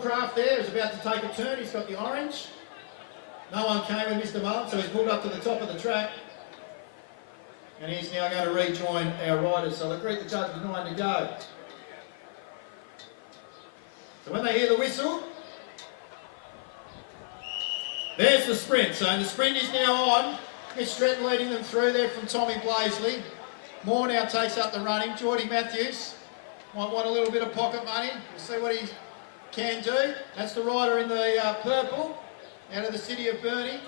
Craft there is about to take a turn. He's got the orange. No one came with Mr. Mullen, so he's pulled up to the top of the track. And he's now going to rejoin our riders. So they'll greet the judge with 9 to go. So when they hear the whistle, there's the sprint. So the sprint is now on. Mitch Stretton leading them through there from Tommy Blaisley. Moore now takes up the running. Geordie Matthews might want a little bit of pocket money. We'll see what he can do. That's the rider in the purple out of the city of Burnie.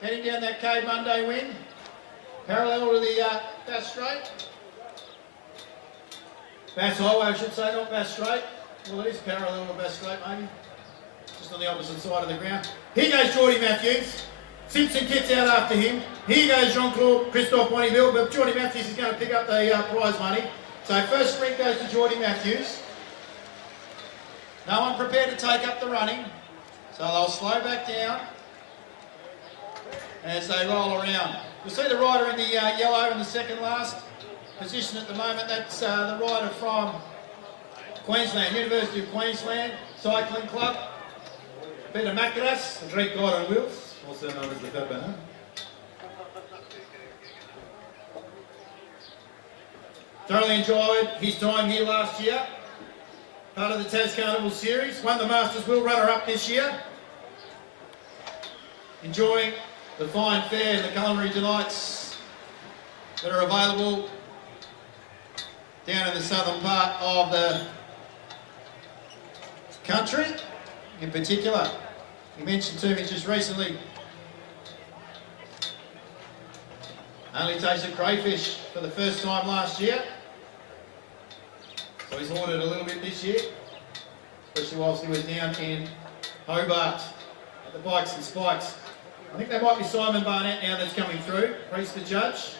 Heading down that Cave Monday wing. Parallel to the Bass Strait. Bass Highway, I should say, not Bass Strait. Well, it is parallel to Bass Strait, maybe. Just on the opposite side of the ground. Here goes Geordie Matthews. Simpson Kit's out after him. Here goes Jean-Claude Christophe Bonneville, but Geordie Matthews is going to pick up the prize money. So first sprint goes to Geordie Matthews. No one prepared to take up the running. So they'll slow back down as they roll around. You'll see the rider in the yellow in the second last position at the moment. That's the rider from Queensland, University of Queensland Cycling Club. Peter Macras, the Greek guide on wheels, also known as the Burnie. Thoroughly enjoyed his time here last year. Part of the Tas Carnivals series. Won the Masters Wheel runner-up this year. Enjoying the fine fare and the culinary delights that are available down in the southern part of the country. In particular, he mentioned to me just recently, only tasted crayfish for the first time last year. So he's ordered a little bit this year, especially whilst he was down in Hobart at the Bikes and Spikes. I think there might be Simon Barnett now that's coming through. Priest the judge,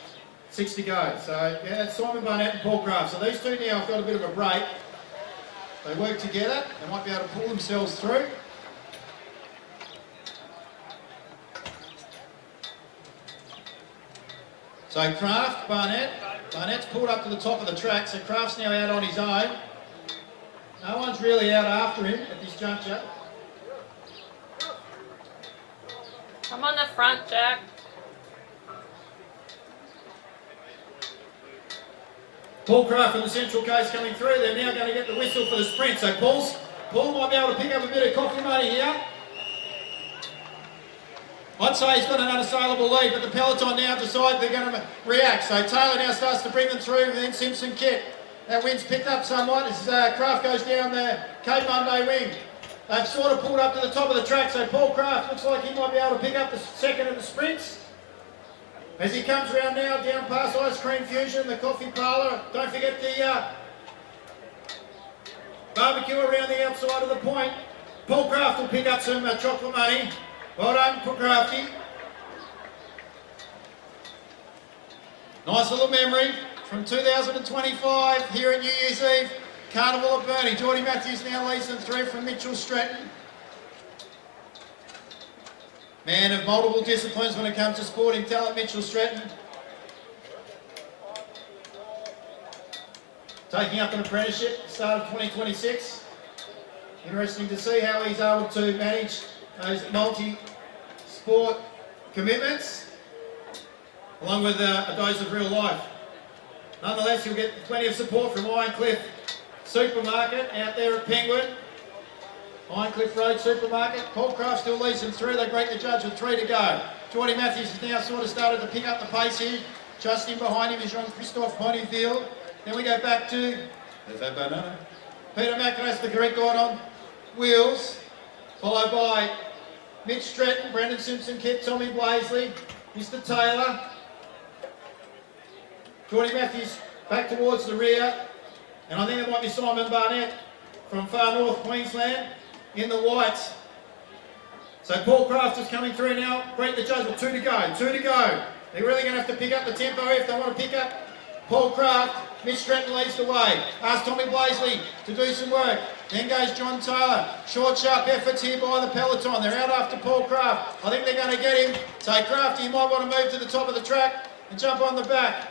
6 to go. So yeah, that's Simon Barnett and Paul Craft. So these two now have got a bit of a break. They work together. They might be able to pull themselves through. So Craft, Barnett's pulled up to the top of the track. So Craft's now out on his own. No one's really out after him at this juncture. Come on the front, Jack. Paul Craft from the Central Coast coming through. They're now going to get the whistle for the sprint. So Paul might be able to pick up a bit of coffee money here. I'd say he's got an unassailable lead, but the Peloton now decide they're going to react. So Taylor now starts to bring them through, and then Simpson Kit. That wind's picked up somewhat as Craft goes down the Cape Monday wing. They've sort of pulled up to the top of the track, so Paul Craft looks like he might be able to pick up the second of the sprints. As he comes around now, down past Ice Cream Fusion, the coffee parlour. Don't forget the barbecue around the outside of the point. Paul Craft will pick up some chocolate money. Well done, Paul Crafty. Nice little memory from 2025 here at New Year's Eve. Carnival at Burnie. Geordie Matthews now leads them through from Mitchell Stretton. Man of multiple disciplines when it comes to sporting talent, Mitchell Stretton. Taking up an apprenticeship, start of 2026. Interesting to see how he's able to manage those multi-sport commitments, along with a dose of real life. Nonetheless, you'll get plenty of support from Ironcliff Supermarket out there at Penguin. Ironcliff Road Supermarket. Paul Craft still leads them through. They break the judge with 3 to go. Geordie Matthews has now sort of started to pick up the pace here. Just in behind him is Jean-Christophe Bonneville. Then we go back to Peter Macras, the Greek guide on wheels, followed by Mitch Stretton, Brendan Simpson Kit, Tommy Blaisley, Mr. Taylor. Geordie Matthews back towards the rear. And I think it might be Simon Barnett from far north Queensland in the whites. So Paul Craft is coming through now. Break the judge with 2 to go. 2 to go. They're really going to have to pick up the tempo if they want to pick up Paul Craft. Mitch Stretton leads the way. Ask Tommy Blaisley to do some work. Then goes John Taylor. Short, sharp efforts here by the Peloton. They're out after Paul Craft. I think they're going to get him. So Crafty, you might want to move to the top of the track and jump on the back.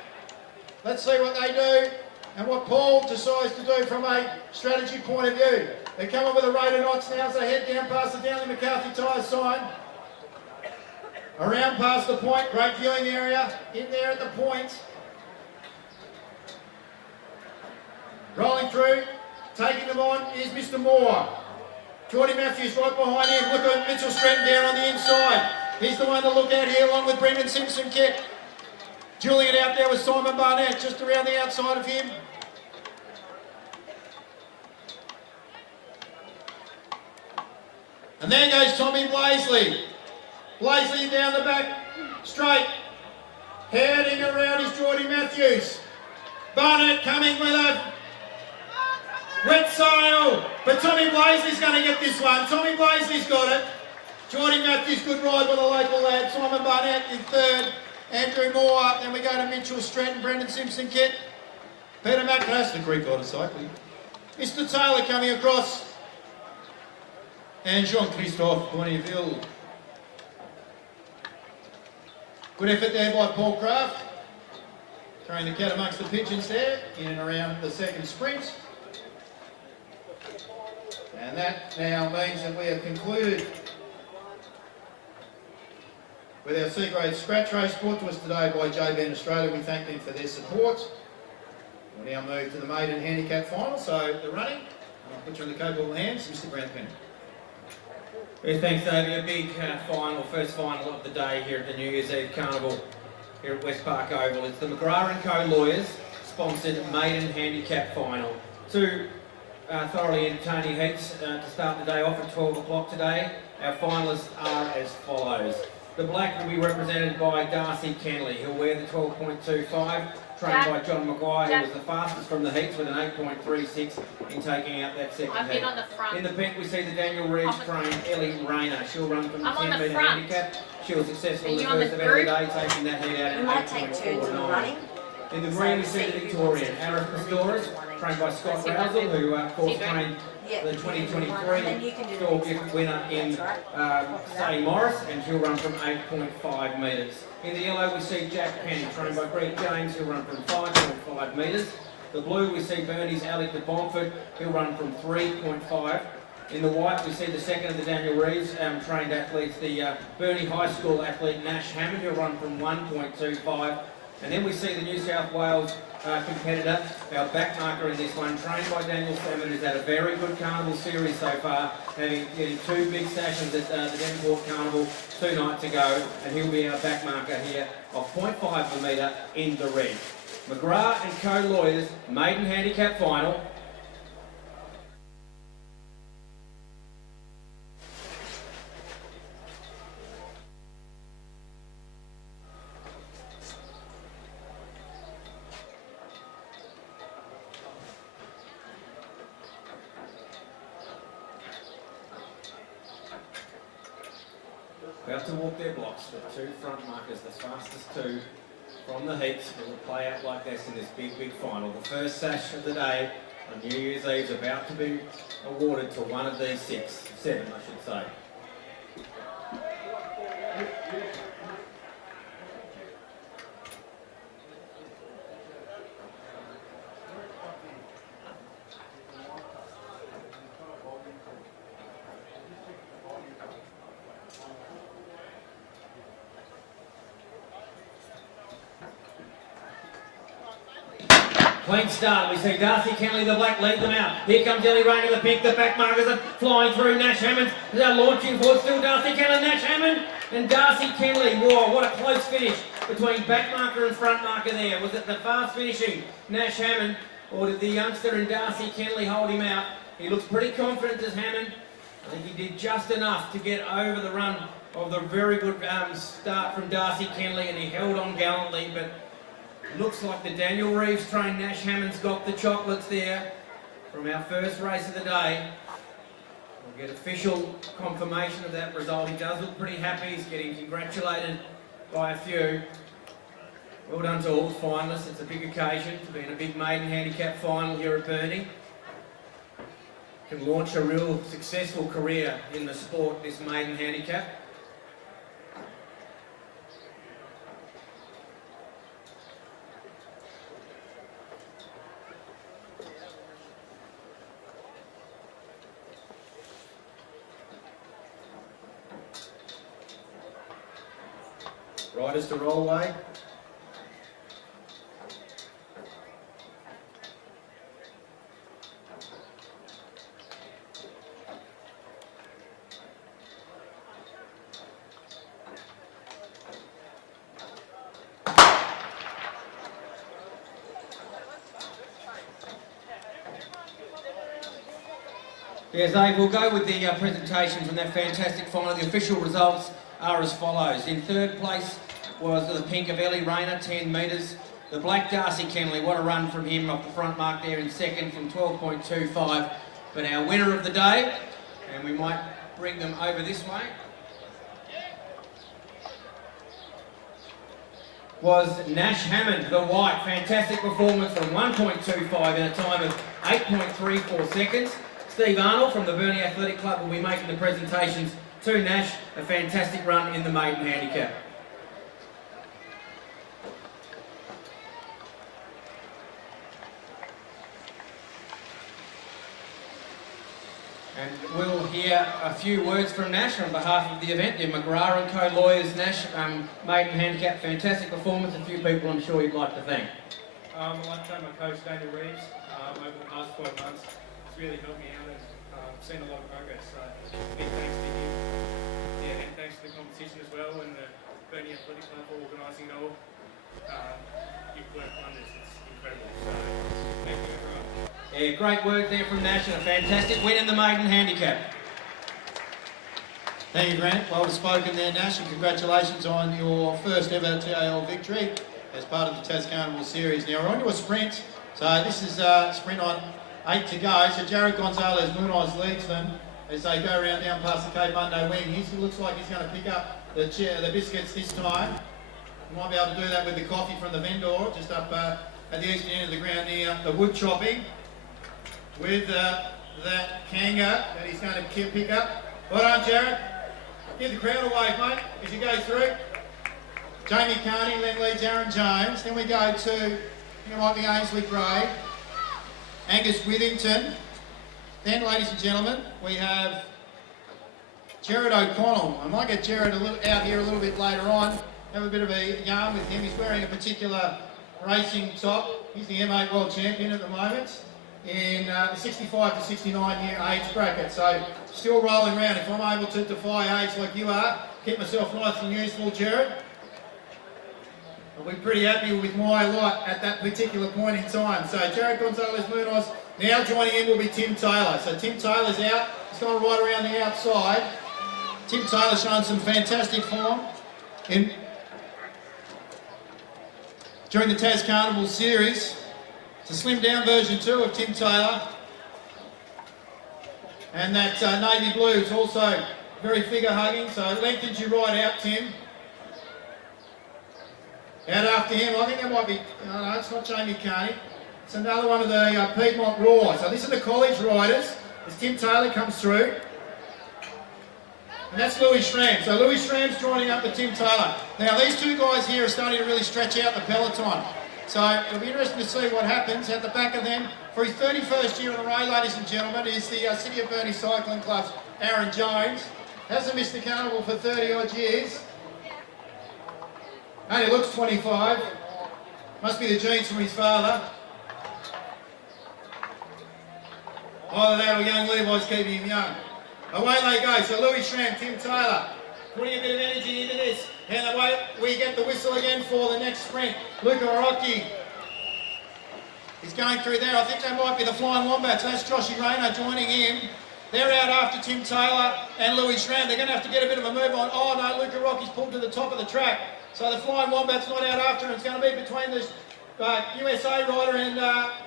Let's see what they do and what Paul decides to do from a strategy point of view. They're coming with a rate of knots now as they head down past the Downley McCarthy tyre sign. Around past the point, great viewing area. In there at the point. Rolling through, taking them on is Mr. Moore. Geordie Matthews right behind him. Look at Mitchell Stratton down on the inside. He's the one to look at here along with Brendan Simpson-Kett. Dueling it out there with Simon Barnett just around the outside of him. And there goes Tommy Blaisley. Blaisley down the back, straight. Heading around is Geordie Matthews. Barnett coming with a wet sail. But Tommy Blaisley's going to get this one. Tommy Blaisley's got it. Geordie Matthews, good ride with a local lad. Simon Barnett in third. Andrew Moore. Then we go to Mitchell Stratton, Brendan Simpson-Kett. Peter McInnes, the Greek god of cycling. Mr. Taylor coming across. And Jean-Christophe Bonneville. Good effort there by Paul Craft. Throwing the cat amongst the pigeons there, in and around the second sprint. And that now means that we have concluded with our C-grade scratch race brought to us today by JB Australia. We thank them for their support. We'll now move to the Maiden handicap final. So the running, I'll put you in the capable hands, Mr. Grant-Penny. Yeah, thanks, Davey. A big final, first final of the day here at the New Year's Eve Carnival here at West Park Oval. It's the McGrath & Co lawyers sponsored Maiden handicap final. Two thoroughly entertaining heats to start the day off at 12 o'clock today. Our finalists are as follows. The black will be represented by Darcy Kenley. He'll wear the 12.25, trained by John Maguire, who was the fastest from the heats with an 8.36 in taking out that second heat. On the front. In the pink, we see the Daniel Reeves trained Ellie Rayner. She'll run from the 10-metre handicap. She was successful in the first event of the day, taking that heat out at 8.49. In the green, we see the Victorian Arif Pastoras, trained by Scott Rousel, who of course trained the 2023 Store Gift winner in Sadie Morris, and she'll run from 8.5 metres. In the yellow, we see Jack Penny, trained by Greg James, who'll run from 5.5 metres. The blue, we see Burnie's Alec de Bomford, he'll run from 3.5. In the white, we see the second of the Daniel Reeves trained athletes, the Burnie High School athlete Nash Hammond, who'll run from 1.25. And then we see the New South Wales competitor, our backmarker in this one, trained by Daniel Salmon, who's had a very good carnival series so far, getting two big sessions at the Denport Carnival 2 nights ago, and he'll be our backmarker here of 0.5 of a metre in the red. McGrath & Co lawyers, Maiden handicap final. About to walk their blocks, the two front markers, the fastest two from the heats, will play out like this in this big, big final. The first sash of the day on New Year's Eve is about to be awarded to one of these seven, I should say. Clean start. We see Darcy Kenley, the black, lead them out. Here comes Ellie Rayner, the pink. The back markers are flying through. Nash Hammond, they're launching forward. Still Darcy Kenley, Nash Hammond, and Darcy Kenley. Whoa, what a close finish between back marker and front marker there. Was it the fast finishing Nash Hammond, or did the youngster in Darcy Kenley hold him out? He looks pretty confident as Hammond. I think he did just enough to get over the run of the very good start from Darcy Kenley, and he held on gallantly, but looks like the Daniel Reeves trained Nash Hammond's got the chocolates there from our first race of the day. We'll get official confirmation of that result. He does look pretty happy. He's getting congratulated by a few. Well done to all the finalists. It's a big occasion to be in a big maiden handicap final here at Burnie. Can launch a real successful career in the sport, this maiden handicap. Riders to roll away. Yes, Dave, we'll go with the presentation from that fantastic final. The official results are as follows. In third place was the pink of Ellie Rayner, 10 metres. The black Darcy Kennelly, what a run from him off the front mark there in second from 12.25. But our winner of the day, and we might bring them over this way, was Nash Hammond, the white. Fantastic performance from 1.25 in a time of 8.34 seconds. Steve Arnold from the Burnie Athletic Club will be making the presentations to Nash. A fantastic run in the maiden handicap. And we'll hear a few words from Nash on behalf of the event. The McGrath & Co lawyers, Nash, maiden handicap, fantastic performance. A few people I'm sure you'd like to thank. I'd like to thank my coach, Daniel Reeves, over the past 12 months. It's really helped me out and seen a lot of progress. So big thanks to him. Yeah, and thanks to the competition as well and the Burnie Athletic Club for organising it all. You've worked wonders. It's incredible. So thank you everyone. Yeah, great work there from Nash and a fantastic win in the maiden handicap. Thank you, Grant. Well spoken there, Nash, and congratulations on your first ever TAL victory as part of the Tas Carnivals series. Now we're on to a sprint. So this is a sprint on 8 to go. So Jared Gonzalez Munoz leads them as they go around down past the Cape Mundo wing. He looks like he's going to pick up the biscuits this time. You might be able to do that with the coffee from the vendor just up at the eastern end of the ground near the wood chopping with that kanga that he's going to pick up. Well done, Jared. Give the crowd a wave, mate, as you go through. Jamie Carney then leads Aaron Jones. Then we go to, I think it might be Ainsley Gray. Angus Withington. Then, ladies and gentlemen, we have Jared O'Connell. I might get Jared out here a little bit later on, have a bit of a yarn with him. He's wearing a particular racing top. He's the M8 World Champion at the moment in the 65 to 69 year age bracket. So, still rolling around. If I'm able to defy age like you are, keep myself nice and useful, Jared, I'll be pretty happy with my lot at that particular point in time. So Jared Gonzalez Munoz, now joining in will be Tim Taylor. So Tim Taylor's out, he's going right around the outside. Tim Taylor showing some fantastic form during the Tas Carnivals series. It's a slimmed down version 2 of Tim Taylor. And that navy blue is also very figure hugging, so it lengthens you right out, Tim. Out after him, I think that might be, no, it's not Jamie Carney. It's another one of the Piedmont Raw. So this is the college riders as Tim Taylor comes through. And that's Louis Schramm. So Louis Schramm's joining up with Tim Taylor. Now these two guys here are starting to really stretch out the peloton. So it'll be interesting to see what happens at the back of them. For his 31st year in a row, ladies and gentlemen, is the City of Burnie Cycling Club's Aaron Jones. Hasn't missed the carnival for 30 odd years. Only looks 25. Must be the genes from his father. Either that or young Levi's keeping him young. Away they go. So Louis Schramm, Tim Taylor, putting a bit of energy into this. And away we get the whistle again for the next sprint. Luca Rocchi is going through there. I think that might be the Flying Wombats. That's Joshy Rayner joining in. They're out after Tim Taylor and Louis Schramm. They're going to have to get a bit of a move on. Oh no, Luca Rocchi's pulled to the top of the track. So the Flying Wombat's not out after him. It's going to be between this USA rider and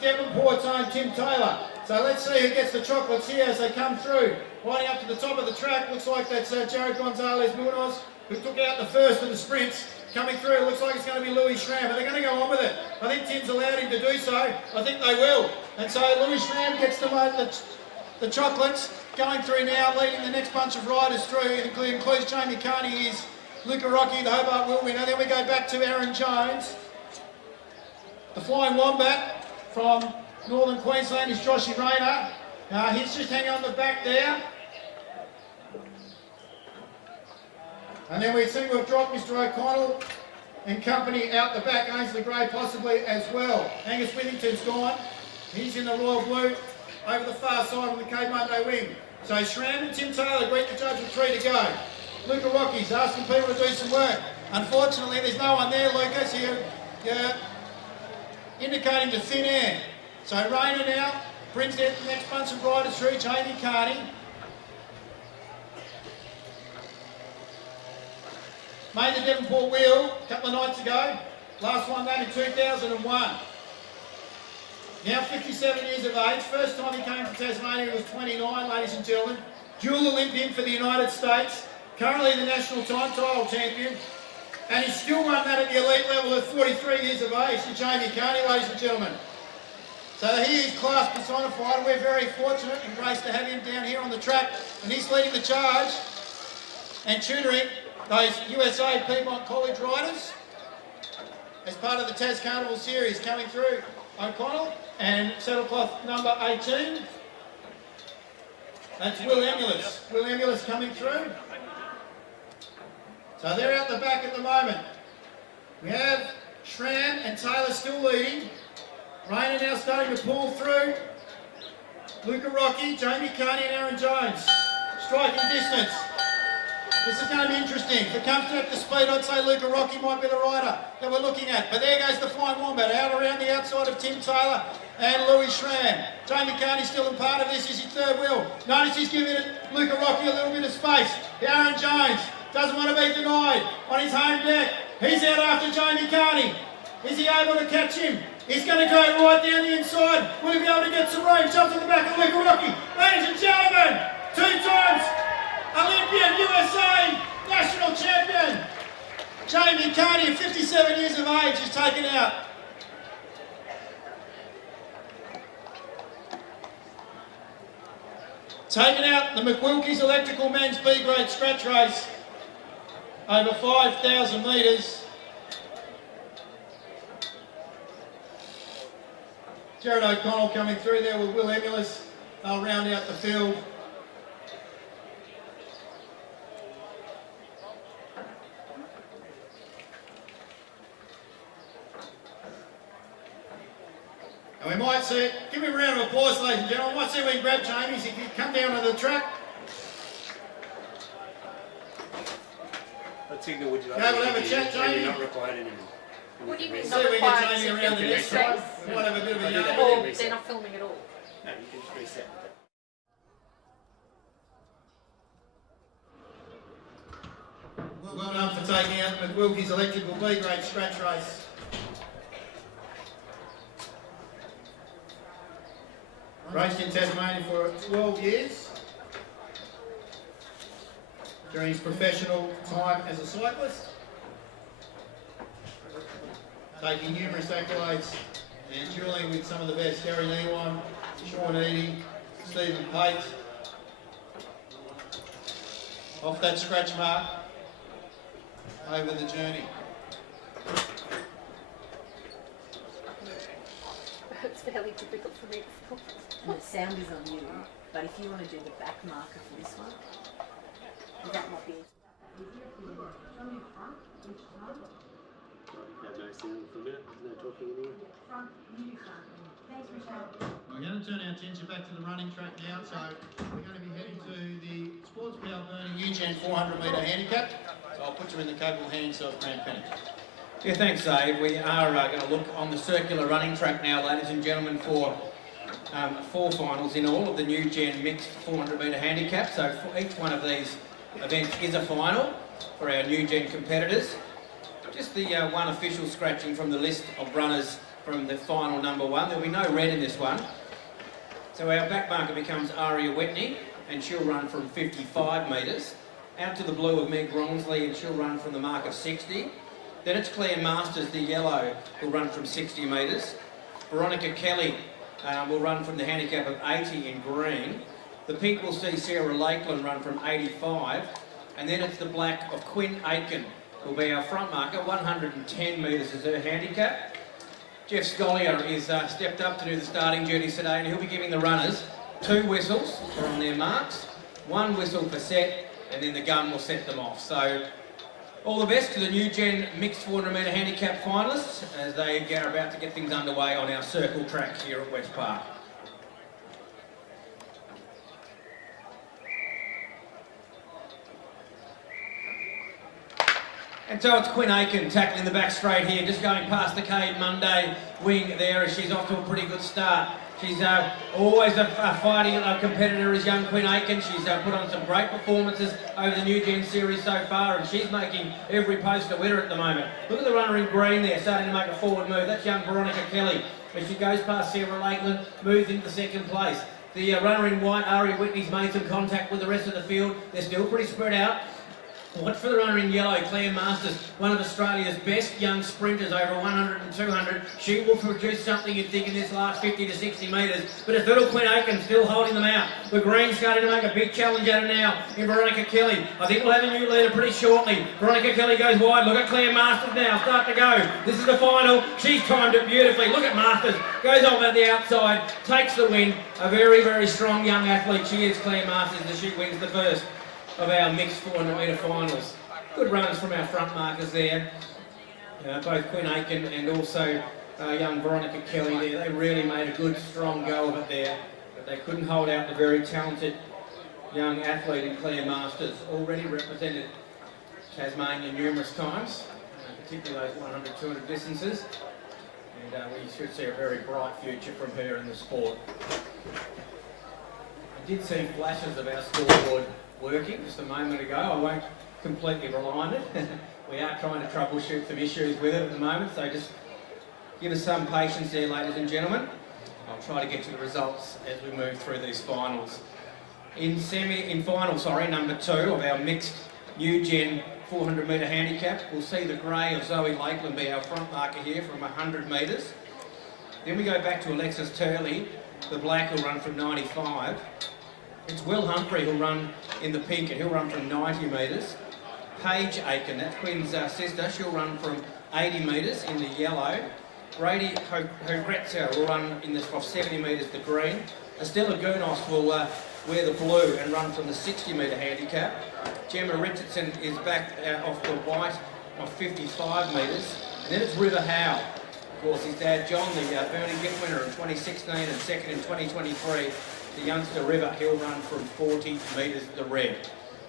Devonport's own Tim Taylor. So let's see who gets the chocolates here as they come through. Riding up to the top of the track, looks like that's Jared Gonzalez Munoz, who took out the first of the sprints. Coming through, it looks like it's going to be Louis Schramm, but they're going to go on with it. I think Tim's allowed him to do so. I think they will. And so Louis Schramm gets the chocolates. Going through now, leading the next bunch of riders through. It includes Jamie Carney, is Luca Rocchi, the Hobart Will winner. Then we go back to Aaron Jones. The Flying Wombat from Northern Queensland is Joshy Rayner. He's just hanging on the back there. And then we seem to have dropped Mr. O'Connell and company out the back. Ainsley Gray possibly as well. Angus Withington's gone. He's in the royal blue over the far side on the Cape Monday wing. So Shram and Tim Taylor greet the judge with 3 to go. Luca Rocky's asking people to do some work. Unfortunately, there's no one there, Lucas. You're indicating to thin air. So Rainer now brings the next bunch of riders through. Jamie Carney. Made the Devonport wheel a couple of nights ago. Last one done in 2001. Now 57 years of age. First time he came to Tasmania, he was 29, ladies and gentlemen. Dual Olympian for the United States. Currently the national time trial champion. And he's still run that at the elite level at 43 years of age. Jamie Carney, ladies and gentlemen. So he is class personified. We're very fortunate and graced to have him down here on the track. And he's leading the charge and tutoring those USA Piedmont College riders as part of the Tas Carnival series coming through. O'Connell and saddlecloth number 18. That's Will Emulus. Will Emulus coming through. So they're out the back at the moment. We have Shram and Taylor still leading. Rainer now starting to pull through. Luca Rocky, Jamie Carney and Aaron Jones. Striking distance. This is going to be interesting. If it comes to speed, I'd say Luca Rocky might be the rider that we're looking at. But there goes the Flying Wombat out around the outside of Tim Taylor and Louis Shram. Jamie Carney still in part of this. Is his third wheel. Notice he's giving Luca Rocky a little bit of space. Aaron Jones doesn't want to be denied on his home deck. He's out after Jamie Carney. Is he able to catch him? He's going to go right down the inside. Will he be able to get some room? Jumps on the back of Luca Rocky. Ladies and gentlemen, 2 times Olympian USA national champion Jamie Carney at 57 years of age is taken out. Taken out the McWilkie's Electrical Men's B grade scratch race over 5,000 metres. Jared O'Connell coming through there with Will Emulus. They'll round out the field. And we might see it. Give him a round of applause, ladies and gentlemen. We might see if we can grab Jamie's if you come down to the track. What signal would you like Okay, to we'll have a give chat, you when Jamie. you're not required anymore? What do you mean See not if we can required? get Jamie So around the filming next straight? side. We might have a bit of a yarn. Or they're not filming at all. No, you can just reset. Well done for taking out McWilkie's Electrical B grade scratch race. Raced in Tasmania for 12 years. During his professional time as a cyclist. Taking numerous accolades and dueling with some of the best. Gary Newan, Sean Eadie, Stephen Pate. Off that scratch mark over the journey. It's fairly difficult for me to film. And the sound is on you, but if you want to do the back marker for this one, that might be. Have no sound for a minute, no talking anymore. We're going to turn our attention back to the running track now, so we're going to be heading to the Sports Power Burnie Eugene 400 metre handicap. So I'll put you in the capable hands of Grant Pennick. Yeah, thanks, Dave. We are going to look on the circular running track now, ladies and gentlemen, for 4 finals in all of the new gen mixed 400 metre handicap. So for each one of these events is a final for our new gen competitors. Just the one official scratching from the list of runners from the final number 1. There'll be no red in this one. So our back marker becomes Aria Whitney, and she'll run from 55 metres. Out to the blue of Meg Ronsley, and she'll run from the mark of 60. Then it's Claire Masters, the yellow, who'll run from 60 metres. Veronica Kelly will run from the handicap of 80 in green. The pink will see Sarah Lakeland run from 85. And then it's the black of Quinn Aitken, who'll be our front marker. 110 metres is her handicap. Jeff Scollier is stepped up to do the starting duties today, and he'll be giving the runners 2 whistles on their marks, 1 whistle per set, and then the gun will set them off. So All the best to the new gen mixed 400 metre handicap finalists as they are about to get things underway on our circle track here at West Park. And so it's Quinn Aiken tackling the back straight here, just going past the Cade Monday wing there as she's off to a pretty good start. She's always a fighting competitor as young Quinn Aiken. She's put on some great performances over the New Gen series so far, and she's making every post a winner at the moment. Look at the runner in green there, starting to make a forward move. That's young Veronica Kelly. As she goes past Sarah Lakeland, moves into second place. The runner in white, Ari Whitney's made some contact with the rest of the field. They're still pretty spread out. Watch for the runner in yellow, Claire Masters, one of Australia's best young sprinters over 100 and 200. She will produce something, you'd think, in this last 50 to 60 metres. But it's little Quinn Aiken still holding them out. The green's starting to make a big challenge at her now in Veronica Kelly. I think we'll have a new leader pretty shortly. Veronica Kelly goes wide. Look at Claire Masters now. Start to go. This is the final. She's timed it beautifully. Look at Masters. Goes off at the outside. Takes the win. A very, very strong young athlete. She is Claire Masters as she wins the first of our mixed 400 metre finals. Good runs from our front markers there. Both Quinn Aiken and also young Veronica Kelly there. They really made a good, strong go of it there. But they couldn't hold out the very talented young athlete in Claire Masters, already represented Tasmania numerous times, particularly those 100, 200 distances. And we should see a very bright future from her in the sport. I did see flashes of our scoreboard working just a moment ago. I won't completely rely on it. We are trying to troubleshoot some issues with it at the moment, so just give us some patience there, ladies and gentlemen. I'll try to get to the results as we move through these finals. In final, number 2 of our mixed new gen 400 metre handicap, we'll see the grey of Zoe Lakeland be our front marker here from 100 metres. Then we go back to Alexis Turley. The black will run from 95. It's Will Humphrey who'll run in the pink, and he'll run from 90 metres. Paige Aiken, that's Quinn's sister, she'll run from 80 metres in the yellow. Brady Hogretzer will run in this off 70 metres, the green. Estella Gurnos will wear the blue and run from the 60 metre handicap. Gemma Richardson is back off the white off 55 metres. And then it's River Howe. Of course, his dad John, the Burnie gift winner in 2016 and second in 2023. The youngster River, he'll run from 40 metres, the red.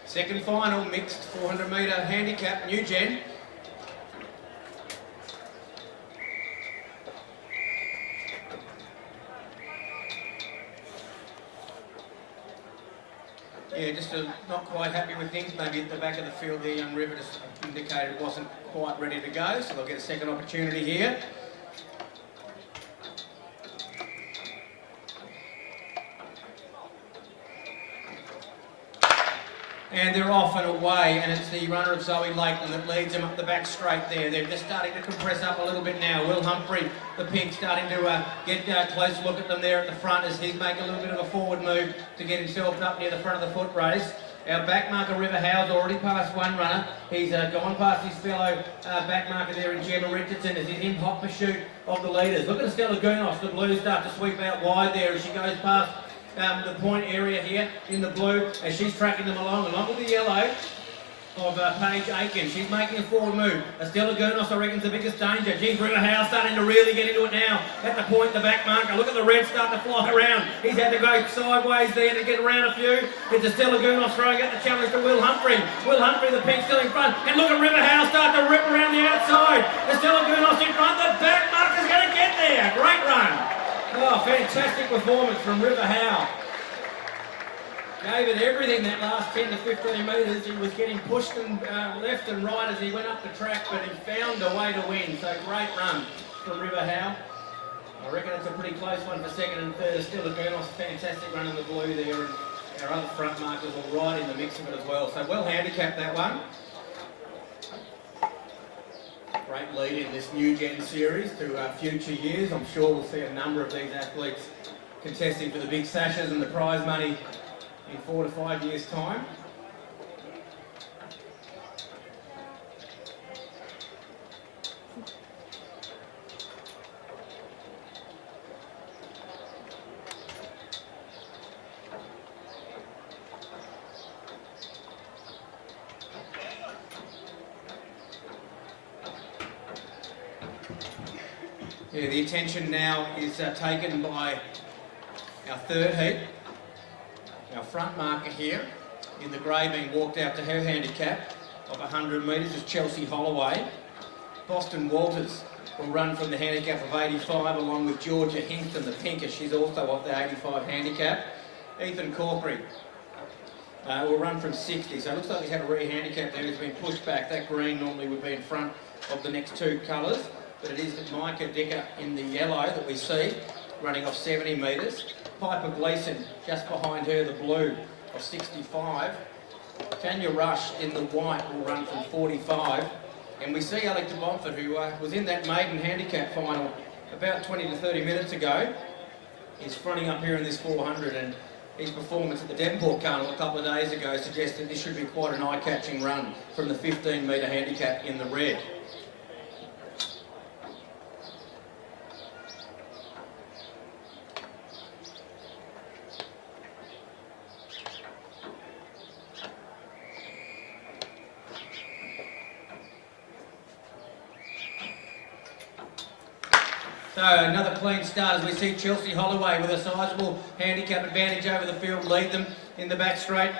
Second final, mixed 400 metre handicap, new gen. Yeah, just not quite happy with things. Maybe at the back of the field there, young River just indicated wasn't quite ready to go, so they'll get a second opportunity here. And they're off and away, and it's the runner of Zoe Lakeland that leads them up the back straight there. They're just starting to compress up a little bit now. Will Humphrey, the pink, starting to get a close look at them there at the front as he's making a little bit of a forward move to get himself up near the front of the foot race. Our back marker, River Howe's already passed one runner. He's gone past his fellow back marker there in Gemma Richardson as he's in hot pursuit of the leaders. Look at Estella Gurnos, the blue, start to sweep out wide there as she goes past the point area here in the blue as she's tracking them along with the yellow of Paige Aiken. She's making a forward move. Estella Gurnos, I reckon, is the biggest danger. Geez, River Howe starting to really get into it now. At the point, the back marker. Look at the red start to fly around. He's had to go sideways there to get around a few. It's Estella Gurnos throwing out the challenge to Will Humphrey. Will Humphrey, the pink, still in front. And look at River Howe start to rip around the outside. Estella Gurnos in front. The back marker's going to get there. Great run. Oh, fantastic performance from River Howe. Gave it everything that last 10 to 15 metres. He was getting pushed and left and right as he went up the track, but he found a way to win. So great run from River Howe. I reckon it's a pretty close one for second and third. Still a Gurnos, fantastic run in the blue there, and our other front markers are right in the mix of it as well. So well handicapped, that one. Great lead in this new gen series to future years. I'm sure we'll see a number of these athletes contesting for the big sashes and the prize money in 4 to 5 years' time. Yeah, the attention now is taken by our third heat. Our front marker here in the grey being walked out to her handicap of 100 metres is Chelsea Holloway. Boston Walters will run from the handicap of 85 along with Georgia Hinkton, the pinker. She's also off the 85 handicap. Ethan Corkery will run from 60. So it looks like he's had a re-handicap there. He's been pushed back. That green normally would be in front of the next two colours. But it is Micah Dicker in the yellow that we see, running off 70 metres. Piper Gleeson just behind her, the blue, of 65. Tanya Rush in the white will run from 45. And we see Alec de Montfort, who was in that maiden handicap final about 20 to 30 minutes ago. He's fronting up here in this 400, and his performance at the Devonport Carnival a couple of days ago suggested this should be quite an eye-catching run from the 15-metre handicap in the red. So another clean start as we see Chelsea Holloway with a sizable handicap advantage over the field, lead them in the back straight.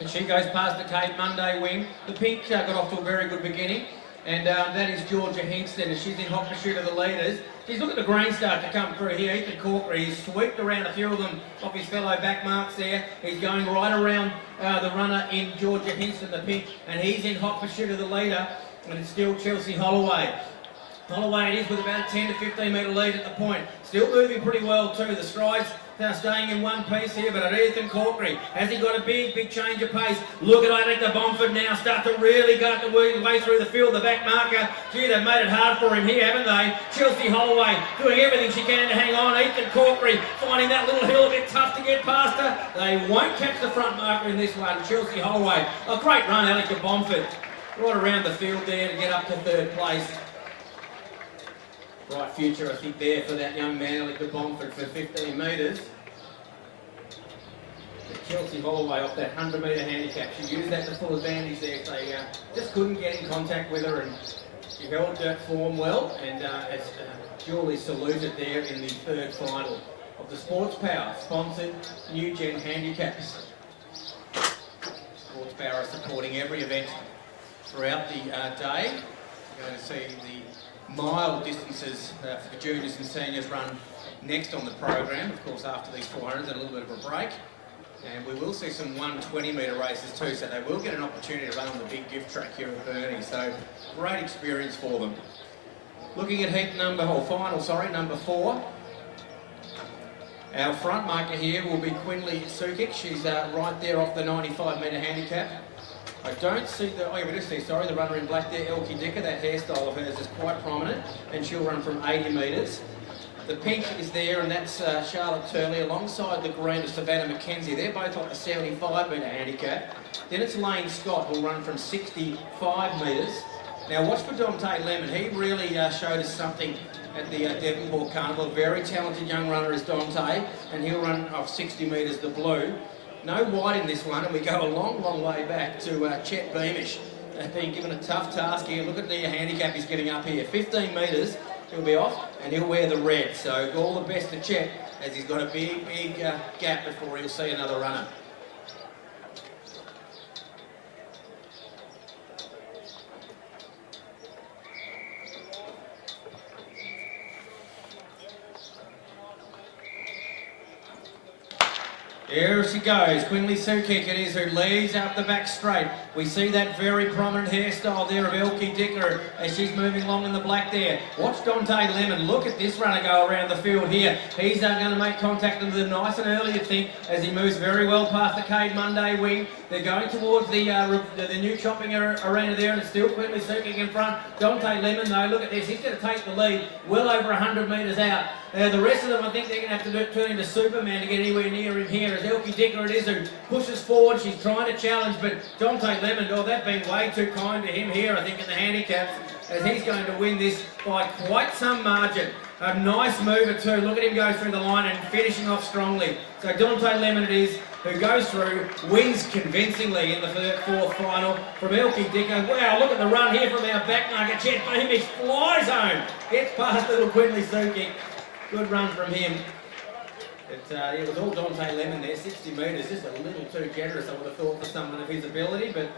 And she goes past the Kate Monday wing. The pink got off to a very good beginning. And that is Georgia Hingston, and she's in hot pursuit of the leaders. She's looking at the green start to come through here. Ethan Corkery, he's swept around a few of them off his fellow back marks there. He's going right around the runner in Georgia Hingston, the pink, and he's in hot pursuit of the leader. And it's still Chelsea Holloway. Holloway it is with about a 10 to 15 metre lead at the point. Still moving pretty well too. The strides now staying in one piece here, but Ethan Corkery, has he got a big change of pace? Look at Alec de Montfort now start to really go the way through the field, the back marker. Gee, they've made it hard for him here, haven't they? Chelsea Holloway doing everything she can to hang on. Ethan Corkery finding that little hill a bit tough to get past her. They won't catch the front marker in this one. Chelsea Holloway, a great run, Alec de Montfort. Right around the field there to get up to third place. Bright future, I think, there for that young man, Alec de Montfort, for 15 metres. Chelsea Holloway off that 100-metre handicap. She used that to full advantage there. They just couldn't get in contact with her, and she held that form well, and as duly saluted there in the third final of the Sports Power sponsored New Gen Handicaps. Sports Power are supporting every event throughout the day. We're going to see the mile distances for the juniors and seniors run next on the program, of course, after these 400s and a little bit of a break. And we will see some 120-metre races too, so they will get an opportunity to run on the big gift track here at Burnie. So great experience for them. Looking at heat number 4. Our front marker here will be Quinley Sukic. She's right there off the 95-metre handicap. I don't see the, we do see, the runner in black there, Elkie Dicker. That hairstyle of hers is quite prominent, and she'll run from 80 metres. The pink is there, and that's Charlotte Turley, alongside the green of Savannah McKenzie. They're both on the 75-metre handicap. Then it's Lane Scott, who'll run from 65 metres. Now watch for Dante Lemon. He really showed us something at the Devonport Carnival. A very talented young runner is Dante, and he'll run off 60 metres, the blue. No white in this one, and we go a long way back to Chet Beamish. Being given a tough task here. Look at the handicap he's getting up here. 15 metres, he'll be off, and he'll wear the red. So all the best to Chet, as he's got a big gap before he'll see another runner. Here she goes, Quinley Sukic it is, who leads up the back straight. We see that very prominent hairstyle there of Elkie Dicker as she's moving along in the black there. Watch Dante Lemon, look at this runner go around the field here. He's going to make contact with them nice and early, you think, as he moves very well past the Cade Monday wing. They're going towards the new shopping arena there, and it's still Quinley Sukic in front. Dante Lemon though, look at this, he's going to take the lead well over 100 metres out. The rest of them, I think they're going to have to turn into Superman to get anywhere near him here. As Elkie Dicker it is who pushes forward. She's trying to challenge, but Dante Lemon, that's been way too kind to him here, I think, in the handicaps, as he's going to win this by quite some margin. A nice mover too. Look at him go through the line and finishing off strongly. So Dante Lemon it is, who goes through, wins convincingly in the fourth final from Elkie Dicker. Wow, look at the run here from our back marker, Chet Beamish flies home. Gets past little Quinley Suki. Good run from him. It was all Dante Lemon there, 60 metres, just a little too generous, I would have thought, for someone of his ability, but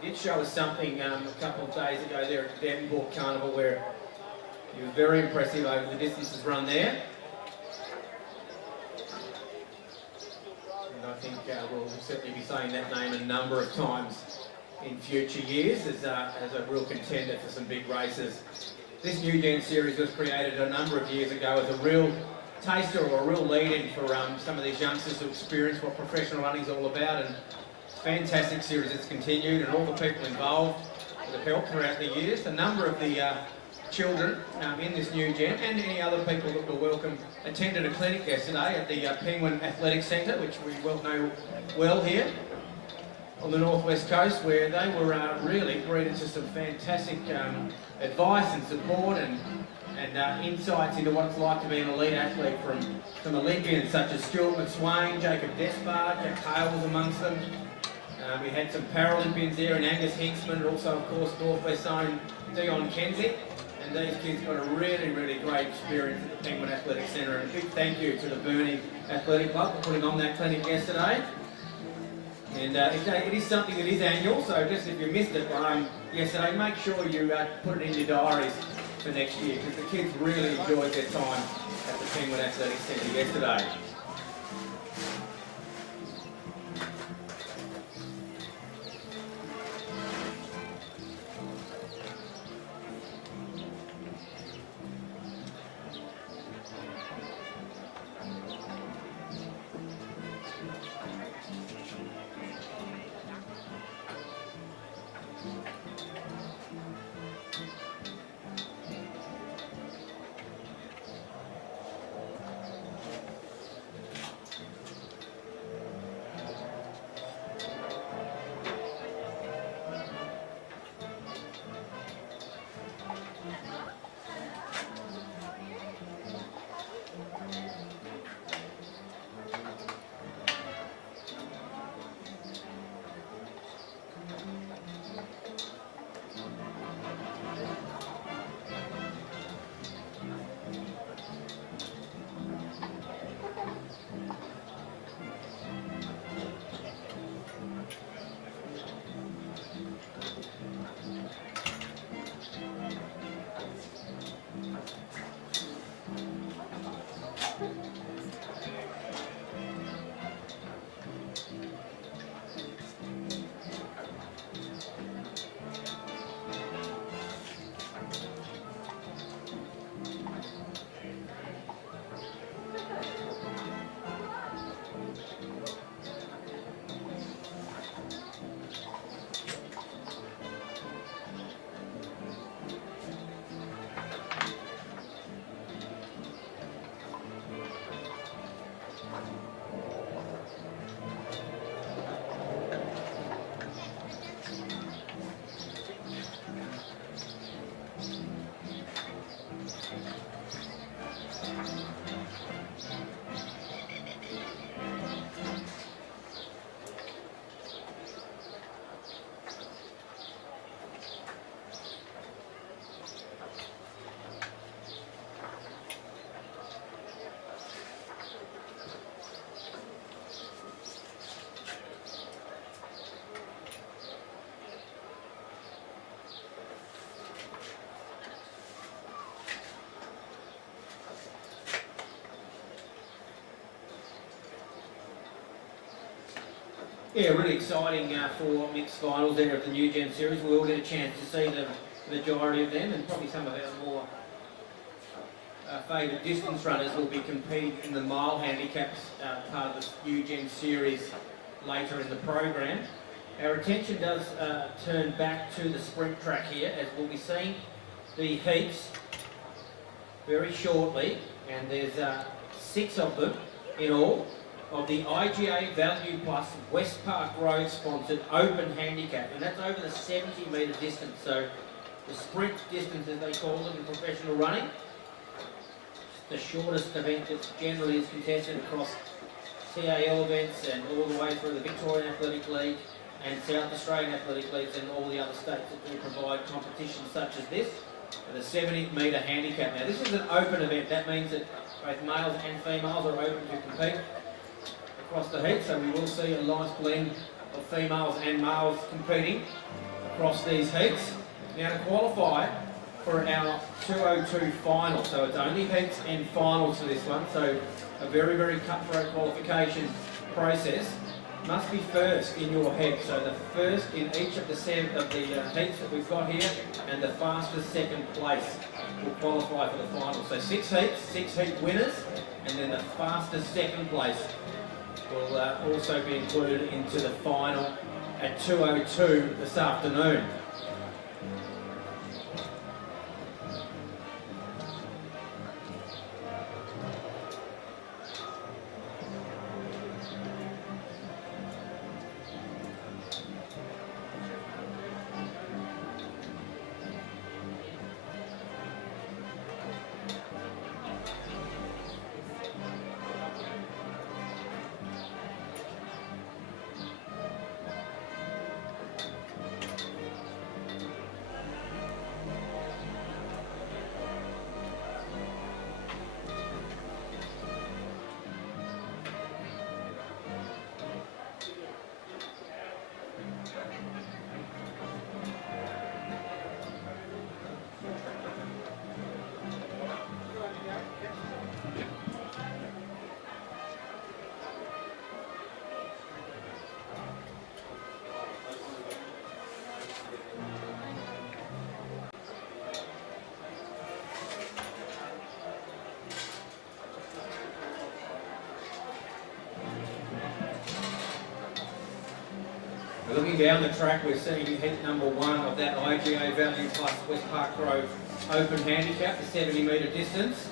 he did show us something a couple of days ago there at the Devonport Carnival where he was very impressive over the distances run there. And I think we'll certainly be saying that name a number of times in future years as a real contender for some big races. This New Gen series was created a number of years ago as a real taster or a real lead-in for some of these youngsters to experience what professional running is all about, and fantastic series it's continued, and all the people involved that have helped throughout the years. A number of the children in this New Gen and any other people that were welcome attended a clinic yesterday at the Penguin Athletic Centre, which we know well here on the northwest coast, where they were really greeted to some fantastic advice and support and insights into what it's like to be an elite athlete from Olympians such as Stuart McSwain, Jacob Despard, Jack Hale was amongst them. We had some Paralympians there, and Angus Hinksman, and also, of course, Northwest's own Dion Kenzie. And these kids got a really, really great experience at the Penguin Athletic Centre. And a big thank you to the Burnie Athletic Club for putting on that clinic yesterday. And it is something that is annual, so just if you missed it yesterday, make sure you put it in your diaries for next year, because the kids really enjoyed their time at the Penguin Athletic Centre yesterday. Yeah, really exciting for mixed finals there of the New Gen Series. We all get a chance to see the majority of them, and probably some of our more favoured distance runners will be competing in the mile handicaps part of the New Gen Series later in the program. Our attention does turn back to the sprint track here, as we'll be seeing the heats very shortly, and there's 6 of them in all, of the IGA Value Plus West Park Road sponsored open handicap, and that's over the 70 metre distance, so the sprint distance as they call it in professional running. The shortest event that generally is contested across TAL events and all the way through the Victorian Athletic League and South Australian Athletic Leagues and all the other states that do provide competitions such as this. And the 70 metre handicap. Now this is an open event. That means that both males and females are open to compete across the heat. So we will see a nice blend of females and males competing across these heats. Now to qualify for our 202 final, so it's only heats and finals for this one, so a very, very cutthroat qualification process. Must be first in your head, so the first in each of the heats that we've got here, and the fastest second place will qualify for the final. So 6 heats, 6 heat winners, and then the fastest second place will also be included into the final at 2:02 this afternoon. Looking down the track, we're seeing heat number 1 of that IGA Value Plus West Park Grove Open Handicap, the 70 metre distance.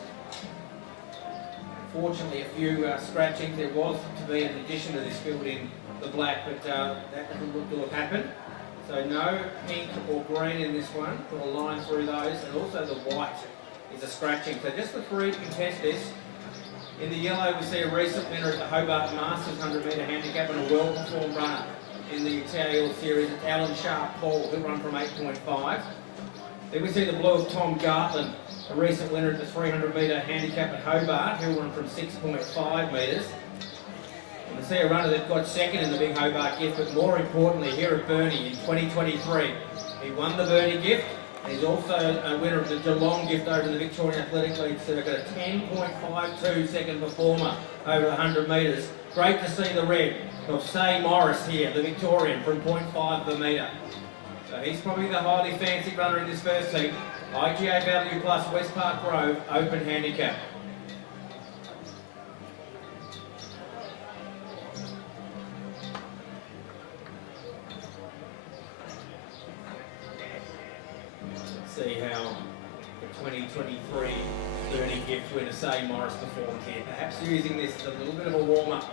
Fortunately, a few scratchings there was to be in addition to this filled in the black, but that doesn't look to have happened. So no pink or green in this one, put a line through those, and also the white is a scratching. So just the 3 to contest this. In the yellow, we see a recent winner at the Hobart Masters 100 metre handicap and a well-performed runner in the TAL series. It's Alan Sharp Paul, who run from 8.5. Then we see the blue of Tom Gartland, a recent winner at the 300 metre handicap at Hobart, who'll run from 6.5 metres. And we see a runner that got second in the big Hobart gift, but more importantly here at Burnie in 2023. He won the Burnie gift, and he's also a winner of the Geelong gift over the Victorian Athletic League circuit, a 10.52 second performer over 100 metres. Great to see the red of Say Morris here, the Victorian, from 0.5 of a metre. So he's probably the highly fancied runner in this first heat. IGA Value Plus West Park Grove Open Handicap. Let's see how the 2023 Burnie gift winner Say Morris performed here. Perhaps using this as a little bit of a warm-up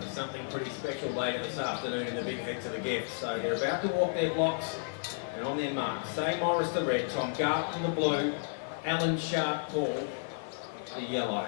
for something pretty special later this afternoon in the big heats of the gift. So they're about to walk their blocks, and on their mark, Say Morris the red, Tom Gartland the blue, Alan Sharp Paul the yellow.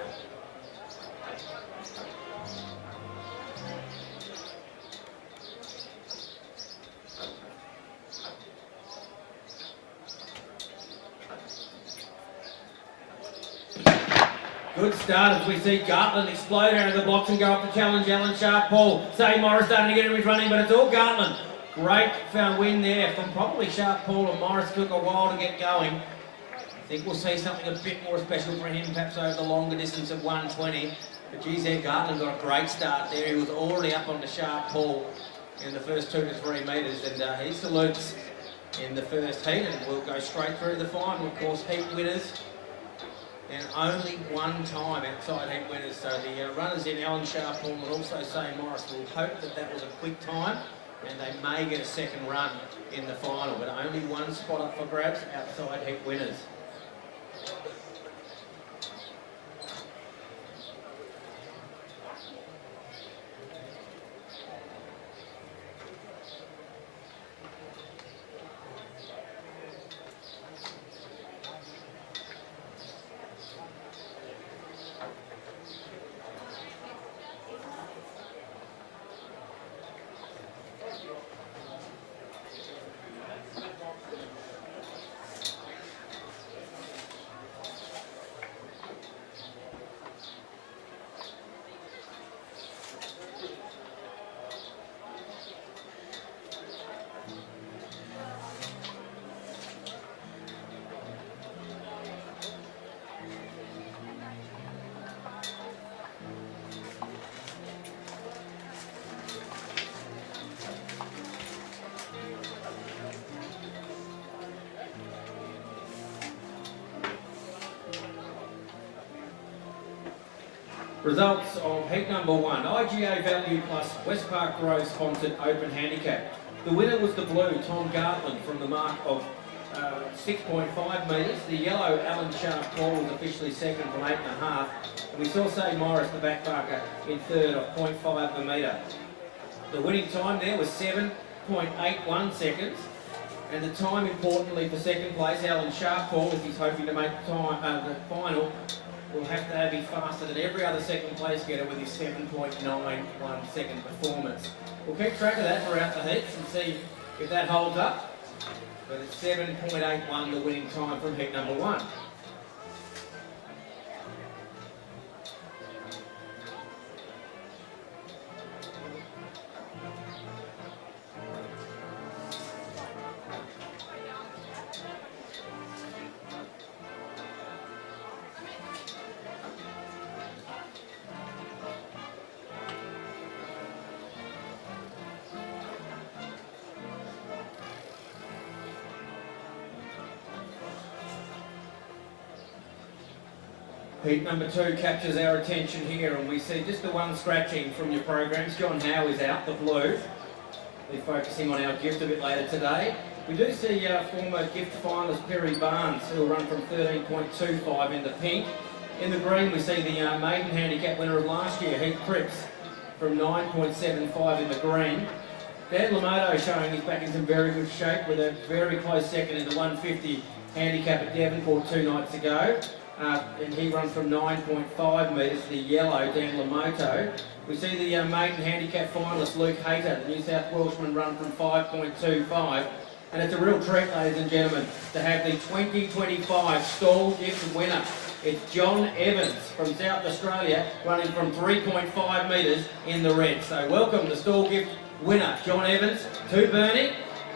Good start as we see Gartland explode out of the blocks and go up to challenge Alan Sharp Paul. Say Morris starting to get him his running, but it's all Gartland. Great win there from probably Sharp Paul, and Morris took a while to get going. I think we'll see something a bit more special for him, perhaps over the longer distance of 120. But geez, there Gartland got a great start there. He was already up on the Sharp Paul in the first 2 to 3 metres, and he salutes in the first heat, and we'll go straight through the final. Of course, heat winners. And only one time outside heat winners. So the runners in Alan Sharp Paul and also Say Morris will hope that that was a quick time, and they may get a second run in the final, but only one spot up for grabs outside heat winners. Results of heat number 1, IGA Value Plus West Park Grove sponsored Open Handicap. The winner was the blue, Tom Gartland, from the mark of 6.5 metres. The yellow, Alan Sharp Paul, was officially second from 8.5. And we saw Say Morris, the back marker, in third of 0.5 of a metre. The winning time there was 7.81 seconds. And the time, importantly, for second place, Alan Sharp Paul, if he's hoping to make time, the final, will have to be faster than every other second place getter with his 7.91 second performance. We'll keep track of that throughout the heats and see if that holds up. But it's 7.81 the winning time from heat number 1. Heat number 2 captures our attention here, and we see just the one scratching from your programs. John Howe is out, the blue. We're focusing on our gift a bit later today. We do see former gift finalist Perry Barnes, who will run from 13.25 in the pink. In the green, we see the Maiden handicap winner of last year, Heath Cripps, from 9.75 in the green. Dan Lamoto showing he's back in some very good shape with a very close second in the 150 handicap at Devonport 2 nights ago. And he runs from 9.5 metres, the yellow, Dan Lamoto. We see the Maiden handicap finalist, Luke Hayter, the New South Welshman, run from 5.25. And it's a real treat, ladies and gentlemen, to have the 2025 stall gift winner. It's John Evans from South Australia, running from 3.5 metres in the red. So welcome the stall gift winner, John Evans, to Burnie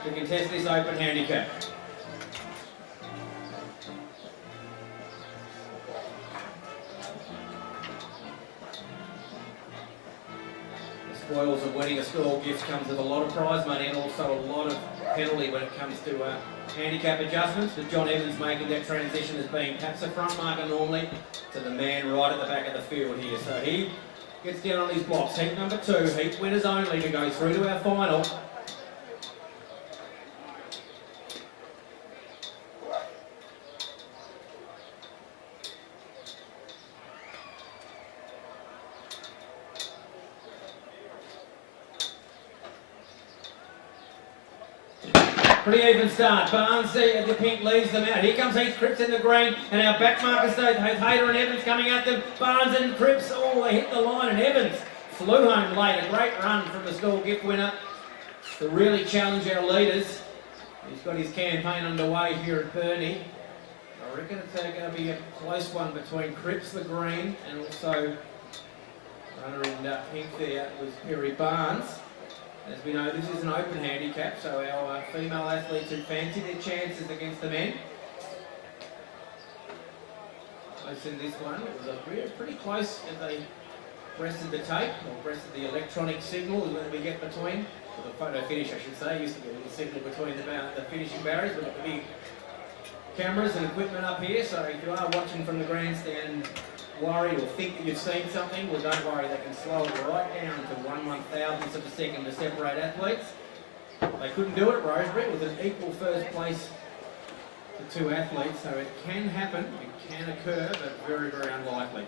to contest this open handicap. Spoils of winning a stall gift comes with a lot of prize money and also a lot of penalty when it comes to handicap adjustments. But John Evans making that transition as being perhaps a front marker normally to the man right at the back of the field here. So he gets down on his blocks. Heat number 2, heat winners only to go through to our final. Pretty even start. Barnes, the pink leaves them out. Here comes Heath Cripps in the green, and our back markers, Hayter and Evans coming at them. Barnes and Cripps, oh, they hit the line, and Evans flew home late. A great run from the stall gift winner to really challenge our leaders. He's got his campaign underway here at Burnie. I reckon it's going to be a close one between Cripps, the green, and also runner in pink there was Perry Barnes. As we know, this is an open handicap, so our female athletes who fancy their chances against the men. Close in this one. It was pretty close as they breasted the tape, or breasted the electronic signal that we get between, or the photo finish I should say. Used to get a little signal between the finishing barriers. We've got the big cameras and equipment up here, so if you are watching from the grandstand worried or think that you've seen something, well, don't worry, they can slow it right down to 1/1000th of a second to separate athletes. They couldn't do it at Rosebery with an equal first place to 2 athletes, so it can happen, it can occur, but very, very unlikely.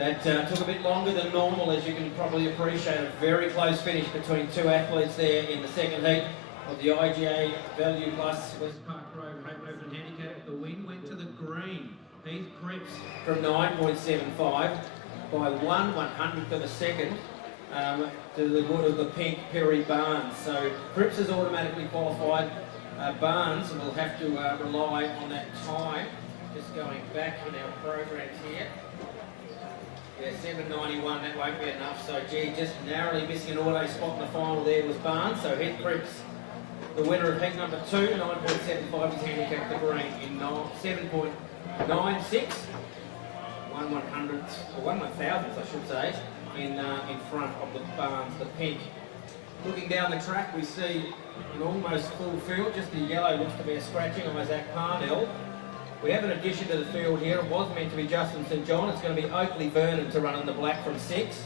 That took a bit longer than normal, as you can probably appreciate. A very close finish between two athletes there in the second heat of the IGA Value Plus West Park Road Open Handicap. The win went to the green. Heath Cripps from 9.75 by 1/100th of a second to the good of the pink Perry Barnes. So Cripps is automatically qualified. Barnes will have to rely on that time. Just going back in our programs here. Yeah, 7.91, that won't be enough. So, gee, just narrowly missing an auto spot in the final there was Barnes. So, Heath Cripps, the winner of heat number 2, 9.75, is handicapped the green in 7.96. 1/100th, or 1/1000th, I should say, in front of the Barnes, the pink. Looking down the track, we see an almost full field. Just the yellow looks to be a scratching of Isaac Parnell. We have an addition to the field here. It was meant to be Justin St John. It's going to be Oakley Vernon to run in the black from 6.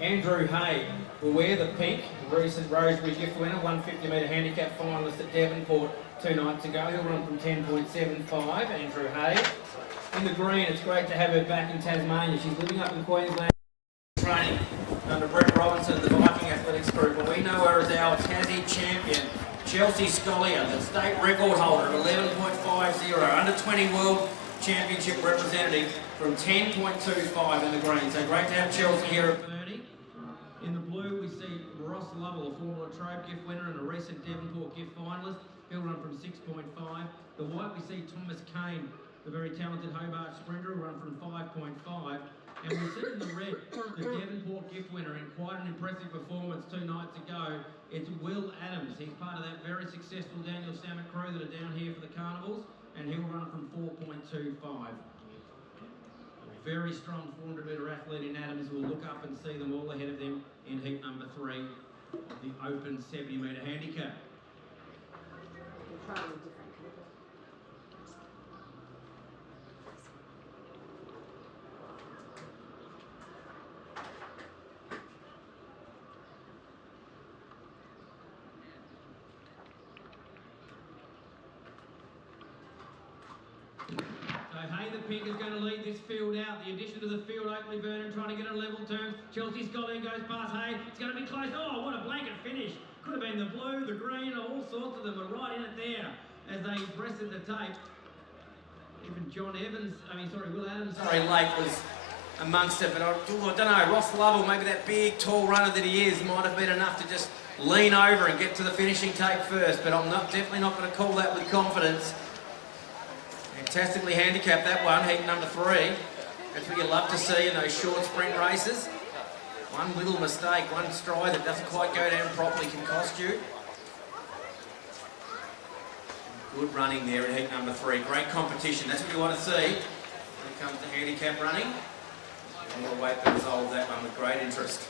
Andrew Hay will wear the pink. Recent Rosebery gift winner, 150-metre handicap finalist at Devonport 2 nights ago. He'll run from 10.75. Andrew Hay. In the green, it's great to have her back in Tasmania. She's living up in Queensland, training under Brett Robinson of the Viking Athletics Group. And we know her as our Tassie champion, Chelsea Scollier, the state record holder of 11.50, under 20 World Championship representative from 10.25 in the green. So great to have Chelsea here at Burnie. In the blue, we see Ross Lovell, a former Latrobe gift winner and a recent Devonport gift finalist. He'll run from 6.5. The white, we see Thomas Kane, the very talented Hobart sprinter, will run from 5.5. And we see in the red, the Devonport gift winner in quite an impressive performance 2 nights ago. It's Will Adams. He's part of that very successful Daniel Sammet crew that are down here for the Carnivals, and he'll run from 4.25. A very strong 400-metre athlete in Adams. We'll look up and see them all ahead of them in heat number 3 of the open 70-metre handicap. We're trying with different people. So Hay the pink is going to lead this field out. The addition to the field, Oakley Vernon trying to get a level terms. Chelsea Scotland goes past Hay. It's going to be close. Oh, what a blanket finish. Could have been the blue, the green, all sorts of them were right in it there as they breasted the tape. Even Will Adams. Sorry, Lake was amongst it, but I don't know, Ross Lovell, maybe that big, tall runner that he is, might have been enough to just lean over and get to the finishing tape first, but I'm definitely not going to call that with confidence. Fantastically handicapped that one, heat number 3. That's what you love to see in those short sprint races. One little mistake, one stride that doesn't quite go down properly can cost you. Good running there in heat number 3. Great competition. That's what you want to see when it comes to handicap running. And we'll wait the result of that one with great interest.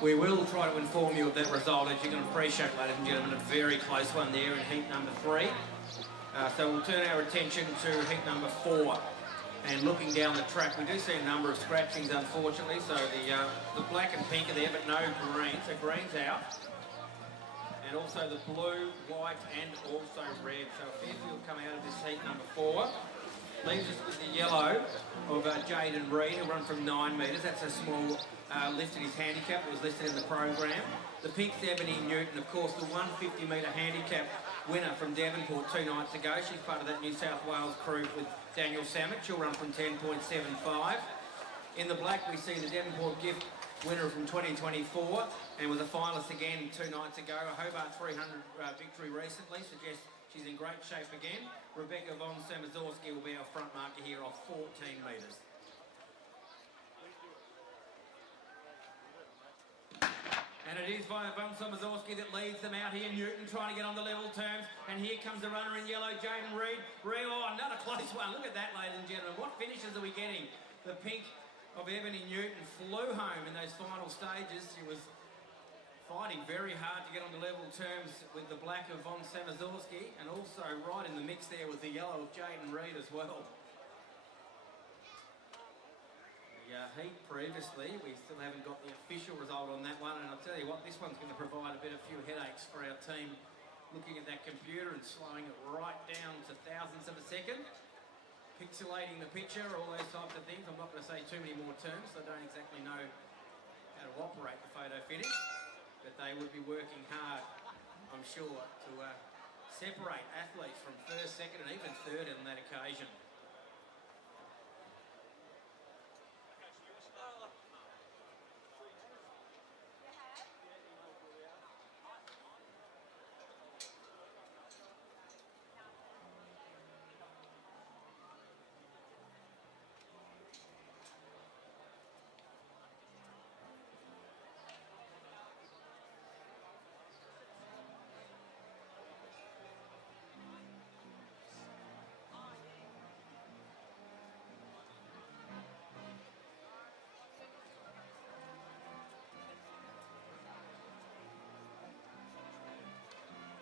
We will try to inform you of that result, as you can appreciate, ladies and gentlemen, a very close one there in heat number 3. So we'll turn our attention to heat number 4. And looking down the track, we do see a number of scratchings, unfortunately. So the black and pink are there, but no green. So green's out. And also the blue, white, and also red. So a fair few will come out of this heat number 4. Leaves us with the yellow of Jaden Reed, who run from 9 metres. That's a small lift in his handicap that was listed in the program. The pink's Ebony Newton, of course, the 150 metre handicap winner from Devonport 2 nights ago. She's part of that New South Wales crew with Daniel Samet. She'll run from 10.75. In the black, we see the Devonport gift winner from 2024 and was a finalist again 2 nights ago. A Hobart 300 victory recently suggests she's in great shape again. Rebecca von Samazorski will be our front marker here off 14 metres. And it is von Samazorski that leads them out here. Newton trying to get on the level terms. And here comes the runner in yellow, Jaden Reed. Oh, another close one. Look at that, ladies and gentlemen. What finishes are we getting? The pink of Ebony Newton flew home in those final stages. She was fighting very hard to get on the level terms with the black of von Samazorski, and also right in the mix there was the yellow of Jaden Reed as well. The heat previously, we still haven't got the official result on that one, and I'll tell you what, this one's going to provide a few headaches for our team looking at that computer and slowing it right down to thousandths of a second, pixelating the picture, all those types of things. I'm not going to say too many more terms, so I don't exactly know how to operate the photo finish. But they would be working hard, I'm sure, to separate athletes from first, second and even third on that occasion.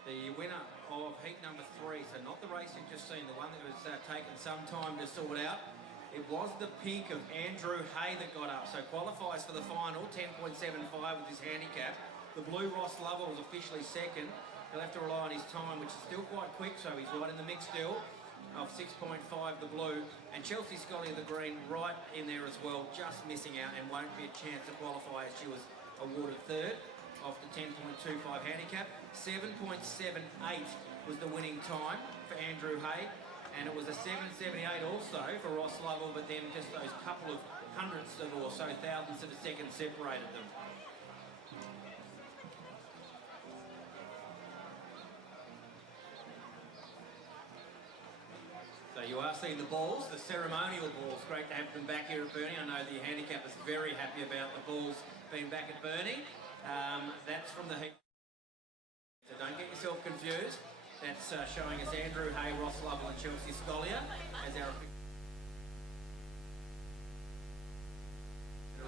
The winner of heat number 3, so not the race you've just seen, the one that was taken some time to sort out. It was the pink of Andrew Hay that got up, so qualifies for the final, 10.75 with his handicap. The blue Ross Lover was officially second. He'll have to rely on his time, which is still quite quick, so he's right in the mix still, of 6.5 the blue. And Chelsea Scully the green right in there as well, just missing out and won't be a chance to qualify as she was awarded third off the 10.25 handicap. 7.78 was the winning time for Andrew Hay, and it was a 7.78 also for Ross Lovell, but then just those couple of hundredths of or so thousandths of a second separated them. So you are seeing the balls, the ceremonial balls. Great to have them back here at Burnie. I know the handicap is very happy about the balls being back at Burnie. That's from the heat. So don't get yourself confused. That's showing us Andrew Hay, Ross Lovell and Chelsea Scollier as our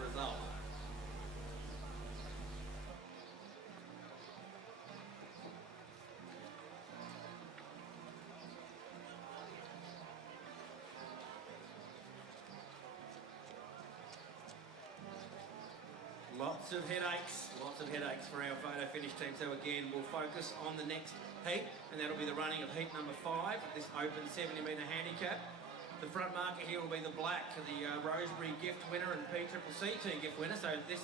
result. Lots of headaches for our photo finish team. So again, we'll focus on the next heat, and that'll be the running of heat number 5, this open 70-metre handicap. The front marker here will be the black, the Rosebery gift winner and PCCC gift winner. So this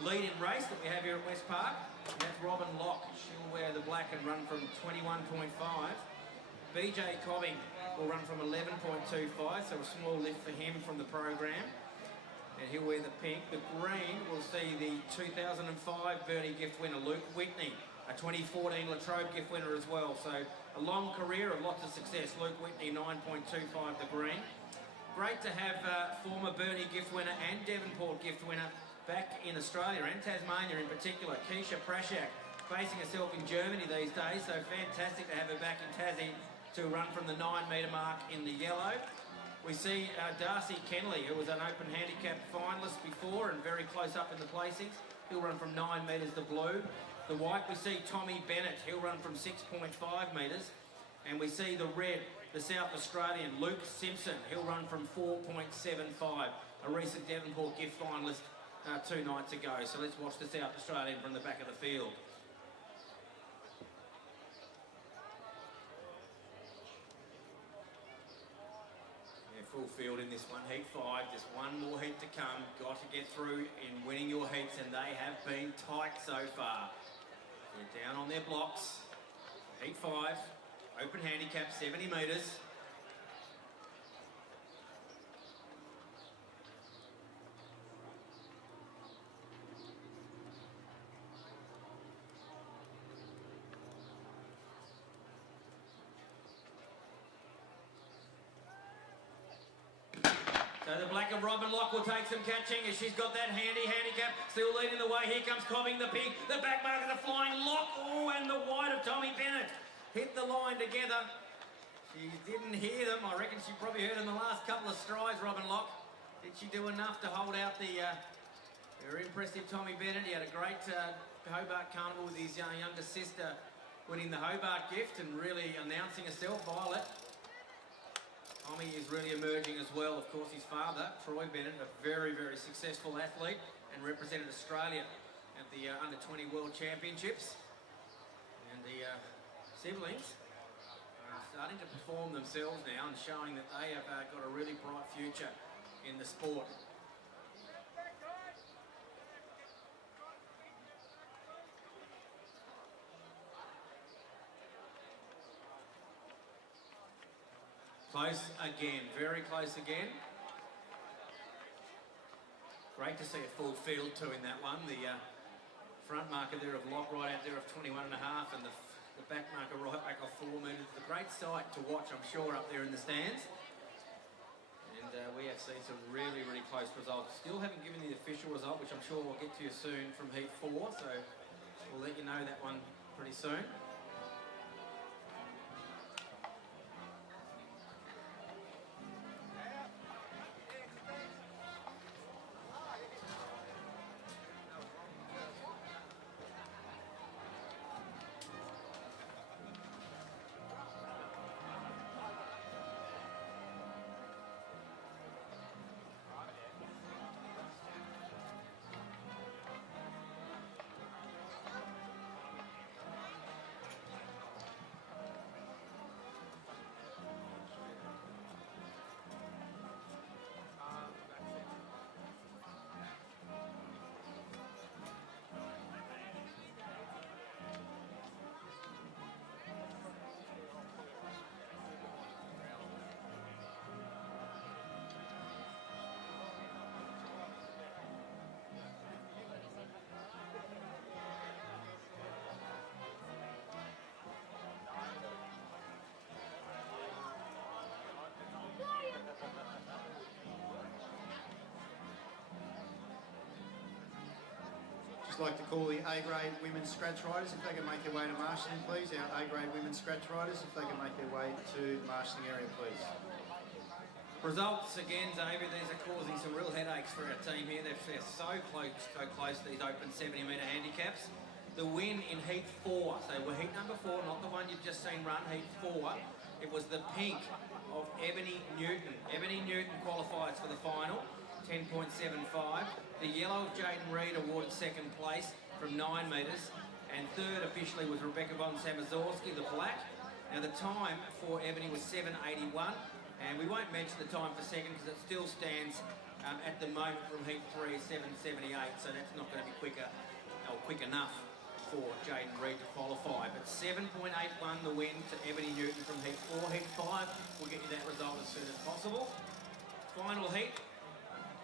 lead-in race that we have here at West Park, and that's Robin Locke. She'll wear the black and run from 21.5. BJ Cobbing will run from 11.25, so a small lift for him from the program. And he'll wear the pink. The green will see the 2005 Burnie gift winner, Luke Whitney, a 2014 Latrobe gift winner as well. So a long career of lots of success. Luke Whitney, 9.25 the green. Great to have former Burnie gift winner and Devonport gift winner back in Australia and Tasmania in particular. Keisha Prashak facing herself in Germany these days, so fantastic to have her back in Tassie to run from the 9-metre mark in the yellow. We see Darcy Kenley, who was an open handicap finalist before and very close up in the placings. He'll run from 9 metres to blue. The white, we see Tommy Bennett. He'll run from 6.5 metres. And we see the red, the South Australian, Luke Simpson. He'll run from 4.75, a recent Devonport gift finalist 2 nights ago. So let's watch the South Australian from the back of the field. Yeah, full field in this one, heat 5. Just one more heat to come. Got to get through in winning your heats, and they have been tight so far. They're down on their blocks. Heat 5. Open handicap, 70 metres. So the black of Robin Locke will take some catching as she's got that handy handicap. Still leading the way. Here comes Cobbing the pig. The back markers are flying. Locke. Oh, and the white of Tommy Bennett hit the line together. She didn't hear them. I reckon she probably heard them the last couple of strides, Robin Locke. Did she do enough to hold out the very impressive Tommy Bennett? He had a great Hobart Carnival with his younger sister winning the Hobart gift and really announcing herself, Violet. Tommy is really emerging as well. Of course, his father, Troy Bennett, a very, very successful athlete and represented Australia at the Under-20 World Championships. And the siblings are starting to perform themselves now and showing that they have got a really bright future in the sport. Close again, very close again. Great to see a full field too in that one. The front marker there of Locke right out there of 21.5 and the back marker right back off 4 metres. It's a great sight to watch, I'm sure, up there in the stands. And we have seen some really, really close results. Still haven't given the official result, which I'm sure we'll get to you soon from Heat 4, so we'll let you know that one pretty soon. Just like to call the A-grade women's scratch riders, if they can make their way to marshalling, please. Our A-grade women's scratch riders, if they can make their way to the marshalling area, please. Results again, David. These are causing some real headaches for our team here. They're so close to these open 70-metre handicaps. The win in Heat 4, so we're Heat number 4, not the one you've just seen run, Heat 4. It was the pink of Ebony Newton. Ebony Newton qualifies for the final, 10.75. The yellow of Jaden Reid awarded second place from 9 metres. And third officially was Rebecca von Samazorski, the black. Now the time for Ebony was 7.81. And we won't mention the time for second because it still stands at the moment from Heat 3, 7.78. So that's not going to be quick enough for Jaden Reid to qualify. But 7.81 the win to Ebony Newton from Heat 4. Heat 5, we'll get you that result as soon as possible. Final heat.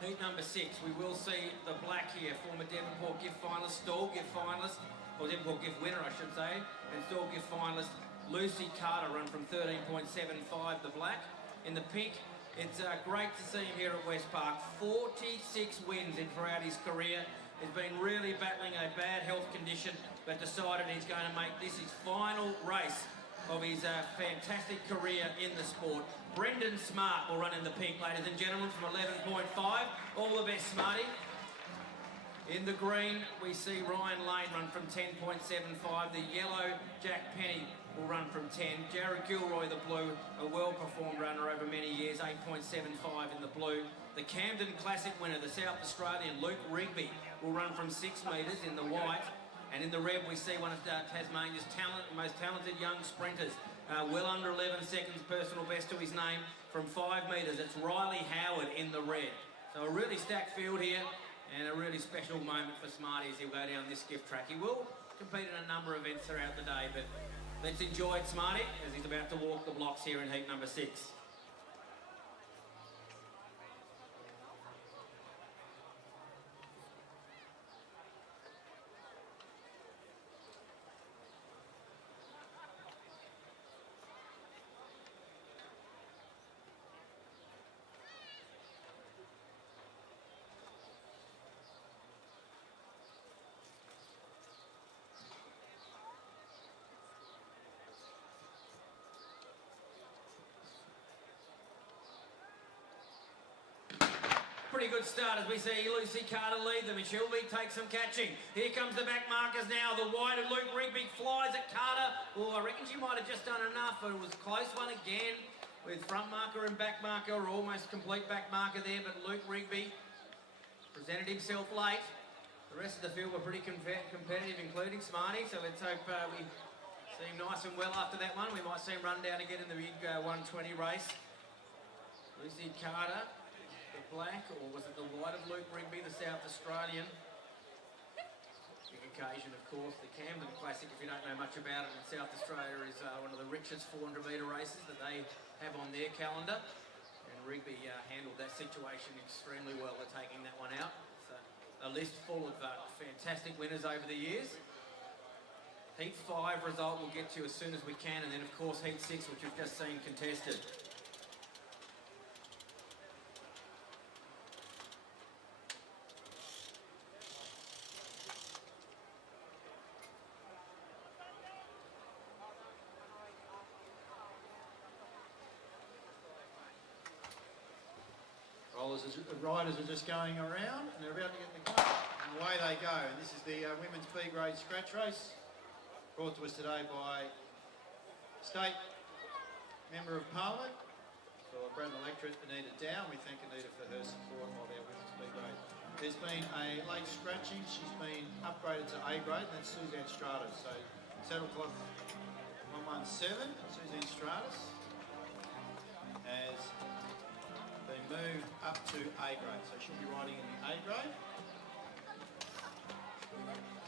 Heat number 6, we will see the black here, former Devonport gift finalist, Stall gift finalist, or Devonport gift winner I should say, and Stall gift finalist Lucy Carter run from 13.75, the black. In the pink, it's great to see him here at West Park. 46 wins throughout his career. He's been really battling a bad health condition, but decided he's going to make this his final race of his fantastic career in the sport. Brendan Smart will run in the pink, ladies and gentlemen, from 11.5. All the best, Smarty. In the green, we see Ryan Lane run from 10.75. The yellow, Jack Penny, will run from 10. Jared Gilroy, the blue, a well-performed runner over many years, 8.75 in the blue. The Camden Classic winner, the South Australian Luke Rigby, will run from 6 metres in the white. And in the red, we see one of Tasmania's most talented young sprinters, well under 11 seconds personal best to his name from 5 metres. It's Riley Howard in the red. So a really stacked field here and a really special moment for Smarty as he'll go down this gift track. He will compete in a number of events throughout the day, but let's enjoy it, Smarty, as he's about to walk the blocks here in heat number 6. Pretty good start as we see Lucy Carter lead them, and Shelby takes some catching. Here comes the back markers now. The wide of Luke Rigby flies at Carter. Oh, I reckon she might have just done enough, but it was a close one again with front marker and back marker, or almost complete back marker there, but Luke Rigby presented himself late. The rest of the field were pretty competitive, including Smarty, so let's hope we see him nice and well after that one. We might see him run down again in the big 120 race. Lucy Carter, the black, or was it the white of Luke Rigby, the South Australian? Big occasion, of course, the Camden Classic, if you don't know much about it, in South Australia is one of the richest 400 metre races that they have on their calendar. And Rigby handled that situation extremely well. They're taking that one out. So a list full of fantastic winners over the years. Heat 5 result we'll get to as soon as we can, and then of course Heat 6, which we've just seen contested. Riders are just going around and they're about to get in the car and away they go. And this is the women's B grade scratch race brought to us today by State Member of Parliament for Bradman Electorate, Anita Down. We thank Anita for her support of our women's B grade. There's been a late scratching. She's been upgraded to A grade, and that's Suzanne Stratus. So saddle clock 117, Suzanne Stratus has been moved up to A grade, so she'll be riding in the A grade.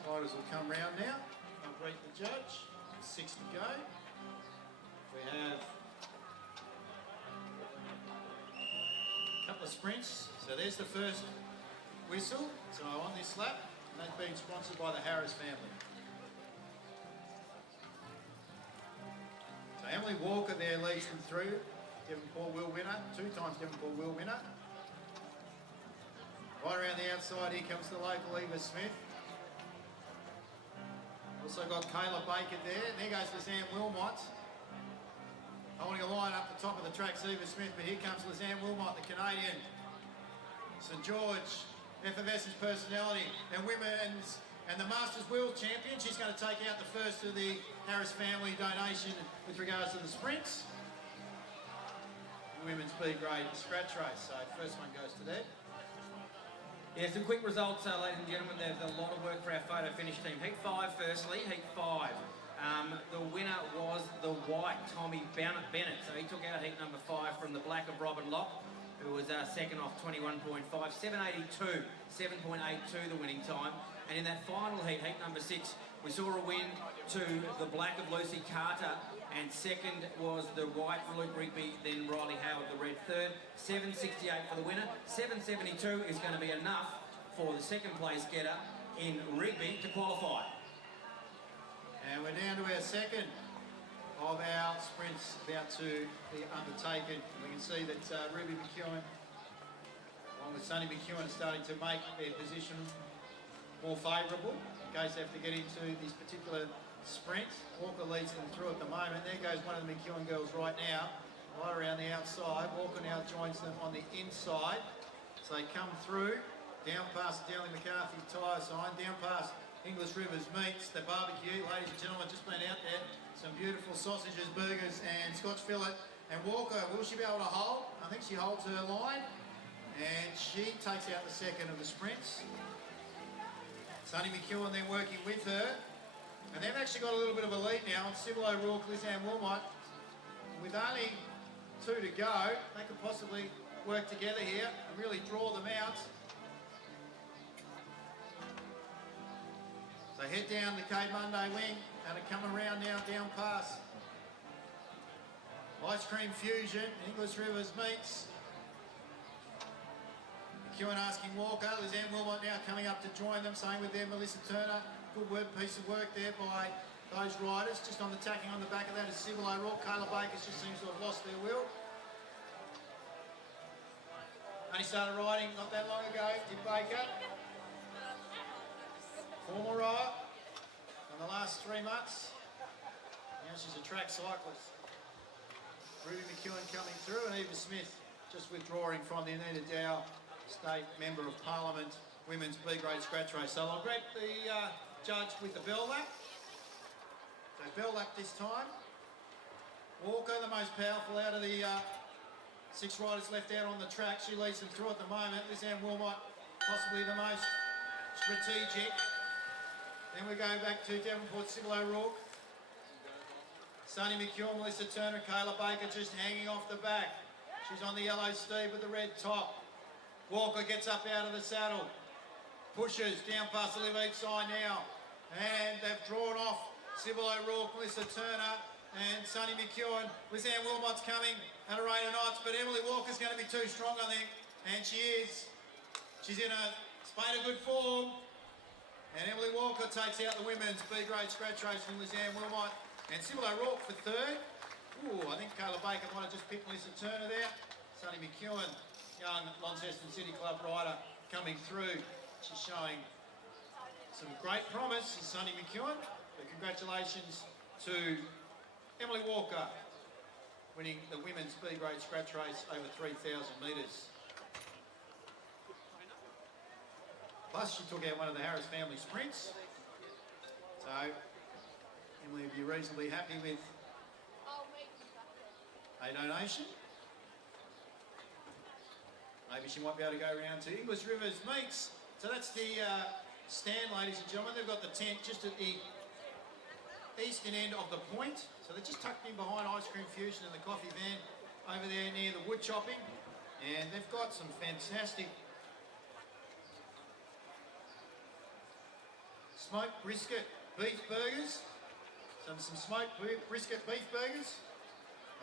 Riders will come round now. I'll greet the judge. 6 to go. We have a couple of sprints. So there's the first whistle. So on this lap, and that's being sponsored by the Harris family. So Emily Walker there leads them through. Devonport Will winner, 2 times Devonport Will winner. Right around the outside, here comes the local Eva Smith. Also got Kayla Baker there, and there goes Lizanne Wilmot. Holding a line up the top of the track's Eva Smith, but here comes Lizanne Wilmot, the Canadian. St George, FFS's personality, and women's and the Masters World Champion. She's going to take out the first of the Harris family donation with regards to the sprints. Women's B grade scratch race, so first one goes to them. Yeah, some quick results, ladies and gentlemen. There's a lot of work for our photo finish team. Heat 5 firstly, Heat 5. The winner was the white Tommy Bennett, so he took out Heat number 5 from the black of Robin Locke, who was second off 21.5, 7.82, 7.82 the winning time. And in that final heat, heat number 6, we saw a win to the black of Lucy Carter, and second was the white for Luke Rigby, then Riley Howard, the red third. 7.68 for the winner. 7.72 is going to be enough for the second place getter in Rigby to qualify. And we're down to our second of our sprints about to be undertaken. We can see that Ruby McEwen, along with Sonny McEwen, are starting to make their position more favourable in case they have to get into this particular sprint. Walker leads them through at the moment. There goes one of the McEwen girls right now, right around the outside. Walker now joins them on the inside. So they come through down past Dowling McCarthy tyre sign, down past English Rivers Meats, the barbecue. Ladies and gentlemen, just been out there. Some beautiful sausages, burgers and Scotch fillet. And Walker, will she be able to hold? I think she holds her line. And she takes out the second of the sprints. Sonny McEwen then working with her. And they've actually got a little bit of a lead now on Sybil O'Rourke, Lizanne Wilmot. With only 2 to go, they could possibly work together here and really draw them out. So head down the Cape Monday wing and come around now down past Ice Cream Fusion, English Rivers Meats. McEwen asking Walker, Lizanne Wilmot now coming up to join them, same with them, Melissa Turner. Good piece of work there by those riders. Just on the tacking on the back of that is Sybil O'Rourke. Kayla Baker just seems to have lost their will. Only started riding not that long ago, did Baker. Former rider in the last 3 months. Now she's a track cyclist. Ruby McEwen coming through and Eva Smith just withdrawing from the Anita Dow State Member of Parliament Women's B-grade scratch race. So I'll grab the judge with the bell lap. So bell lap this time. Walker, the most powerful out of the 6 riders left out on the track. She leads them through at the moment. Lizanne Wilmot, possibly the most strategic. Then we go back to Devonport, Sybil O'Rourke. Sonny McEwen, Melissa Turner, Kayla Baker just hanging off the back. She's on the yellow Steve with the red top. Walker gets up out of the saddle. Pushes down past the lead sign now. And they've drawn off Sybil O'Rourke, Melissa Turner and Sonny McEwen. Lizanne Wilmot's coming at a rate of knots, but Emily Walker's going to be too strong, I think. And she is. She's in a spate of good form. And Emily Walker takes out the women's B-grade scratch race from Lizanne Wilmot. And Sybil O'Rourke for 3rd. Ooh, I think Kayla Baker might have just picked Melissa Turner there. Sonny McEwen, young Launceston City Club rider, coming through. She's showing some great promise, is Sonny McEwen. But congratulations to Emily Walker, winning the women's B-grade scratch race over 3,000 metres. Plus, she took out one of the Harris family sprints. So, Emily will be reasonably happy with a donation. Maybe she might be able to go around to English Rivers Meats. So that's the stand, ladies and gentlemen. They've got the tent just at the eastern end of the point. So they're just tucked in behind Ice Cream Fusion and the coffee van over there near the wood chopping. And they've got some fantastic smoked brisket beef burgers. Some smoked brisket beef burgers,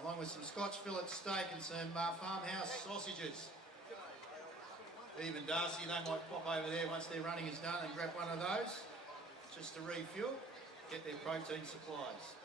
along with some Scotch fillet steak and some farmhouse sausages. Even Darcy, they might pop over there once their running is done and grab one of those, just to refuel, get their protein supplies.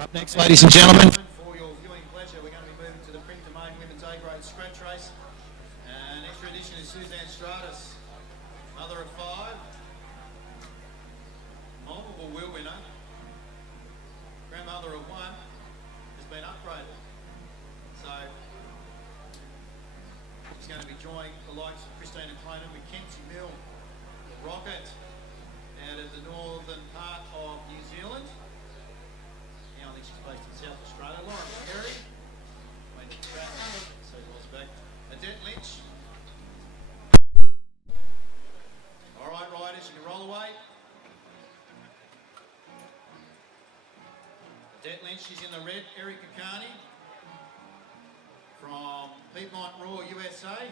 Up next, ladies and gentlemen, for your viewing pleasure, we're going to be moving to the Print Domain Women's A-grade scratch race. And extra edition is Suzanne Stratus, mother of 5, multiple wheel winner, grandmother of 1, has been upgraded. So she's going to be joining the likes of Christina Clonan, Mackenzie Mill, the Rocket, out of the northern part of New Zealand. I think she's based in South Australia. Lauren Perry, went to track, so was back. Adette Lynch. All right, riders, you can roll away. Adette Lynch, she's in the red. Erica Carney from Piedmont Raw, USA.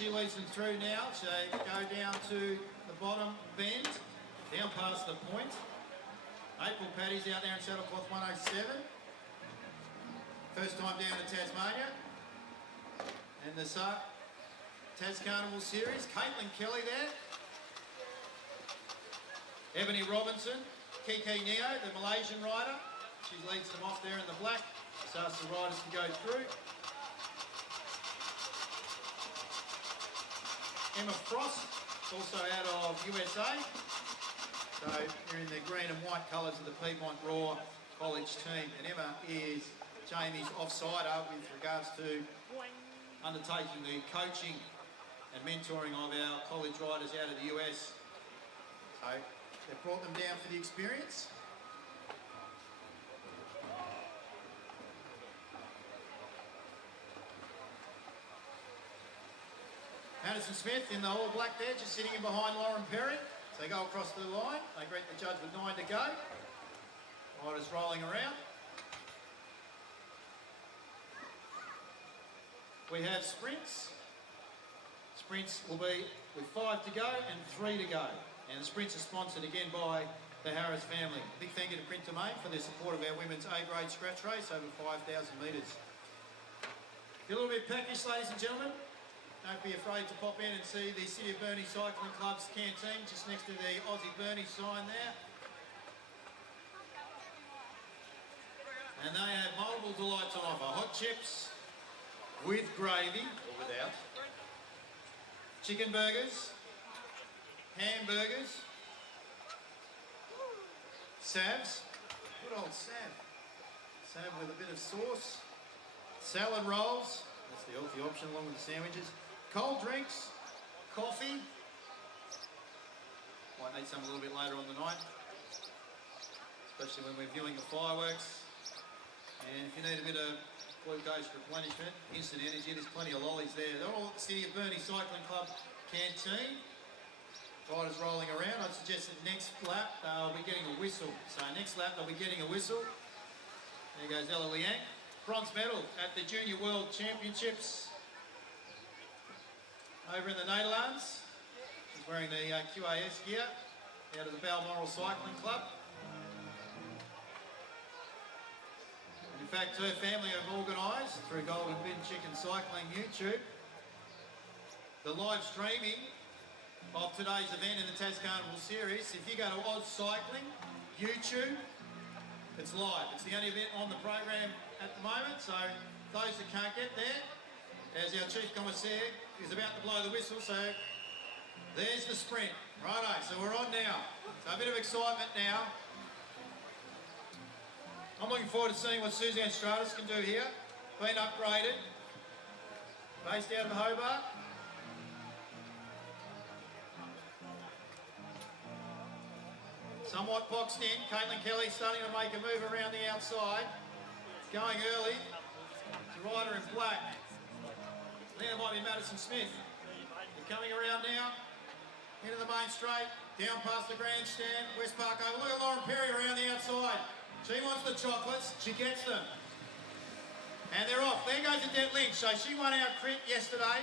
she leads them through now. They go down to the bottom bend, down past the point. April Paddy's out there in saddlecloth 107. First time down to Tasmania. And the Tas Carnival series. Caitlin Kelly there. Ebony Robinson. Kiki Neo, the Malaysian rider. She leads them off there in the black. Just asks the riders to go through. Emma Frost, also out of USA. So they're in the green and white colours of the Piedmont Raw College team. And Emma is Jamie's offsider with regards to undertaking the coaching and mentoring of our college riders out of the US. So they've brought them down for the experience. Madison Smith in the all black there, just sitting in behind Lauren Perry. So they go across the line. They greet the judge with 9 to go. Riders rolling around. We have sprints. Sprints will be with 5 to go and 3 to go. And the sprints are sponsored again by the Harris family. Big thank you to Print Domain for their support of our women's A-grade scratch race over 5,000 metres. A little bit peckish, ladies and gentlemen. Don't be afraid to pop in and see the City of Burnie Cycling Club's canteen just next to the Aussie Burnie sign there. And they have multiple delights on offer. Hot chips with gravy, or without. Chicken burgers, hamburgers, Savs, good old Sav. Sav with a bit of sauce, salad rolls, that's the healthy option along with the sandwiches, cold drinks, coffee, might need some a little bit later on the night, especially when we're viewing the fireworks. And if you need a bit of glucose replenishment, instant energy, there's plenty of lollies there. They're all at the City of Burnie Cycling Club canteen. Riders rolling around. I'd suggest that next lap they'll be getting a whistle. So next lap they'll be getting a whistle. There goes Ella Liang. Bronze medal at the Junior World Championships over in the Netherlands. She's wearing the QAS gear out of the Balmoral Cycling Club. In fact, her family have organised through Golden Bin Chicken Cycling YouTube the live streaming of today's event in the Tas Carnival series. If you go to Oz Cycling YouTube, it's live. It's the only event on the program at the moment, so those that can't get there, as our Chief Commissaire is about to blow the whistle, so there's the sprint. Righto, so we're on now. So a bit of excitement now. I'm looking forward to seeing what Suzanne Stratus can do here. Been upgraded. Based out of Hobart. Somewhat boxed in. Caitlin Kelly starting to make a move around the outside. Going early. It's a rider in black. I think it might be Madison Smith. They're coming around now. Into the main straight. Down past the grandstand. West Park over. Look at Lauren Perry around the outside. She wants the chocolates, she gets them. And they're off. There goes Adette Lynch. So she won our crit yesterday.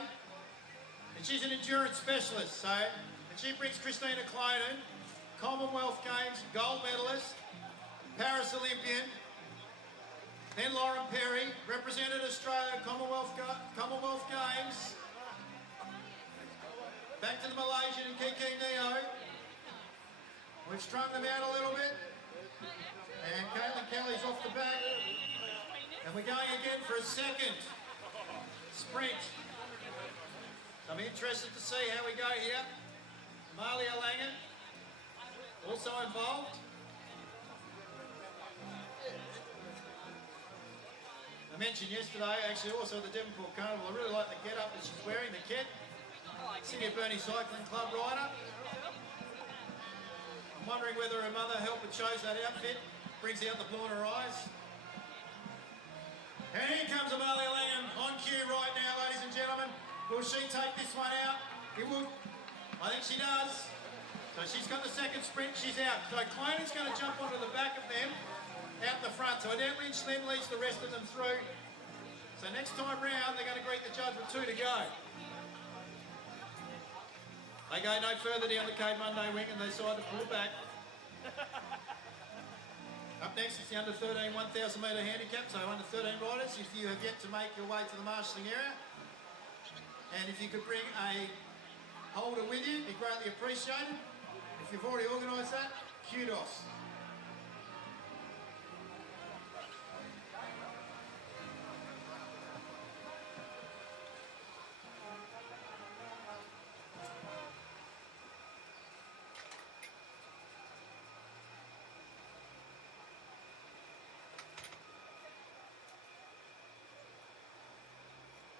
And she's an endurance specialist. So, and she brings Christina Clonan, Commonwealth Games gold medalist, Paris Olympian. Then Lauren Perry, represented Australia, Commonwealth Games. Back to the Malaysian and Kiki Neo. We've strung them out a little bit. And Caitlin Kelly's off the back. And we're going again for a second sprint. I'm interested to see how we go here. Malia Langen also involved. I mentioned yesterday, actually also at the Devonport Carnival, I really like the get-up that she's wearing, the kit. City of Burnie Cycling Club rider. I'm wondering whether her mother helped her chose that outfit. Brings out the blue in her eyes. And here comes Amalia Langham on cue right now, ladies and gentlemen. Will she take this one out? It will. I think she does. So she's got the second sprint, she's out. So Clonan's going to jump onto the back of them, out the front. So Adette Lynch then leads the rest of them through. So next time round, they're going to greet the judge with 2 to go. They go no further down the Cape Monday wing and they decide to pull back. Up next is the under 13 1,000 metre handicap, so under 13 riders, if you have yet to make your way to the marshalling area, and if you could bring a holder with you, it'd be greatly appreciated. If you've already organised that, kudos.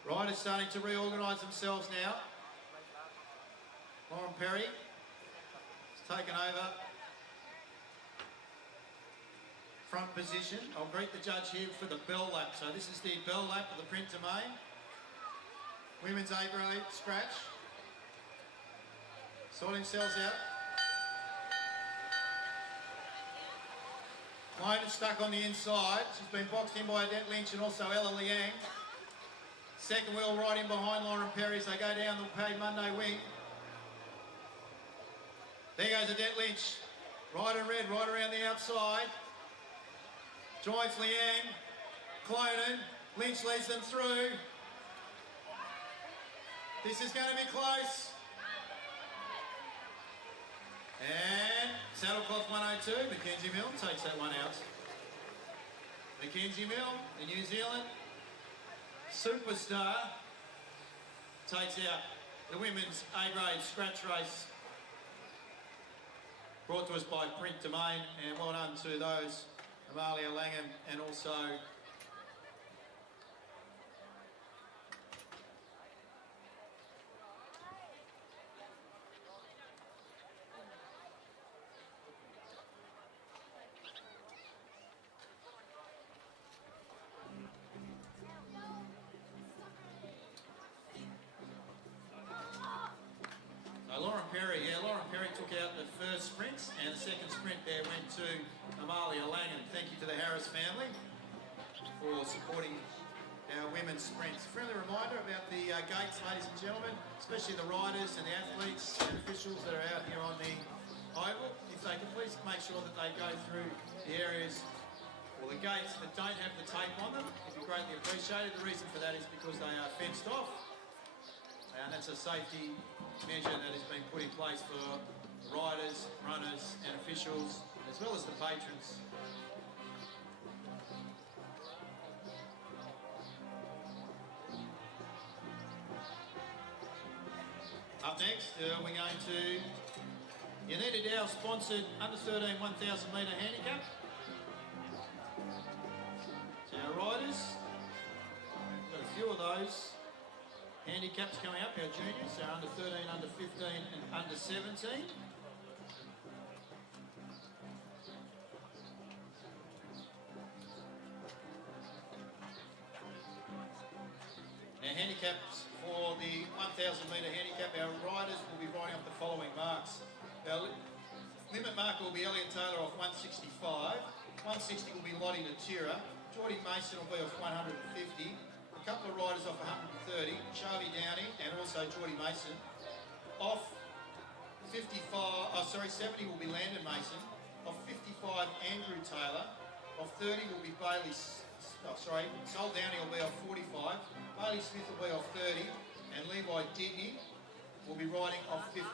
Riders starting to reorganise themselves now. Lauren Perry has taken over front position. I'll greet the judge here for the bell lap. So this is the bell lap of the print domain. Women's A grade scratch. Sorting themselves out. Maiden stuck on the inside. She's been boxed in by Odette Lynch and also Ella Liang. Second wheel right in behind Lauren Perry as they go down the Paid Monday wing. There goes Odette Lynch. Right in red, right around the outside. Joins Liang. Clonan. Lynch leads them through. This is going to be close. And Saddlecloth 102, Mackenzie Milne takes that one out. Mackenzie Milne, the New Zealand superstar, takes out the women's A-grade scratch race. Brought to us by Print Domain, and well done to those, Amalia Langham and also Lauren Perry took out the first sprint, and the second sprint there went to Amalia Langham. Thank you to the Harris family for supporting our women's sprints. A friendly reminder about the gates, ladies and gentlemen, especially the riders and the athletes and officials that are out here on the oval. If they can please make sure that they go through the areas or the gates that don't have the tape on them, it'd be greatly appreciated. The reason for that is because they are fenced off. And that's a safety measure that has been put in place for riders, runners and officials, as well as the patrons. Up next, we're going to Yanita Dow sponsored under 13 1,000 metre handicap. So our riders, we've got a few of those. Handicaps coming up, our juniors, are under 13, under 15 and under 17. Now handicaps for the 1,000 metre handicap, our riders will be riding off the following marks. Our limit marker will be Elliot Taylor off 165, 160 will be Lottie Natira, Geordie Mason will be off 150, a couple of riders off 130, Charlie Downey and also Geordie Mason. Off 70 will be Landon Mason. Off 55, Andrew Taylor. Off 30 will be Bailey, Sol Downey will be off 45, Bailey Smith will be off 30 and Levi Digny will be riding off 15.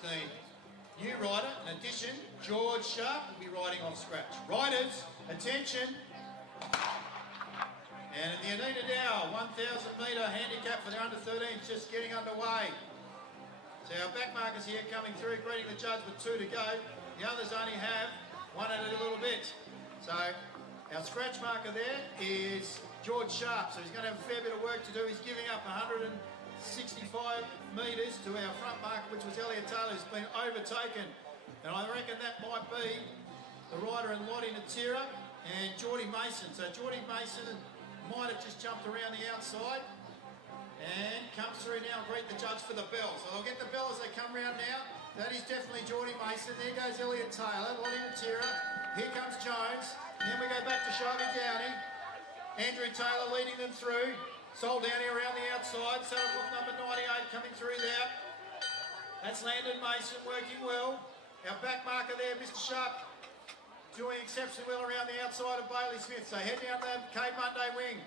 New rider, in addition, George Sharp will be riding off scratch. Riders, attention. And the Anita Dow 1,000 metre handicap for the under 13s just getting underway. So our back markers here coming through, greeting the judge with 2 to go. The others only have 1 and a little bit. So our scratch marker there is George Sharp. So he's going to have a fair bit of work to do. He's giving up 165 metres to our front marker, which was Elliot Taylor, who's been overtaken. And I reckon that might be the rider in Lottie Natira and Geordie Mason. So Geordie Mason might have just jumped around the outside and comes through now and greet the judge for the bell. So they'll get the bell as they come round now. That is definitely Geordie Mason. There goes Elliot Taylor, Lottie Natira. Here comes Jones. And then we go back to Charlie Downey. Andrew Taylor leading them through. Sol Downey around the outside. Saddlecloth number 98 coming through there. That's Landon Mason working well. Our back marker there, Mr. Sharp, doing exceptionally well around the outside of Bailey Smith. So head down the Cape Monday wing.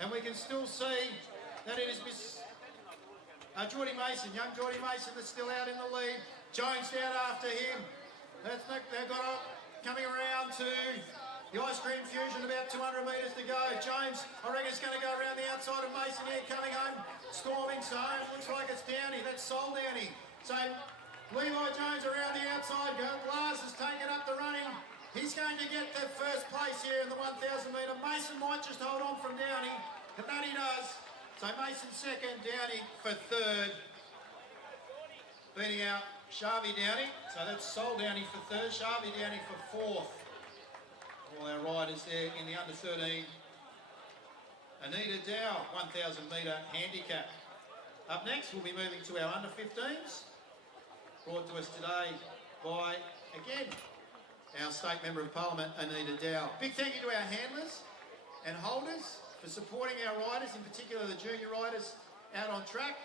And we can still see that it is Miss Geordie Mason, young Geordie Mason, that's still out in the lead. Jones down after him. They've got coming around to the ice cream fusion, about 200 metres to go. Jones, I reckon, is going to go around the outside of Mason here, coming home, storming zone. Looks like it's Downey. That's Sol Downey. So Levi Jones around the outside. Glass has taken up the running. He's going to get the first place here in the 1,000 metre. Mason might just hold on from Downey, but that he does. So Mason second, Downey for third. Beating out Sharvie Downey. So that's Sol Downey for third, Sharvie Downey for fourth. All our riders there in the under 13. Anita Dow, 1,000 metre handicap. Up next, we'll be moving to our under 15s. Brought to us today by, again, our State Member of Parliament, Anita Dow. Big thank you to our handlers and holders for supporting our riders, in particular the junior riders out on track.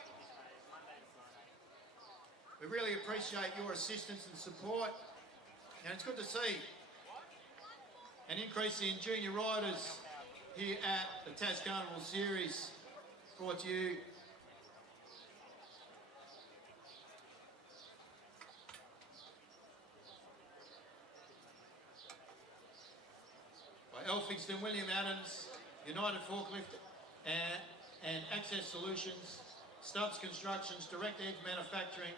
We really appreciate your assistance and support, and it's good to see an increase in junior riders here at the Tas Carnivals series, brought to you by Elphingston, William Adams, United Forklift and Access Solutions, Stubbs Constructions, Direct Edge Manufacturing,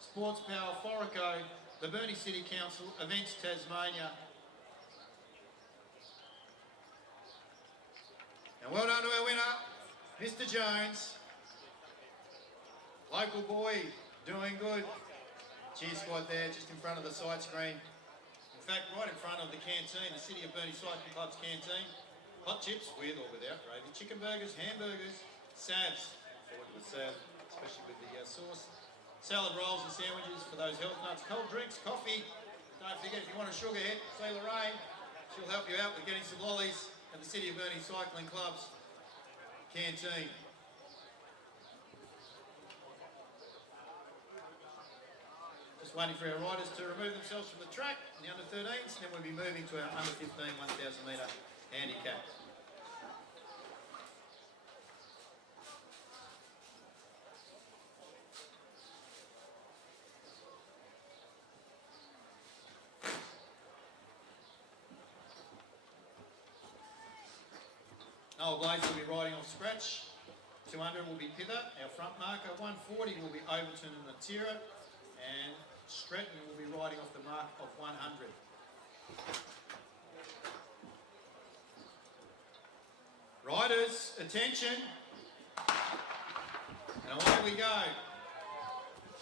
Sports Power, Foraco, the Burnie City Council, Events Tasmania. And well done to our winner, Mr. Jones. Local boy, doing good. Cheer squad there, just in front of the side screen. In fact, right in front of the canteen, the City of Burnie Cycling Club's canteen. Hot chips, with or without gravy. Chicken burgers, hamburgers, salves. Forward with salve, especially with the sauce. Salad rolls and sandwiches for those health nuts. Cold drinks, coffee. Don't forget, if you want a sugar hit, see Lorraine. She'll help you out with getting some lollies at the City of Burnie Cycling Club's canteen. Just waiting for our riders to remove themselves from the track, the under 13s, and then we'll be moving to our under 15 1,000 metre handicap. Noel Blaze will be riding off scratch. 200 will be Pither. Our front marker. 140 will be Overton and Natira. And Stretton will be riding off the mark of 100. Riders, attention. And away we go.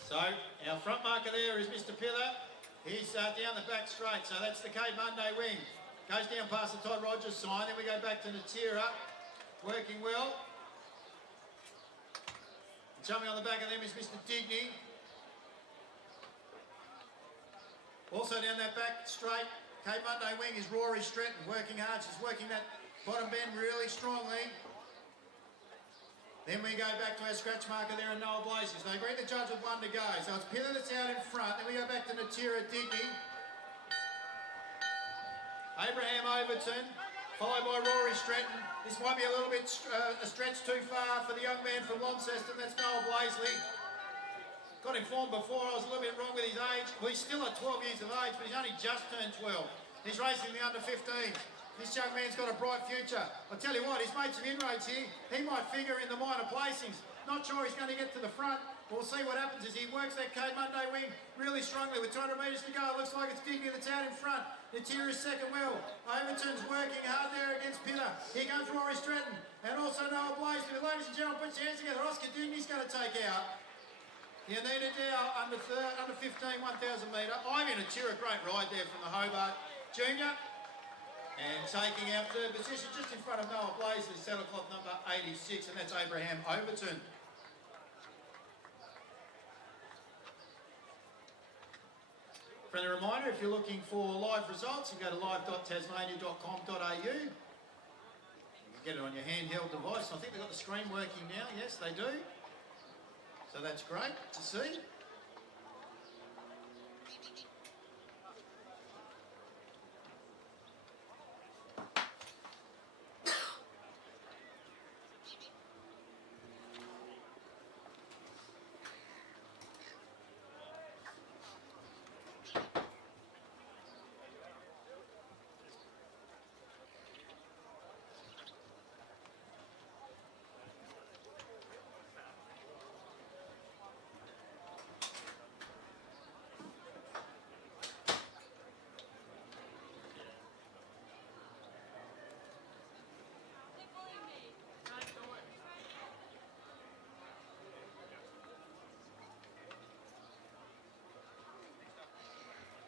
So our front marker there is Mr. Pither. He's down the back straight. So that's the Cape Monday wing. Goes down past the Todd Rogers sign. Then we go back to Natira. Working well. And jumping on the back of them is Mr. Digney. Also down that back straight, Cape Monday wing is Rory Stretton, working hard. She's working that bottom bend really strongly. Then we go back to our scratch marker there in Noel Blazes. They agree the judge with one to go. So it's Pither that's out in front. Then we go back to Natira Digney. Abraham Overton, followed by Rory Stretton. This might be a little bit a stretch too far for the young man from Launceston. That's Noel Blazley. Got informed before I was a little bit wrong with his age. Well, he's still at 12 years of age, but he's only just turned 12. He's racing the under 15. This young man's got a bright future. I'll tell you what, he's made some inroads here. He might figure in the minor placings. Not sure he's going to get to the front. We'll see what happens as he works that Cape Monday wing really strongly with 200 metres to go. It looks like it's Digney that's out in front. Natira's second well. Overton's working hard there against Pither. Here comes Rory Stretton and also Noel Blazley. Ladies and gentlemen, put your hands together. Oscar Digney's going to take out the Anita Dow under 15 1,000 metre. Ivy Natira, great ride there from the Hobart Junior. And taking out third position just in front of Noel Blazley, saddle cloth number 86, and that's Abraham Overton. Friendly reminder, if you're looking for live results, you go to live.tasmania.com.au. You can get it on your handheld device. I think they've got the screen working now. Yes, they do. So that's great to see.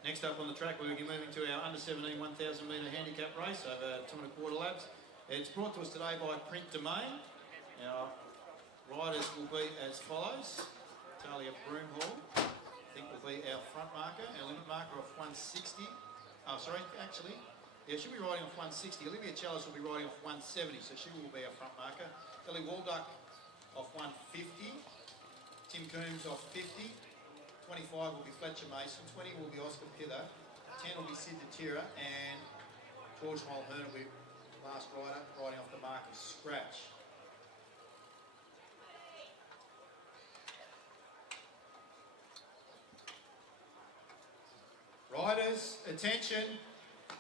Next up on the track, we'll be moving to our under 17 1,000 metre handicap race over 2¼ laps. It's brought to us today by Print Domain. Our riders will be as follows. Talia Broomhall, I think, will be our front marker, our limit marker off 160. Oh, sorry, actually, yeah, she'll be riding off 160. Olivia Chalice will be riding off 170, so she will be our front marker. Ellie Walduck off 150. Tim Coombs off 50. 25 will be Fletcher Mason, 20 will be Oscar Pither, 10 will be Sid Natira, and George Mulhern will be last rider, riding off the mark of scratch. Riders, attention,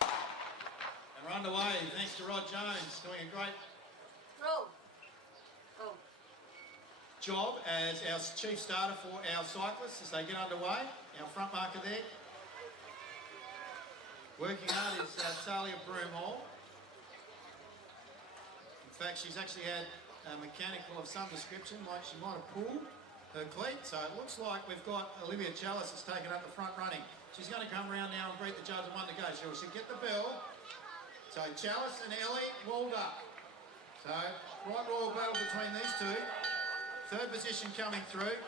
and we're underway, thanks to Rod Jones, doing a great job as our chief starter for our cyclists as they get underway. Our front marker there. Working hard is Talia Broomhall. In fact, she's actually had a mechanical of some description, like she might have pulled her cleat. So it looks like we've got Olivia Chalice has taken up the front running. She's going to come around now and greet the judge and one to go. She should get the bell. So Chalice and Ellie Walduck. So right royal battle between these two. Third position coming through.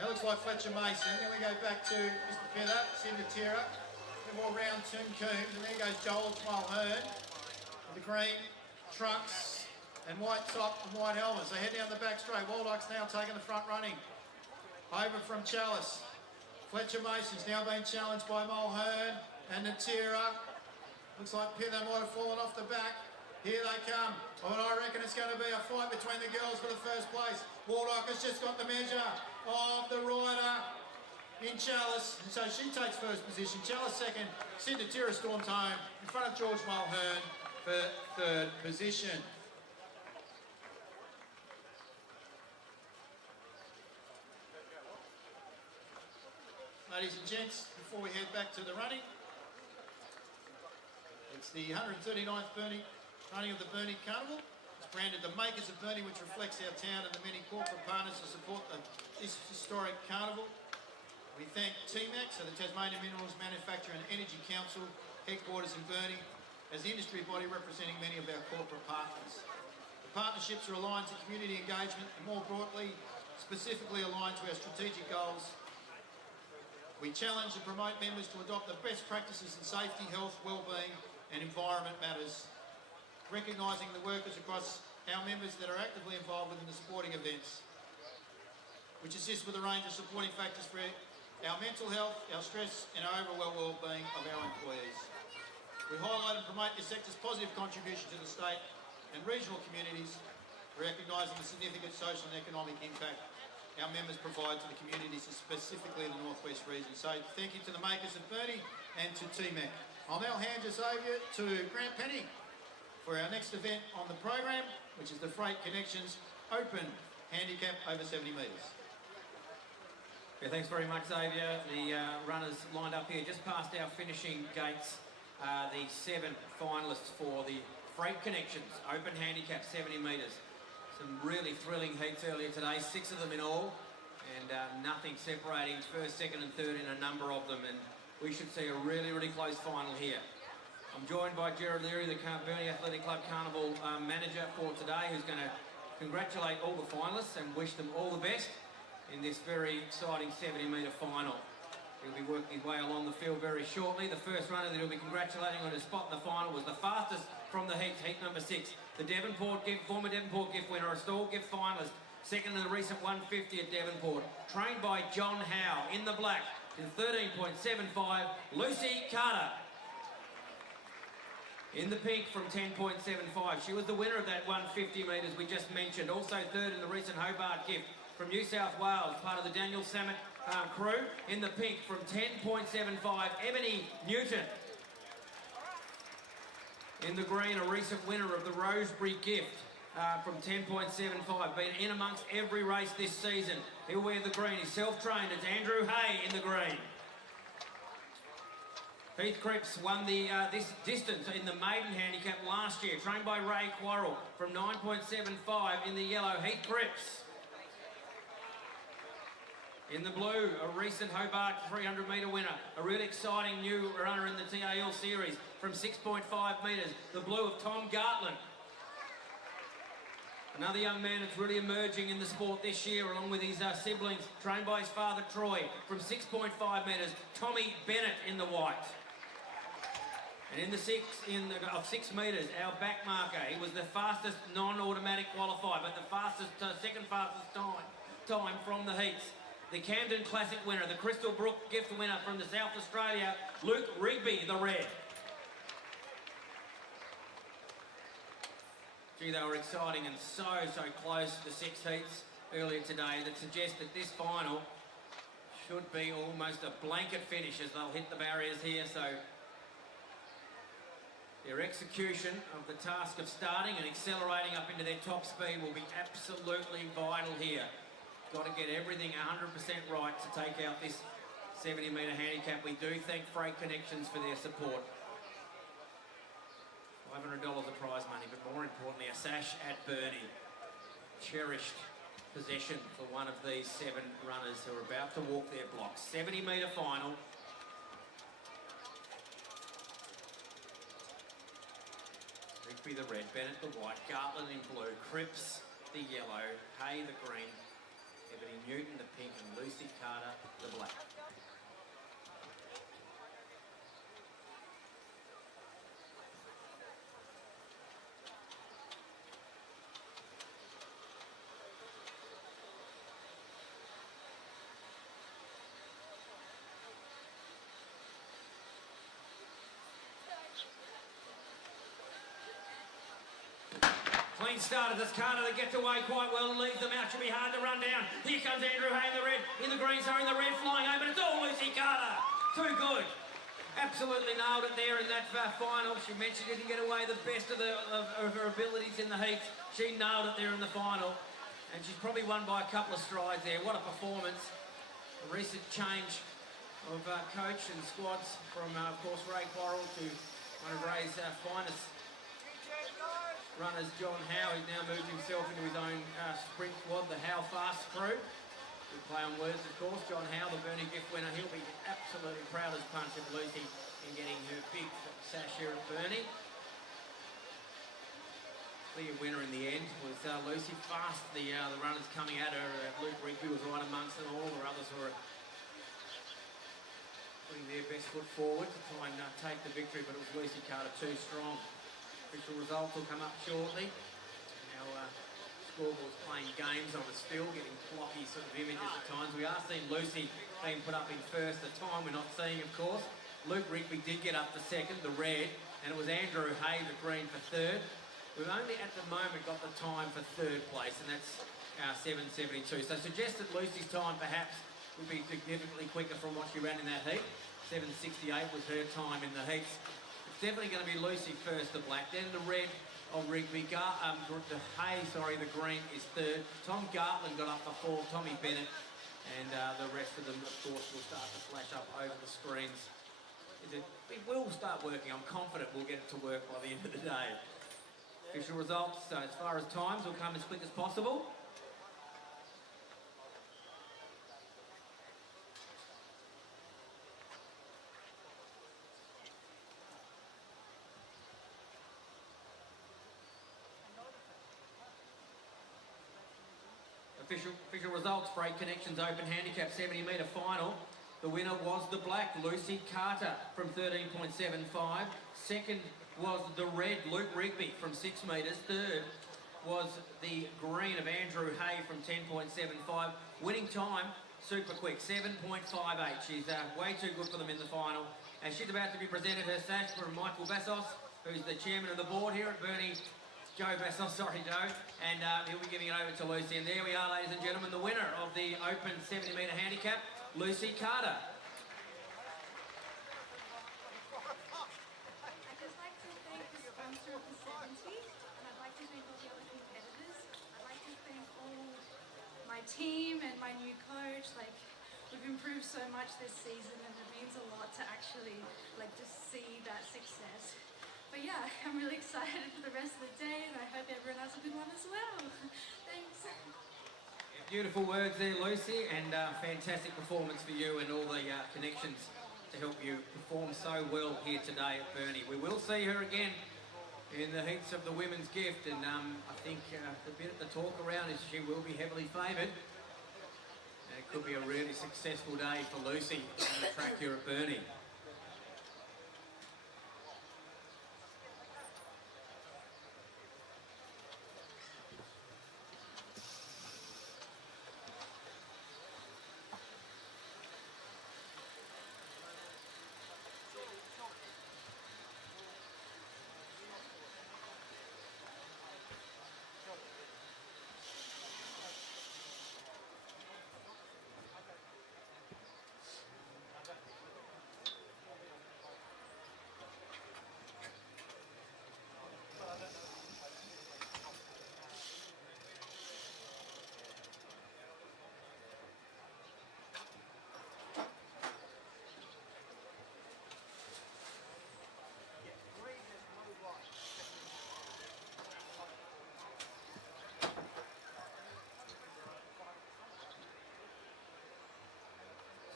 That looks like Fletcher Mason. Then we go back to Mr. Feather, Cinda Tira. Then more round Tim Coombs. And there goes Joel Mulhern with the green trunks and white top and white helmets. They head down the back straight. Walduck's now taking the front running. Over from Chalice. Fletcher Mason's now being challenged by Mulhern and Natira. Looks like Pither might have fallen off the back. Here they come. And I reckon it's going to be a fight between the girls for the first place. Walduck has just got the measure of the rider in Chalice. And so she takes first position. Chalice second. Sid Natira storms home in front of George Mulhern for third position. Ladies and gents, before we head back to the running, it's the 139th Burnie running of the Burnie Carnival. It's branded the Makers of Burnie, which reflects our town and the many corporate partners who support this historic carnival. We thank TMAC, so the Tasmania Minerals Manufacturer and Energy Council, headquarters in Burnie, as the industry body representing many of our corporate partners. The partnerships are aligned to community engagement and more broadly, specifically aligned to our strategic goals. We challenge and promote members to adopt the best practices in safety, health, wellbeing and environment matters, recognising the workers across our members that are actively involved within the sporting events, which assist with a range of supporting factors for our mental health, our stress and our overall wellbeing of our employees. We highlight and promote this sector's positive contribution to the state and regional communities, recognising the significant social and economic impact our members provide to the communities, specifically in the Northwest region. So thank you to the Makers of Burnie and to TMAC. I'll now hand us over to Grant Penny for our next event on the program, which is the Freight Connections Open Handicap over 70 metres. Yeah, thanks very much, Xavier. The runners lined up here just past our finishing gates. The 7 finalists for the Freight Connections Open Handicap 70 metres. Some really thrilling heats earlier today, 6 of them in all, and nothing separating first, second and third in a number of them, and we should see a really, really close final here. I'm joined by Gerard Leary, the Burnie Athletic Club Carnival manager for today, who's going to congratulate all the finalists and wish them all the best in this very exciting 70 metre final. He'll be working his way along the field very shortly. The first runner that he'll be congratulating on his spot in the final was the fastest from the heats, heat number 6. The former Devonport gift winner, a stall gift finalist, Second in the recent 150 at Devonport. Trained by John Howe in the black. In 13.75, Lucy Carter. In the pink from 10.75. She was the winner of that 150 metres we just mentioned. Also third in the recent Hobart gift from New South Wales, part of the Daniel Samet crew. In the pink from 10.75, Ebony Newton. In the green, a recent winner of the Rosebery gift from 10.75. Been in amongst every race this season. He'll wear the green. He's self-trained. It's Andrew Hay in the green. Heath Cripps won the this distance in the maiden handicap last year, trained by Ray Quarrell from 9.75 in the yellow. Heath Cripps. In the blue, a recent Hobart 300 metre winner, a really exciting new runner in the TAL series from 6.5 metres, the blue of Tom Gartland. Another young man that's really emerging in the sport this year, along with his siblings, trained by his father Troy from 6.5 metres, Tommy Bennett in the white. And in the 6 metres, our back marker, he was the fastest non-automatic qualifier, but the second fastest time from the heats. The Camden Classic winner, the Crystal Brook gift winner from the South Australia, Luke Rigby, the red. Gee, they were exciting and so close to 6 heats earlier today that suggest that this final should be almost a blanket finish as they'll hit the barriers here. So their execution of the task of starting and accelerating up into their top speed will be absolutely vital here. Got to get everything 100% right to take out this 70 metre handicap. We do thank Freight Connections for their support. $500 of prize money, but more importantly, a sash at Burnie. Cherished possession for one of these 7 runners who are about to walk their blocks. 70 metre final. Rigby the red, Bennett the white, Gartland in blue, Cripps the yellow, Hay the green, Ebony Newton the pink, and Lucy Carter the black. Clean start of this Carter that gets away quite well and leaves them out. Should be hard to run down. Here comes Andrew Hay in the red, in the green, sorry, in the red, flying home, but it's all Lucy Carter. Too good. Absolutely nailed it there in that final. She mentioned she didn't get away the best of her abilities in the heats. She nailed it there in the final. And she's probably won by a couple of strides there. What a performance. A recent change of coach and squads from, of course, Ray Quarrell to one of Ray's finest runners, John Howe. He's now moved himself into his own sprint squad, the How Fast crew. We play on words, of course. John Howe, the Burnie gift winner, he'll be absolutely proud as punch of Lucy in getting her big sash here at Burnie. Clear winner in the end was Lucy. Fast, the runners coming at her. Luke Rigby was right amongst them. All the others were putting their best foot forward to try and take the victory, but it was Lucy Carter too strong. Official results will come up shortly. Our scoreboard's playing games on us still, getting floppy sort of images at times. We are seeing Lucy being put up in first. The time we're not seeing, of course. Luke Rigby did get up to second, the red, and it was Andrew Hay, the green, for third. We've only at the moment got the time for third place, and that's 7:72. So suggest that Lucy's time perhaps would be significantly quicker from what she ran in that heat. 7:68 was her time in the heats. It's definitely going to be Lucy first, the black. Then the red of Rigby. The Hay, sorry, the green is third. Tom Gartland got up for fourth. Tommy Bennett. And the rest of them, of course, will start to flash up over the screens. It will start working. I'm confident we'll get it to work by the end of the day. Official results, as far as times, will come as quick as possible. Official results, Freight Connections Open Handicap 70 metre final. The winner was the black, Lucy Carter, from 13.75. Second was the red, Luke Rigby, from 6 metres. Third was the green of Andrew Hay from 10.75. Winning time, super quick, 7.58. She's way too good for them in the final. And she's about to be presented her sash from Michael Vassos, who's the chairman of the board here at Burnie. Joe Vassos, sorry Joe. And he'll be giving it over to Lucy. And there we are, ladies and gentlemen, the winner of the Open 70-metre handicap, Lucy Carter. I'd just like to thank the sponsor of the 70, and I'd like to thank all the other competitors. I'd like to thank all my team and my new coach. Like, we've improved so much this season, and it means a lot to actually just see that success. But yeah, I'm really excited for the rest of the day, and I hope everyone has a good one as well. Thanks. Beautiful words there, Lucy, and fantastic performance for you and all the connections to help you perform so well here today at Burnie. We will see her again in the heats of the women's gift, and I think the bit of the talk around is she will be heavily favoured. And it could be a really successful day for Lucy on the track here at Burnie.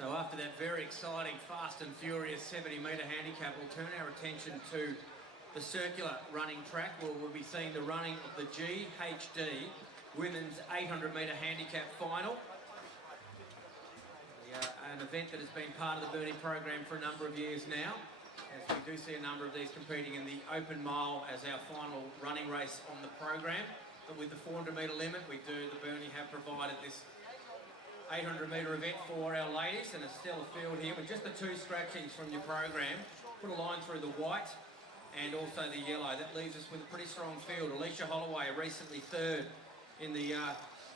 So after that very exciting, fast and furious 70-metre handicap, we'll turn our attention to the circular running track, where we'll be seeing the running of the GHD Women's 800-metre handicap final. An event that has been part of the Burnie program for a number of years now, as we do see a number of these competing in the open mile as our final running race on the program. But with the 400-metre limit, the Burnie have provided this 800-metre event for our ladies, and a stellar field here with just the two scratchings from your program. Put a line through the white and also the yellow. That leaves us with a pretty strong field. Alicia Holloway, recently third in the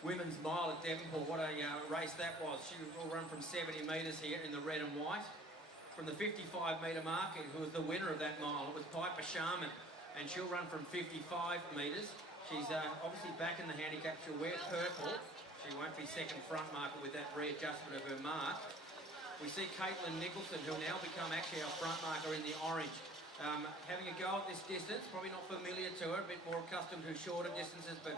women's mile at Devonport. What a race that was. She will run from 70 metres here in the red and white. From the 55-metre mark, who was the winner of that mile, it was Piper Sharman, and she'll run from 55 metres. She's obviously back in the handicap. She'll wear purple. She won't be second front marker with that readjustment of her mark. We see Caitlin Nicholson, who'll now become actually our front marker in the orange. Having a go at this distance, probably not familiar to her, a bit more accustomed to shorter distances, but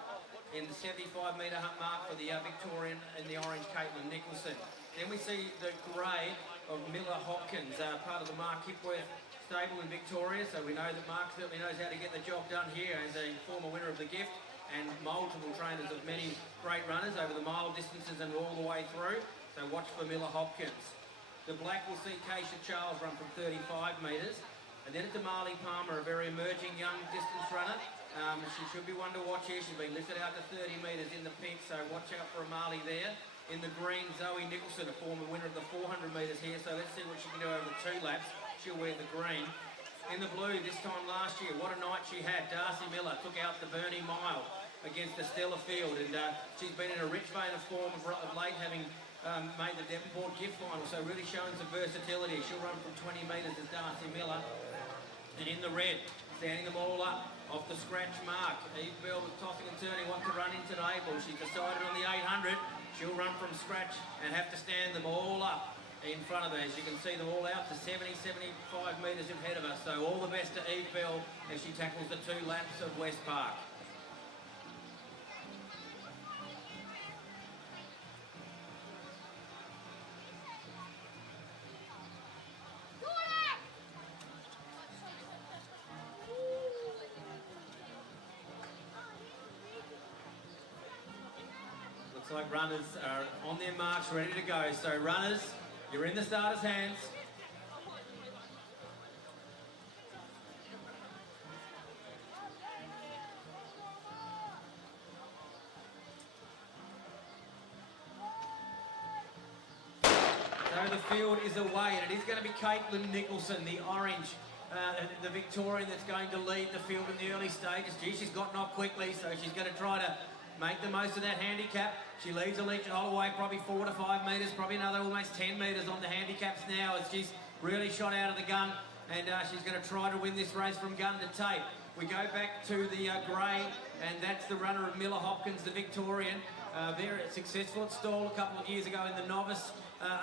in the 75-metre mark for the Victorian in the orange, Caitlin Nicholson. Then we see the grey of Miller Hopkins, part of the Mark Hipworth stable in Victoria, so we know that Mark certainly knows how to get the job done here as a former winner of the gift, and multiple trainers of many great runners over the mile distances and all the way through. So watch for Miller Hopkins. The black will see Keisha Charles run from 35 metres. And then it's Marley Palmer, a very emerging young distance runner. She should be one to watch here. She's been lifted out to 30 metres in the pink, so watch out for Marley there. In the green, Zoe Nicholson, a former winner of the 400 metres here, so let's see what she can do over the 2 laps. She'll wear the green. In the blue, this time last year, what a night she had. Darcy Miller took out the Burnie mile against the stellar field, and she's been in a rich vein of form of late, having made the Devonport gift final, so really showing some versatility. She'll run from 20 metres as Darcy Miller. And in the red, standing them all up off the scratch mark. Eve Bell was tossing and turning, wants to run into the able. She's decided on the 800. She'll run from scratch and have to stand them all up in front of her. As you can see them all out to 70, 75 metres ahead of us. So all the best to Eve Bell as she tackles the 2 laps of West Park. Looks like runners are on their marks, ready to go. So runners, you're in the starters' hands. field is away, and it is going to be Caitlin Nicholson, the orange, the Victorian that's going to lead the field in the early stages. Gee, she's gotten off quickly, so she's going to try to make the most of that handicap. She leads Alicia Holloway probably 4 to 5 metres, probably another almost 10 metres on the handicaps now as she's really shot out of the gun, and she's going to try to win this race from gun to tape. We go back to the grey, and that's the runner of Miller Hopkins, the Victorian. Very successful at Stall a couple of years ago in the novice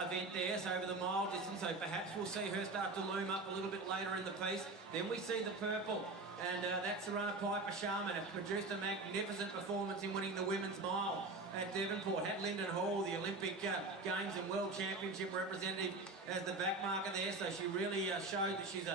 event there, so over the mile distance, so perhaps we'll see her start to loom up a little bit later in the piece. Then we see the purple, and that's the runner Piper Sharman. It produced a magnificent performance in winning the women's mile at Devonport. Had Lyndon Hall, the Olympic Games and World Championship representative, as the back marker there, so she really showed that she's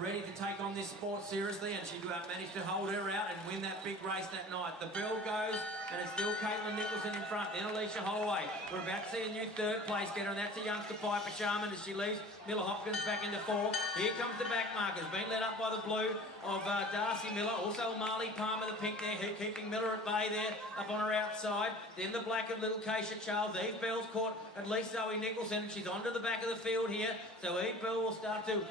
ready to take on this sport seriously, and she managed to hold her out and win that big race that night. The bell goes, and it's still Caitlin Nicholson in front, then Alicia Holloway. We're about to see a new third place getter, and that's the youngster Piper Sharman as she leaves Miller Hopkins back into fourth. Here comes the back markers, being led up by the blue of Darcy Miller, also Marley Palmer, the pink there, keeping Miller at bay there, up on her outside. Then the black of little Keisha Charles. Eve Bell's caught at least Zoe Nicholson. She's onto the back of the field here, so Eve Bell will start to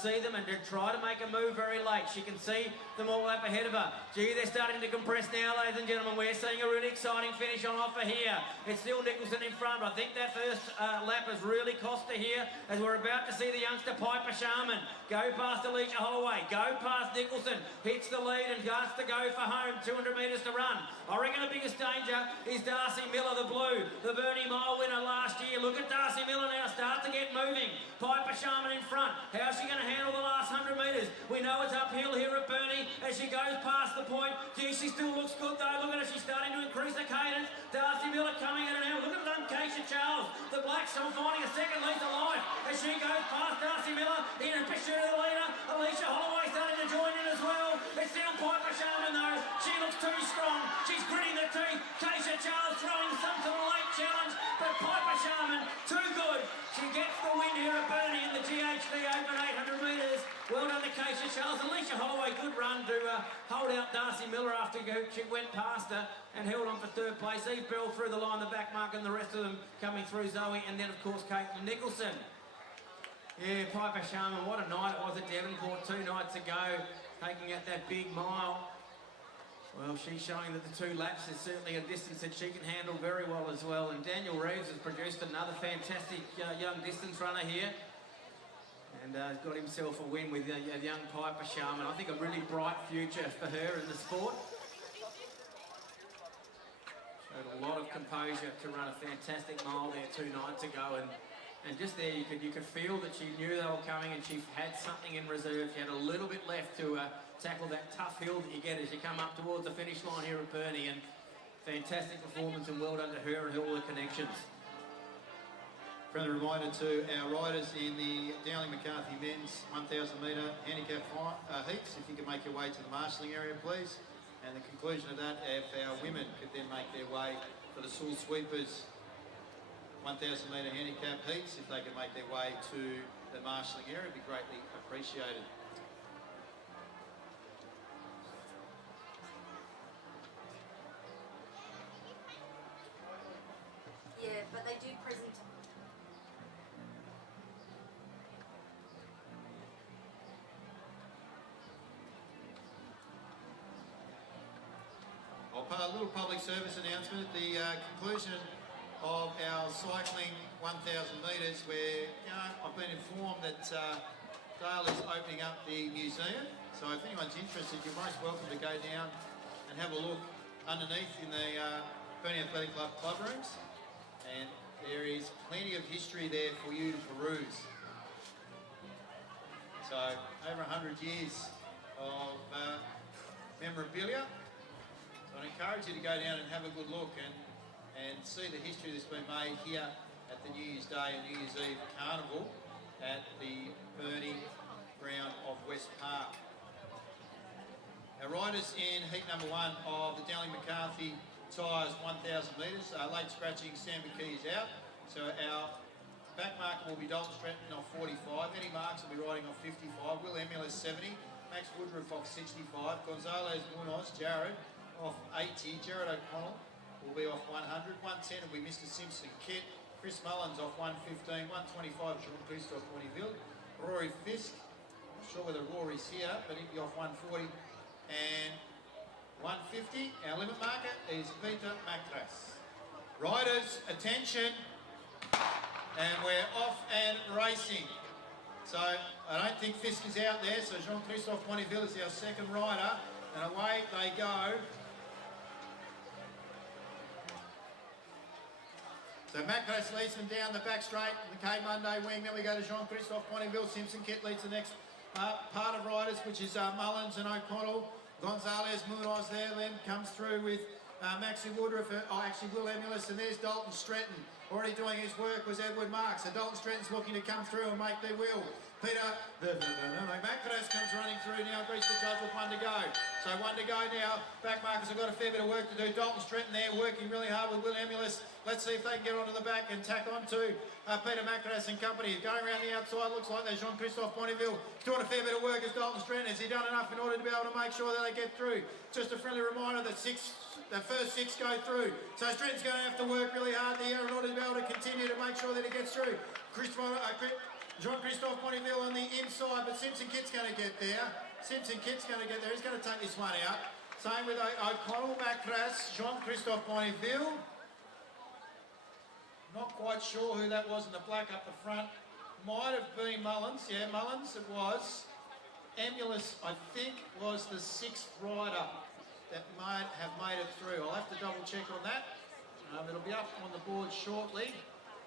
see them and to try to make a move very late. She can see them all up ahead of her. Gee, they're starting to compress now, ladies and gentlemen. We're seeing a really exciting finish on offer here. It's still Nicholson in front. I think that first lap has really cost her here, as we're about to see the youngster Piper Sharman go past Alicia Holloway, go past Nicholson, hits the lead and starts to go for home. 200 metres to run. I reckon the biggest danger is Darcy Miller, the blue, the Burnie mile winner last year. Look at Darcy Miller now start to get moving. Piper Sharman in front. How's she going to handle the last 100 metres? We know it's uphill here at Burnie as she goes past the point. Gee, she still looks good though. Look at her, she's starting to increase the cadence. Darcy Miller coming at her now. Look at that Keisha Charles, the black, still finding a second lead to life as she goes past Darcy Miller in pursuit of the leader. Alicia Holloway starting to join in as well. It's still Piper Sharman though. She looks too strong. She's gritting the teeth. Keisha Charles throwing some sort of late challenge, but Piper Sharman too good. She gets the win here at Burnie in the GHD Open 800 metres. Well done to Keisha Charles. Alicia Holloway, good run to hold out Darcy Miller after she went past her and held on for third place. Eve Bell through the line, the back mark, and the rest of them coming through Zoe, and then of course Caitlin Nicholson. Yeah, Piper Sharman, what a night it was at Devonport 2 nights ago, taking out that big mile. Well, she's showing that the 2 laps is certainly a distance that she can handle very well as well. And Daniel Reeves has produced another fantastic young distance runner here. And has got himself a win with young Piper Sharman. I think a really bright future for her in the sport. Showed a lot of composure to run a fantastic mile there 2 nights ago. And just there you could feel that she knew they were coming, and she had something in reserve. She had a little bit left to tackle that tough hill that you get as you come up towards the finish line here at Burnie. And fantastic performance, and well done to her and all the connections. Friendly reminder to our riders in the Dowling McCarthy men's 1,000 metre handicap heats, if you can make your way to the marshalling area, please. And the conclusion of that, if our women could then make their way for the Soul Sweepers 1,000 metre handicap heats, if they can make their way to the marshalling area, it'd be greatly appreciated. Yeah, but they do present. A little public service announcement at the conclusion of our cycling 1,000 metres, where I've been informed that Dale is opening up the museum. So if anyone's interested, you're most welcome to go down and have a look underneath in the Burnie Athletic Club club rooms. And there is plenty of history there for you to peruse. So over 100 years of memorabilia. So I encourage you to go down and have a good look and see the history that's been made here at the New Year's Day and New Year's Eve Carnival at the Burnie ground of West Park. Our riders in heat number 1 of the Dowling McCarthy Tyres 1,000 metres. Late scratching, Sam McKee is out. So our back marker will be Dalton Stratton off 45. Eddie Marks will be riding off 55. Will Emil is 70. Max Woodruff off 65. Gonzalez Munoz, Jared, off 80. Jared O'Connell will be off 100. 110 will be Mr. Simpson Kit. Chris Mullins off 115, 125 Jean-Christophe Boniville. Rory Fisk, not sure whether Rory's here, but he'd be off 140. And 150, our limit marker is Peter Mactras. Riders, attention, and we're off and racing. So I don't think Fisk is out there, so Jean-Christophe Boniville is our second rider, and away they go. So Mactras leads them down the back straight, the K Monday wing, then we go to Jean-Christophe Boniville. Simpson Kit leads the next part of riders, which is Mullins and O'Connell. Gonzalez, Munoz there, then comes through with Maxie Woodruff, actually Will Emulus, and there's Dalton Stretton. Already doing his work was Edward Marks. So Dalton Stretton's looking to come through and make their wheel. Peter Mactras comes running through now, agrees the judge with one to go. So one to go now. Back markers have got a fair bit of work to do. Dalton Stretton there working really hard with Will Emulus. Let's see if they can get onto the back and tack onto Peter Mactras and company. Going around the outside, looks like there's Jean-Christophe Boniville doing a fair bit of work as Dalton Stretton. Has he done enough in order to be able to make sure that they get through? Just a friendly reminder that the first six go through. So Stretton's going to have to work really hard here in order to be able to continue to make sure that he gets through. Jean-Christophe Boniville on the inside, but Simpson Kit's going to get there. Simpson Kit's going to get there. He's going to take this one out. Same with O'Connell, Mactras, Jean-Christophe Boniville. Not quite sure who that was in the black up the front. Might have been Mullins. Yeah, Mullins it was. Emulus, I think, was the sixth rider that might have made it through. I'll have to double check on that. It'll be up on the board shortly.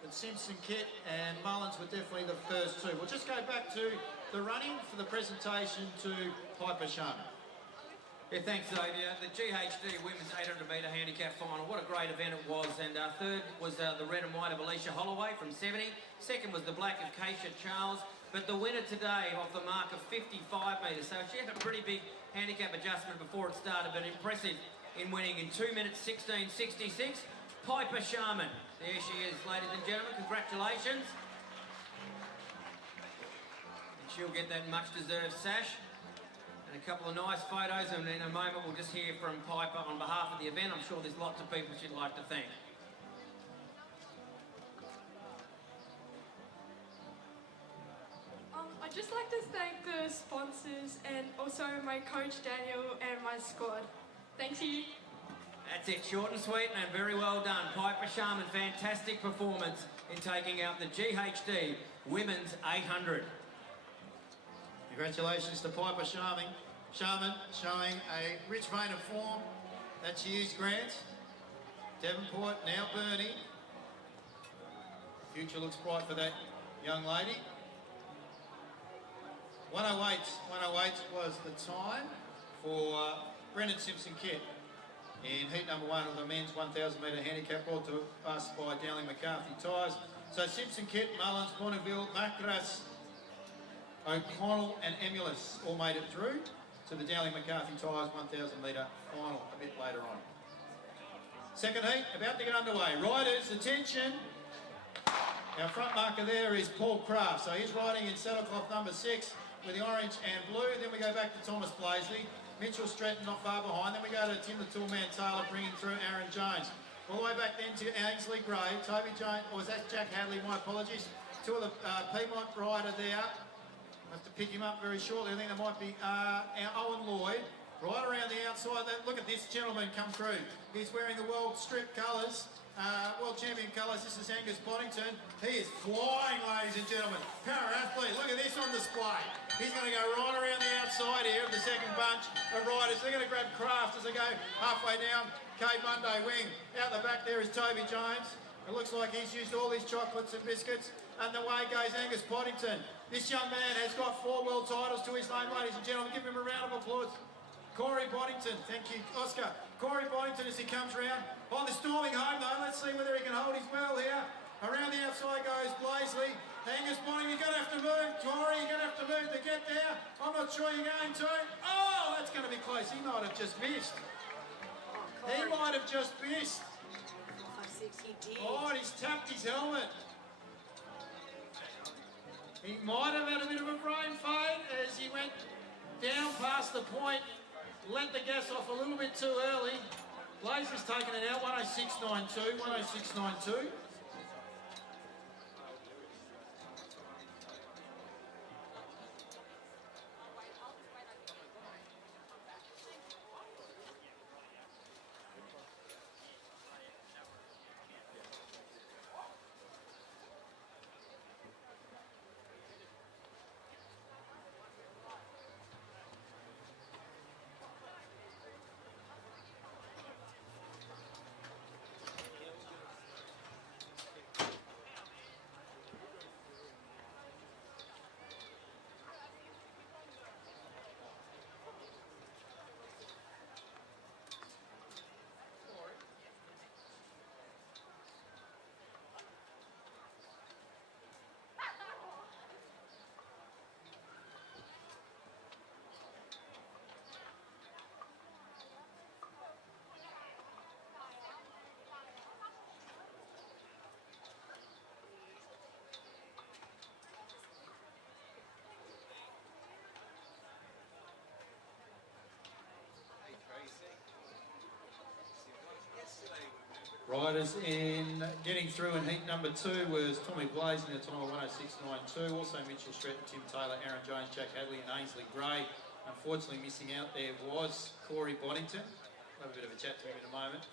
But Simpson Kit and Mullins were definitely the first two. We'll just go back to the running for the presentation to Piper Sharma. Yeah, thanks, Xavier. The GHD Women's 800 metre handicap final. What a great event it was. And third was the red and white of Alicia Holloway from 70. Second was the black of Keisha Charles. But the winner today off the mark of 55 metres. So she had a pretty big handicap adjustment before it started, but impressive in winning in 2 minutes 16.66. Piper Sharman. There she is, ladies and gentlemen. Congratulations. And she'll get that much-deserved sash. And a couple of nice photos, and in a moment we'll just hear from Piper on behalf of the event. I'm sure there's lots of people she'd like to thank. I'd just like to thank the sponsors and also my coach Daniel and my squad. Thank you. That's it, short and sweet and very well done. Piper Sharman, fantastic performance in taking out the GHD Women's 800. Congratulations to Piper Sharman showing a rich vein of form that she used Grant. Devonport, now Burnie. Future looks bright for that young lady. 108 was the time for Brendan Simpson Kit in heat number one of the men's 1,000 metre handicap, brought to us by Dowling McCarthy Tyres. So Simpson Kit, Mullins, Boniville, Mactras, O'Connell and Emulus all made it through to the Dowling McCarthy Tyres 1,000 metre final a bit later on. Second heat about to get underway. Riders, attention. Our front marker there is Paul Craft. So he's riding in saddlecloth number 6 with the orange and blue. Then we go back to Thomas Blaisley. Mitchell Stretton not far behind. Then we go to Tim the Toolman Taylor bringing through Aaron Jones. All the way back then to Ainsley Gray, Toby Jones, or was that Jack Hadley? My apologies. Two of the Piedmont rider there. I have to pick him up very shortly. I think there might be our Owen Lloyd. Right around the outside. Look at this gentleman come through. He's wearing the world strip colours. World champion colours. This is Angus Boddington. He is flying, ladies and gentlemen. Power athlete. Look at this on display. He's going to go right around the outside here of the second bunch of riders. They're going to grab Kraft as they go halfway down Cape Monday wing. Out the back there is Toby Jones. It looks like he's used all his chocolates and biscuits. And the way goes Angus Boddington. This young man has got 4 world titles to his name, ladies and gentlemen. Give him a round of applause. Corey Boddington, thank you, Oscar. Corey Boddington as he comes round. On the storming home though, let's see whether he can hold his well here. Around the outside goes Blaisley. Angus Boddington, you're going to have to move. Corey, you're going to have to move to get there. I'm not sure you're going to. Oh, that's going to be close. He might have just missed. He might have just missed. 5'6", he did. Oh, and he's tapped his helmet. He might have had a bit of a brain fade as he went down past the point. Let the gas off a little bit too early. Blazer's taken it out, 106.92, 106.92. Riders in getting through in heat number 2 was Tommy Blaze in a time of 106.92. Also Mitchell Stretton, Tim Taylor, Aaron Jones, Jack Hadley and Ainsley Gray. Unfortunately missing out there was Corey Boddington. We'll have a bit of a chat to him in a moment.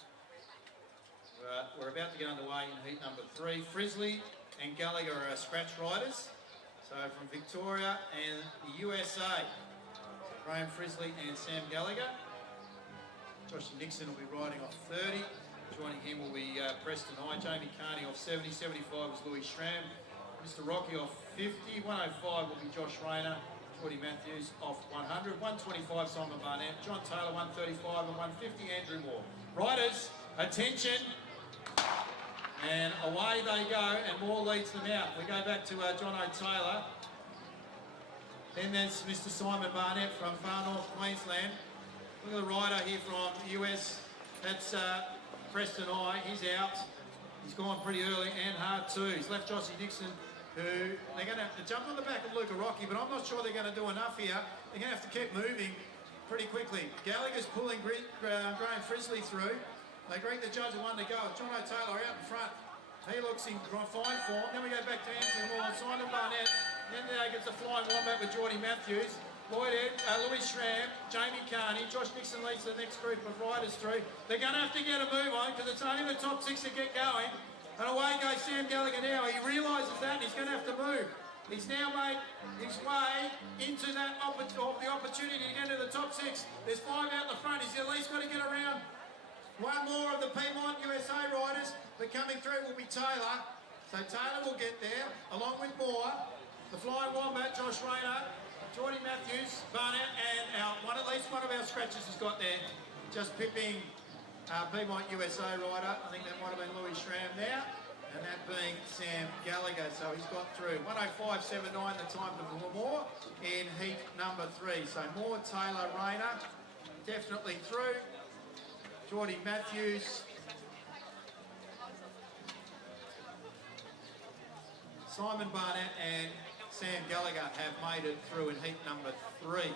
We're about to get underway in heat number 3. Frisley and Gallagher are our scratch riders. So from Victoria and the USA. So Graham Frisley and Sam Gallagher. Josh Nixon will be riding off 30. Joining him will be Preston High. Jamie Carney off 70. 75 is Louis Schramm. Mr. Rocky off 50. 105 will be Josh Rayner. Jordy Matthews off 100. 125 Simon Barnett. John Taylor 135 and 150 Andrew Moore. Riders, attention. And away they go, and Moore leads them out. We go back to John O'Taylor. Then there's Mr. Simon Barnett from far north Queensland. Look at the rider here from the US. That's Preston High. He's out. He's gone pretty early and hard too. He's left Jossie Dixon, who they're going to have to jump on the back of Luca Rocky, but I'm not sure they're going to do enough here. They're going to have to keep moving pretty quickly. Gallagher's pulling Graham Frisley through. They greet the judge at 1 to go. John O'Taylor out in front. He looks in fine form. Then we go back to Andrew Moore, Simon Barnett. Then there gets a flying wombat with Jordy Matthews. Lloyd Ed, Louis Schramm, Jamie Carney, Josh Nixon leads the next group of riders through. They're going to have to get a move on because it's only the top 6 that get going. And away goes Sam Gallagher now. He realises that and he's going to have to move. He's now made his way into that the opportunity to get into the top 6. There's 5 out the front. He's at least got to get around. One more of the Piedmont USA riders, but coming through will be Taylor. So Taylor will get there, along with Moore. The Flying Wombat, Josh Rayner, Jordy Matthews, Barnett, and at least one of our scratches has got there. Just pipping Piedmont USA rider. I think that might have been Louis Schramm there. And that being Sam Gallagher. So he's got through. 105.79 the time for Moore in heat number 3. So Moore, Taylor, Rayner, definitely through. Jordy Matthews, Simon Barnett and Sam Gallagher have made it through in heat number 3.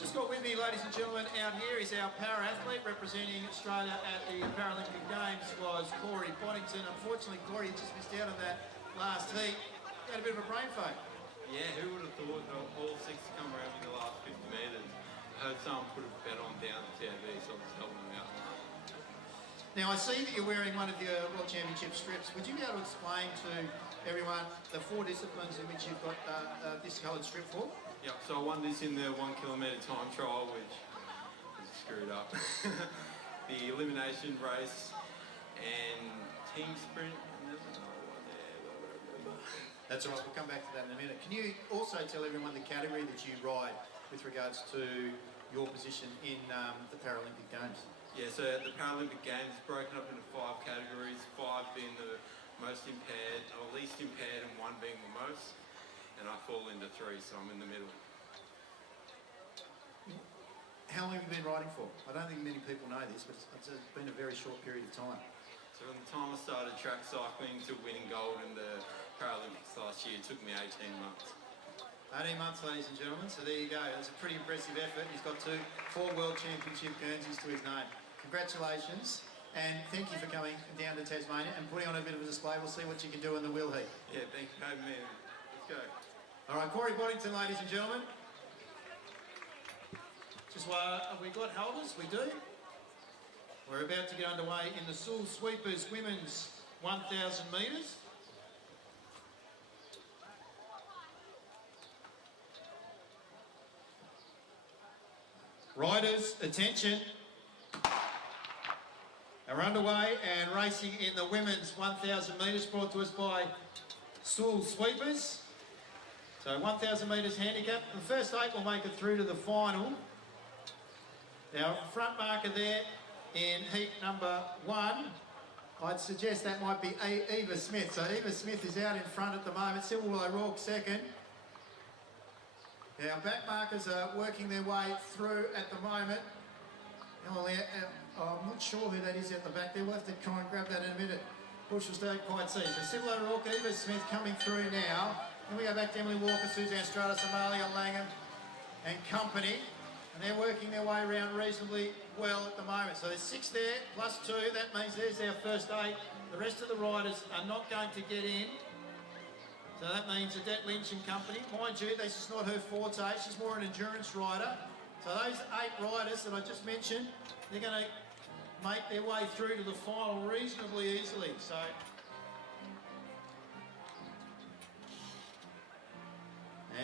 Just got with me, ladies and gentlemen, out here is our para-athlete representing Australia at the Paralympic Games was Corey Boddington. Unfortunately, Corey just missed out on that last heat. He had a bit of a brain fade. Yeah, who would have thought all 6 to come around in the last 50 metres? I heard someone put a bet on down the TV, so I was helping them out. Now I see that you're wearing one of your World Championship strips. Would you be able to explain to everyone the 4 disciplines in which you've got this coloured strip for? Yep, so I won this in the 1 kilometre time trial, which was screwed up. The elimination race and team sprint. And there's another one there. That's all right, we'll come back to that in a minute. Can you also tell everyone the category that you ride with regards to your position in the Paralympic Games? Yeah, so at the Paralympic Games, broken up into 5 categories, 5 being the most impaired, or least impaired, and 1 being the most. And I fall into 3, so I'm in the middle. How long have you been riding for? I don't think many people know this, but it's been a very short period of time. So from the time I started track cycling to winning gold in the Paralympics last year, it took me 18 months. 18 months, ladies and gentlemen, so there you go. That's a pretty impressive effort. He's got 4 World Championship Guernseys to his name. Congratulations, and thank you for coming down to Tasmania and putting on a bit of a display. We'll see what you can do in the wheel heat. Yeah, thank you for having me. Let's go. All right, Corey Boddington, ladies and gentlemen. Just have we got holders? We do. We're about to get underway in the Soul Sweepers Women's 1,000 metres. Riders, attention. Are underway and racing in the women's 1,000 metres, brought to us by Soul Sweepers. So 1,000 metres handicap. The first 8 will make it through to the final. Now, front marker there in heat number 1. I'd suggest that might be Eva Smith. So Eva Smith is out in front at the moment. Sybil O'Rourke second. Now, back markers are working their way through at the moment. I'm not sure who that is at the back there. We'll have to try and grab that in a minute. Bushes don't quite see. So Sybil O'Rourke, Eva Smith coming through now. Then we go back to Emily Walker, Suzanne Strata, Somalia Langham and company. and they're working their way around reasonably well at the moment. So there's 6 there, plus 2, that means there's our first 8. The rest of the riders are not going to get in. So that means Adet Lynch and company. Mind you, this is not her forte, she's more an endurance rider. So those 8 riders that I just mentioned, they're going to make their way through to the final reasonably easily. So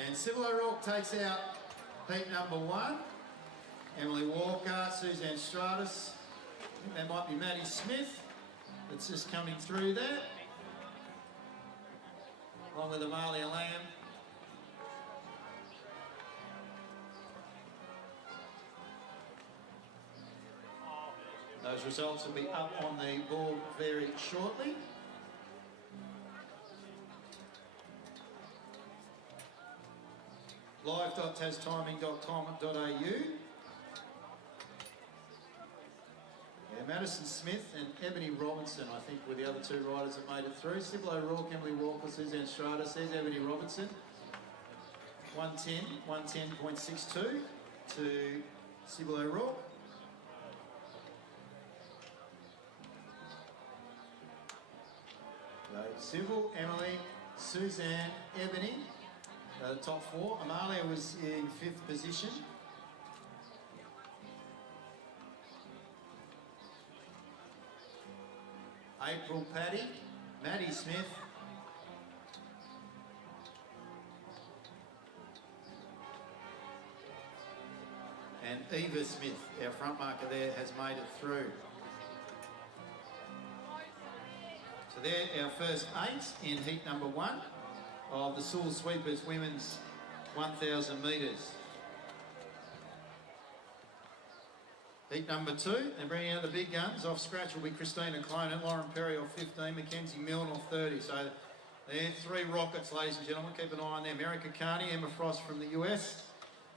and Sybil O'Rourke takes out heat number 1. Emily Walker, Suzanne Stratus. I think that might be Maddie Smith that's just coming through there. Along with Amalia Lamb. Those results will be up on the board very shortly. live.tastiming.com.au. Yeah, Madison Smith and Ebony Robinson, I think, were the other 2 riders that made it through. Sybil O'Rourke, Emily Walker, Suzanne Stratus. There's Ebony Robinson. 110.62 to Sybil O'Rourke. So Sybil, Emily, Suzanne, Ebony, the top 4. Amalia was in 5th position. April Paddy, Maddie Smith, and Eva Smith, our front marker there, has made it through. So they're our first 8 in heat number 1 of the Soul Sweepers Women's 1,000 metres. Heat number 2, they're bringing out the big guns. Off scratch will be Christina Clonan, Lauren Perry off 15, Mackenzie Milne off 30. So they're 3 rockets, ladies and gentlemen. Keep an eye on them. Erica Carney, Emma Frost from the US,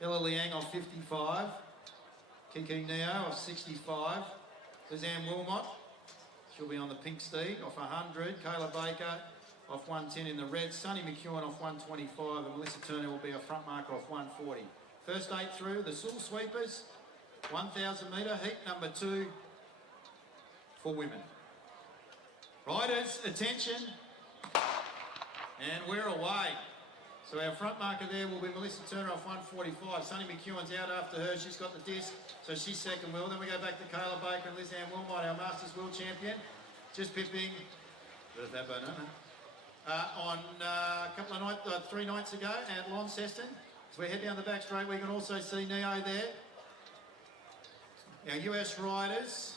Ella Liang off 55, Kiki Neo off 65, Lizanne Wilmot, she'll be on the pink steed off 100, Kayla Baker off 110 in the red, Sunny McEwen off 125, and Melissa Turner will be a front marker off 140. First 8 through, the Soul Sweepers, 1,000 metre, heat number 2 for women. Riders, attention, and we're away. So our front marker there will be Melissa Turner off 145. Sunny McEwen's out after her, she's got the disc, so she's second wheel. Then we go back to Kayla Baker and Lizanne Wilmot, our Masters World Champion, just pipping, there's that banana, on a couple of nights, 3 nights ago at Launceston. So we head down the back straight, we can also see Neo there. Our US riders,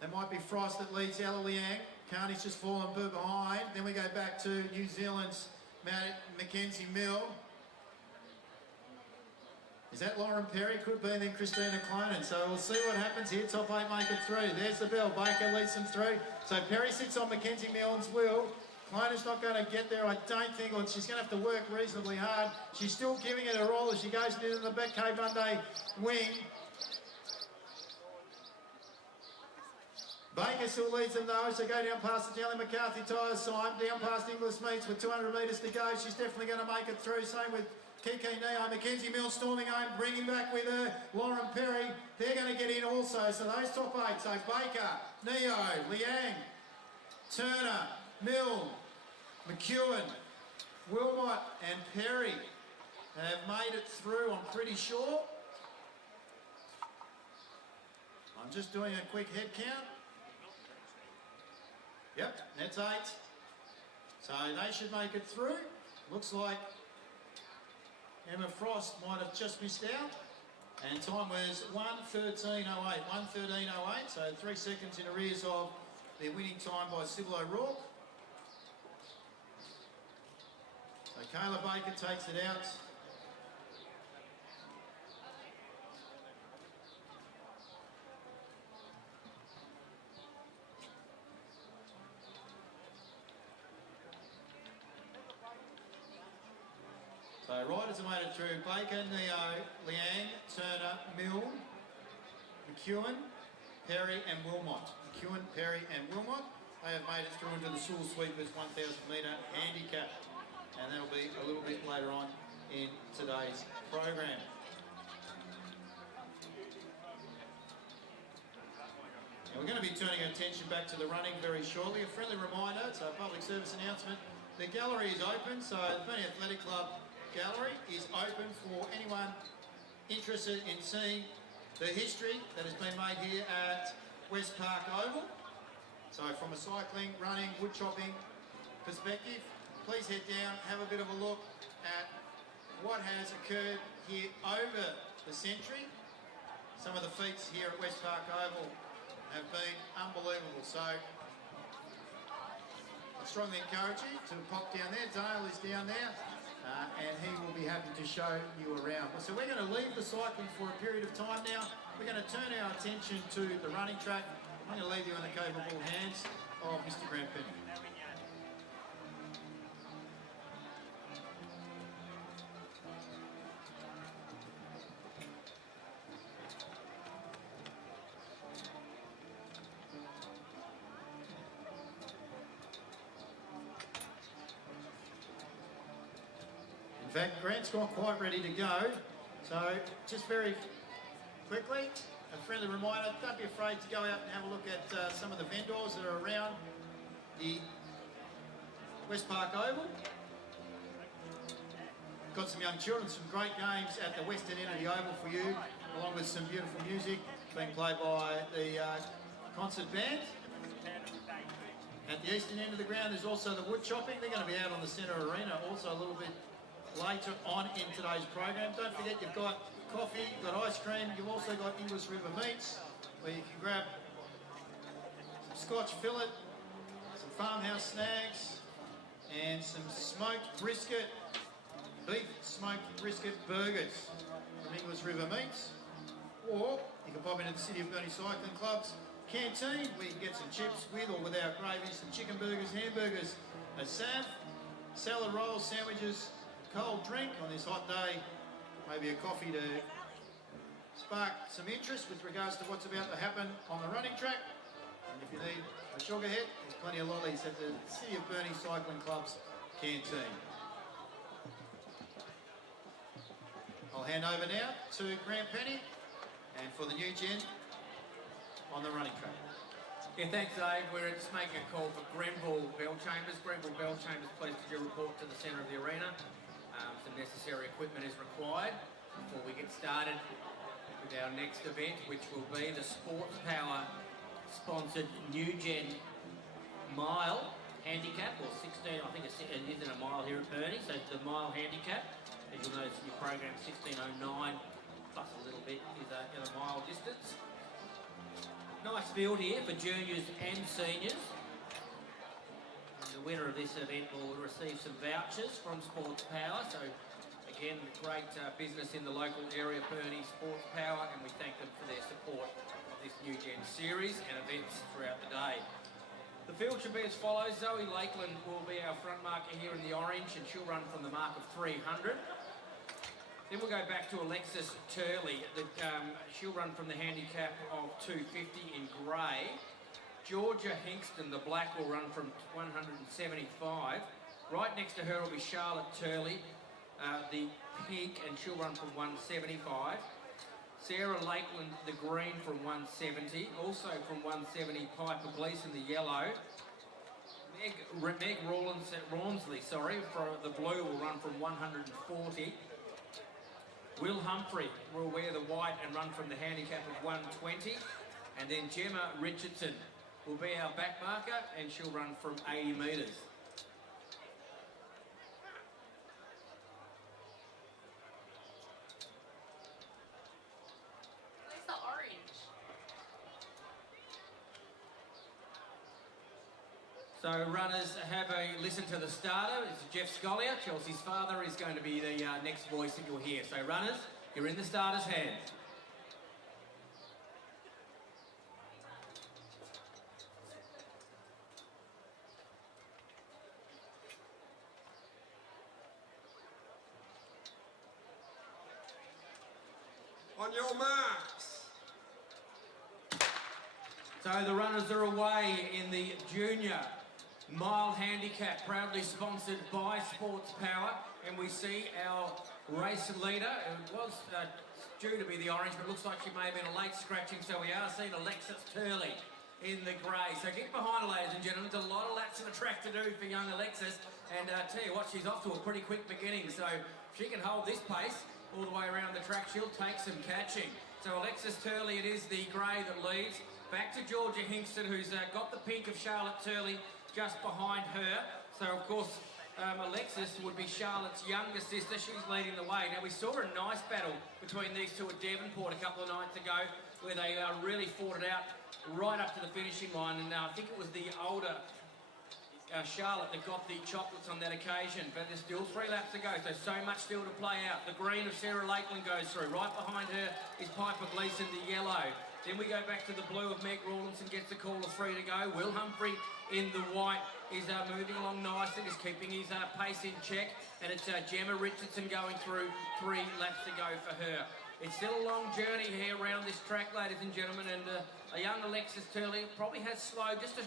there might be Frost that leads Ella Liang. Carney's just fallen behind. Then we go back to New Zealand's Mackenzie Milne. Is that Lauren Perry? Could be, and then Christina Clonan. So we'll see what happens here. Top 8 make it through. There's the bell. Baker leads them through. So Perry sits on Mackenzie Milne's wheel. Clonan's not going to get there, I don't think, or she's going to have to work reasonably hard. She's still giving it her all as she goes into the back K Bunday wing. Baker still leads them though, so go down past the Jelly McCarthy tyre sign, down past Inglis Meats with 200 metres to go. She's definitely going to make it through. Same with Kiki Neo. Mackenzie Milne storming home, bringing back with her Lauren Perry. They're going to get in also. So those top 8, so Baker, Neo, Liang, Turner, Milne, McEwen, Wilmot and Perry have made it through, I'm pretty sure. I'm just doing a quick head count. Yep, that's 8. So they should make it through. Looks like Emma Frost might have just missed out. And time was 1:13.08, 1:13.08. So 3 seconds in arrears of their winning time by Sybil O'Rourke. So Kayla Baker takes it out. So riders have made it through. Baker, Neo, Liang, Turner, Milne, McEwen, Perry and Wilmot. McEwen, Perry and Wilmot. They have made it through into the Soul Sweepers 1,000 metre handicap. And that'll be a little bit later on in today's program. We're going to be turning our attention back to the running very shortly. A friendly reminder, it's a public service announcement. The gallery is open, so the Burnie Athletic Club gallery is open for anyone interested in seeing the history that has been made here at West Park Oval. So from a cycling, running, wood chopping perspective, please head down, have a bit of a look at what has occurred here over the century. Some of the feats here at West Park Oval have been unbelievable. So I strongly encourage you to pop down there. Dale is down there and he will be happy to show you around. So we're going to leave the cycling for a period of time now. We're going to turn our attention to the running track. I'm going to leave you in the capable hands of Mr. Grant Penny. In fact, Grant's got quite ready to go. So just very quickly, a friendly reminder, don't be afraid to go out and have a look at some of the vendors that are around the West Park Oval. Got some young children, some great games at the western end of the Oval for you, along with some beautiful music being played by the concert band. At the eastern end of the ground, there's also the wood chopping. They're going to be out on the centre arena, also a little bit later on in today's program. Don't forget you've got coffee, you've got ice cream, you've also got English River meats, where you can grab some Scotch fillet, some farmhouse snacks, and some smoked brisket, beef smoked brisket burgers from English River Meats. Or you can pop into the City of Burnie Cycling Club's canteen, where you can get some chips with or without gravy, some chicken burgers, hamburgers, a salad, salad rolls, sandwiches, cold drink on this hot day, maybe a coffee to spark some interest with regards to what's about to happen on the running track. And if you need a sugar hit, there's plenty of lollies at the City of Burnie Cycling Club's canteen. I'll hand over now to Grant Penny and for the new gen on the running track. Yeah, thanks, Dave. We're just making a call for Grenville Bell Chambers. Grenville Bell Chambers, please could you report to the centre of the arena. Some necessary equipment is required before we get started with our next event, which will be the Sports Power sponsored New Gen Mile Handicap, or 16, I think it is in a mile here at Burnie, so the Mile Handicap. As you'll notice in your program, 1609 plus a little bit is a mile distance. Nice field here for juniors and seniors. The winner of this event will receive some vouchers from Sports Power. So again, great business in the local area, Burnie Sports Power, and we thank them for their support of this New Gen series and events throughout the day. The field should be as follows. Zoe Lakeland will be our front marker here in the orange, and she'll run from the mark of 300. Then we'll go back to Alexis Turley. She'll run from the handicap of 250 in grey. Georgia Hinkston, the black, will run from 175. Right next to her will be Charlotte Turley, the pink, and she'll run from 175. Sarah Lakeland, the green, from 170. Also from 170, Piper Gleeson, the yellow. Meg Rawnsley, for the blue, will run from 140. Will Humphrey will wear the white and run from the handicap of 120. And then Gemma Richardson will be our back marker, and she'll run from 80 metres. Where's the orange? So runners, have a listen to the starter. It's Jeff Scollier, Chelsea's father, is going to be the next voice that you'll hear. So runners, you're in the starter's hands. On your marks. So the runners are away in the junior mile handicap, proudly sponsored by Sports Power, and we see our race leader. It was due to be the orange, but it looks like she may have been a late scratching, so we are seeing Alexis Turley in the grey. So get behind her, ladies and gentlemen. There's a lot of laps of the track to do for young Alexis, and tell you what, she's off to a pretty quick beginning. So if she can hold this pace all the way around the track, she'll take some catching. So Alexis Turley, it is the grey that leads. Back to Georgia Hingston, who's got the pink of Charlotte Turley just behind her. So of course, Alexis would be Charlotte's younger sister. She's leading the way. Now we saw a nice battle between these two at Devonport a couple of nights ago, where they really fought it out right up to the finishing line, and I think it was the older Charlotte that got the chocolates on that occasion, but there's still 3 laps to go, so much still to play out. The green of Sarah Lakeland goes through. Right behind her is Piper Gleeson, the yellow. Then we go back to the blue of Meg Rawlinson, gets the call of 3 to go. Will Humphrey in the white is moving along nicely, is keeping his pace in check, and it's Gemma Richardson going through 3 laps to go for her. It's still a long journey here around this track, ladies and gentlemen, and a young Alexis Turley probably has slowed just a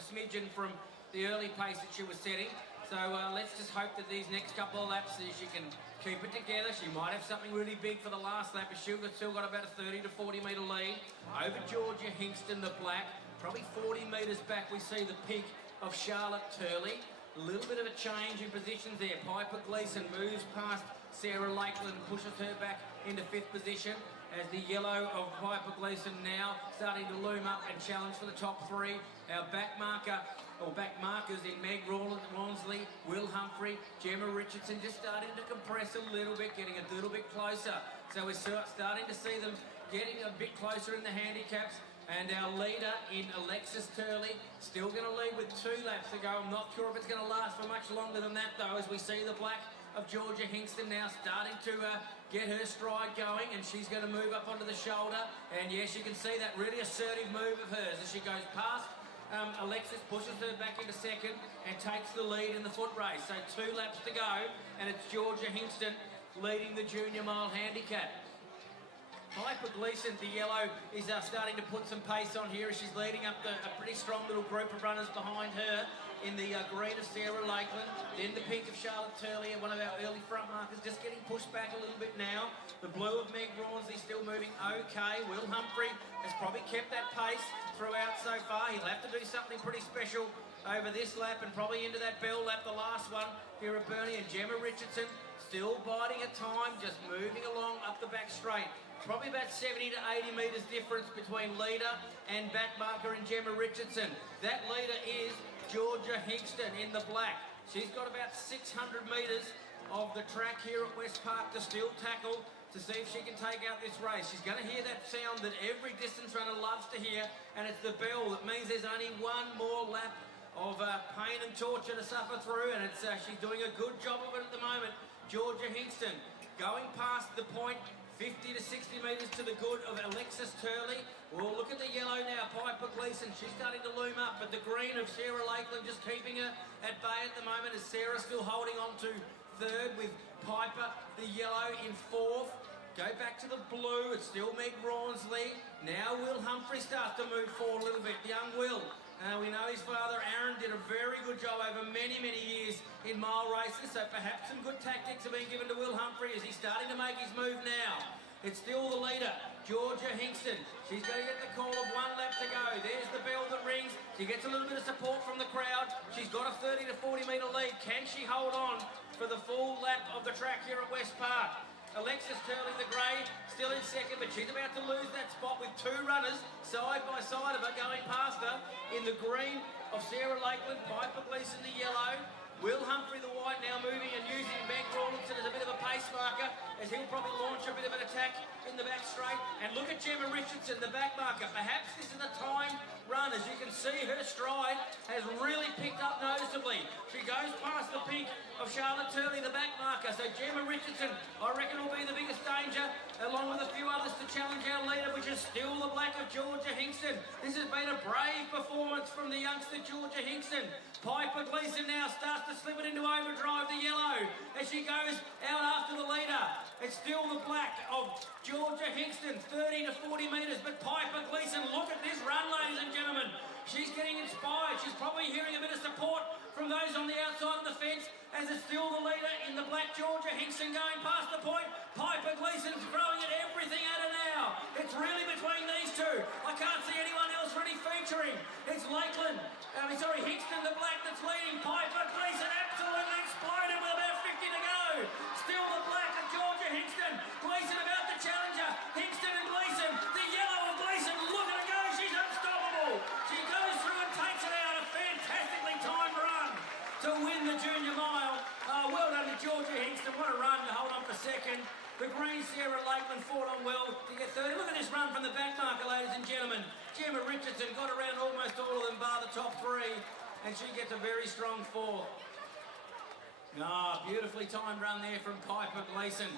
smidgen from the early pace that she was setting. So let's just hope that these next couple of laps she can keep it together. She might have something really big for the last lap, but she's still got about a 30 to 40 metre lead over Georgia Hingston, the black. Probably 40 metres back we see the pink of Charlotte Turley. A little bit of a change in positions there. Piper Gleeson moves past Sarah Lakeland and pushes her back into 5th position, as the yellow of Piper Gleeson now starting to loom up and challenge for the top 3. Our back marker, or back markers in Meg Rawlsley, Will Humphrey, Gemma Richardson just starting to compress a little bit, getting a little bit closer. So we're starting to see them getting a bit closer in the handicaps. And our leader in Alexis Turley still going to lead with 2 laps to go. I'm not sure if it's going to last for much longer than that, though, as we see the black of Georgia Hingston now starting to get her stride going, and she's going to move up onto the shoulder. And yes, you can see that really assertive move of hers as she goes past Alexis, pushes her back into 2nd and takes the lead in the foot race. So 2 laps to go, and it's Georgia Hingston leading the junior mile handicap. Piper Gleeson, the yellow, is starting to put some pace on here as she's leading up a pretty strong little group of runners behind her in the green of Sarah Lakeland. Then the pink of Charlotte Turley, one of our early front markers, just getting pushed back a little bit now. The blue of Meg Rawlsley still moving okay. Will Humphrey has probably kept that pace throughout so far. He'll have to do something pretty special over this lap and probably into that bell lap, the last one here at Burnie. And Gemma Richardson still biding her time, just moving along up the back straight. Probably about 70 to 80 metres difference between leader and back marker in Gemma Richardson. That leader is Georgia Hingston in the black. She's got about 600 metres of the track here at West Park to still tackle to see if she can take out this race. She's going to hear that sound that every distance runner loves to hear, and it's the bell. That means there's only 1 more lap of pain and torture to suffer through, and it's she's doing a good job of it at the moment. Georgia Hingston going past the point, 50 to 60 metres to the good of Alexis Turley. We'll look at the yellow now, Piper Gleeson. She's starting to loom up, but the green of Sarah Lakeland just keeping her at bay at the moment, as Sarah still holding on to 3rd with Piper, the yellow, in 4th. Go back to the blue, it's still Meg Rawlsley. Now Will Humphrey starts to move forward a little bit, young Will. We know his father Aaron did a very good job over many, many years in mile races, so perhaps some good tactics are being given to Will Humphrey as he's starting to make his move now. It's still the leader, Georgia Hingston. She's going to get the call of 1 lap to go. There's the bell that rings. She gets a little bit of support from the crowd. She's got a 30 to 40 metre lead. Can she hold on for the full lap of the track here at West Park? Alexis Turley, the grey, still in 2nd, but she's about to lose that spot with 2 runners side by side of her going past her. In the green of Sarah Lakeland, Piper Gleeson, the yellow. Will Humphrey, the white, now moving and using Meg Rawlinson as a bit of a pace marker, as he'll probably launch a bit of an attack in the back straight. And look at Gemma Richardson, the back marker. Perhaps this is a time run. As you can see, her stride has really picked up noticeably. She goes past the pink of Charlotte Turley, the back marker. So Gemma Richardson, I reckon, will be the biggest danger, along with a few others to challenge our leader, which is still the black of Georgia Hingston. This has been a brave performance from the youngster Georgia Hingston. Piper Gleeson now starts to slip it into overdrive, the yellow, as she goes out after the leader. It's still the black of Georgia Hingston, 30 to 40 metres, but Piper Gleeson, look at this run, ladies and gentlemen. She's getting inspired. She's probably hearing a bit of support from those on the outside of the fence, as it's still the leader in the black, Georgia Hingston, going past the point. Piper Gleeson's throwing it everything at her now. It's really between these two. I can't see anyone else really firing. It's Lakeland, Hickston, the black that's leading. Piper Gleeson absolutely exploded with about 50 to go. Still the black of Georgia Hickston. Gleeson about to challenge her. Hickston and Gleeson. The yellow of Gleeson. Look at her go. She's unstoppable. She goes through and takes it out. A fantastically timed run to win the junior mile. Well done to Georgia Hickston. What a run to hold on for second. The green Sarah Lakeland fought on well to get third. Look at this run from the back marker, ladies and gentlemen. Gemma Richardson got around almost all of them, bar the top three, and she gets a very strong fourth. Beautifully timed run there from Piper Gleeson.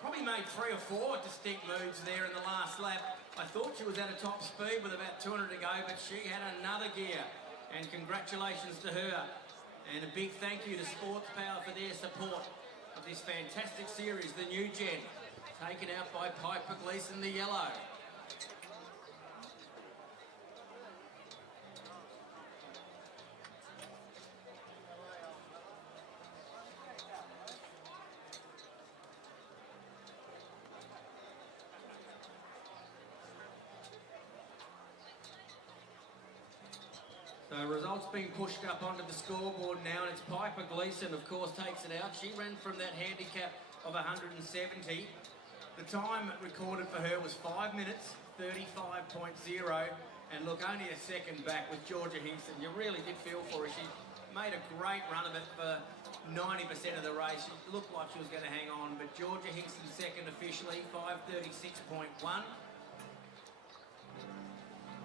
Probably made 3 or 4 distinct moves there in the last lap. I thought she was at a top speed with about 200 to go, but she had another gear. And congratulations to her. And a big thank you to Sports Power for their support of this fantastic series, the new gen, taken out by Piper Gleeson, the yellow. So results being pushed up onto the scoreboard now, and it's Piper Gleeson, of course, takes it out. She ran from that handicap of 170. The time recorded for her was 5 minutes, 35.0, and look, only a second back with Georgia Hickston. You really did feel for her. She made a great run of it for 90% of the race. She looked like she was going to hang on, but Georgia Hickston second officially, 5:36.1.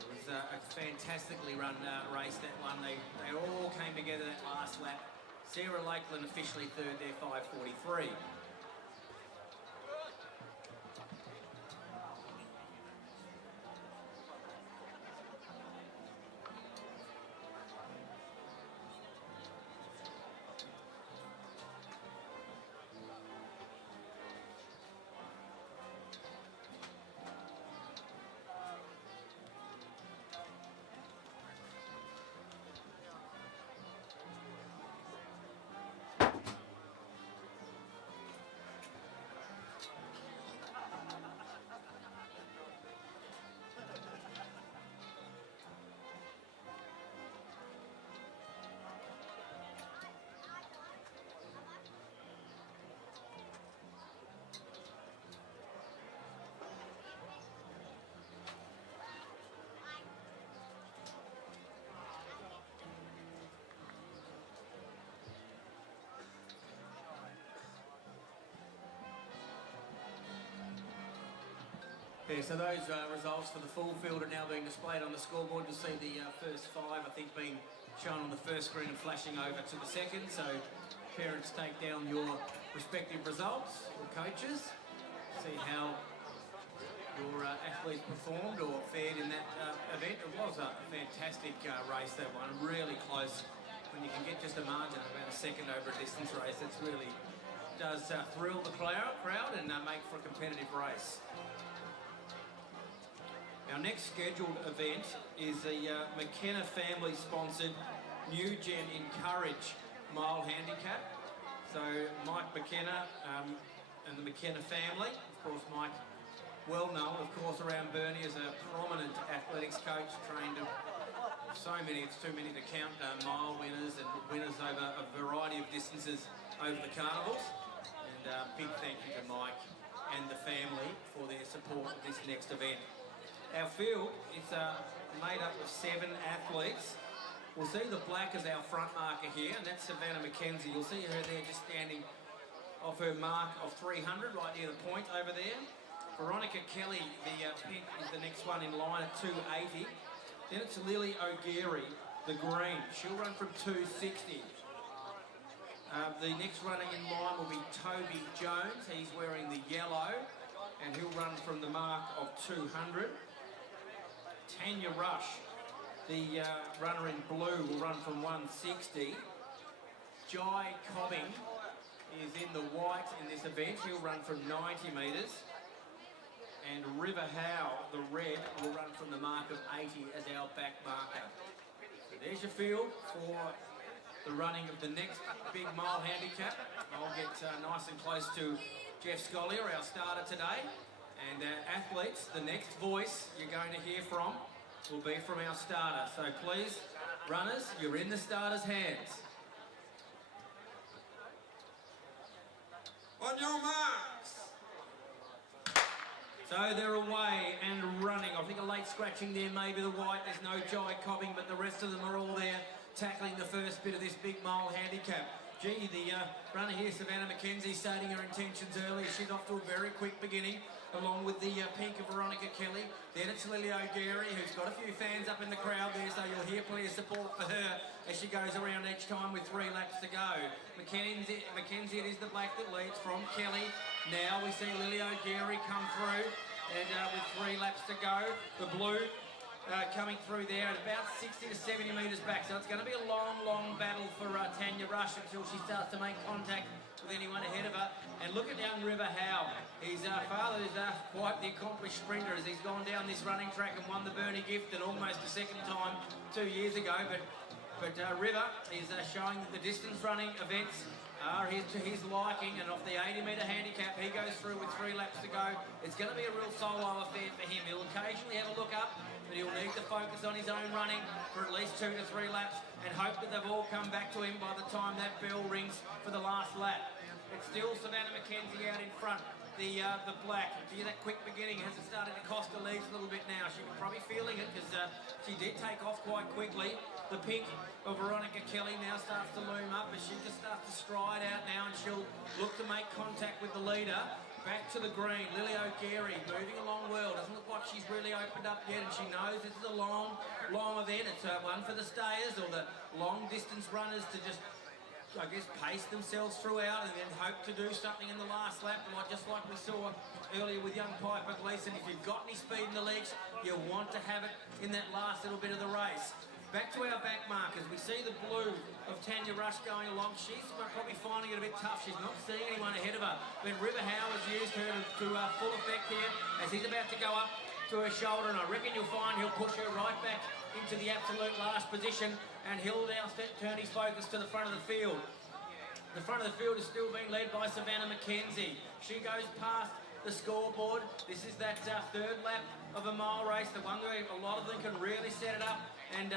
It was a fantastically run race, that one. They all came together that last lap. Sarah Lakeland officially third there, 5:43. Yeah, so those results for the full field are now being displayed on the scoreboard. You'll see the first 5, I think, being shown on the first screen and flashing over to the second. So parents take down your respective results, or coaches, see how your athletes performed or fared in that event. It was a fantastic race, that one, really close. When you can get just a margin of about a second over a distance race, it really does thrill the crowd and make for a competitive race. Our next scheduled event is the McKenna family-sponsored New Gen Encourage Mile Handicap. So Mike McKenna and the McKenna family, of course Mike, well known of course around Burnie as a prominent athletics coach, trained so many, it's too many to count, mile winners and winners over a variety of distances over the carnivals. And big thank you to Mike and the family for their support of this next event. Our field is made up of 7 athletes. We'll see the black as our front marker here, and that's Savannah McKenzie. You'll see her there just standing off her mark of 300, right near the point over there. Veronica Kelly, the pink, is the next one in line at 280. Then it's Lily O'Geary, the green. She'll run from 260. The next running in line will be Toby Jones. He's wearing the yellow, and he'll run from the mark of 200. Tanya Rush, the runner in blue, will run from 160. Jai Cobbing is in the white in this event. He'll run from 90 metres. And River Howe, the red, will run from the mark of 80 as our back marker. So there's your field for the running of the next big mile handicap. I'll get nice and close to Jeff Scollier, our starter today. And athletes, the next voice you're going to hear from will be from our starter. So please, runners, you're in the starter's hands. On your marks. So they're away and running. I think a late scratching there, maybe the white. There's no Jai cobbing, but the rest of them are all there tackling the first bit of this big mile handicap. Gee, the runner here, Savannah McKenzie, stating her intentions earlier. She's off to a very quick beginning, along with the pink of Veronica Kelly. Then it's Lily O'Geary, who's got a few fans up in the crowd there, so you'll hear plenty of support for her as she goes around each time with 3 laps to go. Mackenzie, it is the black that leads from Kelly. Now we see Lily O'Geary come through, and with 3 laps to go, the blue coming through there at about 60 to 70 metres back. So it's going to be a long, long battle for Tanya Rush until she starts to make contact with anyone ahead of her. And look at young River Howe. His father is quite the accomplished sprinter as he's gone down this running track and won the Burnie gift and almost a second time 2 years ago. But River is showing that the distance running events are to his liking, and off the 80-metre handicap, he goes through with 3 laps to go. It's going to be a real solo affair for him. He'll occasionally have a look up, but he'll need to focus on his own running for at least 2 to 3 laps and hope that they've all come back to him by the time that bell rings for the last lap. It's still Savannah McKenzie out in front. The black, gee, that quick beginning, has it started to cost her legs a little bit now? She was probably feeling it because she did take off quite quickly. The pink of Veronica Kelly now starts to loom up as she just starts to stride out now, and she'll look to make contact with the leader. Back to the green, Lily O'Geary moving along well. Doesn't look like she's really opened up yet, and she knows this is a long, long event. It's one for the stayers or the long distance runners to just, I guess, pace themselves throughout and then hope to do something in the last lap, just like we saw earlier with young Piper Gleeson. If you've got any speed in the legs, you want to have it in that last little bit of the race. Back to our back markers, we see the blue of Tanya Rush going along. She's probably finding it a bit tough. She's not seeing anyone ahead of her. But River Howe has used her to full effect here as he's about to go up to her shoulder, and I reckon you'll find he'll push her right back into the absolute last position, and he'll now turn his focus to the front of the field. The front of the field is still being led by Savannah McKenzie. She goes past the scoreboard. This is that 3rd lap of a mile race, the one where a lot of them can really set it up and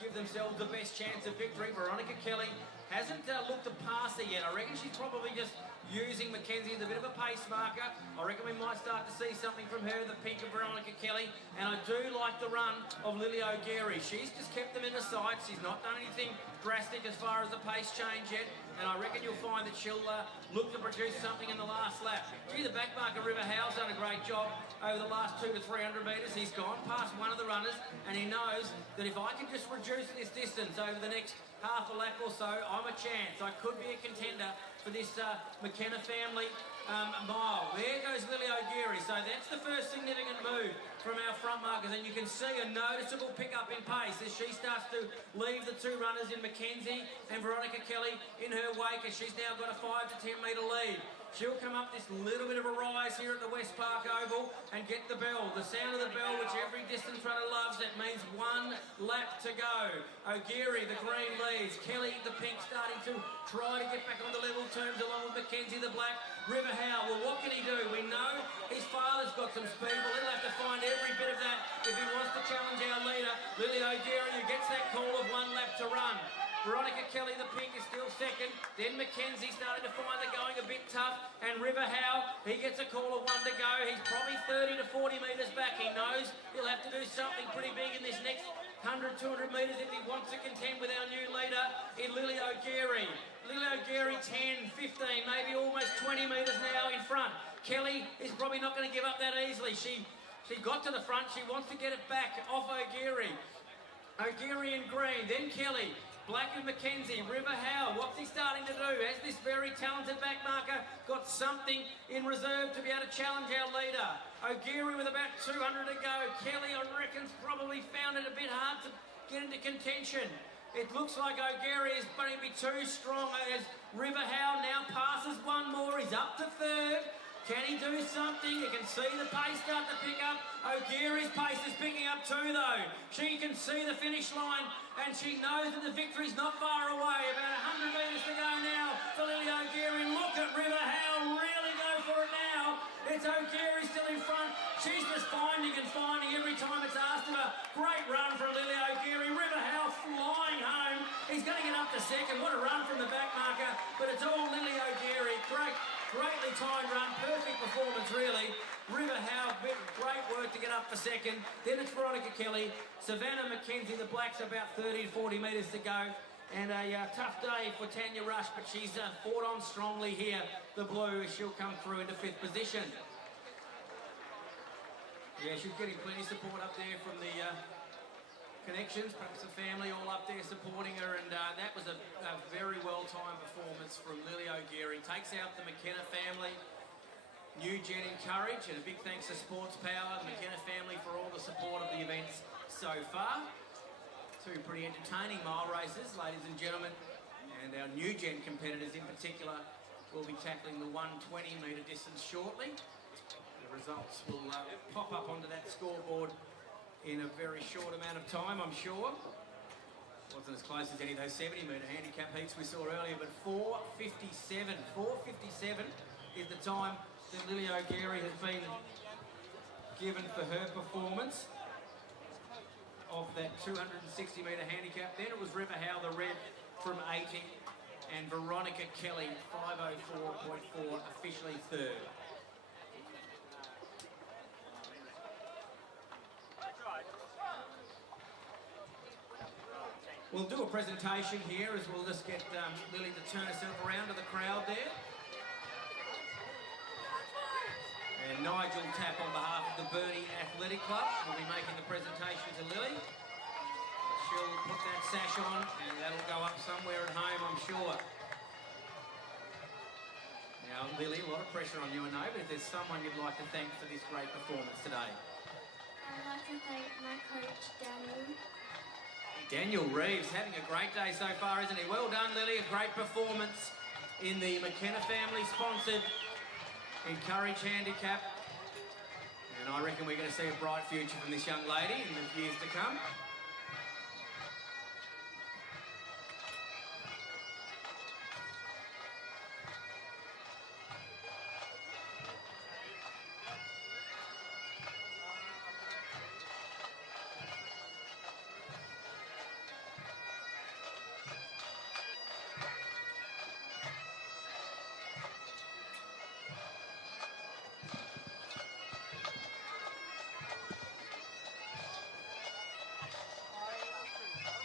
give themselves the best chance of victory. Veronica Kelly hasn't looked to pass her yet. I reckon she's probably just using Mackenzie as a bit of a pace marker. I reckon we might start to see something from her, the pink of Veronica Kelly. And I do like the run of Lily O'Geary. She's just kept them in the sights. She's not done anything drastic as far as the pace change yet. And I reckon you'll find that she'll look to produce something in the last lap. Gee, the back marker River Howe's done a great job over the last 200 to 300 metres. He's gone past one of the runners, and he knows that if I can just reduce this distance over the next half a lap or so, I'm a chance. I could be a contender for this McKenna family mile. There goes Lily O'Geary. So that's the first significant move from our front markers, and you can see a noticeable pickup in pace as she starts to leave the 2 runners in Mackenzie and Veronica Kelly in her wake, as she's now got a 5 to 10 metre lead. She'll come up this little bit of a rise here at the West Park Oval and get the bell. The sound of the bell, which every distance runner loves, that means 1 lap to go. O'Geary, the green leads. Kelly, the pink, starting to try to get back on the level terms along with Mackenzie, the black. River Howe, well, what can he do? We know his father's got some speed, but he'll have to find every bit of that if he wants to challenge our leader, Lily O'Geary, who gets that call of 1 lap to run. Veronica Kelly, the pink, is still second. Then Mackenzie starting to find the going a bit tough. And River Howe, he gets a call of 1 to go. He's probably 30 to 40 metres back. He knows he'll have to do something pretty big in this next 100, 200 metres if he wants to contend with our new leader in Lily O'Geary. Lily O'Geary 10, 15, maybe almost 20 metres now in front. Kelly is probably not going to give up that easily. She got to the front. She wants to get it back off O'Geary. O'Geary in green, then Kelly. Black and Mackenzie, River Howe, what's he starting to do? Has this very talented back marker got something in reserve to be able to challenge our leader? O'Geary with about 200 to go. Kelly, I reckon's probably found it a bit hard to get into contention. It looks like O'Geary is going to be too strong as River Howe now passes 1 more. He's up to 3rd. Can he do something? You can see the pace start to pick up. O'Geary's pace is picking up too, though. She can see the finish line, and she knows that the victory's not far away. About 100 metres to go now for Lily O'Geary. Look at River Howe really go for it now. It's O'Geary still in front. She's just finding every time it's asked of her. Great to get up for second. Then it's Veronica Kelly. Savannah McKenzie, the blacks, about 30 to 40 metres to go. And a tough day for Tanya Rush, but she's fought on strongly here. The blue, she'll come through into 5th position. Yeah, she's getting plenty of support up there from the connections, perhaps the family all up there supporting her, and that was a very well-timed performance from Lily O'Geary. Takes out the McKenna family. New Gen encourage, and a big thanks to Sports Power, the McKenna family, for all the support of the events so far. Two pretty entertaining mile races, ladies and gentlemen, and our New Gen competitors in particular will be tackling the 120 metre distance shortly. The results will pop up onto that scoreboard in a very short amount of time, I'm sure. Wasn't as close as any of those 70 metre handicap heats we saw earlier, but 4:57 is the time that Lily O'Geary has been given for her performance of that 260 metre handicap. Then it was River Howe, the red, from 80, and Veronica Kelly, 5:04.4, officially third. We'll do a presentation here as we'll just get Lily to turn herself around to the crowd there. And Nigel Tapp on behalf of the Burnie Athletic Club will be making the presentation to Lily. She'll put that sash on and that'll go up somewhere at home, I'm sure. Now, Lily, a lot of pressure on you, I know, but if there's someone you'd like to thank for this great performance today. I'd like to thank my coach, Daniel. Daniel Reeves having a great day so far, isn't he? Well done, Lily. A great performance in the McKenna family-sponsored Encourage Handicap. And I reckon we're going to see a bright future from this young lady in the years to come.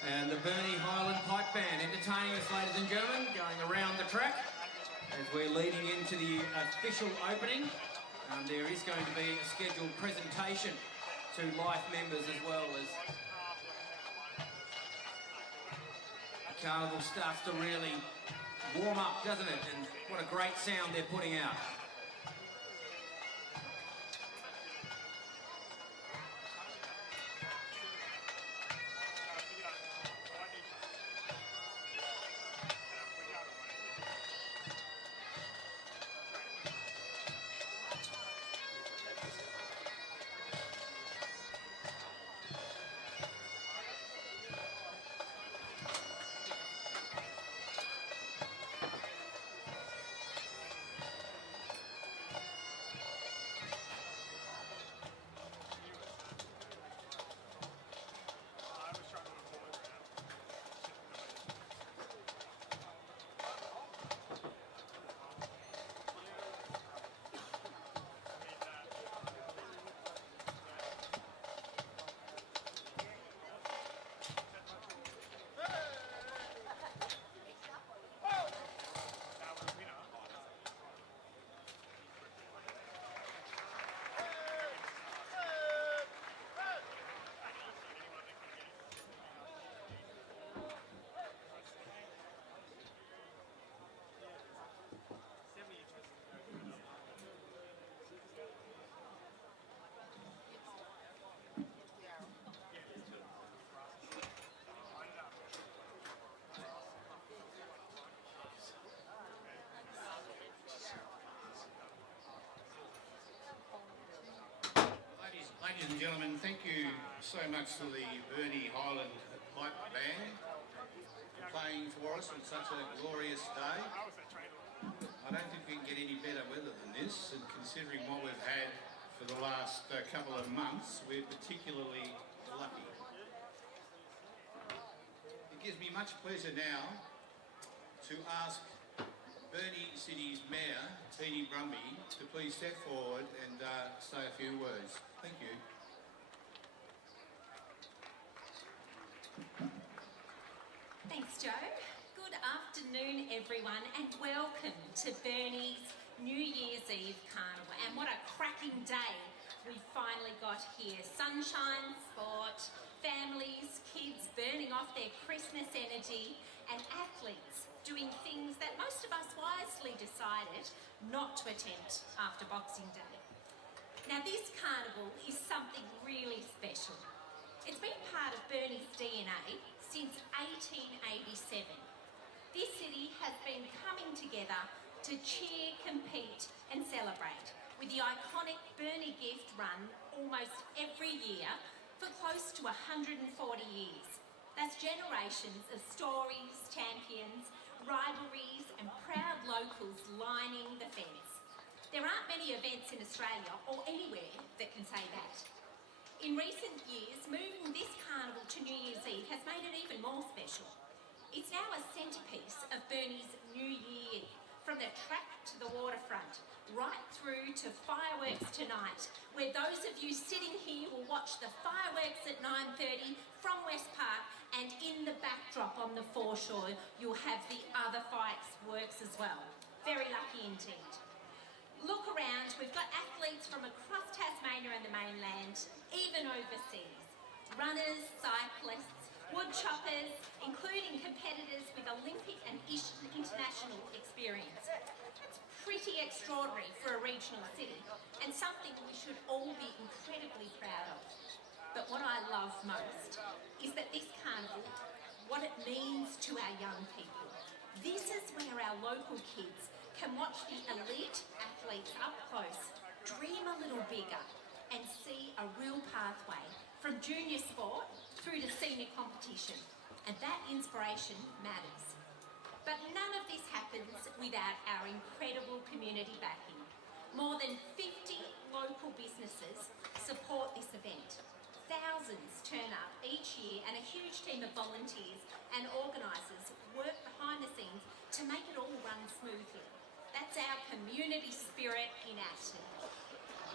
And the Burnie Highland Pipe Band entertaining us, ladies and gentlemen, going around the track as we're leading into the official opening. There is going to be a scheduled presentation to life members as well as the carnival starts to really warm up, doesn't it? And what a great sound they're putting out. Ladies and gentlemen, thank you so much to the Burnie Highland Pipe Band for playing for us on such a glorious day. I don't think we can get any better weather than this, and considering what we've had for the last couple of months, we're particularly lucky. It gives me much pleasure now to ask Burnie City's Mayor, Teeny Brumby, to please step forward and say a few words. Thank you. Thanks, Joe. Good afternoon, everyone, and welcome to Burnie's New Year's Eve Carnival. And what a cracking day we finally got here. Sunshine, sport, families, kids burning off their Christmas energy, and athletes doing things that most of us wisely decided not to attempt after Boxing Day. Now, this carnival is something really special. It's been part of Burnie's DNA since 1887. This city has been coming together to cheer, compete and celebrate with the iconic Burnie gift run almost every year for close to 140 years. That's generations of stories, champions, rivalries and proud locals lining the fence. There aren't many events in Australia or anywhere that can say that. In recent years, moving this carnival to New Year's Eve has made it even more special. It's now a centrepiece of Burnie's New Year, from the track to the waterfront, right through to fireworks tonight, where those of you sitting here will watch the fireworks at 9:30 from West Park, and in the backdrop on the foreshore, you'll have the other fireworks as well. Very lucky indeed. Look around, we've got athletes from across Tasmania and the mainland, even overseas. Runners, cyclists, wood choppers, including competitors with Olympic and international experience. That's pretty extraordinary for a regional city, and something we should all be incredibly proud of. But what I love most is that this carnival, what it means to our young people. This is where our local kids can watch the elite athletes up close, dream a little bigger and see a real pathway from junior sport through to senior competition. And that inspiration matters. But none of this happens without our incredible community backing. More than 50 local businesses support this event. Thousands turn up each year, and a huge team of volunteers and organisers work behind the scenes to make it all run smoothly. That's our community spirit in action.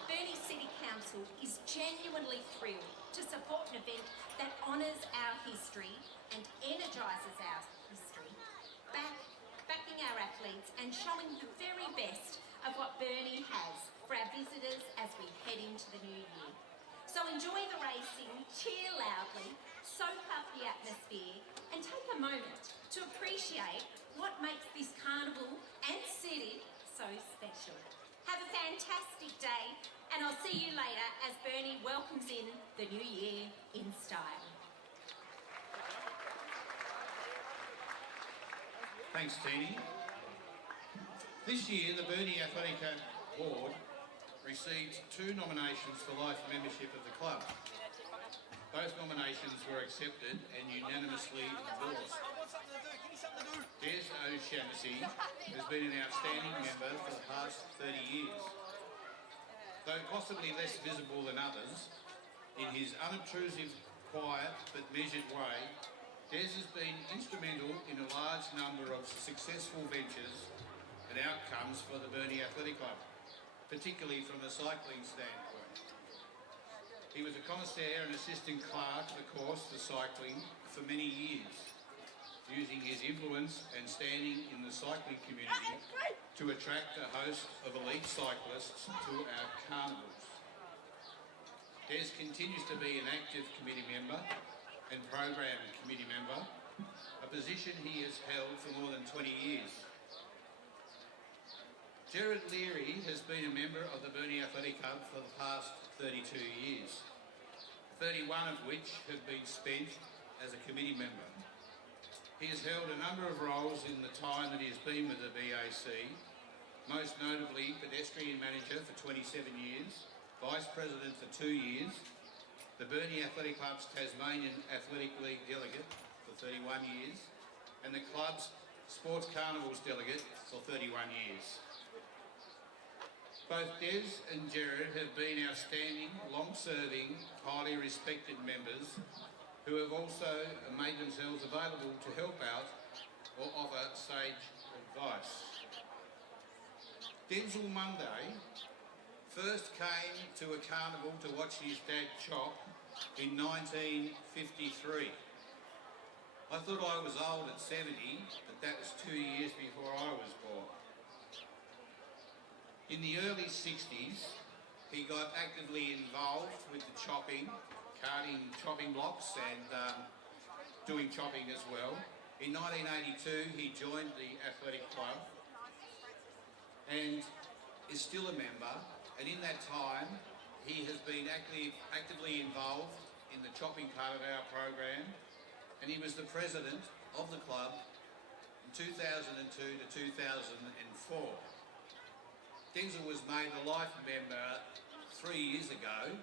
Burnie City Council is genuinely thrilled to support an event that honours our history and energises our history, backing our athletes and showing the very best of what Burnie has for our visitors as we head into the new year. So enjoy the racing, cheer loudly, soak up the atmosphere and take a moment to appreciate what makes this carnival and city so special. Have a fantastic day, and I'll see you later as Burnie welcomes in the new year in style. Thanks, Teeny. This year, the Burnie Athletic Board received 2 nominations for life membership of the club. Both nominations were accepted and unanimously endorsed. Des O'Shaughnessy has been an outstanding member for the past 30 years. Though possibly less visible than others, in his unobtrusive, quiet but measured way, Des has been instrumental in a large number of successful ventures and outcomes for the Burnie Athletic Club, particularly from a cycling standpoint. He was a connoisseur and assistant clerk of the course for cycling for many years, using his influence and standing in the cycling community to attract a host of elite cyclists to our carnivals. Des continues to be an active committee member and program committee member, a position he has held for more than 20 years. Gerard Leary has been a member of the Burnie Athletic Club for the past 32 years, 31 of which have been spent as a committee member. He has held a number of roles in the time that he has been with the BAC, most notably pedestrian manager for 27 years, vice president for 2 years, the Burnie Athletic Club's Tasmanian Athletic League delegate for 31 years, and the club's Sports Carnivals delegate for 31 years. Both Des and Gerard have been outstanding, long-serving, highly respected members who have also made themselves available to help out or offer sage advice. Denzel Monday first came to a carnival to watch his dad chop in 1953. I thought I was old at 70, but that was 2 years before I was born. In the early 60s, he got actively involved with the chopping, carting chopping blocks and doing chopping as well. In 1982, he joined the athletic club and is still a member, and in that time, he has been actively involved in the chopping part of our program, and he was the president of the club from 2002 to 2004. Denzel was made a life member 3 years ago,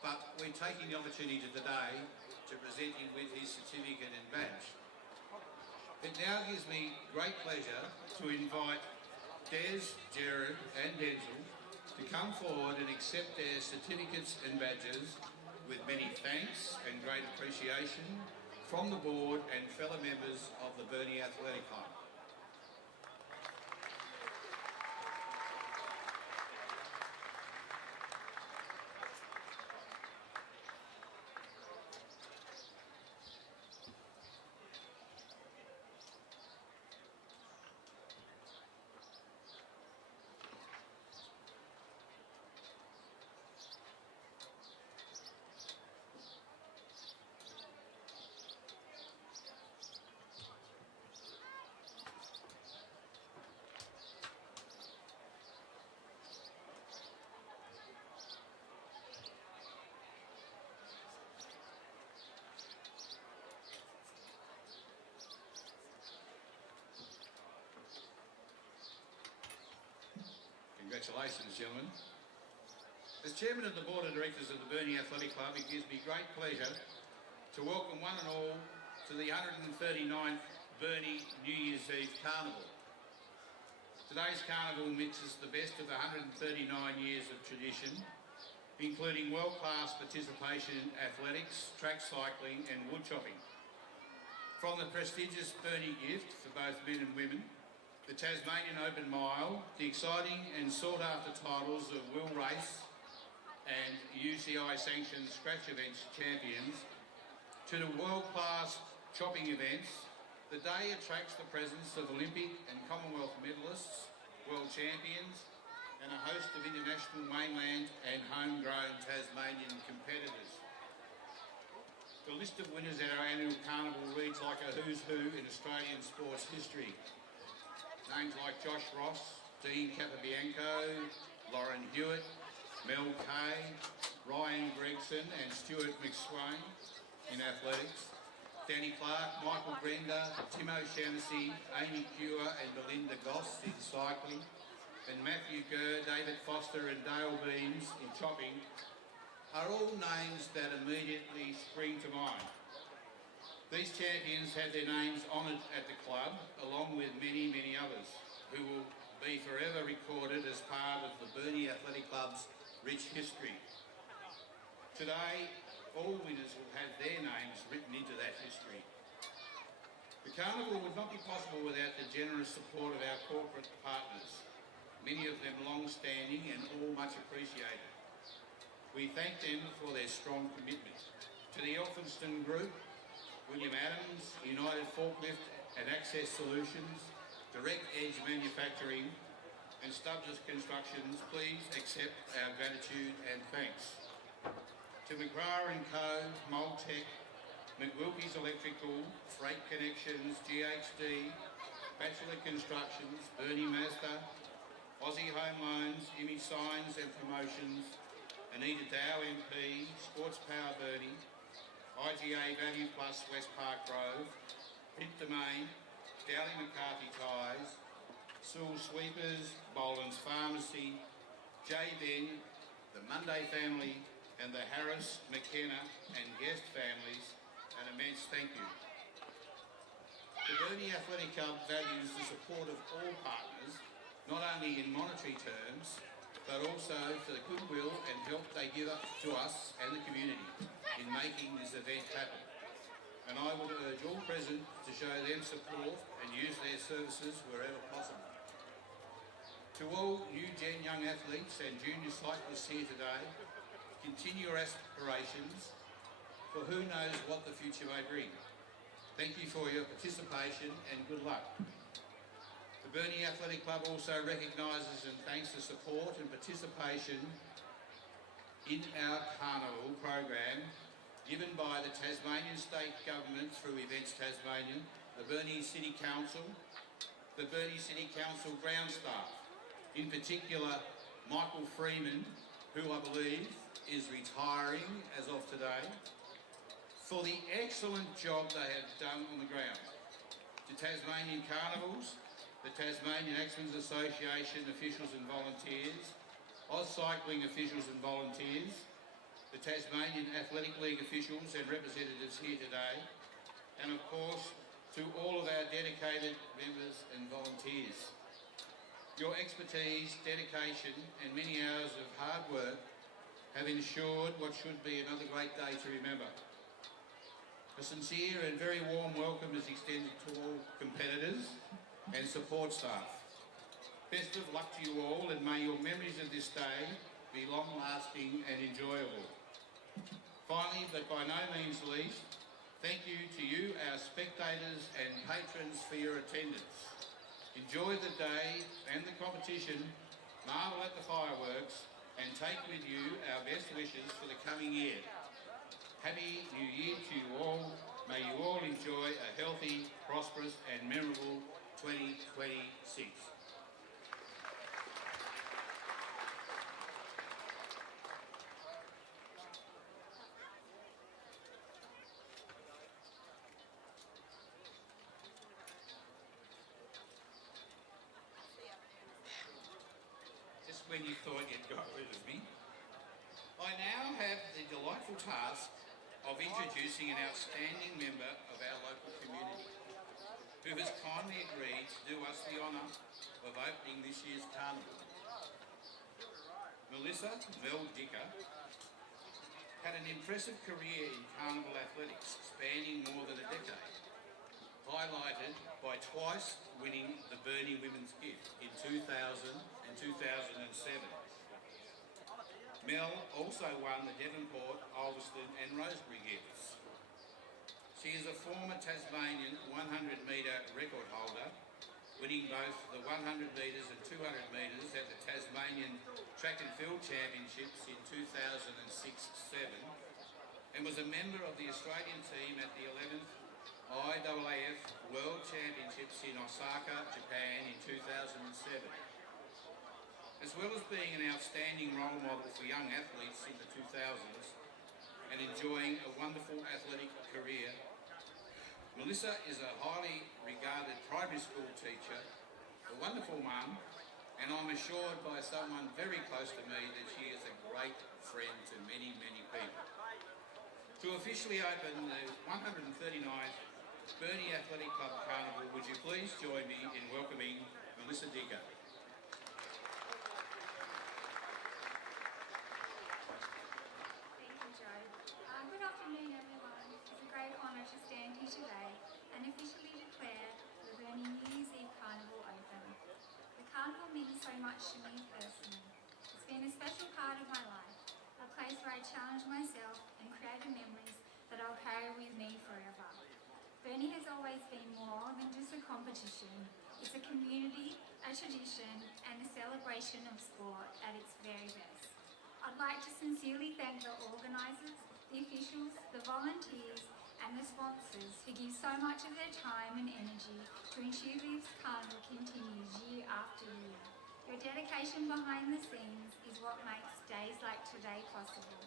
but we're taking the opportunity today to present him with his certificate and badge. It now gives me great pleasure to invite Des, Jared and Denzel to come forward and accept their certificates and badges with many thanks and great appreciation from the board and fellow members of the Burnie Athletic Club. Congratulations, gentlemen. As Chairman of the Board of Directors of the Burnie Athletic Club, it gives me great pleasure to welcome one and all to the 139th Burnie New Year's Eve Carnival. Today's carnival mixes the best of 139 years of tradition, including world-class participation in athletics, track cycling and wood chopping. From the prestigious Burnie gift for both men and women, the Tasmanian Open Mile, the exciting and sought-after titles of Will Race and UCI-sanctioned scratch events champions, to the world-class chopping events, the day attracts the presence of Olympic and Commonwealth medalists, world champions, and a host of international mainland and homegrown Tasmanian competitors. The list of winners at our annual carnival reads like a who's who in Australian sports history. Names like Josh Ross, Dean Capobianco, Lauren Hewitt, Mel Kay, Ryan Gregson and Stuart McSwain in athletics, Danny Clark, Michael Grender, Timo Shaughnessy, Amy Cure and Belinda Goss in cycling, and Matthew Gurr, David Foster and Dale Beams in chopping are all names that immediately spring to mind. These champions have their names honoured at the club, along with many, many others, who will be forever recorded as part of the Burnie Athletic Club's rich history. Today, all winners will have their names written into that history. The carnival would not be possible without the generous support of our corporate partners, many of them long-standing and all much appreciated. We thank them for their strong commitment. To the Elphinston Group, William Adams, United Forklift and Access Solutions, Direct Edge Manufacturing and Stubbs Constructions, please accept our gratitude and thanks. To McGrath & Co, Moltech, McWilkie's Electrical, Freight Connections, GHD, Bachelor Constructions, Burnie Mazda, Aussie Home Loans, Image Signs and Promotions, Anita Dow MP, Sports Power Burnie, IGA Value Plus West Park Grove, Print Domain, Dowley McCarthy Ties, Sewell Sweepers, Boland's Pharmacy, J. Ben, the Monday family, and the Harris, McKenna and guest families, an immense thank you. The Burnie Athletic Club values the support of all partners, not only in monetary terms, but also for the goodwill and help they give up to us and the community in making this event happen. And I would urge all present to show them support and use their services wherever possible. To all new gen young athletes and junior cyclists here today, continue your aspirations, for who knows what the future may bring. Thank you for your participation and good luck. The Burnie Athletic Club also recognises and thanks the support and participation in our carnival program given by the Tasmanian State Government through Events Tasmania, the Burnie City Council, the Burnie City Council ground staff, in particular Michael Freeman, who I believe is retiring as of today, for the excellent job they have done on the ground. To Tasmanian Carnivals, the Tasmanian Axemen's Association officials and volunteers, Oz Cycling officials and volunteers, the Tasmanian Athletic League officials and representatives here today, and of course to all of our dedicated members and volunteers. Your expertise, dedication and many hours of hard work have ensured what should be another great day to remember. A sincere and very warm welcome is extended to all competitors and support staff. Best of luck to you all, and may your memories of this day be long-lasting and enjoyable. Finally, but by no means least, thank you to you, our spectators and patrons, for your attendance. Enjoy the day and the competition, marvel at the fireworks, and take with you our best wishes for the coming year. Happy New Year to you all. May you all enjoy a healthy, prosperous and memorable 2026. Just when you thought you'd got rid of me, I now have the delightful task of introducing an outstanding member of our local community who has kindly agreed to do us the honour of opening this year's carnival. Melissa Mel Dicker had an impressive career in carnival athletics spanning more than a decade, highlighted by twice winning the Burnie Women's Gift in 2000 and 2007. Mel also won the Devonport, Ulverston and Rosebery Gifts. She is a former Tasmanian 100-metre record holder, winning both the 100 metres and 200 metres at the Tasmanian Track and Field Championships in 2006-07, and was a member of the Australian team at the 11th IAAF World Championships in Osaka, Japan in 2007. As well as being an outstanding role model for young athletes in the 2000s and enjoying a wonderful athletic career, Melissa is a highly regarded primary school teacher, a wonderful mum, and I'm assured by someone very close to me that she is a great friend to many, many people. To officially open the 139th Burnie Athletic Club Carnival, would you please join me in welcoming Melissa Dicker. Good afternoon, everyone. It's a great honour to stand here today and officially declare the Burnie New Year's Eve Carnival open. The carnival means so much to me personally. It's been a special part of my life, a place where I challenge myself and created memories that I'll carry with me forever. Burnie has always been more than just a competition. It's a community, a tradition, and a celebration of sport at its very best. I'd like to sincerely thank the organisers, the officials, the volunteers and the sponsors who give so much of their time and energy to ensure this carnival continues year after year. Your dedication behind the scenes is what makes days like today possible.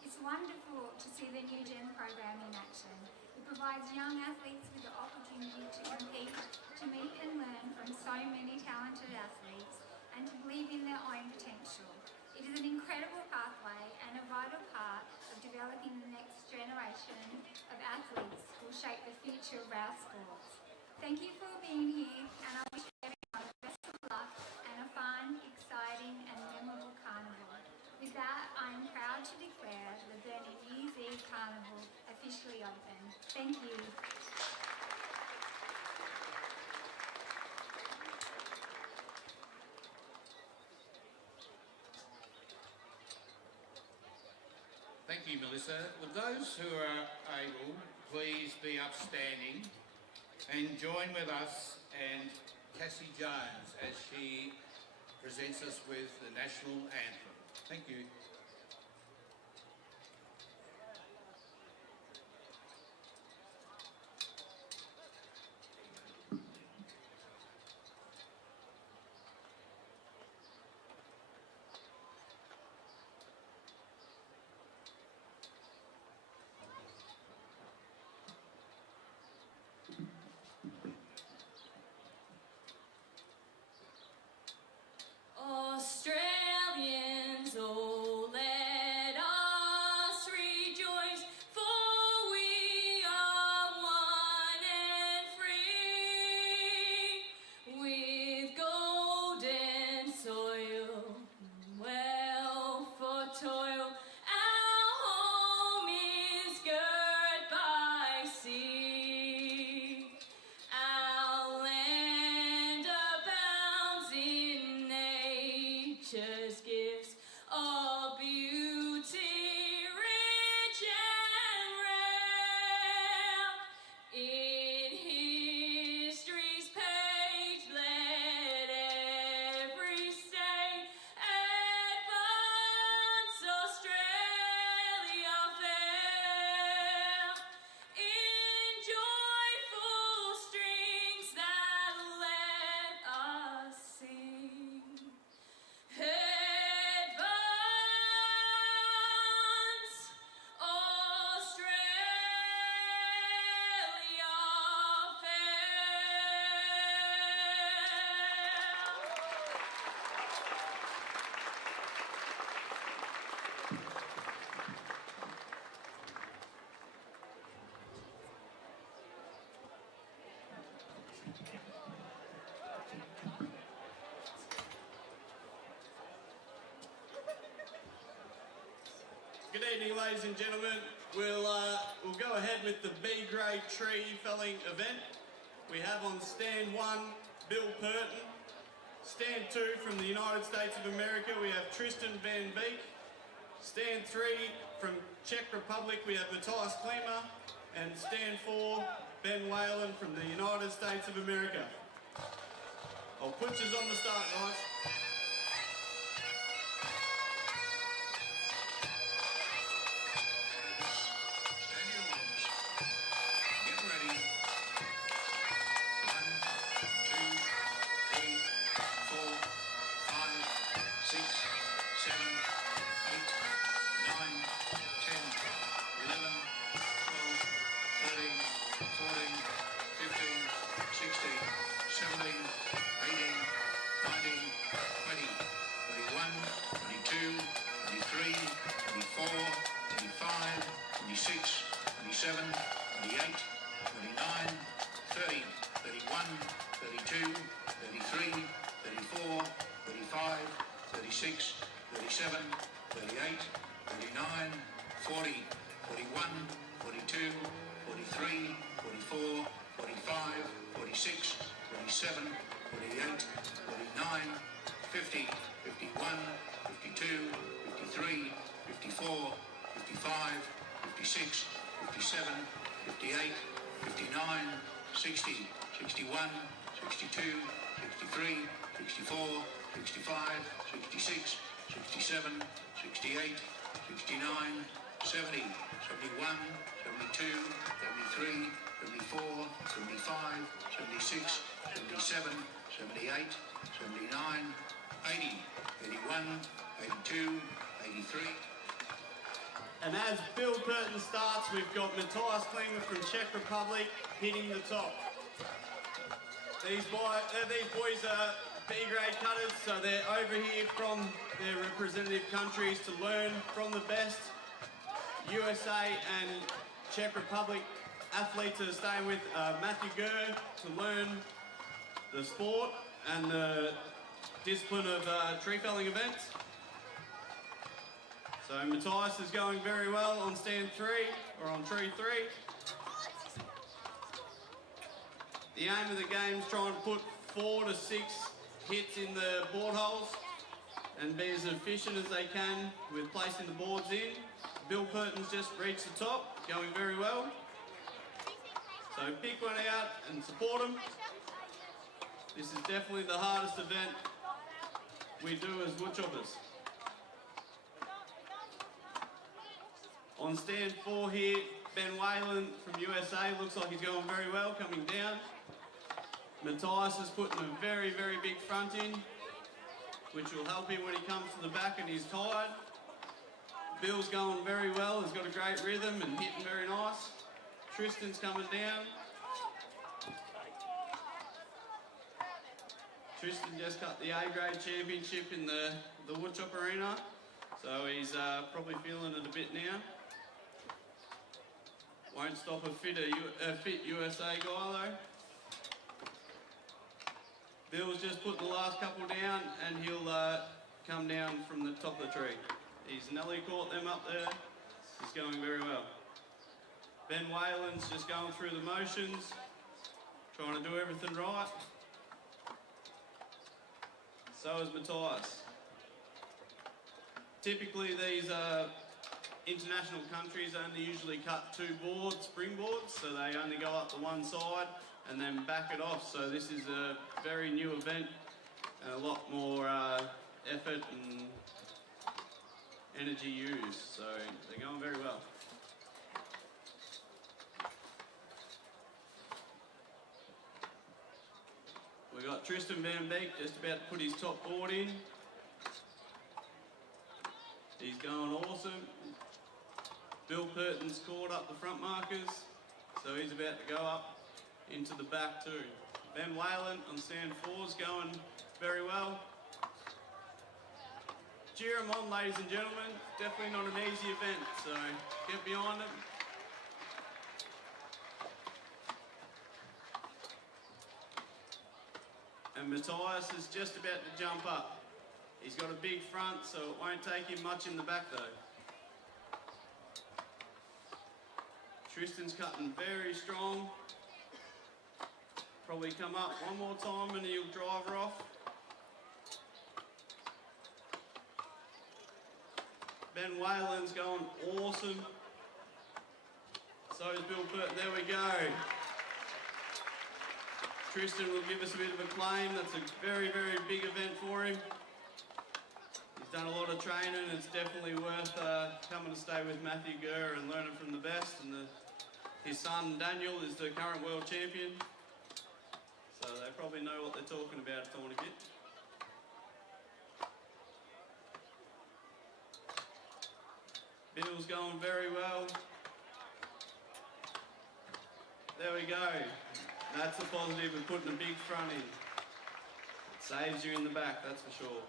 It's wonderful to see the New Gen program in action. It provides young athletes with the opportunity to compete, to meet and learn from so many talented athletes and to believe in their own potential. It is an incredible pathway and a vital part of developing the next generation of athletes who will shape the future of our sports. Thank you for being here, and I wish everyone the best of luck and a fun, exciting and memorable carnival. With that, I am proud to declare the Burnie New Year's Eve Carnival officially open. Thank you. Thank you, Melissa. Would those who are able please be upstanding and join with us and Cassie Jones as she presents us with the national anthem. Thank you. Australians, oh, let us rejoice, for we are one and free, with golden soil, wealth for toil. Our home is girt by sea. Our land abounds in nature's gifts of beauty, rich and rare. In history's page, let every state advance Australia fair. In joyful strings that let us sing. Advance Australia Good evening, ladies and gentlemen. We'll go ahead with the B grade tree felling event. We have on stand 1, Bill Purton. Stand 2 from the United States of America, we have Tristan Van Beek. Stand 3 from Czech Republic, we have Matthias Klima. And stand 4, Ben Whalen from the United States of America. I'll put yous on the start, guys. Get ready. 1, 2, 3, 4, 5, 6, 7, 8, 9, 10, 11, 12, 13, 14, 15, 16, 17, 18, 19, 20, 21, 22, 23, 24, 25, 26, 27, 28, 29, 30, 31, 32, 33, 34, 35, 36, 37, 38, 39, 40, 41, 42, 43, 44, 45, 46, 47, 48, 49, 50, 51, 52, 53, 54, 55, 56, 57, 58, 59, 60, 61, 62, 63, 64, 65, 66, 67, 68, 69, 70, 71, 72, 73, 74, 75, 76, 77, 78, 79, 80, 81, 82, 83. And as Bill Purton starts, we've got Matthias Klima from Czech Republic hitting the top. These boys are B-grade cutters, so they're over here from their representative countries to learn from the best. USA and Czech Republic athletes are staying with Matthew Gurr to learn the sport and the discipline of tree felling events. So Matthias is going very well on stand 3, or on tree 3. The aim of the game is trying to put 4 to 6 hits in the board holes and be as efficient as they can with placing the boards in. Bill Purton's just reached the top, going very well. So pick one out and support them. This is definitely the hardest event we do as woodchoppers. On stand 4 here, Ben Whalen from USA, looks like he's going very well, coming down. Matthias is putting a very, very big front in, which will help him when he comes to the back and he's tired. Bill's going very well, he's got a great rhythm and hitting very nice. Tristan's coming down. Tristan just cut the A-grade championship in the woodchop arena, so he's probably feeling it a bit now. Won't stop a fit USA guy though. Bill's just put the last couple down and he'll come down from the top of the tree. He's nearly caught them up there. He's going very well. Ben Whalen's just going through the motions, trying to do everything right. So is Matthias. Typically these international countries only usually cut 2 springboards, so they only go up the one side and then back it off. So this is a very new event and a lot more effort and energy used. So they're going very well. We've got Tristan Van Beek just about to put his top board in. He's going awesome. Bill Purton's caught up the front markers, so he's about to go up into the back too. Ben Whalen on stand 4's going very well. Cheer him on, ladies and gentlemen. Definitely not an easy event, so get behind him. And Matthias is just about to jump up. He's got a big front, so it won't take him much in the back though. Tristan's cutting very strong. Probably come up one more time and he'll drive her off. Ben Whalen's going awesome. So is Bill Purton. There we go. Tristan will give us a bit of a claim. That's a very, very big event for him. He's done a lot of training. It's definitely worth coming to stay with Matthew Gurr and learning from the best. And his son Daniel is the current world champion. So they probably know what they're talking about a tiny bit. Bill's going very well. There we go. That's a positive of putting a big front in. It saves you in the back, that's for sure.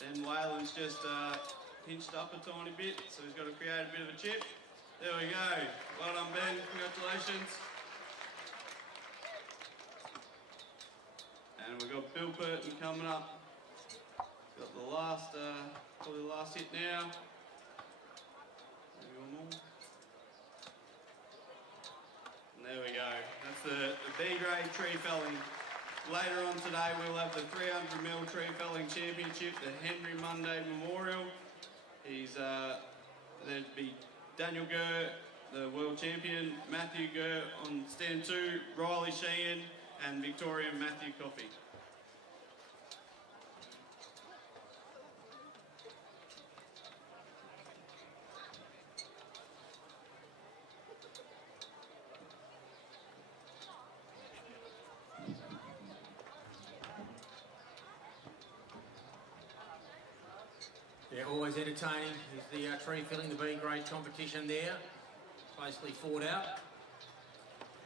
Ben Whalen's just pinched up a tiny bit, so he's got to create a bit of a chip. There we go. Well done, Ben. Congratulations. And we've got Bill Purton coming up. Got the last, probably the last hit now. Maybe one more. And there we go. That's the B-grade tree felling. Later on today we'll have the 300mm tree felling championship, the Henry Monday Memorial. There'd be Daniel Gurr, the world champion, Matthew Gurr on stand 2, Riley Sheehan and Victorian Matthew Coffey. Yeah, always entertaining. There's the tree filling, the B-grade competition there. Closely fought out.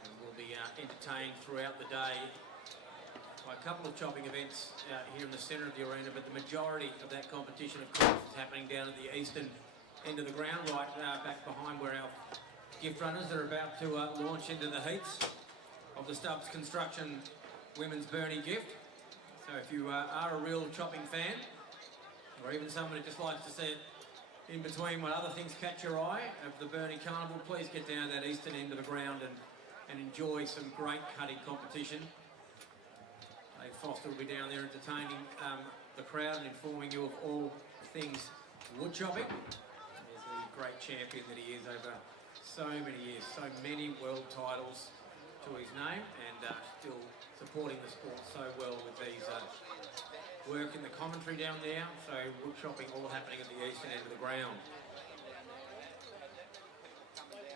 And we'll be entertained throughout the day by a couple of chopping events here in the centre of the arena, but the majority of that competition, of course, is happening down at the eastern end of the ground, right back behind where our gift runners are about to launch into the heats of the Stubbs Construction Women's Burnie gift. So if you are a real chopping fan, or even someone who just likes to see it in between when other things catch your eye of the Burnie Carnival, please get down to that eastern end of the ground and enjoy some great cutting competition. Foster will be down there entertaining the crowd and informing you of all things wood chopping. He's the great champion that he is over so many years, so many world titles to his name, and still supporting the sport so well with these work in the commentary down there. So wood chopping all happening at the eastern end of the ground.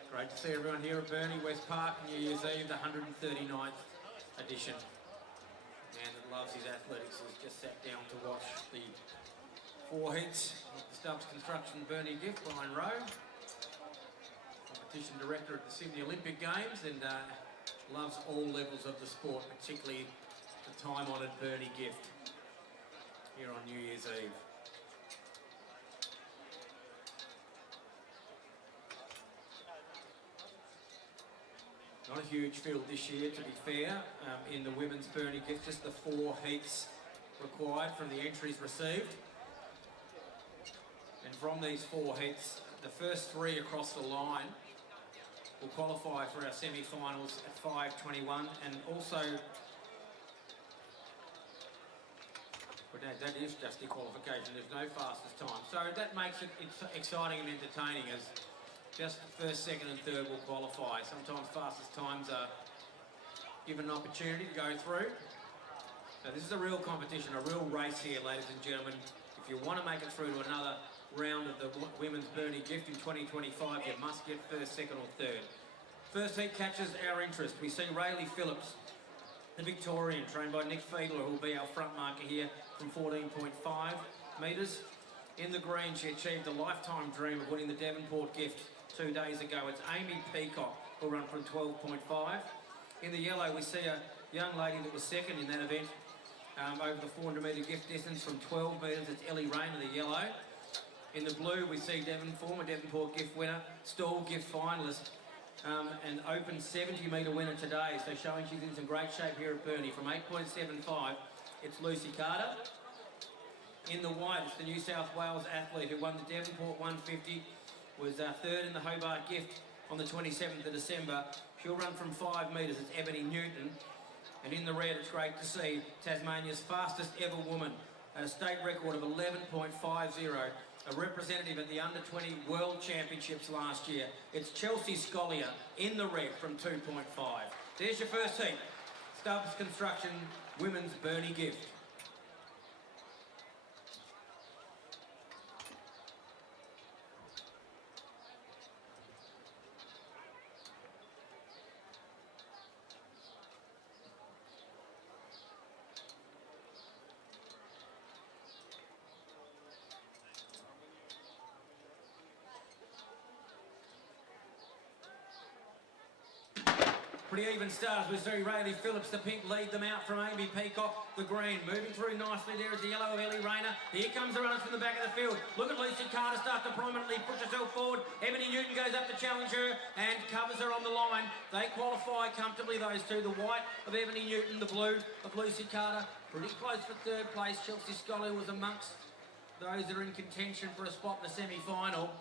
Great to see everyone here at Burnie, West Park, New Year's Eve, the 139th edition. Man that loves his athletics has just sat down to watch the 4 heats of the Stubbs Construction Burnie gift, Brian Rowe, competition director at the Sydney Olympic Games, and loves all levels of the sport, particularly the time-honoured Burnie gift here on New Year's Eve. Not a huge field this year, to be fair, in the women's Burnie gift, just the 4 heats required from the entries received. And from these 4 heats, the first 3 across the line will qualify for our semi-finals at 5:21, and also, well, that is just the qualification, there's no fastest time. So that makes it exciting and entertaining, as just the first, second and third will qualify. Sometimes fastest times are given an opportunity to go through. So this is a real competition, a real race here, ladies and gentlemen. If you want to make it through to another round of the women's Burnie gift in 2025, you must get first, second or third. First heat catches our interest. We see Rayleigh Phillips, the Victorian, trained by Nick Fiedler, who will be our front marker here from 14.5 metres. In the green, she achieved a lifetime dream of winning the Devonport gift 2 days ago. It's Amy Peacock, who'll run from 12.5. In the yellow, we see a young lady that was second in that event over the 400 metre gift distance from 12 metres. It's Ellie Rayner, the yellow. In the blue, we see former Devonport gift winner, stall gift finalist, and open 70 metre winner today. So showing she's in some great shape here at Burnie. From 8.75, it's Lucy Carter. In the white, it's the New South Wales athlete who won the Devonport 150, was third in the Hobart gift on the 27th of December. She'll run from 5 metres. It's Ebony Newton. And in the red, it's great to see Tasmania's fastest ever woman at a state record of 11.50, a representative at the Under-20 World Championships last year. It's Chelsea Scollier in the red from 2.5. There's your first heat. Stubbs Construction Women's Burnie gift. Pretty even stars. We see Rayleigh Phillips, the pink, lead them out from Amy Peacock, the green. Moving through nicely there is the yellow of Ellie Rayner. Here comes the runners from the back of the field. Look at Lucy Carter start to prominently push herself forward. Ebony Newton goes up to challenge her and covers her on the line. They qualify comfortably, those two. The white of Ebony Newton, the blue of Lucy Carter. Pretty close for third place. Chelsea Scollier was amongst those that are in contention for a spot in the semi-final.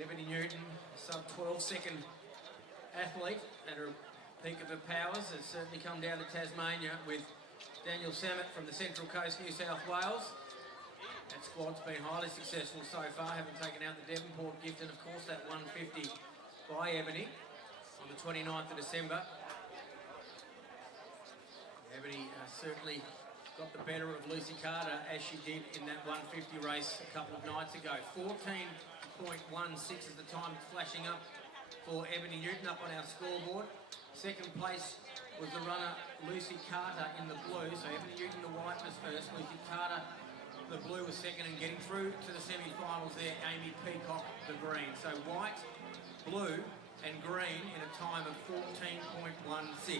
Ebony Newton, sub-12 second athlete at her peak of her powers, has certainly come down to Tasmania with Daniel Samet from the Central Coast, New South Wales. That squad's been highly successful so far, having taken out the Devonport gift and of course that 150 by Ebony on the 29th of December. Ebony certainly got the better of Lucy Carter as she did in that 150 race a couple of nights ago. 14.16 is the time it's flashing up for Ebony Newton up on our scoreboard. Second place was the runner Lucy Carter in the blue. So Ebony Newton, the white, was first. Lucy Carter, the blue, was second. And getting through to the semi-finals there, Amy Peacock, the green. So white, blue and green in a time of 14.16.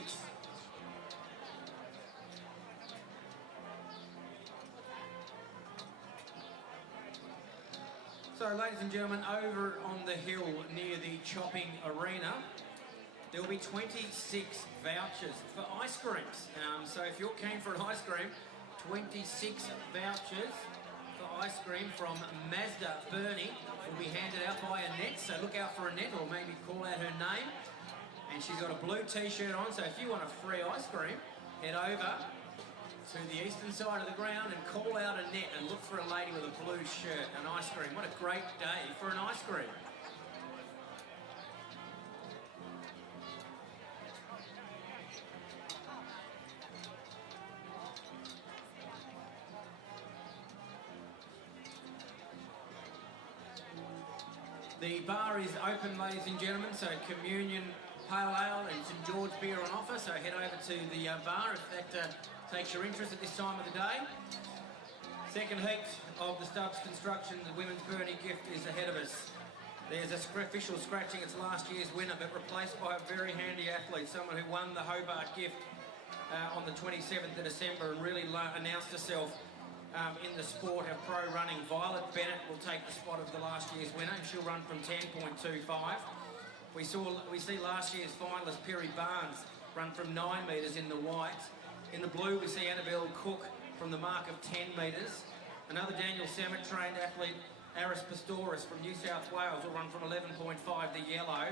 So, ladies and gentlemen, over on the hill near the chopping arena, there will be 26 vouchers for ice creams. So if you're keen for an ice cream, 26 vouchers for ice cream from Mazda Burnie will be handed out by Annette. So look out for Annette, or maybe call out her name. And she's got a blue t-shirt on, so if you want a free ice cream, head over to the eastern side of the ground and call out a net and look for a lady with a blue shirt and ice cream. What a great day for an ice cream. The bar is open, ladies and gentlemen, so communion, pale ale and St George beer on offer, so head over to the bar if that takes your interest at this time of the day. Second heat of the Stubbs Construction, the Women's Burnie gift is ahead of us. There's a official scratching its last year's winner, but replaced by a very handy athlete, someone who won the Hobart gift on the 27th of December and really announced herself in the sport of pro running. Violet Bennett will take the spot of the last year's winner, and she'll run from 10.25. We see last year's finalist Perry Barnes run from 9 metres in the white. In the blue, we see Annabelle Cook from the mark of 10 metres. Another Daniel Sammet trained athlete, Aris Pastoris from New South Wales, will run from 11.5, the yellow.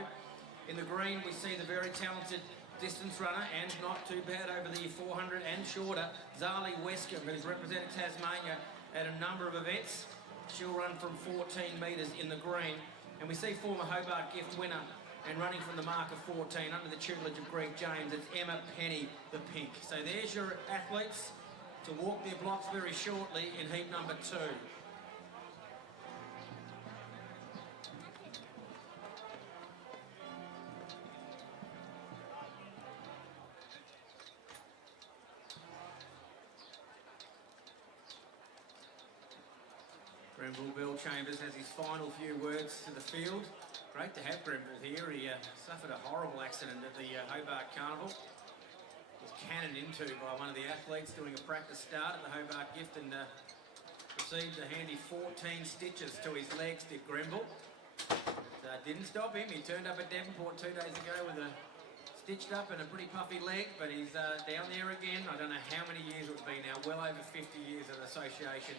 In the green, we see the very talented distance runner, and not too bad over the 400 and shorter, Zali Wescombe, who's represented Tasmania at a number of events. She'll run from 14 metres in the green. And we see former Hobart gift winner and running from the mark of 14 under the tutelage of Greg James, it's Emma Penny, the pink. So there's your athletes to walk their blocks very shortly in heat number 2. Grenville Bill Chambers has his final few words to the field. Great to have Grenville here. He suffered a horrible accident at the Hobart Carnival. Was cannoned into by one of the athletes doing a practice start at the Hobart Gift and received a handy 14 stitches to his legs, did Grenville. But didn't stop him. He turned up at Devonport 2 days ago with a stitched up and a pretty puffy leg, but he's down there again. I don't know how many years it's been now, well over 50 years of association.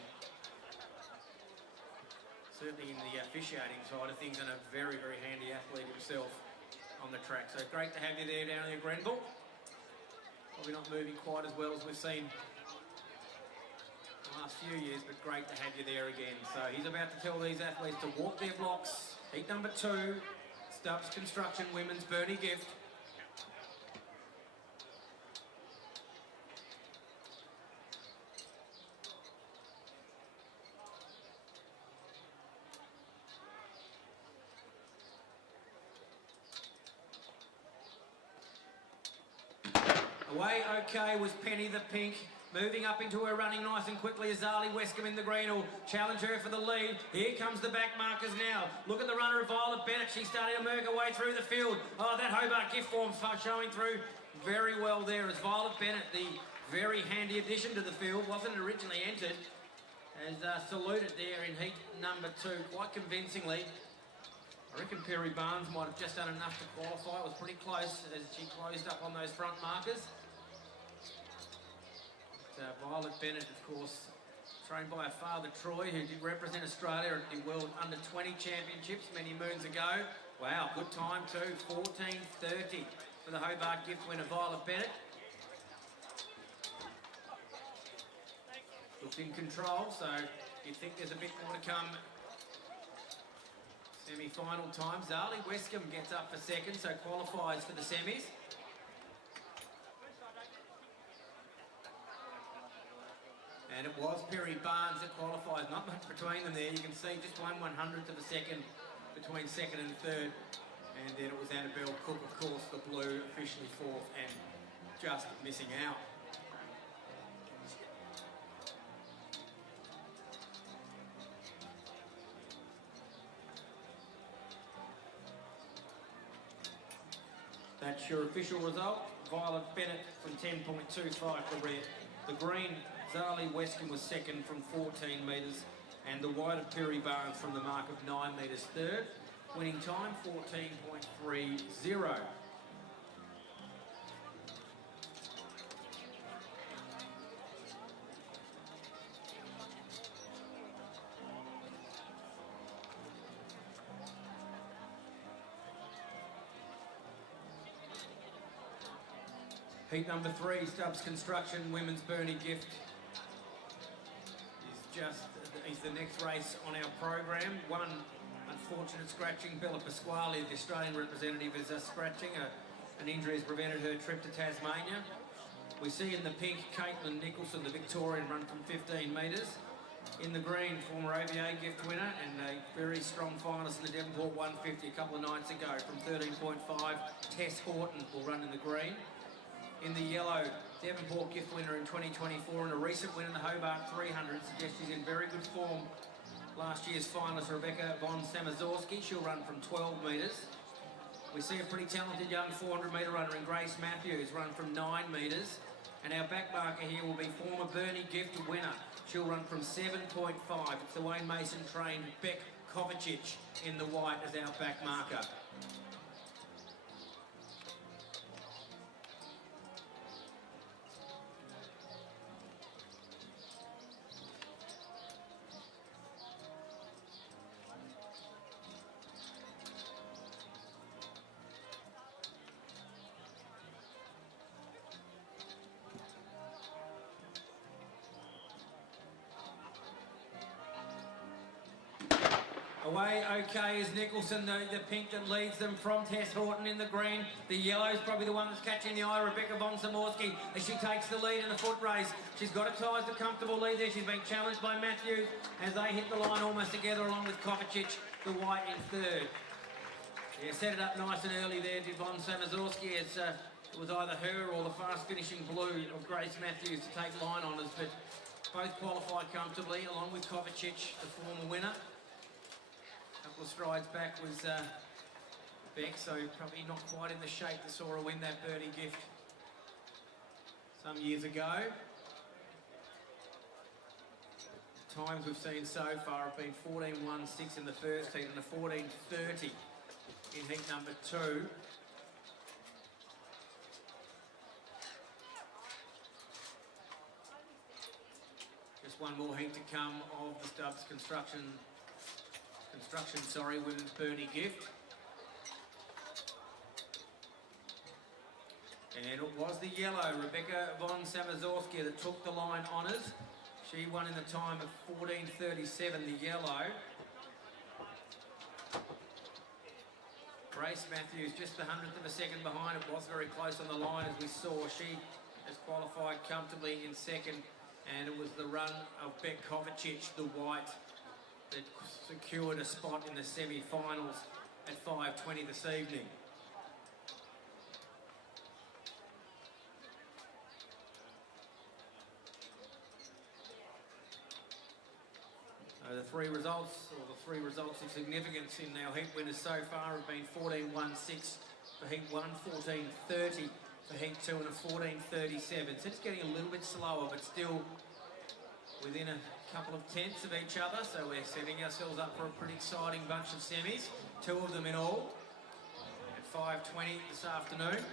Certainly in the officiating side of things, and a very, very handy athlete himself on the track. So great to have you there down there, Grenville. Probably not moving quite as well as we've seen the last few years, but great to have you there again. So he's about to tell these athletes to walk their blocks. Heat number 2, Stubbs Construction Women's Burnie gift. Away okay was Penny the pink, moving up into her running nice and quickly as Zali Wescombe in the green will challenge her for the lead. Here comes the back markers now. Look at the runner of Violet Bennett. She's starting to murk her way through the field. Oh, that Hobart gift form showing through very well there as Violet Bennett, the very handy addition to the field, wasn't originally entered, has saluted there in heat number 2 quite convincingly. I reckon Perry Barnes might have just done enough to qualify. It was pretty close as she closed up on those front markers. Violet Bennett, of course, trained by her father Troy, who did represent Australia at the World Under-20 Championships many moons ago. Wow, good time too, 14:30 for the Hobart gift winner Violet Bennett. Looked in control, so you think there's a bit more to come. Semi-final time. Zali Wescombe gets up for second, so qualifies for the semis. And it was Perry Barnes that qualifies. Not much between them there. You can see just 1/100th of a second between second and third. And then it was Annabelle Cook, of course, the blue, officially 4th and just missing out. That's your official result. Violet Bennett from 10.25 the red. The green, Zali Wescombe was second from 14 metres, and the white of Perry Barnes from the mark of 9 metres third. Winning time 14.30. Heat number 3, Stubbs Construction Women's Burnie Gift is the next race on our program. One unfortunate scratching. Bella Pasquale, the Australian representative, is scratching. An injury has prevented her trip to Tasmania. We see in the pink Caitlin Nicholson, the Victorian, run from 15 metres. In the green, former OVA gift winner and a very strong finalist in the Devonport 150 a couple of nights ago from 13.5. Tess Horton will run in the green. In the yellow, Devonport gift winner in 2024 and a recent win in the Hobart 300. Suggests she's in very good form. Last year's finalist, Rebecca von Samazorski, she'll run from 12 metres. We see a pretty talented young 400 metre runner in Grace Matthews, run from 9 metres. And our back marker here will be former Burnie gift winner. She'll run from 7.5. It's the Wayne Mason trained Beck Kovacic in the white as our back marker. Away okay is Nicholson, the pink that leads them from Tess Horton in the green. The yellow is probably the one that's catching the eye, Rebecca von Samorski, as she takes the lead in the foot race. She's got a ties to comfortable lead there. She's been challenged by Matthews as they hit the line almost together along with Kovacic, the white in third. Yeah, set it up nice and early there, did von Samorski, as it was either her or the fast finishing blue of Grace Matthews to take line honours, but both qualified comfortably along with Kovacic, the former winner. Couple of strides back was Beck, so probably not quite in the shape that saw her win that Burnie gift some years ago. The times we've seen so far have been 14.16 in the first heat and a 14.30 in heat number 2. Just one more heat to come of the Stubbs Construction, women's Burnie gift. And it was the yellow, Rebecca von Samazorski, that took the line honours. She won in the time of 14.37, the yellow. Grace Matthews, just the 100th of a second behind. It was very close on the line, as we saw. She has qualified comfortably in second, and it was the run of Beck Kovacic, the white, that secured a spot in the semi-finals at 5:20 this evening. The three results of significance in our heat winners so far have been 14.16 for heat 1, 14.30 for heat 2 and a 14.37. So it's getting a little bit slower, but still within a couple of tenths of each other, so we're setting ourselves up for a pretty exciting bunch of semis, 2 of them in all, at 5:20 this afternoon.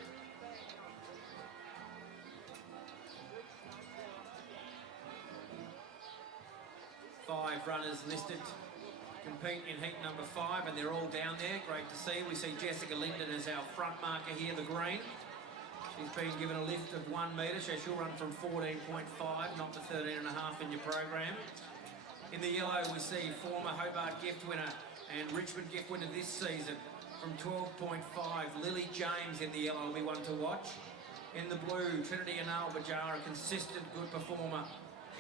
Five runners listed to compete in heat number 5, and they're all down there. Great to see. We see Jessica Linden as our front marker here, the green. She's been given a lift of 1 metre, so she'll run from 14.5, not the 13.5 in your program. In the yellow, we see former Hobart gift winner and Richmond gift winner this season from 12.5. Lily James in the yellow will be one to watch. In the blue, Trinity Anal Bajar, a consistent good performer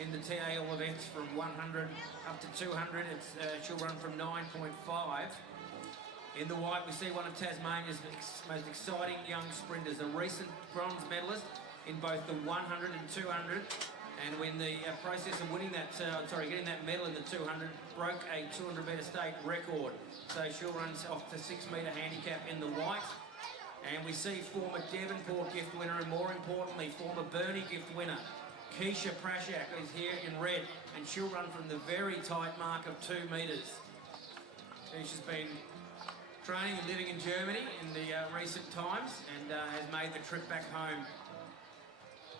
in the TAL events from 100 up to 200. She'll run from 9.5. In the white, we see one of Tasmania's most exciting young sprinters, a recent bronze medalist in both the 100 and 200, and in the process of winning that, getting that medal in the 200, broke a 200 metre state record. So she'll run off to 6 metre handicap in the white. And we see former Devonport gift winner, and more importantly, former Burnie gift winner, Keisha Prashak, is here in red, and she'll run from the very tight mark of 2 metres. Keisha's been training and living in Germany in the recent times, and has made the trip back home,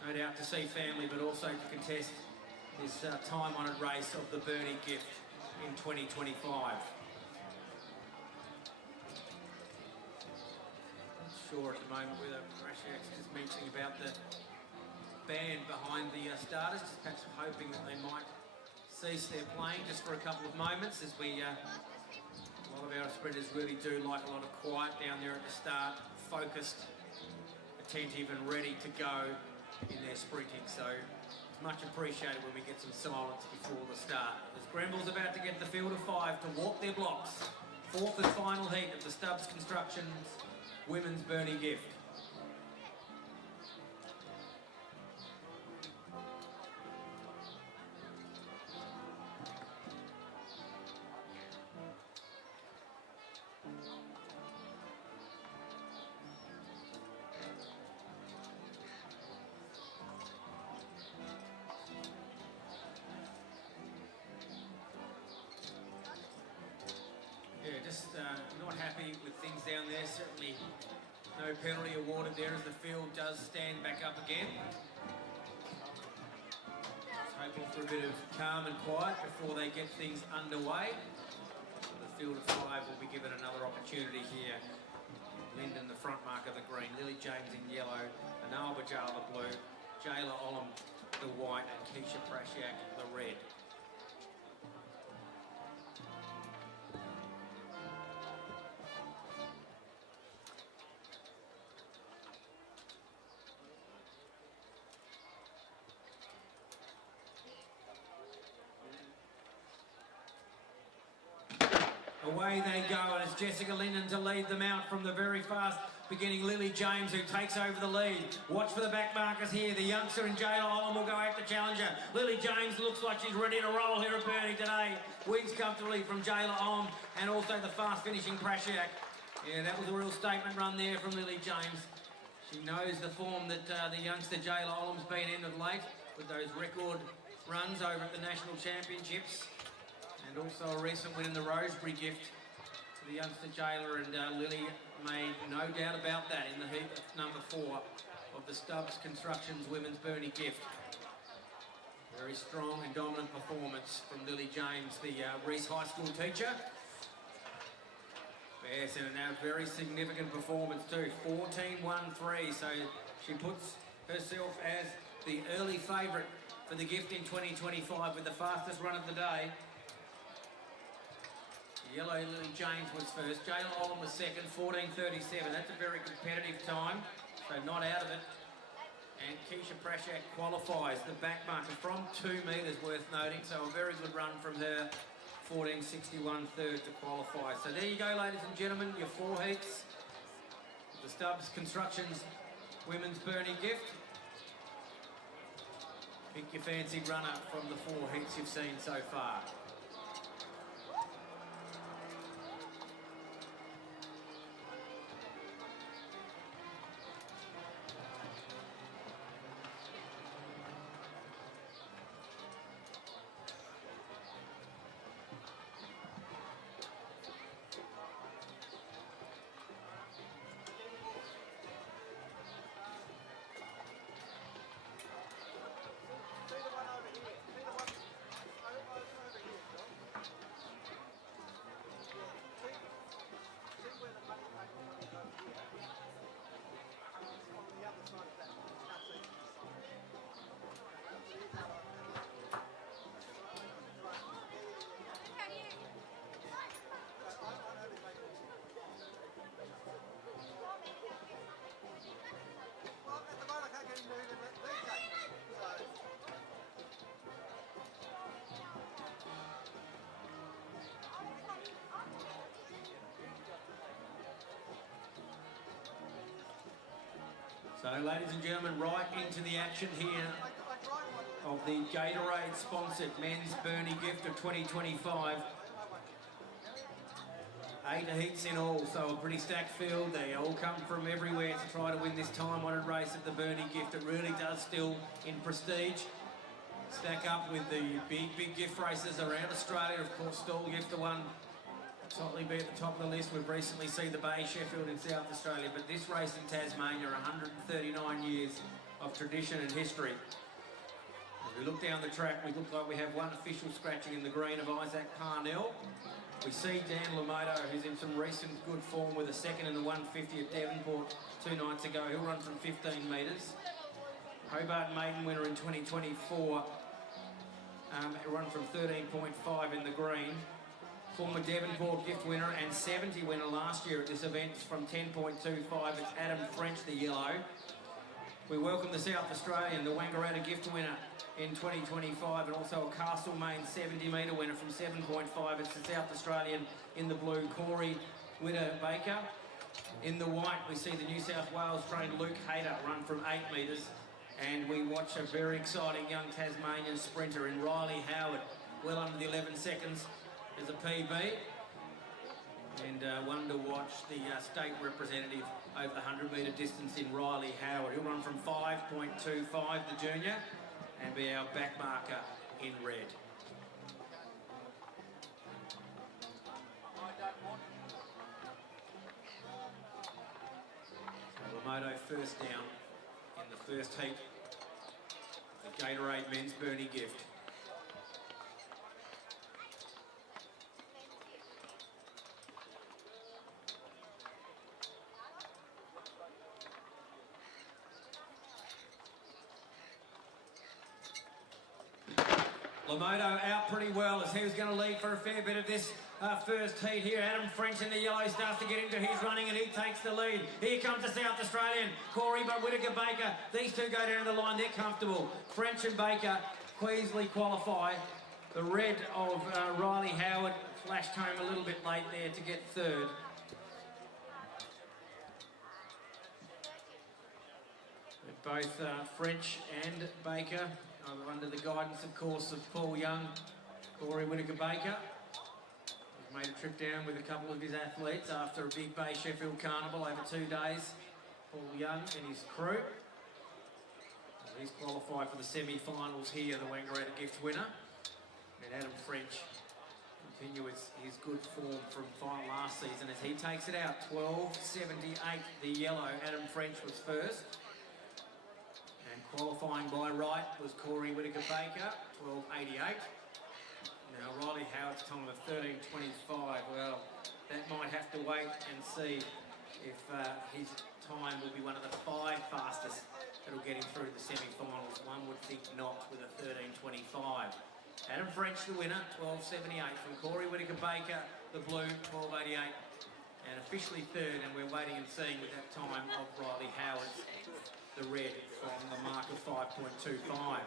no doubt to see family, but also to contest this time-honoured race of the Burnie gift in 2025. Not sure at the moment whether Brashiak's just mentioning about the band behind the starters, just perhaps hoping that they might cease their playing just for a couple of moments as we, a lot of our sprinters really do like a lot of quiet down there at the start, focused, attentive and ready to go in their sprinting. So it's much appreciated when we get some silence before the start. As Grenville's about to get the field of 5 to walk their blocks. Fourth and final heat of the Stubbs Constructions Women's Burnie Gift. Not happy with things down there. Certainly no penalty awarded there as the field does stand back up again. Just hoping for a bit of calm and quiet before they get things underway. The field of 5 will be given another opportunity here. Linden, the front marker, the green. Lily James in yellow. Anal Bajal, the blue. Jayla Olam, the white. And Keisha Prashiak, the red. Away they go, and it's Jessica Linden to lead them out from the very fast beginning. Lily James, who takes over the lead. Watch for the back markers here. The youngster and Jayla Olam will go after challenger. Lily James looks like she's ready to roll here at Burnie today. Wins comfortably from Jayla Olam and also the fast finishing Prashiak. Yeah, that was a real statement run there from Lily James. She knows the form that the youngster Jayla Olam's been in of late with those record runs over at the National Championships. And also a recent win in the Rosebery Gift to the youngster Jayla, and Lily made no doubt about that in the heat of number 4 of the Stubbs Constructions Women's Burnie Gift. Very strong and dominant performance from Lily James, the Reese High School teacher. Yes, and a very significant performance too, 14.13, so she puts herself as the early favourite for the gift in 2025 with the fastest run of the day. Yellow Lily James was first, Jayla Olam was second, 14.37. That's a very competitive time, so not out of it. And Keisha Prashiak qualifies the back marker from 2 metres, worth noting, so a very good run from her, 14.61 third to qualify. So there you go, ladies and gentlemen, your 4 heats. The Stubbs Constructions Women's Burnie Gift. Pick your fancied runner from the 4 heats you've seen so far. So, ladies and gentlemen, right into the action here of the Gatorade-sponsored Men's Burnie Gift of 2025. 8 heats in all, so a pretty stacked field. They all come from everywhere to try to win this time-honoured race at the Burnie Gift. It really does still, in prestige, stack up with the big gift races around Australia. Of course, Stall Gift, the one totally be at the top of the list. We've recently seen the Bay Sheffield in South Australia, but this race in Tasmania, 139 years of tradition and history. As we look down the track, we look like we have one official scratching in the green of Isaac Parnell. We see Dan Lamoto, who's in some recent good form with a second in the 150 at Devonport 2 nights ago. He'll run from 15 metres. Hobart Maiden winner in 2024. He'll run from 13.5 in the green. Former Devonport gift winner and 70 winner last year at this event from 10.25. It's Adam French, the yellow. We welcome the South Australian, the Wangaratta gift winner in 2025, and also a Castlemaine 70 metre winner from 7.5. It's the South Australian in the blue, Corey Baker. In the white, we see the New South Wales trained Luke Hayter run from 8 metres. And we watch a very exciting young Tasmanian sprinter in Riley Howard, well under the 11 seconds as a PB. And one to watch the state representative over the 100 metre distance in Riley Howard. He'll run from 5.25, the junior, and be our back marker in red. Lamoto first down in the first heat. The Gatorade Men's Burnie gift. Lamoto out pretty well as he was going to lead for a fair bit of this first heat here. Adam French in the yellow starts to get into his running and he takes the lead. Here comes the South Australian, Corey but Whittaker Baker. These two go down the line, they're comfortable. French and Baker easily qualify. The red of Riley Howard flashed home a little bit late there to get third. Both French and Baker under the guidance, of course, of Paul Young, Corey Whittaker Baker. He's made a trip down with a couple of his athletes after a big Bay Sheffield Carnival over 2 days. Paul Young and his crew. He's qualified for the semi-finals here, the Wangaratta gift winner. And Adam French continues his good form from last season as he takes it out. 12.78, the yellow. Adam French was first. And qualifying by right was Corey Whittaker Baker, 12.88. Now Riley Howard's time of 13.25. Well, that might have to wait and see if his time will be one of the 5 fastest that'll get him through the semi-finals. One would think not with a 13.25. Adam French, the winner, 12.78 from Corey Whittaker Baker, the blue, 12.88. And officially third, and we're waiting and seeing with that time of Riley Howard's, the red from the mark of 5.25.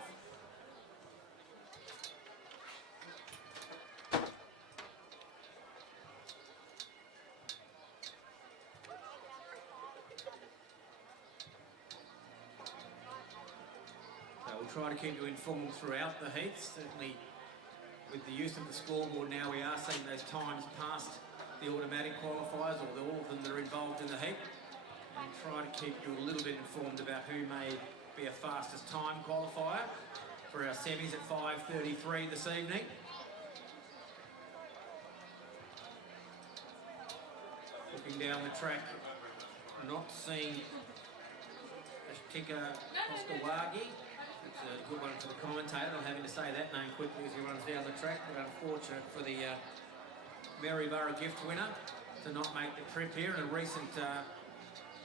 We'll try to keep you informed throughout the heats. Certainly with the use of the scoreboard now, we are seeing those times past the automatic qualifiers, or all of them that are involved in the heat. And try to keep you a little bit informed about who may be a fastest time qualifier for our semis at 5.33 this evening. Looking down the track, not seeing Ashtika Kostawagi. It's a good one for the commentator, not having to say that name quickly as he runs down the track, but unfortunate for the Maryborough gift winner to not make the trip here. In a recent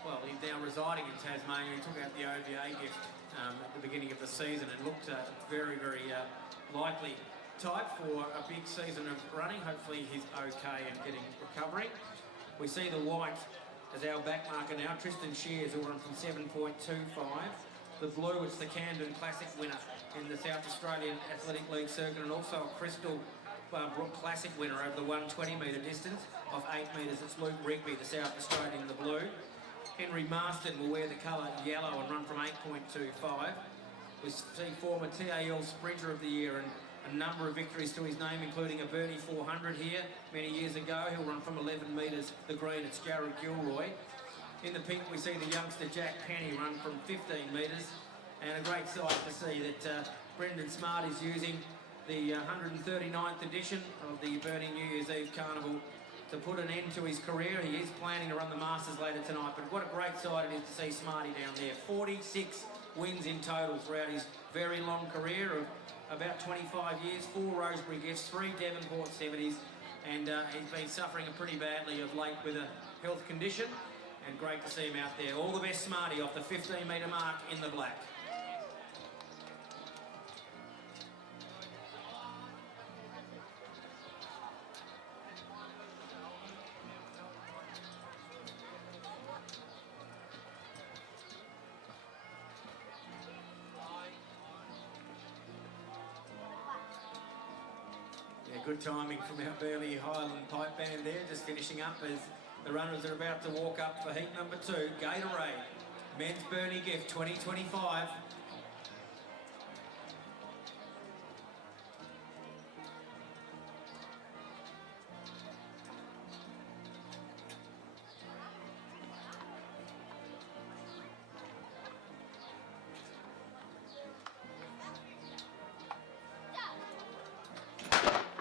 well, he's now residing in Tasmania. He took out the OVA gift at the beginning of the season and looked very, very likely type for a big season of running. Hopefully he's okay and getting recovering. We see the white as our back marker now. Tristan Shears will run from 7.25. The blue, it's the Camden Classic winner in the South Australian Athletic League circuit, and also a Crystal Brook Classic winner over the 120 metre distance of 8 metres. It's Luke Rigby, the South Australian in the blue. Henry Marston will wear the colour yellow and run from 8.25. We see former TAL Sprinter of the Year and a number of victories to his name, including a Burnie 400 here many years ago. He'll run from 11 metres. The green, it's Jared Gilroy. In the pink, we see the youngster Jack Penny run from 15 metres. And a great sight to see that Brendan Smart is using the 139th edition of the Burnie New Year's Eve Carnival to put an end to his career. He is planning to run the Masters later tonight, but what a great sight it is to see Smarty down there. 46 wins in total throughout his very long career of about 25 years. 4 Rosebery gifts, 3 Devonport 70s, and he's been suffering pretty badly of late with a health condition, and great to see him out there. All the best, Smarty, off the 15-metre mark in the black. Good timing from our Burnie Highland pipe band there, just finishing up as the runners are about to walk up for heat number 2. Gatorade, Men's Burnie Gift 2025.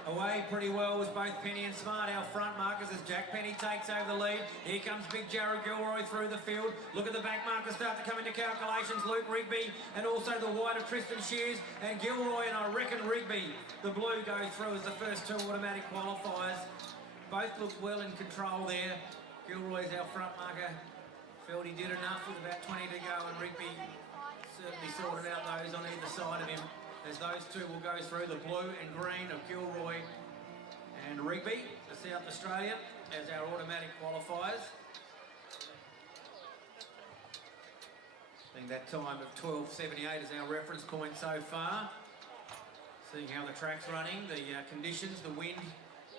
Away pretty well was both Penny and Smart, our front markers, as Jack Penny takes over the lead. Here comes big Jared Gilroy through the field. Look at the back markers start to come into calculations. Luke Rigby and also the white of Tristan Shears and Gilroy, and I reckon Rigby, the blue, goes through as the first 2 automatic qualifiers. Both look well in control there. Gilroy's our front marker. Felt he did enough with about 20 to go, and Rigby certainly sorted out those on either side of him, as those 2 will go through, the blue and green of Gilroy and Rigby, the South Australian, as our automatic qualifiers. I think that time of 12.78 is our reference point so far. Seeing how the track's running, the conditions, the wind,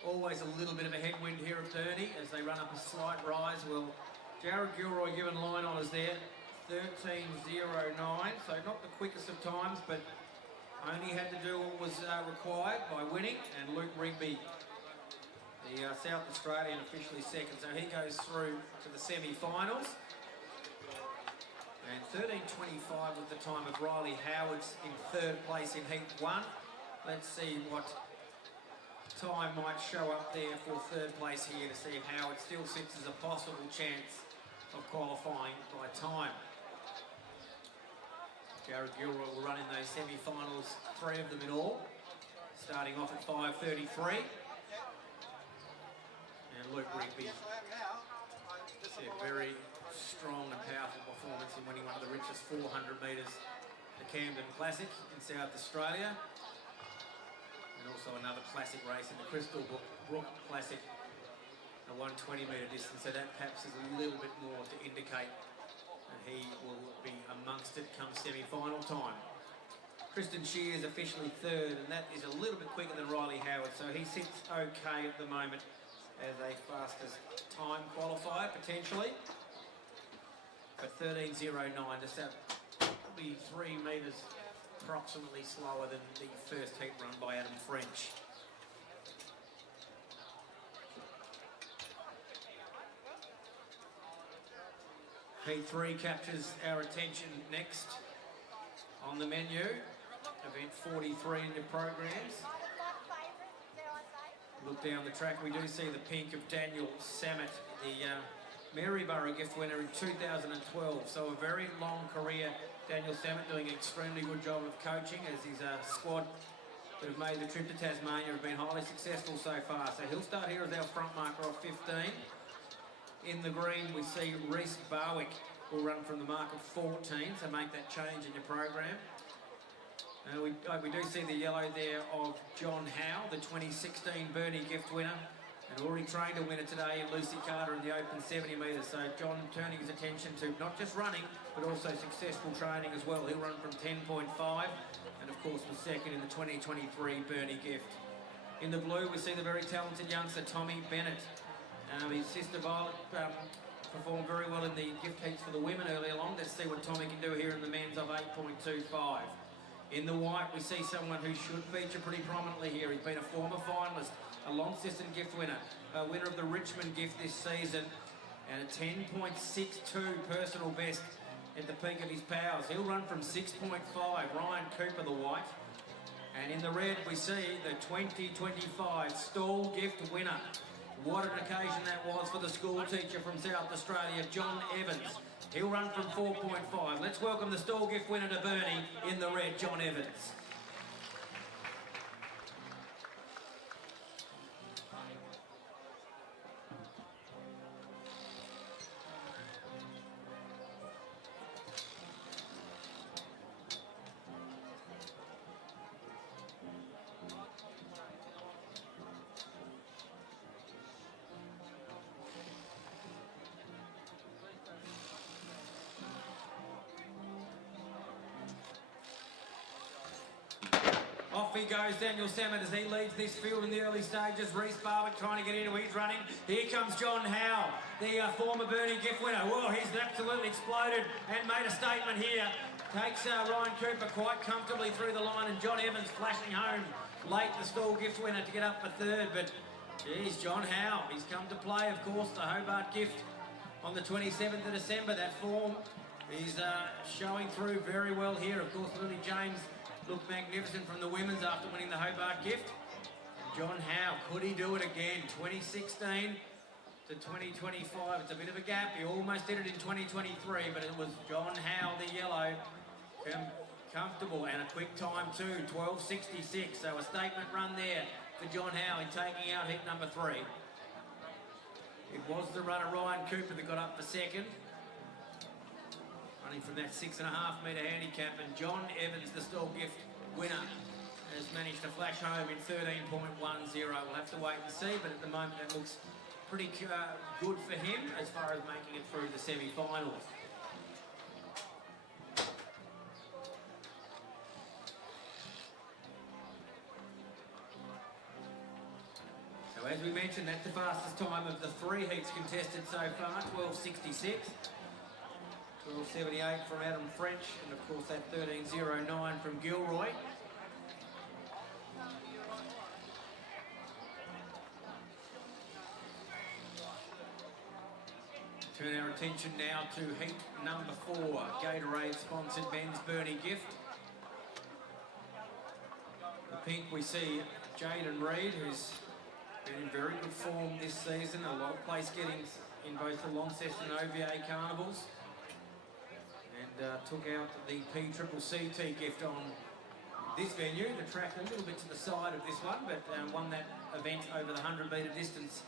always a little bit of a headwind here at Burnie as they run up a slight rise. Well, Jared Gilroy given line honours there, 13.09, so not the quickest of times, but only had to do what was required by winning, and Luke Rigby, the South Australian, officially second, so he goes through to the semi-finals. And 13.25 was the time of Riley Howard's in 3rd place in Heat 1. Let's see what time might show up there for 3rd place here to see if Howard still sits as a possible chance of qualifying by time. Jared Gilroy will run in those semi-finals, 3 of them in all, starting off at 5.33. And Luke Rigby, a very strong and powerful performance in winning one of the richest 400 metres, the Camden Classic in South Australia. And also another classic race in the Crystal Brook Classic, a 120-metre distance, so that perhaps is a little bit more to indicate and he will be amongst it come semi-final time. Tristan Shears officially 3rd, and that is a little bit quicker than Riley Howard, so he sits okay at the moment as a fastest time qualifier, potentially. But 13.09, just probably 3 metres approximately slower than the first heat run by Adam French. Heat 3 captures our attention next on the menu. Event 43 in your programs. Look down the track, we do see the pink of Daniel Samet, the Maryborough gift winner in 2012. So a very long career. Daniel Samet doing an extremely good job of coaching, as his squad that have made the trip to Tasmania have been highly successful so far. So he'll start here as our front marker of 15. In the green, we see Reece Barwick will run from the mark of 14, so make that change in your program. We do see the yellow there of John Howe, the 2016 Burnie gift winner, and already trained a winner today in Lucy Carter in the open 70 metres. So John turning his attention to not just running, but also successful training as well. He'll run from 10.5, and of course was second in the 2023 Burnie gift. In the blue, we see the very talented youngster Tommy Bennett. His sister Violet performed very well in the gift heats for the women earlier on. Let's see what Tommy can do here in the men's of 8.25. In the white, we see someone who should feature pretty prominently here. He's been a former finalist, a Launceston gift winner, a winner of the Richmond gift this season, and a 10.62 personal best at the peak of his powers. He'll run from 6.5, Ryan Cooper, the white. And in the red, we see the 2025 Stall gift winner. What an occasion that was for the school teacher from South Australia, John Evans. He'll run from 4.5. Let's welcome the Stall gift winner to Burnie in the red, John Evans. Off he goes, Daniel Sammet, as he leads this field in the early stages. Reece Barwick trying to get into, he's running. Here comes John Howe, the former Burnie gift winner. Well, he's absolutely exploded and made a statement here. Takes Ryan Cooper quite comfortably through the line, and John Evans flashing home late, the stall gift winner, to get up for third. But, geez, John Howe, he's come to play, of course, the Hobart gift on the 27th of December. That form is showing through very well here. Of course, Lily James looked magnificent from the women's after winning the Hobart gift. And John Howe, could he do it again? 2016 to 2025. It's a bit of a gap. He almost did it in 2023, but it was John Howe, the yellow, comfortable, and a quick time too, 12.66. So a statement run there for John Howe in taking out heat number 3. It was the runner Ryan Cooper that got up for second, running from that 6.5 metre handicap, and John Evans, the stall gift winner, has managed to flash home in 13.10. We'll have to wait and see, but at the moment that looks pretty good for him as far as making it through the semi-finals. So as we mentioned, that's the fastest time of the 3 heats contested so far, 12.66. 12.78 from Adam French, and of course that 13.09 from Gilroy. Turn our attention now to heat number 4, Gatorade sponsored men's Burnie gift. The pink, we see Jaden Reid, who's been in very good form this season, a lot of place gettings in both the Launceston and OVA carnivals, and took out the PCCT gift on this venue. The track a little bit to the side of this one, but won that event over the 100 metre distance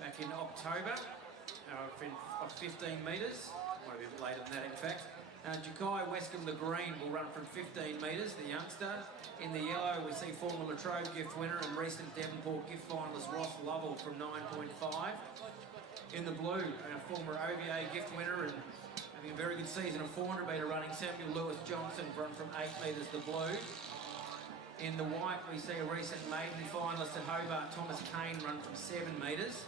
back in October of 15 metres, might be a bit later than that in fact. Jakai Wescombe, the green, will run from 15 metres, the youngster. In the yellow, we see former Latrobe gift winner and recent Devonport gift finalist Ross Lovell from 9.5. In the blue, former OVA gift winner and having a very good season of 400 metre running, Samuel Lewis Johnson run from 8 metres, the blue. In the white, we see a recent Maiden finalist at Hobart, Thomas Kane, run from 7 metres.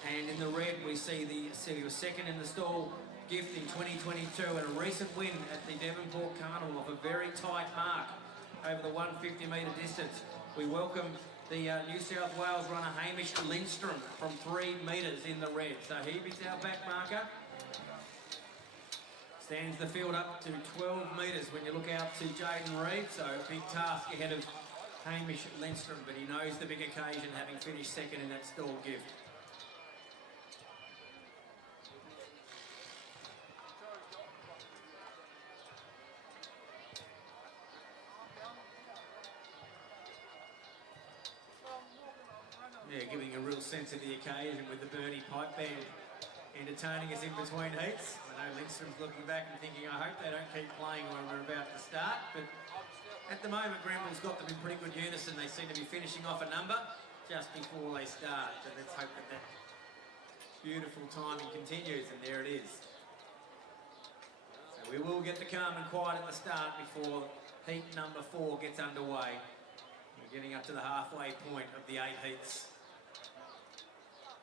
And in the red, we see he was second in the stall gift in 2022 and a recent win at the Devonport Carnival of a very tight mark over the 150 metre distance. We welcome the New South Wales runner Hamish Lindstrom from 3 metres in the red. So he beats our back marker. Stands the field up to 12 metres when you look out to Jaden Reid. So a big task ahead of Hamish Lindstrom, but he knows the big occasion, having finished second in that stall gift. Yeah, giving a real sense of the occasion with the Burnie pipe band entertaining us in between heats. I know Lindstrom's looking back and thinking, I hope they don't keep playing when we're about to start, but at the moment Grenville's got them in pretty good unison. They seem to be finishing off a number just before they start, but let's hope that that beautiful timing continues, and there it is. So we will get the calm and quiet at the start before heat number 4 gets underway. We're getting up to the halfway point of the 8 heats.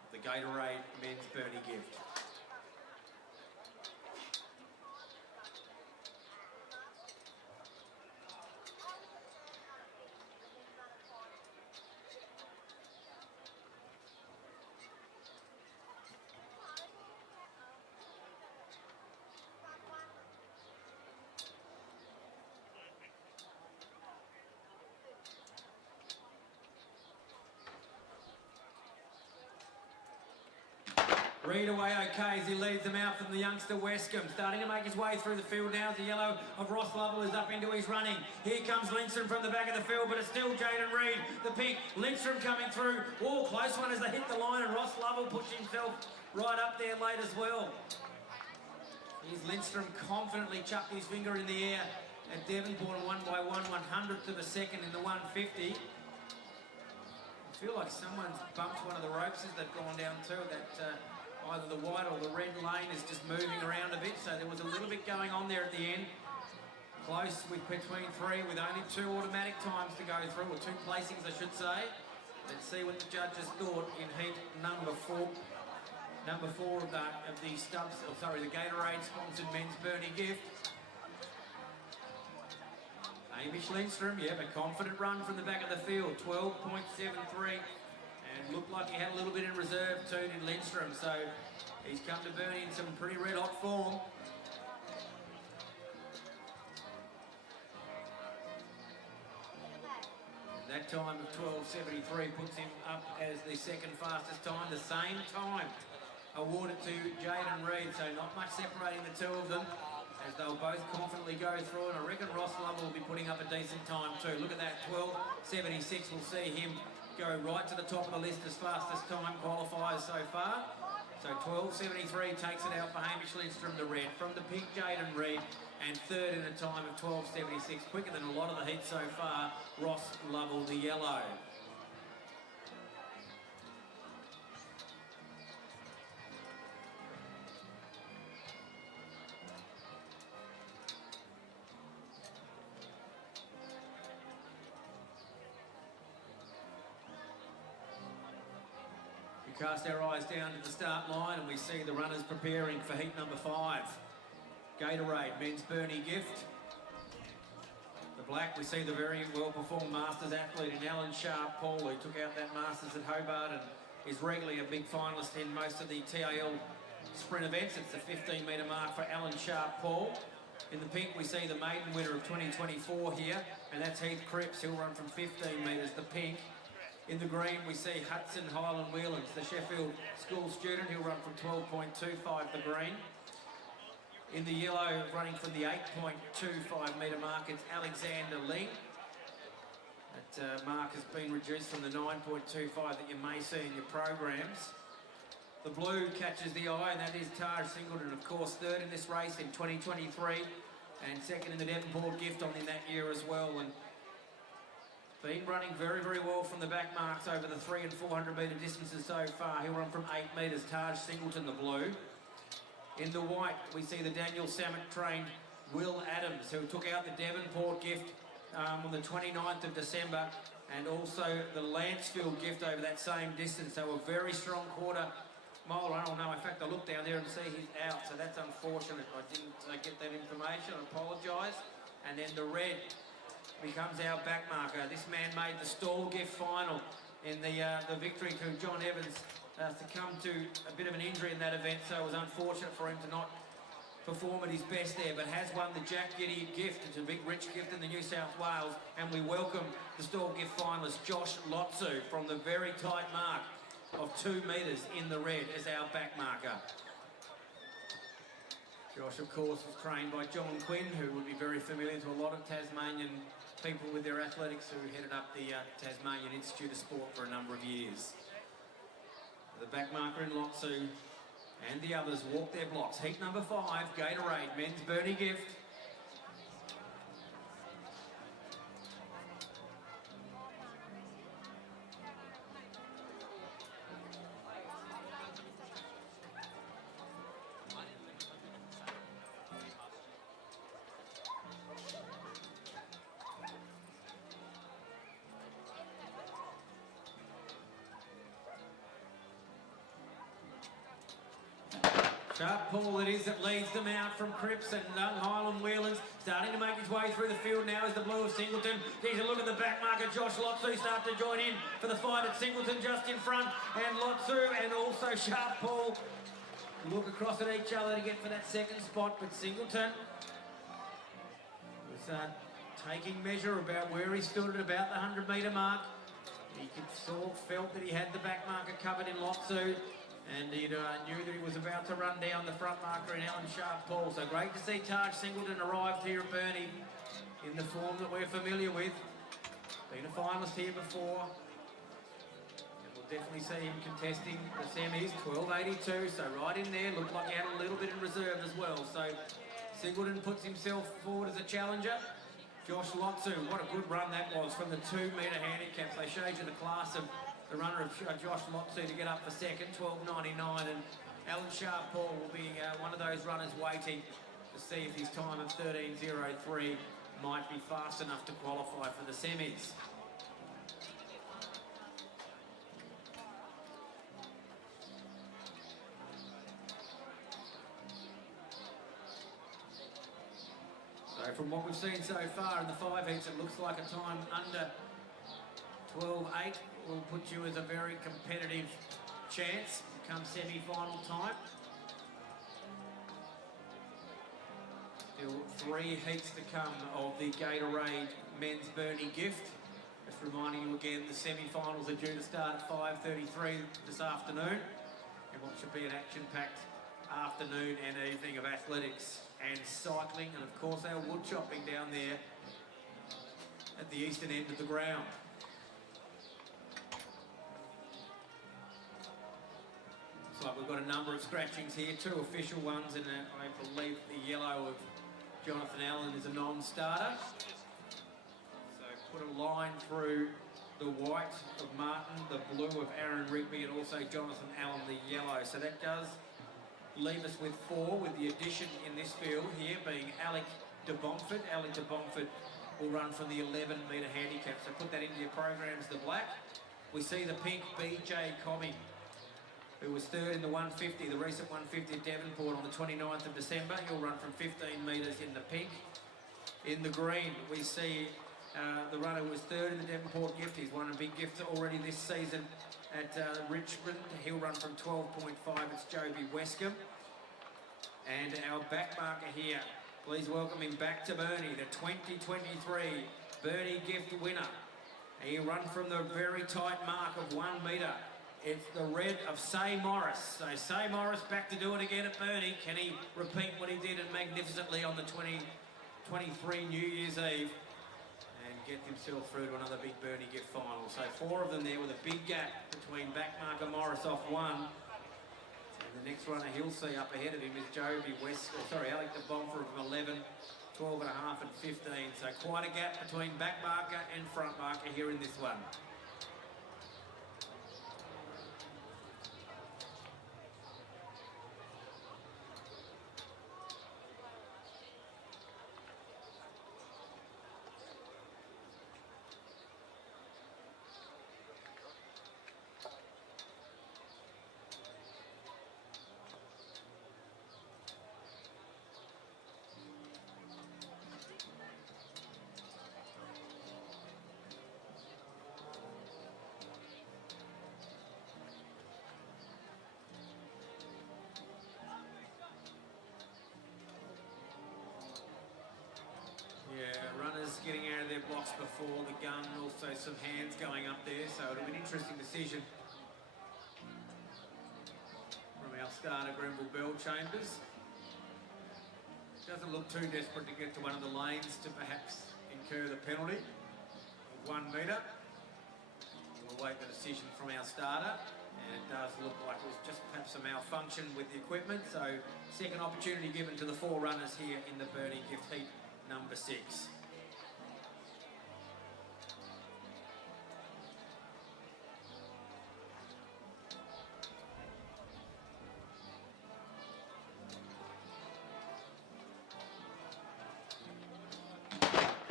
The Gatorade men's Burnie gift. Reid away okay as he leads them out from the youngster Wescombe. Starting to make his way through the field now. The yellow of Ross Lovell is up into his running. Here comes Lindstrom from the back of the field, but it's still Jaden Reid. The pink, Lindstrom coming through. Oh, close one as they hit the line, and Ross Lovell pushed himself right up there late as well. Here's Lindstrom confidently chucked his finger in the air at Devonport and won by 1/100th of a second in the 150. I feel like someone's bumped one of the ropes as they've gone down too. That either the white or the red lane is just moving around a bit, so there was a little bit going on there at the end. Close with between 3 with only 2 automatic times to go through, or 2 placings I should say. Let's see what the judges thought in heat number 4. Number 4 of the Stubbs, the Gatorade sponsored men's Burnie gift. Hamish Lindstrom, yeah, a confident run from the back of the field, 12.73. And looked like he had a little bit in reserve too, did Lindstrom. So he's come to Burnie in some pretty red hot form. That time of 12.73 puts him up as the second fastest time. The same time awarded to Jaden Reed, so not much separating the two of them as they'll both confidently go through, and I reckon Ross Lovell will be putting up a decent time too. Look at that, 12.76 will see him go right to the top of the list as fastest time qualifiers so far. So 12.73 takes it out for Hamish Lindstrom, the red. From the pink, Jaden Reed, and third in a time of 12.76, quicker than a lot of the heat so far, Ross Lovell, the yellow. We cast our eyes down to the start line and we see the runners preparing for heat number 5. Gatorade, men's Burnie gift. The black, we see the very well-performed Masters athlete in Alan Sharp-Paul, who took out that Masters at Hobart and is regularly a big finalist in most of the TAL sprint events. It's the 15-metre mark for Alan Sharp-Paul. In the pink, we see the maiden winner of 2024 here, and that's Heath Cripps. He'll run from 15 metres, the pink. In the green, we see Hudson Highland Whelans, the Sheffield school student. He'll run from 12.25, the green. In the yellow, running from the 8.25 metre mark, it's Alexander Ling. That mark has been reduced from the 9.25 that you may see in your programs. The blue catches the eye, and that is Taj Singleton, of course, third in this race in 2023, and second in the Devonport gift on in that year as well. And been running very, very well from the back marks over the 300 and 400 metre distances so far. He'll run from 8 metres, Taj Singleton, the blue. In the white, we see the Daniel Sammet-trained Will Adams, who took out the Devonport gift on the 29th of December, and also the Lancefield gift over that same distance. So a very strong quarter-mile run. Oh no, in fact, I looked down there and see he's out, so that's unfortunate. I didn't get that information, I apologise. And then the red becomes our back marker. This man made the stall gift final in the victory to John Evans. Succumbed to a bit of an injury in that event, so it was unfortunate for him to not perform at his best there, but has won the Jack Giddy gift. It's a big rich gift in the New South Wales, and we welcome the stall gift finalist Josh Lotsu from the very tight mark of 2 metres in the red as our back marker. Josh, of course, was trained by John Quinn, who would be very familiar to a lot of Tasmanian people with their athletics, who headed up the Tasmanian Institute of Sport for a number of years. The back marker in Lotsu and the others walk their blocks. Heat number 5, Gatorade, men's Burnie gift. Sharp Paul it is that leads them out from Cripps and Highland Whelans. Starting to make his way through the field now is the blue of Singleton. Here's a look at the back marker. Josh Lotsu start to join in for the fight at Singleton just in front. And Lotsu and also Sharp Paul look across at each other to get for that second spot. But Singleton was taking measure about where he stood at about the 100 metre mark. He felt that he had the back marker covered in Lotsu. And he knew that he was about to run down the front marker in Alan Sharp-Paul. So great to see Taj Singleton arrived here at Burnie in the form that we're familiar with. Been a finalist here before. And we'll definitely see him contesting the semis, 12.82. So right in there, looked like he had a little bit in reserve as well. So Singleton puts himself forward as a challenger. Josh Lotsu, what a good run that was from the 2 metre handicaps. They showed you the class of the runner of Josh Lotsu to get up for second, 12.99, and Alan Sharp-Paul will be one of those runners waiting to see if his time of 13.03 might be fast enough to qualify for the semis. So from what we've seen so far in the 5 heats, it looks like a time under 12.8 will put you as a very competitive chance come semi-final time. Still 3 heats to come of the Gatorade Men's Burnie gift. Just reminding you again, the semi-finals are due to start at 5:33 this afternoon, and what should be an action-packed afternoon and evening of athletics and cycling, and of course our wood chopping down there at the eastern end of the ground. Looks like we've got a number of scratchings here, 2 official ones, and I believe the yellow of Jonathan Allen is a non-starter. So put a line through the white of Martin, the blue of Aaron Rigby, and also Jonathan Allen, the yellow. So that does leave us with 4, with the addition in this field here being Alec de Bomford. Alec de Bomford will run from the 11-metre handicap. So put that into your programs, the black. We see the pink BJ Comey, who was 3rd in the 150, the recent 150 at Devonport on the 29th of December. He'll run from 15 metres in the pink. In the green, we see the runner who was 3rd in the Devonport gift. He's won a big gift already this season at Richmond. He'll run from 12.5. It's Joby Wescombe. And our back marker here, please welcome him back to Burnie, the 2023 Burnie gift winner. He run from the very tight mark of 1 metre. It's the red of Say Morris. So Say Morris back to do it again at Burnie. Can he repeat what he did magnificently on the 2023 New Year's Eve and get himself through to another big Burnie gift final? So 4 of them there with a big gap between back marker Morris off 1. And the next runner he'll see up ahead of him is Alec de Bomford from 11, 12 and a half and 15. So quite a gap between back marker and front marker here in this one. Yeah, runners getting out of their blocks before the gun, also some hands going up there, so it'll be an interesting decision from our starter, Grenville Bell Chambers. Doesn't look too desperate to get to one of the lanes to perhaps incur the penalty of 1 metre. We'll await the decision from our starter, and it does look like it was just perhaps a malfunction with the equipment, so second opportunity given to the 4 runners here in the Burnie gift heat number 6.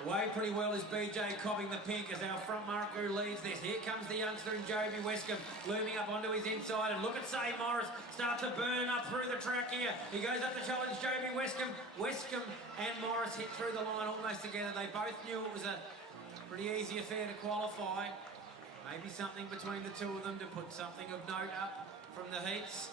Away pretty well is BJ copping the pink as our front marker who leads this. Here comes the youngster in Joby Wescombe, looming up onto his inside, and look at Say Morris start to burn up through the track here. He goes up to challenge Joby Wescombe. Wescombe and Morris hit through the line almost together. They both knew it was a pretty easy affair to qualify. Maybe something between the 2 of them to put something of note up from the heats.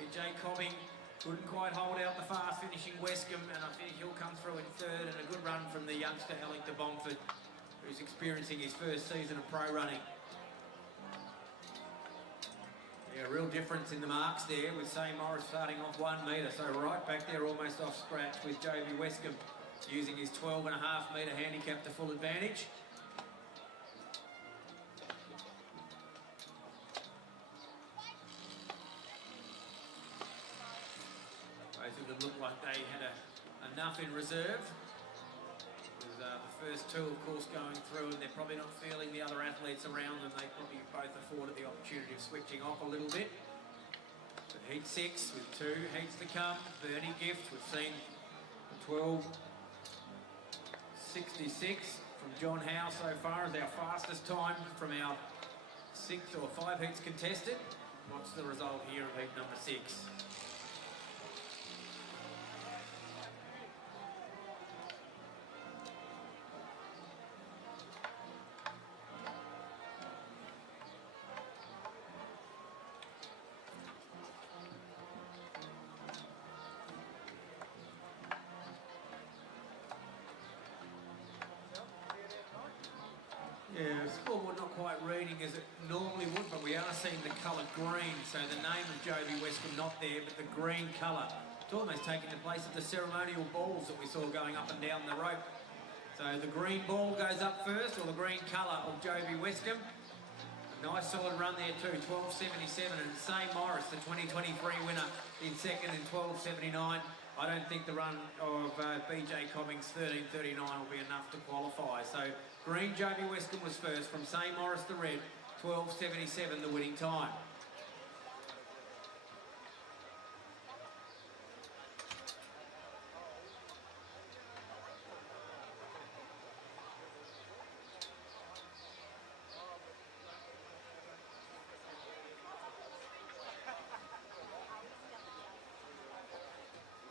BJ copping couldn't quite hold out the fast finishing Wescombe, and I think he'll come through in 3rd, and a good run from the youngster Alec de Bomford, who's experiencing his first season of pro running. Yeah, real difference in the marks there with Say Morris starting off 1 metre, so right back there almost off scratch with Joby Wescombe using his 12.5 metre handicap to full advantage. Both of them look like they had enough in reserve. With the first 2, of course, going through, and they're probably not feeling the other athletes around them. They probably both afforded the opportunity of switching off a little bit. But heat 6 with 2 heats to come. Burnie gift, we've seen 12, 6 12:66 from John Howe so far as our fastest time from our 6 or 5 heats contested. What's the result here of heat number 6? Yeah, the scoreboard not quite reading as it normally would, but we are seeing the colour green, so the name of Joby Westcombe not there, but the green colour. It's almost taking the place of the ceremonial balls that we saw going up and down the rope. So the green ball goes up first, or the green colour of Joby Westcombe. A nice solid run there too, 12:77, and Say Morris, the 2023 winner, in second in 12:79. I don't think the run of BJ Cobbings 13:39 will be enough to qualify. So green Joby Westcombe was first, from Say Morris the red, 12:77 the winning time.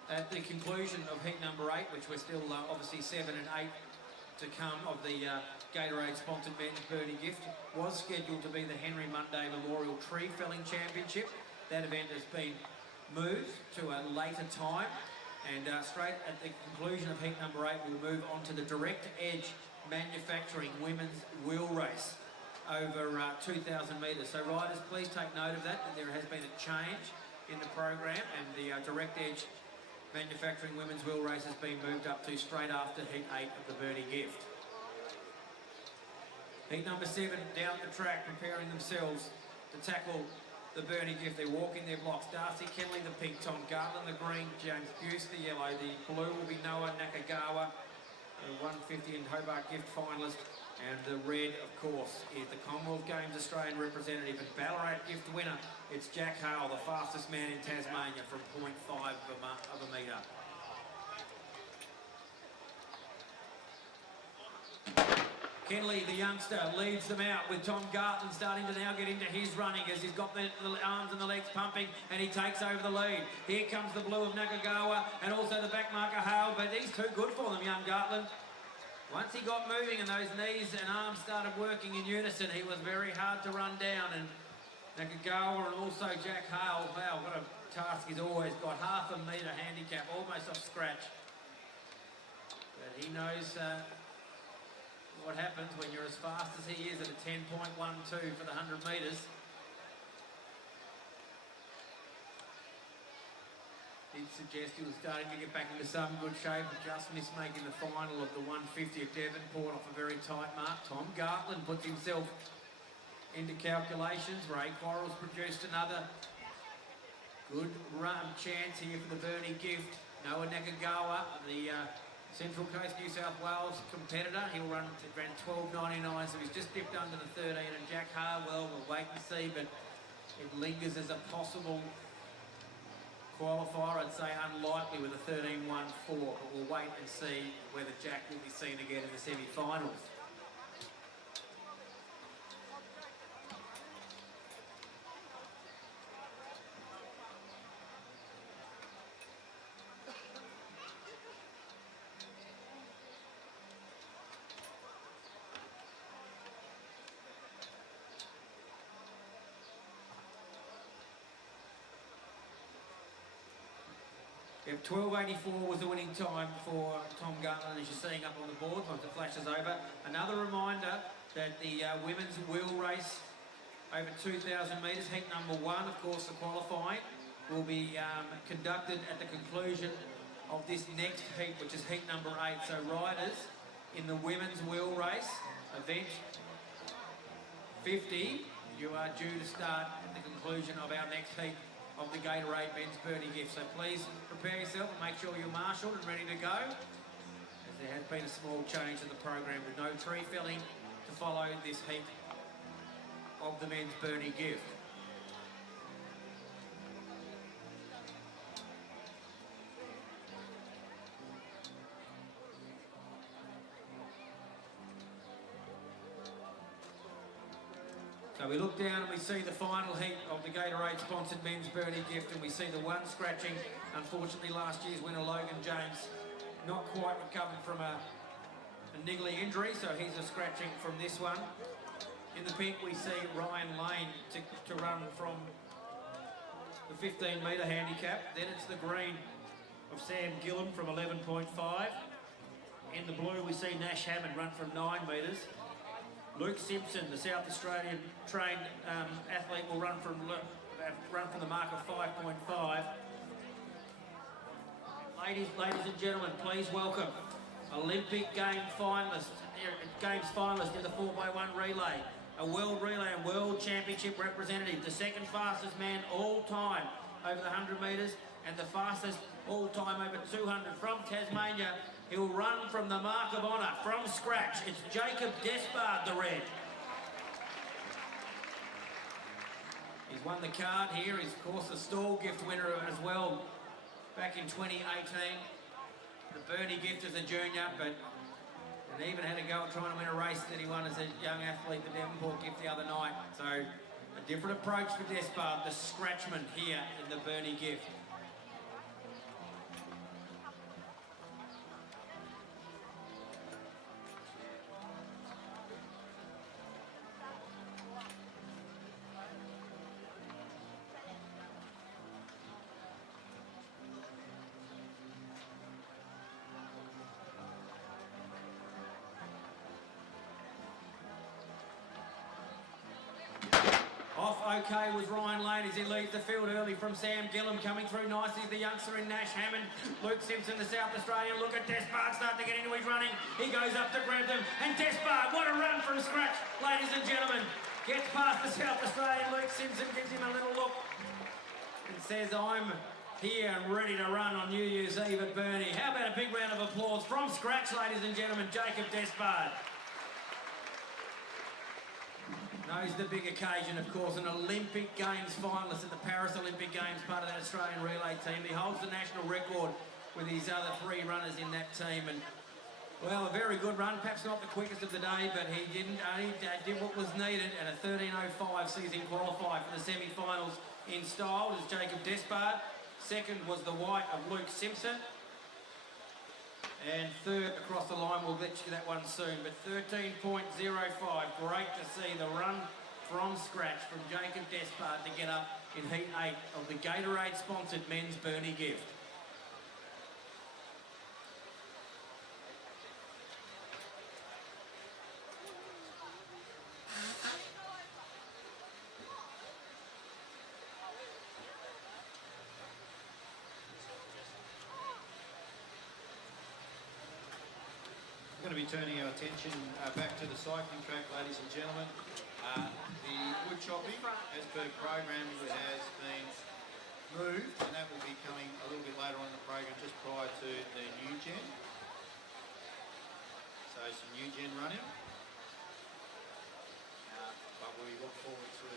At the conclusion of heat number 8, which we're still obviously 7 and 8 to come of the Gatorade-sponsored men's Burnie gift, was scheduled to be the Henry Monday Memorial Tree Felling Championship. That event has been moved to a later time, and straight at the conclusion of heat number 8, we'll move on to the Direct Edge Manufacturing Women's Wheel Race over 2,000 metres. So riders, please take note of that there has been a change in the program, and the Direct Edge Manufacturing Women's Wheel Race has been moved up to straight after heat 8 of the Burnie gift. Heat number 7 down the track, preparing themselves to tackle the Burnie gift. They're walking their blocks. Darcy Kenley, the pink, Tom Gartland, the green, James Buse, the yellow. The blue will be Noah Nakagawa, the 150 and Hobart gift finalist. And the red, of course, is the Commonwealth Games Australian representative and Ballarat gift winner. It's Jack Hale, the fastest man in Tasmania, from 0.5 of a metre. Kenley, the youngster, leads them out with Tom Gartland starting to now get into his running as he's got the arms and the legs pumping, and he takes over the lead. Here comes the blue of Nakagawa and also the back marker Hale, but he's too good for them, young Gartland. Once he got moving and those knees and arms started working in unison, he was very hard to run down. And Nakagawa and also Jack Hale, wow, what a task he's always got. Half a metre handicap, almost off scratch. But he knows what happens when you're as fast as he is at a 10.12 for the 100 metres. Did suggest he was starting to get back into some good shape, but just missed making the final of the 150 of Devonport off a very tight mark. Tom Gartland puts himself into calculations. Ray Quarrells produced another good run chance here for the Burnie gift. Noah Nakagawa, the Central Coast New South Wales competitor, he'll ran 12.99, so he's just dipped under the 13. And Jack Harwell, we'll wait and see, but it lingers as a possible qualifier. I'd say unlikely with a 13.14, but we'll wait and see whether Jack will be seen again in the semi-finals. Yep, 12.84 was the winning time for Tom Gartland, as you're seeing up on the board once it flashes over. Another reminder that the women's wheel race over 2,000 metres, heat number 1, of course, the qualifying, will be conducted at the conclusion of this next heat, which is heat number 8. So riders in the women's wheel race, event 50, you are due to start at the conclusion of our next heat of the Gatorade men's Burnie gift. So please prepare yourself and make sure you're marshalled and ready to go, as there has been a small change in the program with no tree felling to follow this heat of the men's Burnie gift. So we look down and we see the final heat of the Gatorade-sponsored men's Burnie gift, and we see the one scratching. Unfortunately, last year's winner, Logan James, not quite recovered from a niggly injury, so he's a scratching from this one. In the pink, we see Ryan Lane to run from the 15-metre handicap. Then it's the green of Sam Gillum from 11.5. In the blue, we see Nash Hammond run from 9 metres. Luke Simpson, the South Australian trained athlete, will run from the mark of 5.5. Ladies and gentlemen, please welcome Olympic Games finalist in the 4x1 relay, a world relay and world championship representative, the second fastest man all time over the 100 metres and the fastest all time over 200 from Tasmania. He'll run from the mark of honour from scratch. It's Jacob Despard, the red. He's won the card here. He's, of course, the stall gift winner as well back in 2018. The Burnie gift as a junior, and even had a go at trying to win a race that he won as a young athlete, the Devonport gift the other night. So a different approach for Despard, the scratchman here in the Burnie gift. Off okay was Ryan Lane as he leads the field early from Sam Gillum. Coming through nicely is the youngster in Nash Hammond. Luke Simpson, the South Australian. Look at Despard starting to get into his running. He goes up to grab them. And Despard, what a run from scratch, ladies and gentlemen. Gets past the South Australian. Luke Simpson gives him a little look and says, I'm here and ready to run on New Year's Eve at Burnie. How about a big round of applause from scratch, ladies and gentlemen, Jacob Despard. Knows the big occasion, of course, an Olympic Games finalist at the Paris Olympic Games, part of that Australian relay team. He holds the national record with his other 3 runners in that team. And, well, a very good run, perhaps not the quickest of the day, but he did what was needed, and a 13.05 sees him qualify for the semi-finals in style as Jacob Despard. Second was the white of Luke Simpson. And third across the line, we'll get you that one soon, but 13.05, great to see the run from scratch from Jacob Despard to get up in Heat 8 of the Gatorade-sponsored men's Burnie gift. We're going to be turning our attention back to the cycling track, ladies and gentlemen. The wood chopping, as per program, has been moved, and that will be coming a little bit later on in the program, just prior to the new gen. So some new gen running, but we look forward to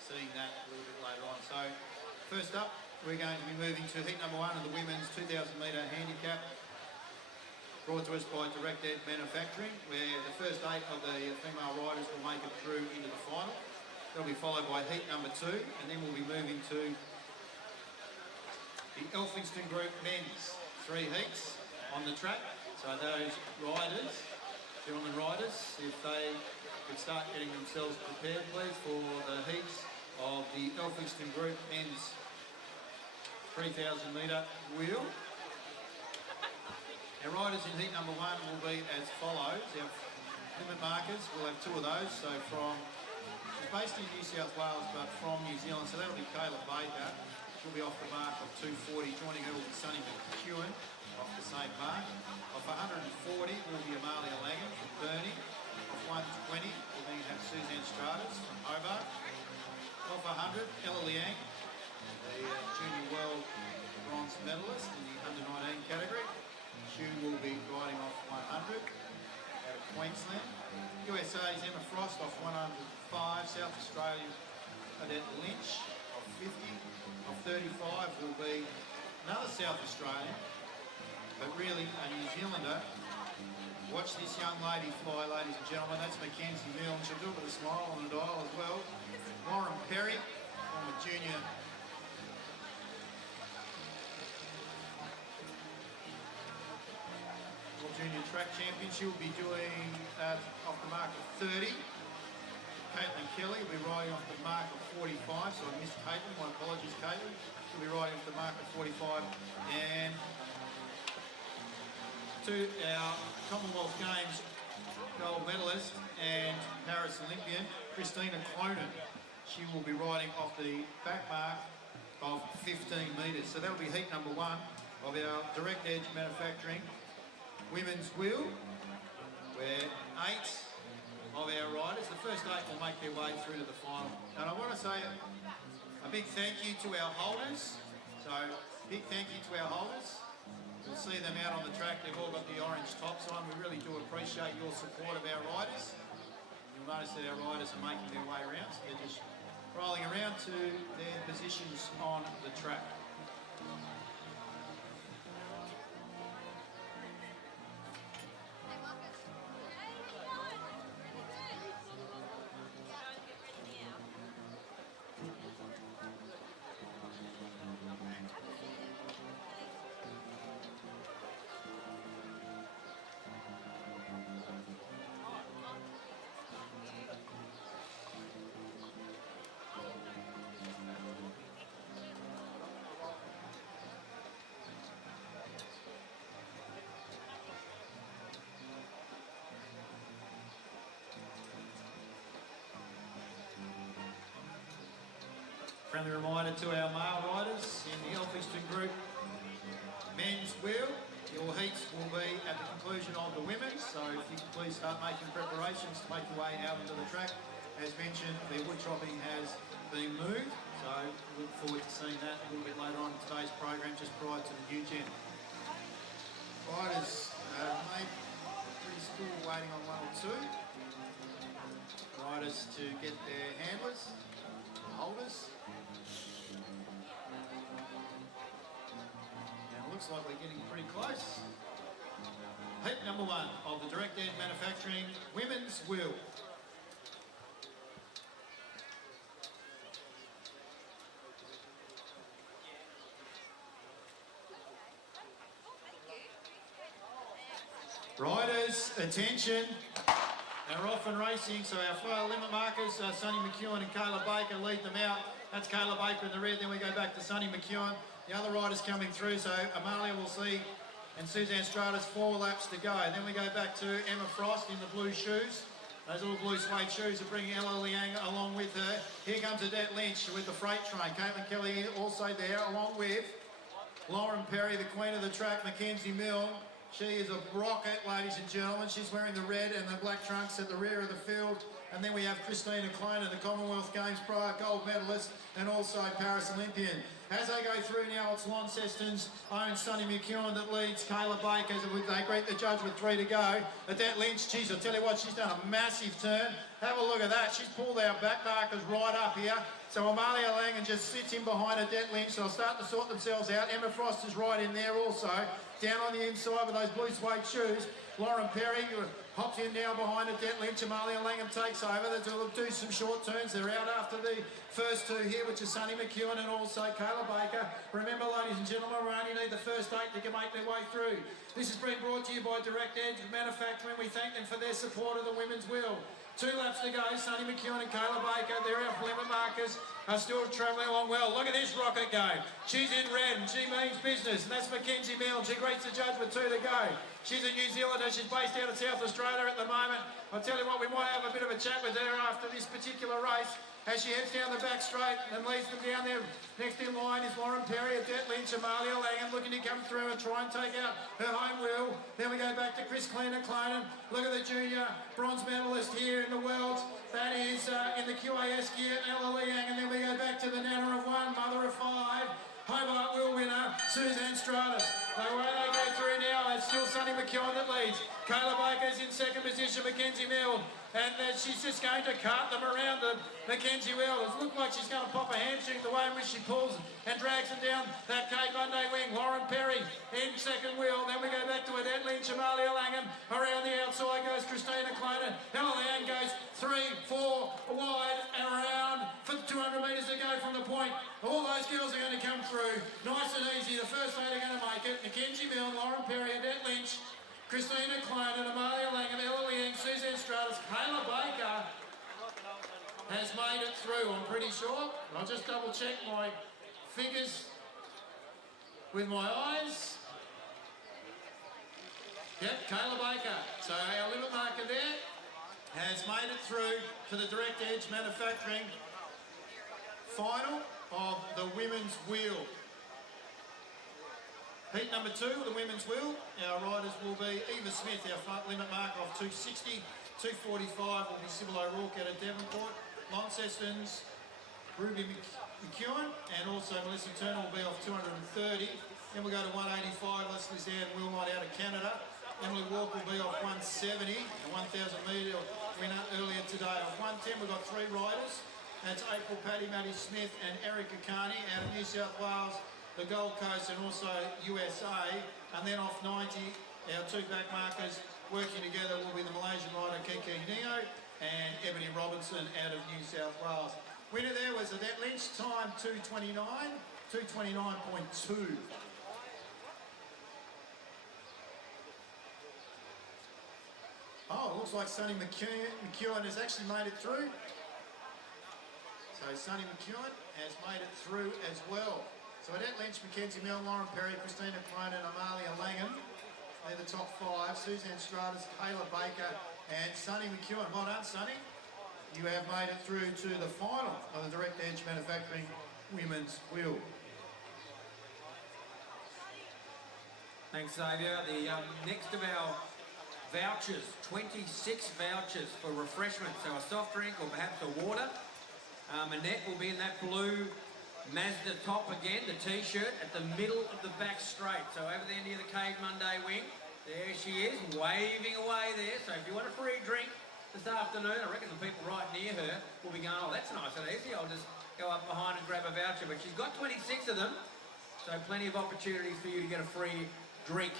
seeing that a little bit later on. So first up, we're going to be moving to heat number 1 of the women's 2,000 metre handicap, brought to us by Direct Ed Manufacturing, where the first 8 of the female riders will make it through into the final. That'll be followed by heat number 2, and then we'll be moving to the Elphingston Group men's 3 heats on the track. So those riders, gentlemen riders, if they could start getting themselves prepared, please, for the heats of the Elphingston Group men's 3,000 metre wheel. Our riders in heat number 1 will be as follows. Our limit markers, we'll have 2 of those. So she's based in New South Wales, but from New Zealand. So that'll be Kayla Baker. She'll be off the mark of 240. Joining her will be Sunny McEwen off the same mark. Off 140 will be Amalia Langham from Burnie. Off 120 we'll then have Suzanne Stratas from Hobart. Off 100, Ella Liang, the junior world bronze medalist in the under-19 category. She will be riding off 100 out of Queensland. USA's Emma Frost off 105. South Australia's Odette Lynch off 50. Off 35 will be another South Australian, but really a New Zealander, Watch this young lady fly, ladies and gentlemen. That's Mackenzie Milne. She'll do it with a smile on the dial as well. Lauren Perry, former junior track champion. She'll be doing off the mark of 30. Caitlin Kelly will be riding off the mark of 45. So I missed Caitlin. My apologies, Caitlin. She'll be riding off the mark of 45. And to our Commonwealth Games gold medalist and Paris Olympian, Christina Clonan. She will be riding off the back mark of 15 metres. So that'll be heat number 1 of our direct edge manufacturing women's wheel, where 8 of our riders, the first 8 will make their way through to the final. And I want to say a big thank you to our holders. So big thank you to our holders. We'll see them out on the track. They've all got the orange tops on. We really do appreciate your support of our riders. You'll notice that our riders are making their way around, so they're just rolling around to their positions on the track. Friendly reminder to our male riders in the Elphiston group men's wheel. Your heats will be at the conclusion of the women's, so if you can please start making preparations to make your way out into the track. As mentioned, the wood chopping has been moved, so look forward to seeing that a little bit later on in today's program, just prior to the new gen. Riders made pretty school waiting on 1 or 2. Riders to get their handlers, holders. Looks like we're getting pretty close. Heat number 1 of the direct edge manufacturing women's wheel. Riders, attention. They're off and racing, so our fire limit markers, Sonny McEwen and Kayla Baker lead them out. That's Kayla Baker in the red, then we go back to Sonny McEwen. The other riders coming through, so Amalia will see, and Suzanne Stratus 4 laps to go. Then we go back to Emma Frost in the blue shoes. Those little blue suede shoes are bringing Ella Liang along with her. Here comes Adette Lynch with the freight train. Caitlin Kelly also there, along with Lauren Perry, the queen of the track, Mackenzie Milne. She is a rocket, ladies and gentlemen. She's wearing the red and the black trunks at the rear of the field. And then we have Christina Clonan, the Commonwealth Games prior gold medalist and also Paris Olympian. As they go through now, it's Launceston's own Sonny McEwen that leads Kayla Baker. They greet the judge with 3 to go. Adette Lynch, geez, I'll tell you what, she's done a massive turn. Have a look at that. She's pulled our back markers right up here. So Amalia Langen just sits in behind Adette Lynch. They'll start to sort themselves out. Emma Frost is right in there also. Down on the inside with those blue suede shoes. Lauren Perry hops in now behind Adette Lynch. Amalia Langham takes over. They'll do some short turns. They're out after the first 2 here, which is Sonny McEwen and also Kayla Baker. Remember, ladies and gentlemen, we only need the first 8 to make their way through. This has been brought to you by Direct Edge Manufacturing. We thank them for their support of the women's wheel. 2 laps to go. Sonny McEwen and Kayla Baker. They're our limit markers. Are still travelling along well. Look at this rocket go. She's in red and she means business. And that's Mackenzie Milne. She greets the judge with 2 to go. She's a New Zealander. She's based out of South Australia at the moment. I'll tell you what, we might have a bit of a chat with her after this particular race as she heads down the back straight and leads them down there. Next in line is Lauren Perry, Adette Lynch, Amalia Langham looking to come through and try and take out her home wheel. Then we go back to Christina Clonan. Look at the junior bronze medalist here in the world. That is in the QAS gear, Ella Liang. And then we go back to the nana of 1, mother of 5. Hobart wheel winner, Suzanne Stratus. The way they go through now, it's still Sonny McEwen that leads. Kayla Baker's in second position, Mackenzie Milne. and she's just going to cart them around the Mackenzie wheel. It looks like she's going to pop a hamstring the way in which she pulls and drags them down that Kate Monday wing. Lauren Perry in second wheel. Then we go back to Adette Lynch, Amalia Langham. Around the outside goes Christina Cloner. Ella Leanne goes 3, 4 wide and around for 200 metres to go from the point. All those girls are going to come through nice and easy. The first 8 are going to make it. Mackenzie Milne, Lauren Perry, Adette Lynch, Christina Cloner, Amalia Langham, Ella Leanne, Suzanne Stratus, Kayla Baker has made it through, I'm pretty sure. I'll just double check my figures with my eyes. Yep, Kayla Baker. So our limit marker there has made it through to the Direct Edge Manufacturing final of the women's wheel. Heat number 2, the women's wheel. Our riders will be Eva Smith, our front limit marker of 260. 245 will be Sybil O'Rourke out of Devonport. Launcestons, Ruby McEwen, and also Melissa Turner will be off 230. Then we'll go to 185, Leslie Zann Wilmot out of Canada. Emily Walker will be off 170, a 1,000 metre winner earlier today. Off 110, we've got 3 riders. That's April Paddy, Maddie Smith, and Erica Carney out of New South Wales, the Gold Coast, and also USA. And then off 90, our 2 back markers working together will be the Malaysian rider Kiki Neo and Ebony Robinson out of New South Wales. Winner there was Adette Lynch, time 2:29, 2:29.2. Oh, it looks like Sonny McEwen has actually made it through. So Sonny McEwen has made it through as well. So Adette Lynch, Mackenzie Milne, Lauren Perry, Christina Clone and Amalia Langham. They're the top 5. Suzanne Stratus, Kayla Baker and Sonny McEwen. Well done, Sonny. You have made it through to the final of the Direct Edge Manufacturing Women's Wheel. Thanks, Xavier. The next of our vouchers, 26 vouchers for refreshment, so a soft drink or perhaps a water. Annette will be in that blue Mazda top again, the T-shirt at the middle of the back straight. So over there near the Cade Monday wing, there she is, waving away there. So if you want a free drink this afternoon, I reckon the people right near her will be going, oh, that's nice and easy. I'll just go up behind and grab a voucher. But she's got 26 of them, so plenty of opportunities for you to get a free drink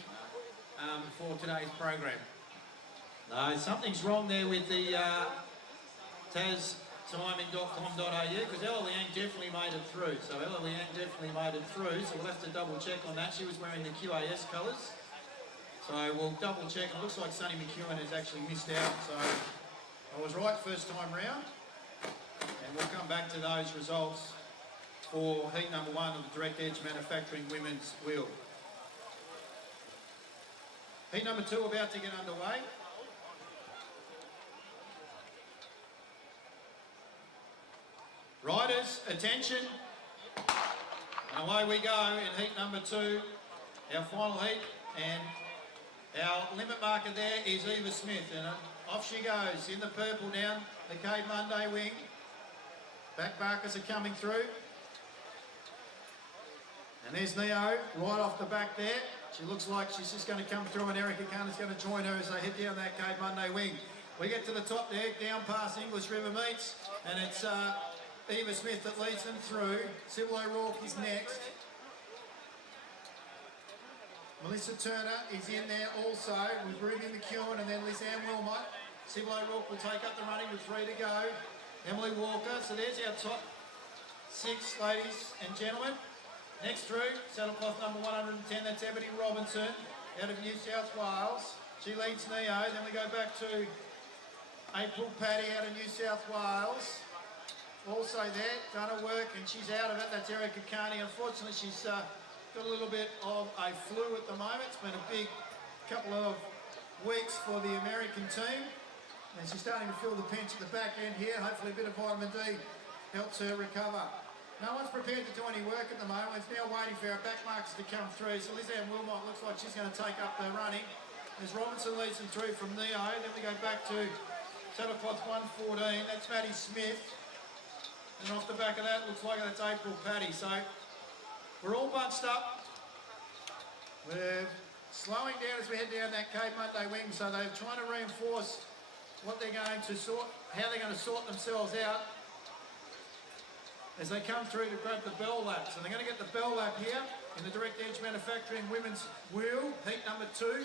for today's program. No, something's wrong there with the tastiming.com.au because Ella Leanne definitely made it through. So Ella Leanne definitely made it through, so we'll have to double check on that. She was wearing the QAS colours. So we'll double check. It looks like Sonny McEwen has actually missed out. So I was right first time round. And we'll come back to those results for heat number 1 of the Direct Edge Manufacturing Women's Wheel. Heat number 2 about to get underway. Riders, attention. And away we go in heat number 2, our final heat. And our limit marker there is Eva Smith. And off she goes in the purple down the Cade Monday wing. Back markers are coming through. And there's Neo right off the back there. She looks like she's just going to come through and Erica Carney's going to join her as they head down that Cade Monday wing. We get to the top there, down past English River Meets, and it's Eva Smith that leads them through. Sybil O'Rourke is next. Melissa Turner is in there also with Ruby McEwen and then Lisanne Wilmot. Sybil O'Rourke will take up the running with 3 to go. Emily Walker, so there's our top 6 ladies and gentlemen. Next through, saddlecloth number 110, that's Ebony Robinson out of New South Wales. She leads Neo, then we go back to April Paddy out of New South Wales. Also there, done her work and she's out of it, that's Erica Carney. Unfortunately, she's got a little bit of a flu at the moment. It's been a big couple of weeks for the American team. And she's starting to feel the pinch at the back end here. Hopefully a bit of vitamin D helps her recover. No one's prepared to do any work at the moment. It's now waiting for our back markers to come through. So Lisanne Wilmot looks like she's going to take up the running. As Robinson leads them through from Neo. Then we go back to saddlecloth 114. That's Maddie Smith. And off the back of that, looks like that's April Paddy. So we're all bunched up. We're slowing down as we head down that Cade Monday wing. So they're trying to reinforce what they're going to sort, how they're going to sort themselves out as they come through to grab the bell lap. So they're going to get the bell lap here in the Direct Edge Manufacturing Women's Wheel, heat number 2.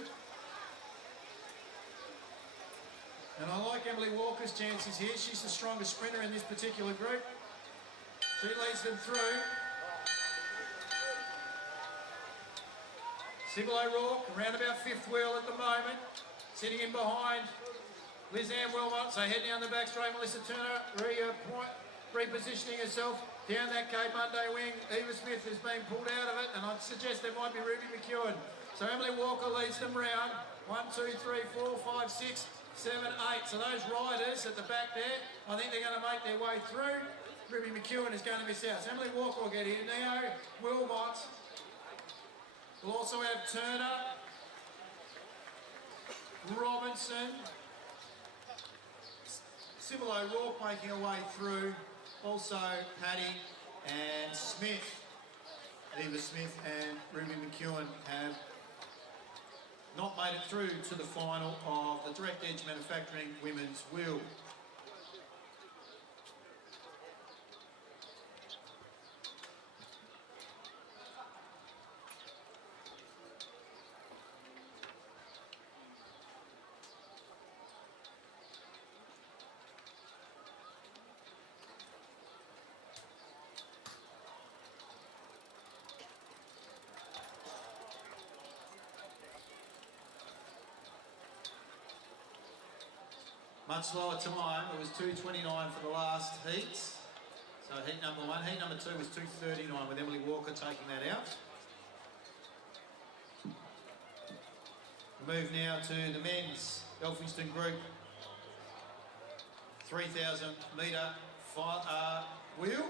And I like Emily Walker's chances here. She's the strongest sprinter in this particular group. She leads them through. Sybil O'Rourke, around about 5th wheel at the moment, sitting in behind Liz Ann Wilmot. So head down the back straight, Melissa Turner repositioning herself down that Cape Monday wing. Eva Smith has been pulled out of it, and I'd suggest there might be Ruby McEwen. So Emily Walker leads them round. 1, 2, 3, 4, 5, 6, 7, 8. So those riders at the back there, I think they're going to make their way through. Ruby McEwen is going to miss out. So Emily Walker will get here now. Wilmot. We'll also have Turner, Robinson, Sybil O'Rourke making her way through. Also Paddy and Smith, Eva Smith and Ruby McEwen have not made it through to the final of the Direct Edge Manufacturing Women's Wheel. Much slower time, it was 2:29 for the last heats. So heat number 1, heat number 2 was 2:39 with Emily Walker taking that out. We move now to the men's Elphinston Group 3,000 metre wheel.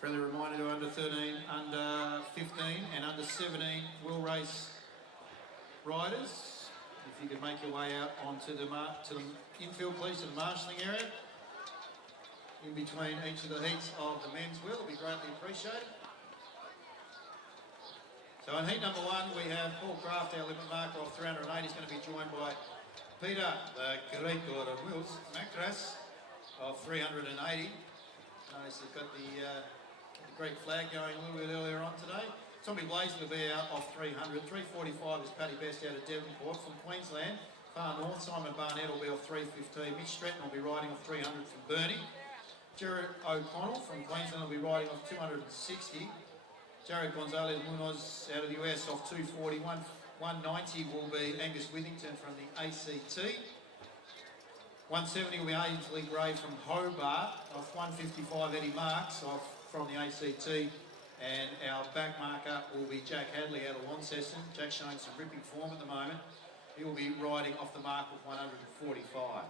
Friendly reminder to under 13, under 15 and under 17 will race riders. If you could make your way out onto the infield please, to the marshalling area. In between each of the heats of the men's wheel, it'll be greatly appreciated. So in heat number 1 we have Paul Craft, our limit marker of 308. He's going to be joined by Peter, the Great God of Wheels, Macras of 380. Notice they've got the Greek flag going a little bit earlier on today. Tommy Blaze will be out off 300. 345 is Paddy Best out of Devonport. From Queensland, far north, Simon Barnett will be off 315. Mitch Stratton will be riding off 300 from Burnie. Jared O'Connell from Queensland will be riding off 260. Jared Gonzalez Munoz out of the US off 240. 190 will be Angus Withington from the ACT. 170 will be Ainsley Gray from Hobart. Off 155 Eddie Marks from the ACT. And our back marker will be Jack Hadley out of Launceston. Jack's showing some ripping form at the moment. He will be riding off the mark of 145.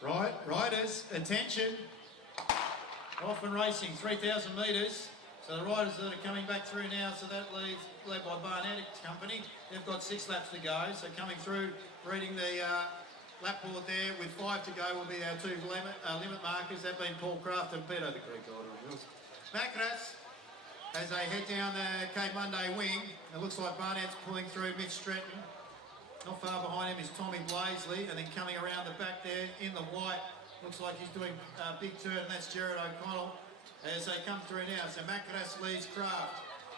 Right, riders, attention. Off and racing, 3,000 metres. So the riders that are coming back through now, so that leaves, led by Barnett Company. They've got 6 laps to go. So coming through, reading the lap board there, with 5 to go will be our 2 limit markers. That being Paul Craft and Peter, the Greek God of Wheels. Macras, as they head down the Cape Monday wing, it looks like Barnett's pulling through Mitch Stratton. Not far behind him is Tommy Blaisley, and then coming around the back there in the white, looks like he's doing a big turn, and that's Jared O'Connell as they come through now. So Macras leads Craft.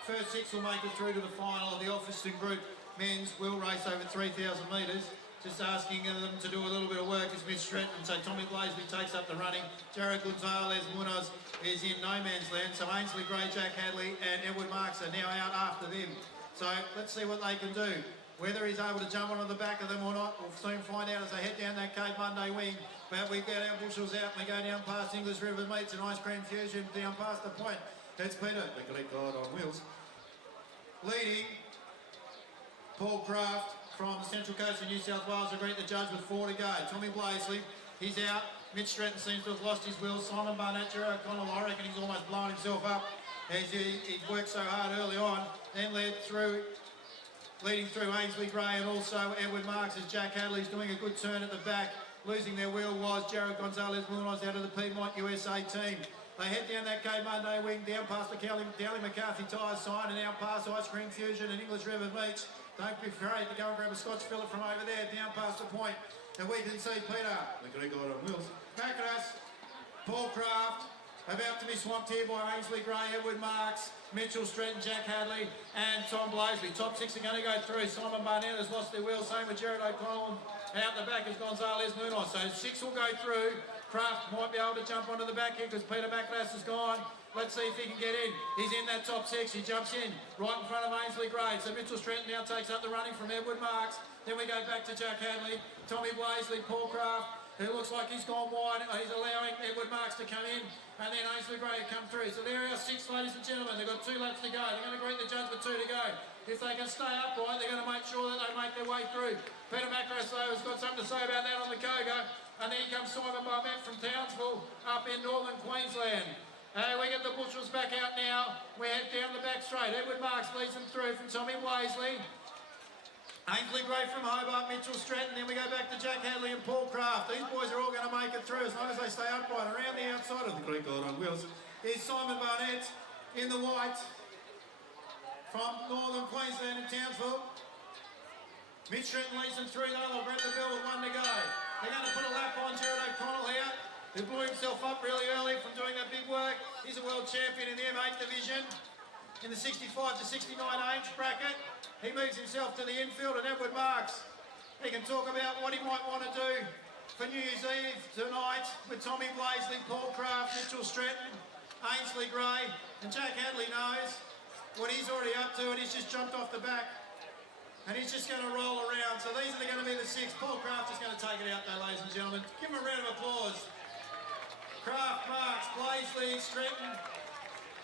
First 6 will make it through to the final of the Elphinston Group men's wheel race over 3,000 metres. just asking them to do a little bit of work is Miss Stretton. So Tommy Blaisley takes up the running. Jared Gonzalez Munoz is in no man's land. So Ainsley Gray, Jack Hadley and Edward Marks are now out after them. So let's see what they can do. Whether he's able to jump onto the back of them or not, we'll soon find out as they head down that Cape Monday wing. But we get our bushels out and we go down past English River Meats and Ice Cream Fusion down past the point. That's Peter, the Greek God on wheels. Leading, Paul Craft from the Central Coast of New South Wales to greet the judge with 4 to go. Tommy Blaisley, he's out. Mitch Stratton seems to have lost his wheels. Simon Barnett, Gerard O'Connell, I reckon he's almost blown himself up as he worked so hard early on. Then leading through Ainsley Gray and also Edward Marks as Jack Hadley's doing a good turn at the back. Losing their wheel was Jared Gonzalez Munoz out of the Piedmont USA team. They head down that Cape Monday wing, down past the Dowley McCarthy tyre sign and out past Ice Cream Fusion and English River Meats. Don't be afraid to go and grab a Scotch fillet from over there, down past the point. And we can see Peter, the Greek God on wheels, back at us. Paul Craft, about to be swamped here by Ainsley Gray, Edward Marks, Mitchell Stratton, Jack Hadley and Tom Blaisley. Top 6 are going to go through. Simon Barnett has lost their wheel, same with Jared O'Connell. And out the back is Gonzalez Munoz. So 6 will go through. Kraft might be able to jump onto the back here because Peter Backlash is gone. Let's see if he can get in. He's in that top 6. He jumps in right in front of Ainsley Gray. So Mitchell Stratton now takes up the running from Edward Marks. Then we go back to Jack Hadley, Tommy Blaisley, Paul Craft. It looks like he's gone wide. He's allowing Edward Marks to come in. And then Ainsley Gray come through. So there are 6, ladies and gentlemen. They've got 2 laps to go. They're going to greet the judge with 2 to go. If they can stay upright, they're going to make sure that they make their way through. Peter Backlash, though, has got something to say about that on the Koga. And then comes Simon Barnett from Townsville up in northern Queensland. We get the bushels back out now. We head down the back straight. Edward Marks leads them through from Tommy Blaisley. Ainsley Gray from Hobart, Mitchell Stratton. Then we go back to Jack Hadley and Paul Craft. These boys are all going to make it through as long as they stay upright. Around the outside of the Greek God on wheels is Simon Barnett in the white from northern Queensland and Townsville. Mitch Stratton leads them through though. They'll grab the bell with 1 to go. They're going to put a lap on Jared O'Connell here, who blew himself up really early from doing that big work. He's a world champion in the M8 division in the 65 to 69 age bracket. He moves himself to the infield and Edward Marks. He can talk about what he might want to do for New Year's Eve tonight with Tommy Blaisley, Paul Craft, Mitchell Stratton, Ainsley Gray, and Jack Hadley knows what he's already up to and he's just jumped off the back. And he's just going to roll around. So these are going to be the 6. Paul Craft is going to take it out there, ladies and gentlemen. Give him a round of applause. Craft, Marks, Blaisley, Stratton,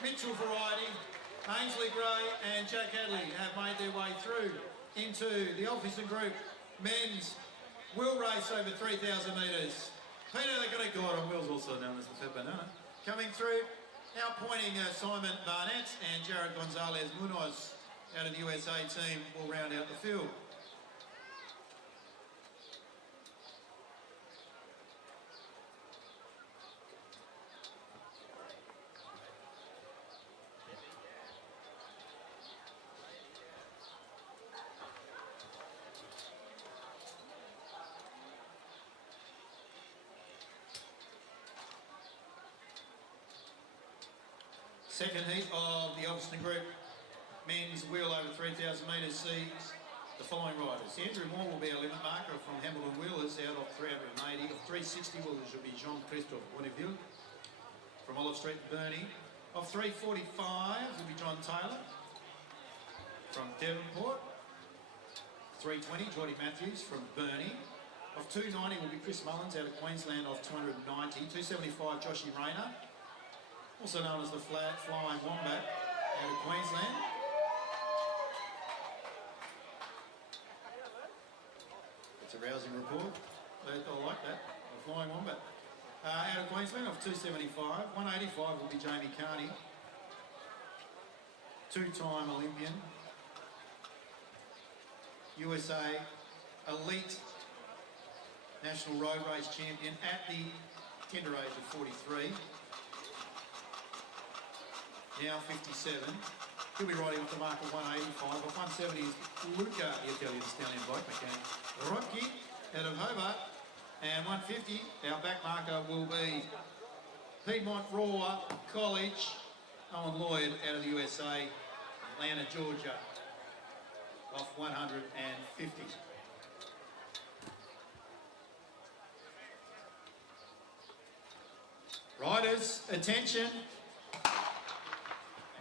Mitchell variety, Ainsley Gray and Jack Hadley have made their way through into the Alfison Group men's wheel race over 3,000 metres. Peter the Greek God on wheels, also known as the Fat Banana, coming through, outpointing Simon Barnett and Jared Gonzalez Munoz out of the USA team will round out the field. Second heat of the Alston Group men's wheel over 3,000 metres sees the following riders. Andrew Moore will be our limit marker from Hamilton Wheelers out of 380. Of 360 will be Jean-Christophe Bonneville from Olive Street, Burnie. Of 345 will be John Taylor from Devonport. 320, Geordie Matthews from Burnie. Of 290 will be Chris Mullins out of Queensland of 290. 275, Joshy Rayner, also known as the Flying Wombat out of Queensland. It's a rousing report. I like that. The Flying Wombat. Out of Queensland of 275. 185 will be Jamie Carney. 2-time Olympian. USA Elite National Road Race Champion at the tender age of 43. Now 57. He'll be riding off the mark of 185. Off 170 is Luca, the Italian stallion bike mechanic. Rodke out of Hobart. And 150, our back marker will be Piedmont Raw College, Owen Lloyd out of the USA, Atlanta, Georgia, off 150. Riders, attention.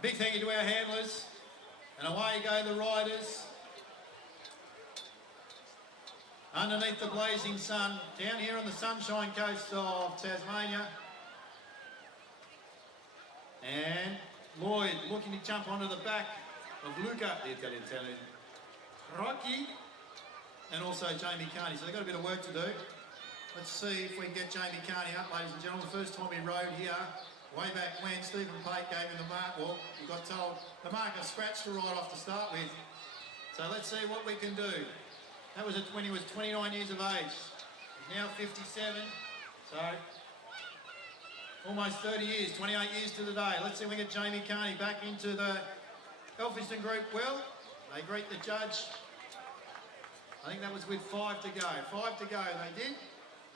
Big thank you to our handlers. And away go the riders. Underneath the blazing sun, down here on the Sunshine Coast of Tasmania. And Lloyd looking to jump onto the back of Luca, the Italian talent, Rocky, and also Jamie Carney. So they've got a bit of work to do. Let's see if we can get Jamie Carney up, ladies and gentlemen. The first time he rode here, way back when, Stephen Pate gave him the mark. Well, he got told the marker scratched to ride off to start with. So let's see what we can do. That was when he was 29 years of age. He's now 57. So almost 30 years, 28 years to the day. Let's see if we get Jamie Carney back into the Elphinstone group. Well, they greet the judge. I think that was with 5 to go. 5 to go, they did.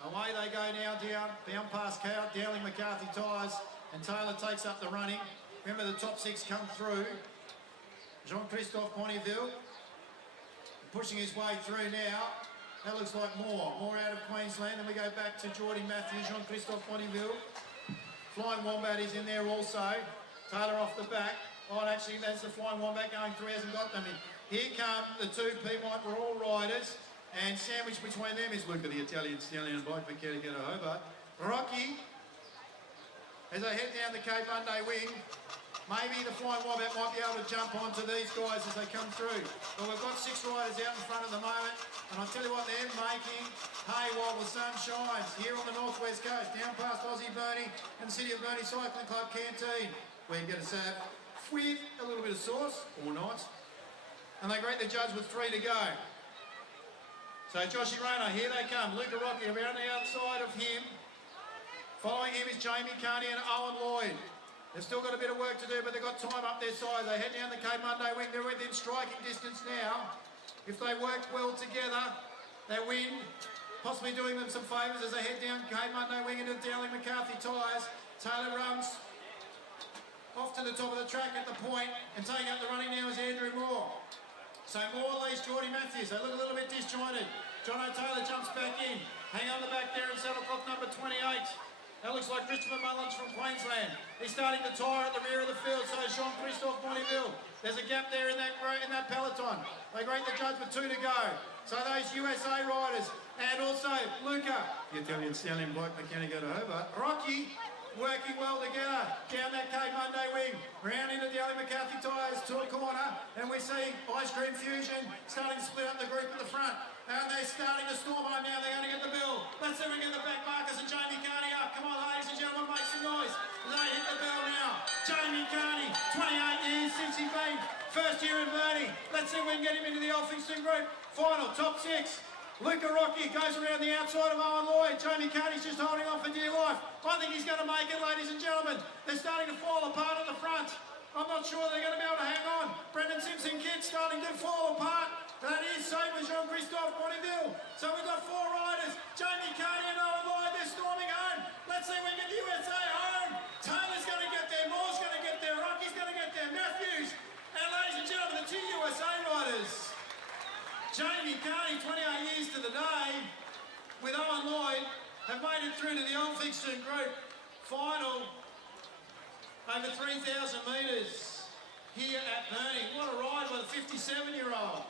Away they go now down past Dowling McCarthy tyres, and Taylor takes up the running. Remember the top 6 come through. Jean-Christophe Ponyville pushing his way through now. That looks like more out of Queensland. Then we go back to Geordie Matthews, Jean-Christophe Ponyville. Flying Wombat is in there also. Taylor off the back. Oh, and actually that's the Flying Wombat going through, hasn't got them in. Here come the 2 Piedmont, we're all riders. And sandwiched between them is Luca, the Italian stallion, bike for Kerry Hobart. Rocky, as they head down the Cape Monday wing, maybe the Flying Wombat might be able to jump onto these guys as they come through. But we've got 6 riders out in front at the moment, and I'll tell you what, they're making hay while the sun shines here on the northwest coast, down past Aussie Burnie and the City of Burnie Cycling Club Canteen. We're going to serve with a little bit of sauce, or not. And they greet the judge with 3 to go. So Joshy Rayner, here they come. Luca Rocky around the outside of him. Following him is Jamie Carney and Owen Lloyd. They've still got a bit of work to do, but they've got time up their side. They head down the Cape Monday wing. They're within striking distance now. If they work well together, they win. Possibly doing them some favours as they head down Cape Monday wing into Dowling McCarthy tyres. Taylor runs off to the top of the track at the point, and taking up the running now is Andrew Moore. So Moore leads Geordie Matthews. They look a little bit disjointed. John O'Taylor jumps back in. Hang on the back there in saddle cloth number 28. That looks like Christopher Mullins from Queensland. He's starting to tire at the rear of the field, so is Jean-Christophe Ponyville. There's a gap there in that peloton. They greet the judge with 2 to go. So those USA riders, and also Luca, the Italian stallion bike mechanic out of Hobart. Rocky, working well together down that Cape Monday wing, round into the Ali McCarthy tyres to a corner, and we see Ice Cream Fusion starting to split up the group at the front, and they're starting to storm home now. They're going to get the bill. Let's see if we get the back markers and Jamie Carney up. Come on, ladies and gentlemen, make some noise. They hit the bell now. Jamie Carney, 28 years since he's been first year in Burnie. Let's see if we can get him into the Elphinstone group final, top 6. Luca Rocky goes around the outside of Owen Lloyd. Jamie Carney's just holding on for dear life. I think he's going to make it, ladies and gentlemen. They're starting to fall apart at the front. I'm not sure they're going to be able to hang on. Brendan Simpson Kidd starting to fall apart. That is same with Jean-Christophe Ponyville. So we've got 4 riders. Jamie Carney and Owen Lloyd, they're storming home. Let's see if we can get the USA home. Taylor's going to get there. Moore's going to get there. Rocky's going to get there. Matthews. And ladies and gentlemen, the 2 USA riders. Jamie Carney, 28 years to the day, with Owen Lloyd, have made it through to the Elphinstone group final over 3,000 metres here at Burnie. What a ride by the 57-year-old.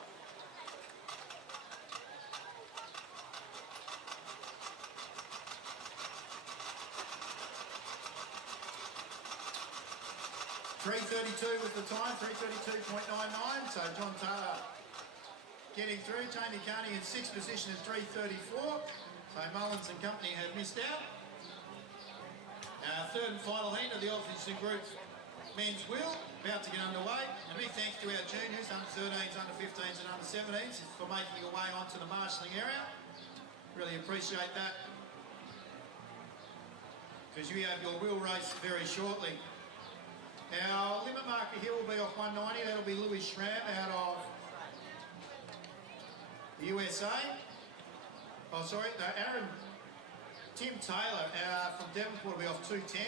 .332 was the time, 332.99, so John Taylor getting through. Jamie Carney in 6th position at 3:34. So Mullins and company have missed out. Third and final heat of the Elphinstone Group men's wheel about to get underway. And a big thanks to our juniors, under 13s, under 15s and under 17s for making your way onto the marshalling area. Really appreciate that. Because you have your wheel race very shortly. Our limit marker here will be off 190. That'll be Louis Schramm out of the USA. Oh, sorry, no, Tim Taylor from Devonport will be off 210.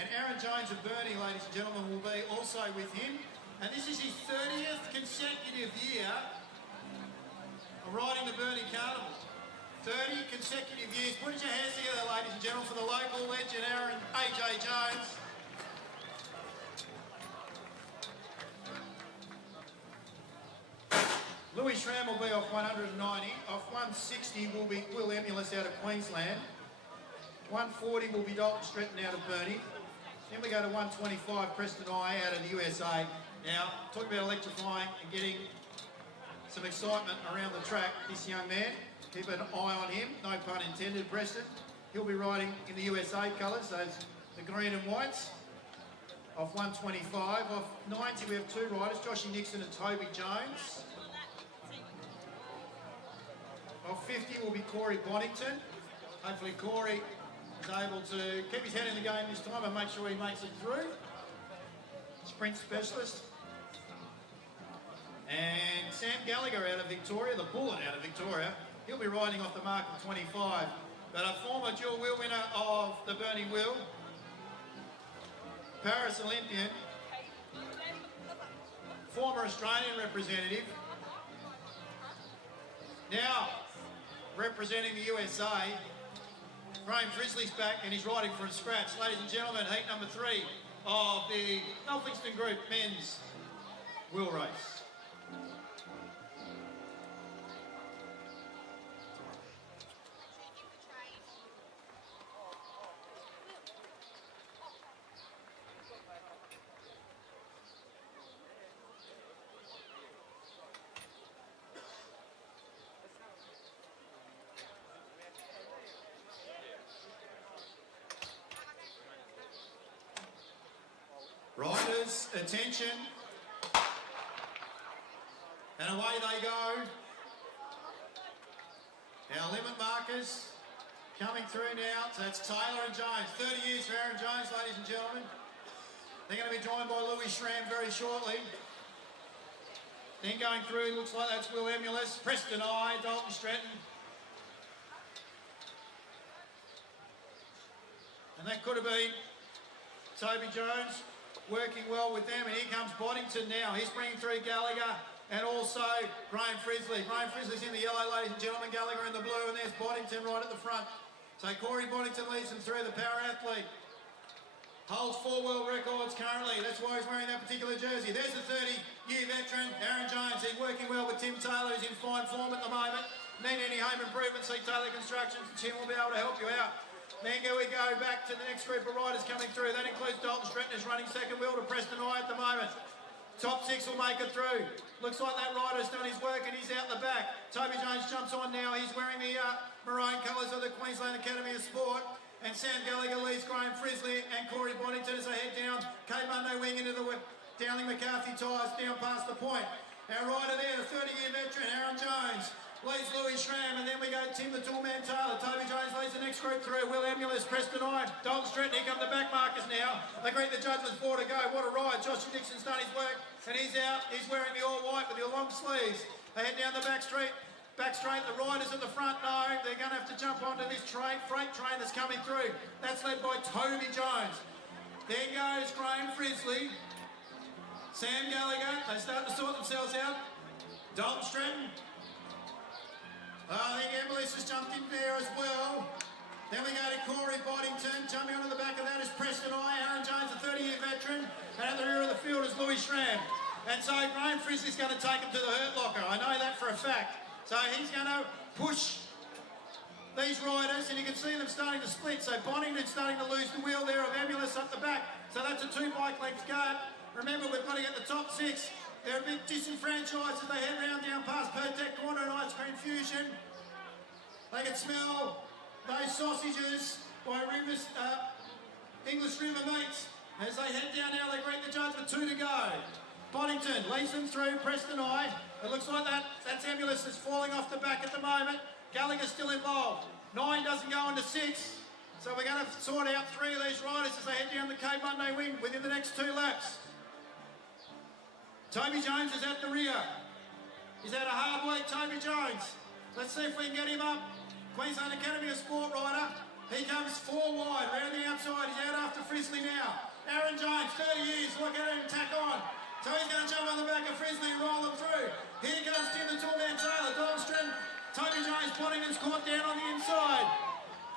And Aaron Jones of Burnie, ladies and gentlemen, will be also with him. And this is his 30th consecutive year of riding the Burnie Carnival. 30 consecutive years. Put your hands together, ladies and gentlemen, for the local legend, Aaron AJ Jones. Louis Schramm will be off 190. Off 160 will be Will Emulus out of Queensland. 140 will be Dalton Stretton out of Burnie. Then we go to 125, Preston I out of the USA. Now, talking about electrifying and getting some excitement around the track, this young man, keep an eye on him, no pun intended, Preston. He'll be riding in the USA colours, those the green and whites. Off 125, off 90 we have two riders, Joshy Nixon and Toby Jones. Off 50 will be Corey Bonington. Hopefully Corey is able to keep his head in the game this time and make sure he makes it through. Sprint specialist. And Sam Gallagher out of Victoria, the Bullet out of Victoria. He'll be riding off the mark of 25. But a former dual wheel winner of the Burnie Wheel, Paris Olympian, former Australian representative, now representing the USA, Graham Frisley's back and he's riding from scratch. Ladies and gentlemen, heat number 3 of the Elphingston Group men's wheel race. Riders, attention. And away they go. Our limit markers coming through now. So that's Taylor and Jones. 30 years for Aaron Jones, ladies and gentlemen. They're going to be joined by Louis Schramm very shortly. Then going through, looks like that's Will Emulus, Preston I, Dalton Stretton. And that could have been Toby Jones working well with them, and here comes Boddington now. He's bringing through Gallagher and also Graham Frisley. Graham Frisley's in the yellow, ladies and gentlemen, Gallagher in the blue, and there's Boddington right at the front. So Corey Boddington leads them through, the power athlete. Holds 4 world records currently, that's why he's wearing that particular jersey. There's the 30-year veteran, Aaron Jones. He's working well with Tim Taylor, who's in fine form at the moment. Need any home improvements, see Taylor Constructions, Tim will be able to help you out. Then we go back to the next group of riders coming through. That includes Dalton Stretton, who's running second wheel to Preston I at the moment. Top 6 will make it through. Looks like that rider's done his work and he's out the back. Toby Jones jumps on now. He's wearing the maroon colours of the Queensland Academy of Sport. And Sam Gallagher leads Graham Frisley and Corey Bonington as they head down Cape Munday Wing into the Dowling McCarthy tyres down past the point. Our rider there, the 30-year veteran, Aaron Jones, leads Louis Schramm, and then we go Tim the Toolman Taylor. Toby Jones leads the next group through. Will Emulus, Preston I, Dalton Stretton. Here come the back markers now. They greet the judges, 4 to go. What a ride. Joshua Dixon's done his work, and he's out. He's wearing the all white with the long sleeves. They head down the back straight. The riders at the front know they're going to have to jump onto this freight train that's coming through. That's led by Toby Jones. There goes Graham Frisley. Sam Gallagher. They start to sort themselves out. Dalton Stretton. I think Emilus has jumped in there as well. Then we go to Corey Boddington. Jumping onto the back of that is Preston I, Aaron Jones, a 30-year veteran. And at the rear of the field is Louis Schramm. And so Graham Frisley's going to take him to the hurt locker. I know that for a fact. So he's going to push these riders, and you can see them starting to split. So Boddington's starting to lose the wheel there of Emulus up the back. So that's a 2 bike lengths gap. Remember, we've got to get the top 6. They're a bit disenfranchised as they head round down past Pertec Corner and Ice Cream Fusion. They can smell those sausages by English River Meats. As they head down now, they greet the judge with 2 to go. Boddington leads them through, Preston I. It looks like that's Emulus that's falling off the back at the moment. Gallagher's still involved. 9 doesn't go into 6. So we're going to sort out 3 of these riders as they head down the Cape Munday Wing within the next 2 laps. Toby Jones is at the rear. He's had a hard week, Toby Jones. Let's see if we can get him up. Queensland Academy of Sport rider. He comes 4 wide, round the outside. He's out after Frisley now. Aaron Jones, 30 years, look at him, tack on. So he's going to jump on the back of Frisley and roll him through. Here comes Tim the Toolman Taylor, Dalton Stretton, Toby Jones Swanington's caught down on the inside.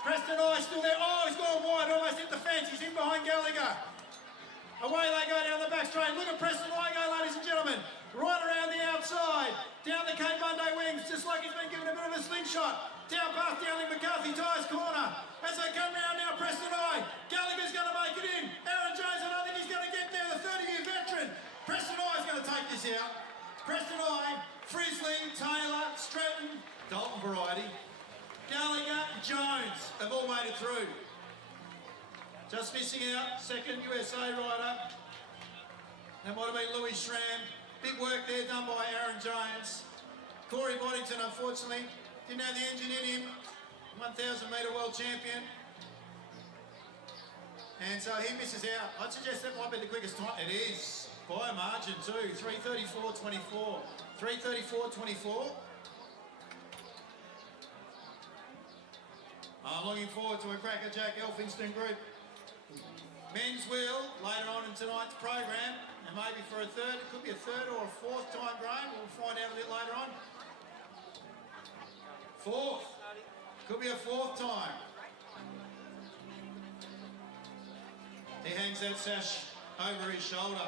Preston I still there. Oh, he's gone wide, almost hit the fence. He's in behind Gallagher. Away they go down the back straight. Look at Preston I go, ladies and gentlemen. Right around the outside. Down the Cape Monday wings, just like he's been given a bit of a slingshot. Down past Dowling McCarthy, Tyres corner. As they come round now, Preston I. Gallagher's going to make it in. Aaron Jones, I don't think he's going to get there. The 30-year veteran. Preston I is going to take this out. Preston I, Frisley, Taylor, Stratton, Dalton variety. Gallagher, Jones have all made it through. Just missing out, second USA rider. That might have been Louis Schramm. Big work there done by Aaron Jones. Corey Boddington, unfortunately, didn't have the engine in him. 1,000 metre world champion. And so he misses out. I'd suggest that might be the quickest time. It is, by a margin too. 3:34.24. 3:34.24. I'm looking forward to a crackerjack Elphinston group. Men's wheel later on in tonight's program, and maybe for a third, it could be a third or a fourth time, Graham. We'll find out a bit later on. Fourth. Could be a fourth time. He hangs that sash over his shoulder.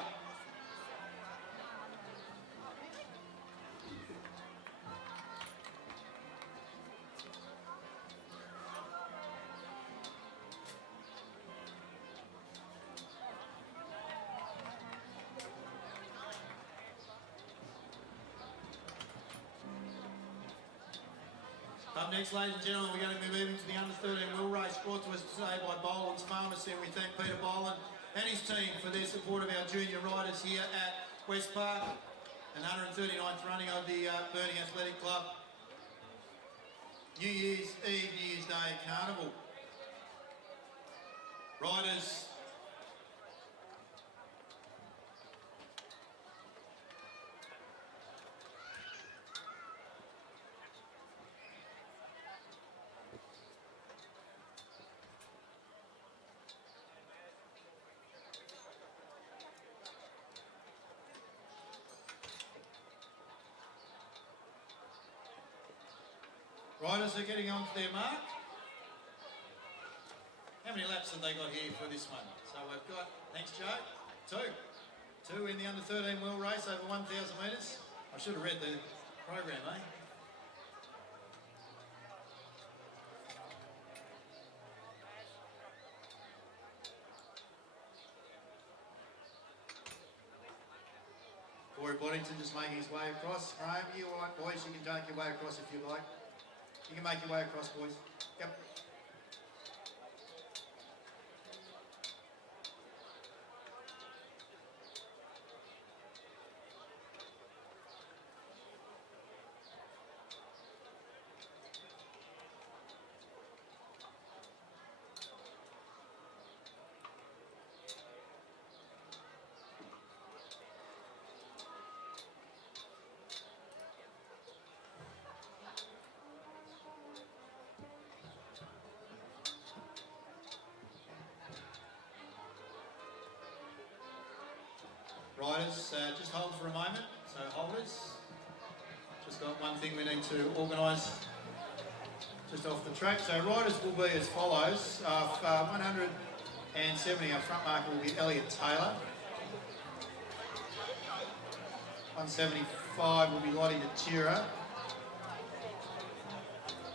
Up next, ladies and gentlemen, we're going to be moving to the under-13 wheel race brought to us today by Boland's Pharmacy, and we thank Peter Boland and his team for their support of our junior riders here at West Park, and 139th running of the Burnie Athletic Club New Year's Eve, New Year's Day Carnival. Riders Riders are getting on to their mark. How many laps have they got here for this one? So we've got, thanks Joe, two in the under-13 wheel race over 1,000 metres. I should have read the program, eh? Corey Boddington just making his way across. Graham, you all right, boys? You can dunk your way across if you like. You can make your way across, boys. Yep. Riders, just hold for a moment. So holders, just got one thing we need to organise just off the track. So riders will be as follows. 170, our front marker will be Elliot Taylor. 175 will be Lottie Natira.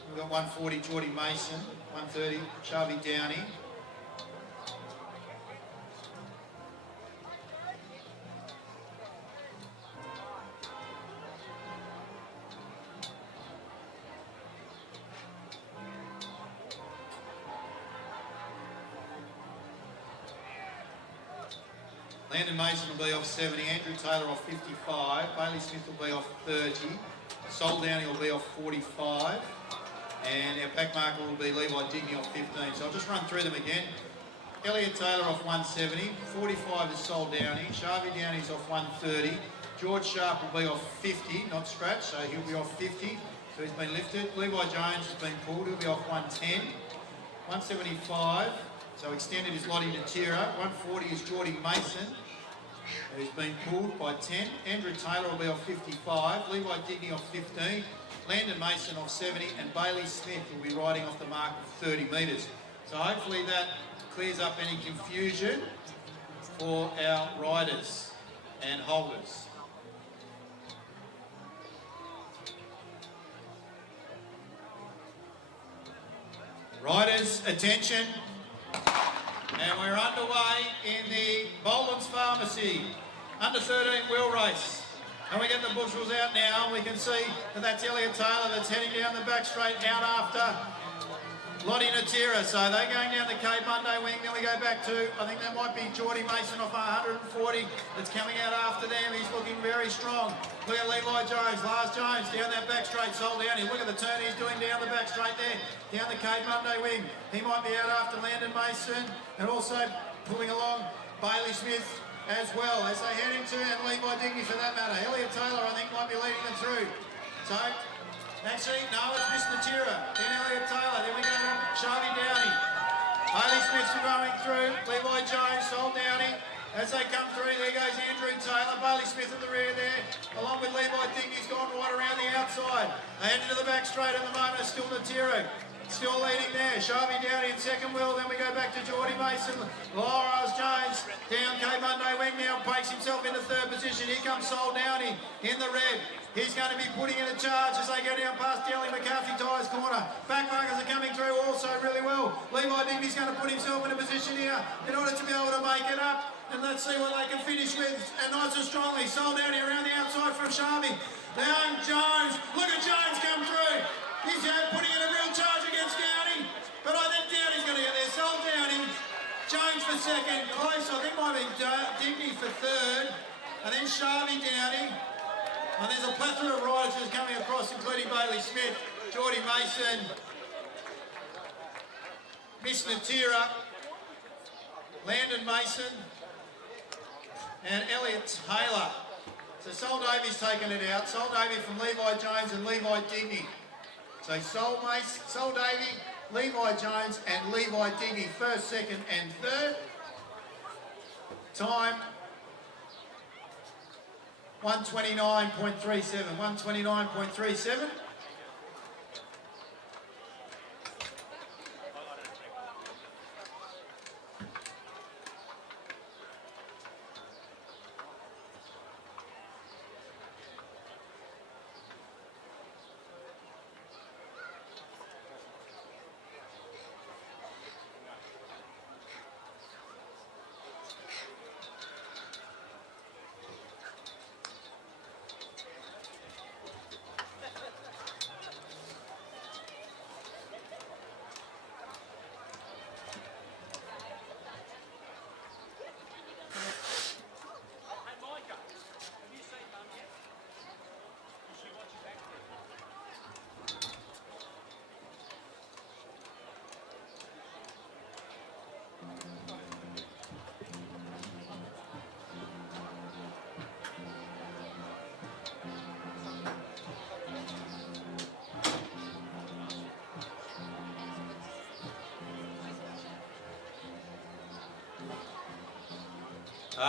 We've got 140 Geordie Mason. 130 Charlie Downey. Landon Mason will be off 70, Andrew Taylor off 55, Bailey Smith will be off 30, Sol Downey will be off 45, and our pack marker will be Levi Digney off 15. So I'll just run through them again. Elliot Taylor off 170, 45 is Sol Downey, Sharvie Downey's off 130, George Sharp will be off 50, not scratch, so he'll be off 50, so he's been lifted. Levi Jones has been pulled, he'll be off 110, 175. So extended is Lottie Natira. 140 is Geordie Mason, who's been pulled by 10. Andrew Taylor will be off 55. Levi Digney off 15. Landon Mason off 70, and Bailey Smith will be riding off the mark of 30 metres. So hopefully that clears up any confusion for our riders and holders. Riders, attention. And we're underway in the Boland's Pharmacy under 13 wheel race. And we get the bushels out now, and we can see that that's Elliot Taylor that's heading down the back straight out after Lottie Natira. So they're going down the Cape Monday wing. Then we go back to, I think that might be Geordie Mason off 140 that's coming out after them. He's looking very strong. Look at Levi Jones, Lars Jones down that back straight, sold down. Look at the turn he's doing down the back straight there, down the Cape Monday wing. He might be out after Landon Mason, and also pulling along Bailey Smith as well as they head into, and Levi Digny for that matter. Elliot Taylor, I think, might be leading them through. So, actually, no, it's Miss Natira, then Elliot Taylor, then we go to Sharvie Downey. Bailey Smith's going through, Levi Jones, Sol Downey. As they come through, there goes Andrew Taylor, Bailey Smith at the rear there, along with Levi Digny's gone right around the outside. They head into the back straight at the moment, still Natira. Still leading there, Sharvie Downey in second wheel, then we go back to Geordie Mason, Lars Jones, down Cape Monday wing now, bakes himself into third position. Here comes Sol Downey in the red. He's going to be putting in a charge as they go down past Delly McCarthy Tyres corner. Backmarkers are coming through also really well. Levi Digby's going to put himself in a position here in order to be able to make it up. And let's see what they can finish with. And nice and strongly, Sol Downey around the outside from Sharvie. Now Jones, look at Jones come through. He's putting in a real charge against Downey, but I think Downey's going to get there. Sol Downey, Jones for second, close, I think might be Digby for third, and then Sharvie Downey. And there's a plethora of riders who's coming across, including Bailey Smith, Geordie Mason, Miss Natira, Landon Mason, and Elliot Taylor. So Sol Davies taking it out. Sol Davies from Levi Jones and Levi Digny. So Sol Davey, Levi Jones and Levi Diggy first, second and third. Time 129.37, 129.37.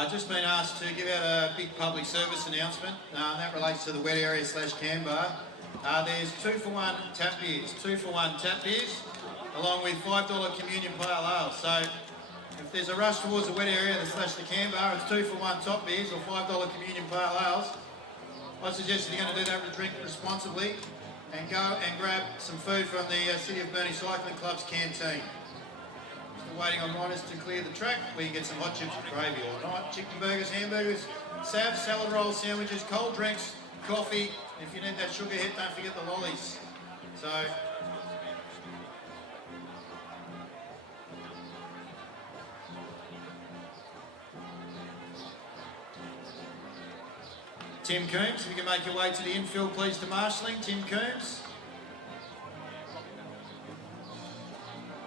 Just been asked to give out a big public service announcement. That relates to the wet area / can bar. There's 2-for-1 tap beers, 2-for-1 tap beers, along with $5 communion pale ale. So if there's a rush towards the wet area / the can bar, it's 2-for-1 top beers or $5 communion pale ales. I suggest you're going to do that, drink responsibly, and go and grab some food from the City of Burnie Cycling Club's canteen. Waiting on riders to clear the track, where you get some hot chips and gravy all night, chicken burgers, hamburgers, salad rolls, sandwiches, cold drinks, coffee. And if you need that sugar hit, don't forget the lollies. So, Tim Coombs, if you can make your way to the infield, please, to marshalling. Tim Coombs.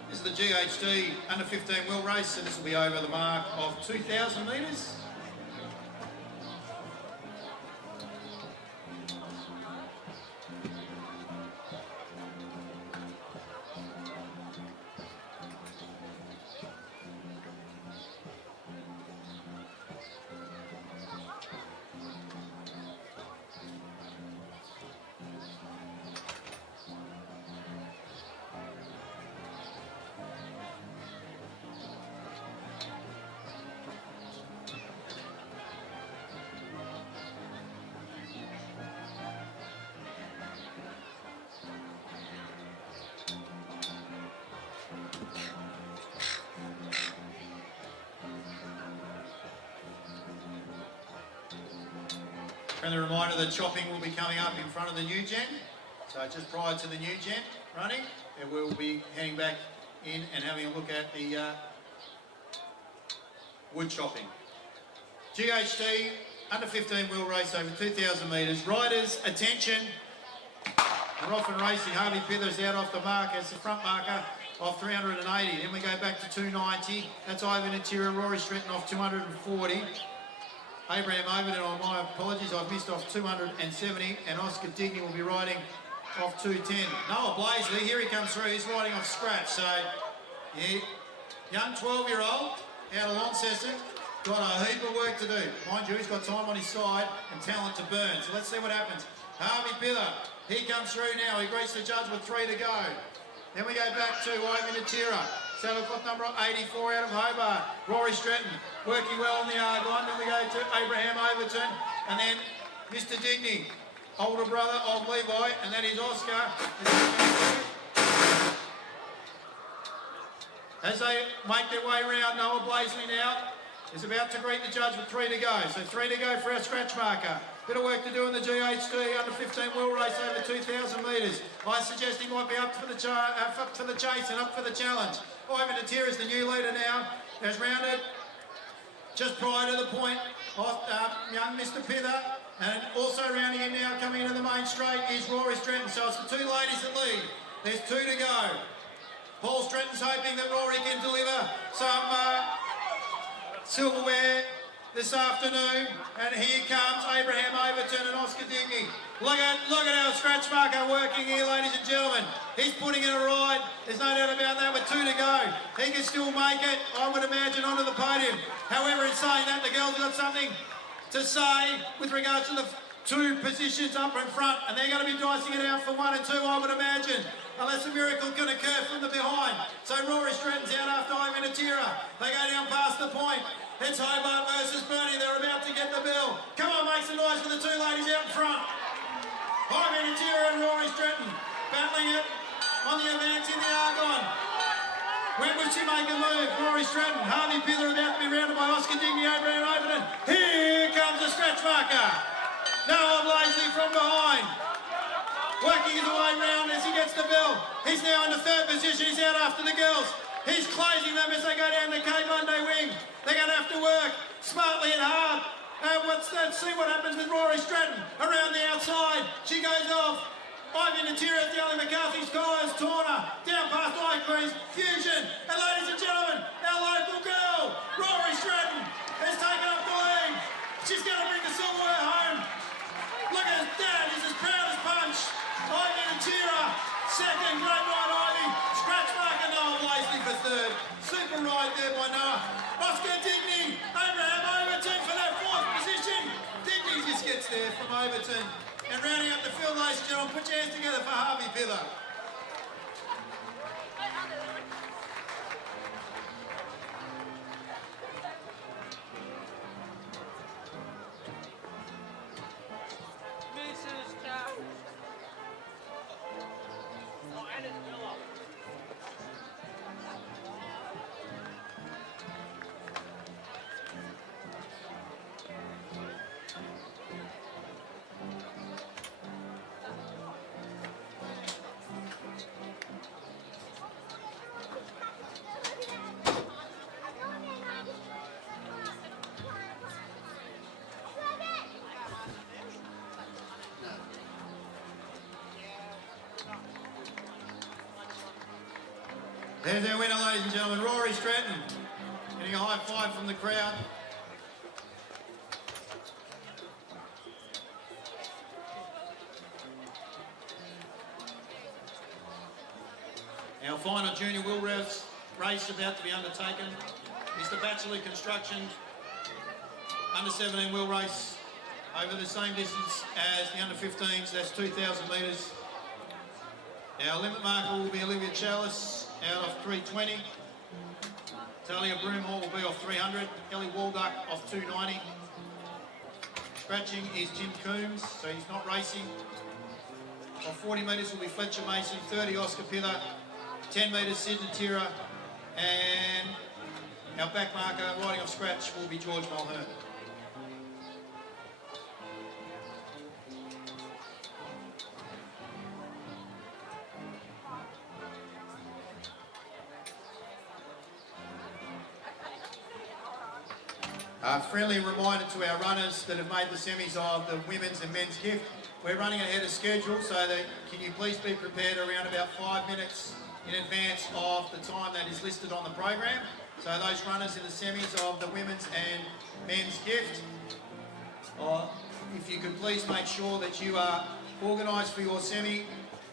This is the GHD under 15 wheel race, so this will be over the mark of 2,000 metres. Friendly reminder that chopping will be coming up in front of the new gen. So just prior to the new gen running, and we'll be heading back in and having a look at the wood chopping. GHD under 15 wheel race over 2,000 metres. Riders, attention. We're off and racing. Harvey Pithers out off the mark as the front marker off 380. Then we go back to 290. That's Ivan Interior, Rory Stretton off 240. Abraham Overton, on my apologies, I've missed off 270. And Oscar Digny will be riding off 210. Noah Blaisley, here he comes through. He's riding off scratch. So, yeah, young 12-year-old out of Launceston. Got a heap of work to do. Mind you, he's got time on his side and talent to burn. So let's see what happens. Harvey Pither, he comes through now. He greets the judge with 3 to go. Then we go back to Ivan Natira. Saddle clock number 84 out of Hobart. Rory Stretton working well on the Argonne. Then we go to Abraham Overton. And then Mr. Digny, older brother of Levi. And that is Oscar. As they make their way round, Noah Blaisley now is about to greet the judge with 3 to go. So 3 to go for our scratch marker. Bit of work to do in the GHD under 15 wheel race over 2,000 metres. I suggest he might be up for the chase and up for the challenge. Ivan Natira is the new leader now. Has rounded just prior to the point of young Mr. Pither. And also rounding him now, coming into the main straight, is Rory Stretton. So it's the 2 ladies that lead. There's 2 to go. Paul Stretton's hoping that Rory can deliver some silverware this afternoon, and here comes Abraham Overton and Oscar Digny. Look at our scratch marker working here, ladies and gentlemen. He's putting in a ride. There's no doubt about that with 2 to go. He can still make it, I would imagine, onto the podium. However, in saying that, the girls have got something to say with regards to the 2 positions up in front, and they're going to be dicing it out for 1 and 2, I would imagine, unless a miracle can occur from the behind. So Rory Stretton's out after Ivan Natira. They go down past the point. It's Hobart versus Burnie. They're about to get the bell. Come on, make some noise for the 2 ladies out in front. Ivan Natira and Rory Stretton battling it on the advance in the Argonne. When will she make a move? Rory Stretton, Harvey Pither about to be rounded by Oscar Digny, Abraham Overton. Here comes the scratch marker. Noah Blaisley from behind. Working his way round as he gets the bell. He's now in the 3rd position. He's out after the girls. He's closing them as they go down the Cape Monday wing. They're going to have to work smartly and hard. Let's see what happens with Rory Stretton around the outside. She goes off. Ivan Natira, Dally McCarthy's tyres, Torner, down past Icrease, Fusion. And ladies and gentlemen, our local girl, Rory Stretton, has taken up the lead. She's going to bring the silverware home. Look at his dad, he's as proud as punch. Ivan Natira, 2nd, great ride Ivy. Scratch marker, Noah Blaisley for 3rd. Super ride there by Noah. Oscar Digny, Abraham Overton for that 4th position. Digny just gets there from Overton. And rounding up the field, ladies and gentlemen, put your hands together for Harvey Pither. There's our winner, ladies and gentlemen, Rory Stretton, getting a high 5 from the crowd. Our final junior wheel race about to be undertaken is the Bachelor Construction under 17 wheel race over the same distance as the under 15s, that's 2,000 metres. Our limit marker will be Olivia Chalice out of 320. Talia Broomhall will be off 300. Ellie Walduck off 290. Scratching is Jim Coombs, so he's not racing. Off 40 metres will be Fletcher Mason, 30 Oscar Pither, 10 metres Sid Natira, and our back marker riding off scratch will be George Mulhern. Friendly reminder to our runners that have made the semis of the women's and men's gift. We're running ahead of schedule, so that can you please be prepared around about 5 minutes in advance of the time that is listed on the program. So those runners in the semis of the women's and men's gift, if you could please make sure that you are organised for your semi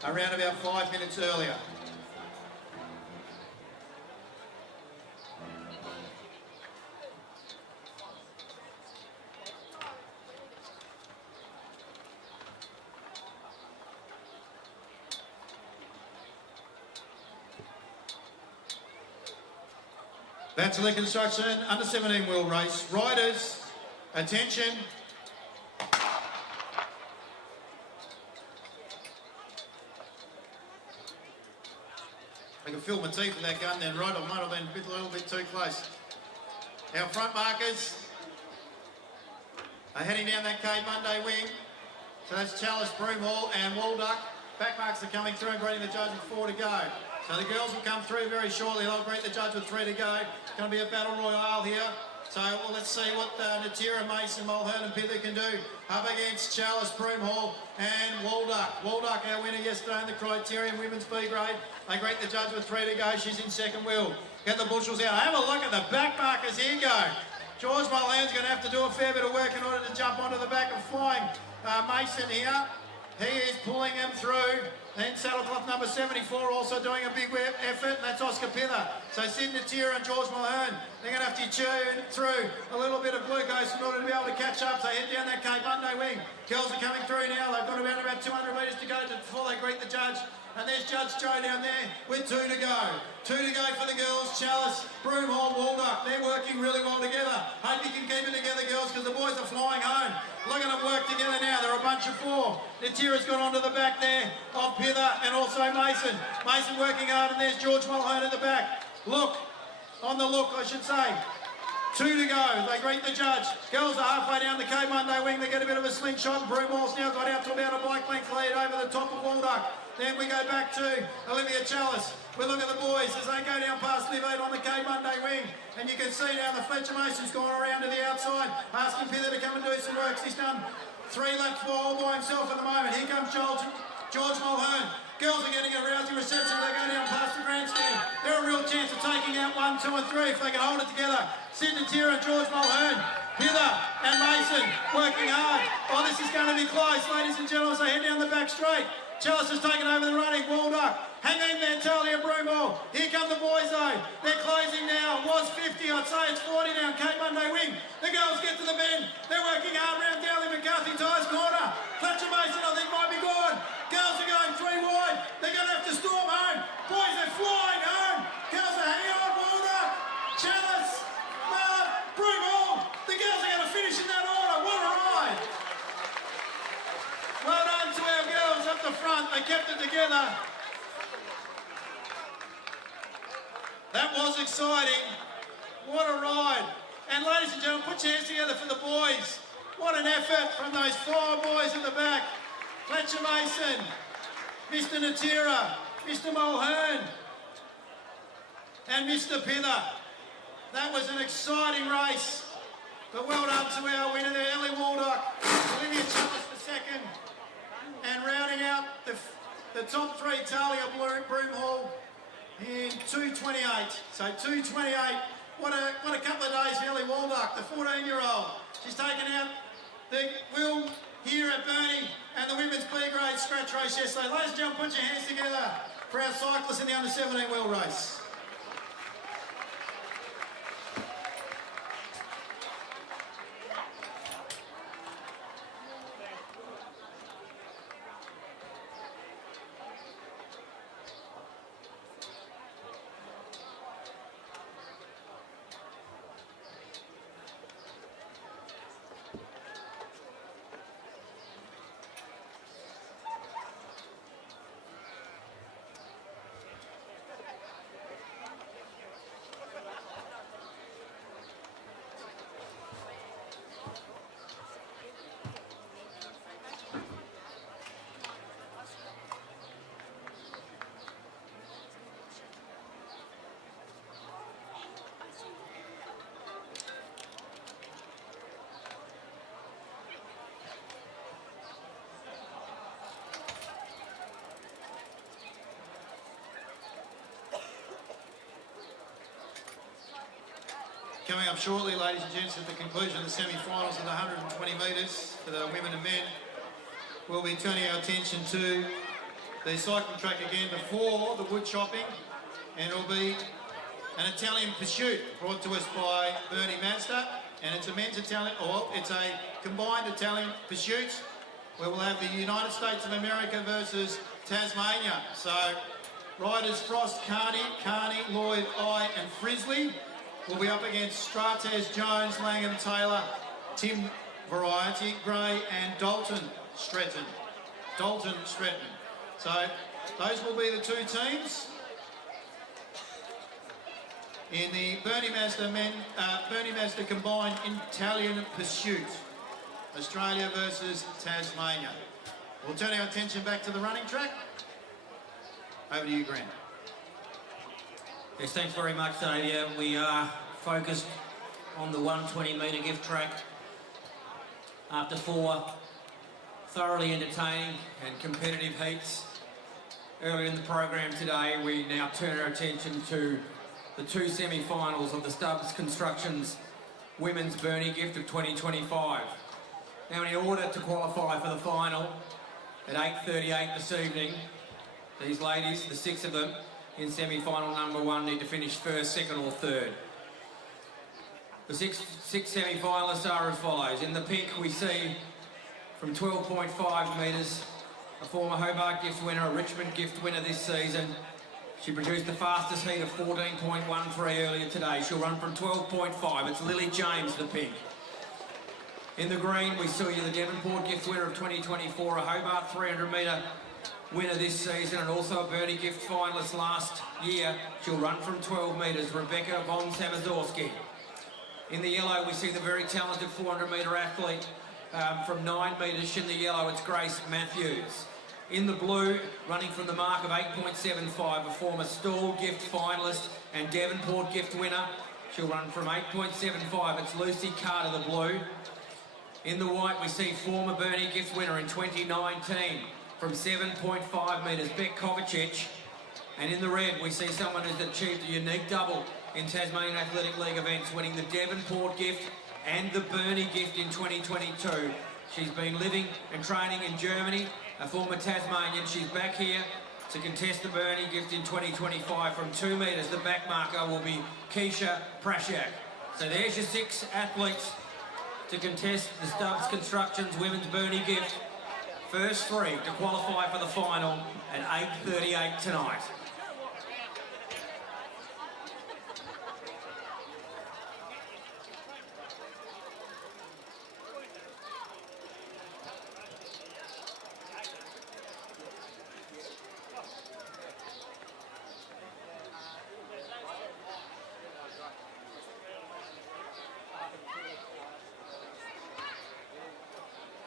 around about 5 minutes earlier. That's the construction under 17 wheel race. Riders, attention. I can feel my teeth with that gun then, right? I might have been a little bit too close. Our front markers are heading down that Cape Monday wing. So that's Chalice, Broomhall and Walduck. Back marks are coming through and greeting the judge with 4 to go. So the girls will come through very shortly. They'll greet the judge with 3 to go. It's going to be a battle royale here. So let's see what Natira, Mason, Mulhern and Pither can do. Up against Chalice, Broomhall and Walduck. Walduck, our winner yesterday in the Criterion Women's B grade. They greet the judge with 3 to go. She's in second wheel. Get the bushels out. Have a look at the back markers. Here you go. George Mulhern's going to have to do a fair bit of work in order to jump onto the back of Flying Mason here. He is pulling them through. Then saddlecloth number 74 also doing a big effort, and that's Oscar Pither. So Sid Natira and George Mulhern, they're going to have to churn through a little bit of glucose in order to be able to catch up. So head down that Cape Monday wing. Girls are coming through now. They've got about 200 metres to go before they greet the judge. And there's Judge Joe down there with 2 to go. 2 to go for the girls. Chalice, Broomhall, Walduck. They're working really well together. Hope you can keep it together, girls, because the boys are flying home. Look at them work together now. They're a bunch of 4. Natira's gone onto the back there of Pither and also Mason. Mason working hard, and there's George Mulhern at the back. Look, on the look, I should say. 2 to go. They greet the judge. Girls are halfway down the Cape Monday wing. They get a bit of a slingshot. Broomhall's now got out to about a bike length lead over the top of Walduck. Then we go back to Olivia Chalice. We look at the boys as they go down past Liv 8 on the Cape Monday wing. And you can see now the Fletcher Mason's gone around to the outside, asking Pither to come and do some works. He's done 3 laps all by himself at the moment. Here comes George Mulhern. Girls are getting a rousing reception. They go down past the grandstand. They're a real chance of taking out 1, 2 and 3 if they can hold it together. Sid Natira and George Mulhern. Pither and Mason working hard. Oh, this is going to be close, ladies and gentlemen, as they head down the back straight. Chalice has taken over the running. Walduck. Hang in there, Talia Broomhall. Here come the boys though. They're closing now. It was 50, I'd say it's 40 now. Cape Monday wing. The girls get to the bend. They're working hard around Dowley McCarthy Tyres corner. Fletcher Mason, I think, might be gone. Girls are going 3 wide. They're going to have to storm home. Boys are flying home. Girls are hanging on. Walduck. Chalice. Broomhall. The girls are going to finish in that order. What a ride. Well done to our girls up the front. They kept it together. That was exciting. What a ride. And ladies and gentlemen, put your hands together for the boys. What an effort from those 4 boys at the back. Fletcher Mason, Mr. Natira, Mr. Mulhern, and Mr. Pither. That was an exciting race. But well done to our winner there, Ellie Walduck, Olivia Chalice for second. And rounding out the top 3, Talia Broomhall in 2:28. So 2:28. What a couple of days for Ellie Walduck, the 14-year-old. She's taken out the wheel here at Burnie and the women's B grade scratch race yesterday. Ladies and gentlemen, put your hands together for our cyclists in the under 17 wheel race. coming up shortly, ladies and gents, at the conclusion of the semi-finals of the 120 metres for the women and men. We'll be turning our attention to the cycling track again before the wood chopping, and it'll be an Italian pursuit brought to us by Burnie Mazda, and it's a men's Italian, or it's a combined Italian pursuit where we'll have the United States of America versus Tasmania. So riders Frost, Carney, Lloyd, and Frisley will be up against Strates, Jones, Langham, Taylor, Tim Variety, Gray, and Dalton Stretton. So those will be the two teams in the Burnie Mazda combined Italian pursuit. Australia versus Tasmania. We'll turn our attention back to the running track. Over to you, Grant. Yes, thanks very much, Xavier. We are focused on the 120 metre gift track. After 4 thoroughly entertaining and competitive heats earlier in the program today, we now turn our attention to the 2 semi-finals of the Stubbs Constructions Women's Burnie Gift of 2025. Now, in order to qualify for the final at 8:38 this evening, these ladies, the 6 of them, in semi-final number 1 need to finish first, second or third. The six semi-finalists are as follows. In the pink we see from 12.5 metres, a former Hobart Gift winner, a Richmond Gift winner this season. She produced the fastest heat of 14.13 earlier today. She'll run from 12.5. It's Lily James, the pink. In the green we saw you the Devonport Gift winner of 2024, a Hobart 300 metre winner this season and also a Burnie Gift finalist last year. She'll run from 12 metres, Rebecca von Samazorski. In the yellow we see the very talented 400 metre athlete from 9 metres in the yellow, it's Grace Matthews. In the blue, running from the mark of 8.75, a former Stall Gift finalist and Devonport Gift winner. She'll run from 8.75, it's Lucy Carter, the blue. In the white we see former Burnie Gift winner in 2019 from 7.5 metres, Beck Kovacic. And in the red we see someone who's achieved a unique double in Tasmanian Athletic League events, winning the Devonport Gift and the Burnie Gift in 2022. She's been living and training in Germany, a former Tasmanian. She's back here to contest the Burnie Gift in 2025 from 2 metres. The back marker will be Keisha Prashak. So there's your 6 athletes to contest the Stubbs Constructions Women's Burnie Gift. First 3 to qualify for the final at 8:38 tonight.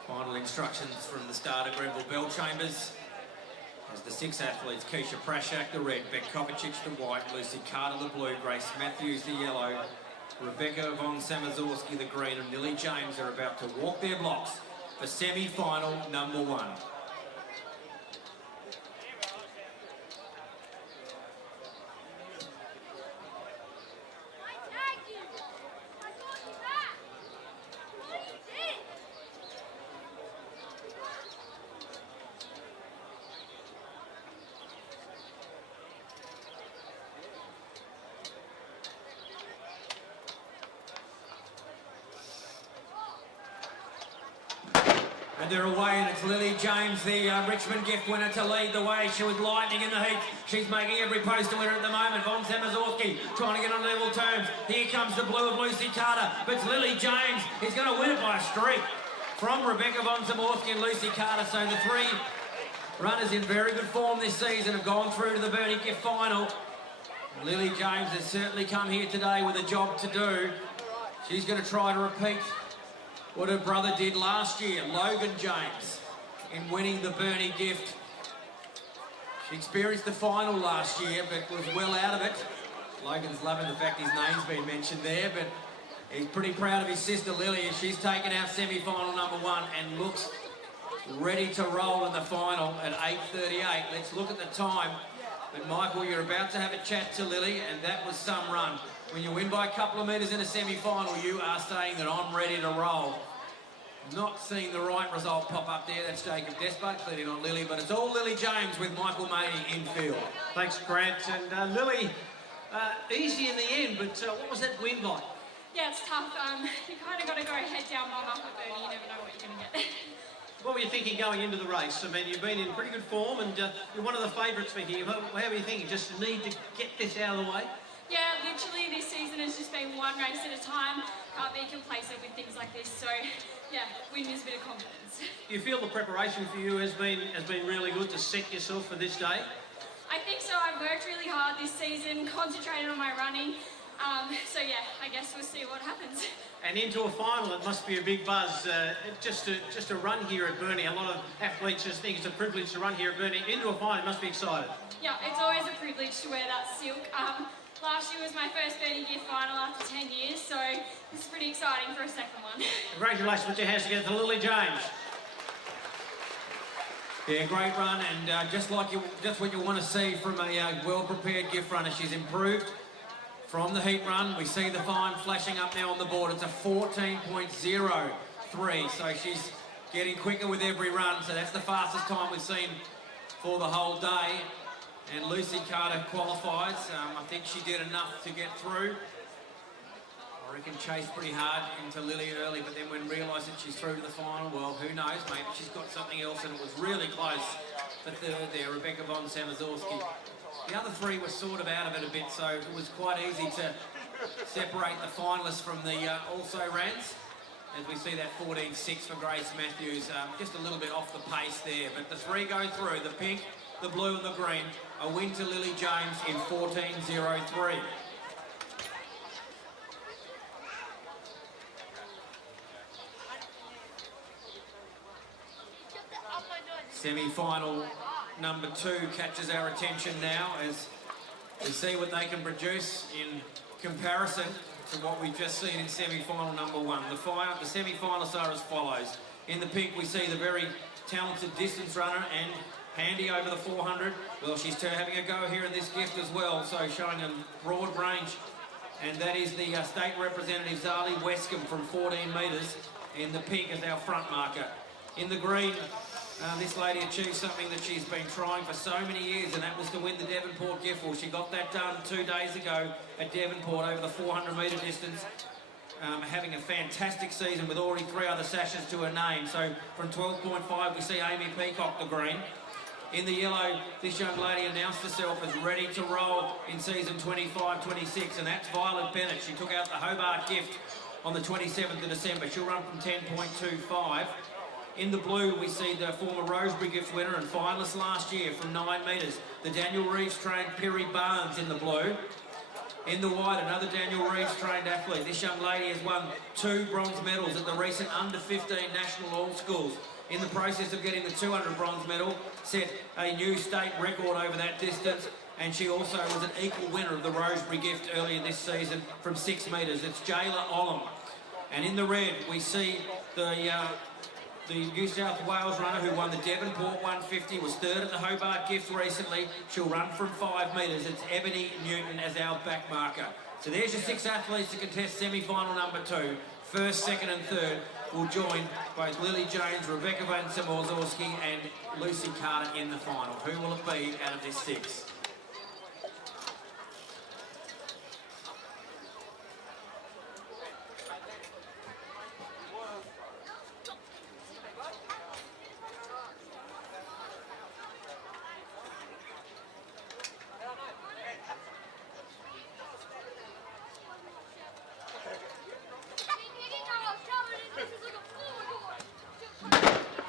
Final instructions from the starter, Grenville Bell Chambers. As the 6 athletes, Keisha Prashak, the red, Beck Kovacic, the white, Lucy Carter, the blue, Grace Matthews, the yellow, Rebecca von Samazorski, the green, and Lily James are about to walk their blocks for semi-final number 1. And they're away, and it's Lily James, the Richmond Gift winner, to lead the way. She was lightning in the heat. She's making every poster winner at the moment. Von Samazorski trying to get on level terms. Here comes the blue of Lucy Carter, but it's Lily James. He's going to win it by a streak from Rebecca von Samazorski and Lucy Carter. So the 3 runners in very good form this season have gone through to the Burnie Gift final. Lily James has certainly come here today with a job to do. She's going to try to repeat what her brother did last year, Logan James, in winning the Burnie Gift. She experienced the final last year, but was well out of it. Logan's loving the fact his name's been mentioned there, but he's pretty proud of his sister Lily as she's taken out semi-final number 1 and looks ready to roll in the final at 8:38. Let's look at the time But Michael, you're about to have a chat to Lily, and that was some run. When you win by a couple of metres in a semi-final, you are saying that I'm ready to roll. Not seeing the right result pop up there. That's Jacob Despard, clearly not Lily, but it's all Lily James with Michael Maiden infield. Thanks, Grant. And Lily, easy in the end, but what was that win like? Yeah, it's tough. You kind of got to go head down, bum up at Burnie. You never know what you're going to get. What were you thinking going into the race? I mean, you've been in pretty good form and you're one of the favourites for here. How were you thinking? Just need to get this out of the way? Yeah, literally this season has just been one race at a time. Can't be complacent with things like this. So, yeah, win is a bit of confidence. Do you feel the preparation for you has been really good to set yourself for this day? I think so. I've worked really hard this season, concentrated on my running. So yeah, I guess we'll see what happens. And into a final, it must be a big buzz. Just to run here at Burnie, a lot of athletes just think it's a privilege to run here at Burnie. Into a final, you must be excited. Yeah, it's always a privilege to wear that silk. Last year was my first Burnie gift final after 10 years, so this is pretty exciting for a second one. Congratulations, put your hands together for Lily James. Yeah, great run, and just what you want to see from a well-prepared gift runner. She's improved from the heat run. We see the time flashing up now on the board. It's a 14.03, so she's getting quicker with every run. So that's the fastest time we've seen for the whole day. And Lucy Carter qualifies. I think she did enough to get through. I reckon chased pretty hard into Lily early, but then when realised that she's through to the final, well, who knows, maybe she's got something else, and it was really close. The third there, Rebecca von Samazorski. The other three were sort of out of it a bit, so it was quite easy to separate the finalists from the also-rans. As we see that 14.6 for Grace Matthews, just a little bit off the pace there. But the three go through, the pink, the blue and the green. A win to Lily James in 14.03. Semi-final number 2 catches our attention now as we see what they can produce in comparison to what we've just seen in semi-final number 1. The semi-finalists are as follows. In the pink we see the very talented distance runner and handy over the 400. Well, she's having a go here in this gift as well, so showing a broad range. And that is the state representative Zali Wescombe from 14 metres in the pink as our front marker. In the green, this lady achieved something that she's been trying for so many years, and that was to win the Devonport gift. Well, she got that done 2 days ago at Devonport over the 400 metre distance, having a fantastic season with already 3 other sashes to her name. So from 12.5 we see Amy Peacock, the green. In the yellow, this young lady announced herself as ready to roll in season 25-26, and that's Violet Bennett. She took out the Hobart gift on the 27th of December. She'll run from 10.25. In the blue, we see the former Rosebery gift winner and finalist last year from 9 metres, the Daniel Reeves trained Perry Barnes in the blue. In the white, another Daniel Reeves trained athlete. This young lady has won 2 bronze medals at the recent under-15 National All-Schools. In the process of getting the 200 bronze medal, set a new state record over that distance, and she also was an equal winner of the Rosebery gift earlier this season from 6 metres. It's Jayla Olam. And in the red, we see the New South Wales runner who won the Devonport 150, was 3rd at the Hobart gift recently. She'll run from 5 metres. It's Ebony Newton as our back marker. So there's your 6 athletes to contest semi-final number 2. First, second and third will join both Lily James, Rebecca van Samorszorski and Lucy Carter in the final. Who will it be out of this 6?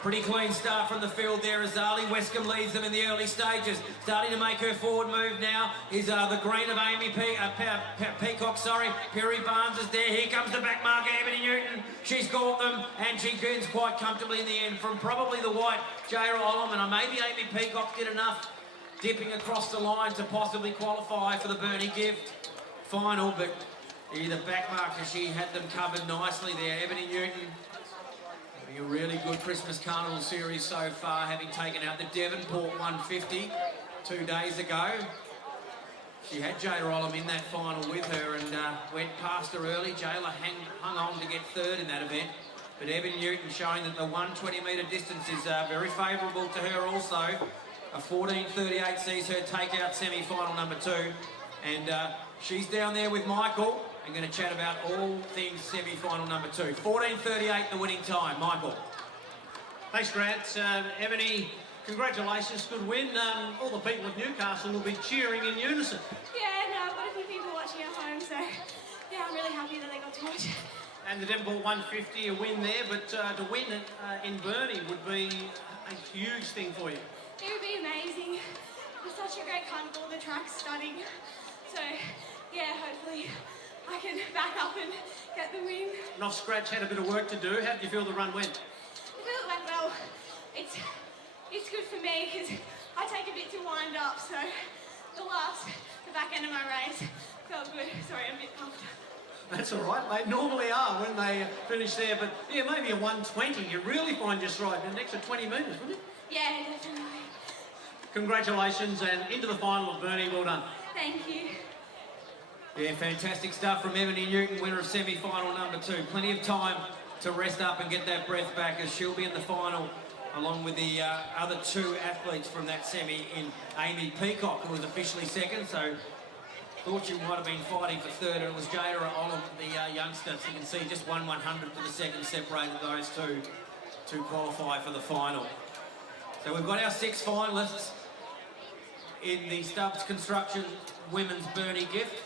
Pretty clean start from the field there as Zali Wescombe leads them in the early stages. Starting to make her forward move now is the green of Amy Peacock, Perry Barnes is there. Here comes the back marker, Ebony Newton. She's got them and she wins quite comfortably in the end from probably the white, Jayla Olam, and maybe Amy Peacock did enough dipping across the line to possibly qualify for the Burnie gift final, but the back marker, she had them covered nicely there. Ebony Newton Having a really good Christmas Carnival series so far, having taken out the Devonport 150 2 days ago. She had Jada Olam in that final with her and went past her early. Jayla hung on to get third in that event. But Evan Newton showing that the 120 metre distance is very favourable to her also. A 14.38 sees her take out semi-final number 2. And she's down there with Michael. I'm going to chat about all things semi-final number 2. 14.38 the winning time. Michael. Thanks, Grant. Ebony, congratulations, good win. All the people of Newcastle will be cheering in unison. Yeah, no, I've got a few people watching at home, so yeah, I'm really happy that they got to watch. And the Devonport 150, a win there, but to win in Burnie would be a huge thing for you. It would be amazing. It's such a great carnival, the track's stunning. So yeah, hopefully I can back up and get the win. And off scratch, had a bit of work to do. How did you feel the run went? I feel it went well. It's good for me because I take a bit to wind up, so the back end of my race felt good. Sorry, I'm a bit pumped. That's all right. They normally are when they finish there, but yeah, maybe a 120. You really find your stride in an extra 20 metres, wouldn't you? Yeah, definitely. Congratulations and into the final of Burnie. Well done. Thank you. Yeah, fantastic stuff from Ebony Newton, winner of semi-final number 2. Plenty of time to rest up and get that breath back as she'll be in the final along with the other 2 athletes from that semi in Amy Peacock, who was officially second, so thought she might have been fighting for third, and it was Jada Olam, the youngster. So you can see just 1/100 for the second separated those two to qualify for the final. So we've got our 6 finalists in the Stubbs Construction Women's Burnie gift.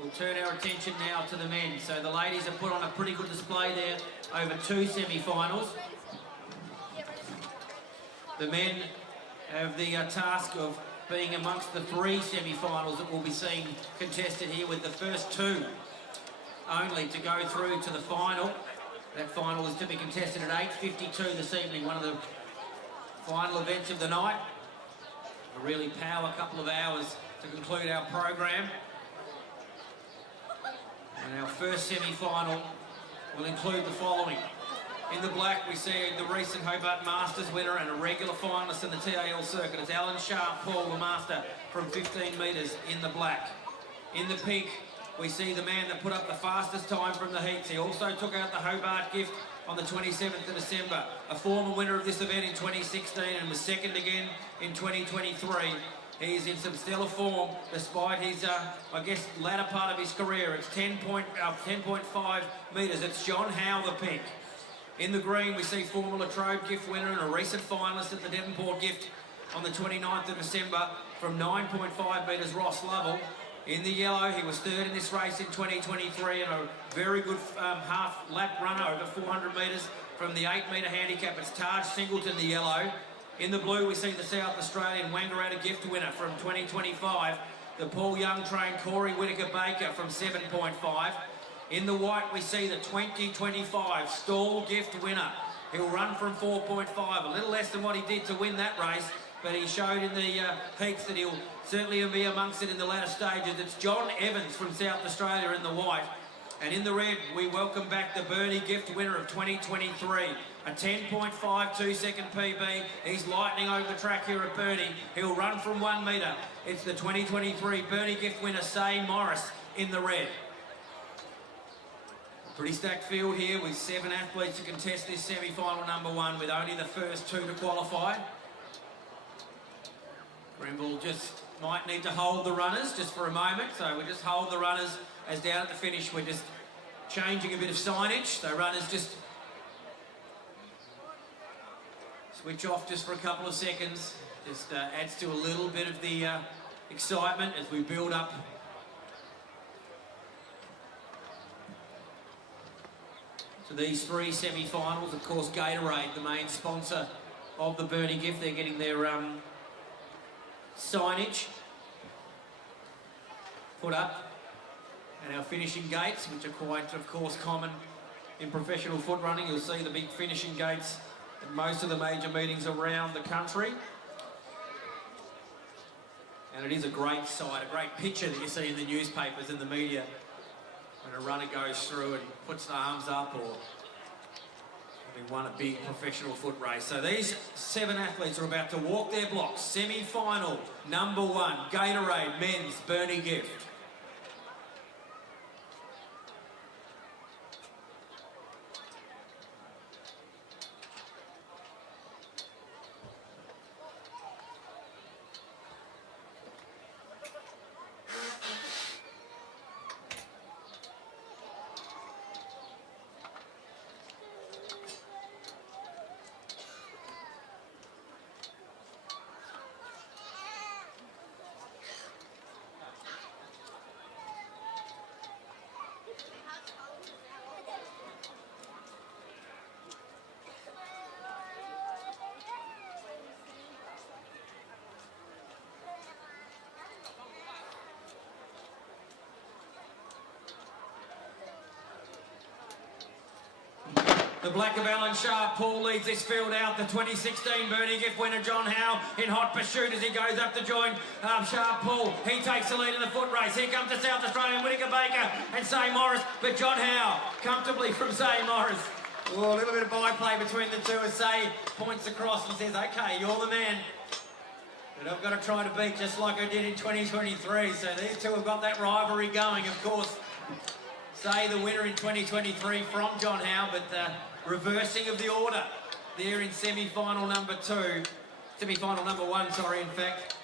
We'll turn our attention now to the men. So the ladies have put on a pretty good display there over 2 semi-finals. The men have the task of being amongst the 3 semi-finals that we'll be seeing contested here, with the first 2 only to go through to the final. That final is to be contested at 8:52 this evening, one of the final events of the night. A really power couple of hours to conclude our program. And our first semi-final will include the following. In the black, we see the recent Hobart Masters winner and a regular finalist in the TAL circuit. It's Alan Sharp-Paul, the master, from 15 metres in the black. In the pink, we see the man that put up the fastest time from the heats. He also took out the Hobart gift on the 27th of December. A former winner of this event in 2016 and was second again in 2023. He is in some stellar form despite his, I guess, latter part of his career. It's 10.5 metres. It's John Howe, the pink. In the green, we see former Latrobe gift winner and a recent finalist at the Devonport gift on the 29th of December from 9.5 metres, Ross Lovell. In the yellow, he was third in this race in 2023 and a very good half lap runner over 400 metres from the 8 metre handicap. It's Taj Singleton, the yellow. In the blue, we see the South Australian Wangaratta gift winner from 2025, the Paul Young trained Corey Whittaker-Baker from 7.5. In the white, we see the 2025 Stall gift winner. He'll run from 4.5, a little less than what he did to win that race, but he showed in the heats that he'll certainly be amongst it in the latter stages. It's John Evans from South Australia in the white. And in the red, we welcome back the Burnie gift winner of 2023. A 10.52 second PB. He's lightning over the track here at Burnie. He'll run from 1 metre. It's the 2023 Burnie gift winner, Say Morris, in the red. Pretty stacked field here with 7 athletes to contest this semi-final number 1, with only the first 2 to qualify. Grenville just might need to hold the runners just for a moment, so we'll just hold the runners as down at the finish we're just changing a bit of signage, so runners just switch off just for a couple of seconds. Just adds to a little bit of the excitement as we build up to these 3 semi-finals. Of course, Gatorade, the main sponsor of the Burnie gift, they're getting their signage put up, and our finishing gates, which are quite, of course, common in professional foot running. You'll see the big finishing gates at most of the major meetings around the country. And it is a great sight, a great picture that you see in the newspapers and the media when a runner goes through and puts the arms up or We won a big professional foot race. So these 7 athletes are about to walk their blocks. Semi-final, number 1, Gatorade Men's Burnie Gift. The Black of Alan Sharp Paul leads this field out. The 2016 Burnie Gift winner John Howe in hot pursuit as he goes up to join Sharp Paul. He takes the lead in the foot race. Here comes the South Australian Whittaker Baker and Say Morris, but John Howe comfortably from Say Morris. Oh, a little bit of byplay between the two as Say points across and says, okay, you're the man. But I've got to try to beat just like I did in 2023. So these two have got that rivalry going, of course. Say the winner in 2023 from John Howe, but reversing of the order there in semi-final number 2. Semi-final number 1, sorry, in fact.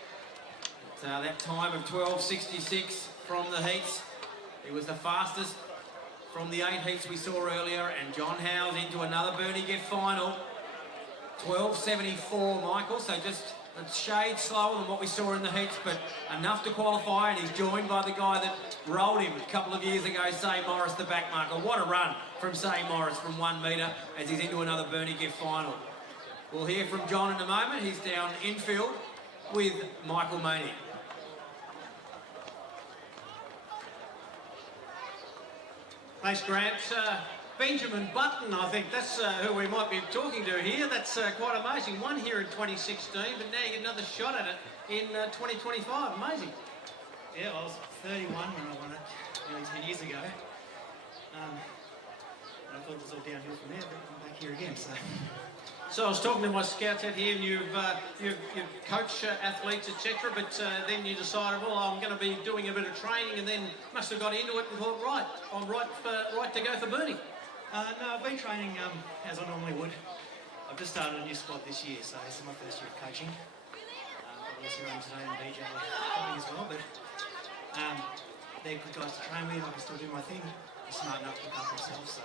But, that time of 12.66 from the heats. It was the fastest from the 8 heats we saw earlier, and John Howe's into another Burnie Gift final. 12.74, Michael, so just a shade slower than what we saw in the heats, but enough to qualify, and he's joined by the guy that rolled him a couple of years ago, Say Morris, the back marker. What a run from Say Morris from 1 metre as he's into another Burnie Gift final. We'll hear from John in a moment. He's down infield with Michael Maney. Thanks, Grant. Benjamin Button, I think that's who we might be talking to here. That's quite amazing. Won here in 2016, but now you get another shot at it in 2025. Amazing. Yeah, I was 31 when I won it nearly 10 years ago. And I thought it was all downhill from there, but I'm back here again, so. So I was talking to my scouts out here, and you've coached athletes, etc. But then you decided, well, I'm going to be doing a bit of training, and then must have got into it and thought, right, I'm right to go for Burnie. No, I've been training as I normally would. I've just started a new squad this year, so this is my first year of coaching. Obviously running today and BJ helping as well, but they're good guys to train with. I can still do my thing. They're smart enough to look after themselves. So.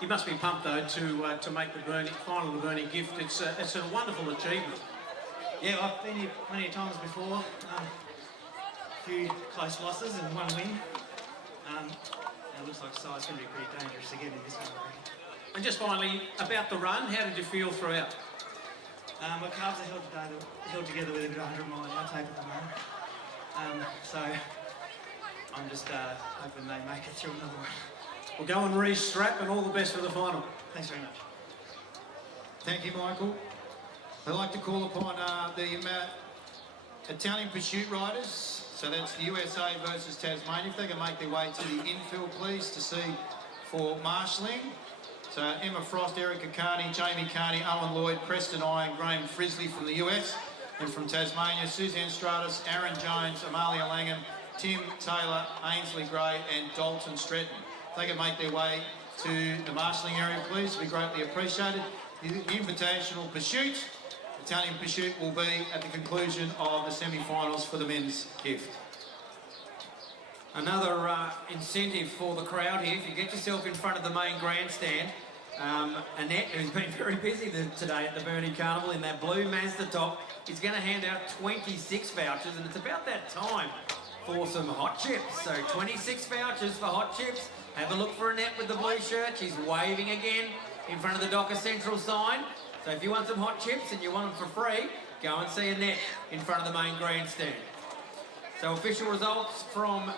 You must be pumped though to make the final of the Burnie Gift. It's a wonderful achievement. Yeah, I've been here plenty of times before. A few close losses and 1 win. It looks like Si's going to be pretty dangerous again in this one, I reckon. And just finally, about the run, how did you feel throughout? My calves are held together with a good 100 mile an hour tape at the moment. So I'm just hoping they make it through another one. We'll go and re-strap, and all the best for the final. Thanks very much. Thank you, Michael. I'd like to call upon the Italian pursuit riders. So that's the USA versus Tasmania. If they can make their way to the infield, please, to see for marshalling. So Emma Frost, Erica Carney, Jamie Carney, Owen Lloyd, Preston Iron, Graham Frisley from the US. And from Tasmania, Suzanne Stratus, Aaron Jones, Amalia Langham, Tim Taylor, Ainsley Gray and Dalton Stretton. If they can make their way to the marshalling area, please, it'd be greatly appreciated. The invitational pursuit, Italian pursuit, will be at the conclusion of the semi-finals for the men's gift. Another incentive for the crowd here, if you get yourself in front of the main grandstand, Annette, who's been very busy today at the Burnie Carnival in that blue Mazda top, is going to hand out 26 vouchers, and it's about that time for some hot chips. So 26 vouchers for hot chips. Have a look for Annette with the blue shirt. She's waving again in front of the Docker Central sign. So if you want some hot chips and you want them for free, go and see Annette in front of the main grandstand. So official results from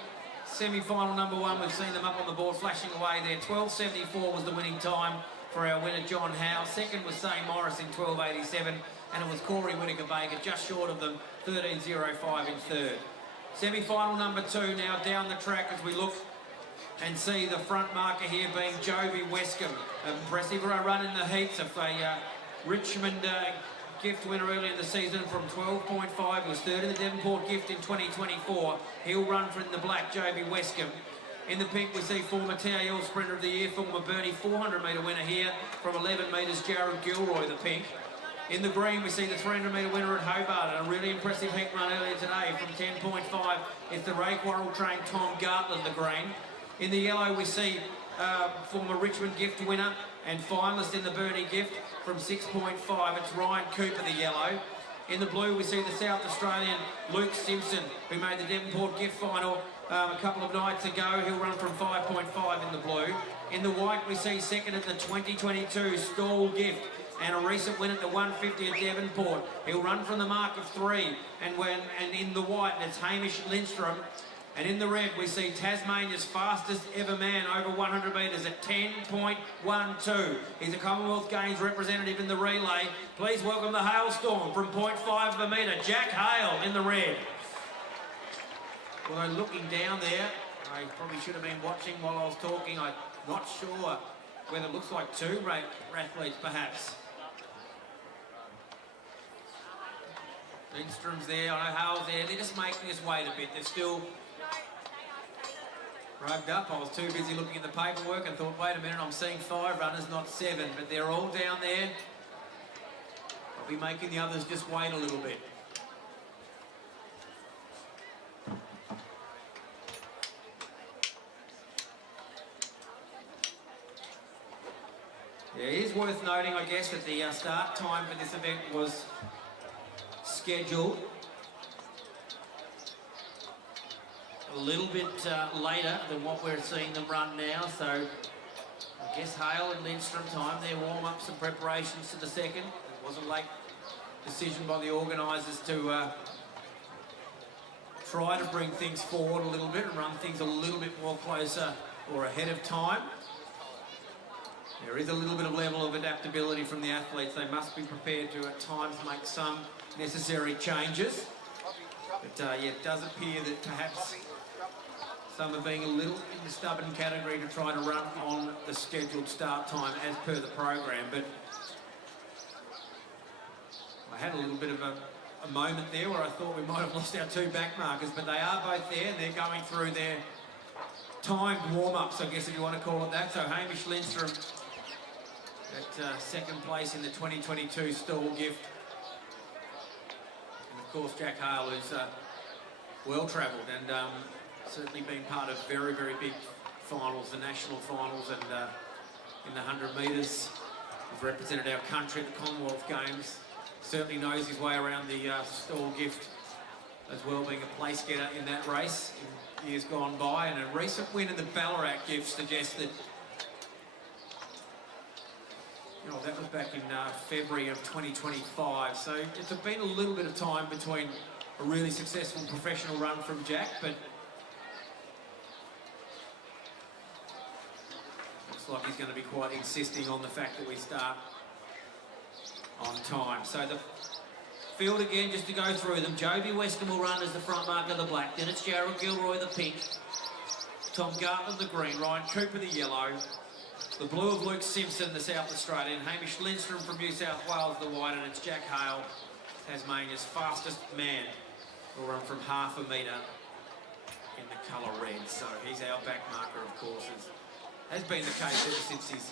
semi-final number 1, we've seen them up on the board flashing away there. 12.74 was the winning time for our winner John Howe. Second was Say Morris in 12.87, and it was Corey Whittaker-Baker just short of them, 13.05 in third. Semi-final number 2 now down the track as we look and see the front marker here being Jovi Wescombe. Impressive run in the heats of a Richmond gift winner early in the season from 12.5. He was third in the Devonport gift in 2024. He'll run for in the black, Jovi Wescombe. In the pink, we see former TAL Sprinter of the Year, former Burnie 400-metre winner here from 11 metres, Jared Gilroy, the pink. In the green, we see the 300-metre winner at Hobart, and a really impressive heat run earlier today from 10.5. It's the Ray Quarrell-trained Tom Gartland, the green. In the yellow, we see former Richmond gift winner and finalist in the Burnie gift from 6.5. It's Ryan Cooper, the yellow. In the blue, we see the South Australian Luke Simpson, who made the Devonport gift final a couple of nights ago. He'll run from 5.5 in the blue. In the white, we see second at the 2022 Stall gift and a recent win at the 150 at Devonport. He'll run from the mark of 3. And in the white, it's Hamish Lindstrom. And in the red, we see Tasmania's fastest ever man over 100 metres at 10.12. He's a Commonwealth Games representative in the relay. Please welcome the Hailstorm from 0.5 of a metre, Jack Hale in the red. Although looking down there, I probably should have been watching while I was talking. I'm not sure whether it looks like two athletes perhaps. Lindstrom's there, I know Hale's there. They're just making us wait a bit. They're still rugged up. I was too busy looking at the paperwork and thought, wait a minute, I'm seeing 5 runners, not 7. But they're all down there. I'll be making the others just wait a little bit. Yeah, it is worth noting, I guess, that the start time for this event was scheduled a little bit later than what we're seeing them run now, so I guess Hale and Lindstrom time their warm-ups and preparations to the second. It was a late decision by the organisers to try to bring things forward a little bit and run things a little bit more closer or ahead of time. There is a little bit of level of adaptability from the athletes. They must be prepared to at times make some necessary changes. But yeah, it does appear that perhaps some are being a little in the stubborn category to try to run on the scheduled start time as per the program. But I had a little bit of a moment there where I thought we might have lost our 2 back markers, but they are both there and they're going through their timed warm-ups, I guess if you want to call it that. So Hamish Lindstrom at second place in the 2022 Stall gift. And of course Jack Hale, who's well-travelled and certainly been part of very, very big finals, the national finals, and in the 100 metres. He's represented our country at the Commonwealth Games. Certainly knows his way around the Stall gift as well, being a place getter in that race in years gone by. And a recent win in the Ballarat gift suggests that, you know, that was back in February of 2025. So it's been a little bit of time between a really successful professional run from Jack, but looks like he's going to be quite insisting on the fact that we start on time. So the field again, just to go through them. Jovi Wescombe will run as the front marker, the black. Then it's Jared Gilroy, the pink. Tom Gartland, the green. Ryan Cooper, the yellow. The blue of Luke Simpson, the South Australian. Hamish Lindstrom from New South Wales, the white. And it's Jack Hale, Tasmania's fastest man. Will run from half a metre in the colour red. So he's our back marker, of course. Has been the case ever since he's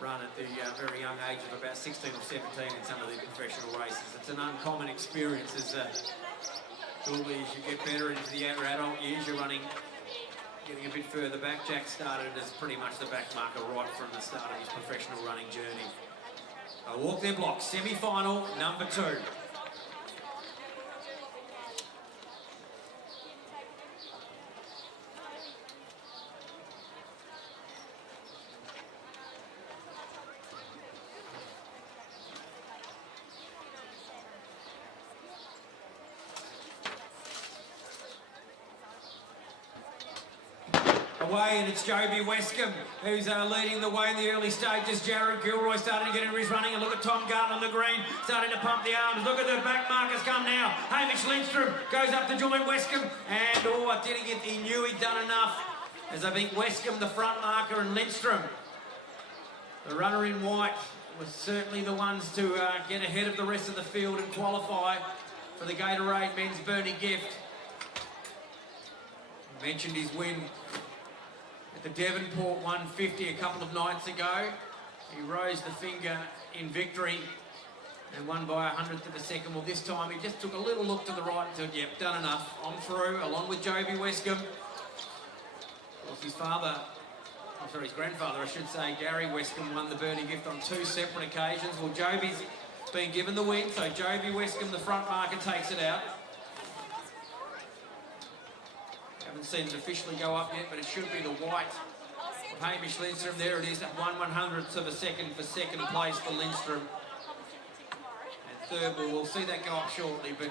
run at the very young age of about 16 or 17 in some of the professional races. It's an uncommon experience as normally as you get better into the adult years, you're running, getting a bit further back. Jack started as pretty much the back marker right from the start of his professional running journey. Walk their block, semi-final, number 2. away, and it's Joby Westcombe who's leading the way in the early stages. Jared Gilroy starting to get into his running, and look at Tom Garton on the green, starting to pump the arms. Look at the back markers come now. Hamish Lindstrom goes up to join Westcombe, and he knew he'd done enough, as I think Westcombe, the front marker, and Lindstrom, the runner in white, was certainly the ones to get ahead of the rest of the field and qualify for the Gatorade Men's Burnie Gift. He mentioned his win at the Devonport 150 a couple of nights ago. He rose the finger in victory and won by 100th of a second. Well, this time he just took a little look to the right and said, yep, done enough. I'm through, along with Joby Westcombe. Of course, his grandfather, I should say, Gary Westcombe, won the Burnie Gift on 2 separate occasions. Well, Joby's been given the win, so Joby Westcombe, the front marker, takes it out. Haven't seen it officially go up yet, but it should be the white of Hamish Lindstrom. There it is, at 1/100th of a second for second place for Lindstrom. And third, we'll see that go up shortly, but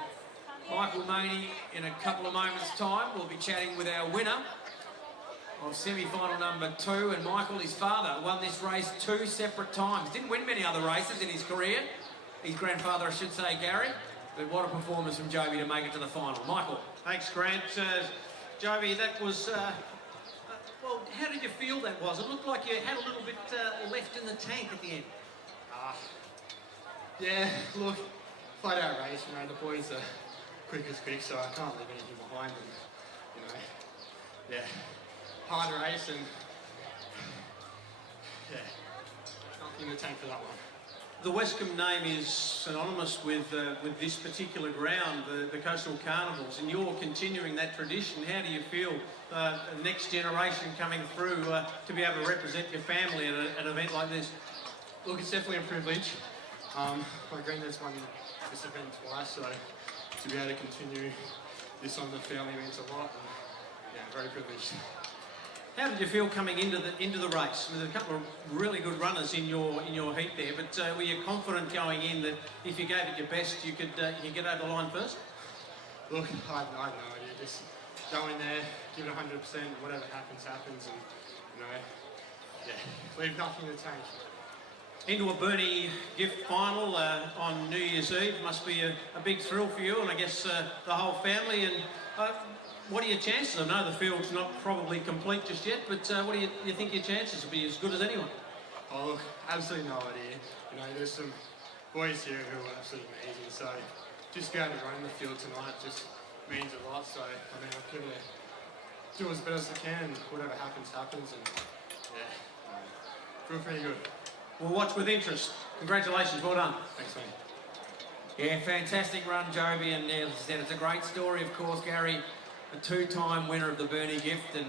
Michael Maney, in a couple of moments' time, will be chatting with our winner of semi-final number 2, and Michael, his father, won this race 2 separate times. Didn't win many other races in his career. His grandfather, I should say, Gary. But what a performance from Joby to make it to the final. Michael. Thanks, Grant. Joby, that was... well, how did you feel that was? It looked like you had a little bit left in the tank at the end. Yeah, look, flat out race, you know, the boys are quick as quick, so I can't leave anything behind them, you know. Yeah, hard race and, yeah, nothing in the tank for that one. The Westcombe name is synonymous with this particular ground, the Coastal Carnivals, and you're continuing that tradition. How do you feel the next generation coming through to be able to represent your family at an event like this? Look, it's definitely a privilege. My granddad's won this event twice, so to be able to continue this on the family means a lot, and yeah, very privileged. How did you feel coming into the race? With a couple of really good runners in your heat there, but were you confident going in that if you gave it your best, you could get over the line first? Look, I had no idea. Just go in there, give it 100%. Whatever happens, happens, and you know, yeah, leave nothing in the tank. Into a Burnie Gift final on New Year's Eve must be a big thrill for you, and I guess the whole family. And what are your chances? I know the field's not probably complete just yet, but what do you think your chances will be as good as anyone? Oh, look, absolutely no idea. You know, there's some boys here who are absolutely amazing, so just be able to run the field tonight just means a lot. So, I mean, I'm going to do as best as I can. Whatever happens, happens, and yeah, feel pretty good. We'll watch with interest. Congratulations, well done. Thanks, mate. Yeah, fantastic run, Joby, and as I said, it's a great story, of course, Gary, a 2-time winner of the Burnie Gift, and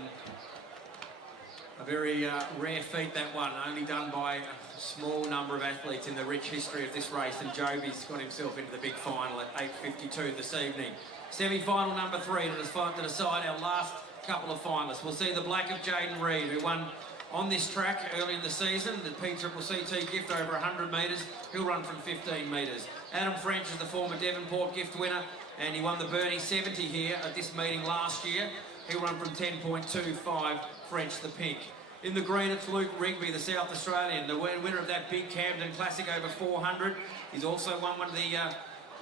a very rare feat, that one, only done by a small number of athletes in the rich history of this race, and Joby's got himself into the big final at 8:52 this evening. Semi-final number 3 to decide our last couple of finalists. We'll see the black of Jaden Reed, who won on this track early in the season, the PCCT Gift over 100 metres. He'll run from 15 metres. Adam French is the former Devonport Gift winner, and he won the Burnie 70 here at this meeting last year. He'll run from 10.25, French the pink. In the green, it's Luke Rigby, the South Australian, the winner of that big Camden Classic over 400. He's also won one of the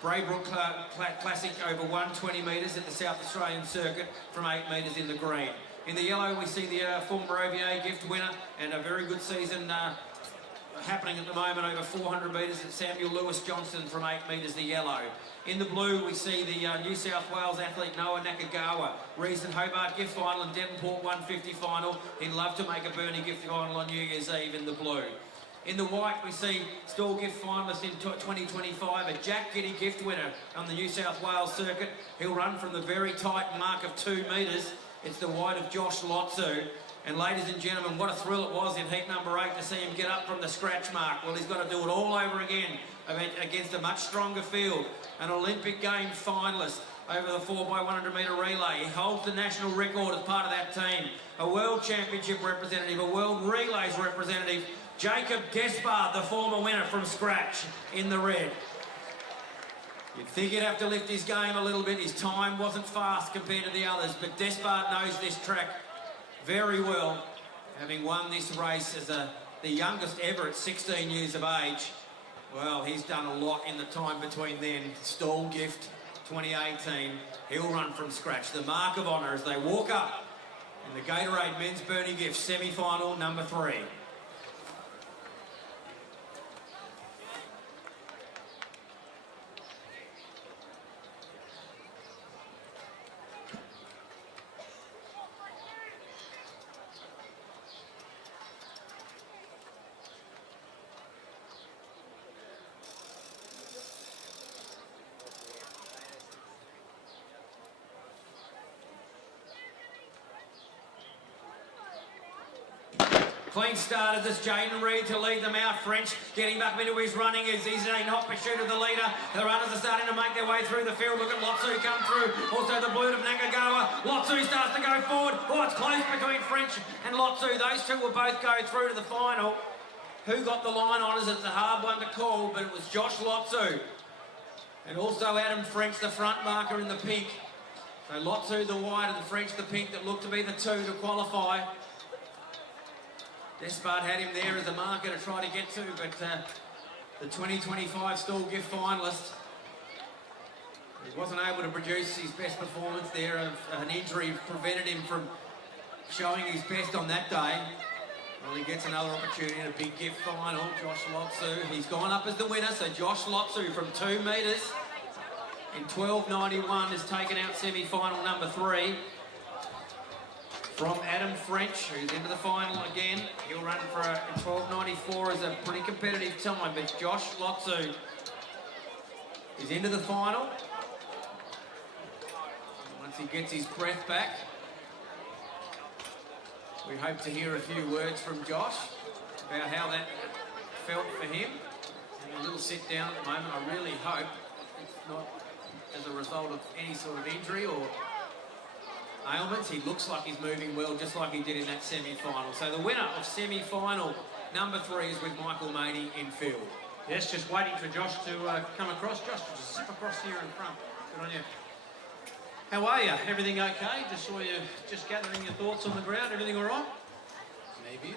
Braybrook Classic over 120 metres at the South Australian circuit from 8 metres in the green. In the yellow, we see the former OVA Gift winner, and a very good season happening at the moment over 400 metres at Samuel Lewis Johnson from 8 metres, the yellow. In the blue, we see the New South Wales athlete Noah Nakagawa, recent Hobart Gift final and Devonport 150 final. He'd love to make a Burnie Gift final on New Year's Eve in the blue. In the white, we see Stall Gift finalist in 2025, a Jack Giddy Gift winner on the New South Wales circuit. He'll run from the very tight mark of 2 metres. It's the white of Josh Lotzu. And ladies and gentlemen, what a thrill it was in heat number 8 to see him get up from the scratch mark. Well, he's got to do it all over again against a much stronger field. An Olympic Games finalist over the 4x100 metre relay. He holds the national record as part of that team. A World Championship representative, a World Relays representative, Jacob Despard, the former winner from scratch in the red. You'd think he'd have to lift his game a little bit. His time wasn't fast compared to the others, but Despard knows this track very well, having won this race as the youngest ever at 16 years of age. Well, he's done a lot in the time between then. Stall Gift 2018, he'll run from scratch. The mark of honour as they walk up in the Gatorade Men's Burnie Gift semi-final number 3. Clean start of this Jaden Reed to lead them out. French getting back into his running as he's a hot pursuit of the leader. The runners are starting to make their way through the field. Look at Lotsu come through. Also the Buildup Nakagawa. Lotsu starts to go forward. Oh, it's close between French and Lotsu. Those two will both go through to the final. Who got the line honours? It's a hard one to call, but it was Josh Lotsu. And also Adam French, the front marker in the pink. So Lotsu the white and French the pink that looked to be the two to qualify. Despard had him there as a marker to try to get to, but the 2025 Stall Gift finalist, he wasn't able to produce his best performance there. An injury prevented him from showing his best on that day. Well, he gets another opportunity in a big gift final. Josh Lotsu, he's gone up as the winner, so Josh Lotsu from 2 metres in 12.91 has taken out semi-final number 3. From Adam French, who's into the final again. He'll run for a 12.94 as a pretty competitive time, but Josh Lotsu is into the final. Once he gets his breath back, we hope to hear a few words from Josh about how that felt for him. And a little sit down at the moment. I really hope it's not as a result of any sort of injury or ailments. He looks like he's moving well, just like he did in that semi-final. So the winner of semi-final number 3 is with Michael Maiden in field. Yes, just waiting for Josh to come across. Josh, just zip across here in front. Good on you. How are you? Everything okay? Just saw you just gathering your thoughts on the ground. Everything all right? Maybe.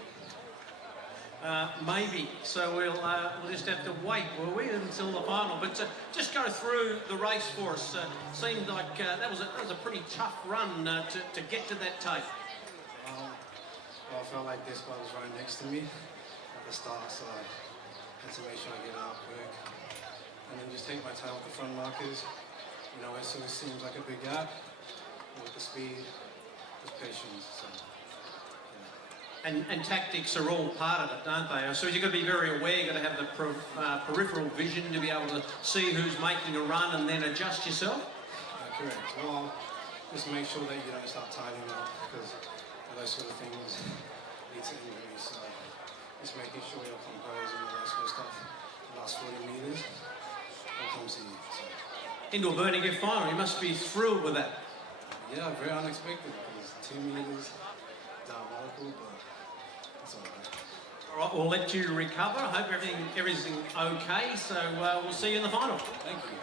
Maybe. So we'll just have to wait, will we, until the final. But just go through the race for us. Seemed like that was a pretty tough run to get to that tape. Well, I felt like this guy was right next to me at the start, so I had to make sure I get out quick. And then just take my time with the front markers. You know, it sort of seems like a big gap. With the speed, just patience. So. And tactics are all part of it, aren't they? So you've got to be very aware, you've got to have the peripheral vision to be able to see who's making a run and then adjust yourself? Correct. Well, just make sure that you don't start timing up because those sort of things lead to injuries. So just making sure you're composed and all that sort of stuff. The last 40 metres, all comes easy. So. Into a Burnie Gift final, you must be thrilled with that. Yeah, very unexpected because 2 metres diabolical, but it's all right. All right, we'll let you recover. I hope everything okay. So we'll see you in the final. Thank you.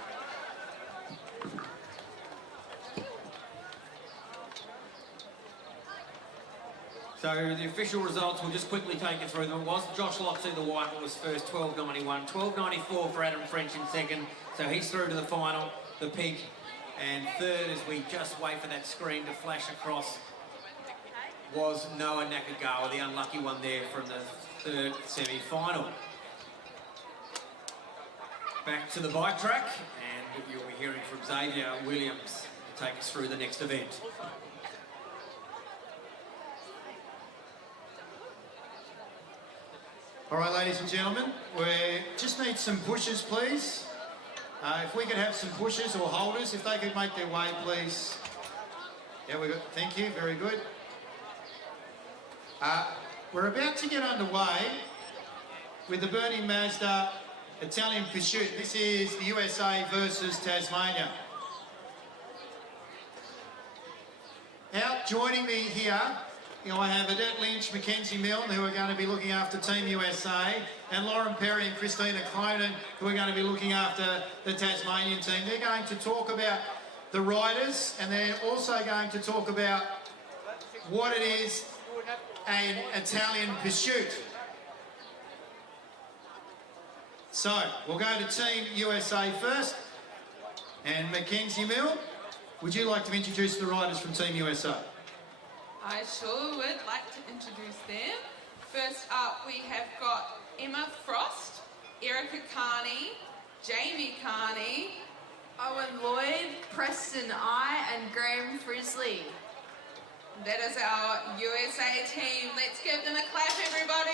So the official results, we'll just quickly take you through them. It was Josh Lotsu, the white, that was first, 12.91. 12.94 for Adam French in second, so he's through to the final, the pink. And third, as we just wait for that screen to flash across, was Noah Nakagawa, the unlucky one there from the third semi-final. Back to the bike track, and you'll be hearing from Xavier Williams to take us through the next event. All right, ladies and gentlemen, we just need some pushers, please. If we could have some pushers or holders, if they could make their way, please. Yeah, we got. Thank you. Very good. We're about to get underway with the Burnie Mazda Italian Pursuit. This is the USA versus Tasmania. Out joining me here, I have Adette Lynch, Mackenzie Milne, who are going to be looking after Team USA, and Lauren Perry and Christina Cronin, who are going to be looking after the Tasmanian team. They're going to talk about the riders, and they're also going to talk about what it is an Italian pursuit. So, we'll go to Team USA first. And Mackenzie Mill, would you like to introduce the riders from Team USA? I sure would like to introduce them. First up, we have got Emma Frost, Erica Carney, Jamie Carney, Owen Lloyd, Preston I, and Graham Frisley. That is our USA team. Let's give them a clap, everybody.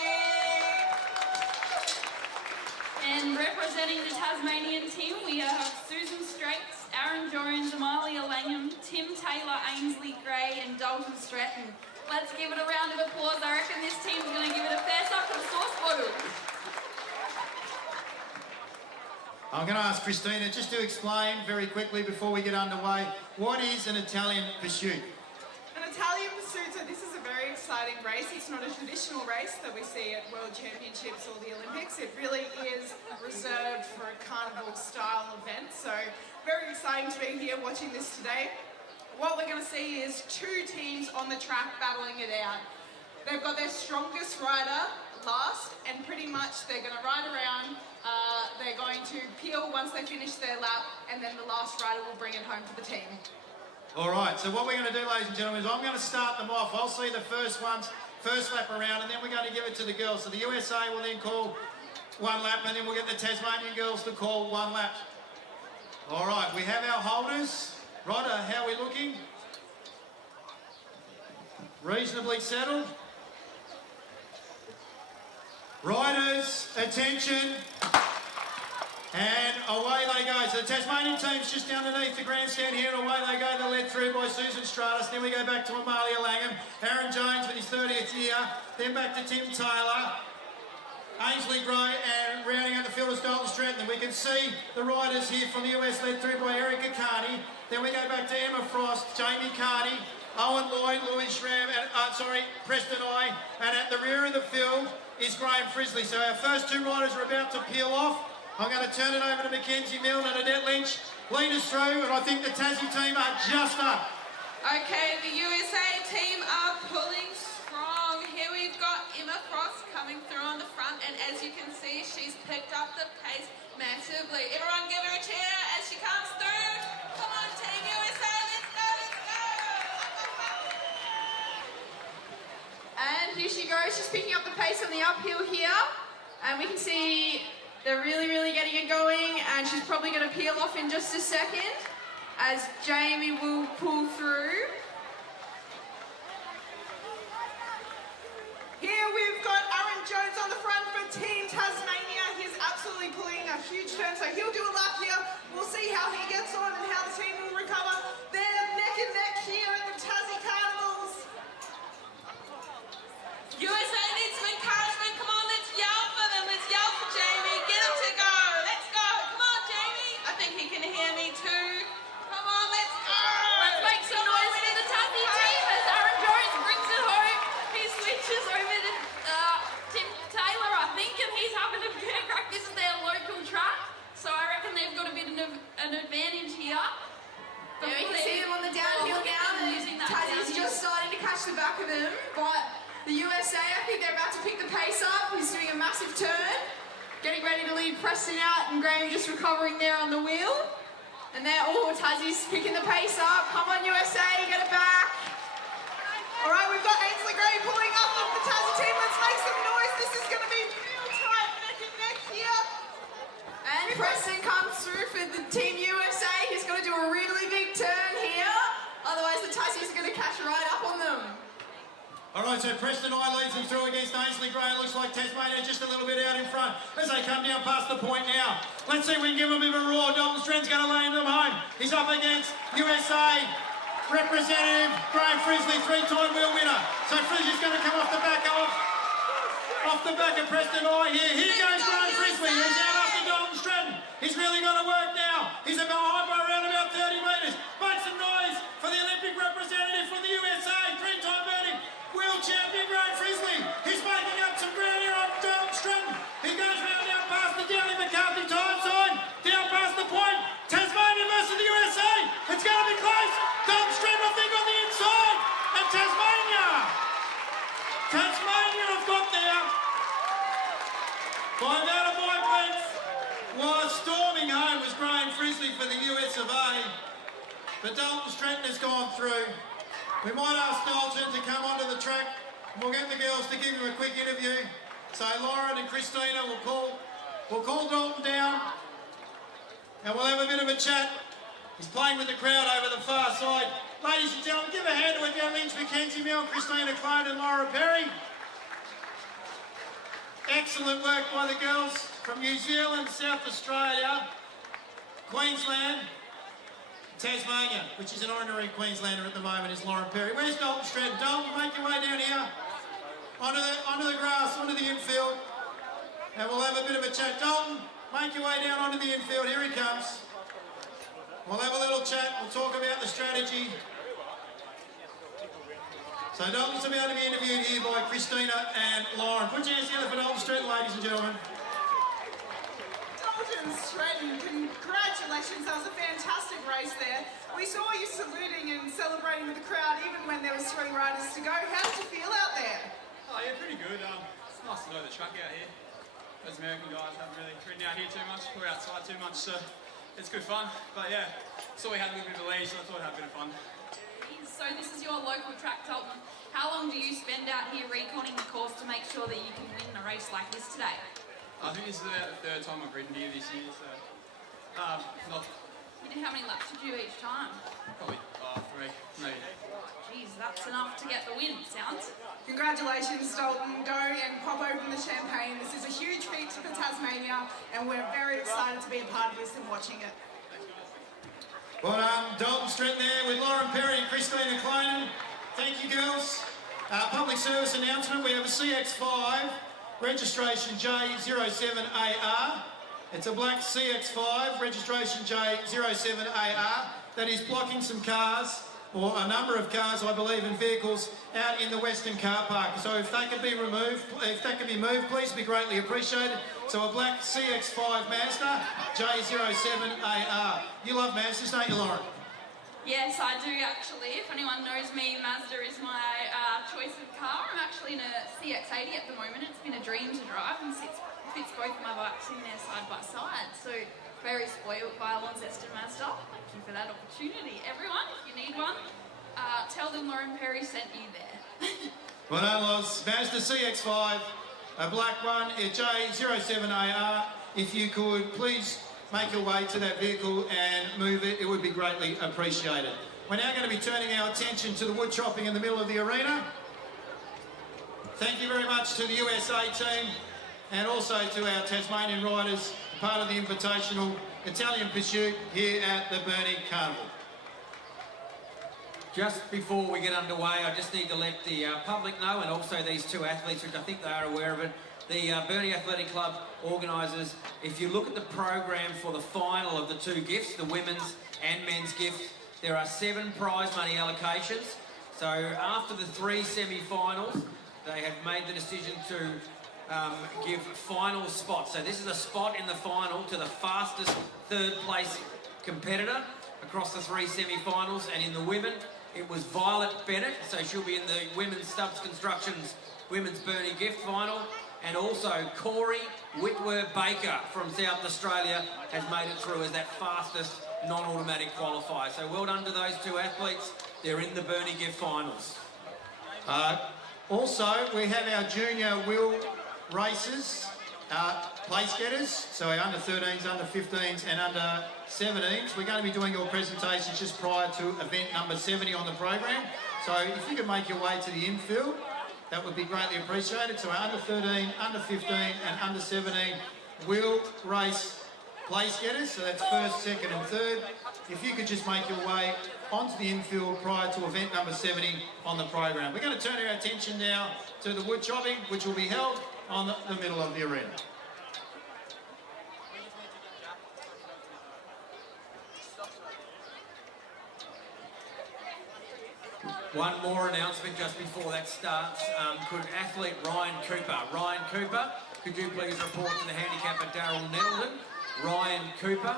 And representing the Tasmanian team, we have Susan Straits, Aaron Jones, Amalia Langham, Tim Taylor, Ainsley Gray, and Dalton Stratton. Let's give it a round of applause. I reckon this team's going to give it a fair suck to the sauce bottle. I'm going to ask Christina just to explain very quickly before we get underway, what is an Italian pursuit? An Italian pursuit, so this is a very exciting race. It's not a traditional race that we see at World Championships or the Olympics. It really is reserved for a carnival style event. So very exciting to be here watching this today. What we're going to see is two teams on the track battling it out. They've got their strongest rider last, and pretty much they're going to ride around. They're going to peel once they finish their lap, and then the last rider will bring it home for the team. All right, so what we're going to do, ladies and gentlemen, is I'm going to start them off. I'll see the first lap around, and then we're going to give it to the girls. So the USA will then call one lap, and then we'll get the Tasmanian girls to call one lap. All right, we have our holders. Ryder, how are we looking? Reasonably settled. Riders, attention. And away they go. So the Tasmanian team's just underneath the grandstand here, and away they go. They're led through by Susan Stratus. Then we go back to Amalia Langham. Aaron Jones with his 30th year. Then back to Tim Taylor. Ainsley Gray, and rounding out the field is Dalton Stratton. And we can see the riders here from the US led through by Erica Carney. Then we go back to Emma Frost, Jamie Carney, Owen Lloyd, Louis Schramm, and, Preston I. And at the rear of the field is Graham Frisley. So our first two riders are about to peel off. I'm going to turn it over to Mackenzie Milne and Annette Lynch. Lead us through, and I think the Tassie team are just up. Okay, the USA team are pulling strong. Here we've got Emma Frost coming through on the front, and as you can see, she's picked up the pace massively. Everyone give her a cheer as she comes through. Come on, Team USA, let's go, let's go! And here she goes, she's picking up the pace on the uphill here. And we can see they're really getting it going, and she's probably going to peel off in just a second as Jamie will pull through. Here we've got Aaron Jones on the front for Team Tasmania. He's absolutely pulling a huge turn, so he'll do a lap here. We'll see how he gets on and how the team will recover. They're neck and neck here at the Tassie Carnivals. USA needs some encouragement. Come on, let's yell for them. Let's yell for Jamie. Get him to go. Let's go. Come on, Jamie. I think he can hear me too. Come on, let's go. Let's make some noise for the Tassie team as Aaron Jones brings it home. He switches over to Tim Taylor, I think, and he's having a fair crack. This is their local track, so I reckon they've got a bit of an advantage here. Yeah, we can see them on the downhill now. Tassie's just starting to catch the back of them, but the USA, I think they're about to pick the pace up. He's doing a massive turn, getting ready to lead Preston out, and Graham just recovering there on the wheel. And there, Tassie's picking the pace up. Come on, USA, get it back. All right, we've got Ainsley Gray pulling up on the Tassie team. Let's make some noise. This is going to be real tight, neck and neck here. And Preston comes through for the Team USA. He's going to do a really big turn here. Otherwise, the Tassies are going to catch right up on them. All right, so Preston I leads them through against Ainsley Gray. It looks like Tasmania just a little bit out in front as they come down past the point now. Let's see if we can give them a bit of a roar. Dalton Stratton's going to land them home. He's up against USA representative Graham Frisley, three-time wheel winner. So Frisley's going to come off the back of Preston I here. Here goes Graham Frisley. He's out after Dalton Stratton. He's really got to work now. He's behind by around about 30 metres. Make some noise for the Olympic representative from the USA, three-time Burnie world champion Graham Frisley. He's making up some ground here on Dalton Stratton. He goes round down past the Downey McCarthy time sign, down past the point. Tasmania versus the USA. It's going to be close. Dalton Stratton, I think, on the inside. And Tasmania but Dalton Stratton has gone through. We might ask Dalton to come onto the track, and we'll get the girls to give him a quick interview. So Lauren and Christina will call Dalton down, and we'll have a bit of a chat. He's playing with the crowd over the far side. Ladies and gentlemen, give a hand to our Lynch Mackenzie Mill, Christina Clone and Laura Perry. Excellent work by the girls from New Zealand, South Australia, Queensland, Tasmania, which is an honorary Queenslander at the moment, is Lauren Perry. Where's Dalton Stratton? Dalton, make your way down here, onto the grass, onto the infield, and we'll have a bit of a chat. Dalton, make your way down onto the infield. Here he comes. We'll have a little chat. We'll talk about the strategy. So Dalton's about to be interviewed here by Christina and Lauren. Put your hands together for Dalton Stratton, ladies and gentlemen. Dalton Stratton, congratulations. That was a fantastic race there. We saw you saluting and celebrating with the crowd even when there was 3 riders to go. How did you feel out there? Oh yeah, pretty good. It's nice to know the track out here. Those American guys haven't really ridden out here too much, or outside too much, so it's good fun. But yeah, so we had a little bit of a lead, so I thought I'd have a bit of fun. So this is your local track, Dalton. How long do you spend out here reconning the course to make sure that you can win a race like this today? I think this is about the 3rd time I've ridden here this year, so not How many laps did you do each time? probably 3, maybe. Geez, that's enough to get the win, sounds. Congratulations, Dalton. Go and pop open the champagne. This is a huge feat for Tasmania, and we're very excited to be a part of this and watching it. Well, Dalton Stratton there with Lauren Perry and Christina Clonan. Thank you, girls. Public service announcement. We have a CX5, registration J07AR. It's a black CX5, registration J07AR, that is blocking some cars, or a number of cars, I believe, and vehicles out in the Western car park. So if that could be removed, please be greatly appreciated. So a black CX5 Mazda, J07AR. You love Mazdas, don't you, Lauren? Yes, I do actually. If anyone knows me, Mazda is my choice of car. I'm actually in a CX-80 at the moment. It's been a dream to drive and fits both of my bikes in there side by side. So very spoiled by a Launceston Mazda. Thank you for that opportunity. Everyone, if you need one, tell them Lauren Perry sent you there. Well done, Loz. Mazda CX-5, a black one, a J07AR. If you could please make your way to that vehicle and move it, it would be greatly appreciated. We're now going to be turning our attention to the wood chopping in the middle of the arena. Thank you very much to the USA team and also to our Tasmanian riders, part of the invitational Italian pursuit here at the Burnie Carnival. Just before we get underway, I just need to let the public know, and also these 2 athletes, which I think they are aware of it, the Burnie Athletic Club organisers, if you look at the program for the final of the 2 gifts, the women's and men's gifts, there are 7 prize money allocations. So after the 3 semi-finals, they have made the decision to give final spots. So this is a spot in the final to the fastest 3rd place competitor across the 3 semi-finals. And in the women, it was Violet Bennett, so she'll be in the Women's Stubbs Constructions Women's Burnie Gift Final. And also Corey Whitwer-Baker from South Australia has made it through as that fastest non-automatic qualifier. So well done to those 2 athletes. They're in the Burnie Gift Finals. Also, we have our junior wheel races, place getters, so our under 13s, under 15s and under 17s. We're going to be doing your presentations just prior to event number 70 on the program. So if you could make your way to the infield, that would be greatly appreciated. So our under 13, under 15 and under 17 wheel race place getters, so that's 1st, 2nd and 3rd. If you could just make your way onto the infield prior to event number 70 on the program. We're going to turn our attention now to the wood chopping, which will be held on the middle of the arena. One more announcement just before that starts. Could athlete Ryan Cooper, could you please report to the handicapper Darryl Nettleton? Ryan Cooper.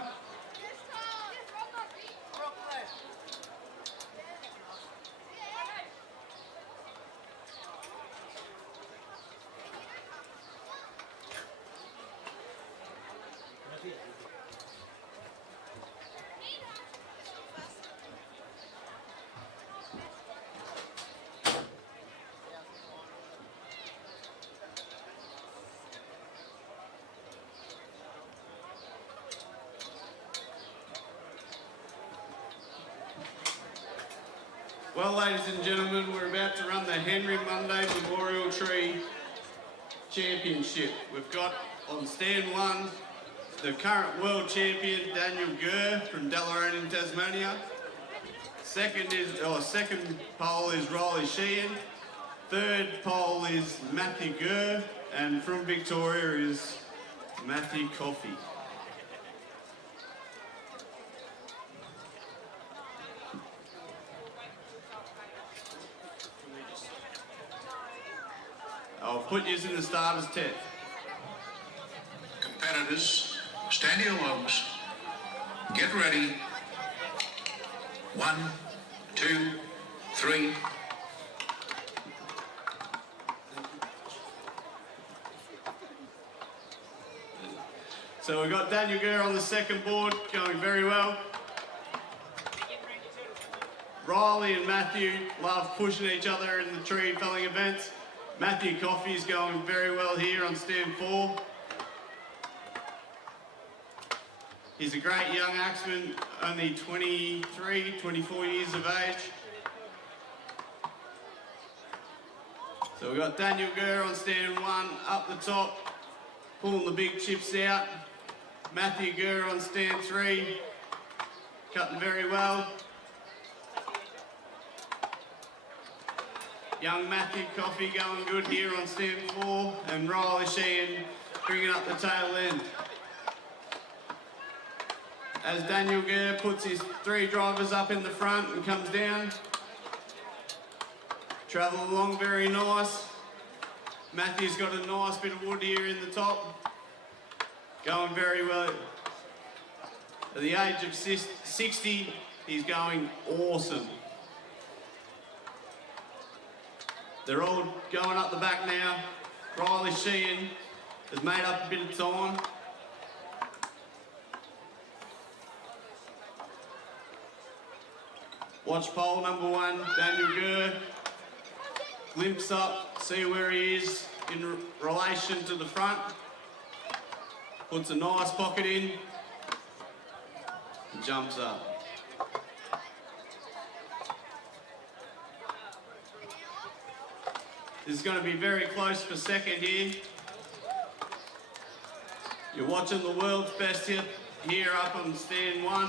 Well, ladies and gentlemen, we're about to run the Henry Monday Memorial Tree Championship. We've got on stand 1 the current world champion Daniel Gurr from Deloraine in Tasmania. Second pole is Riley Sheehan. Third pole is Matthew Gurr, and from Victoria is Matthew Coffey. I'll put you in the starters tent. Competitors, stand your logs. Get ready. 1, 2, 3. So we've got Daniel Gurr on the second board, going very well. Riley and Matthew love pushing each other in the tree felling events. Matthew Coffey is going very well here on stand 4. He's a great young axeman, only 23, 24 years of age. So we've got Daniel Gurr on stand 1, up the top, pulling the big chips out. Matthew Gurr on stand 3, cutting very well. Young Matthew Coffey going good here on stand 4, and Riley Sheehan bringing up the tail end. As Daniel Gurr puts his 3 drivers up in the front and comes down. Travel along very nice. Matthew's got a nice bit of wood here in the top. Going very well. At the age of 60, he's going awesome. They're all going up the back now. Riley Sheehan has made up a bit of time. Watch pole number 1, Daniel Gurr. Glimpse up, see where he is in relation to the front. Puts a nice pocket in. And jumps up. This is going to be very close for second here. You're watching the world's best here up on stand 1.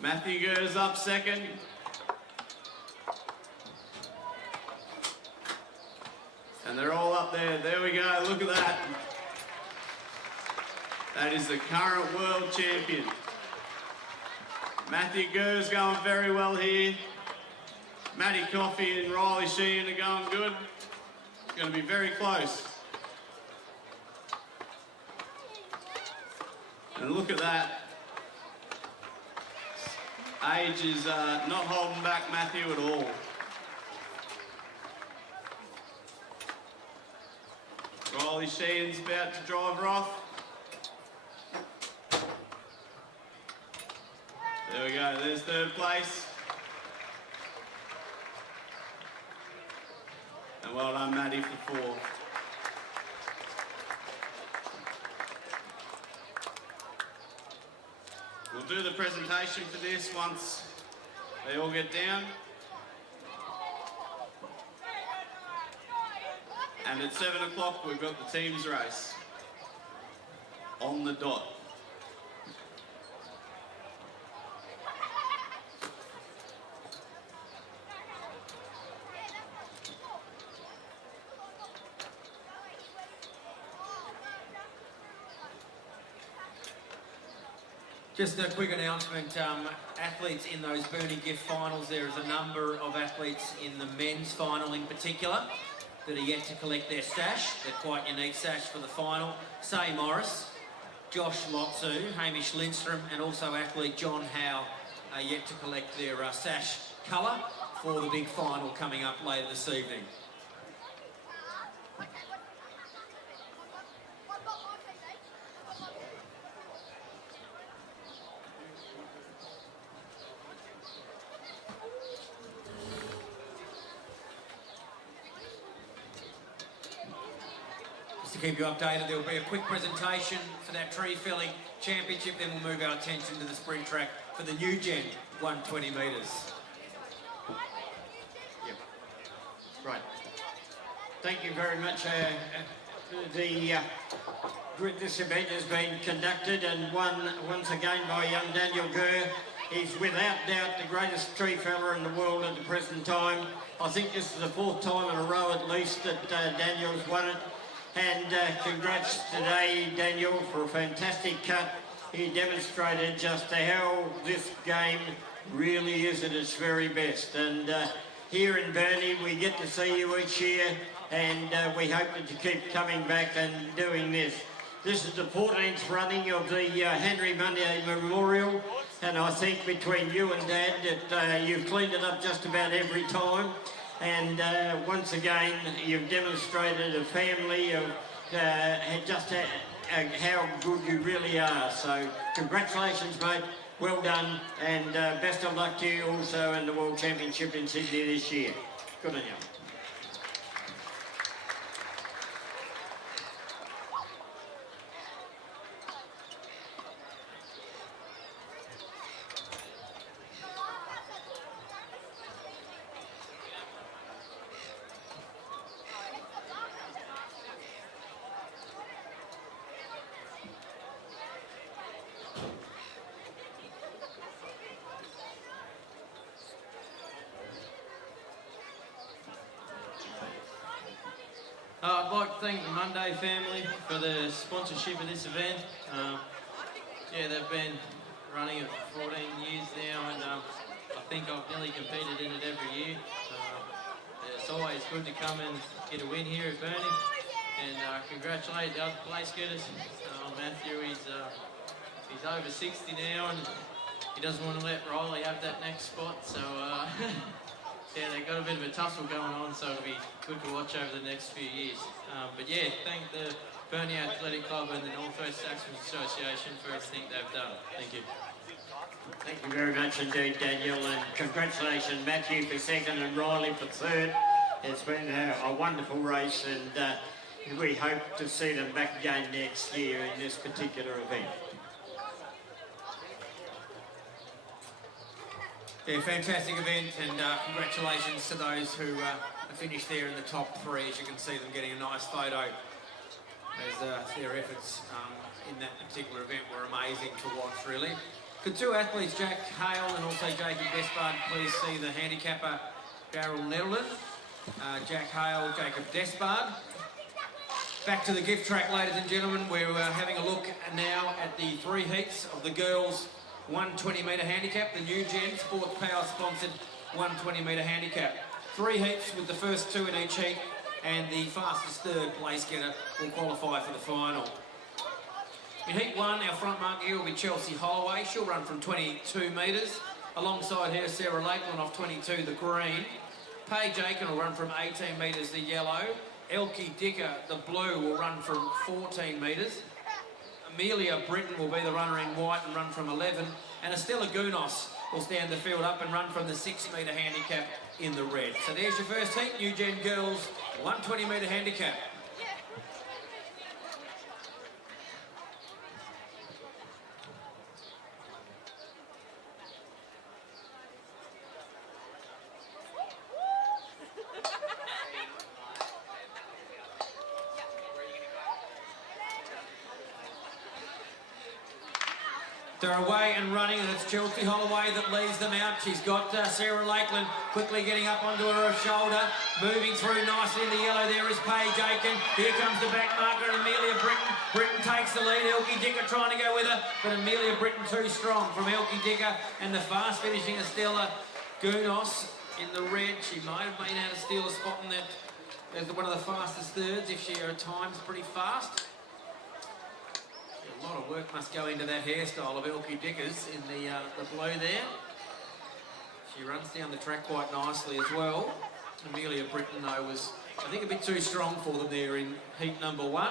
Matthew goes up second. And they're all up there. There we go, look at that. That is the current world champion. Matthew Gurr's going very well here. Matty Coffey and Riley Sheehan are going good. It's going to be very close. And look at that. Age is not holding back Matthew at all. Riley Sheehan's about to drive her off. There we go, there's third place. And well done, Matty, for 4. We'll do the presentation for this once they all get down. And at 7 o'clock, we've got the teams race on the dot. Just a quick announcement, athletes in those Burnie gift finals, there is a number of athletes in the men's final in particular that are yet to collect their stash. They're quite unique stash for the final. Say Morris, Josh Lotsu, Hamish Lindstrom, and also athlete John Howe are yet to collect their sash colour for the big final coming up later this evening. Just to keep you updated, there will be a quick presentation for that tree felling championship, then we'll move our attention to the sprint track for the new gen 120 metres. Yep. Right. Thank you very much. This event has been conducted and won once again by young Daniel Gurr. He's without doubt the greatest tree feller in the world at the present time. I think this is the 4th time in a row at least that Daniel's won it. And congrats today, Daniel, for a fantastic cut. He demonstrated just how this game really is at its very best. And here in Burnie, we get to see you each year, and we hope that you keep coming back and doing this. This is the 14th running of the Henry Monday Memorial, and I think between you and Dad that you've cleaned it up just about every time. And once again, you've demonstrated a family of just how good you really are. So congratulations, mate. Well done, and best of luck to you also in the World Championship in Sydney this year. Good on you. I'd like to thank the Monday family for the sponsorship of this event. Yeah, they've been running it for 14 years now, and I think I've nearly competed in it every year. It's always good to come and get a win here at Burnie, and congratulate the other place getters. Matthew, he's over 60 now, and he doesn't want to let Riley have that next spot, so yeah, they've got a bit of a tussle going on, so it'll be good to watch over the next few years. But yeah, thank the Burnie Athletic Club and the North West Saxons Association for everything they've done. Thank you. Thank you very much indeed, Daniel, and congratulations, Matthew, for 2nd and Riley for 3rd. It's been a wonderful race, and we hope to see them back again next year in this particular event. Yeah, fantastic event, and congratulations to those who finished there in the top 3. As you can see them getting a nice photo, as their efforts in that particular event were amazing to watch, really. Could 2 athletes, Jack Hale and also Jacob Despard, please see the handicapper Darryl Netherland. Jack Hale, Jacob Despard. Back to the gift track, ladies and gentlemen. We're having a look now at the 3 heats of the girls' 120 metre handicap, the new gen Sports Power sponsored 120 metre handicap. 3 heats with the first 2 in each heat, and the fastest 3rd place getter will qualify for the final. In heat 1, our front mark here will be Chelsea Holloway. She'll run from 22 metres. Alongside her, Sarah Lakeland off 22, the green. Paige Aiken will run from 18 metres, the yellow. Elkie Dicker, the blue, will run from 14 metres. Amelia Britton will be the runner in white and run from 11. And Estella Gounos will stand the field up and run from the 6 metre handicap in the red. So there's your first heat, New Gen Girls, 120 metre handicap. They're away and running, and it's Chelsea Holloway that leads them out. She's got Sarah Lakeland quickly getting up onto her shoulder, moving through nicely in the yellow. There is Paige Aiken. Here comes the back marker, Amelia Britton. Britton takes the lead. Elkie Dicker trying to go with her, but Amelia Britton too strong from Elkie Dicker, and the fast finishing Estella Gounos in the red. She might have been able to steal a spot in that as one of the fastest 3rds if she her time's pretty fast. A lot of work must go into that hairstyle of Elkie Dickers in the blue there. She runs down the track quite nicely as well. Amelia Britton, though, was, I think, a bit too strong for them there in heat number 1.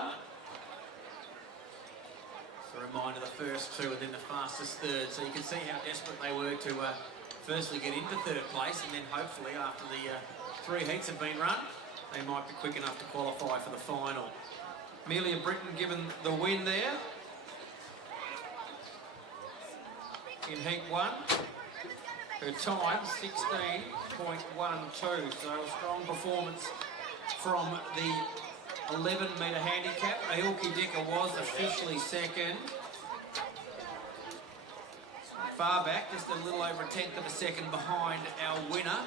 It's a reminder, the first 2 and then the fastest 3rd. So you can see how desperate they were to firstly get into 3rd place, and then hopefully after the 3 heats have been run, they might be quick enough to qualify for the final. Amelia Britton given the win there in Heat 1. Her time, 16.12, so a strong performance from the 11-metre handicap. Aoki Dicker was officially second. Far back, just a little over a tenth of a second behind our winner.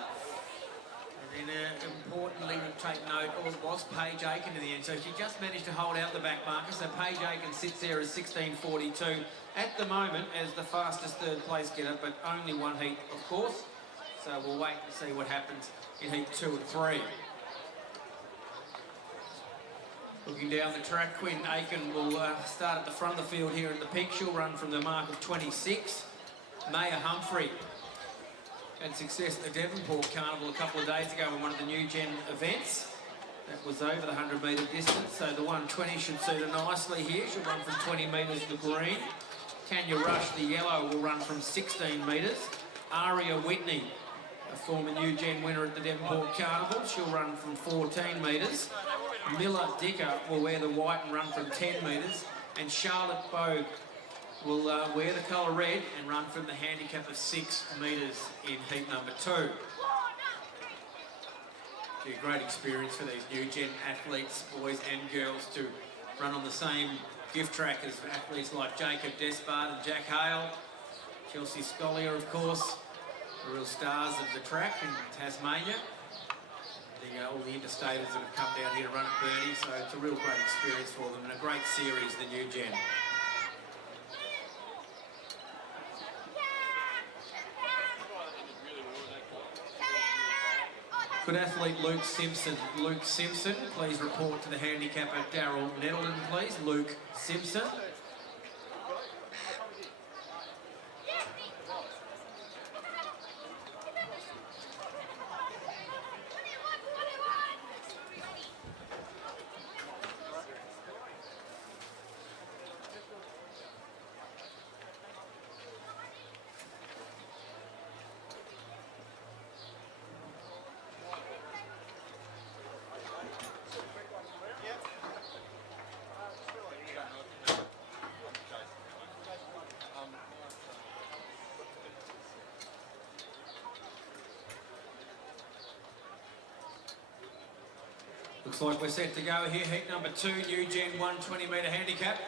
And then importantly to take note, it was Paige Aiken in the end, so she just managed to hold out the back marker. So Paige Aiken sits there as 16.42 at the moment as the fastest third place getter, but only one heat, of course. So we'll wait and see what happens in heat 2 and 3. Looking down the track, Quinn Aiken will start at the front of the field here at the peak. She'll run from the mark of 26. Maya Humphrey had success at the Devonport Carnival a couple of days ago in one of the New Gen events. That was over the 100-metre distance, so the 120 should suit her nicely here. She'll run from 20 metres to green. Tanya Rush, the yellow, will run from 16 metres. Aria Whitney, a former New Gen winner at the Devonport Carnival, she'll run from 14 metres. Miller Dicker will wear the white and run from 10 metres. And Charlotte Bogue will wear the colour red and run from the handicap of 6 metres in heat number 2. Be a great experience for these New Gen athletes, boys and girls, to run on the same gift track as athletes like Jacob Despard and Jack Hale. Chelsea Scollier, of course, the real stars of the track in Tasmania. All the interstaters that have come down here to run at Burnie, so it's a real great experience for them and a great series, the New Gen. Good athlete Luke Simpson. Luke Simpson, please report to the handicapper Darryl Nettleton, please. Luke Simpson. Looks like we're set to go here. Heat number 2, New Gen 120-metre handicap.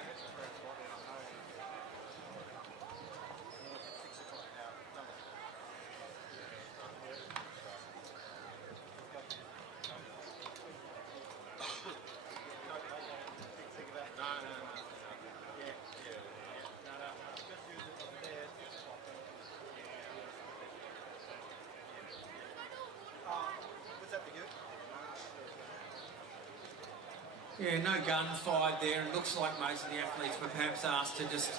Yeah, no gun fired there. It looks like most of the athletes were perhaps asked to just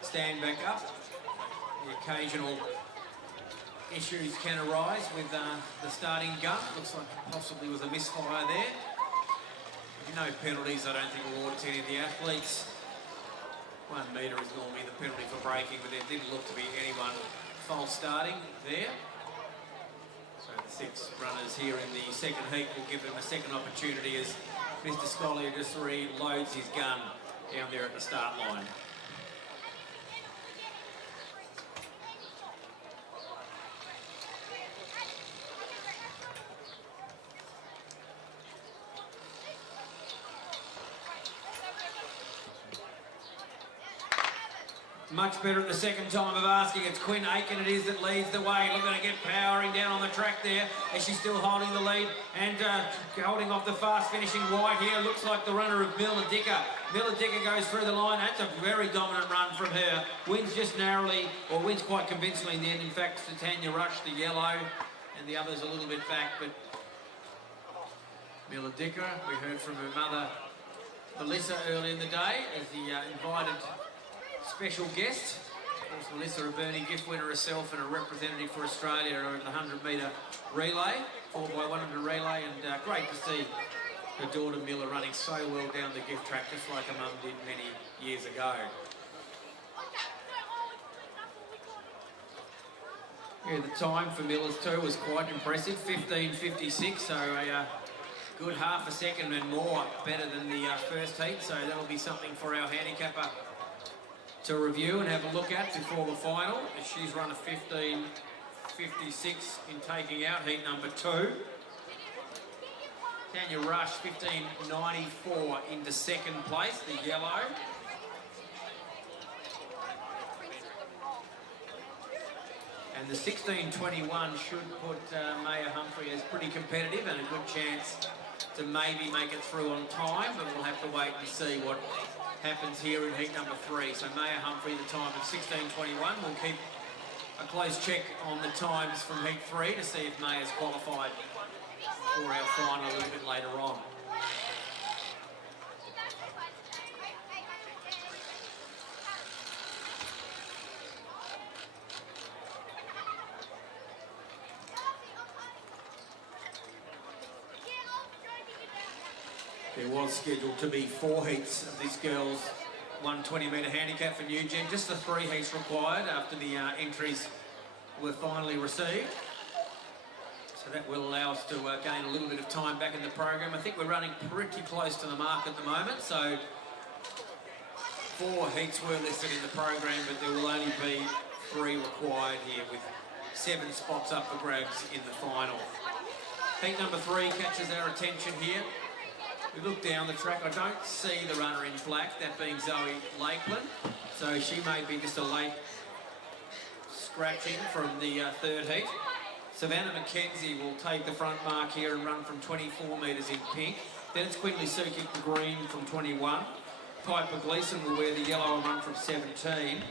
stand back up. The occasional issues can arise with the starting gun. Looks like it possibly was a misfire there. No penalties, I don't think, awarded to any of the athletes. 1 metre is normally the penalty for braking, but there didn't look to be anyone false starting there. So the 6 runners here in the second heat will give them a second opportunity as Mr. Scollier just reloads his gun down there at the start line. Much better at the second time of asking. It's Quinn Aiken it is that leads the way. Looking to get powering down on the track there as she's still holding the lead and holding off the fast finishing white here. Looks like the runner of Miller Dicker. Miller Dicker goes through the line. That's a very dominant run from her. Wins just narrowly, or wins quite convincingly in the end. In fact, Tanya Rush, the yellow, and the others a little bit back. But Miller Dicker, we heard from her mother, Melissa, early in the day as the invited special guest. Of course, Melissa, a Burnie gift winner herself and a representative for Australia over the 100-metre relay, 4x100 relay, and great to see her daughter Miller running so well down the gift track, just like her mum did many years ago. Yeah, the time for Miller's too was quite impressive, 15.56, so a good half a second and more better than the first heat, so that'll be something for our handicapper to review and have a look at before the final, as she's run a 15.56 in taking out heat number 2. Tanya Rush, 15.94 into second place, the yellow. And the 16.21 should put Maya Humphrey as pretty competitive and a good chance to maybe make it through on time, but we'll have to wait and see what happens here in heat number 3. So Maya Humphrey, the time of 16.21. We'll keep a close check on the times from heat 3 to see if Maya's qualified for our final a little bit later on. There was scheduled to be 4 heats of this girls' 120-metre handicap for New Gen. Just the 3 heats required after the entries were finally received. So that will allow us to gain a little bit of time back in the program. I think we're running pretty close to the mark at the moment. So 4 heats were listed in the program, but there will only be 3 required here with 7 spots up for grabs in the final. Heat number 3 catches our attention here. We look down the track, I don't see the runner in black, that being Zoe Lakeland. So she may be just a late scratching from the 3rd heat. Savannah McKenzie will take the front mark here and run from 24 metres in pink. Then it's Quinley Sukic, the green, from 21. Piper Gleeson will wear the yellow and run from 17.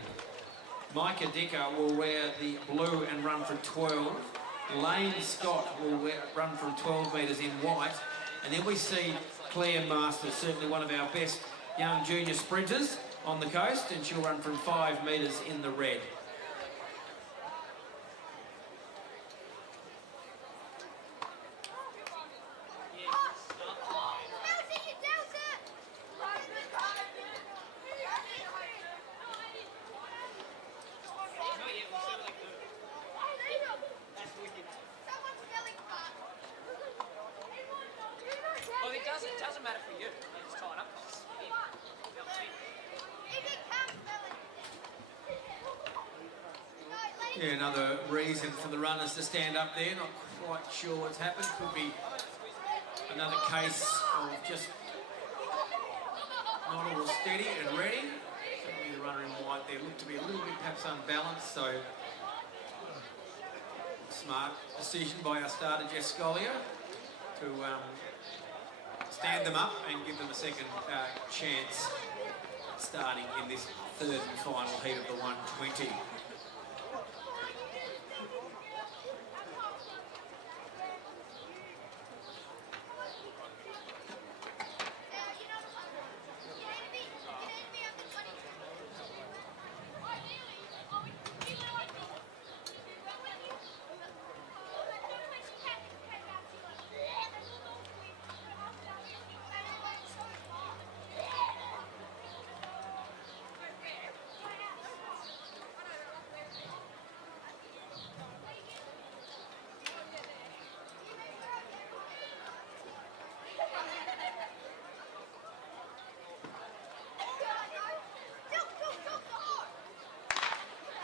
Micah Dicker will wear the blue and run from 12. Lane Scott will run from 12 metres in white. And then we see Claire Masters, certainly one of our best young junior sprinters on the coast, and she'll run from 5 metres in the red. Well, it doesn't matter for you. You just tie it up. Yeah, another reason for the runners to stand up there. Not quite sure what's happened. Could be another case of just not all steady and ready. Certainly the runner in white there looked to be a little bit perhaps unbalanced, so smart decision by our starter Jess Scollier to stand them up and give them a second chance starting in this 3rd and final heat of the 120.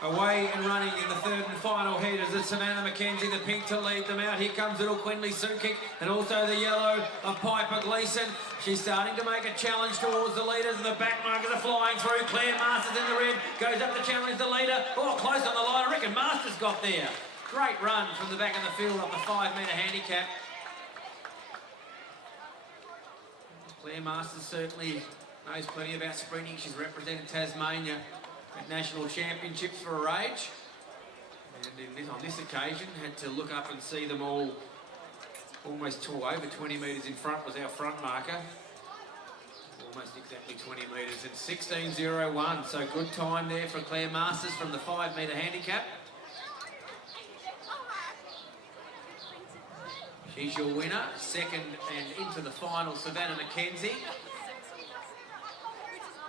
Away and running in the 3rd and final heat is Savannah McKenzie, the pink to lead them out. Here comes little Quinley Sukic and also the yellow of Piper Gleeson. She's starting to make a challenge towards the leaders, and the back markers are flying through. Claire Masters in the red goes up to challenge the leader. Oh, close on the line. I reckon Masters got there. Great run from the back of the field up the 5-metre handicap. Claire Masters certainly knows plenty about sprinting. She's represented Tasmania at national championships for her age, and on this occasion had to look up and see them all almost over 20 metres in front was our front marker, almost exactly 20 metres at 16.01, so good time there for Claire Masters from the 5-metre handicap. She's your winner. Second and into the final, Savannah McKenzie.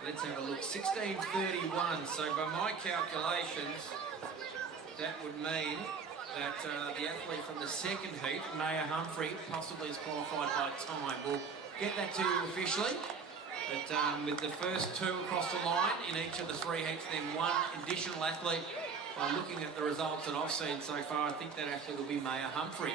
Let's have a look, 16.31, so by my calculations, that would mean that the athlete from the second heat, Maya Humphrey, possibly is qualified by time. We'll get that to you officially. But with the first two across the line in each of the three heats, then one additional athlete, by looking at the results that I've seen so far, I think that athlete will be Maya Humphrey.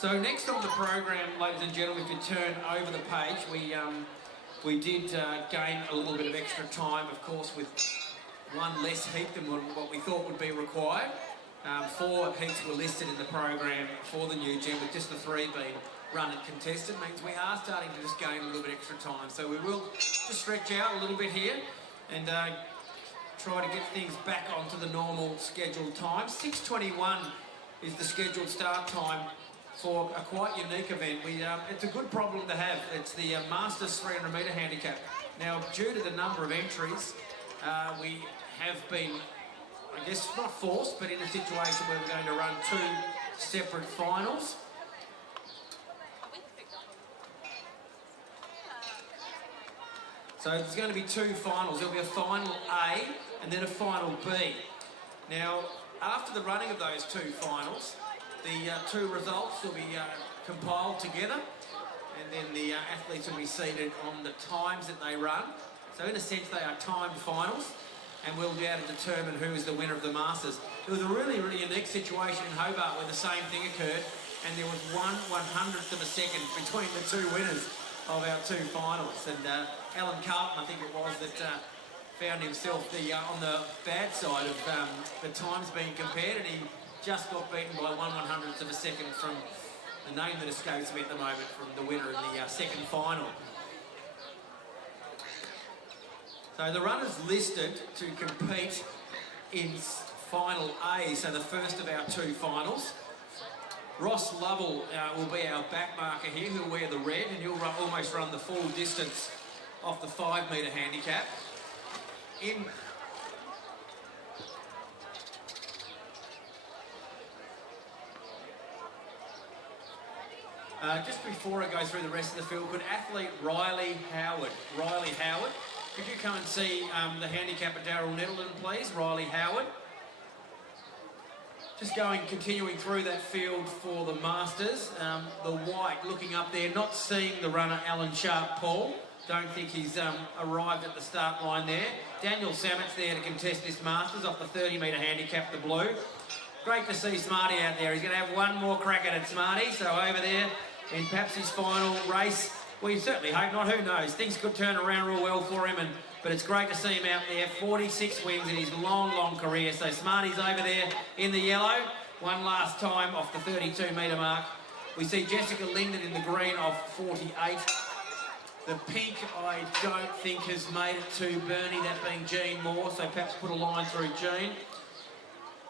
So next on the program, ladies and gentlemen, if you turn over the page, we did gain a little bit of extra time, of course, with one less heat than what we thought would be required. 4 heats were listed in the program for the new gym, with just the 3 being run and contested. Means we are starting to just gain a little bit extra time. So we will just stretch out a little bit here and try to get things back onto the normal scheduled time. 6:21 is the scheduled start time for a quite unique event. It's a good problem to have. It's the Masters 300 metre handicap. Now, due to the number of entries, we have been, I guess, not forced, but in a situation where we're going to run 2 separate finals. So there's going to be 2 finals. There'll be a final A and then a final B. Now, after the running of those 2 finals, the 2 results will be compiled together, and then the athletes will be seated on the times that they run. So in a sense, they are timed finals, and we'll be able to determine who is the winner of the Masters. There was a really, really unique situation in Hobart where the same thing occurred, and there was 1/100th of a second between the 2 winners of our 2 finals. And Alan Carlton, I think it was, that found himself on the bad side of the times being compared, and he just got beaten by 1/100th of a second from the name that escapes me at the moment, from the winner in the second final. So the runners listed to compete in final A, so the first of our 2 finals. Ross Lovell will be our back marker here. He'll wear the red, and he'll almost run the full distance off the 5 metre handicap. Just before I go through the rest of the field, could athlete Riley Howard, could you come and see the handicapper Darryl Nettleton, please? Riley Howard. Just continuing through that field for the Masters. The white looking up there, not seeing the runner Alan Sharp-Paul. Don't think he's arrived at the start line there. Daniel Sammett's there to contest this Masters off the 30 metre handicap, the blue. Great to see Smarty out there. He's going to have one more crack at it, Smarty. So over there in perhaps his final race, we certainly hope not. Who knows? Things could turn around real well for him, but it's great to see him out there. 46 wins in his long, long career. So Smarty's over there in the yellow. One last time off the 32 metre mark. We see Jessica Linden in the green of 48. The pink, I don't think has made it to Burnie, that being Jean Moore, so perhaps put a line through Jean.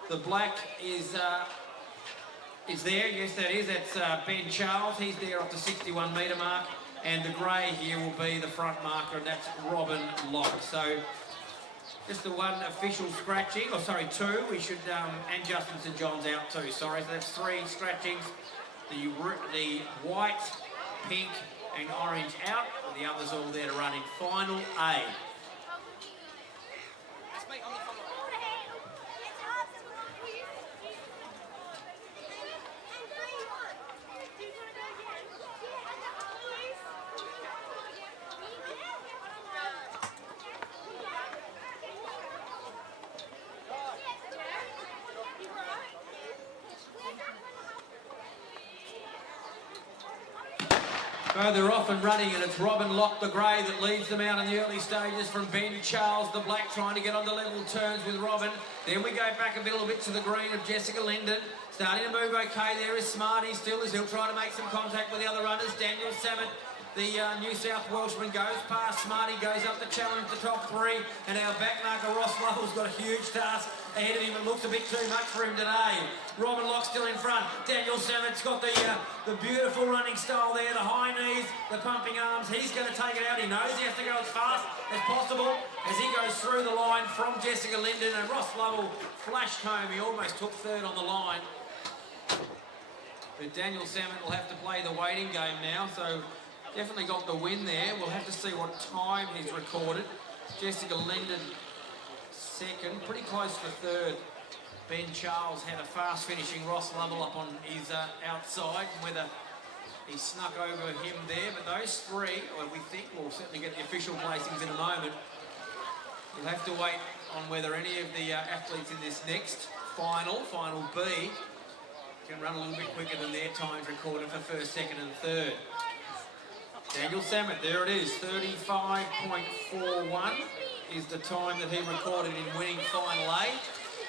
The black is is there. Yes, that is. That's Ben Charles. He's there off the 61 metre mark. And the grey here will be the front marker, and that's Robin Locke. So just the one official scratching, or sorry, two. We should, and Justin St John's out too. Sorry, so that's 3 scratchings. The white, pink, and orange out, and the others all there to run in final A. So they're off and running, and it's Robin Locke, the grey, that leads them out in the early stages from Ben Charles, the black, trying to get onto level turns with Robin. Then we go back a little bit to the green of Jessica Linden. Starting to move okay there is Smarty still, as he'll try to make some contact with the other runners. Daniel Samet, the New South Welshman, goes past Smarty, goes up to challenge the top 3, and our back marker Ross Lovell's got a huge task ahead of him. It looks a bit too much for him today. Robin Locke still in front. Daniel Samet's got the beautiful running style there, the high knees, the pumping arms. He's going to take it out. He knows he has to go as fast as possible as he goes through the line from Jessica Linden, and Ross Lovell flashed home. He almost took 3rd on the line. But Daniel Samet will have to play the waiting game now, so definitely got the win there. We'll have to see what time he's recorded. Jessica Linden 2nd, pretty close for 3rd. Ben Charles had a fast finishing Ross Lovell up on his outside, whether he snuck over him there, but those 3, well, we think we'll certainly get the official placings in a moment. We'll have to wait on whether any of the athletes in this next final B, can run a little bit quicker than their times recorded for 1st, 2nd and 3rd. Daniel Samet, there it is, 35.41 is the time that he recorded in winning final A.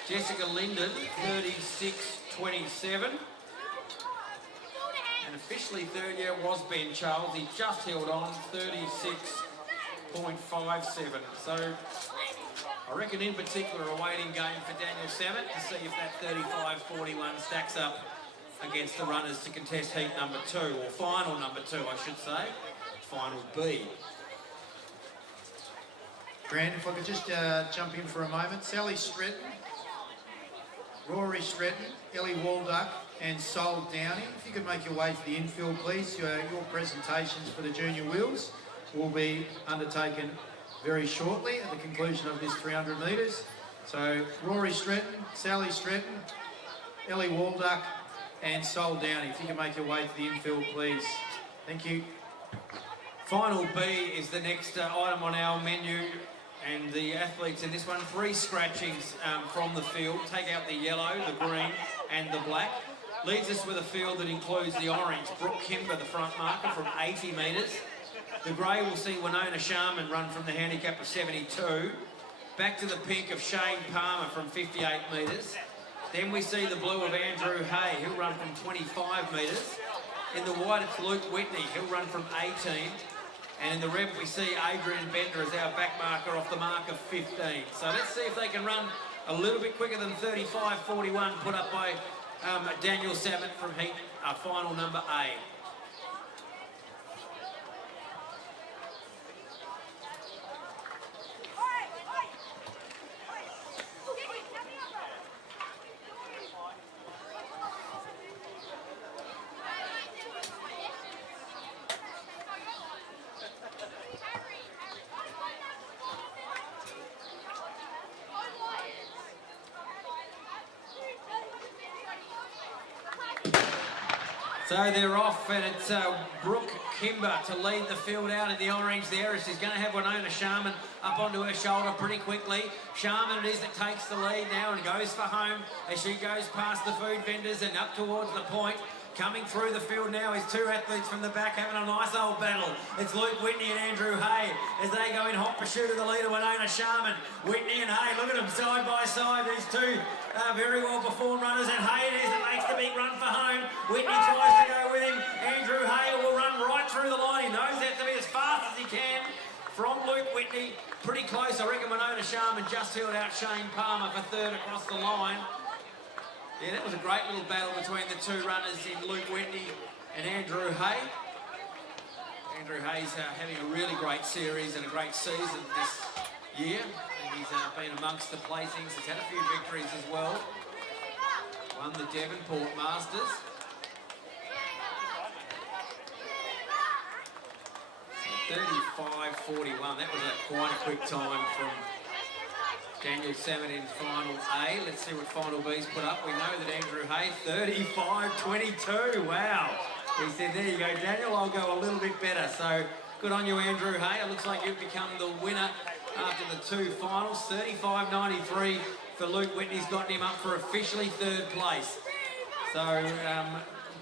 Jessica Linden, 36.27. And officially 3rd, yeah, was Ben Charles. He just held on, 36.57. So I reckon in particular a waiting game for Daniel Samet to see if that 35.41 stacks up against the runners to contest heat number 2, or final number 2, I should say, final B. Grant, if I could just jump in for a moment. Sally Stretton, Rory Stretton, Ellie Walduck and Sol Downing. If you could make your way to the infield, please. Your presentations for the junior wheels will be undertaken very shortly at the conclusion of this 300 metres. So Rory Stretton, Sally Stretton, Ellie Walduck and Sol Downing. If you can make your way to the infield, please. Thank you. Final B is the next item on our menu, and the athletes in this one, 3 scratchings from the field. Take out the yellow, the green and the black. Leaves us with a field that includes the orange, Brooke Kimber, the front marker, from 80 metres. The grey will see Winona Sharman run from the handicap of 72. Back to the pink of Shane Palmer from 58 metres. Then we see the blue of Andrew Hay, he'll run from 25 metres. In the white, it's Luke Whitney, he'll run from 18. And in the red, we see Adrian Bender as our back marker off the mark of 15. So let's see if they can run a little bit quicker than 35.41 put up by Daniel Samet from heat final number A. So they're off, and it's Brooke Kimber to lead the field out in the orange there, as she's going to have Winona Sharman up onto her shoulder pretty quickly. Sharman it is that takes the lead now and goes for home as she goes past the food vendors and up towards the point. Coming through the field now is 2 athletes from the back having a nice old battle. It's Luke Whitney and Andrew Hay as they go in hot pursuit of the leader, Winona Sharman. Whitney and Hay, look at them side by side, these 2 very well performed runners, and Hay it is that makes the big run for home. Whitney tries to go with him. Andrew Hay will run right through the line. He knows that to be as fast as he can from Luke Whitney. Pretty close, I reckon Winona Sharman just held out Shane Palmer for 3rd across the line. Yeah, that was a great little battle between the two runners in Luke Whitney and Andrew Hay. Andrew Hay's having a really great series and a great season this year. And he's been amongst the placings. He's had a few victories as well. Won the Devonport Masters. 35.41. That was quite a quick time from Daniel Salmon in final A. Let's see what final B's put up. We know that Andrew Hay, 35.22. Wow. He said, there you go, Daniel, I'll go a little bit better. So good on you, Andrew Hay. It looks like you've become the winner after the two finals. 35.93 for Luke Whitney's gotten him up for officially third place. So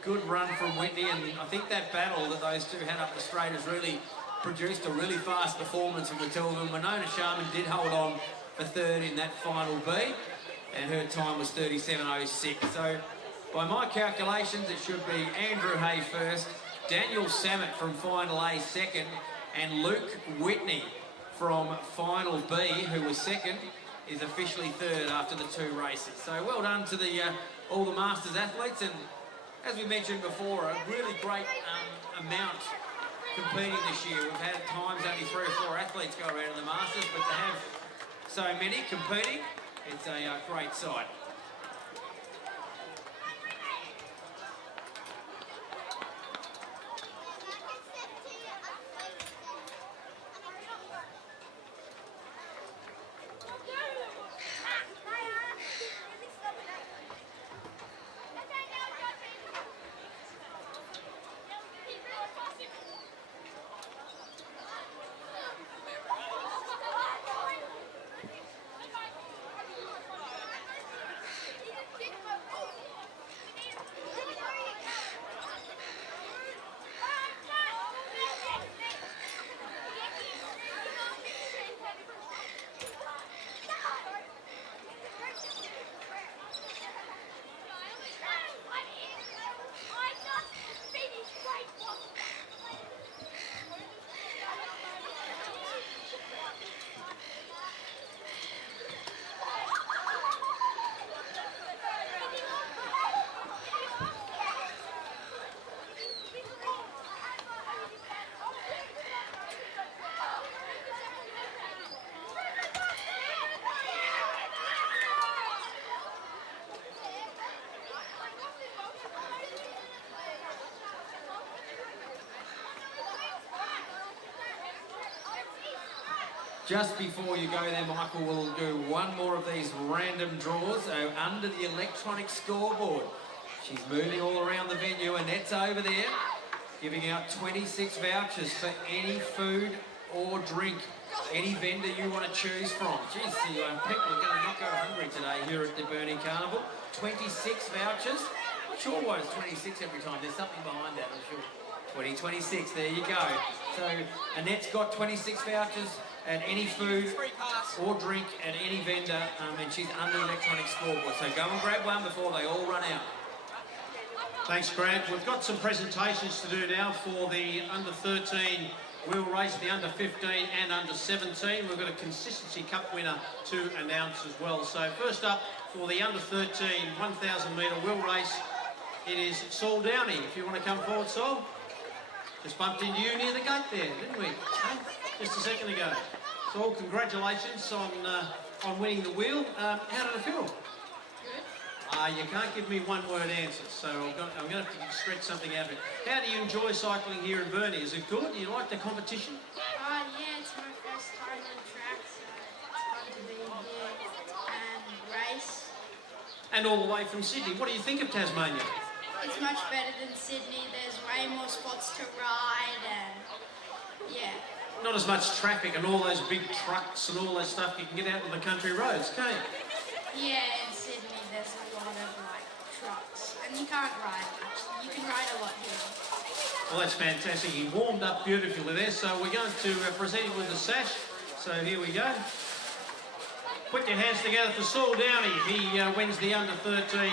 good run from Whitney, and I think that battle that those two had up the straight has really produced a really fast performance from the two of them. Winona Sharman did hold on for third in that final B, and her time was 37.06. So by my calculations, it should be Andrew Hay first, Daniel Samet from final A second, and Luke Whitney from final B, who was second, is officially third after the two races. So well done to the all the Masters athletes, and as we mentioned before, a really great amount competing this year. We've had at times only 3 or 4 athletes go around in the Masters, but to have so many competing, it's a great sight. Just before you go there, Michael, we'll do one more of these random draws under the electronic scoreboard. She's moving all around the venue. Annette's over there, giving out 26 vouchers for any food or drink, any vendor you want to choose from. Geez, people are going to not go hungry today here at the Burnie Carnival. 26 vouchers. Not sure why it's 26 every time. There's something behind that, I'm sure. 2026, there you go. So Annette's got 26 vouchers at any food or drink at any vendor, and she's under the electronic scoreboard. So go and grab one before they all run out. Thanks, Brad. We've got some presentations to do now for the under-13 wheel race, the under-15 and under-17. We've got a Consistency Cup winner to announce as well. So first up for the under-13 1,000 metre wheel race, it is Saul Downey. If you want to come forward, Saul. Just bumped into you near the gate there, didn't we? Just a second ago. So congratulations on winning the wheel. How did it feel? Good. You can't give me one-word answers, so I'm going to have to stretch something out of it. How do you enjoy cycling here in Burnie? Is it good? Do you like the competition? Yeah, it's my first time on track, so it's fun to be here and race. And all the way from Sydney. What do you think of Tasmania? It's much better than Sydney. There's way more spots to ride and yeah. Not as much traffic and all those big trucks and all that stuff. You can get out on the country roads, can't you? Yeah, in Sydney there's a lot of trucks and you can't ride much. You can ride a lot here. Well, that's fantastic. He warmed up beautifully there. So we're going to present him with the sash. So here we go. Put your hands together for Saul Downey. He wins the under-13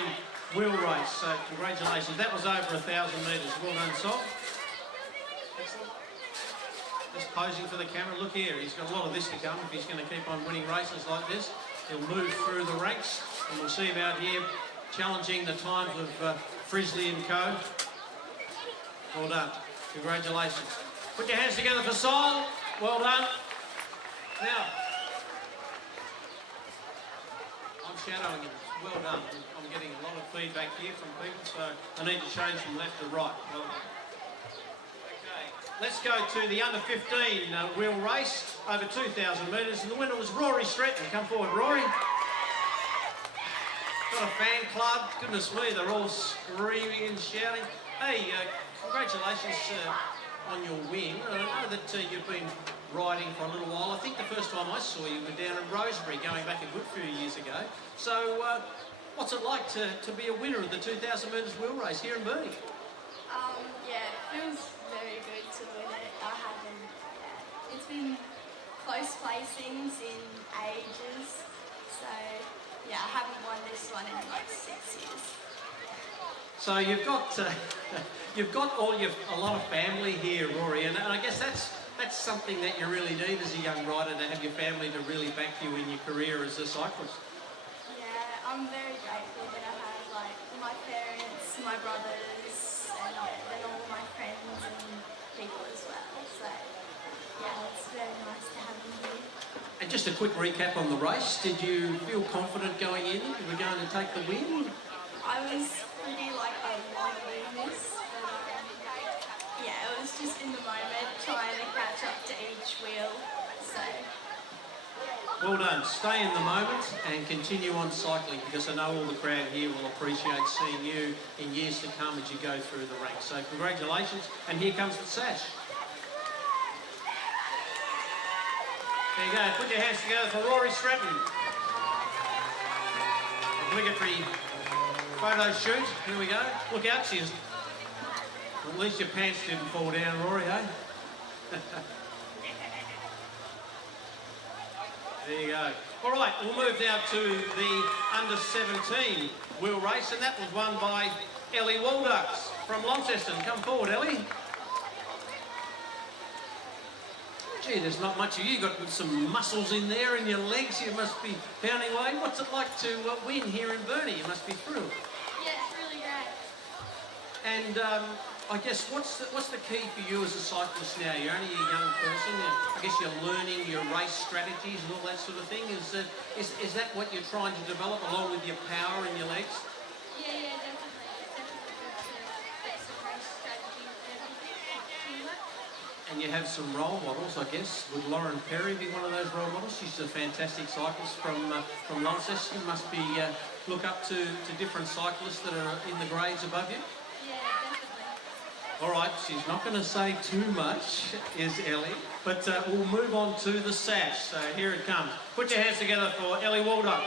wheel race. So congratulations. That was over 1,000 metres. Well done, Saul. Just posing for the camera. Look here, he's got a lot of this to come if he's going to keep on winning races like this. He'll move through the ranks, and we'll see him out here challenging the times of Frisley and Co. Well done. Congratulations. Put your hands together for Sol. Well done. Now, I'm shadowing him. Well done. I'm getting a lot of feedback here from people, so I need to change from left to right. Well done. Okay, let's go to the under 15 wheel race over 2,000 metres, and the winner was Rory Stretton. Come forward, Rory. Got a fan club. Goodness me, they're all screaming and shouting. Hey, congratulations on your win. I know that you've been riding for a little while. I think the first time I saw you were down in Rosebery, going back a good few years ago. So, what's it like to be a winner of the 2,000 metres wheel race here in Burnie? Yeah, it feels very good to win it. It's been close placings in ages. So, yeah, I haven't won this one in like 6 years. So you've got a lot of family here, Rory, and I guess that's something that you really need as a young rider, to have your family to really back you in your career as a cyclist. Yeah, I'm very grateful that I have like my parents, my brothers, and then all my friends and people as well. So yeah, it's very nice to have them here. And just a quick recap on the race. Did you feel confident going in? You were going to take the win? I was pretty like, I want to win this, but yeah, it was just in the moment trying to catch up to each wheel, so. Well done. Stay in the moment and continue on cycling, because I know all the crowd here will appreciate seeing you in years to come as you go through the ranks. So congratulations, and here comes the sash. There you go. Put your hands together for Rory Stratton. Obligatory photo shoot. Here we go. Look out, she's... At least your pants didn't fall down, Rory, eh? There you go. All right, we'll move now to the under-17 wheel race, and that was won by Ellie Walducks from Launceston. Come forward, Ellie. Gee, there's not much of you. You've got some muscles in there in your legs. You must be pounding away. What's it like to win here in Burnie? You must be thrilled. Yeah, it's really great. And I guess what's the key for you as a cyclist now? You're only a young person. I guess you're learning your race strategies and all that sort of thing. Is that what you're trying to develop, along with your power in your legs? Yeah, definitely. It's definitely good to get some race strategies and everything. Teamwork. And you have some role models, I guess. Would Lauren Perry be one of those role models? She's a fantastic cyclist from Launceston. Must be look up to different cyclists that are in the grades above you. Yeah, definitely. All right, she's not going to say too much, is Ellie, but we'll move on to the sash. So here it comes. Put your hands together for Ellie Walduck.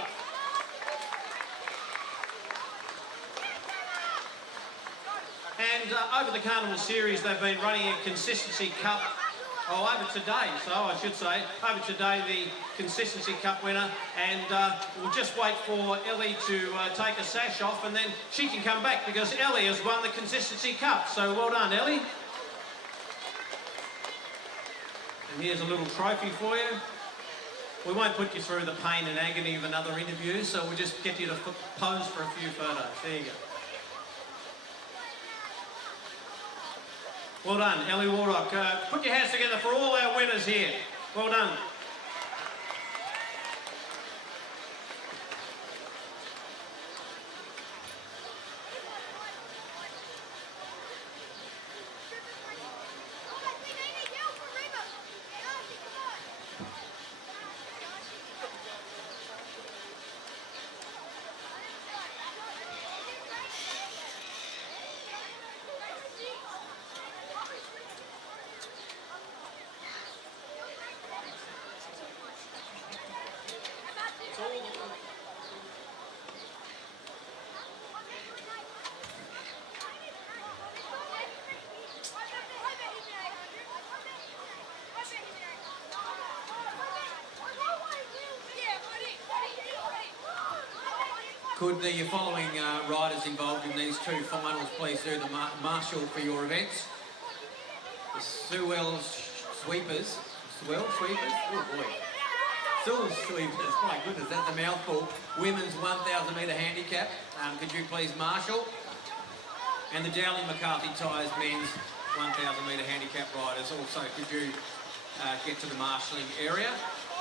And over the Carnival Series, they've been running a Consistency Cup. Oh, over today, so I should say. Over today, the Consistency Cup winner. And we'll just wait for Ellie to take a sash off, and then she can come back, because Ellie has won the Consistency Cup. So well done, Ellie. And here's a little trophy for you. We won't put you through the pain and agony of another interview, so we'll just get you to pose for a few photos. There you go. Well done, Ellie Warrock. Put your hands together for all our winners here. Well done. Could the following riders involved in these two finals please do the marshal for your events? The Sewell Sweepers. Sewell Sweepers? Oh boy. stool sweepers. My goodness, that's a mouthful. Women's 1,000 metre handicap. Could you please marshal? And the Dowling McCarthy Tyres men's 1,000 metre handicap riders. Also, could you get to the marshalling area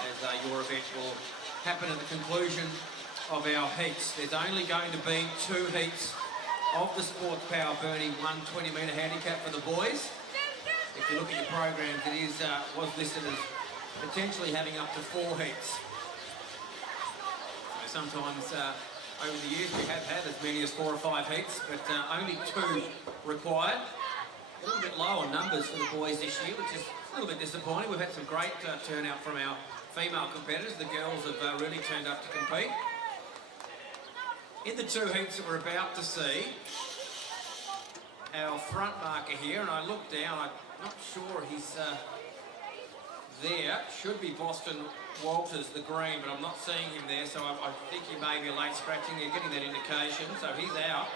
as your event will happen at the conclusion of our heats. There's only going to be 2 heats of the Sports Power Burnie 120 metre handicap for the boys. If you look at your programs, it is was listed as potentially having up to 4 heats. So sometimes over the years we have had as many as 4 or 5 heats, but only 2 required. A little bit low on numbers for the boys this year, which is a little bit disappointing. We've had some great turnout from our female competitors. The girls have really turned up to compete. In the 2 heats that we're about to see, our front marker here, and I look down, I'm not sure he's there. Should be Boston Walters, the green, but I'm not seeing him there, so I think he may be a late scratching. They're getting that indication, so he's out.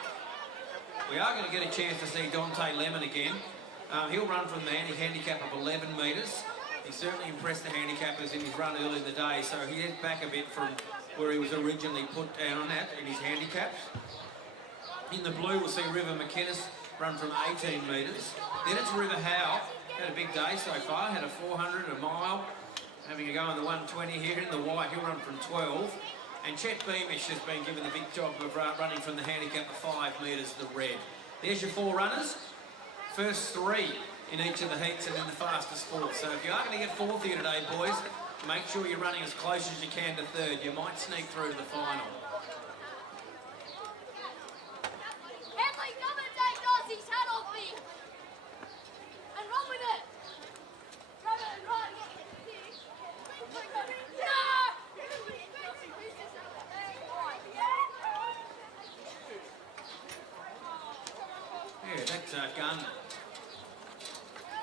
We are going to get a chance to see Dante Lemon again. He'll run from the handicap of 11 metres. He certainly impressed the handicappers in his run early in the day, so he is back a bit from where he was originally put down at in his handicaps. In the blue, we'll see River McInnes run from 18 metres. Then it's River Howe. Had a big day so far. Had a 400, a mile. Having a go on the 120 here. In the white, he'll run from 12. And Chet Beamish has been given the big job of running from the handicap of 5 metres, the red. There's your 4 runners. First 3 in each of the heats and then the fastest 4. So if you are going to get 4th here today, boys, make sure you're running as close as you can to 3rd. You might sneak through to the final. His hat off me and run with it. Grab it and run. Yeah, that gun,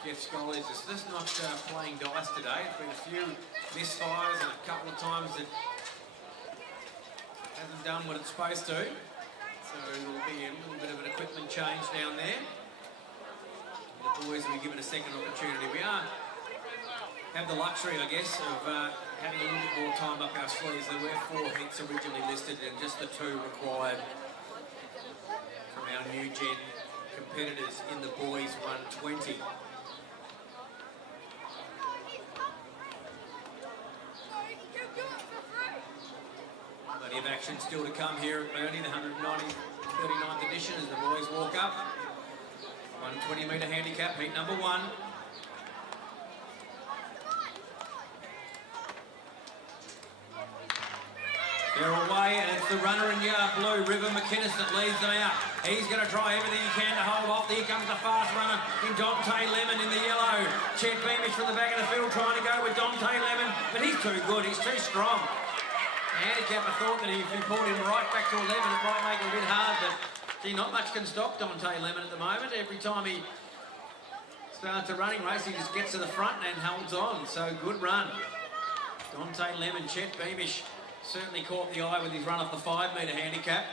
Jeff Scully, is just not playing dice today. It's been a few misfires and a couple of times that hasn't done what it's supposed to. So there'll be a little bit of an equipment change down there. The boys will be given a second opportunity. We have the luxury, I guess, of having a little bit more time up our sleeves. There were 4 heats originally listed and just the 2 required from our new gen competitors in the boys 120. Plenty of action still to come here at Burnie, the 39th edition as the boys walk up. 120 metre handicap, heat number 1. They're away, and it's the runner in blue, River McInnes, that leads them out. He's going to try everything he can to hold off. Here comes the fast runner in Dante Lemon in the yellow. Chet Beamish from the back of the field trying to go with Dante Lemon, but he's too good, he's too strong. The handicapper thought that if he pulled him right back to 11, it might make it a bit hard, but gee, not much can stop Dante Lemon at the moment. Every time he starts a running race, he just gets to the front and holds on. So good run. Dante Lemon, Chet Beamish certainly caught the eye with his run off the 5 metre handicap.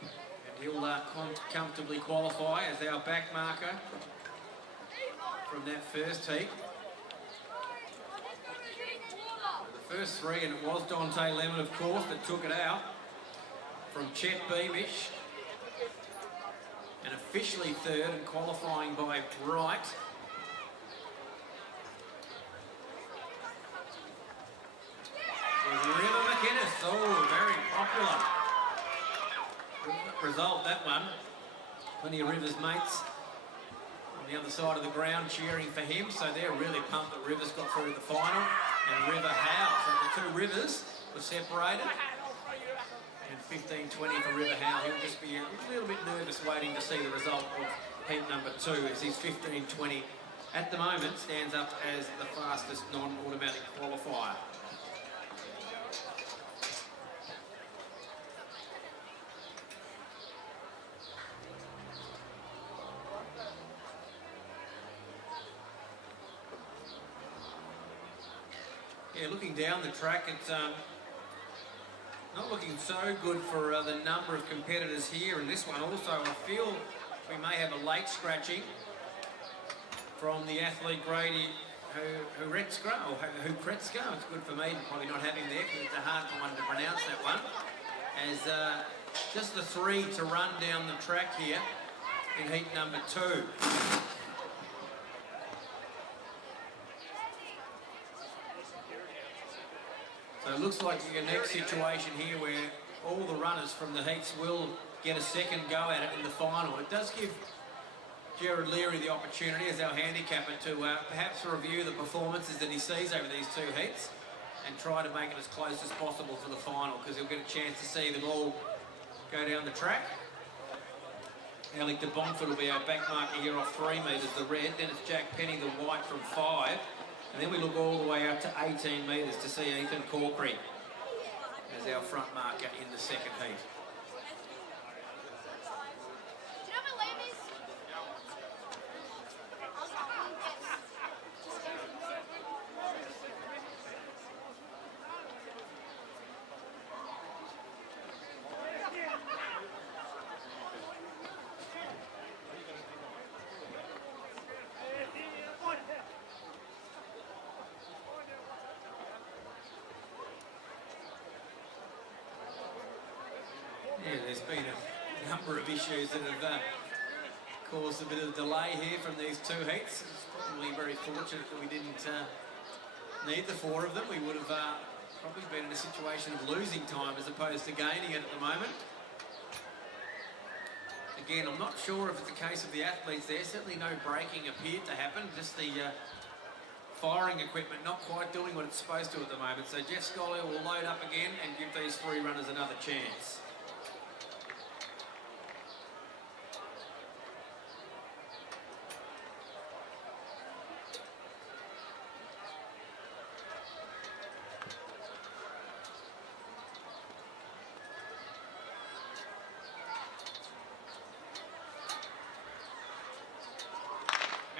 And he'll comfortably qualify as our back marker from that first heat. The first 3, and it was Dante Lemon, of course, that took it out from Chet Beamish. And officially 3rd and qualifying by Bright. River McInnes, oh, very popular. Good result, that one. Plenty of River's mates on the other side of the ground cheering for him, so they're really pumped that River's got through to the final. And River Howe, so the 2 Rivers were separated. And 15-20 for River Howe. He'll just be a little bit nervous waiting to see the result of heat number 2 as his 15-20 at the moment stands up as the fastest non-automatic qualifier. Yeah, looking down the track, it's not looking so good for the number of competitors here. And this one also, I feel we may have a late scratching from the athlete Grady Huretska, or Hukretska. It's good for me to probably not have him there because it's a hard one to pronounce, that one. As just the 3 to run down the track here in heat number 2. So it looks like a next situation here where all the runners from the heats will get a second go at it in the final. It does give Gerard Leary the opportunity as our handicapper to perhaps review the performances that he sees over these 2 heats and try to make it as close as possible for the final, because he'll get a chance to see them all go down the track. Alec de Bonford will be our back marker here off 3 metres, the red. Then it's Jack Penny, the white, from 5. And then we look all the way up to 18 metres to see Ethan Corkery as our front marker in the second heat. Yeah, there's been a number of issues that have caused a bit of delay here from these 2 heats. It's probably very fortunate that we didn't need the 4 of them. We would have probably been in a situation of losing time as opposed to gaining it at the moment. Again, I'm not sure if it's a case of the athletes there. Certainly no braking appeared to happen. Just the firing equipment not quite doing what it's supposed to at the moment. So Jeff Scollier will load up again and give these 3 runners another chance.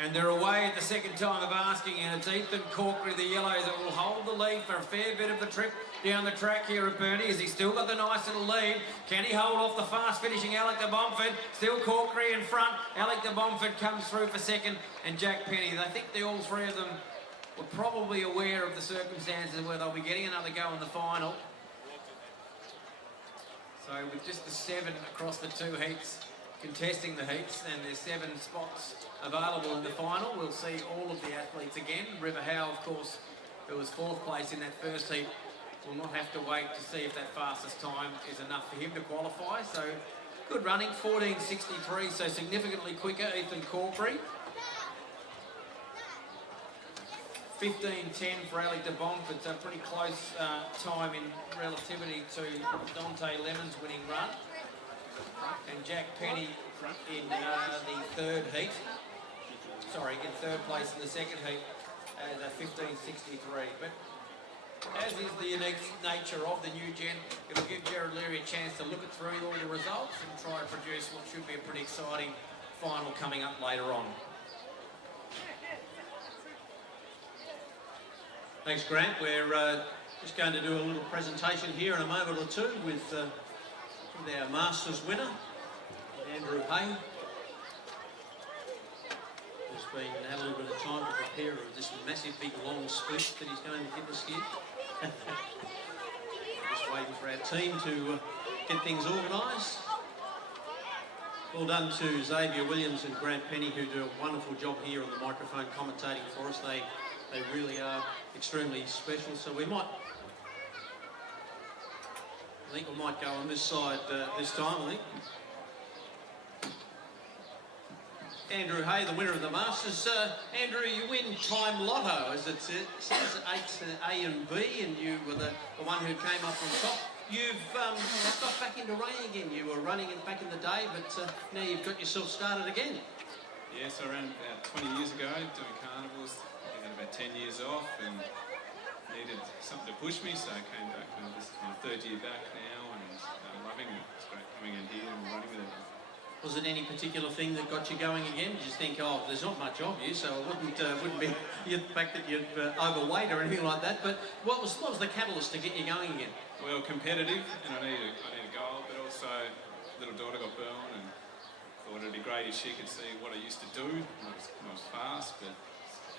And they're away at the second time of asking, and it's Ethan Corkery, the yellows, that will hold the lead for a fair bit of the trip down the track here at Burnie. Has he still got the nice little lead? Can he hold off the fast finishing Alec de Bonford? Still Corkery in front. Alec de Bonford comes through for second, and Jack Penny. I think all 3 of them were probably aware of the circumstances where they'll be getting another go in the final. So with just the 7 across the 2 heats contesting the heats, and there's 7 spots available in the final. We'll see all of the athletes again. River Howe, of course, who was 4th place in that first heat, will not have to wait to see if that fastest time is enough for him to qualify. So good running, 14.63, so significantly quicker, Ethan Corkery. 15.10 for Alec de Bonford, so pretty close time in relativity to Dante Lemon's winning run. And Jack Penny in the 3rd heat. Sorry, in 3rd place in the 2nd heat at 15.63. But as is the unique nature of the new gen, it'll give Gerard Leary a chance to look through all the results and try and produce what should be a pretty exciting final coming up later on. Thanks, Grant. We're just going to do a little presentation here in a moment or 2 with our Masters winner, Andrew Hay. He's had a little bit of time to prepare this massive, big, long speech that he's going to give us here. Just waiting for our team to get things organised. Well done to Xavier Williams and Grant Penny, who do a wonderful job here on the microphone commentating for us. They really are extremely special. So we might, I think we might go on this side this time, I think. Andrew Hay, the winner of the Masters. Andrew, you win Time Lotto, as it says, 8 A and B, and you were the one who came up on top. You've just got back into running again. You were running it back in the day, but now you've got yourself started again. Yes, I ran about 20 years ago doing carnivals. I had about 10 years off and needed something to push me, so I came back. And this is my 3rd year back now, and I'm loving it. It's great coming in here and running with everyone. Was it any particular thing that got you going again? Did you think, oh, there's not much of you, so it wouldn't be the fact that you're overweight or anything like that, but what was the catalyst to get you going again? Well, competitive, and I need a goal, but also little daughter got born, and thought it'd be great if she could see what I used to do. I was fast, but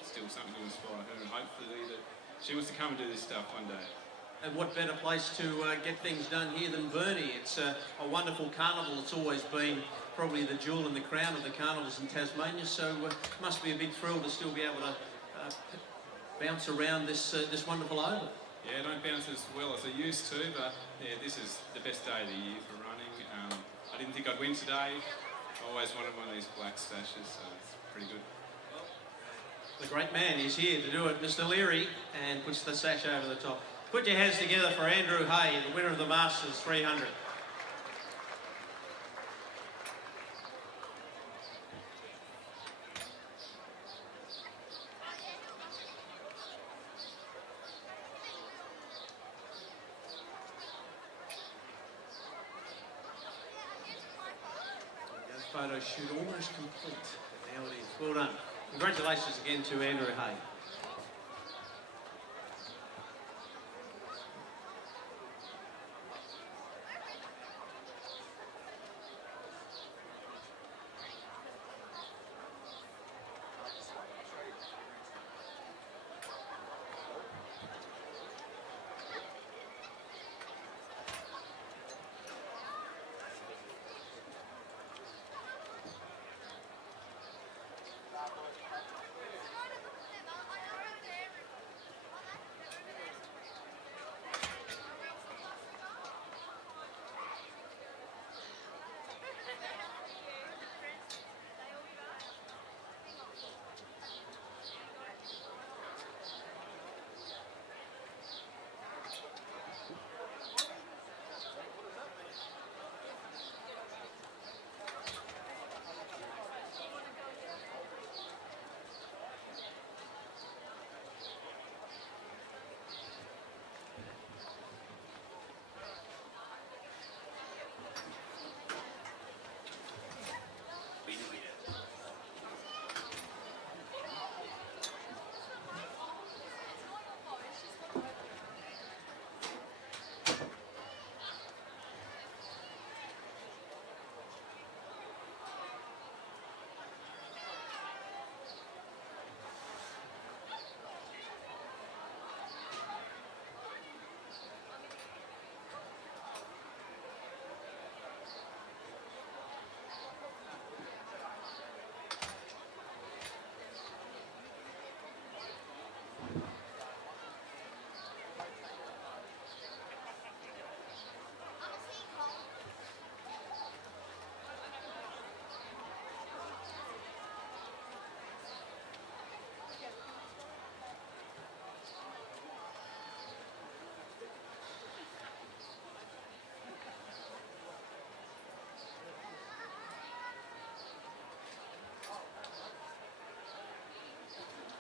still something to inspire her, and hopefully that she wants to come and do this stuff one day. And what better place to get things done here than Burnie? It's a wonderful carnival. It's always been probably the jewel in the crown of the carnivals in Tasmania, so it must be a big thrill to still be able to bounce around this wonderful oval. Yeah, I don't bounce as well as I used to, but yeah, this is the best day of the year for running. I didn't think I'd win today. I always wanted one of these black sashes, so it's pretty good. The great man is here to do it, Mr. Leary, and puts the sash over the top. Put your hands together for Andrew Hay, the winner of the Masters 300. Photo shoot almost complete, but now it is. Well done. Congratulations again to Andrew Hay.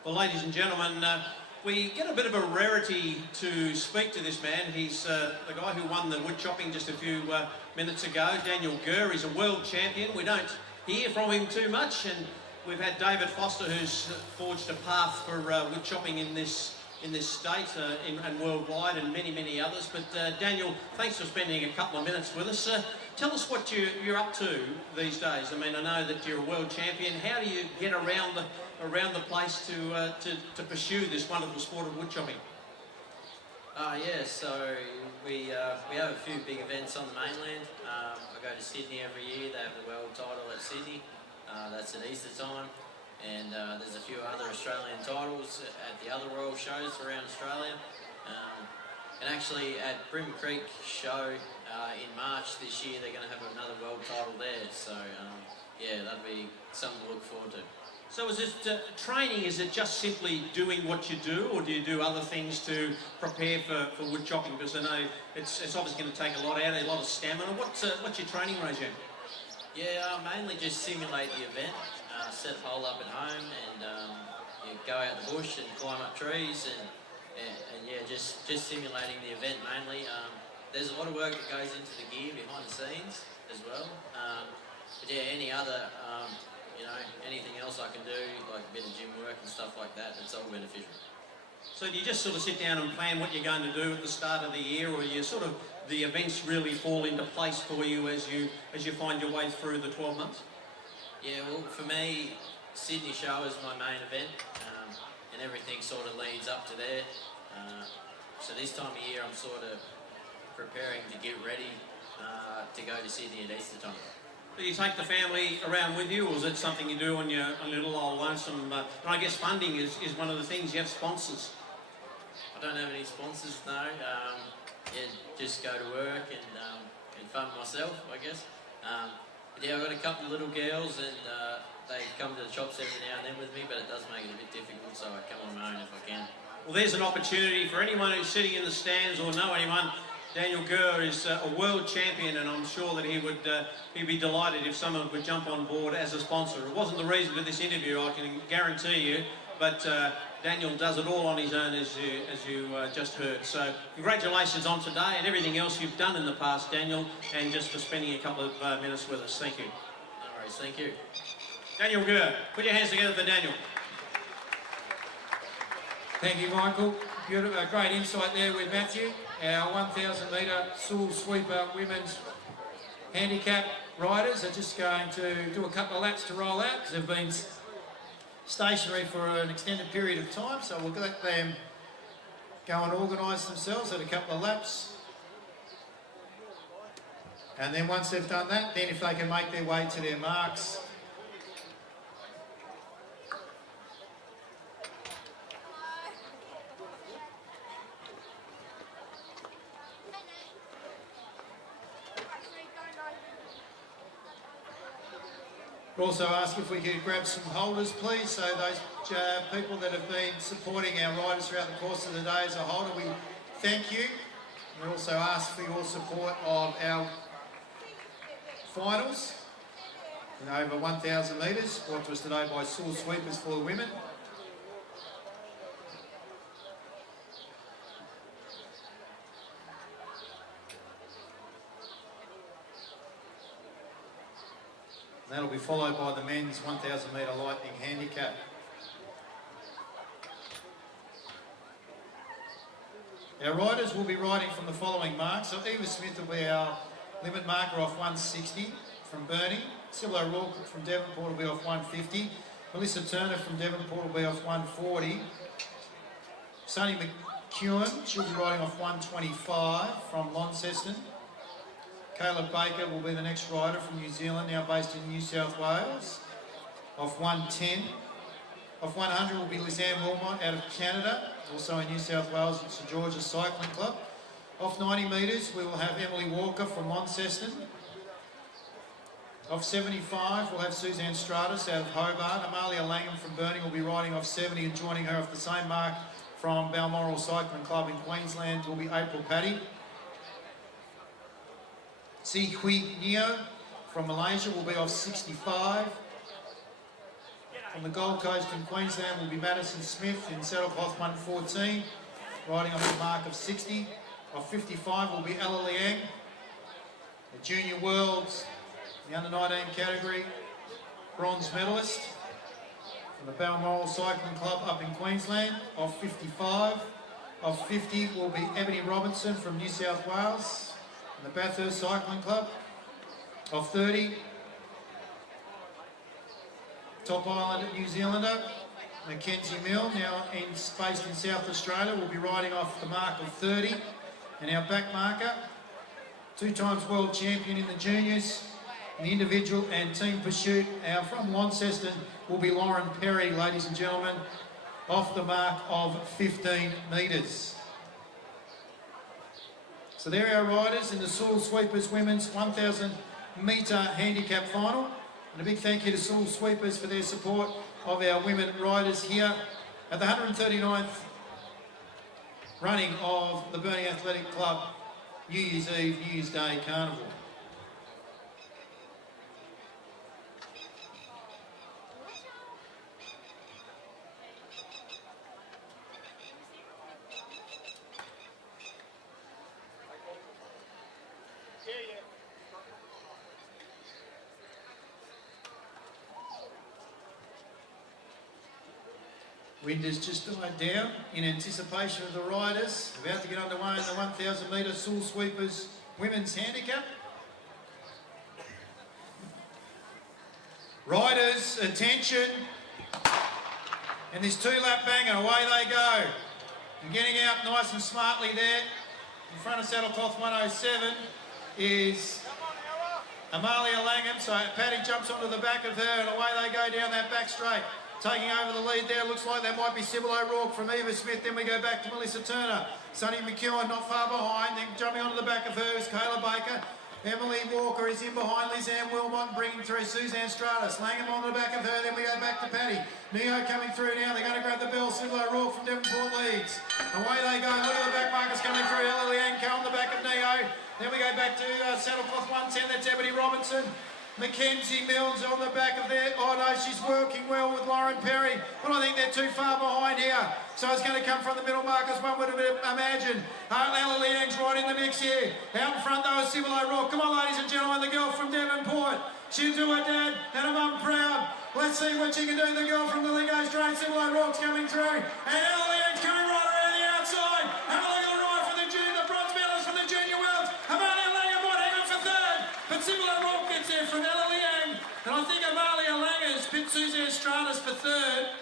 Well, ladies and gentlemen, we get a bit of a rarity to speak to this man. He's the guy who won the wood chopping just a few minutes ago, Daniel Gurr. He's a world champion. We don't hear from him too much, and we've had David Foster, who's forged a path for wood chopping in this state and worldwide, and many others. But Daniel, thanks for spending a couple of minutes with us. Tell us what you're up to these days. I mean, I know that you're a world champion. How do you get around the place to pursue this wonderful sport of wood chopping? Yeah, so we have a few big events on the mainland. I go to Sydney every year. They have the world title at Sydney. That's at Easter time. And there's a few other Australian titles at the other world shows around Australia. And actually at Brim Creek show in March this year, they're going to have another world title there. So yeah, that'll be something to look forward to. So is it training, is it just simply doing what you do, or do you do other things to prepare for wood chopping? Because I know it's obviously going to take a lot out, a lot of stamina. What's your training regime? Yeah, mainly just simulate the event, set a pole up at home, and you go out the bush and climb up trees, and yeah, just simulating the event mainly. There's a lot of work that goes into the gear behind the scenes as well. But yeah, any other, you know, anything else I can do, like a bit of gym work and stuff like that, it's all beneficial. So do you just sort of sit down and plan what you're going to do at the start of the year, or you sort of, the events really fall into place for you as you find your way through the 12 months? Yeah, well, for me, Sydney show is my main event. and everything sort of leads up to there. So this time of year I'm sort of preparing to get ready to go to Sydney at Easter time. Do you take the family around with you, or is it something you do on your little old lonesome? And I guess funding is one of the things. You have sponsors. I don't have any sponsors, no. Yeah, just go to work and fund myself, I guess. But yeah, I've got a couple of little girls, and they come to the shops every now and then with me, but it does make it a bit difficult, so I come on my own if I can. Well, there's an opportunity for anyone who's sitting in the stands or know anyone. Daniel Gurr is a world champion, and I'm sure that he'd be delighted if someone would jump on board as a sponsor. It wasn't the reason for this interview, I can guarantee you, but Daniel does it all on his own, as you just heard. So congratulations on today and everything else you've done in the past, Daniel, and just for spending a couple of minutes with us. Thank you. No worries, thank you. Daniel Gurr, put your hands together for Daniel. Thank you, Michael. Beautiful, great insight there with Matthew. Our 1,000 metre stool sweeper women's handicap riders are just going to do a couple of laps to roll out because they've been stationary for an extended period of time, so we'll let them go and organise themselves at a couple of laps. And then once they've done that, then if they can make their way to their marks, also ask if we could grab some holders, please. So those people that have been supporting our riders throughout the course of the day as a holder, we thank you. We also ask for your support of our finals in over 1,000 metres, brought to us today by stool sweepers for the women. That'll be followed by the men's 1,000 metre lightning handicap. Our riders will be riding from the following marks. So Eva Smith will be our limit marker off 160 from Burnie. Sybil O'Rourke from Devonport will be off 150. Melissa Turner from Devonport will be off 140. Sonny McEwen, she'll be riding off 125 from Launceston. Caleb Baker will be the next rider from New Zealand, now based in New South Wales, off 110. Off 100 will be Lisanne Wilmot out of Canada, also in New South Wales at St George's Cycling Club. Off 90 metres we will have Emily Walker from Launceston. Off 75 we'll have Suzanne Stratus out of Hobart. Amalia Langham from Burnie will be riding off 70, and joining her off the same mark from Balmoral Cycling Club in Queensland will be April Paddy. Si Hui Neo from Malaysia will be off 65. From the Gold Coast in Queensland will be Madison Smith in saddlecloth 114, riding off the mark of 60. Off 55 will be Ella Liang, the Junior Worlds, the under-19 category, bronze medalist from the Balmoral Cycling Club up in Queensland, off 55. Off 50 will be Ebony Robinson from New South Wales, the Bathurst Cycling Club. Off 30, Top Island New Zealander, Mackenzie Mill, now based in South Australia, will be riding off the mark of 30. And our back marker, 2 times world champion in the juniors, in the individual and team pursuit, our from Launceston will be Lauren Perry, ladies and gentlemen, off the mark of 15 metres. So there are our riders in the Stool Sweepers Women's 1,000 metre handicap final. And a big thank you to Stool Sweepers for their support of our women riders here at the 139th running of the Burnie Athletic Club New Year's Eve, New Year's Day Carnival. Wind has just died down in anticipation of the riders about to get underway in the 1,000 metre Stool Sweepers Women's Handicap. Riders, attention. And this 2-lap bang, and away they go. And getting out nice and smartly there, in front of saddlecloth 107, is Amalia Langham. So Paddy jumps onto the back of her, and away they go down that back straight. Taking over the lead there, looks like that might be Sybil O'Rourke from Eva Smith. Then we go back to Melissa Turner. Sonny McEwen not far behind. Then jumping onto the back of her is Kayla Baker. Emily Walker is in behind Lisanne Wilmot, bringing through Suzanne Stratus. Langham on the back of her, then we go back to Paddy. Neo coming through now, they're going to grab the bell. Sybil O'Rourke from Devonport leads. Away they go, look at the back markers coming through. Ella Liang on the back of Neo. Then we go back to saddlecloth 110, that's Ebony Robinson. Mackenzie Mills on the back of there. Oh no, she's working well with Lauren Perry, but I think they're too far behind here. So it's going to come from the middle markers, one would have imagined. Ella Liang's right in the mix here. Out in front though is Sybil O'Rourke. Come on ladies and gentlemen, the girl from Devonport. She'll do her dad and her mum proud. Let's see what she can do. The girl from the Lego Straight, Sybil O'Rourke's coming through. And Ella Liang's coming right around the outside. Have a look at the ride for the junior, the bronze medalist for the junior worlds. Amalia Langham might hang on for third, but Sybil O'Rourke gets there from Ella Liang. And I think Amalia Langham has picked Suzanne Stratus for third.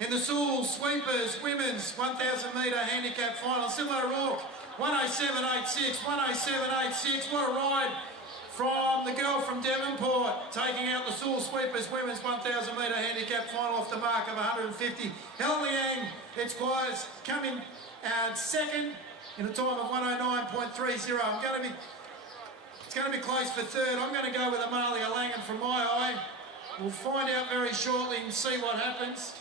In the Sewell Sweepers Women's 1,000 metre handicap final, Sybil O'Rourke 107.86, 107.86. What a ride from the girl from Devonport, taking out the Sewell Sweepers Women's 1,000 metre handicap final off the mark of 150. Ella Liang, it's Quies, coming second in a time of 109.30. It's going to be close for third. I'm going to go with Amalia Langham from my eye. We'll find out very shortly and see what happens.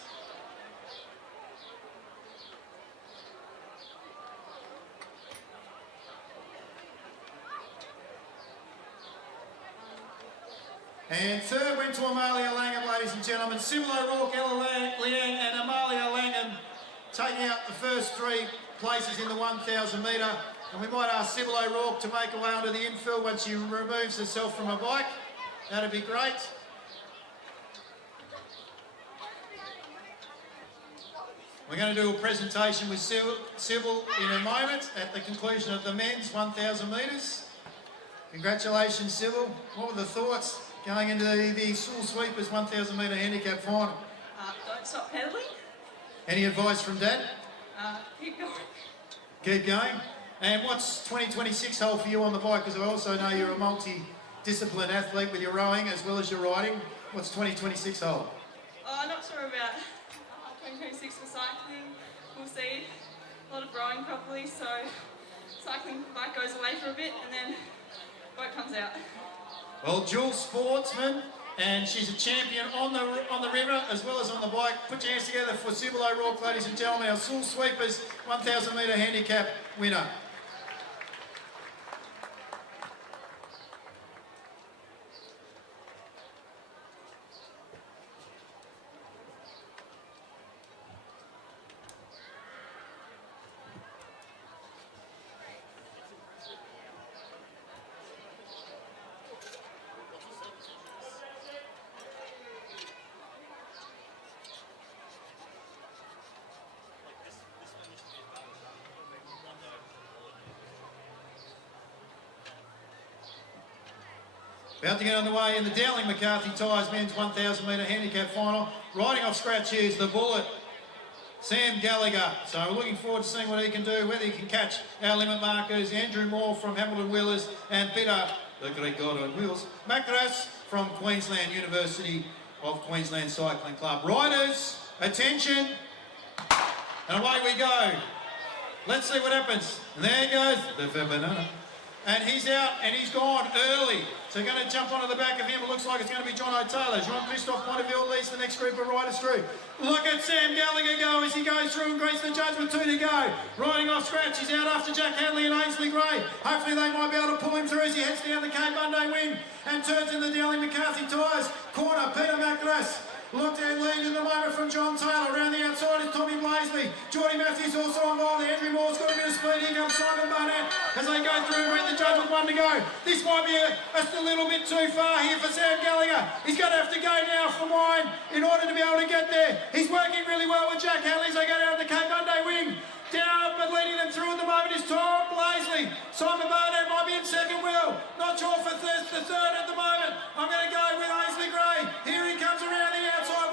And third went to Amalia Langham, ladies and gentlemen. Sybil O'Rourke, Ella Liang and Amalia Langham taking out the first three places in the 1,000 metre. And we might ask Sybil O'Rourke to make her way onto the infield once she removes herself from her bike. That'd be great. We're going to do a presentation with Sybil in a moment at the conclusion of the men's 1,000 metres. Congratulations, Sybil. What were the thoughts going into the Sewell Sweepers 1,000 metre handicap final? Don't stop pedaling. Any advice from Dad? Keep going. Keep going. And what's 2026 hold for you on the bike? Because I also know you're a multi-discipline athlete with your rowing as well as your riding. What's 2026 hold? Not sure about 2026 for cycling. We'll see. A lot of rowing probably, so cycling bike goes away for a bit and then boat comes out. Well, dual sportsman, and she's a champion on the river as well as on the bike. Put your hands together for Sybil O'Rourke, ladies and gentlemen, our Sewell Sweepers 1,000 metre handicap winner. About to get underway in the Dowling McCarthy Tyres men's 1,000 metre handicap final. Riding off scratch here is the Bullet, Sam Gallagher. So we're looking forward to seeing what he can do, whether he can catch our limit markers, Andrew Moore from Hamilton Wheelers and Peter, the great god on wheels, Macras from Queensland University of Queensland Cycling Club. Riders, attention, and away we go. Let's see what happens. And there goes the banana. And he's out and he's gone early. So going to jump onto the back of him. It looks like it's going to be John O'Taylor. Jean-Christophe Monteville leads the next group of riders through. Look at Sam Gallagher go as he goes through and greets the judge with 2 to go. Riding off scratch, he's out after Jack Hadley and Ainsley Gray. Hopefully they might be able to pull him through as he heads down the Cape Monday wing and turns in the Dowling McCarthy Tyres. Corner, Peter Macras. Looked and lead in the moment from John Taylor. Around the outside is Tommy Blaisley. Geordie Matthews also involved. Andrew Moore's got a bit of speed. Here comes Simon Barnett as they go through and read the judge with 1 to go. This might be just a little bit too far here for Sam Gallagher. He's going to have to go now for mine in order to be able to get there. He's working really well with Jack Hadley as they go down the Cape Monday wing. Down, but leading them through at the moment is Tom Blaisley. Simon Barnett might be in second wheel. Not sure for the third at the moment. I'm going to go with Ainsley Gray. Here he comes around the outside.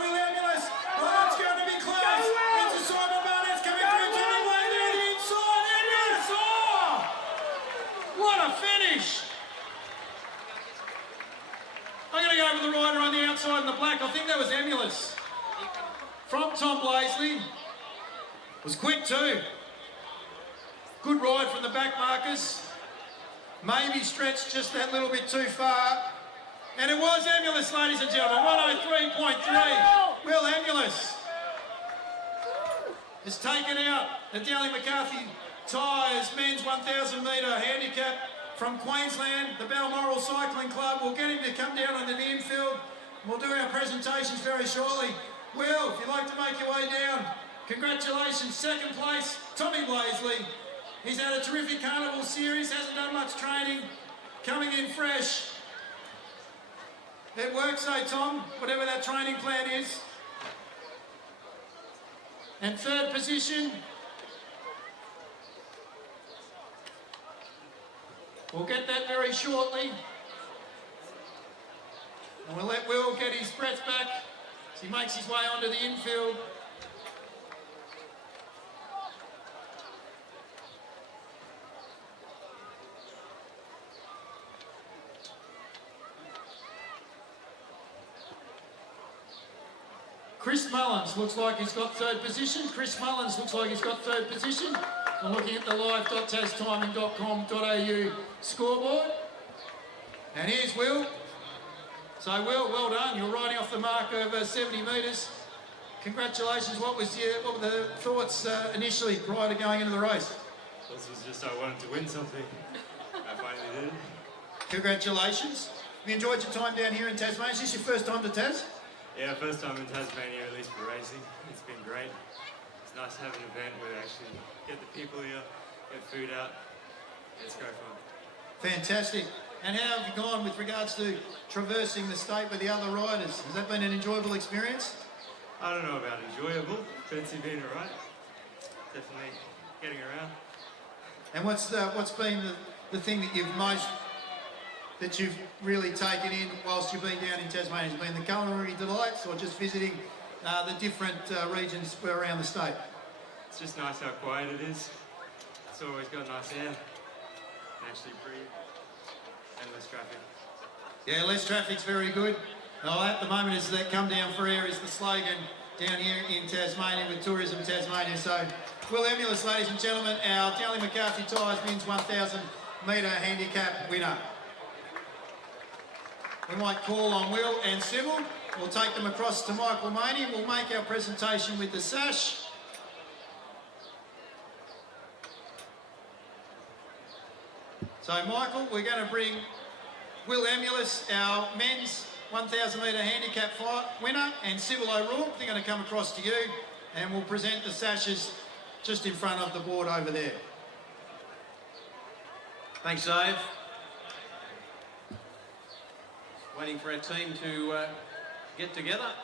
outside in the black, I think that was Emulous. From Tom Blaisley. Was quick too. Good ride from the back markers. Maybe stretched just that little bit too far. And it was Emulous, ladies and gentlemen. 103.3. Will Emulous has taken out the Dowling McCarthy Tyres men's 1,000 metre handicap from Queensland. The Balmoral Cycling Club will get him to come down onto the infield. We'll do our presentations very shortly. Will, if you'd like to make your way down, congratulations. Second place, Tommy Blaisley. He's had a terrific carnival series, hasn't done much training, coming in fresh. It works though, Tom, whatever that training plan is. And third position, we'll get that very shortly. And we'll let Will get his breath back as he makes his way onto the infield. Chris Mullins looks like he's got third position. I'm looking at the live.tastiming.com.au scoreboard. And here's Will. So Will, well done. You're riding off the mark over 70 metres. Congratulations. What were the thoughts initially prior to going into the race? This was just I wanted to win something. I finally did. Congratulations. Have you enjoyed your time down here in Tasmania? Is this your first time to Tas? Yeah, first time in Tasmania, at least for racing. It's been great. It's nice to have an event where they actually get the people here, get food out. It's great fun. Fantastic. And how have you gone with regards to traversing the state with the other riders? Has that been an enjoyable experience? I don't know about enjoyable, but it's been alright. Definitely getting around. And what's been the thing that you've really taken in whilst you've been down in Tasmania? Has it been the culinary delights or just visiting the different regions around the state? It's just nice how quiet it is. It's always got nice air. And actually breathe. And less traffic. Yeah, less traffic's very good. Well, at the moment, is that come down for air is the slogan down here in Tasmania with Tourism Tasmania. So, Will Emulous, ladies and gentlemen, our Dowling McCarthy Tyres men's 1,000 metre handicap winner. We might call on Will and Sybil. We'll take them across to Michael Maney. We'll make our presentation with the sash. So, Michael, we're going to bring Will Emulous, our men's 1,000 metre handicap winner, and Sybil O'Rourke. They're going to come across to you, and we'll present the sashes just in front of the board over there. Thanks, Dave. Waiting for our team to get together.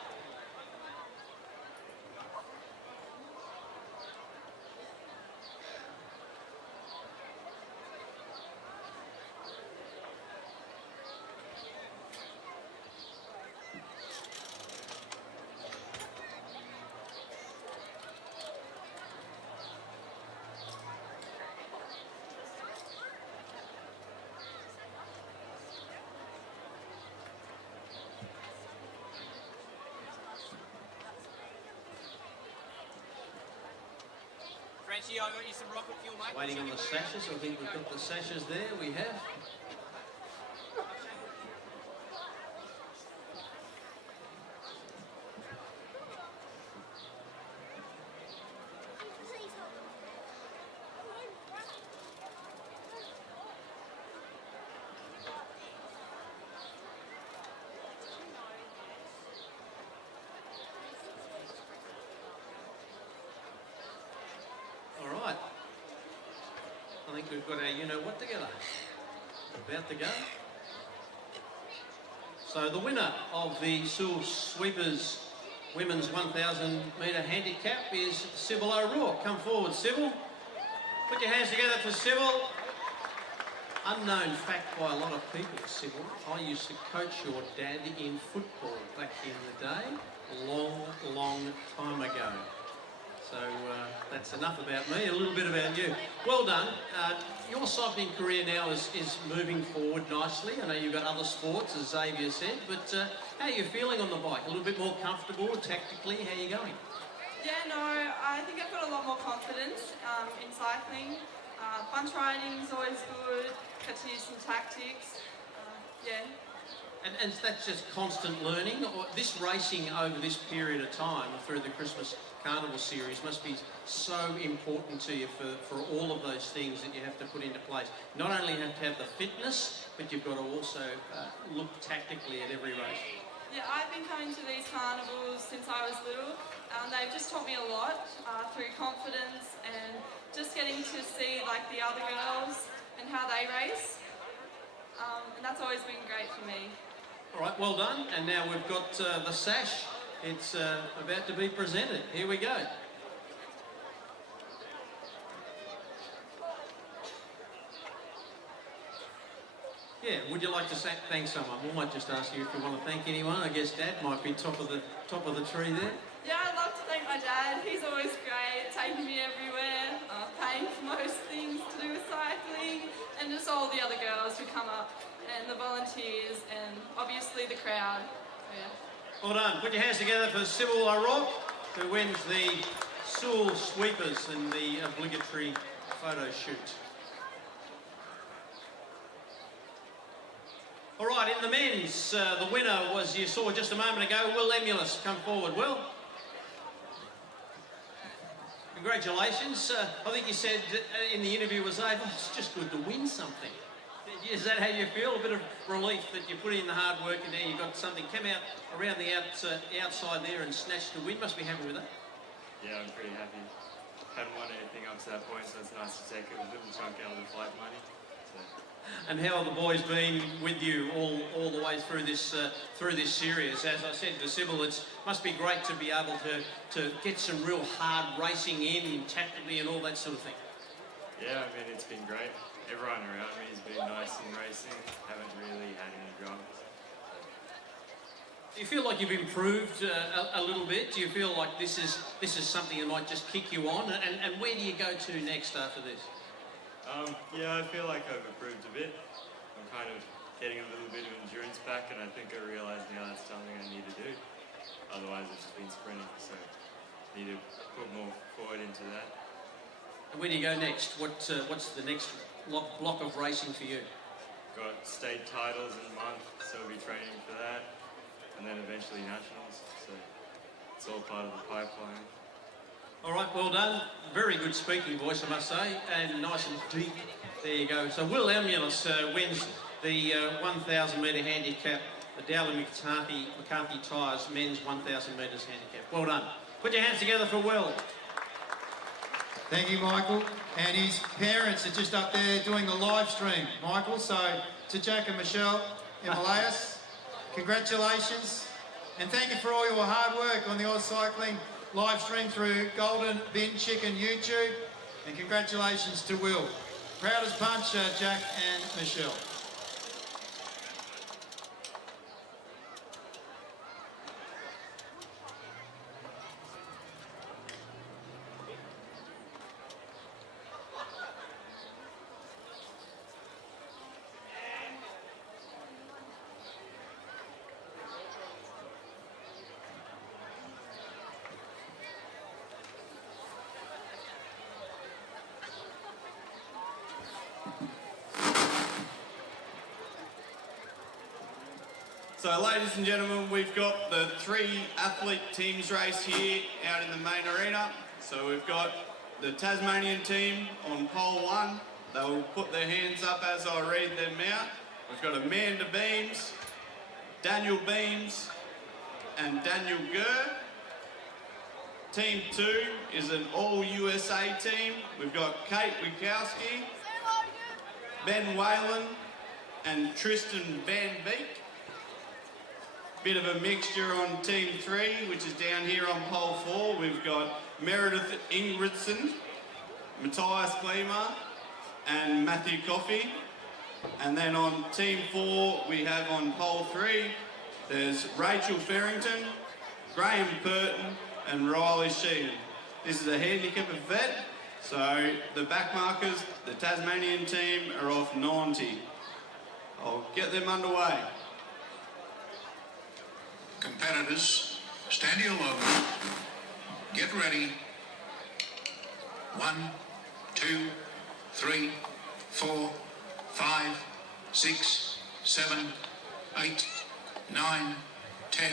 Frenchie, I got you some rocket fuel, mate. Waiting on the sashes. I think we've got the sashes there. We have. All right. I think we've got our you-know-what together. About to go. So the winner of the Sewell Sweepers Women's 1,000 metre handicap is Sybil O'Rourke. Come forward, Sybil. Put your hands together for Sybil. Unknown fact by a lot of people, Sybil. I used to coach your dad in football back in the day. Long time ago. So that's enough about me, a little bit about you. Well done. your cycling career now is moving forward nicely. I know you've got other sports, as Xavier said, but how are you feeling on the bike? A little bit more comfortable tactically? How are you going? Yeah, no, I think I've got a lot more confidence in cycling. Bunch riding is always good, get to use some tactics, yeah. And that's just constant learning? Or this racing over this period of time through the Christmas Carnival series must be so important to you for all of those things that you have to put into place. Not only have to have the fitness, but you've got to also look tactically at every race. Yeah, I've been coming to these carnivals since I was little. They've just taught me a lot through confidence and just getting to see like the other girls and how they race. And that's always been great for me. All right, well done. And now we've got the sash. It's about to be presented. Here we go. Yeah, would you like to thank someone? We might just ask you if you want to thank anyone. I guess Dad might be top of the tree there. Yeah, I'd love to thank my dad. He's always great, taking me everywhere, paying for most things to do with cycling, and just all the other girls who come up, and the volunteers, and obviously the crowd. So, yeah. Well done. Put your hands together for Sybil O'Rourke, who wins the Sewell Sweepers in the obligatory photo shoot. All right, in the men's, the winner was, you saw just a moment ago, Will Emulus. Come forward, Will. Congratulations. I think you said in the interview was, oh, it's just good to win something. Is that how you feel? A bit of relief that you put in the hard work and there you got something, came out around the outside there and snatched the win. Must be happy with that. Yeah, I'm pretty happy. Hadn't won anything up to that point, so it's nice to take a little chunk out of the flight money. So. And how have the boys been with you all the way through this series? As I said to Sybil, it must be great to be able to get some real hard racing in tactically and all that sort of thing. Yeah, I mean, it's been great. Everyone around me has been nice in racing. Haven't really had any dramas. Do you feel like you've improved a little bit? Do you feel like this is something that might just kick you on? And where do you go to next after this? Yeah, I feel like I've improved a bit. I'm kind of getting a little bit of endurance back, and I think I realise now that's something I need to do. Otherwise, it's just been sprinting, so I need to put more forward into that. And where do you go next? What's the next block of racing for you? Got state titles in a month, so I'll be training for that, and then eventually nationals. So it's all part of the pipeline. All right, well done. Very good speaking voice, I must say, and nice and deep. There you go. So Will Emulus wins the 1,000 metre handicap, the Dowley McCarthy Tyres men's 1,000 metres handicap. Well done. Put your hands together for Will. Thank you, Michael. And his parents are just up there doing the live stream, Michael. So to Jack and Michelle Himalayas, congratulations. And thank you for all your hard work on the Oz Cycling live stream through Golden Bin Chicken YouTube. And congratulations to Will. Proud as punch, Jack and Michelle. So ladies and gentlemen, we've got the 3 athlete teams race here out in the main arena. So we've got the Tasmanian team on pole 1. They'll put their hands up as I read them out. We've got Amanda Beams, Daniel Beams and Daniel Gurr. Team 2 is an all-USA team. We've got Kate Wikowski, Ben Whalen and Tristan Van Beek. Bit of a mixture on Team 3, which is down here on pole 4. We've got Meredith Ingridson, Matthias Klima and Matthew Coffey. And then on Team 4, we have on pole 3, there's Rachel Farrington, Graham Burton and Riley Sheehan. This is a handicap event, So the back markers, the Tasmanian team are off 90. I'll get them underway. Competitors, stand to your logo. Get ready. 1, 2, 3, 4, 5, 6, 7, 8, 9, 10,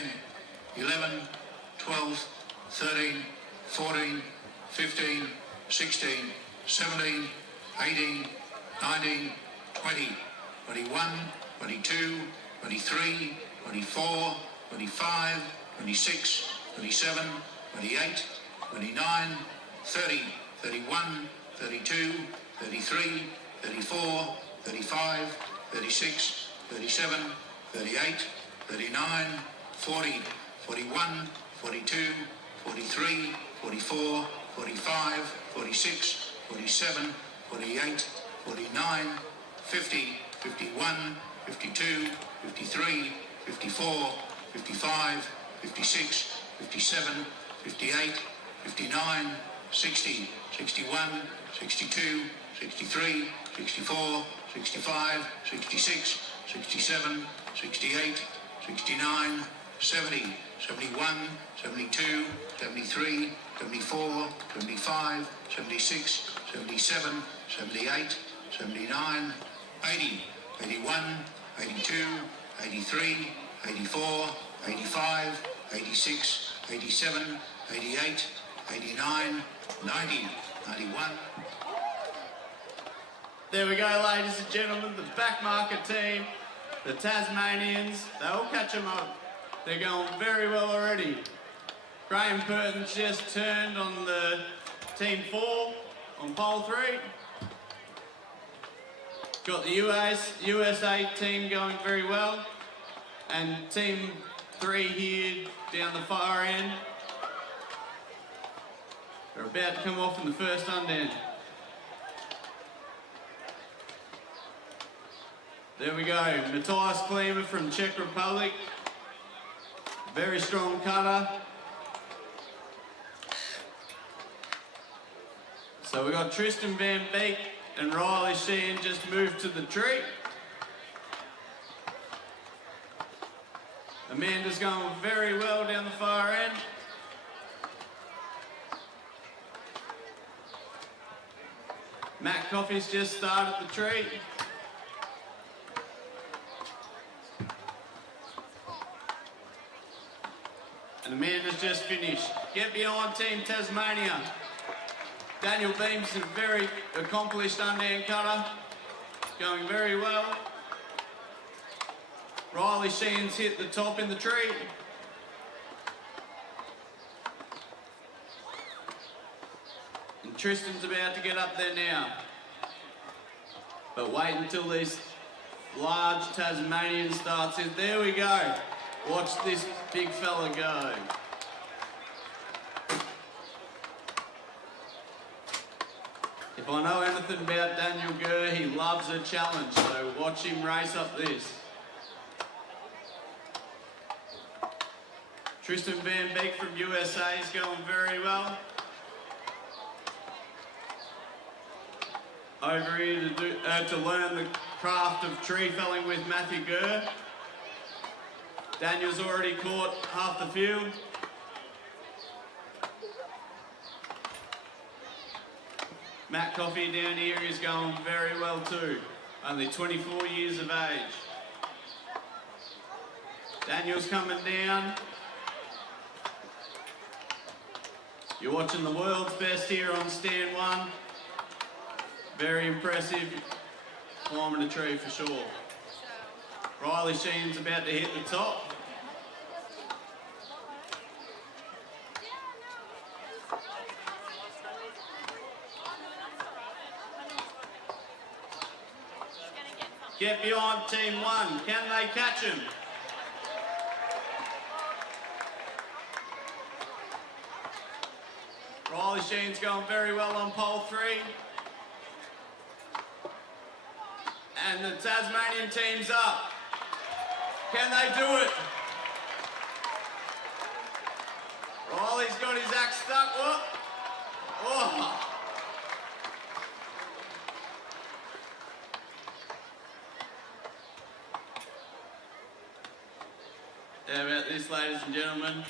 11, 12, 13, 14, 15, 16, 17, 18, 19, 20, 21, 22, 23, 24, 25, 26, 27, 28, 29, 30, 31, 32, 33, 34, 35, 36, 37, 38, 39, 40, 41, 42, 43, 44, 45, 46, 47, 48, 49, 50, 51, 52, 53, 54, 55, 56, 57, 58, 59, 60, 61, 62, 63, 64, 65, 66, 67, 68, 69, 70, 71, 72, 73, 74, 75, 76, 77, 78, 79, 80, 81, 82, 83, 84, 85, 86, 87, 88, 89, 90, 91. There we go, ladies and gentlemen, the back marker team, the Tasmanians, they all catch them up. They're going very well already. Graham Burton's just turned on the team 4 on pole 3. Got the USA team going very well. And team 3 here down the far end. They're about to come off in the first undown. There we go, Matthias Klima from Czech Republic. Very strong cutter. So we got Tristan Van Beek and Riley Sheehan just moved to the tree. Amanda's going very well down the far end. Matt Coffey's just started the tree. And Amanda's just finished. Get behind Team Tasmania. Daniel Beams is a very accomplished undown cutter. Going very well. Riley Sheehan's hit the top in the tree. And Tristan's about to get up there now. But wait until this large Tasmanian starts in. There we go. Watch this big fella go. If I know anything about Daniel Gurr, he loves a challenge, so watch him race up this. Tristan Van Beek from USA is going very well. Over here to learn the craft of tree felling with Matthew Gurr. Daniel's already caught half the field. Matt Coffey down here is going very well too. Only 24 years of age. Daniel's coming down. You're watching the world's best here on stand 1. Very impressive. Climbing a tree for sure. Riley Sheehan's about to hit the top. Get behind Team 1. Can they catch him? Riley Sheehan's going very well on pole 3. And the Tasmanian team's up. Can they do it? Riley's got his axe stuck. Whoop. Oh. How about this, ladies and gentlemen?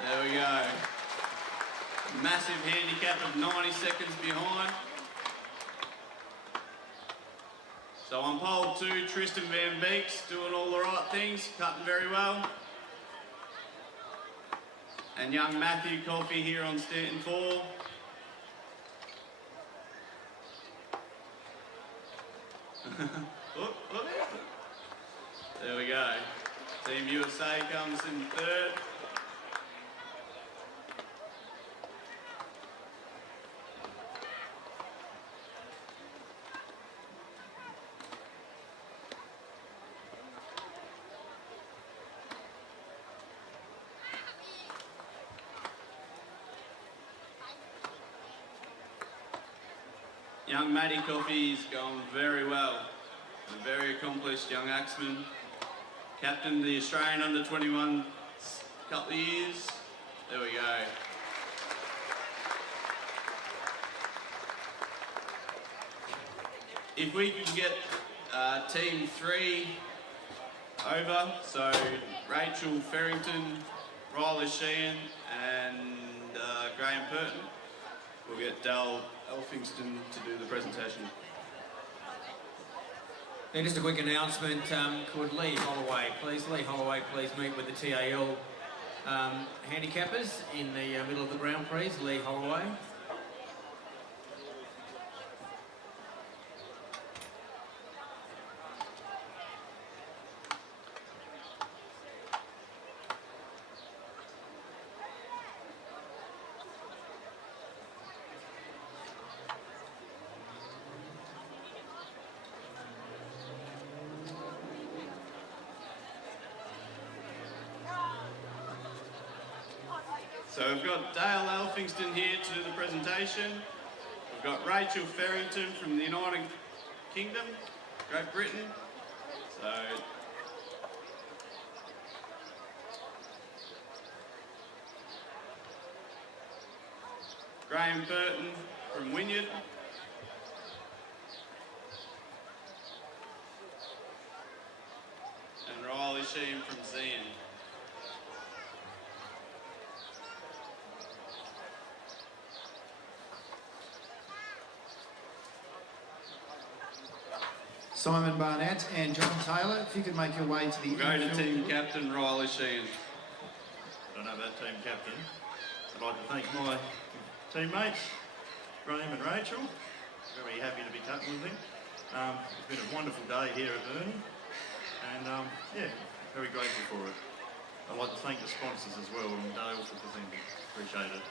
There we go. Massive handicap of 90 seconds behind. So on pole 2, Tristan Van Beeks doing all the right things, cutting very well. And young Matthew Coffey here on Stanton 4. Oop, oop. There we go. Team USA comes in third. Young Matty Coffey's going very well. A very accomplished young axeman. Captained the Australian under-21 a couple of years. There we go. If we can get team 3 over, so Rachel Farrington, Riley Sheehan and Graham Purton, we'll get Dal Elphingston to do the presentation. Then just a quick announcement, could Lee Holloway, please meet with the TAL handicappers in the middle of the Grand Prix, Lee Holloway. So we've got Dale Elphingston here to do the presentation. We've got Rachel Farrington from the United Kingdom, Great Britain. So Graham Burton from Wynyard. And Riley Sheehan from Zeehan. Simon Barnett and John Taylor, if you could make your way to the... We'll go to team captain Riley Sheehan. I don't know about team captain. I'd like to thank my teammates, Graham and Rachel. Very happy to be cutting with them. It's been a wonderful day here at Burnie, and yeah, very grateful for it. I'd like to thank the sponsors as well, and Dale for presenting. Appreciate it.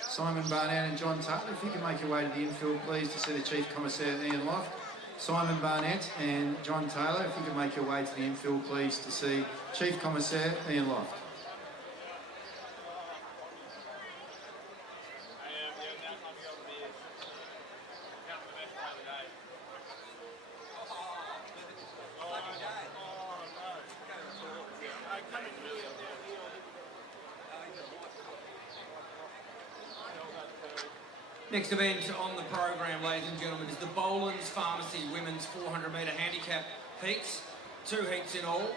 Simon Barnett and John Taylor, if you can make your way to the infield, please, to see the Chief Commissaire Ian Loft. Simon Barnett and John Taylor, if you can make your way to the infield, please, to see Chief Commissaire Ian Loft. Next event on the program, ladies and gentlemen, is the Boland's Pharmacy Women's 400 metre handicap heats. 2 heats in all.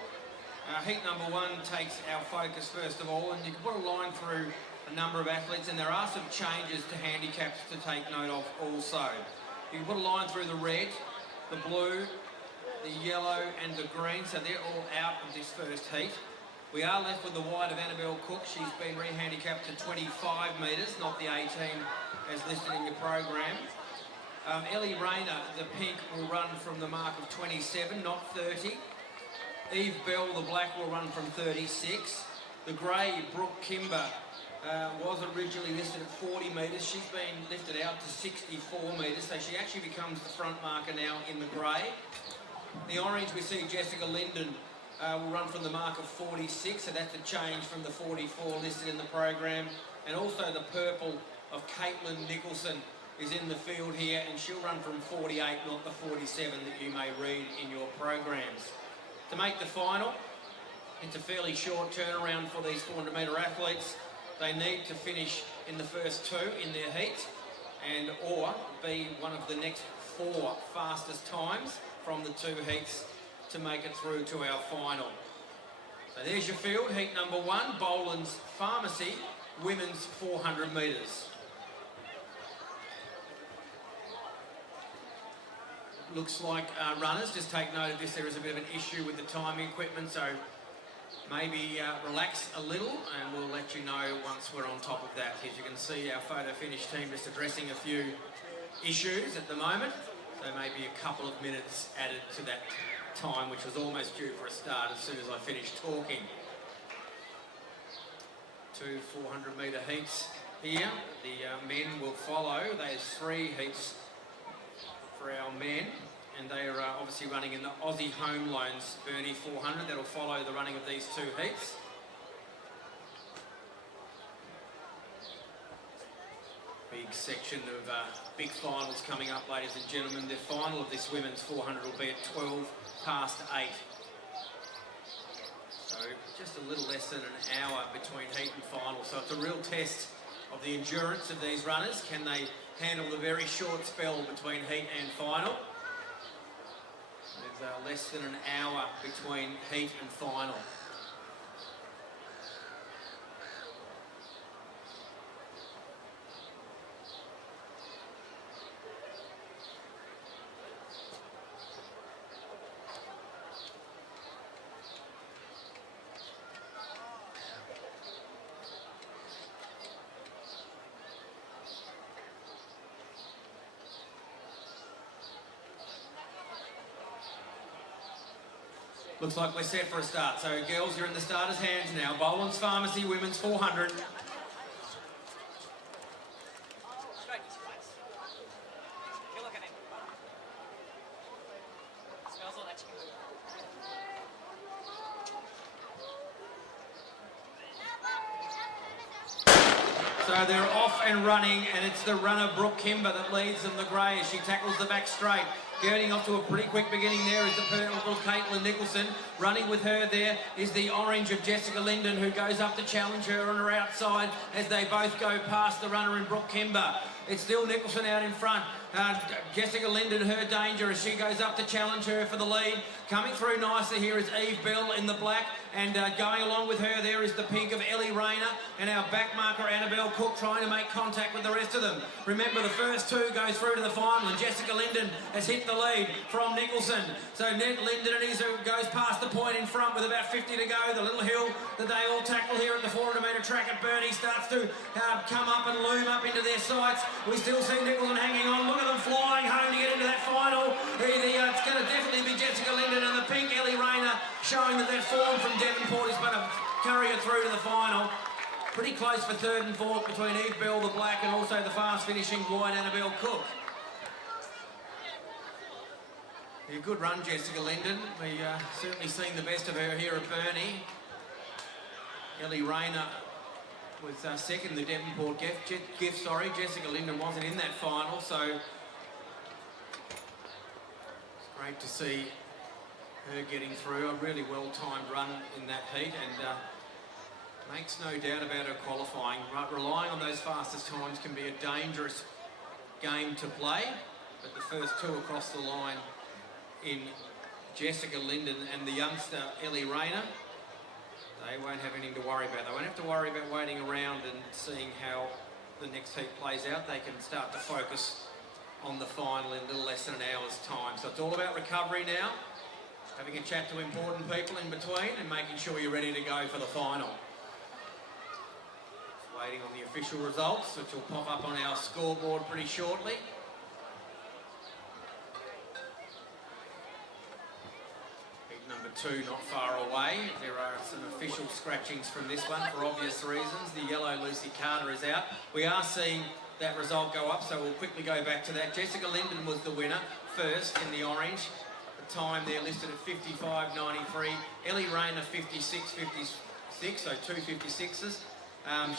Heat number 1 takes our focus first of all, and you can put a line through a number of athletes, and there are some changes to handicaps to take note of also. You can put a line through the red, the blue, the yellow and the green, so they're all out of this first heat. We are left with the white of Annabelle Cook. She's been re-handicapped to 25 metres, not the 18 as listed in your program. Ellie Rayner, the pink, will run from the mark of 27, not 30. Eve Bell, the black, will run from 36. The grey, Brooke Kimber, was originally listed at 40 metres. She's been lifted out to 64 metres, so she actually becomes the front marker now in the grey. The orange, we see Jessica Linden will run from the mark of 46, so that's a change from the 44 listed in the program. And also the purple of Caitlin Nicholson is in the field here, and she'll run from 48, not the 47 that you may read in your programs. To make the final, it's a fairly short turnaround for these 400 metre athletes. they need to finish in the first 2 in their heat and or be one of the next 4 fastest times from the 2 heats to make it through to our final. So there's your field, heat number 1, Boland's Pharmacy, women's 400 metres. Looks like runners, just take note of this, there is a bit of an issue with the timing equipment, so maybe relax a little and we'll let you know once we're on top of that. As you can see, our photo finish team just addressing a few issues at the moment, so maybe a couple of minutes added to that time, which was almost due for a start as soon as I finished talking. 2 400-metre heats here. The men will follow. There's 3 heats for our men, and they are obviously running in the Aussie Home Loans Burnie 400. That'll follow the running of these 2 heats. Big section of big finals coming up, ladies and gentlemen. The final of this women's 400 will be at 12 past 8. So just a little less than an hour between heat and final. So it's a real test of the endurance of these runners. Can they handle the very short spell between heat and final? There's less than an hour between heat and final. Looks like we're set for a start. So girls, you're in the starters' hands now. Boland's Pharmacy, women's 400. So they're off and running, and it's the runner Brooke Kimber that leads them, the grey, as she tackles the back straight. Getting off to a pretty quick beginning there is the purple Caitlin Nicholson. Running with her there is the orange of Jessica Linden, who goes up to challenge her on her outside as they both go past the runner in Brooke Kimber. It's still Nicholson out in front. Jessica Linden, her danger as she goes up to challenge her for the lead. Coming through nicely here is Eve Bell in the black, and going along with her there is the pink of Ellie Rayner, and our back marker Annabelle Cook trying to make contact with the rest of them. Remember, the first 2 go through to the final, and Jessica Linden has hit the lead from Nicholson. So Ned Linden and his goes past the point in front with about 50 to go. The little hill that they all tackle here at the 400-metre track at Burnie starts to come up and loom up into their sights. We still see Nicholson hanging on. Look at them flying home to get into that final. It's going to definitely be Jessica Linden and the pink Ellie Rayner, showing that form from Devonport is going to carry her through to the final. Pretty close for 3rd and 4th between Eve Bell, the black, and also the fast finishing white Annabelle Cook. A good run, Jessica Linden. We certainly seen the best of her here at Burnie. Ellie Rayner was second, the Devonport gift. Jessica Linden wasn't in that final, so it's great to see her getting through. A really well-timed run in that heat, and makes no doubt about her qualifying. Relying on those fastest times can be a dangerous game to play, but the first 2 across the line in Jessica Linden and the youngster Ellie Rayner, they won't have anything to worry about. They won't have to worry about waiting around and seeing how the next heat plays out. They can start to focus on the final in a little less than an hour's time. So it's all about recovery now, having a chat to important people in between and making sure you're ready to go for the final. Waiting on the official results, which will pop up on our scoreboard pretty shortly. Number 2 not far away. There are some official scratchings from this one for obvious reasons. The yellow Lucy Carter is out. We are seeing that result go up, so we'll quickly go back to that. Jessica Linden was the winner first in the orange. The time there listed at 55.93. Ellie Rayner 56.56, so 2 56s.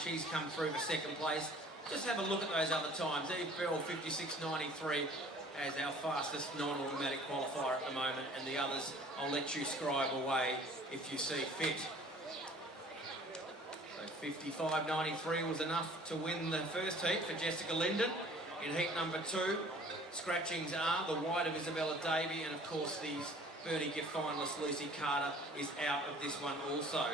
She's come through for second place. Just have a look at those other times. Eve Bell 56.93 as our fastest non-automatic qualifier at the moment, and the others I'll let you scribe away if you see fit. So So 55.93 was enough to win the first heat for Jessica Linden. In heat number 2, scratchings are the white of Isabella Davey, and of course the Burnie gift finalist Lucy Carter is out of this one also.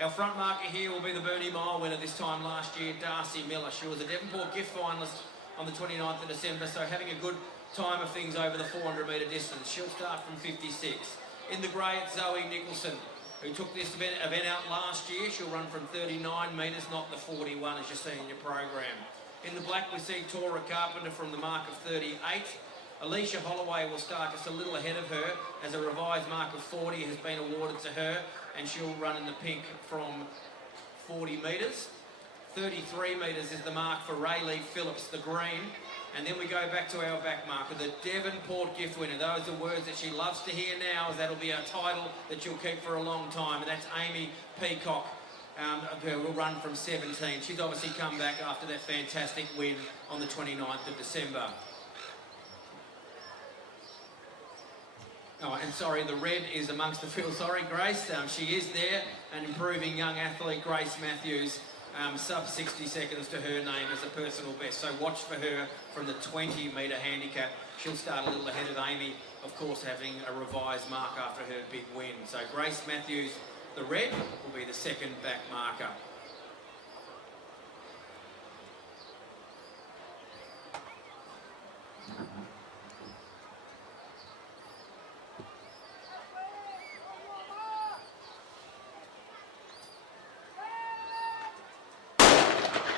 Our front marker here will be the Burnie Mile winner this time last year, Darcy Miller. She was a Devonport gift finalist on the 29th of December, so having a good time of things over the 400 metre distance. She'll start from 56. In the grey, it's Zoe Nicholson, who took this event out last year. She'll run from 39 metres, not the 41 as you see in your program. In the black, we see Tora Carpenter from the mark of 38. Alicia Holloway will start just a little ahead of her, as a revised mark of 40 has been awarded to her, and she'll run in the pink from 40 metres. 33 metres is the mark for Rayleigh Phillips, the green. And then we go back to our back marker, the Devonport gift winner. Those are words that she loves to hear now, as that'll be a title that she'll keep for a long time. And that's Amy Peacock, who will run from 17. She's obviously come back after that fantastic win on the 29th of December. Oh, and sorry, the red is amongst the field. Sorry, Grace. She is there, an improving young athlete, Grace Matthews. Sub 60 seconds to her name as a personal best. So watch for her from the 20 metre handicap. She'll start a little ahead of Amy, of course, having a revised mark after her big win. So Grace Matthews, the red, will be the second back marker.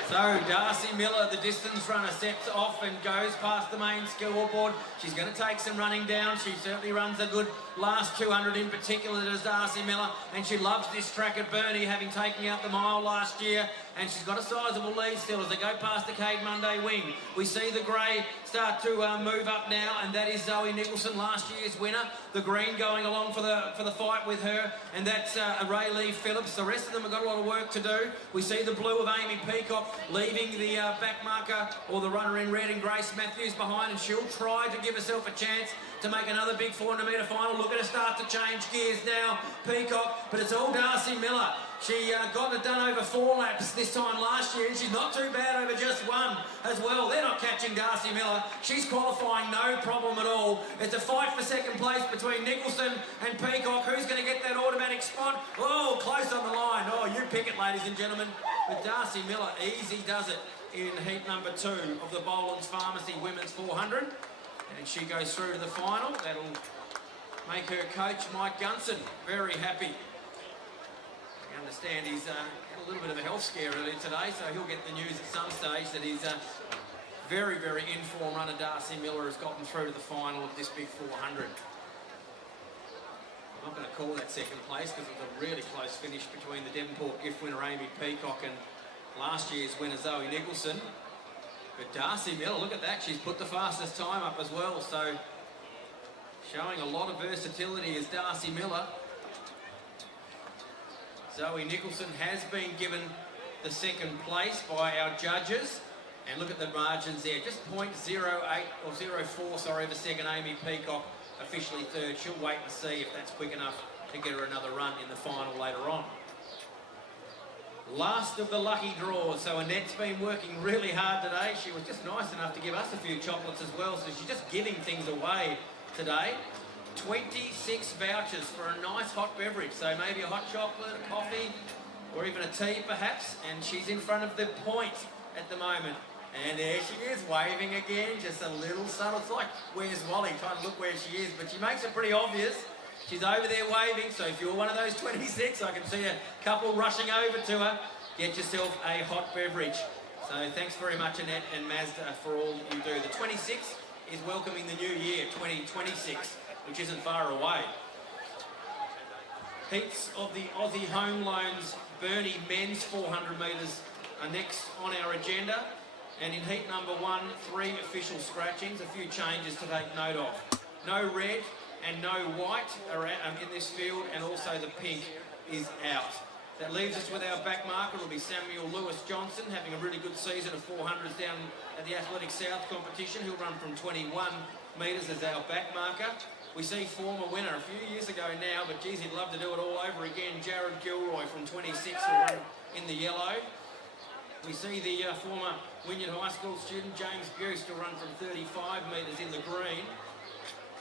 So Darcy Miller, the distance runner, steps off and goes past the main scoreboard. She's going to take some running down. She certainly runs a good last 200 in particular, does Darcy Miller. And she loves this track at Burnie, having taken out the mile last year. And she's got a sizable lead still as they go past the Cade Monday wing. We see the grey start to move up now, and that is Zoe Nicholson, last year's winner. The green going along for the fight with her, and that's Rayleigh Phillips. The rest of them have got a lot of work to do. We see the blue of Amy Peacock leaving the back marker, or the runner in red, and Grace Matthews behind, and she'll try to give herself a chance to make another big 400 metre final. Look at her start to change gears now, Peacock, but it's all Darcy Miller. She got it done over 4 laps this time last year, and she's not too bad over just one as well. They're not catching Darcy Miller. She's qualifying no problem at all. It's a fight for second place between Nicholson and Peacock. Who's going to get that automatic spot? Oh, close on the line. Oh, you pick it, ladies and gentlemen. But Darcy Miller easy does it in heat number 2 of the Boland's Pharmacy Women's 400. And she goes through to the final. That'll make her coach, Mike Gunson, very happy. I understand he's had a little bit of a health scare earlier today, so he'll get the news at some stage that he's very, very in-form runner Darcy Miller has gotten through to the final of this big 400. I'm not going to call that second place because it was a really close finish between the Devonport gift winner Amy Peacock and last year's winner Zoe Nicholson. But Darcy Miller, look at that, she's put the fastest time up as well, so showing a lot of versatility is Darcy Miller. Zoe Nicholson has been given the second place by our judges. And look at the margins there, just 0.08 or 0.04, sorry, the second. Amy Peacock officially third. She'll wait and see if that's quick enough to get her another run in the final later on. Last of the lucky draws. So Annette's been working really hard today. She was just nice enough to give us a few chocolates as well. So she's just giving things away today. 26 vouchers for a nice hot beverage. So maybe a hot chocolate, a coffee, or even a tea perhaps. And she's in front of the point at the moment. And there she is, waving again, just a little subtle. It's like, where's Wally? Trying to look where she is, but she makes it pretty obvious. She's over there waving, so if you're one of those 26, I can see a couple rushing over to her. Get yourself a hot beverage. So thanks very much, Annette and Mazda, for all you do. The 26 is welcoming the new year, 2026, which isn't far away. Heats of the Aussie Home Loans Burnie men's 400 metres are next on our agenda. And in heat number 1, 3 official scratchings, a few changes to take note of. No red and no white are in this field, and also the pink is out. That leaves us with our back marker. It'll be Samuel Lewis Johnson, having a really good season of 400s down at the Athletic South competition. He'll run from 21 metres as our back marker. we see former winner a few years ago now, but geez, he'd love to do it all over again. Jared Gilroy from 26 will run in the yellow. We see the former Wynyard High School student James Buse to run from 35 metres in the green.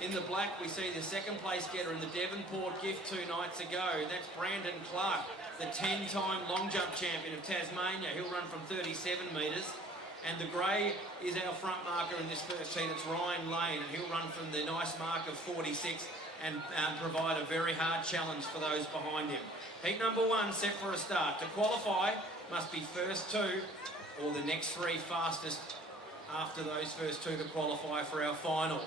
In the black, we see the second place getter in the Devonport gift 2 nights ago. That's Brandon Clark, the 10-time long jump champion of Tasmania. He'll run from 37 metres. And the grey is our front marker in this first heat. It's Ryan Lane, and he'll run from the nice mark of 46 and provide a very hard challenge for those behind him. Heat number 1 set for a start. To qualify, must be first 2 or the next 3 fastest after those first 2 to qualify for our final.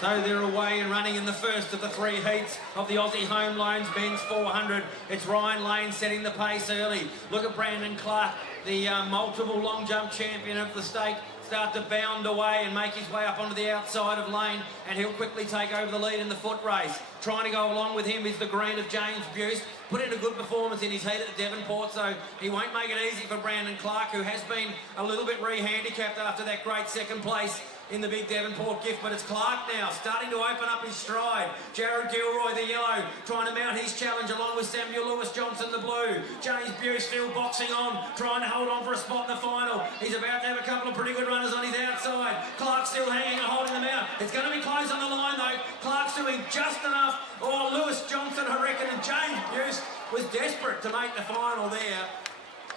So they're away and running in the first of the 3 heats of the Aussie Home Loans Men's 400. It's Ryan Lane setting the pace early. Look at Brandon Clark, the multiple long jump champion of the state, start to bound away and make his way up onto the outside of Lane, and he'll quickly take over the lead in the foot race. Trying to go along with him is the green of James Buse. Put in a good performance in his heat at the Devonport, so he won't make it easy for Brandon Clark, who has been a little bit re-handicapped after that great second place in the big Devonport gift, but it's Clark now starting to open up his stride. Jared Gilroy, the yellow, trying to mount his challenge along with Samuel Lewis-Johnson, the blue. James Buse still boxing on, trying to hold on for a spot in the final. He's about to have a couple of pretty good runners on his outside. Clark still hanging and holding them out. It's going to be close on the line though. Clark's doing just enough. Oh, Lewis-Johnson, I reckon, and James Buse was desperate to make the final there.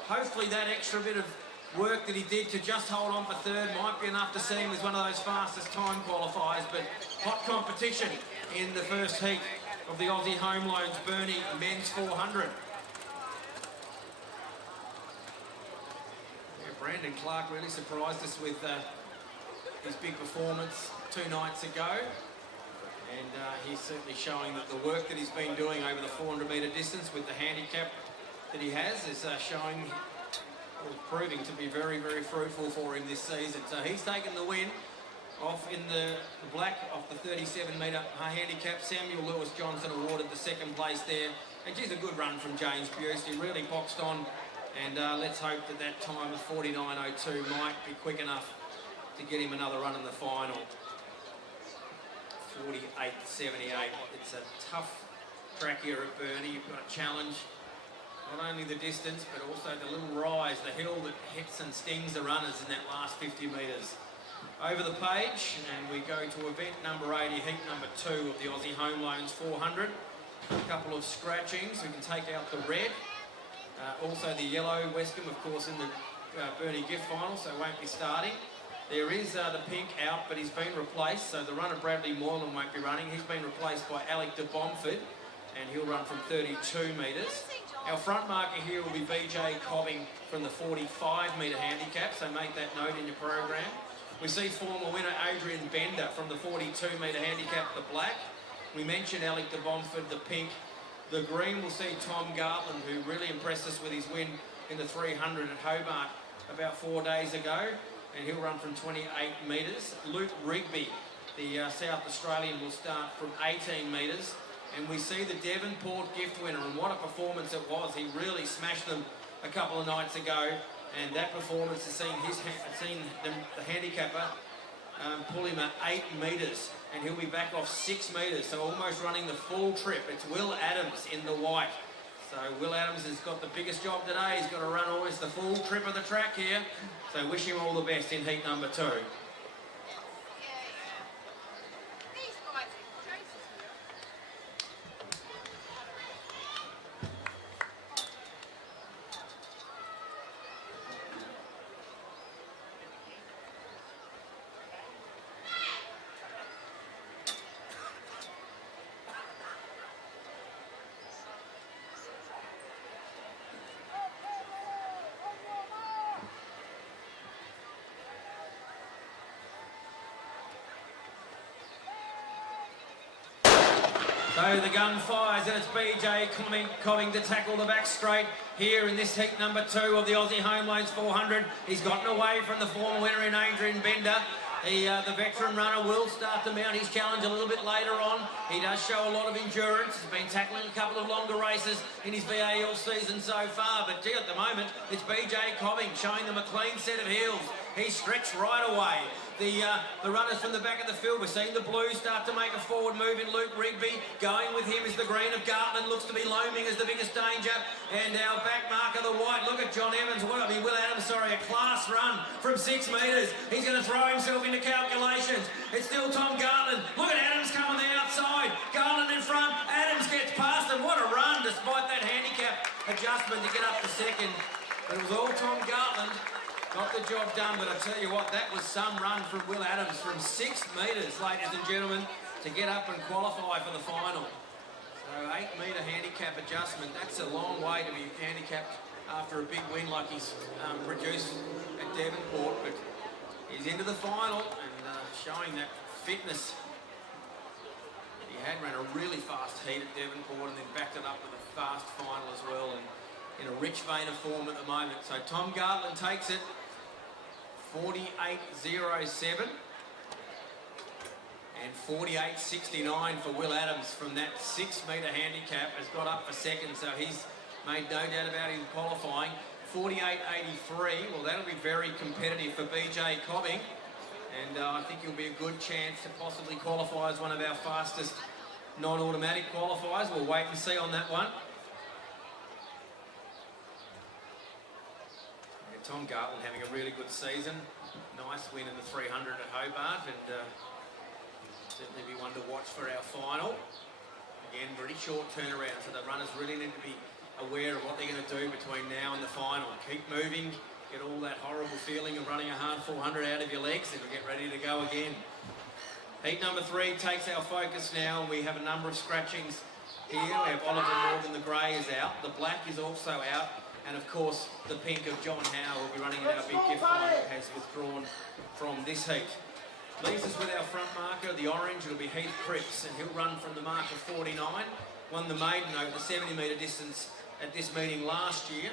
Hopefully that extra bit of work that he did to just hold on for third might be enough to see him as one of those fastest time qualifiers, but hot competition in the first heat of the Aussie Home Loans Burnie Men's 400. Yeah, Brandon Clark really surprised us with his big performance 2 nights ago, and he's certainly showing that the work that he's been doing over the 400 metre distance with the handicap that he has is showing, proving to be very, very fruitful for him this season. So he's taken the win off in the black off the 37 metre handicap. Samuel Lewis-Johnson awarded the second place there. And geez, a good run from James Buse. He really boxed on, and let's hope that that time of 49.02 might be quick enough to get him another run in the final. 48.78. It's a tough track here at Burnie. You've got a challenge. Not only the distance, but also the little rise, the hill that hits and stings the runners in that last 50 metres. Over the page, and we go to event number 80, heat number 2 of the Aussie Home Loans 400. A couple of scratchings. We can take out the red. Also the yellow Westcombe, of course, in the Burnie gift final, so won't be starting. There is the pink out, but he's been replaced, so the runner Bradley Moylan won't be running. He's been replaced by Alec de Bomford, and he'll run from 32 metres. Our front marker here will be BJ Cobbing from the 45 metre handicap, so make that note in your program. We see former winner Adrian Bender from the 42 metre handicap, the black. We mentioned Alec de Bomford, the pink. The green will see Tom Gartland, who really impressed us with his win in the 300 at Hobart about 4 days ago, and he'll run from 28 metres. Luke Rigby, the South Australian, will start from 18 metres. And we see the Devonport gift winner, and what a performance it was. He really smashed them a couple of nights ago, and that performance has seen the handicapper pull him at 8 metres, and he'll be back off 6 metres, so almost running the full trip. It's Will Adams in the white. So Will Adams has got the biggest job today. He's got to run almost the full trip of the track here. So wish him all the best in heat number 2. So the gun fires and it's BJ Cobbing to tackle the back straight here in this heat number 2 of the Aussie Home Loans 400. He's gotten away from the former winner in Adrian Bender. The veteran runner will start to mount his challenge a little bit later on. He does show a lot of endurance. He's been tackling a couple of longer races in his VAL season so far. But at the moment, it's BJ Cobbing showing them a clean set of heels. He stretched right away. The runners from the back of the field, we're seeing the Blues start to make a forward move in Luke Rigby. Going with him is the green of Gartland, looks to be Loaming as the biggest danger. And our back marker, the white, look at John Evans, Will Adams, sorry, a class run from 6 metres. He's going to throw himself into calculations. It's still Tom Gartland. Look at Adams coming the outside. Gartland in front, Adams gets past him. What a run despite that handicap adjustment to get up to second. But it was all Tom Gartland. Got the job done, but I tell you what, that was some run from Will Adams from 6 metres, ladies and gentlemen, to get up and qualify for the final. So 8 metre handicap adjustment, that's a long way to be handicapped after a big win like he's produced at Devonport, but he's into the final and showing that fitness. He had run a really fast heat at Devonport and then backed it up with a fast final as well, and in a rich vein of form at the moment. So Tom Gartland takes it. 48.07 and 48.69 for Will Adams from that 6 metre handicap, has got up for second, so he's made no doubt about him qualifying. 48.83, well that'll be very competitive for BJ Cobbing, and I think he'll be a good chance to possibly qualify as one of our fastest non-automatic qualifiers. We'll wait and see on that one. Tom Gartland having a really good season. Nice win in the 300 at Hobart, and certainly be one to watch for our final. Again, pretty short turnaround, so the runners really need to be aware of what they're going to do between now and the final. Keep moving, get all that horrible feeling of running a hard 400 out of your legs, and we'll get ready to go again. Heat number 3 takes our focus now, and we have a number of scratchings here. We have Oliver Morgan, the grey is out, the black is also out. And of course, the pink of John Howe will be running in our big gift final, has withdrawn from this heat. Leaves us with our front marker, the orange, it'll be Heath Cripps, and he'll run from the mark of 49. Won the maiden over the 70 metre distance at this meeting last year.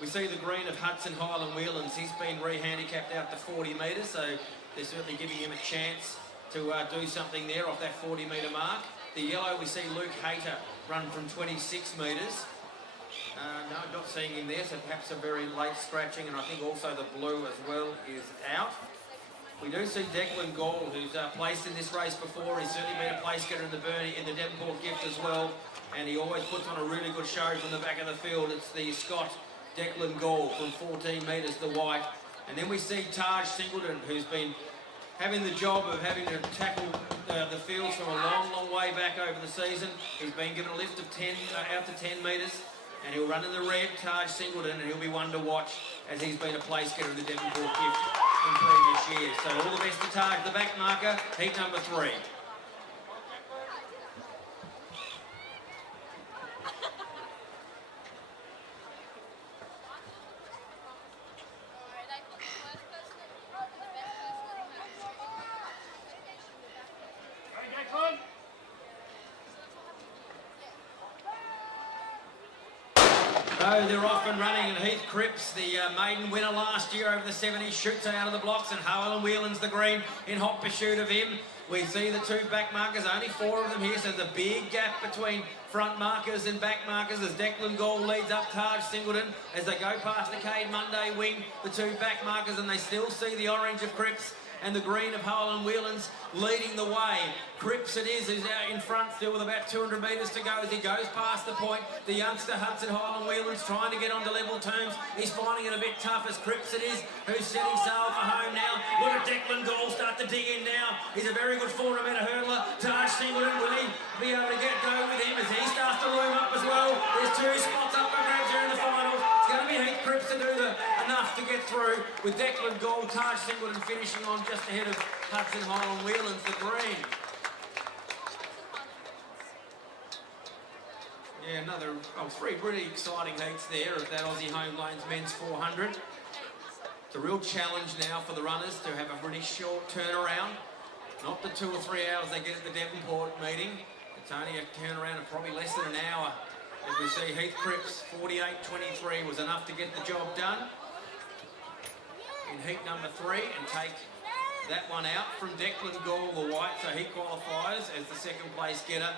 We see the green of Hudson Highland Whelan's. He's been re-handicapped out to 40 metres, so they're certainly giving him a chance to do something there off that 40 metre mark. The yellow, we see Luke Hayter run from 26 metres. No, not seeing him there, so perhaps a very late scratching, and I think also the blue as well is out. We do see Declan Gall, who's placed in this race before. He's certainly been a place getter in the Burnie, in the Devonport gift as well, and he always puts on a really good show from the back of the field. It's the Scot Declan Gall from 14 metres, the white. And then we see Taj Singleton, who's been having the job of having to tackle the fields from a long, long way back over the season. He's been given a lift of 10 out to 10 metres. And he'll run in the red, Taj Singleton, and he'll be one to watch as he's been a place getter in the Devonport gift in previous years. So all the best to Taj, the back marker, heat number 3. So they're off and running, and Heath Cripps, the maiden winner last year over the 70s, shoots out of the blocks, and Howland Whelan's the green in hot pursuit of him. We see the 2 back markers, only 4 of them here, so there's a big gap between front markers and back markers as Declan Gall leads up Taj Singleton as they go past the Cade Monday wing, the 2 back markers, and they still see the orange of Cripps and the green of Howland Whelan's leading the way. Cripps it is, who's out in front still with about 200 metres to go as he goes past the point. The youngster Hudson Highland Whelan's trying to get onto level terms. He's finding it a bit tough as Cripps it is, who's setting sail for home now. Look at Declan Gall start to dig in now. He's a very good 400 metre hurdler. Taj Singleton, will he be able to get go with him as he starts to loom up as well? There's 2 spots up for grabs here in the finals. It's going to be Heath Cripps to do enough to get through, with Declan Gall, Taj Singleton finishing on just ahead of Hudson Highland Whelan's the green. Yeah, another 3 pretty exciting heats there of that Aussie Home Loans men's 400. It's a real challenge now for the runners to have a really short turnaround. Not the 2 or 3 hours they get at the Devonport meeting. It's only a turnaround of probably less than an hour. As we see, Heath Cripps, 48.23 was enough to get the job done in heat number 3 and take that one out from Declan Gall, the white, so he qualifies as the second place getter.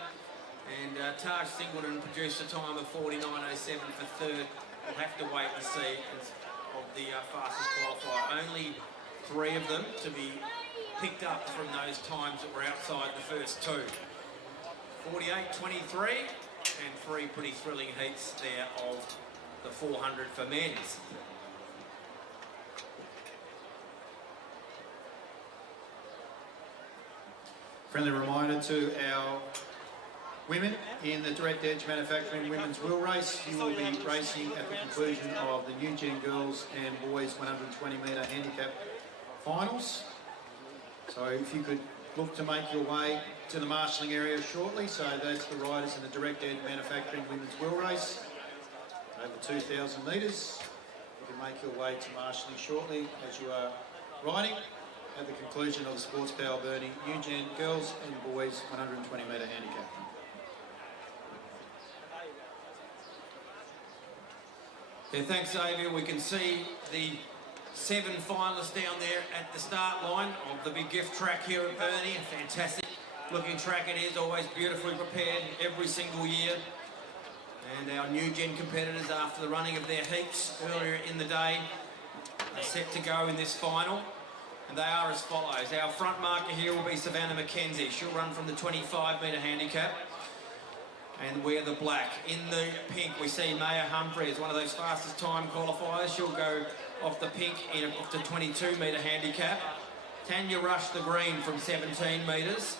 And Taj Singleton produced a time of 49.07 for third. We'll have to wait and see of the fastest qualifier. Only 3 of them to be picked up from those times that were outside the first 2. 48.23 and 3 pretty thrilling heats there of the 400 for men's. Friendly reminder to our women in the Direct Edge Manufacturing Women's Wheel Race. You will be racing at the conclusion of the New Gen Girls and Boys 120 metre handicap finals. So if you could look to make your way to the marshalling area shortly. So that's the riders in the Direct Edge Manufacturing Women's Wheel Race. Over 2,000 metres. You can make your way to marshalling shortly as you are riding at the conclusion of the Sports Power Burnie New Gen Girls and Boys 120 metre handicap. Yeah, thanks, Xavier. We can see the 7 finalists down there at the start line of the big gift track here at Burnie. A fantastic looking track it is, always beautifully prepared every single year. And our New Gen competitors, after the running of their heats earlier in the day, are set to go in this final. And they are as follows. Our front marker here will be Savannah McKenzie. She'll run from the 25 metre handicap and wear the black. In the pink, we see Maya Humphrey as one of those fastest time qualifiers. She'll go off the pink in off the 22 metre handicap. Tanya Rush the green from 17 metres.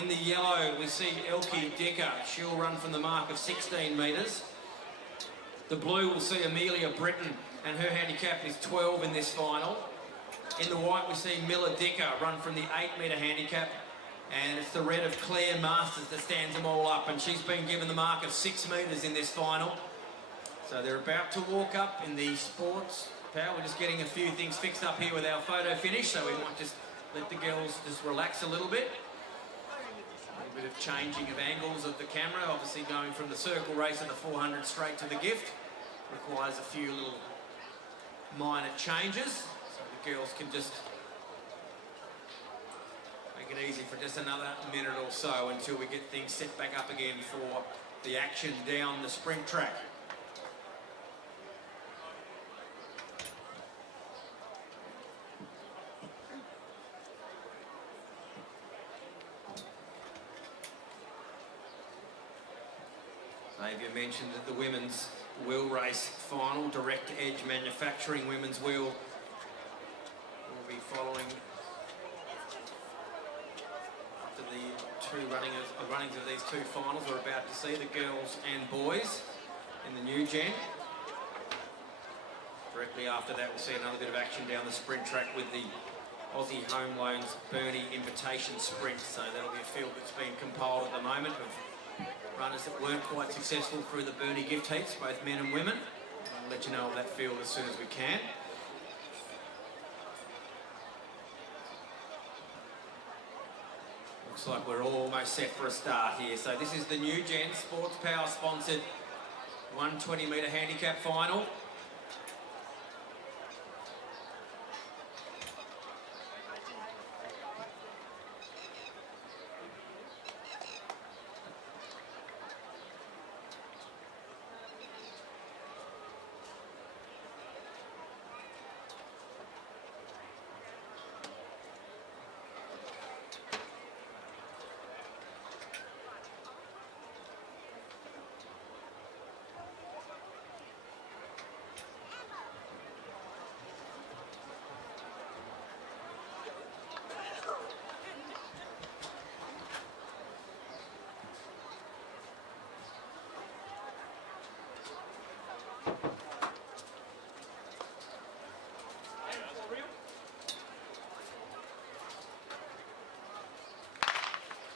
In the yellow, we see Elkie Dicker. She'll run from the mark of 16 metres. The blue, we'll see Amelia Britton, and her handicap is 12 in this final. In the white, we see Miller Dicker run from the 8 metre handicap, and it's the red of Claire Masters that stands them all up, and she's been given the mark of 6 metres in this final. So they're about to walk up in the sports power. We're just getting a few things fixed up here with our photo finish, so we might just let the girls just relax a little bit. A bit of changing of angles of the camera, obviously going from the circle race of the 400 straight to the gift. Requires a few little minor changes. Girls can just make it easy for just another minute or so until we get things set back up again for the action down the sprint track. Xavier mentioned that the women's wheel race final, Direct Edge Manufacturing Women's Wheel, following after the runnings of these 2 finals. We're about to see the girls and boys in the New Gen. Directly after that, we'll see another bit of action down the sprint track with the Aussie Home Loans Burnie Invitation Sprint. So that'll be a field that's been compiled at the moment of runners that weren't quite successful through the Burnie gift heats, both men and women. I'll let you know of that field as soon as we can. Looks like we're almost set for a start here. So this is the New Gen Sports Power sponsored 120 metre handicap final.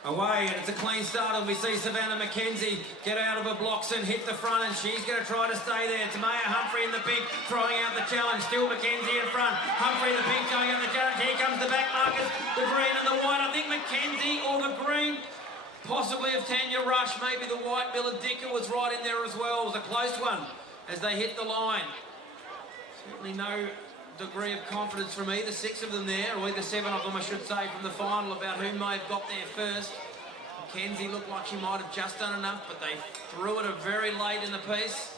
Away, and it's a clean start, and we see Savannah McKenzie get out of her blocks and hit the front, and she's going to try to stay there. It's Maya Humphrey in the pink, throwing out the challenge. Still McKenzie in front. Humphrey in the pink, throwing out the challenge. Here comes the back markers, the green and the white. I think McKenzie or the green possibly of Tanya Rush. Maybe the white Miladica was right in there as well. It was a close one as they hit the line. Certainly no degree of confidence from either six of them there, or either seven of them, I should say, from the final about who may have got there first. Mackenzie looked like she might have just done enough, but they threw it very late in the piece.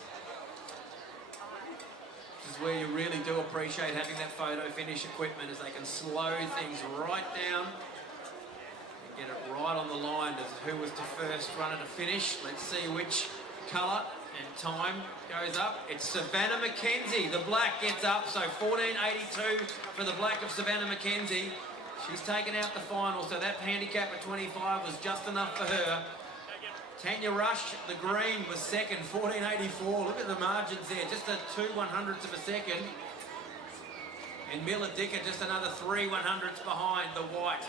This is where you really do appreciate having that photo finish equipment, as they can slow things right down and get it right on the line as who was to first runner to finish. Let's see which colour and time goes up. It's Savannah Mackenzie. The black gets up, so 14.82 for the black of Savannah Mackenzie. She's taken out the final, so that handicap at 25 was just enough for her. Tanya Rush, the green, was second, 14.84. Look at the margins there, just a 2/100ths of a second. And Miladica just another 3/100ths behind the white.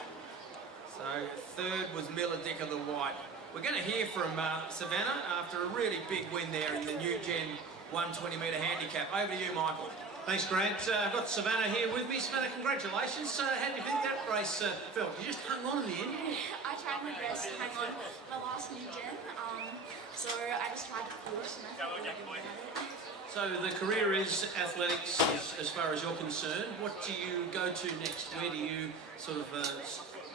So third was Miladica, the white. We're going to hear from Savannah after a really big win there in the new gen 120-metre handicap. Over to you, Michael. Thanks, Grant. I've got Savannah here with me. Savannah, congratulations. How do you think that race felt? You just hung on in the end. I tried my best to hang on my last new gen, so I just tried to push and I felt really good about it. So the career is athletics as far as you're concerned. What do you go to next? Where do you sort of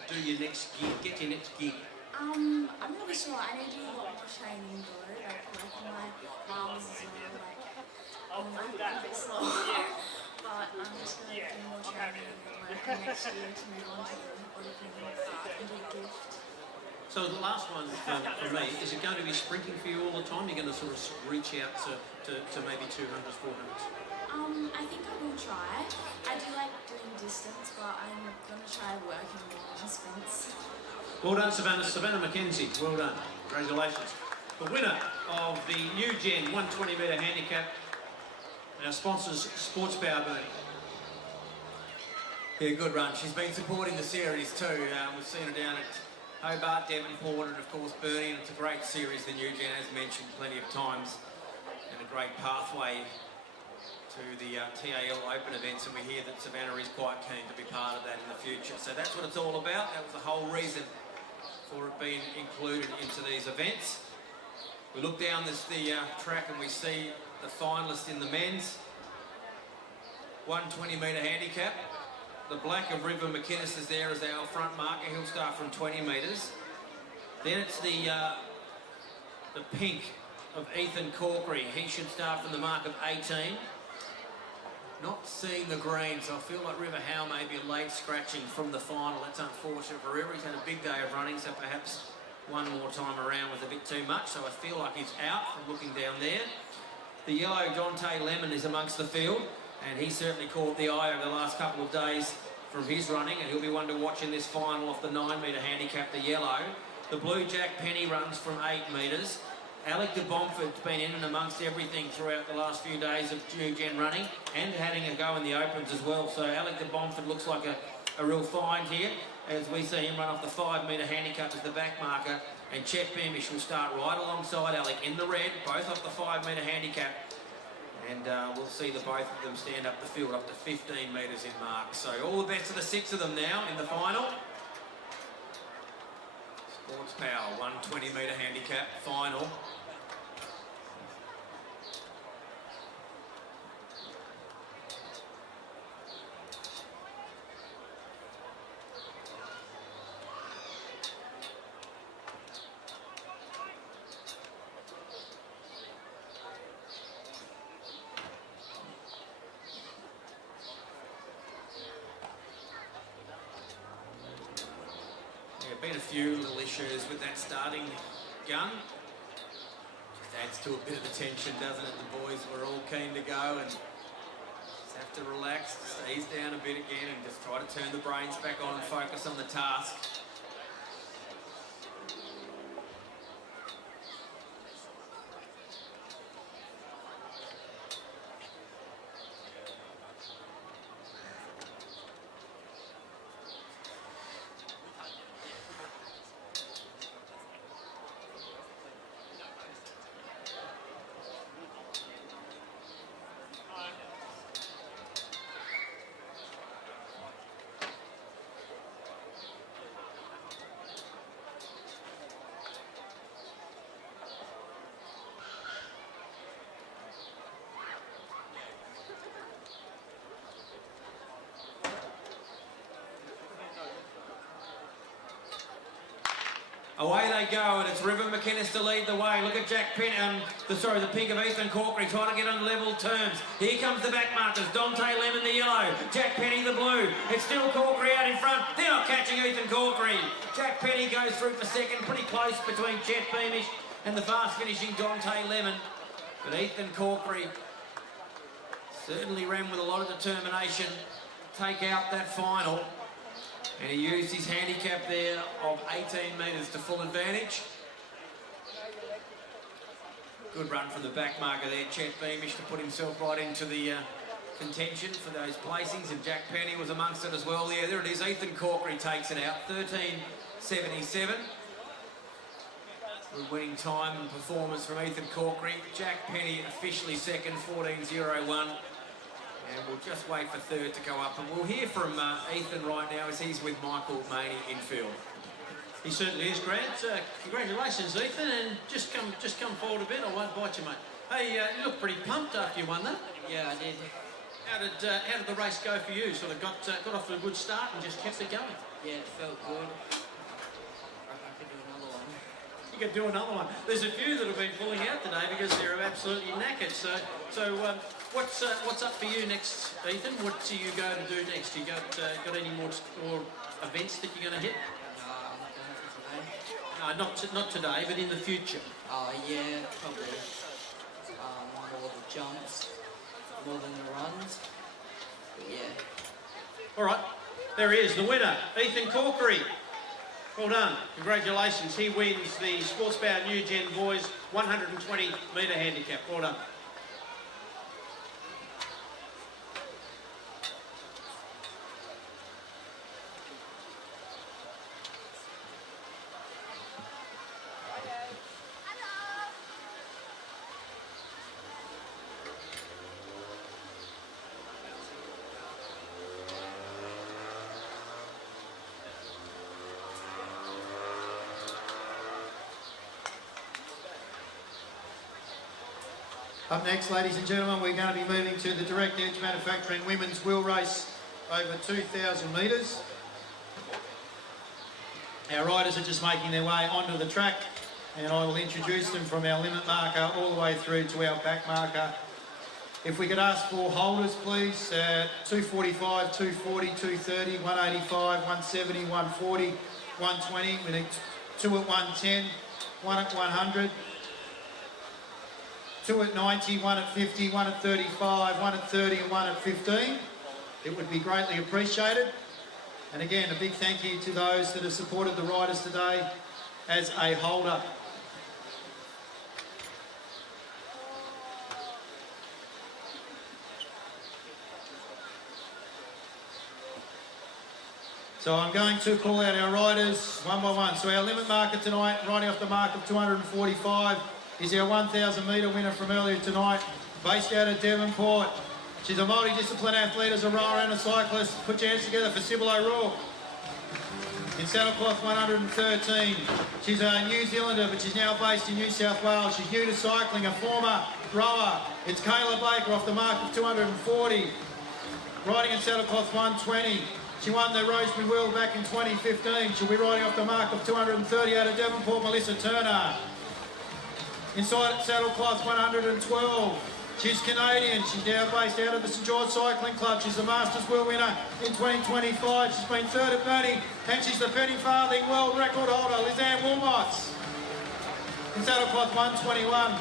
do your next gig, get your next gig? I'm not really sure. I need to do a lot more training though, like my arms as well, I'm a bit slow. But I'm just going to do more training like next year to move on to the bodybuilding and be a gift. So the last one for me, is it going to be sprinting for you all the time? You're going to sort of reach out to maybe 200s, 400s? I think I will try. I do like doing distance, but I'm going to try working more on sprints. Well done, Savannah. Savannah Mackenzie, well done. Congratulations. The winner of the new gen 120-metre handicap, our sponsors, Sports Power Burnie. Yeah, good run. She's been supporting the series too. We've seen her down at Hobart, Devonport, and of course Burnie, and it's a great series, the new gen, as mentioned plenty of times, and a great pathway to the TAL Open events, and we hear that Savannah is quite keen to be part of that in the future. So that's what it's all about. That was the whole reason for it being included into these events. We look down the track and we see the finalists in the men's 120-metre handicap. The black of River McInnes is there as our front marker. He'll start from 20 metres. Then it's the pink of Ethan Corkery. He should start from the mark of 18. Not seeing the green, so I feel like River Howe may be late scratching from the final. That's unfortunate for River. He's had a big day of running, so perhaps one more time around was a bit too much, so I feel like he's out from looking down there. The yellow Dante Lemon is amongst the field, and he certainly caught the eye over the last couple of days from his running, and he'll be one to watch in this final off the 9-metre handicap, the yellow. The blue Jack Penny runs from 8 metres. Alec de Bomford's been in and amongst everything throughout the last few days of new gen running, and having a go in the opens as well. So Alec de Bomford looks like a real find here, as we see him run off the 5-metre handicap as the back marker. And Chet Beamish will start right alongside Alec in the red, both off the 5-metre handicap. And we'll see the both of them stand up the field up to 15 metres in mark. So all the best of the 6 of them now in the final. Sports Power, 120-metre handicap final. Been a few little issues with that starting gun. Just adds to a bit of the tension, doesn't it? The boys were all keen to go and just have to relax, ease down a bit again and just try to turn the brains back on and focus on the task. Away they go, and it's River McInnes to lead the way. Look at Jack Penny, the pink of Ethan Corkery trying to get on level terms. Here comes the back markers. Dante Lemon, the yellow. Jack Penny, the blue. It's still Corkery out in front. They're not catching Ethan Corkery. Jack Penny goes through for second, pretty close between Chet Beamish and the fast finishing Dante Lemon. But Ethan Corkery certainly ran with a lot of determination to take out that final. And he used his handicap there of 18 metres to full advantage. Good run from the back marker there, Chet Beamish, to put himself right into the contention for those placings, and Jack Penny was amongst it as well. Yeah, there it is. Ethan Corkery takes it out, 13.77. Good winning time and performance from Ethan Corkery. Jack Penny officially second, 14.01. And we'll just wait for third to go up. And we'll hear from Ethan right now as he's with Michael Maney in field. He certainly is, Grant. Congratulations, Ethan, and just come forward a bit. I won't bite you, mate. Hey, you look pretty pumped after you won that. Yeah, I did. How did the race go for you? Sort of got off to a good start and just kept it going. Yeah, it felt good. I could do another one. You could do another one. There's a few that have been pulling out today because they're absolutely knackered. So what's up for you next, Ethan? What do you go to do next? You got any more events that you're going to hit? Not today, but in the future. Yeah, probably more the jumps, more than the runs. But yeah. All right, there he is, the winner, Ethan Corkery. Well done, congratulations. He wins the Sportsbout New Gen Boys 120 metre handicap. Well done. Up next, ladies and gentlemen, we're going to be moving to the Direct Edge Manufacturing Women's Wheel Race over 2,000 metres. Our riders are just making their way onto the track, and I will introduce them from our limit marker all the way through to our back marker. If we could ask for holders, please, 245, 240, 230, 185, 170, 140, 120. We need 2 at 110, 1 at 100. 2 at 90, 1 at 50, 1 at 35, 1 at 30 and 1 at 15. It would be greatly appreciated. And again, a big thank you to those that have supported the riders today as a holder. So I'm going to call out our riders one by one. So our limit marker tonight, riding off the mark of 245, is our 1,000 metre winner from earlier tonight, based out of Devonport. She's a multi-discipline athlete as a rower and a cyclist. Put your hands together for Sybil O'Rourke. In saddlecloth 113. She's a New Zealander, but she's now based in New South Wales. She's new to cycling, a former rower. It's Kayla Baker off the mark of 240. Riding in saddlecloth 120. She won the Rosemary Wheel back in 2015. She'll be riding off the mark of 230 out of Devonport, Melissa Turner. Inside saddlecloth 112. She's Canadian. She's now based out of the St George Cycling Club. She's the Masters Wheel winner in 2025. She's been third at Burnie, and she's the penny farthing world record holder, Lizanne Wilmots. In saddlecloth 121.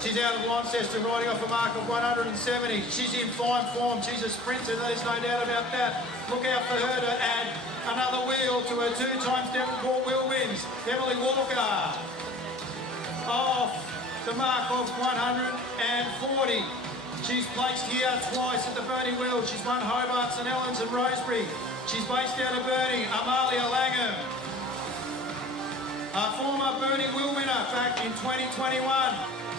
She's out of Launceston, riding off a mark of 170. She's in fine form. She's a sprinter, there's no doubt about that. Look out for her to add another wheel to her 2 times Devonport wheel wins. Emily Walker. Off the mark of 140. She's placed here twice at the Burnie Wheel. She's won Hobart, St Helens and Rosebery. She's based out of Burnie, Amalia Langham. A former Burnie Wheel winner back in 2021.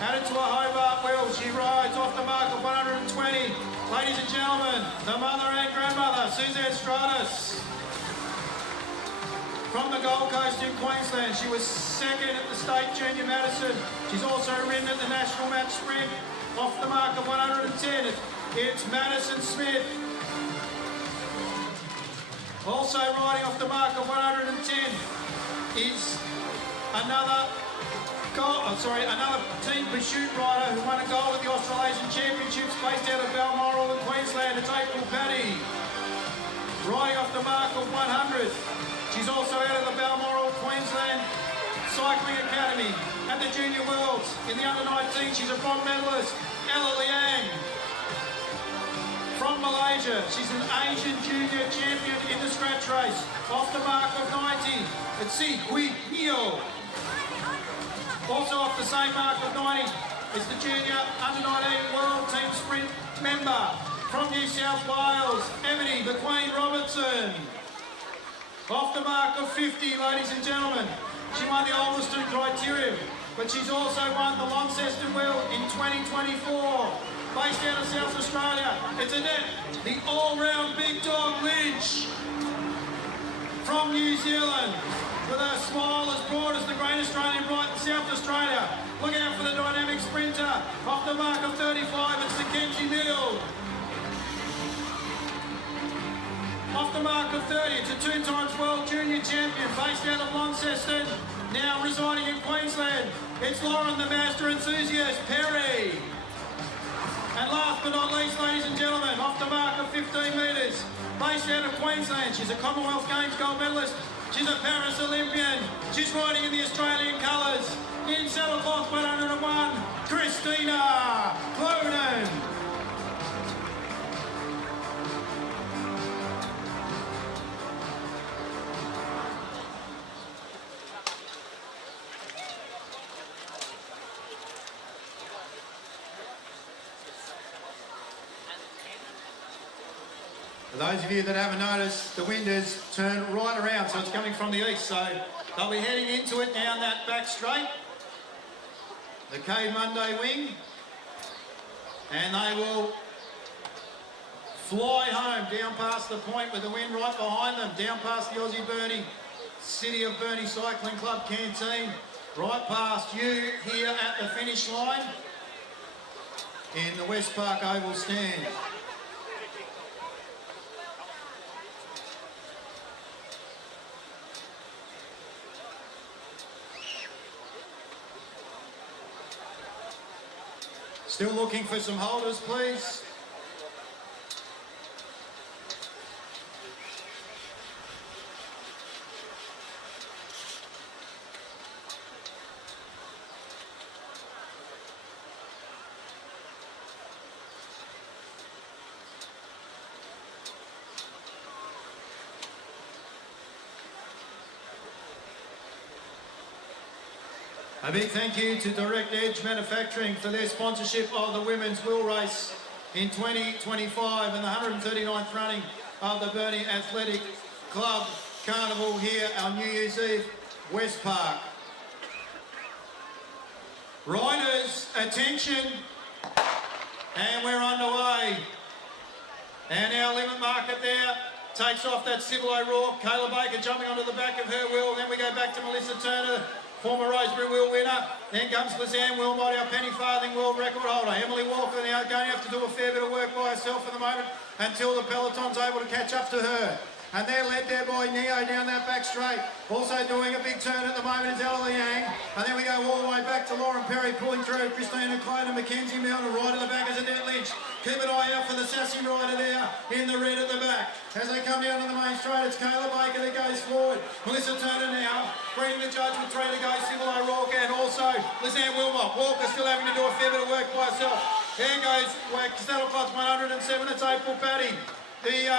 Added to a Hobart Wheel. She rides off the mark of 120. Ladies and gentlemen, the mother and grandmother, Suzanne Stratus. From the Gold Coast in Queensland, she was second at the State Junior Madison. She's also ridden at the National Match Sprint off the mark of 110. It's Madison Smith. Also riding off the mark of 110 is another team pursuit rider who won a gold at the Australasian Championships based out of Balmoral in Queensland. It's April Paddy, riding off the mark of 100. She's also out of the Balmoral Queensland Cycling Academy at the Junior Worlds. In the under-19, she's a bronze medalist. Ella Liang from Malaysia. She's an Asian junior champion in the scratch race. Off the mark of 90. It's Si Hui Neo. Also off the same mark of 90 is the junior under-19 World Team Sprint member from New South Wales, Ebony McQueen Robertson. Off the mark of 50, ladies and gentlemen. She won the Ulverston Criterium, but she's also won the Launceston Wheel in 2024. Based out of South Australia, it's Annette, the all-round big dog Lynch from New Zealand. With her smile as broad as the Great Australian Bright in South Australia. Look out for the dynamic sprinter. Off the mark of 35, it's Mackenzie Mill. Off the mark of 30, it's a 2-times world junior champion based out of Launceston, now residing in Queensland. It's Lauren, the master enthusiast, Perry. And last but not least, ladies and gentlemen, off the mark of 15 metres, based out of Queensland. She's a Commonwealth Games gold medalist. She's a Paris Olympian. She's riding in the Australian colours. In saddlecloth 101, Christina Clonan. For those of you that haven't noticed, the wind has turned right around, so it's coming from the east. So they'll be heading into it down that back straight, the Cave Monday wing, and they will fly home down past the point with the wind right behind them, down past the Aussie Burnie, City of Burnie Cycling Club canteen, right past you here at the finish line in the West Park Oval stand. Still looking for some holders, please. A big thank you to Direct Edge Manufacturing for their sponsorship of the Women's Wheel Race in 2025 and the 139th running of the Burnie Athletic Club Carnival here on New Year's Eve, West Park. Riders, attention, and we're underway. And our limit market there takes off that Sybil O'Rourke, Kayla Baker jumping onto the back of her wheel, then we go back to Melissa Turner, former Rosebery Wheel winner. Then comes Lizanne Wilmot, our penny farthing world record holder. Emily Walker now going to have to do a fair bit of work by herself for the moment until the peloton's able to catch up to her. And they're led there by Neo down that back straight. Also doing a big turn at the moment is Ella Liang. And then we go all the way back to Lauren Perry pulling through. Christina Clone and Mackenzie Milner right at the back as Annette Lynch. Keep an eye out for the sassy rider there in the red at the back. As they come down to the main straight, it's Kayla Baker that goes forward. Melissa Turner now, reading the judge with 3 to go, Sybil O'Rourke, and also Lizanne Wilmot. Walker still having to do a fair bit of work by herself. There goes Saddlecloth 107, it's April Paddy. The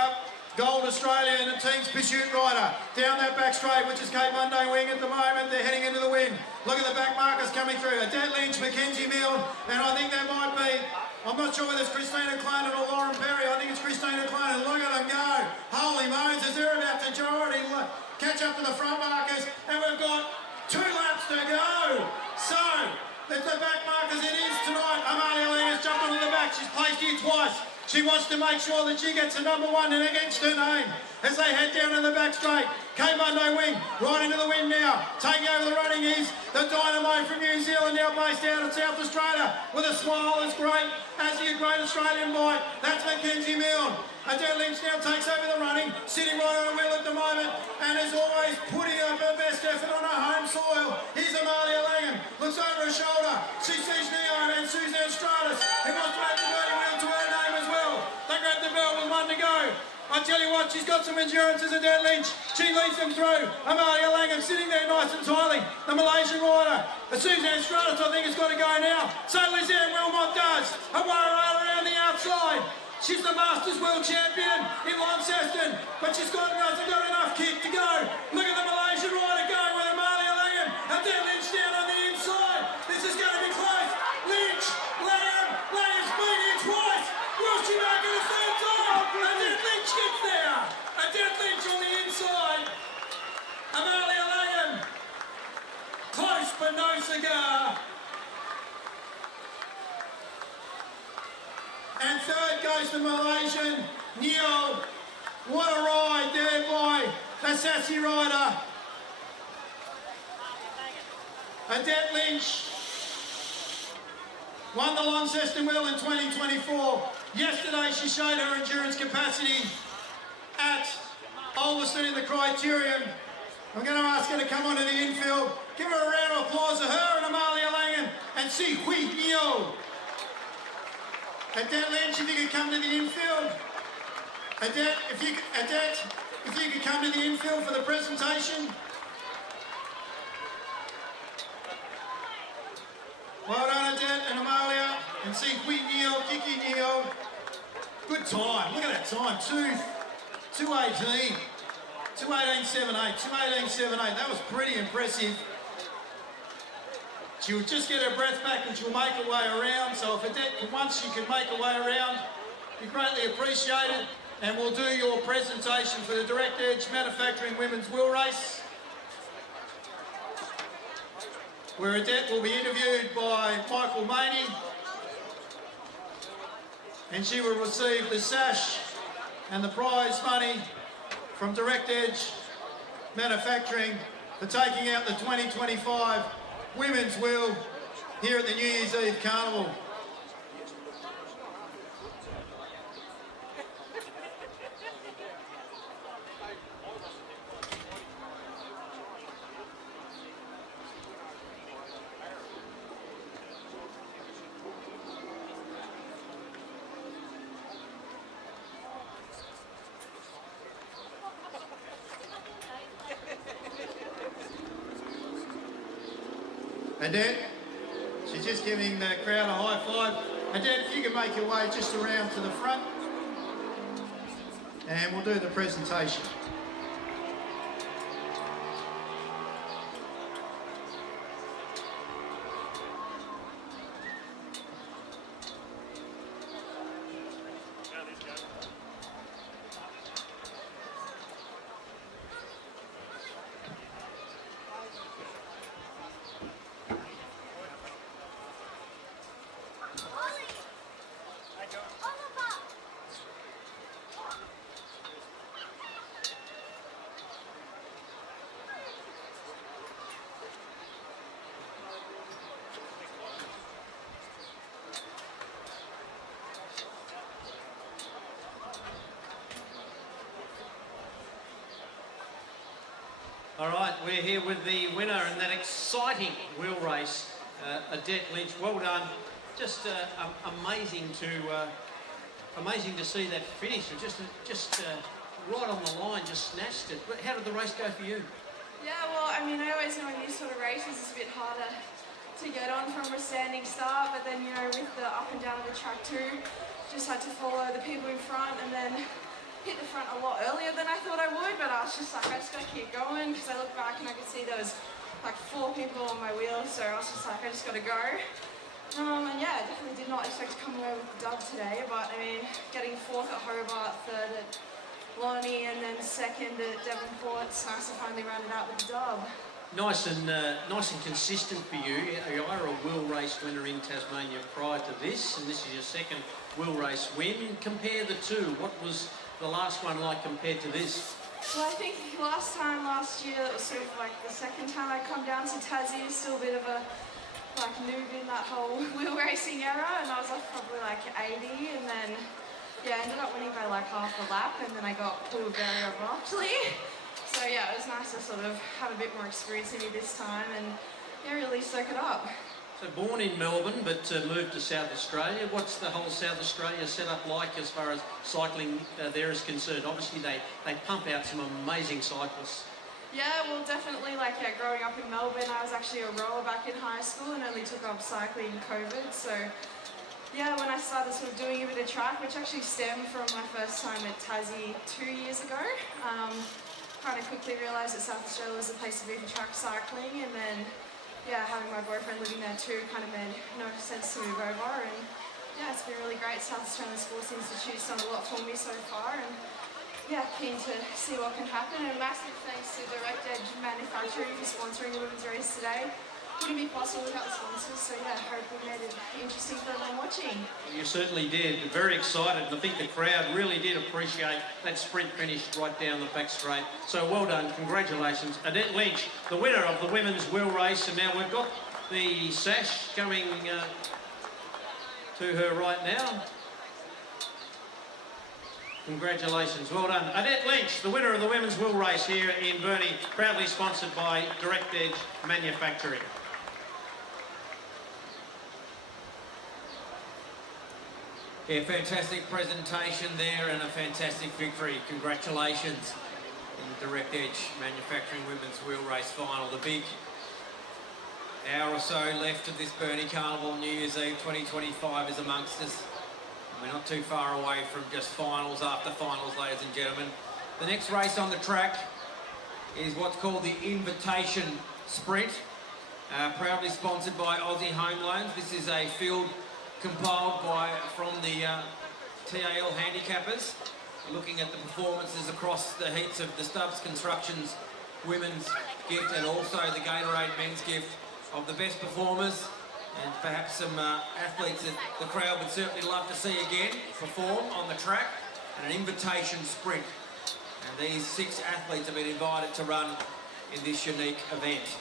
Gold Australia and a team's pursuit rider down that back straight, which is Cape Monday wing at the moment. They're heading into the wind. Look at the back markers coming through. Annette Lynch, Mackenzie Milne, and I think there might be, I'm not sure whether it's Christina Clonan or Lauren Perry. I think it's Christina Clonan. Look at them go. Holy Moses, they're about to already catch up to the front markers, and we've got 2 laps to go. So, it's the back markers it is tonight. Amalia Lee has jumped onto the back. She's placed here twice. She wants to make sure that she gets a number 1 and against her name as they head down in the back straight. Cape Monday wing, right into the wind now. Taking over the running is the Dynamo from New Zealand, now based out of South Australia with a smile as great as the Great Australian Bite. That's Mackenzie Milne. Annette Lynch now takes over the running, sitting right on the wheel at the moment, and is always putting up her best effort on her home soil. Here's I tell you what, she's got some endurance as a dead Lynch. She leads them through. Amalia Langham sitting there nice and tightly. The Malaysian rider. Suzanne Stratus, I think, has got to go now. So Lizanne Wilmot does. A warrior around the outside. She's the Masters World Champion in Launceston, but hasn't got enough kick to go. Look at the Malaysian rider going with Amalia Langham. And then Lynch down on the inside. This is going to be close. Lynch, Langham's beat it twice. Will she make it a third time? And then Lynch gets there. And then Lynch on the inside. Amalia Langham. Close but no cigar. And third goes the Malaysian, Neo. What a ride there by the sassy rider. Adette Lynch won the Launceston Wheel in 2024. Yesterday she showed her endurance capacity at Ulverston in the Criterium. I'm going to ask her to come onto the infield. Give her a round of applause to her and Amalia Langham and Si Hui Neo. Adette Lynch, if you could come to the infield. Adette, if you could come to the infield for the presentation. Well done, Adette and Amalia. And see Hui Neo, Kiki Neo. Good time. Look at that time. 2:18. 2:18.78. 2:18.78. That was pretty impressive. She will just get her breath back and she'll make her way around. So if Adette, once she can make her way around, be greatly appreciated. And we'll do your presentation for the Direct Edge Manufacturing Women's Wheel Race, where Adette will be interviewed by Michael Maiden. And she will receive the sash and the prize money from Direct Edge Manufacturing for taking out the 2025 Women's Wheel here at the New Year's Eve Carnival. Adette, she's just giving the crowd a high five. Adette, if you can make your way just around to the front, and we'll do the presentation. All right, we're here with the winner in that exciting wheel race, Adette Lynch. Well done. Just amazing to see that finish. Just right on the line, just snatched it. But how did the race go for you? Yeah, well, I mean, I always know in these sort of races it's a bit harder to get on from a standing start, but then, you know, with the up and down of the track too, just had to follow the people in front and then hit the front a lot earlier than I thought I would, but I was just like, I just gotta keep going, because I looked back and I could see there was like 4 people on my wheel, so I was just like, I just gotta go. And yeah, I definitely did not expect to come away with the dub today, but I mean, getting 4th at Hobart, 3rd at Lonnie, and then 2nd at Devonport, it's nice to finally round it out with the dub. Nice and consistent for you. You are a wheel race winner in Tasmania prior to this, and this is your 2nd wheel race win. Compare the two. What was the last one like compared to this? Well, I think last year, it was sort of like the 2nd time I come down to Tassie, still a bit of a like noob in that whole wheel racing era, and I was off probably like 80, and then yeah, I ended up winning by like half a lap, and then I got pulled very abruptly. So yeah, it was nice to sort of have a bit more experience in me this time, and yeah, really soak it up. So born in Melbourne, but moved to South Australia. What's the whole South Australia setup like as far as cycling there is concerned? Obviously, they pump out some amazing cyclists. Yeah, well, definitely, growing up in Melbourne, I was actually a rower back in high school and only took up cycling in COVID. So, yeah, when I started sort of doing a bit of track, which actually stemmed from my first time at Tassie 2 years ago, kind of quickly realised that South Australia was the place to be for track cycling, and then, yeah, having my boyfriend living there too kind of made no sense to move over, and yeah, it's been really great. South Australian Sports Institute's done a lot for me so far, and yeah, keen to see what can happen, and massive thanks to Direct Edge Manufacturing for sponsoring the women's race today. Wouldn't be possible without the sponsors, so yeah, hope we made it interesting for everyone watching. You certainly did. Very excited, and I think the crowd really did appreciate that sprint finish right down the back straight. So well done, congratulations. Annette Lynch, the winner of the women's wheel race, and now we've got the sash coming to her right now. Congratulations, well done. Annette Lynch, the winner of the women's wheel race here in Burnie, proudly sponsored by Direct Edge Manufacturing. Yeah, fantastic presentation there and a fantastic victory. Congratulations in the Direct Edge Manufacturing Women's Wheel Race Final. The big hour or so left of this Burnie Carnival New Year's Eve 2025 is amongst us. We're not too far away from just finals after finals, ladies and gentlemen. The next race on the track is what's called the Invitation Sprint, proudly sponsored by Aussie Home Loans. This is a field compiled from the TAL handicappers, looking at the performances across the heats of the Stubbs Constructions women's gift and also the Gatorade men's gift of the best performers and perhaps some athletes that the crowd would certainly love to see again perform on the track, and an invitation sprint. And these 6 athletes have been invited to run in this unique event.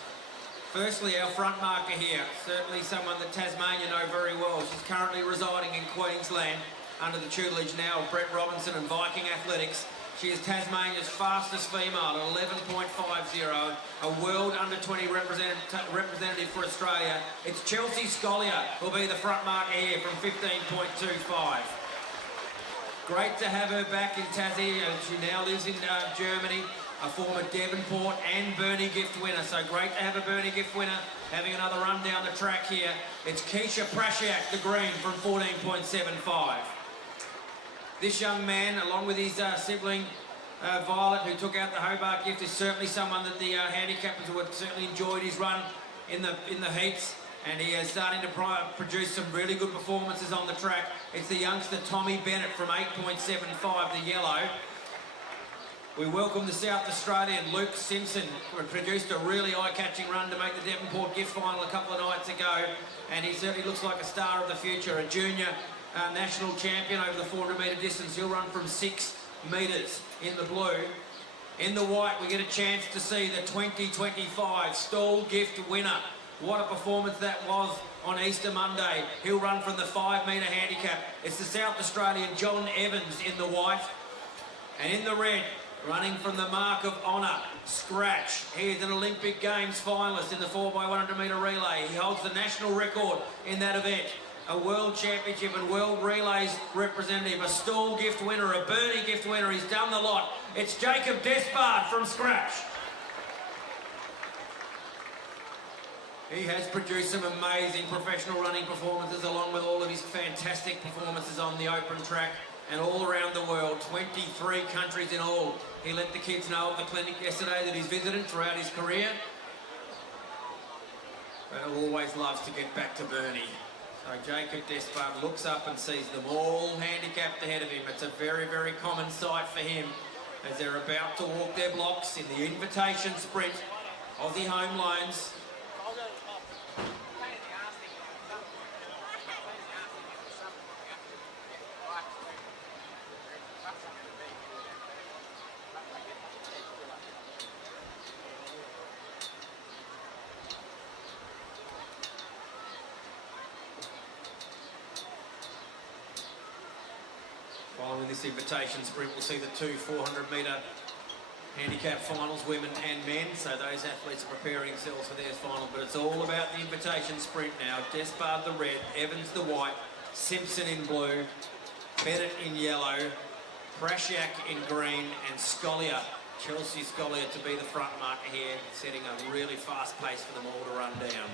Firstly, our front marker here, certainly someone that Tasmania know very well. She's currently residing in Queensland under the tutelage now of Brett Robinson and Viking Athletics. She is Tasmania's fastest female at 11.50, a world under-20 representative for Australia. It's Chelsea Scollier who'll be the front marker here from 15.25. Great to have her back in Tassie. She now lives in Germany. A former Devonport and Burnie gift winner. So great to have a Burnie gift winner having another run down the track here. It's Keisha Prashak, the green, from 14.75. This young man, along with his sibling Violet, who took out the Hobart gift, is certainly someone that the handicappers would certainly enjoyed his run in the heats. And he is starting to produce some really good performances on the track. It's the youngster Tommy Bennett from 8.75, the yellow. We welcome the South Australian Luke Simpson, who produced a really eye-catching run to make the Devonport gift final a couple of nights ago, and he certainly looks like a star of the future, a junior national champion over the 400-metre distance. He'll run from 6 metres in the blue. In the white, we get a chance to see the 2025 Stall gift winner. What a performance that was on Easter Monday. He'll run from the 5-metre handicap. It's the South Australian John Evans in the white, and in the red, running from the mark of honour, Scratch. He is an Olympic Games finalist in the 4x100 metre relay. He holds the national record in that event. A World Championship and World Relays representative, a Stall gift winner, a Burnie gift winner. He's done the lot. It's Jacob Despard from Scratch. He has produced some amazing professional running performances along with all of his fantastic performances on the open track and all around the world, 23 countries in all. He let the kids know at the clinic yesterday that he's visited throughout his career. But always loves to get back to Burnie. So Jacob Despard looks up and sees them all handicapped ahead of him. It's a very, very common sight for him as they're about to walk their blocks in the invitation sprint. Aussie Home Loans. Following this invitation sprint, we'll see the 2 400-metre handicap finals, women and men, so those athletes are preparing themselves for their final, but it's all about the invitation sprint now. Despard the red, Evans the white, Simpson in blue, Bennett in yellow, Prashak in green, and Scollier, Chelsea Scollier, to be the front marker here, setting a really fast pace for them all to run down.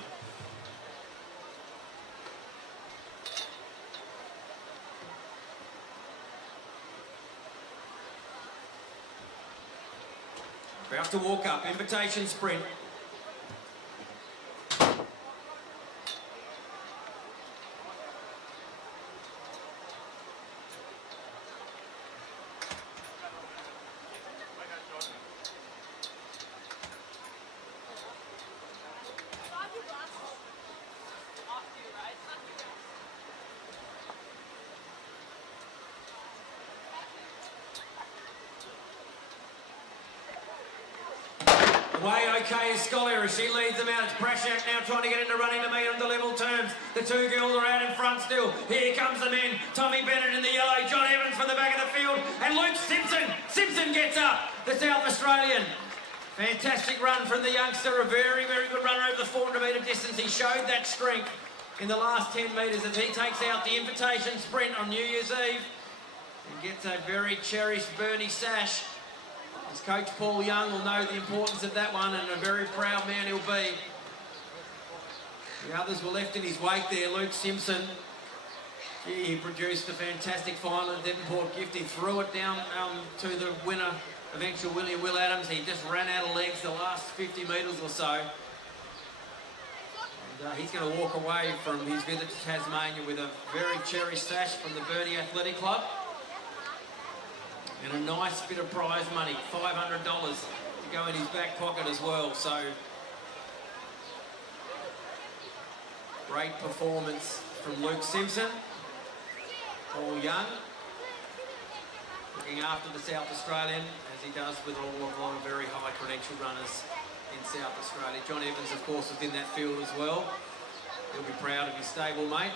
About to walk up, invitation sprint. Way okay is Scollier as she leads them out. It's Prashak now trying to get into running to meet on the level terms. The two girls are out in front still. Here comes the men. Tommy Bennett in the yellow. John Evans from the back of the field. And Luke Simpson. Simpson gets up. The South Australian. Fantastic run from the youngster. A very, very good run over the 400 metre distance. He showed that strength in the last 10 metres as he takes out the invitation sprint on New Year's Eve. And gets a very cherished Burnie sash. As Coach Paul Young will know the importance of that one, and a very proud man he'll be. The others were left in his wake there. Luke Simpson, he produced a fantastic final at Devonport Gift. He threw it down to the winner, eventual William Will Adams. He just ran out of legs the last 50 metres or so. And, he's going to walk away from his visit to Tasmania with a very cherished sash from the Burnie Athletic Club. And a nice bit of prize money, $500 to go in his back pocket as well. So, great performance from Luke Simpson. Paul Young, looking after the South Australian, as he does with a lot of very high credential runners in South Australia. John Evans, of course, was in that field as well. He'll be proud of his stablemate.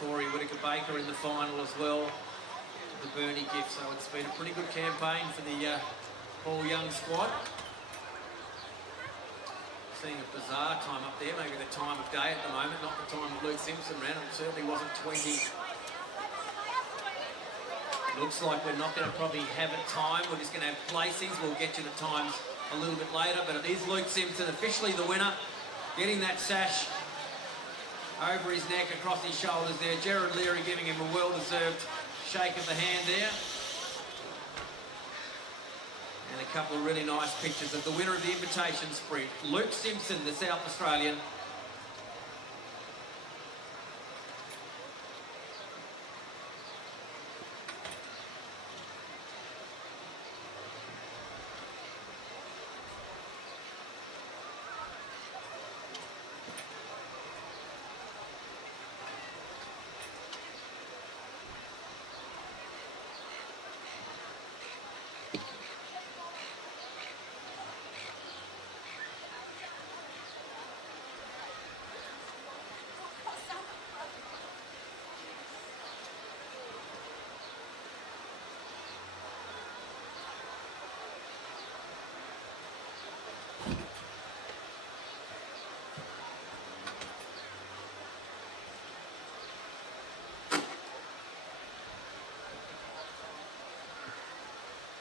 Corey Whittaker-Baker in the final as well. The Burnie gift, so it's been a pretty good campaign for the Paul Young squad. Seeing a bizarre time up there, maybe the time of day at the moment, not the time that Luke Simpson ran. It certainly wasn't 20. Looks like we're not going to probably have a time. We're just going to have placings. We'll get you the times a little bit later, but it is Luke Simpson, officially the winner, getting that sash over his neck, across his shoulders there. Gerard Leary giving him a well-deserved shake of the hand there. And a couple of really nice pictures of the winner of the invitation sprint, Luke Simpson, the South Australian.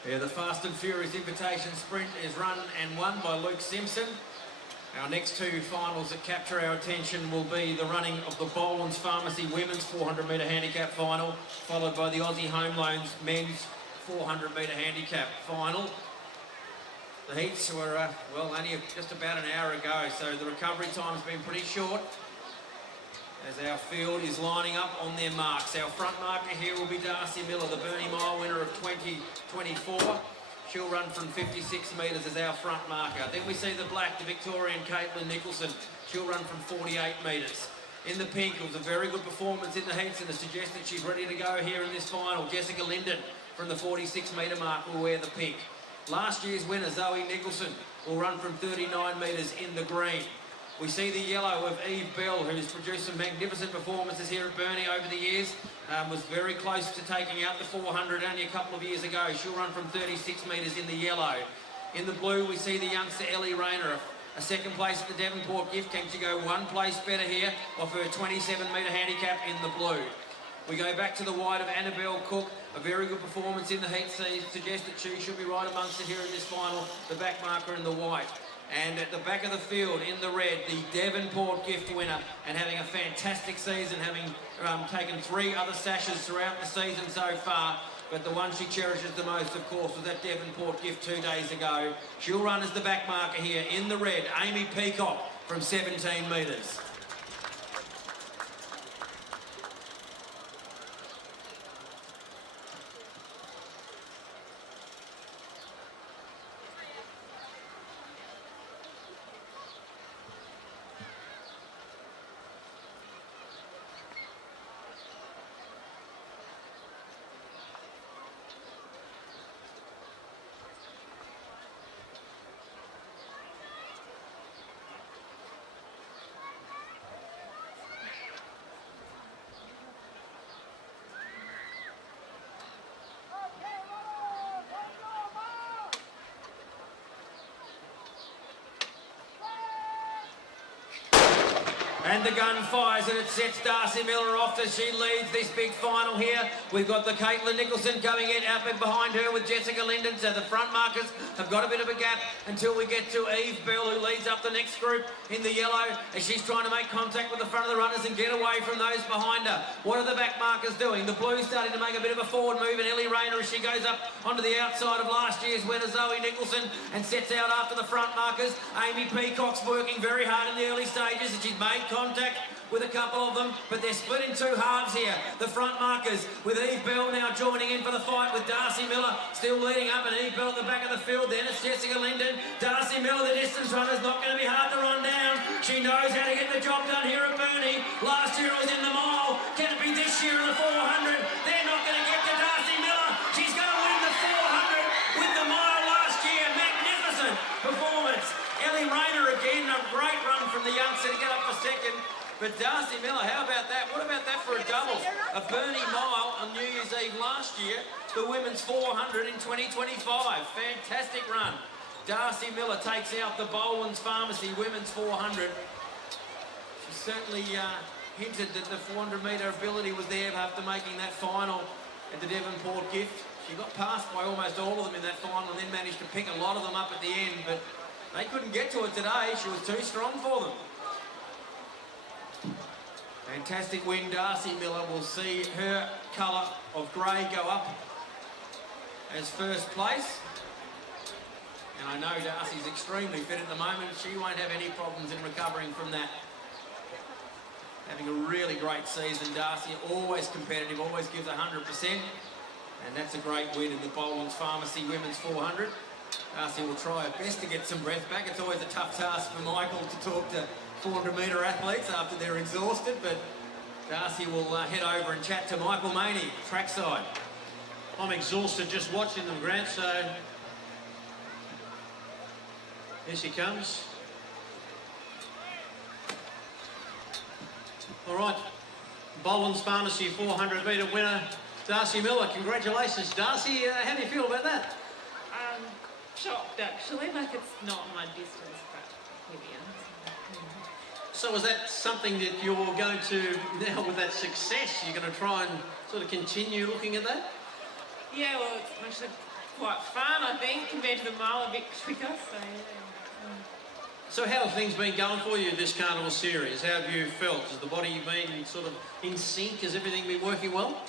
Yeah, the Fast and Furious Invitation Sprint is run and won by Luke Simpson. Our next two finals that capture our attention will be the running of the Boland's Pharmacy Women's 400 metre handicap final, followed by the Aussie Home Loans Men's 400 metre handicap final. The heats were, well, only just about an hour ago, so the recovery time's been pretty short as our field is lining up on their marks. Our front marker here will be Darcy Miller, the Burnie Mile winner of 2024. She'll run from 56 metres as our front marker. Then we see the black, the Victorian Caitlin Nicholson. She'll run from 48 metres. In the pink, it was a very good performance in the heats and it suggests that she's ready to go here in this final. Jessica Linden from the 46 metre mark will wear the pink. Last year's winner, Zoe Nicholson, will run from 39 metres in the green. We see the yellow of Eve Bell, who's produced some magnificent performances here at Burnie over the years. Was very close to taking out the 400 only a couple of years ago. She'll run from 36 metres in the yellow. In the blue, we see the youngster Ellie Rayner, a second place at the Devonport Gift. Can she go one place better here off her 27-metre handicap in the blue? We go back to the white of Annabelle Cook. A very good performance in the heat suggests that she should be right amongst it here in this final. The back marker in the white. And at the back of the field, in the red, the Devonport Gift winner, and having a fantastic season, having taken 3 other sashes throughout the season so far. But the one she cherishes the most, of course, was that Devonport Gift 2 days ago. She'll run as the back marker here in the red, Amy Peacock from 17 metres. And the gun fires and it sets Darcy Miller off as she leads this big final here. We've got the Caitlin Nicholson coming in out behind her with Jessica Linden. So the front markers have got a bit of a gap until we get to Eve Bell, who leads up the next group in the yellow as she's trying to make contact with the front of the runners and get away from those behind her. What are the back markers doing? The blue starting to make a bit of a forward move, and Ellie Rayner as she goes up onto the outside of last year's winner Zoe Nicholson and sets out after the front markers. Amy Peacock's working very hard in the early stages and she's made contact with a couple of them, but they're split in 2 halves here. The front markers with Eve Bell now joining in for the fight with Darcy Miller still leading up, and Eve Bell at the back of the field. Then it's Jessica Linden. Darcy Miller, the distance runner, is not going to be hard to run down. She knows how to get the job done here at Burnie. Last year it was in the mile. Can it be this year in the 400? They're not going to get to Darcy Miller. She's going to win the 400 with the mile last year. Magnificent performance. Ellie Rayner again, a great run from the youngster to get up for second. But Darcy Miller, how about that? What about that for a double? A Burnie mile on New Year's Eve last year, the women's 400 in 2025. Fantastic run. Darcy Miller takes out the Boland's Pharmacy women's 400. She certainly hinted that the 400-metre ability was there after making that final at the Devonport Gift. She got passed by almost all of them in that final and then managed to pick a lot of them up at the end, but they couldn't get to it today. She was too strong for them. Fantastic win. Darcy Miller will see her colour of grey go up as first place. And I know Darcy's extremely fit at the moment. She won't have any problems in recovering from that. Having a really great season. Darcy always competitive, always gives 100%. And that's a great win in the Boland's Pharmacy Women's 400. Darcy will try her best to get some breath back. It's always a tough task for Michael to talk to 400-metre athletes after they're exhausted, but Darcy will head over and chat to Michael Maney, trackside. I'm exhausted just watching them, Grant, so here she comes. All right, Boland's Pharmacy 400-metre winner, Darcy Miller. Congratulations, Darcy. How do you feel about that? Shocked, actually. Like, it's not my distance, but here we are. So is that something that you're going to, now with that success, you're going to try and sort of continue looking at that? Yeah, well, it's actually quite fun, I think, compared to the mile, a bit quicker, so yeah. So how have things been going for you this carnival series? How have you felt? Has the body been sort of in sync? Has everything been working well?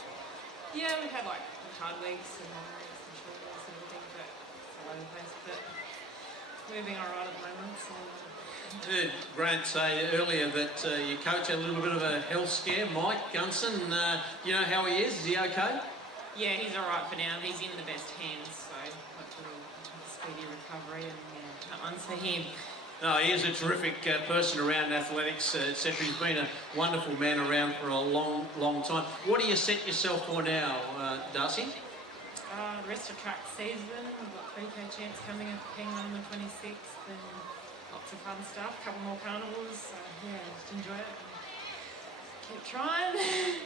Yeah, we've had like hard weeks and long weeks and short weeks and everything, but it's all over the place, but moving all right at the moment, so... Heard Grant say earlier that your coach had a little bit of a health scare, Mike Gunson. You know how he is? Is he okay? Yeah, he's all right for now. He's in the best hands, so hopefully a speedy recovery, and yeah, that one's for him. No, he is a terrific person around athletics, etc. He's been a wonderful man around for a long, long time. What do you set yourself for now, Darcy? Rest of track season. We've got 3K champs coming up, Penguin on the 26th, and lots of fun stuff, a couple more carnivals, so yeah, just enjoy it. Keep trying.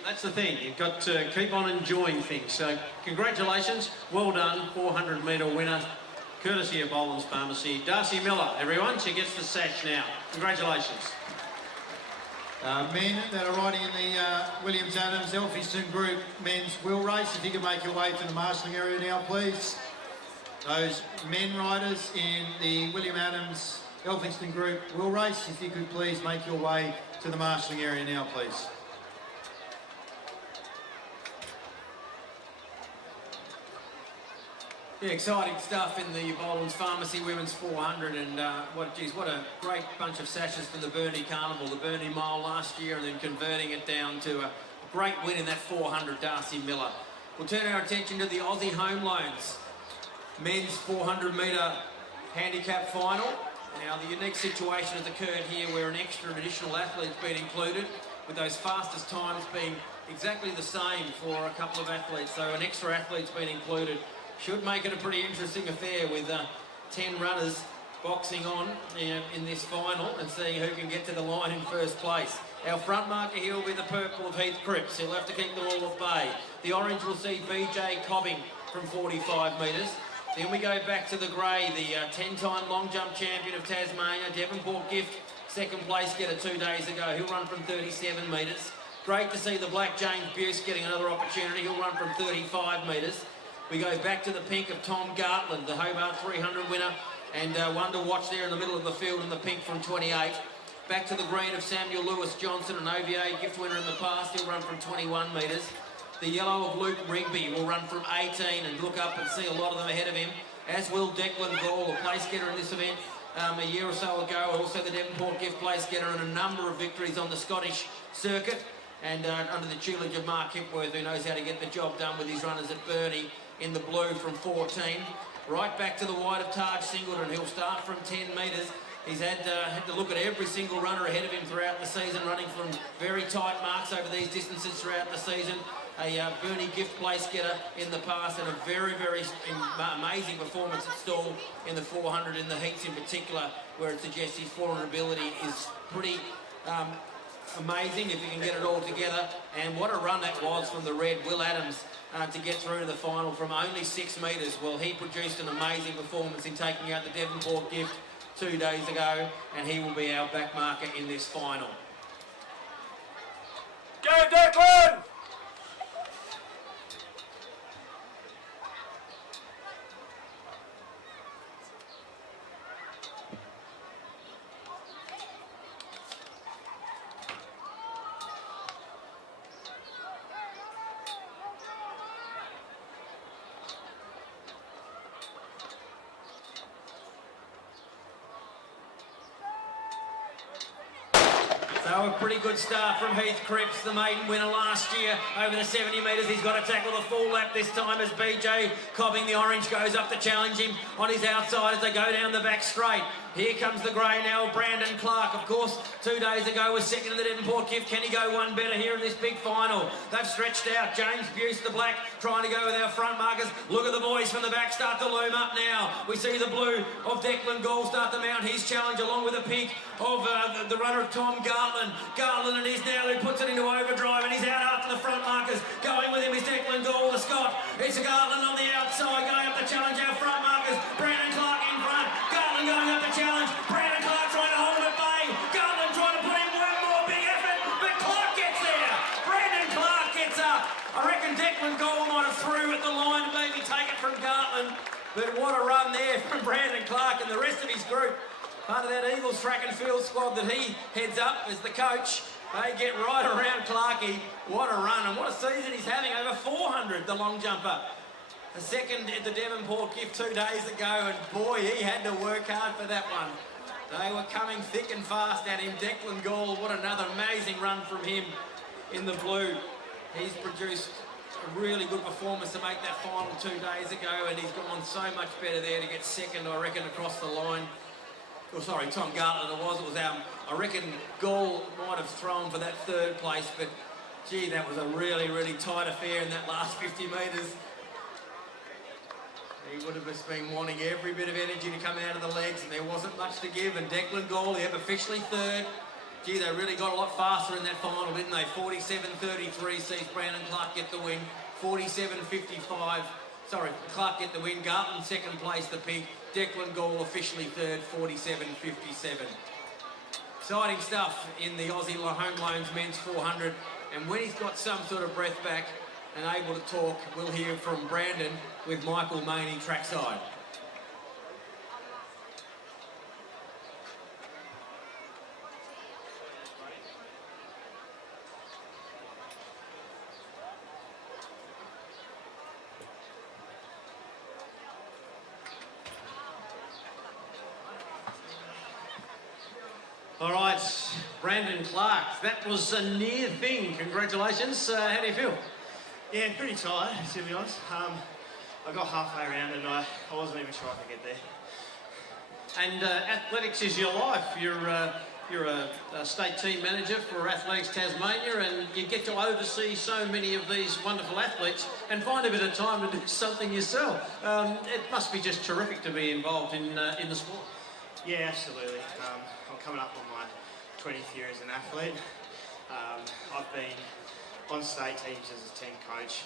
That's the thing, you've got to keep on enjoying things. So congratulations, well done, 400 metre winner, courtesy of Boland's Pharmacy. Darcy Miller, everyone, she gets the sash now. Congratulations. Men that are riding in the Williams Adams Elphinstone Group men's wheel race, if you can make your way to the marshalling area now, please. Those men riders in the William Adams Elphinstone Group wheel race, if you could please make your way to the marshalling area now, please. Yeah, exciting stuff in the Boland's Pharmacy Women's 400, and what a great bunch of sashes for the Burnie Carnival, the Burnie Mile last year, and then converting it down to a great win in that 400, Darcy Miller. We'll turn our attention to the Aussie Home Loans men's 400 metre handicap final. Now, the unique situation has occurred here where an extra additional athlete's been included, with those fastest times being exactly the same for a couple of athletes, so an extra athlete's been included. Should make it a pretty interesting affair with 10 runners boxing on in this final and seeing who can get to the line in first place. Our front marker here will be the purple of Heath Cripps. He'll have to keep them all at bay. The orange will see BJ Cobbing from 45 metres. Then we go back to the grey, the 10-time long jump champion of Tasmania, Devonport Gift, second place getter 2 days ago. He'll run from 37 metres. Great to see the black James Buse getting another opportunity. He'll run from 35 metres. We go back to the pink of Tom Gartland, the Hobart 300 winner, and one to watch there in the middle of the field in the pink from 28. Back to the green of Samuel Lewis Johnson, an OVA gift winner in the past. He'll run from 21 metres. The yellow of Luke Rigby will run from 18 and look up and see a lot of them ahead of him, as will Declan Gall, a place getter in this event a year or so ago, and also the Devonport Gift place getter and a number of victories on the Scottish circuit, and under the tutelage of Mark Hipworth, who knows how to get the job done with his runners at Burnie in the blue from 14. Right back to the white of Taj Singleton. He'll start from 10 metres. He's had to look at every single runner ahead of him throughout the season, running from very tight marks over these distances throughout the season. A Burnie gift place getter in the past, and a very, very amazing performance at stall in the 400 in the heats in particular, where it suggests his 400 ability is pretty amazing if you can get it all together. And what a run that was from the red Will Adams to get through to the final from only 6 metres. Well, he produced an amazing performance in taking out the Devonport Gift 2 days ago, and he will be our back marker in this final. Go Declan! So a pretty good start from Heath Cripps, the maiden winner last year over the 70 metres. He's got to tackle the full lap this time as BJ Cobbing, the orange, goes up to challenge him on his outside as they go down the back straight. Here comes the grey now, Brandon Clark, of course, 2 days ago was second in the Devonport Gift. Can he go one better here in this big final? They've stretched out. James Buse, the black, trying to go with our front markers. Look at the boys from the back start to loom up now. We see the blue of Declan Gall start to mount his challenge, along with the pink of the runner of Tom Gartland. Gartland, and he's now who puts it into overdrive, and he's out after the front markers. Going with him is Declan Gall, the Scot. It's Gartland on the outside, going up to challenge our front markers. Brandon Clark in front. Gartland going up to challenge. Brandon Clark trying to hold it at bay. Gartland trying to put in one more big effort, but Clark gets there. Brandon Clark gets up. I reckon Declan Gall might have threw at the line to maybe take it from Gartland, but what a run there from Brandon Clark and the rest of his group. Part of that Eagles track and field squad that he heads up as the coach. They get right around Clarkie. What a run, and what a season he's having. Over 400, the long jumper. The second at the Devonport Gift 2 days ago, and boy, he had to work hard for that one. They were coming thick and fast at him. Declan Gall, what another amazing run from him in the blue. He's produced a really good performance to make that final 2 days ago, and he's gone so much better there to get second, I reckon, across the line. Oh, sorry, Tom Gartland it was. I reckon Gall might have thrown for that third place, but gee, that was a really, really tight affair in that last 50 metres. He would have just been wanting every bit of energy to come out of the legs, and there wasn't much to give. And Declan Gall, yep, officially third. Gee, they really got a lot faster in that final, didn't they? 47.33 sees Brandon Clark get the win. 47.55. Sorry, Clark get the win. Gartman second place, the pig. Declan Gall officially third, 47.57. Exciting stuff in the Aussie Home Loans Men's 400. And when he's got some sort of breath back and able to talk, we'll hear from Brandon with Michael Maney trackside. All right, Brandon Clark, that was a near thing. Congratulations. How do you feel? Yeah, pretty tired, to be honest. I got halfway around and I wasn't even sure I could get there. And athletics is your life. You're a state team manager for Athletics Tasmania, and you get to oversee so many of these wonderful athletes and find a bit of time to do something yourself. It must be just terrific to be involved in the sport. Yeah, absolutely. I'm coming up on my 20th year as an athlete. I've been on state teams as a team coach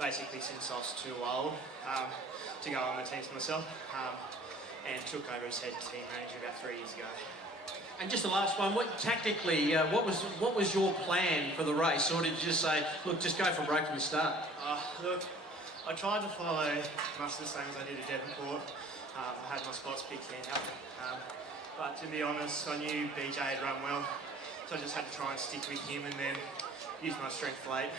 basically since I was too old to go on the teams myself, and took over as head team manager about 3 years ago. And just the last one, tactically, what was your plan for the race? Or did you just say, look, just go for broke from the start? Look, I tried to follow much the same as I did at Devonport. I had my spots picked out. But to be honest, I knew BJ had run well, so I just had to try and stick with him and then use my strength late.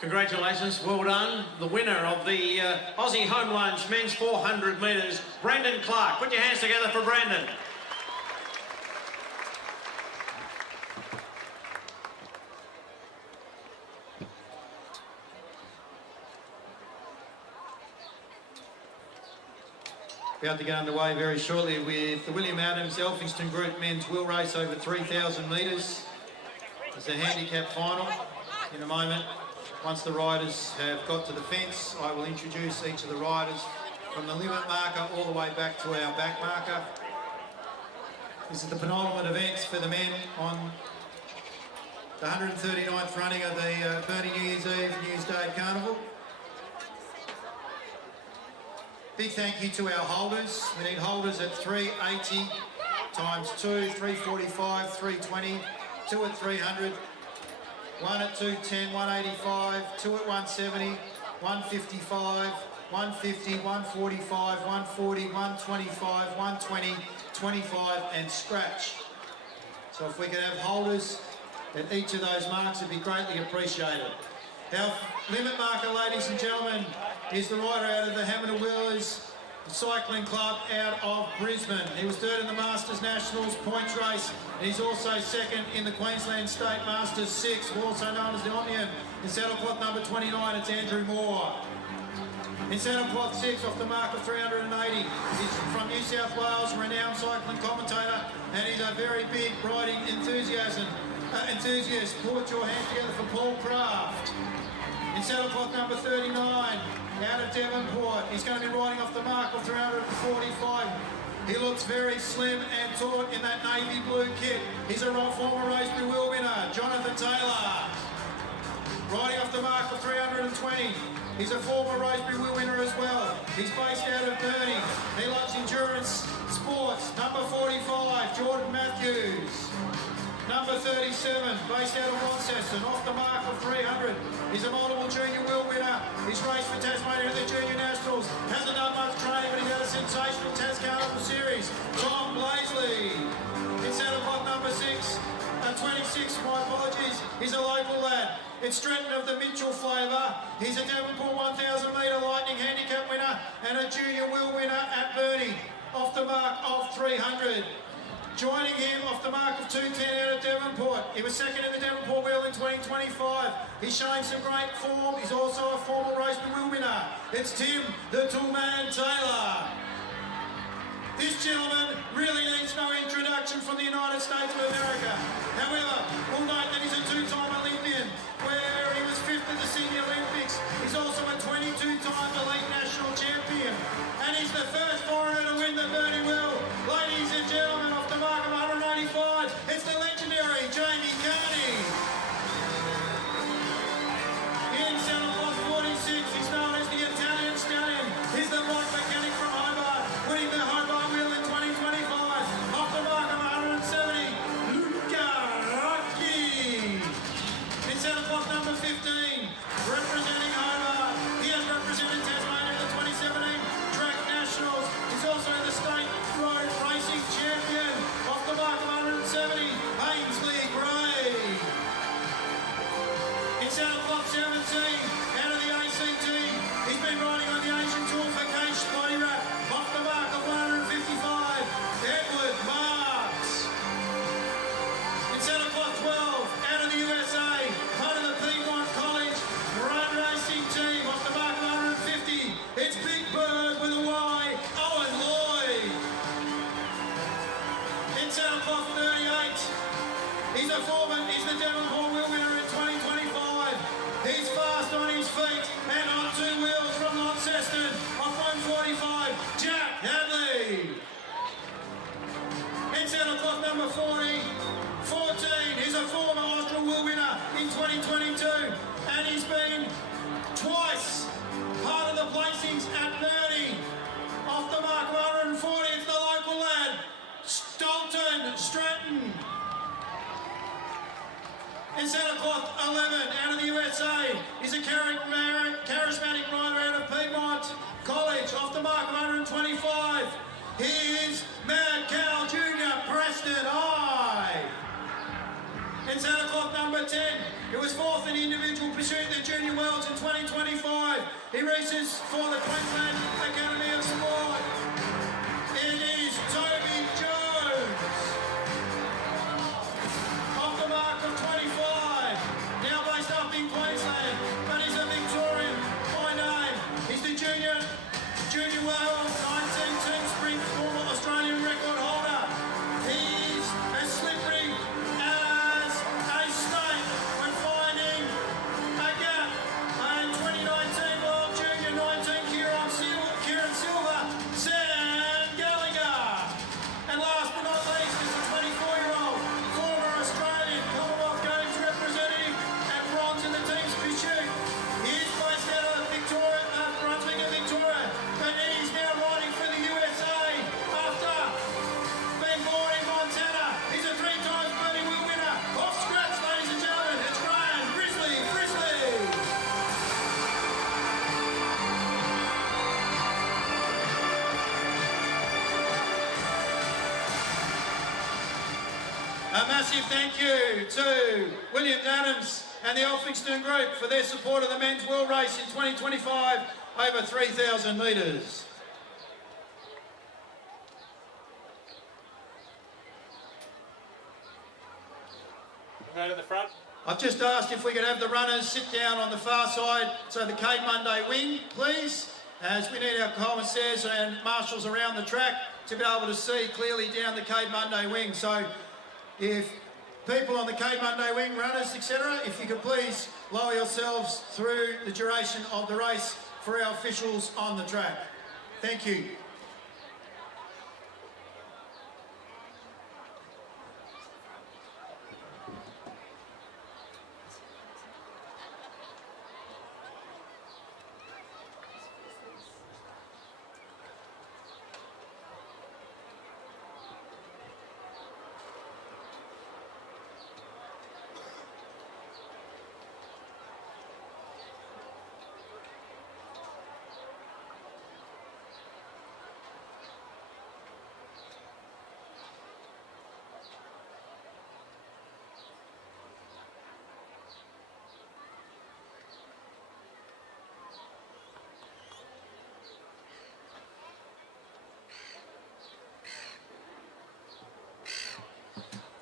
Congratulations, well done. The winner of the Aussie Home Loans Men's 400 metres, Brandon Clark. Put your hands together for Brandon. About to get underway very shortly with the William Adams Elphinston Group Men's Wheel Race over 3,000 metres. It's a handicap final in a moment. Once the riders have got to the fence, I will introduce each of the riders from the limit marker all the way back to our back marker. This is the penultimate events for the men on the 139th running of the Burnie New Year's Eve, New Year's Day Carnival. Big thank you to our holders. We need holders at 380 times 2, 345, 320, 2 at 300, 1 at 210, 185, 2 at 170, 155, 150, 145, 140, 125, 120, 25 and scratch. So if we can have holders at each of those marks, it'd be greatly appreciated. Our limit marker, ladies and gentlemen, is the rider out of the Hamilton Wheelers Cycling Club out of Brisbane. He was third in the Masters Nationals points race. He's also second in the Queensland State Masters 6, also known as the Omnium. In saddle cloth number 29, it's Andrew Moore. In saddle cloth 6, off the mark of 380, he's from New South Wales, renowned cycling commentator, and he's a very big riding enthusiast. Put your hands together for Paul Craft. In saddle cloth number 39, out of Devonport, he's going to be riding off the mark of 345. He looks very slim and taut in that navy blue kit. He's a former Rosebery Wheel winner, Jonathan Taylor. Riding off the mark of 320. He's a former Rosebery Wheel winner as well. He's based out of Burnie. He loves endurance sports. Number 45, Jordan Matthews. Number 37, based out of Launceston, off the mark of 300. He's a multiple junior wheel winner. He's raced for Tasmania at the Junior Nationals. Hasn't done much training, but he's had a sensational Tas Carnival series. Tom Blaisley. In saddle cloth number 26, my apologies. He's a local lad. It's Stratton of the Mitchell flavour. He's a Devonport 1,000 metre lightning handicap winner and a junior wheel winner at Burnie, off the mark of 300. Joining him off the mark of 210 out of Devonport. He was second in the Devonport Wheel in 2025. He's showing some great form. He's also a former Rosebery Wheel winner. It's Tim the Toolman Taylor. This gentleman really needs no introduction from the United States of America. However, we'll note that he's a two-time Olympian, where he was 5th at the Senior Olympics. He's also a 22-time elite national champion. Santa Claus 38. He's the Devonport wheel winner in 2025. He's fast on his feet and on two wheels from Launceston off 145. Jack Hadley. In Santa Claus number 14 is a former Austral wheel winner in 2022, and he's been twice part of the placings at Burnie. Off the mark of 140, it's the local lad, Dalton Stratton. In Santa Claus 11, out of the USA, is a charismatic rider out of Piedmont College, off the mark of 125. He is Mad Cow Jr. Preston High. In Santa Claus number 10, it was fourth in the individual pursuit in the Junior Worlds in 2025. He races for the Queensland Academy of Sport. It is Toby Jones. Off the mark of 25. Now based up in Queensland, but he's a Victorian by name. He's the Junior World 19 Team Sprint former Australian record holder. He's as slippery as a snake when finding a gap. A 2019 World Junior 19 Kieran Silver, Sam Gallagher. And last but not least is a 24-year-old former Australian Commonwealth Games representative and bronze in the team's pursuit. He is based out of Victoria, Brunswick and Victoria, but he's now riding for the USA after being born in Montana. He's a 3-time Burnie wheel winner. Off scratch, ladies and gentlemen, it's Graham Grizzly. A massive thank you to William Adams and the Elphinstone Group for their support of the men's world race in 2025 over 3,000 metres. Go to the front. I've just asked if we could have the runners sit down on the far side, so the Cade Monday wing, please, as we need our commissaires and marshals around the track to be able to see clearly down the Cade Monday wing. So if people on the Cade Monday wing, runners, etc., if you could please lower yourselves through the duration of the race for our officials on the track. Thank you.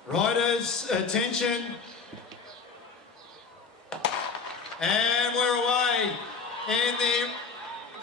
Riders, attention. And we're away in the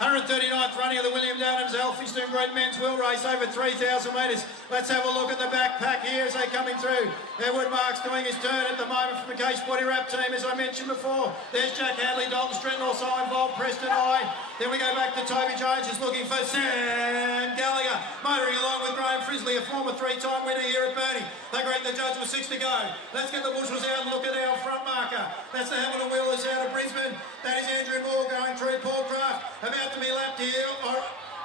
139th running of the William Adams Elphinstone Great Men's Wheel Race over 3,000 metres. Let's have a look at the backpack here as they're coming through. Edward Marks doing his turn at the moment from the Case Body Wrap team, as I mentioned before. There's Jack Hadley, Dalton Stratton also involved, Preston High. Then we go back to Toby Jones, who's looking for Sam Gallagher, motoring along with Graham Frisley, a former 3-time winner here at Burnie. They greet the judge with 6 to go. Let's get the bushels out and look at our front marker. That's the Hamilton Wheelers out of Brisbane. That is Andrew Moore going through Paul Craft, about to be lapped here,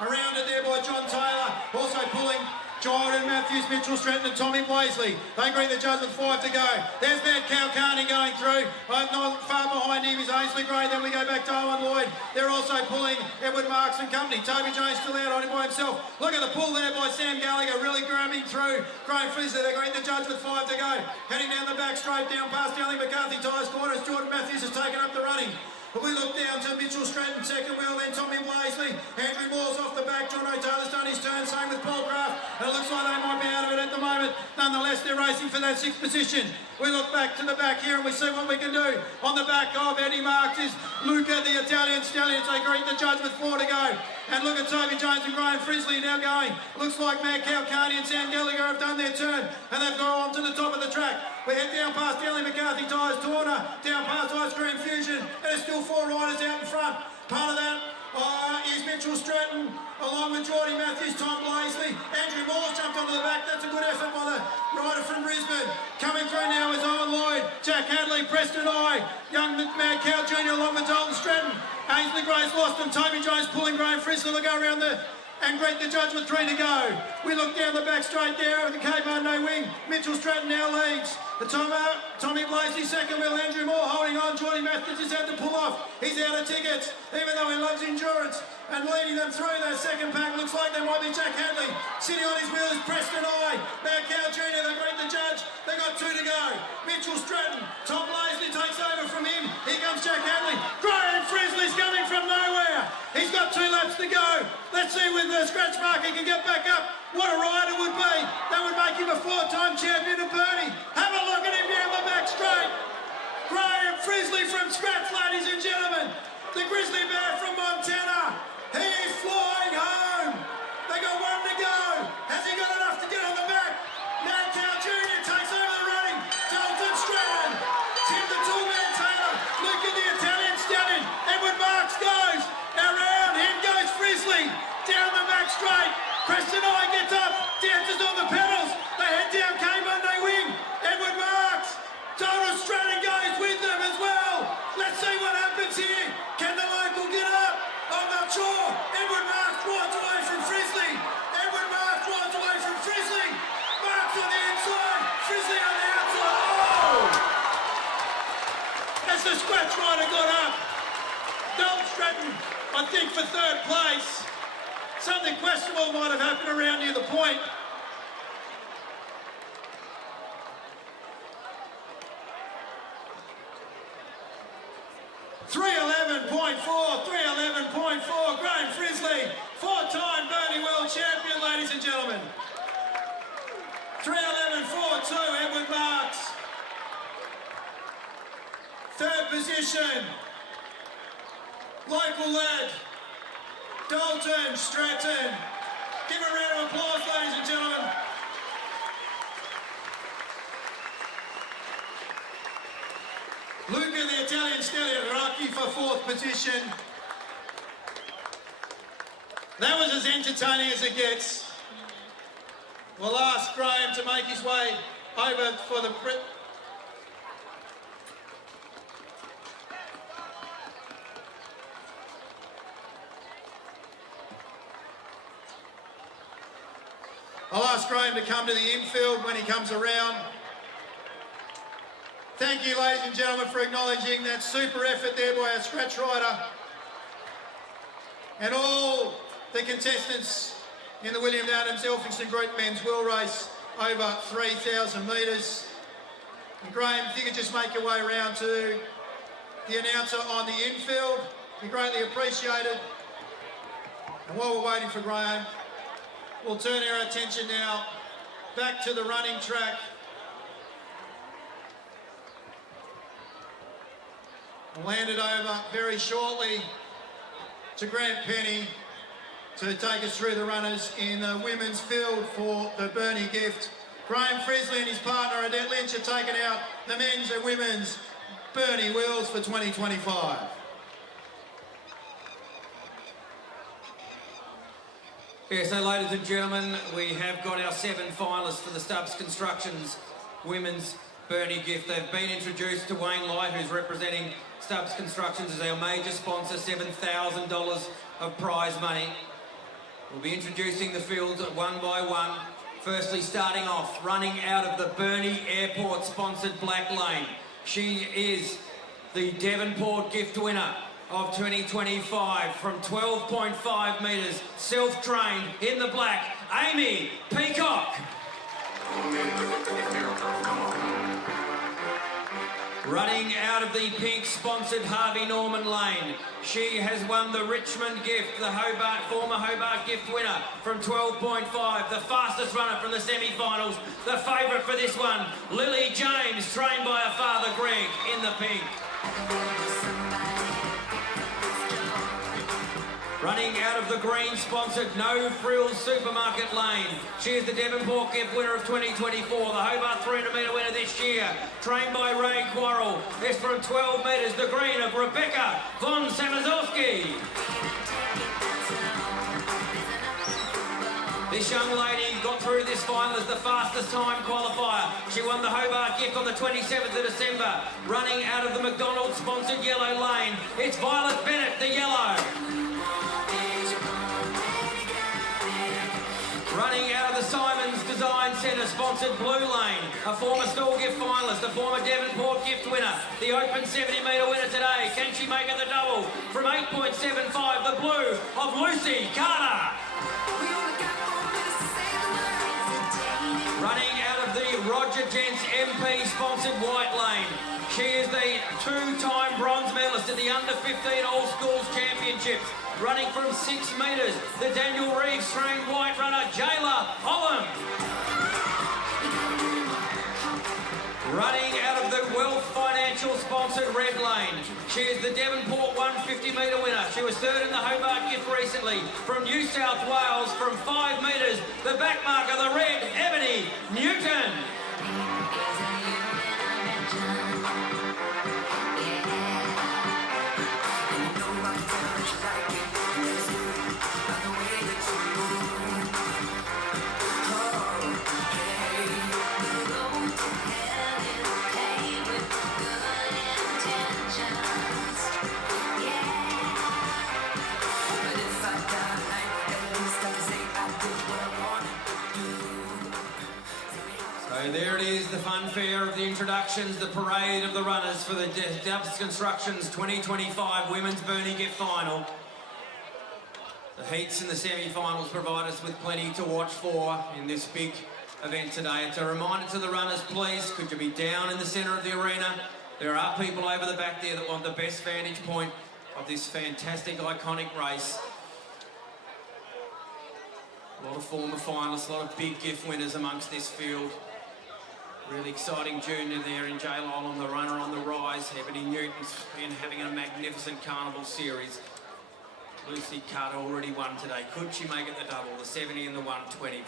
around it there by John Taylor. Also pulling Jordan Matthews, Mitchell Stratton and Tommy Blaisley. They greet the judge with 5 to go. There's Mad Cow Carney going through. Not far behind him is Ainsley Gray. Then we go back to Owen Lloyd. They're also pulling Edward Marks and company. Toby Jones still out on him by himself. Look at the pull there by Sam Gallagher, really grabbing through. Graham Frisley, they greet the judge with 5 to go. Heading down the back straight down past Ellie McCarthy, Tyres Corner as Jordan Matthews has taken up the running. But we look down to Mitchell Stratton, second wheel, then Tommy Blaisley. Andrew Moore's off the back. John O'Taylor's done his turn, same with Paul Craft. And it looks like they might be out of it at the moment. None nonetheless, they're racing for that 6th position. We look back to the back here and we see what we can do. On the back of Eddie Marks is Luca, the Italian stallion. They greet the judge with 4 to go. And look at Toby Jones and Graham Frisley now going. Looks like Mad Cow Carney and Sam Gallagher have done their turn and they've gone on to the top of the track. We head down past Ellie McCarthy Tyres Torner, down past Ice Cream Fusion, and there's still 4 riders out in front. Part of that is Mitchell Stratton, along with Geordie Matthews, Tom Blaisley. Andrew Moore's jumped onto the back. That's a good effort by the rider from Brisbane. Coming through now is Owen Lloyd, Jack Hadley, Preston Eye, young Mad Cow Jr. along with Dalton Stratton. Ainsley Grace lost them. Toby Jones pulling Graham Frisley to go around and greet the judge with 3 to go. We look down the back straight there with the Cape no wing. Mitchell Stratton now leads. The Tommy Blaisley second wheel, Andrew Moore holding on. Geordie Matthews has had to pull off. He's out of tickets, even though he loves endurance. And leading them through that second pack looks like there might be Jack Hadley. Sitting on his wheel is Preston Eye. Mad Cow Jr. They greet the judge. They got 2 to go. Mitchell Stratton. Tom Blaisley takes over from him. Here comes Jack Hadley. Graham Frisley's coming from nowhere. He's got 2 laps to go. Let's see with the scratch mark he can get back up. What a rider would be. That would make him a 4-time champion of Burnie. Have a look at him down the back straight. Graham Frisley from scratch, ladies and gentlemen. The Grizzly Bear from Montana. He is flying home. They got 1 to go. Has he got enough to get on the back? Mad Cow Jr. takes over the running. Dalton Stratton. Tim the Toolman Taylor. Luke at the Italian stallion. Edward Marks goes. Around him goes Frisley. Down the back straight. Preston Eye gets up. Dances on the pedals. They head down Cape Monday wing. Edward Marks. Dalton Stratton goes with them as well. Let's see what happens here. Can the local get up? I'm not sure. Edward Marks rides away from Frisley. Edward Marks rides away from Frisley. Marks on the inside. Frisley on the outside. Oh! As the scratch rider got up, Dalton Stratton, I think, for 3rd place. Something questionable might have happened around near the point. .311.4, Graham Frisley, 4-time Burnie World Champion, ladies and gentlemen. 311.42, Edward Marks. 3rd position, local lad, Dalton Stratton. Give a round of applause, ladies and gentlemen. Luca, the Italian stallion, Rocky for 4th position. That was as entertaining as it gets. We'll ask Graham to make his way over for the... I'll ask Graham to come to the infield when he comes around. Thank you, ladies and gentlemen, for acknowledging that super effort there by our scratch rider. And all the contestants in the William Adams Elphinstone Group Men's Wheel Race over 3,000 metres. And Graham, if you could just make your way around to the announcer on the infield, be greatly appreciated. And while we're waiting for Graham, we'll turn our attention now back to the running track. We'll hand it over very shortly to Grant Penny to take us through the runners in the women's field for the Burnie gift. Graham Frisley and his partner Adette Lynch have taken out the men's and women's Burnie wheels for 2025. Yeah, so ladies and gentlemen, we have got our 7 finalists for the Stubbs Constructions Women's Burnie gift. They've been introduced to Wayne Light, who's representing Stubbs Constructions as our major sponsor, $7,000 of prize money. We'll be introducing the fields one by one. Firstly, starting off, running out of the Burnie Airport-sponsored Black Lane. She is the Devonport gift winner of 2025 from 12.5 metres, self-trained in the black, Amy Peacock. Running out of the pink-sponsored Harvey Norman lane, she has won the Richmond Gift, the former Hobart Gift winner from 12.5, the fastest runner from the semi-finals, the favourite for this one, Lily James, trained by her father Greg, in the pink. Running out of the green-sponsored No Frills Supermarket lane, she is the Devonport Gift winner of 2024, the Hobart 300 metre winner this year, trained by Ray Quarrell. This from 12 metres, the green of Rebecca von Samazowski. This young lady got through this final as the fastest time qualifier. She won the Hobart Gift on the 27th of December. Running out of the McDonald's-sponsored yellow lane, it's Violet Bennett, the yellow. Running out of the Simons Design Centre sponsored blue lane, a former Stall Gift finalist, a former Devonport Gift winner, the Open 70 metre winner today. Can she make it the double? From 8.75, the blue of Lucy Carter. Running out of the Roger Gents MP sponsored white lane, she is the two-time bronze medalist at the Under-15 All Schools Championships. Running from 6 metres, the Daniel Reeves trained white runner, Jayla Holland. Running out of the Wealth Financial sponsored red lane, she is the Devonport 150 metre winner. She was third in the Hobart Gift recently. From New South Wales, from 5 metres, the back marker, the red, Ebony Newton. So there it is, the funfair of the introductions, the parade of the runners for the Tas Constructions 2025 Women's Burnie Gift Final. The heats and the semi-finals provide us with plenty to watch for in this big event today. It's a reminder to the runners, please, could you be down in the centre of the arena? There are people over the back there that want the best vantage point of this fantastic, iconic race. A lot of former finalists, a lot of big gift winners amongst this field. Really exciting junior there in J. Lyle, the runner on the rise. Ebony Newton's been having a magnificent carnival series. Lucy Carter already won today. Could she make it the double? The 70 and the 120.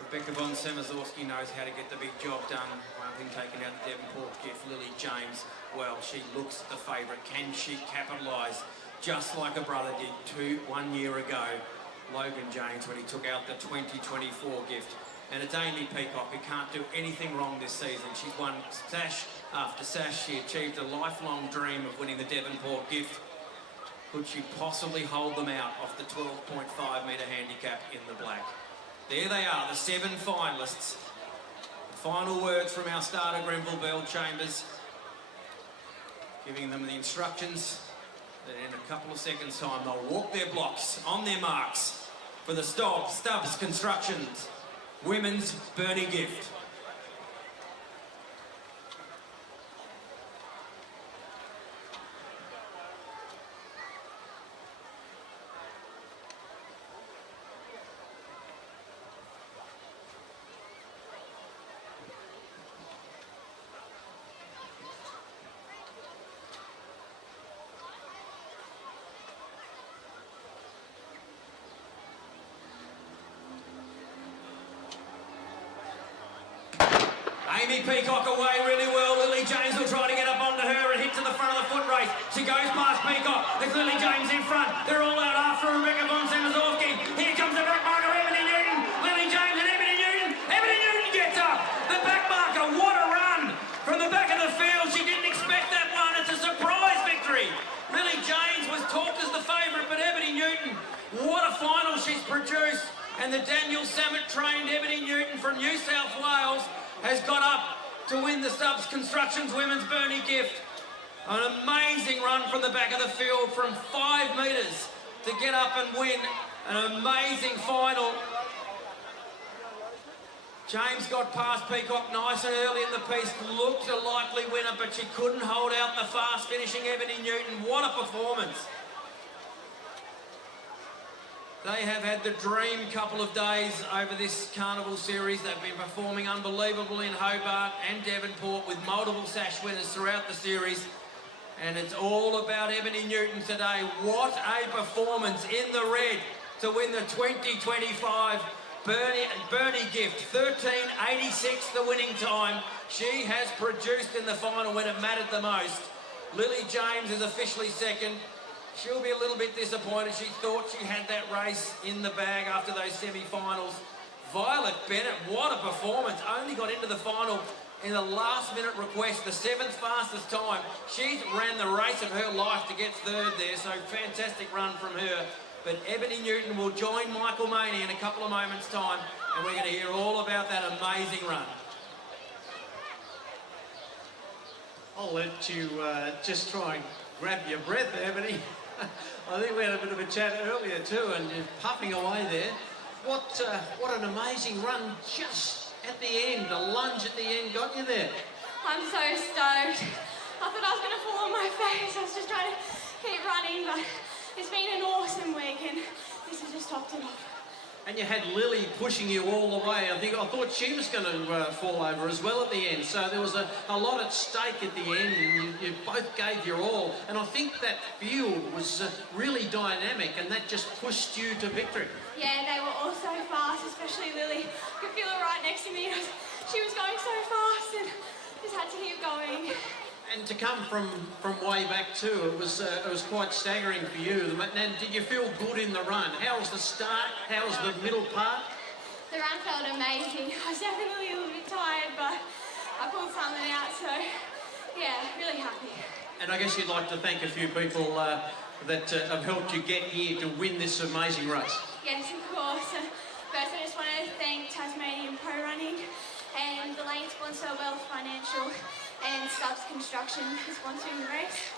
Rebecca von Samazowski knows how to get the big job done. One thing taking out the Devonport Gift, Lily James. Well, she looks the favourite. Can she capitalise just like her brother did 1 year ago? Logan James when he took out the 2024 gift. And it's Amy Peacock who can't do anything wrong this season. She's won sash after sash. She achieved a lifelong dream of winning the Devonport Gift. Could she possibly hold them out off the 12.5 metre handicap in the black? There they are, the 7 finalists. The final words from our starter, Grenville Bell Chambers, giving them the instructions that in a couple of seconds' time they'll walk their blocks on their marks for the Stubbs Constructions Women's Burnie Gift. Amy Peacock away really well. Lily James will try to get up onto her and hit to the front of the foot race. She goes past Peacock. There's Lily James in front. They're all out after Rebecca von Samazowski. Here comes the back marker, Ebony Newton. Lily James and Ebony Newton. Ebony Newton gets up. The back marker, what a run from the back of the field. She didn't expect that one. It's a surprise victory. Lily James was talked as the favourite, but Ebony Newton, what a final she's produced. And the Daniel Samet trained Ebony Newton from New South Wales has got up to win the Stubbs Constructions Women's Burnie Gift. An amazing run from the back of the field from 5 metres to get up and win an amazing final. James got past Peacock nice and early in the piece, looked a likely winner, but she couldn't hold out the fast finishing Ebony Newton. What a performance. They have had the dream couple of days over this Carnival series. They've been performing unbelievable in Hobart and Devonport with multiple sash winners throughout the series. And it's all about Ebony Newton today. What a performance in the red to win the 2025 Burnie gift. 13.86 the winning time. She has produced in the final when it mattered the most. Lily James is officially second. She'll be a little bit disappointed. She thought she had that race in the bag after those semi-finals. Violet Bennett, what a performance. Only got into the final in the last-minute request, the 7th fastest time. She ran the race of her life to get third there, so fantastic run from her. But Ebony Newton will join Michael Maney in a couple of moments' time, and we're going to hear all about that amazing run. I'll let you just try and grab your breath, Ebony. I think we had a bit of a chat earlier too, and you're puffing away there. What an amazing run just at the end. A lunge at the end got you there. I'm so stoked. I thought I was going to fall on my face. I was just trying to keep running, but it's been an awesome week, and this has just topped it off. And you had Lily pushing you all the way. I thought she was going to fall over as well at the end. So there was a lot at stake at the end, and you both gave your all. And I think that field was really dynamic, and that just pushed you to victory. Yeah, they were all so fast, especially Lily. I could feel her right next to me. She was going so fast, and just had to keep going. And to come from way back too, it was quite staggering for you. And did you feel good in the run? How was the start? How was the middle part? The run felt amazing. I was definitely a little bit tired, but I pulled something out, so yeah, really happy. And I guess you'd like to thank a few people that have helped you get here to win this amazing race. Yes, of course. First, I just want to thank Tasmanian Pro Running and the lane sponsor, Wealth Financial, and Stubbs Construction for sponsoring the race.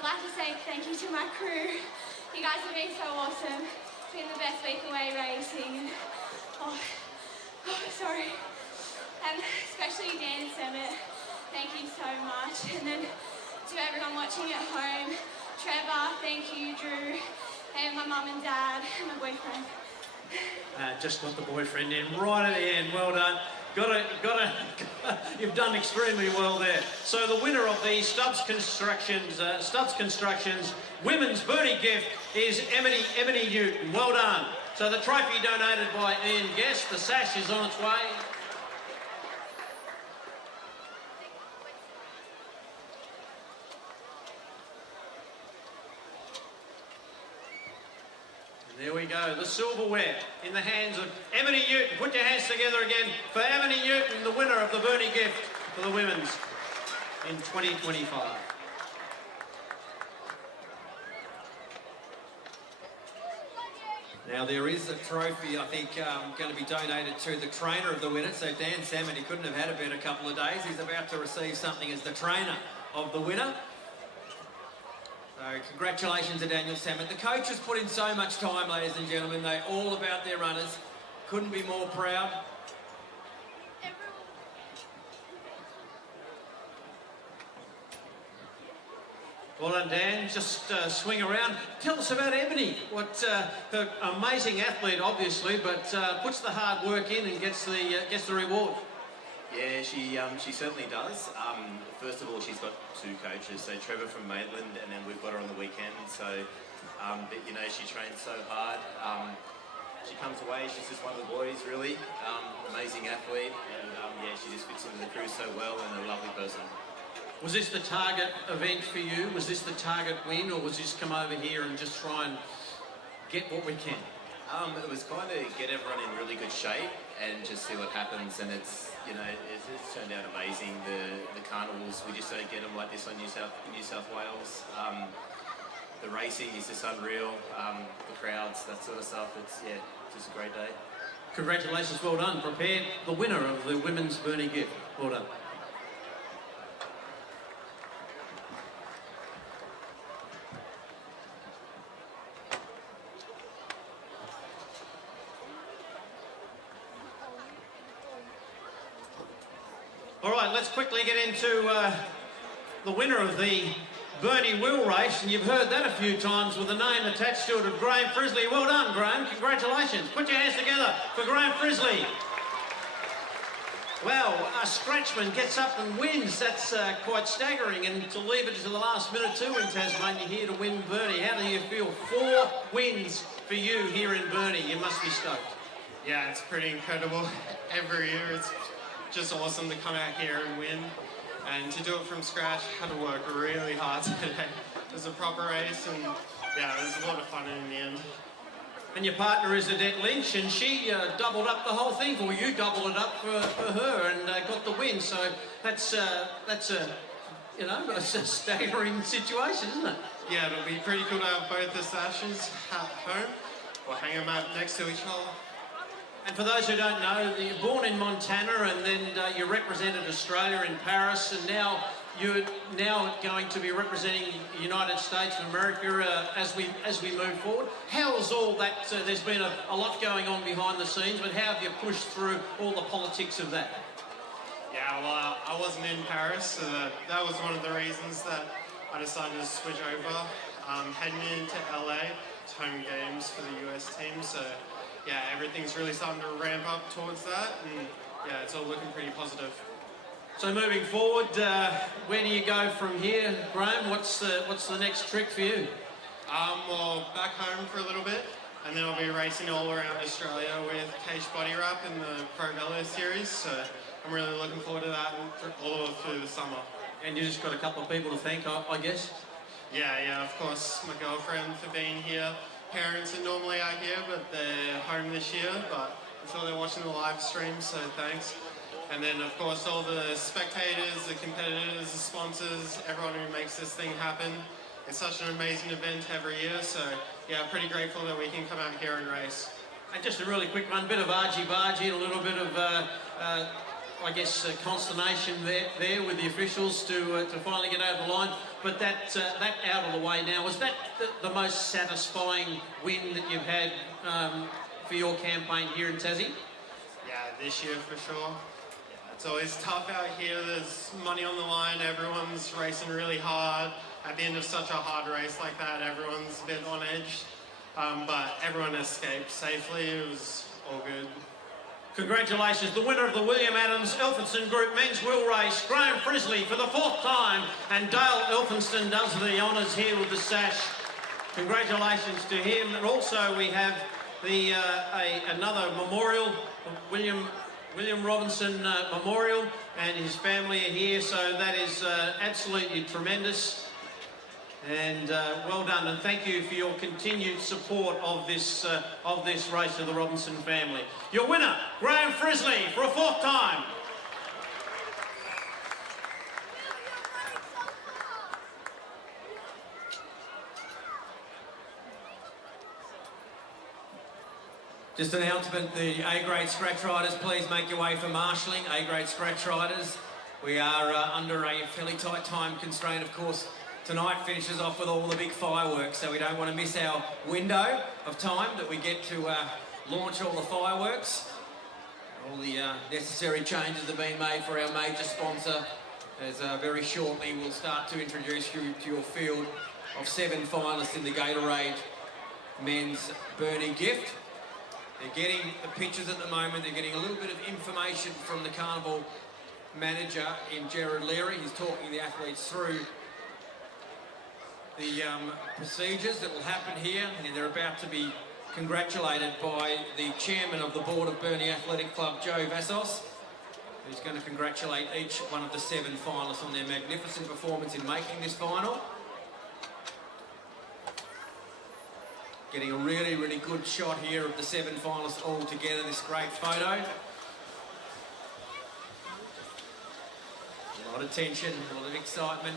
I'd like to say thank you to my crew. You guys have been so awesome. It's been the best week away racing. Sorry. And especially Dan and Semmett, thank you so much. And then to everyone watching at home, Trevor, thank you, Drew, and my mum and dad, and my boyfriend. Just got the boyfriend in right at the end. Well done. You've done extremely well there. So the winner of the Stubbs Constructions Women's Burnie gift is Ebony Newton. Well done. So the trophy donated by Ian Guest. The sash is on its way. There we go, the silverware in the hands of Ebony Newton. Put your hands together again for Ebony Newton, the winner of the Burnie gift for the women's in 2025. Now there is a trophy, I think, going to be donated to the trainer of the winner. So Dan Salmon, he couldn't have had a better couple of days. He's about to receive something as the trainer of the winner. So congratulations to Daniel Salmon. The coaches put in so much time, ladies and gentlemen. They're all about their runners. Couldn't be more proud. Well done, Dan. Just swing around. Tell us about Ebony. What her amazing athlete, obviously, but puts the hard work in and gets the reward. Yeah, she certainly does. First of all, she's got two coaches. So Trevor from Maiden, and then we've got her on the weekend. So, but you know, she trains so hard. She comes away. She's just one of the boys, really. Amazing athlete, and yeah, she just fits into the crew so well, and a lovely person. Was this the target event for you? Was this the target win, or was this come over here and just try and get what we can? It was kind of get everyone in really good shape and just see what happens. And it's, you know, it's turned out amazing. The carnivals, we just don't get them like this on New South Wales. The racing is just unreal. The crowds, that sort of stuff. It's, yeah, just a great day. Congratulations, well done. Prepared the winner of the Women's Burnie gift. Well done. All right, let's quickly get into the winner of the Burnie wheel race, and you've heard that a few times with a name attached to it of Graham Frisley. Well done, Graham. Congratulations. Put your hands together for Graham Frisley. Well, a scratchman gets up and wins. That's quite staggering, and to leave it to the last minute too in Tasmania here to win Burnie. How do you feel? 4 wins for you here in Burnie. You must be stoked. Yeah, it's pretty incredible. Every year it's just awesome to come out here and win. And to do it from scratch, had to work really hard today. It was a proper race, and yeah, it was a lot of fun in the end. And your partner is Adette Lynch, and she doubled up the whole thing for you, doubled it up for her, and got the win. So that's a you know, it's a staggering situation, isn't it? Yeah, it'll be pretty cool to have both the sashes at home. We'll hang them up next to each other. And for those who don't know, you're born in Montana, and then you represented Australia in Paris, and now you're going to be representing the United States of America as we move forward. How's all that? There's been a lot going on behind the scenes, but how have you pushed through all the politics of that? Yeah, well, I wasn't in Paris, so that was one of the reasons that I decided to switch over. Heading into LA, it's home games for the US team, so yeah, everything's really starting to ramp up towards that, and yeah, it's all looking pretty positive. So moving forward, where do you go from here, Graham? What's the next trick for you? Well, back home for a little bit, and then I'll be racing all around Australia with Cage Body Wrap in the Pro Velo series, so I'm really looking forward to that all through the summer. And you just got a couple of people to thank, I guess? Yeah, of course, my girlfriend for being here. Parents are normally out here, but they're home this year, but I'm sure they're watching the live stream, so thanks. And then, of course, all the spectators, the competitors, the sponsors, everyone who makes this thing happen. It's such an amazing event every year, so yeah, pretty grateful that we can come out here and race. And just a really quick one, bit of argy-bargy, a little bit of, I guess, consternation there with the officials to finally get over the line. But that out of the way now, was that the most satisfying win that you've had for your campaign here in Tassie? Yeah, this year for sure. It's always tough out here. There's money on the line. Everyone's racing really hard. At the end of such a hard race like that, everyone's a bit on edge. But everyone escaped safely. It was all good. Congratulations, the winner of the William Adams Elphinston Group Men's Wheel Race, Graham Frisley, for the 4th time, and Dale Elphinston does the honours here with the sash. Congratulations to him. And also we have the another memorial, William Robinson Memorial, and his family are here, so that is absolutely tremendous. And well done, and thank you for your continued support of this race of the Robinson family. Your winner, Graham Frisley, for a 4th time. Just an announcement, the A-grade scratch riders, please make your way for marshalling. A-grade scratch riders, we are under a fairly tight time constraint, of course. Tonight finishes off with all the big fireworks, so we don't want to miss our window of time that we get to launch all the fireworks. All the necessary changes have been made for our major sponsor, as very shortly we'll start to introduce you to your field of 7 finalists in the Gatorade Men's Burnie gift. They're getting the pictures at the moment, they're getting a little bit of information from the carnival manager in Gerard Leary. He's talking the athletes through the procedures that will happen here, and they're about to be congratulated by the chairman of the board of Burnie Athletic Club, Joe Vassos, who's going to congratulate each one of the 7 finalists on their magnificent performance in making this final. Getting a really, really good shot here of the 7 finalists all together, this great photo. A lot of tension, a lot of excitement.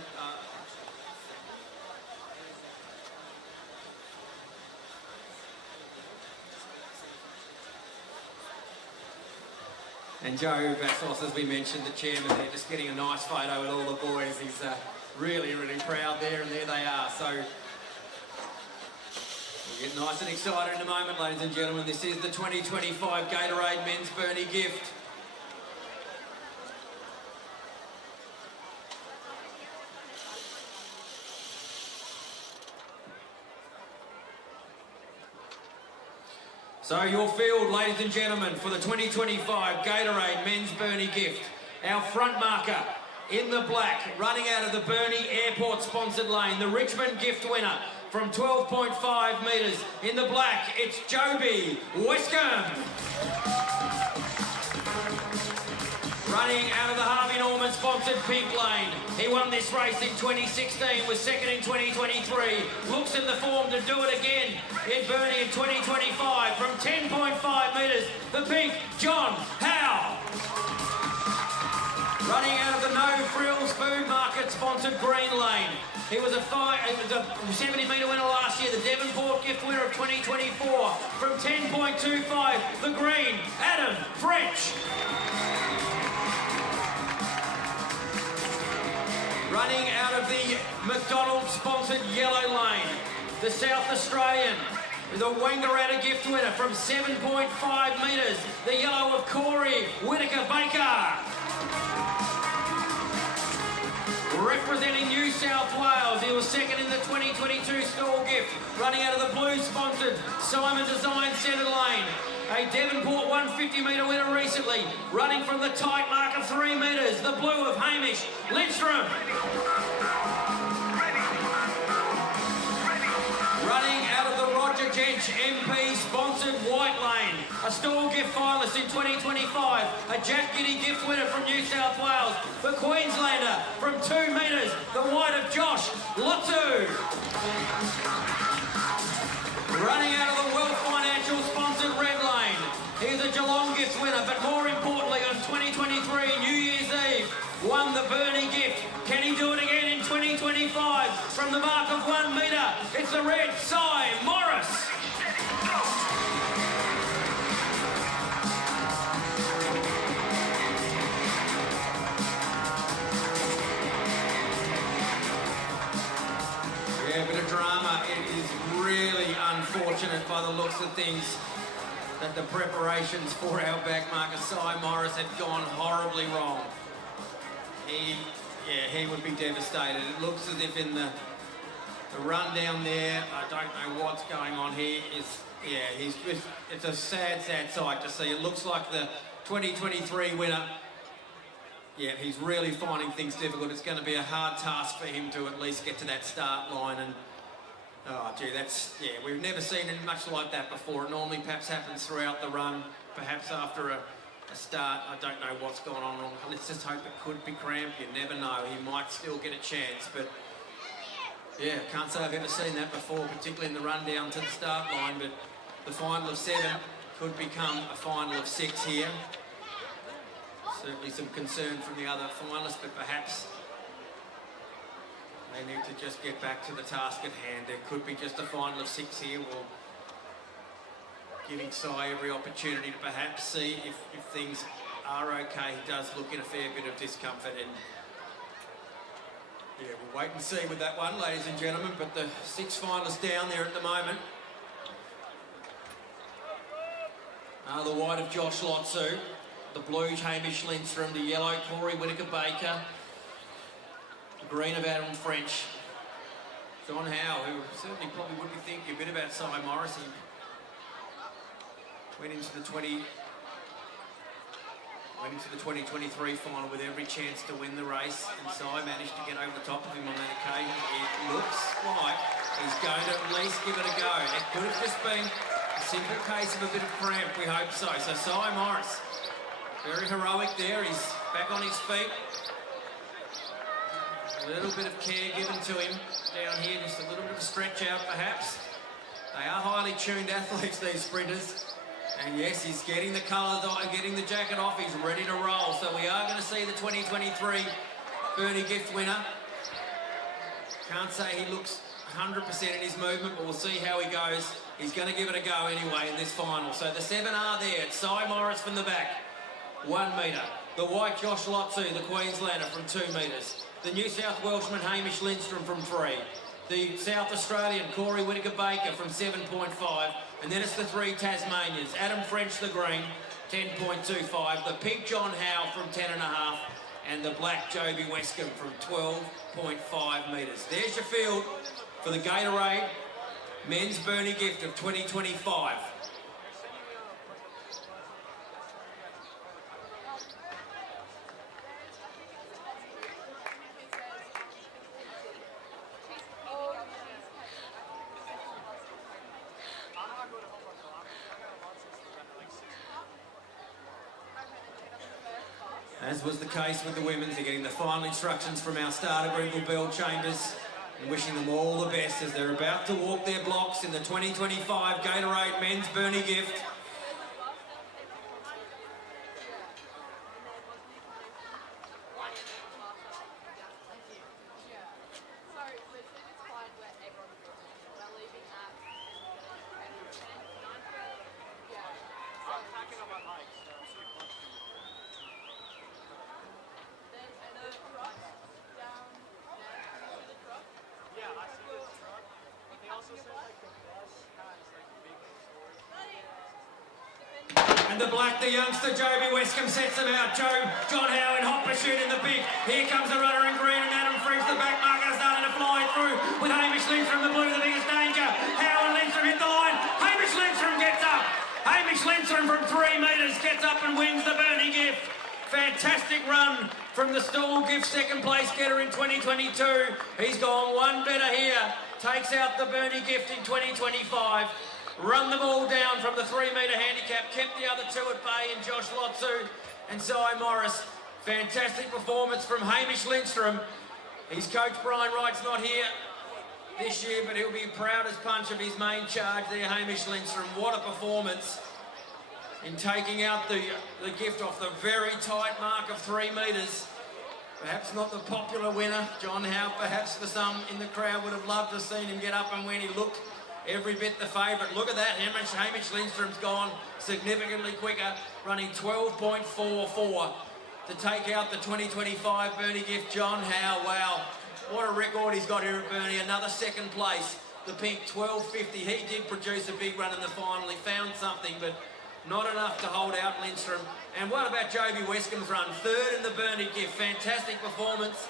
And Joe Vassos, as we mentioned, the chairman there, just getting a nice photo with all the boys. He's really, really proud there, and there they are. So we'll get nice and excited in a moment, ladies and gentlemen. This is the 2025 Gatorade Men's Burnie gift. So your field, ladies and gentlemen, for the 2025 Gatorade Men's Burnie Gift. Our front marker in the black, running out of the Burnie Airport sponsored lane, the Richmond gift winner from 12.5 metres. In the black, it's Joby Wescombe. Running out of the Harvey Norman sponsored pink lane. He won this race in 2016, was second in 2023. Looks in the form to do it again in Burnie in 2025 from 10.5 metres. The pink, John Howe. Running out of the No Frills Food Market sponsored green lane. He was a 70-metre winner last year, the Devonport gift winner of 2024 from 10.25. The green, Adam French. Running out of the McDonald's-sponsored yellow lane, the South Australian, the Wangaratta gift winner from 7.5 metres, the yellow of Corey Whittaker-Baker. Representing New South Wales, he was second in the 2022 stall gift, running out of the blue-sponsored Simon Design Centre lane. A Devonport 150-metre winner recently, running from the tight mark of 3 metres, the blue of Hamish Lindstrom. Running out of the Roger Jench MP-sponsored white lane, a stall gift finalist in 2025, a Jack Giddy gift winner from New South Wales, the Queenslander from 2 metres, the white of Josh Lottu. Running out of the Wealth Financial sponsored red lane, he's a Geelong gift winner, but more importantly on 2023 New Year's Eve, won the Burnie gift. Can he do it again in 2025? From the mark of 1 metre, it's the red Cy Morris. Yeah, a bit of drama. It is really unfortunate by the looks of things that the preparations for our back marker Cy Morris had gone horribly wrong. He would be devastated. It looks as if in the run down there, I don't know what's going on here. It's a sad sight to see. It looks like the 2023 winner. Yeah, he's really finding things difficult. It's going to be a hard task for him to at least get to that start line. And oh, gee, we've never seen it much like that before. It normally perhaps happens throughout the run, perhaps after a start. I don't know what's gone on wrong. Let's just hope it could be cramped. You never know. He might still get a chance, but yeah, can't say I've ever seen that before, particularly in the run down to the start line. But the final of 7 could become a final of 6 here. Certainly some concern from the other finalists, but perhaps they need to just get back to the task at hand. There could be just a final of 6 here. We'll giving Cy every opportunity to perhaps see if things are okay. He does look in a fair bit of discomfort, and yeah, we'll wait and see with that one, ladies and gentlemen. But the 6 finalists down there at the moment are the white of Josh Lotsu, the blue Hamish Lindstrom, the yellow Corey Whittaker-Baker, the green of Adam French, John Howe, who certainly probably wouldn't be thinking a bit about Cy Morris. He went into the 2023 final with every chance to win the race, and Cy managed to get over the top of him on that occasion. It looks like he's going to at least give it a go. It could have just been a simple case of a bit of cramp, we hope so. So Cy Morris, very heroic there. He's back on his feet. A little bit of care given to him down here, just a little bit of a stretch out perhaps. They are highly tuned athletes, these sprinters. And yes, he's getting the colours off, getting the jacket off, he's ready to roll. So we are going to see the 2023 Burnie gift winner. Can't say he looks 100% in his movement, but we'll see how he goes. He's going to give it a go anyway in this final. So the 7 are there. It's Cy Morris from the back, 1 metre. The white Josh Lotsu, the Queenslander, from 2 metres. The New South Welshman Hamish Lindstrom from 3. The South Australian Corey Whittaker-Baker from 7.5. And then it's the 3 Tasmanians. Adam French, the green, 10.25. The pink John Howe from 10.5. And the black Joby Wescombe from 12.5 metres. There's your field for the Gatorade Men's Burnie Gift of 2025. As was the case with the women's, they're getting the final instructions from our starter, Greenville Bell Chambers, and wishing them all the best as they're about to walk their blocks in the 2025 Gatorade Men's Burnie Gift. And the black, the youngster, Joby Westcombe sets them out. John Howe in hot pursuit in the big. Here comes the runner in green, and Adam Freeze, the back marker, starting to fly through with Hamish Lindstrom, the blue, the biggest danger. Howe and Lindstrom hit the line. Hamish Lindstrom gets up. Hamish Lindstrom from 3 metres gets up and wins the Burnie Gift. Fantastic run from the Stall Gift second place getter in 2022. He's gone one better here. Takes out the Burnie Gift in 2025. Run the ball down from the 3 metre handicap, kept the other two at bay in Josh Lotsu and Zy Morris. Fantastic performance from Hamish Lindstrom. His coach Brian Wright's not here this year, but he'll be proud as punch of his main charge there, Hamish Lindstrom. What a performance in taking out the gift off the very tight mark of 3 metres. Perhaps not the popular winner, John Howe, perhaps for some in the crowd would have loved to have seen him get up and win. He looked every bit the favourite. Look at that, Hamish Lindstrom's gone significantly quicker, running 12.44 to take out the 2025 Burnie Gift. John Howe, wow, what a record he's got here at Burnie. Another second place, the pink 12.50. He did produce a big run in the final. He found something, but not enough to hold out Lindstrom. And what about Joby Westcombe's run? 3rd in the Burnie Gift. Fantastic performance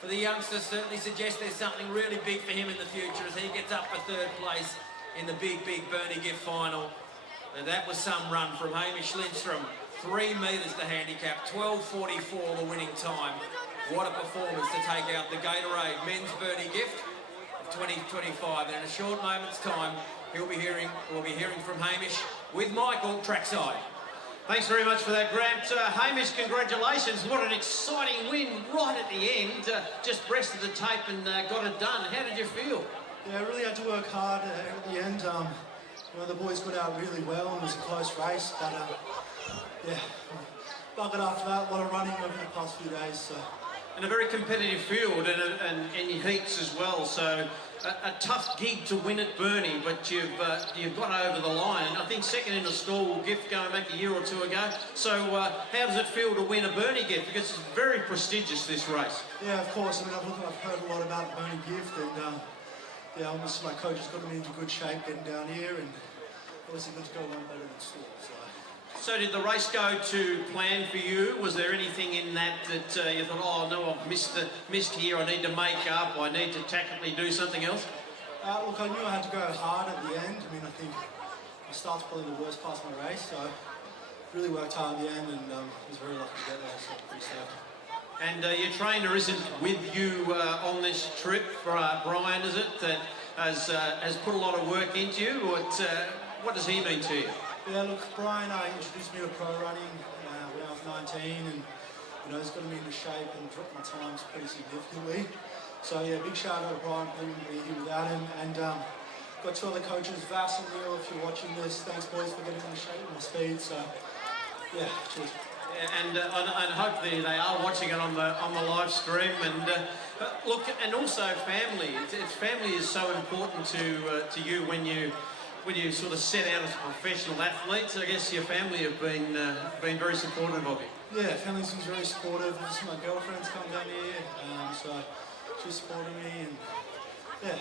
for the youngsters. Certainly suggests there's something really big for him in the future as he gets up for 3rd place in the big Burnie Gift final. And that was some run from Hamish Lindstrom. 3 metres the handicap, 12.44 the winning time. What a performance to take out the Gatorade Men's Burnie Gift of 2025. And in a short moment's time, we'll be hearing from Hamish with Michael trackside. Thanks very much for that, Grant. Hamish, congratulations. What an exciting win right at the end. Just breasted the tape and got it done. How did you feel? Yeah, I really had to work hard at the end. The boys got out really well and it was a close race, but yeah, buggered after that. A lot of running over the past few days. So. And a very competitive field and in heats as well. So a tough gig to win at Burnie, but you've got over the line. And I think second in a Stall Gift going back a year or two ago. So how does it feel to win a Burnie Gift? Because it's very prestigious, this race. Yeah, of course. I mean, I've heard a lot about the Burnie Gift, and yeah, obviously my coach has got me into good shape getting down here, and obviously good to go one better than Stall. So did the race go to plan for you? Was there anything in that you thought, oh no, I've missed here, I need to make up, I need to tactically do something else? Look, I knew I had to go hard at the end. I mean, I think the start's probably the worst part of my race, so really worked hard at the end and was very lucky to get there, so pretty stoked. And your trainer isn't with you on this trip, Brian, is it, that has put a lot of work into you? What does he mean to you? Yeah, look, Brian introduced me to pro running when I was 19, and he's got me into shape and dropped my times pretty significantly. So yeah, big shout out to Brian, couldn't be here without him. And got 2 other coaches, Vass and Neil, if you're watching this. Thanks, boys, for getting me into shape and my speed. So yeah, cheers. And hopefully they are watching it on the live stream. And look, and also family. Family is so important to you when you sort of set out as a professional athlete. I guess your family have been very supportive of you. Yeah, family's been very supportive. Just my girlfriend's come down here, so she's supporting me, and yeah.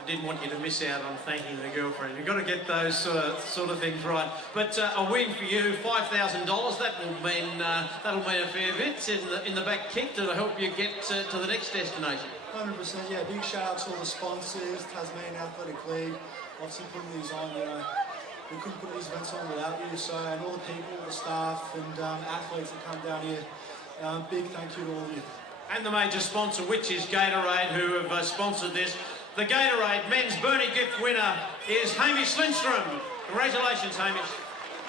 I didn't want you to miss out on thanking the girlfriend. You've got to get those sort of things right. But a win for you, $5,000. That'll mean a fair bit in the back kick to help you get to the next destination. 100%. Yeah, big shout out to all the sponsors, Tasmanian Athletic League. Obviously putting these on, we couldn't put these events on without you, so, and all the people, the staff and athletes that come down here, big thank you to all of you. And the major sponsor, which is Gatorade, who have sponsored this. The Gatorade Men's Burnie Gift winner is Hamish Lindstrom. Congratulations, Hamish.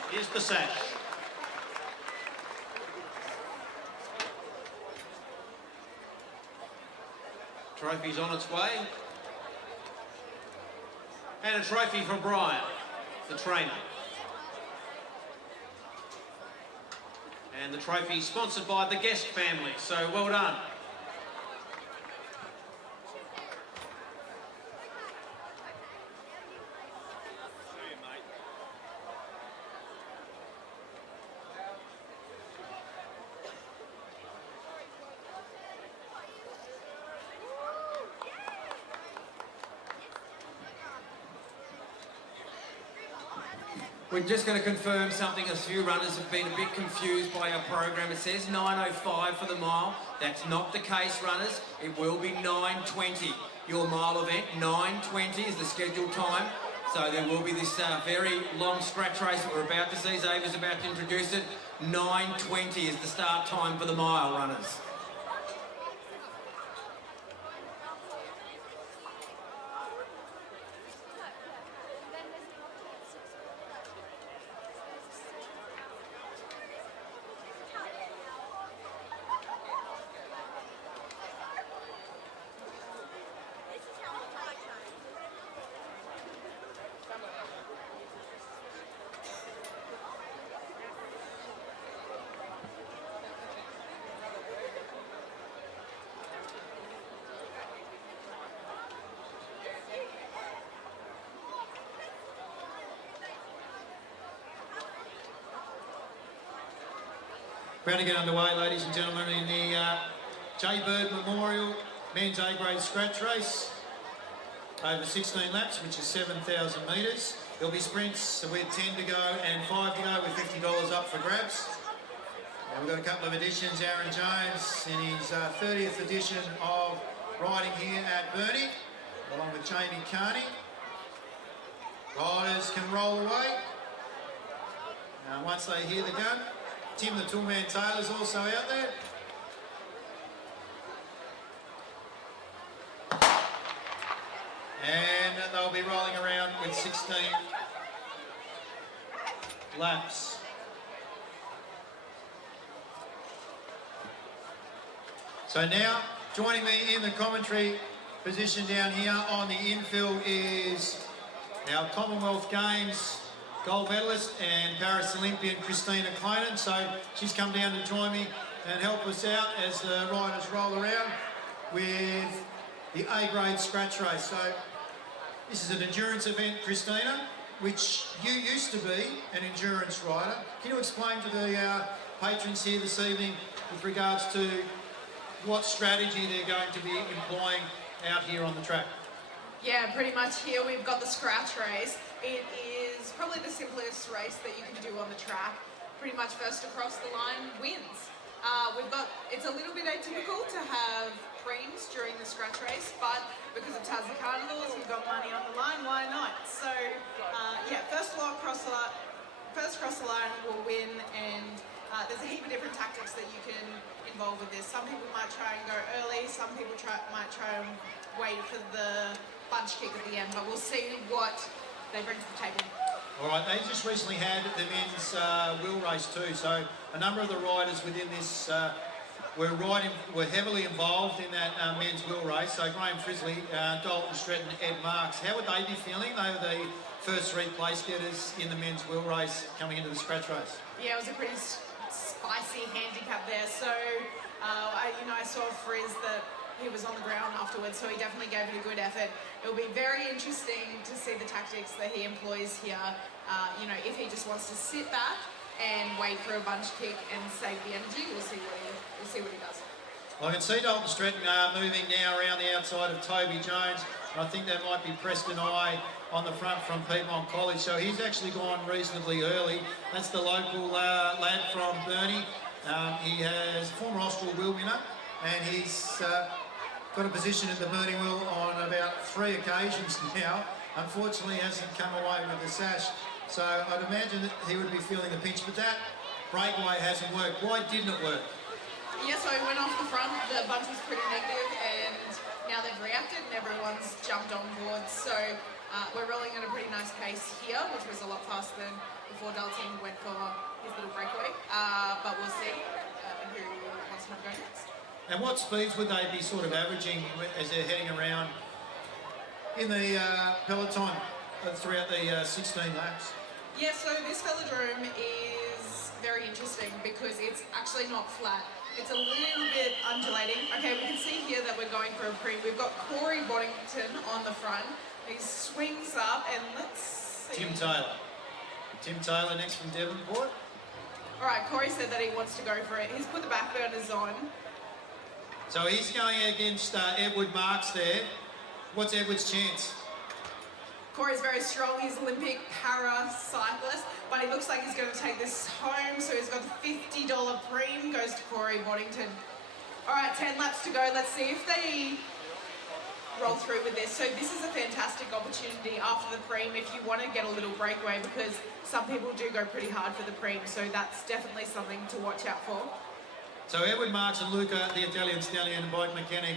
Here's the sash. Trophy's on its way. And a trophy for Brian, the trainer. And the trophy sponsored by the Guest family, so well done. We're just going to confirm something. A few runners have been a bit confused by our program. It says 9:05 for the mile. That's not the case, runners. It will be 9:20. Your mile event, 9:20 is the scheduled time. So there will be this very long scratch race that we're about to see. Xavier's about to introduce it. 9:20 is the start time for the mile, runners. About to get underway, ladies and gentlemen, in the J. Bird Memorial Men's A-grade scratch race over 16 laps, which is 7,000 metres. There'll be sprints with 10 to go and 5 to go with $50 up for grabs. And we've got a couple of additions. Aaron Jones in his 30th edition of riding here at Burnie, along with Jamie Carney. Riders can roll away once they hear the gun. Tim the Toolman Taylor's also out there. And they'll be rolling around with 16 laps. So now, joining me in the commentary position down here on the infield is our Commonwealth Games gold medalist and Paris Olympian Christina Clonan. So she's come down to join me and help us out as the riders roll around with the A-grade scratch race. So this is an endurance event, Christina, which you used to be an endurance rider. Can you explain to the patrons here this evening with regards to what strategy they're going to be employing out here on the track? Yeah, pretty much here we've got the scratch race. It is probably the simplest race that you can do on the track. Pretty much first across the line wins. It's a little bit atypical to have creams during the scratch race, but because of Tas Carnivals, we've got money on the line, why not? So yeah, first across the line will win, and there's a heap of different tactics that you can involve with this. Some people might try and go early, some people might try and wait for the bunch kick at the end, but we'll see what they bring to the table. All right, they just recently had the men's wheel race too, so a number of the riders within this were heavily involved in that men's wheel race. So Graham Frisley, Dalton Stretton, Ed Marks, how would they be feeling? They were the first three place getters in the men's wheel race coming into the scratch race. Yeah, it was a pretty spicy handicap there. So I saw Frizz that he was on the ground afterwards, so he definitely gave it a good effort. It'll be very interesting to see the tactics that he employs here. If he just wants to sit back and wait for a bunch kick and save the energy, we'll see what he does. Well, I can see Dalton Stretton moving now around the outside of Toby Jones. I think that might be Preston Eye on the front from Piedmont College, so he's actually gone reasonably early. That's the local lad from Burnie. He has former Austral wheel winner, and he's got a position in the Burnie wheel on about 3 occasions now. Unfortunately, hasn't come away with the sash. So I'd imagine that he would be feeling the pinch, but that breakaway hasn't worked. Why didn't it work? Yeah, so he went off the front, the bunch was pretty negative, and now they've reacted and everyone's jumped on board. So we're rolling at a pretty nice pace here, which was a lot faster than before Dalton went for his little breakaway. But we'll see who wants to go next. And what speeds would they be sort of averaging as they're heading around in the Peloton throughout the 16 laps? Yeah, so this velodrome is very interesting because it's actually not flat. It's a little bit undulating. Okay, we can see here that we're going for a pre. We've got Corey Boddington on the front. He swings up and let's see. Tim Taylor. Tim Taylor next from Devonport. All right, Corey said that he wants to go for it. He's put the back burners on. So he's going against Edward Marks there. What's Edward's chance? Corey's very strong. He's Olympic para cyclist, but he looks like he's going to take this home. So he's got the $50 preem, goes to Corey Boddington. All right, 10 laps to go. Let's see if they roll through with this. So this is a fantastic opportunity after the preem if you want to get a little breakaway, because some people do go pretty hard for the preem. So that's definitely something to watch out for. So Edward Marks and Luca, the Italian stallion and bike mechanic,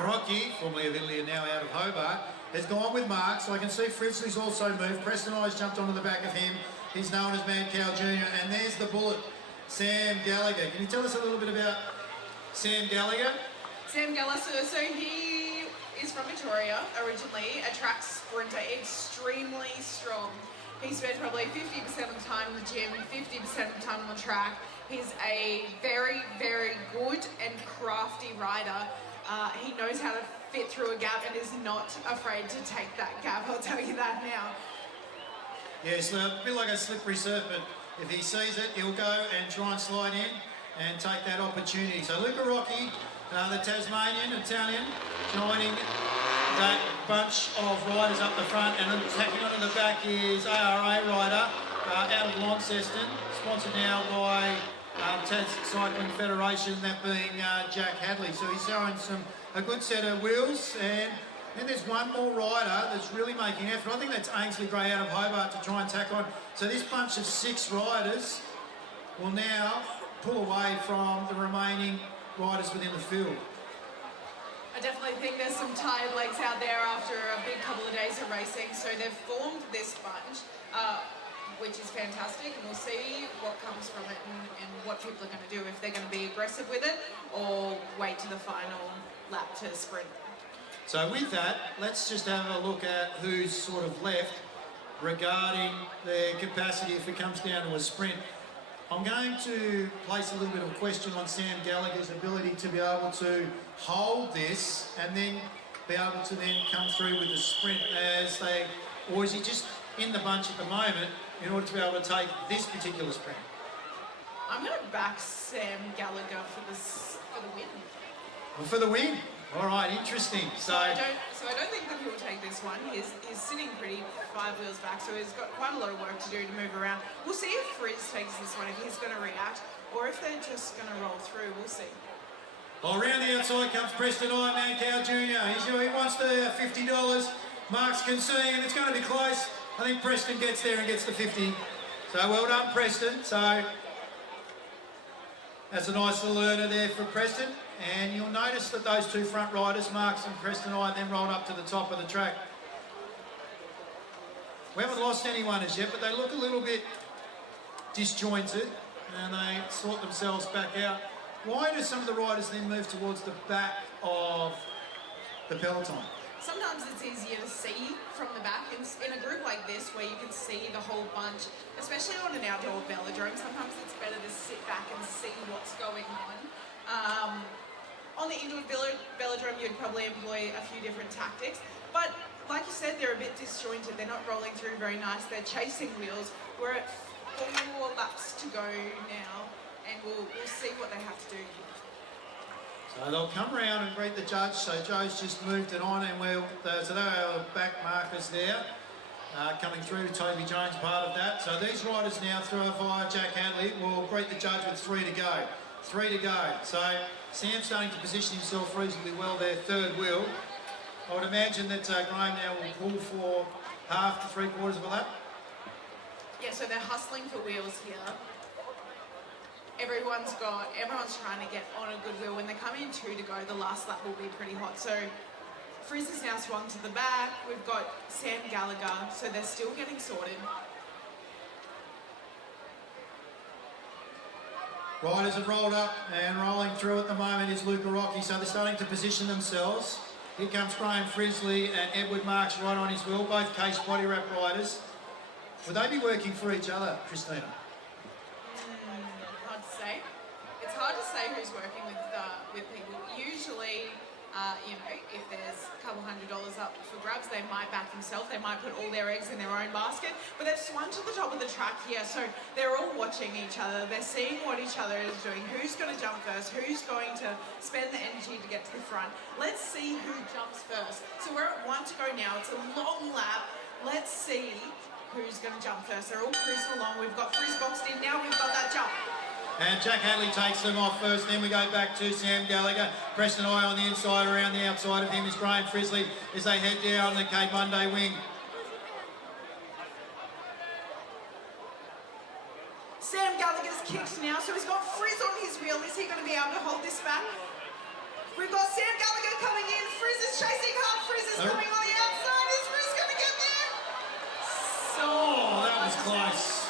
Rocky, formerly of Italy and now out of Hobart, has gone with Marks. So I can see Frizzly's also moved. Preston I's jumped onto the back of him. He's known as Mad Cow Jr. And there's the bullet, Sam Gallagher. Can you tell us a little bit about Sam Gallagher? Sam Gallagher, so he is from Victoria originally, a track sprinter, extremely strong. He spent probably 50% of the time in the gym, 50% of the time on the track. He's a very, very good and crafty rider. He knows how to fit through a gap and is not afraid to take that gap, I'll tell you that now. Yeah, it's a bit like a slippery surf, but if he sees it, he'll go and try and slide in and take that opportunity. So Luca Rocky, the Tasmanian Italian, joining that bunch of riders up the front, and attacking onto the back is ARA rider out of Launceston, sponsored now by Tas Cycling Federation, that being Jack Hadley. So he's showing a good set of wheels, and then there's one more rider that's really making effort. I think that's Ainsley Gray out of Hobart to try and tack on. So this bunch of 6 riders will now pull away from the remaining riders within the field. I definitely think there's some tired legs out there after a big couple of days of racing. So they've formed this bunch, which is fantastic, and we'll see what comes from it and what people are going to do, if they're going to be aggressive with it or wait to the final lap to sprint. So with that, let's just have a look at who's sort of left regarding their capacity if it comes down to a sprint. I'm going to place a little bit of a question on Sam Gallagher's ability to be able to hold this and then be able to then come through with the sprint or is he just in the bunch at the moment in order to be able to take this particular sprint? I'm going to back Sam Gallagher for the win. Well, for the win? All right, interesting. So I don't think that he'll take this one. He's sitting pretty 5 wheels back, so he's got quite a lot of work to do to move around. We'll see if Frizz takes this one, if he's going to react, or if they're just going to roll through. We'll see. Well, around the outside comes Preston I, Man Cow Jr. He wants the $50. Marks can see him. It's going to be close. I think Preston gets there and gets the 50. So well done, Preston. So that's a nice little earner there for Preston. And you'll notice that those 2 front riders, Marks and Preston I, then rolled up to the top of the track. We haven't lost anyone as yet, but they look a little bit disjointed and they sort themselves back out. Why do some of the riders then move towards the back of the peloton? Sometimes it's easier to see from the back. In a group like this where you can see the whole bunch, especially on an outdoor velodrome, sometimes it's better to sit back and see what's going on. On the indoor velodrome, you'd probably employ a few different tactics, but like you said, they're a bit disjointed. They're not rolling through very nice. They're chasing wheels. We're at 4 laps to go now, and we'll see what they have to do. So they'll come around and greet the judge. So Joe's just moved it on, and so there are back markers there coming through. Toby Jones part of that. So these riders now through via Jack Hadley will greet the judge with 3 to go. 3 to go. So Sam's starting to position himself reasonably well there, 3rd wheel. I would imagine that Graham now will pull for half to 3/4 of a lap. Yeah, so they're hustling for wheels here. Everyone's trying to get on a good wheel. When they come in 2 to go, the last lap will be pretty hot. So Frizz is now swung to the back. We've got Sam Gallagher, so they're still getting sorted. Riders have rolled up, and rolling through at the moment is Luca Rocky, so they're starting to position themselves. Here comes Graham Frisley and Edward Marks right on his wheel, both case body wrap riders. Would they be working for each other, Christina? Hard to say. It's hard to say who's working with people. Usually, you know, if there's a couple $100 up for grabs, they might back themselves. They might put all their eggs in their own basket. But they've swung to the top of the track here, so they're all watching each other. They're seeing what each other is doing. Who's going to jump first? Who's going to spend the energy to get to the front? Let's see who jumps first. So we're at 1 to go now. It's a long lap. Let's see who's going to jump first. They're all cruising along. We've got Frizz boxed in. Now we've got that jump. And Jack Hadley takes them off first, then we go back to Sam Gallagher. Preston Eye on the inside, around the outside of him is Graham Frisley as they head down the Cape Monday wing. Sam Gallagher's kicked now, so he's got Frizz on his wheel. Is he going to be able to hold this back? We've got Sam Gallagher coming in. Frizz is chasing hard. Frizz is coming on the outside. Is Frizz going to get there? Oh, that was close.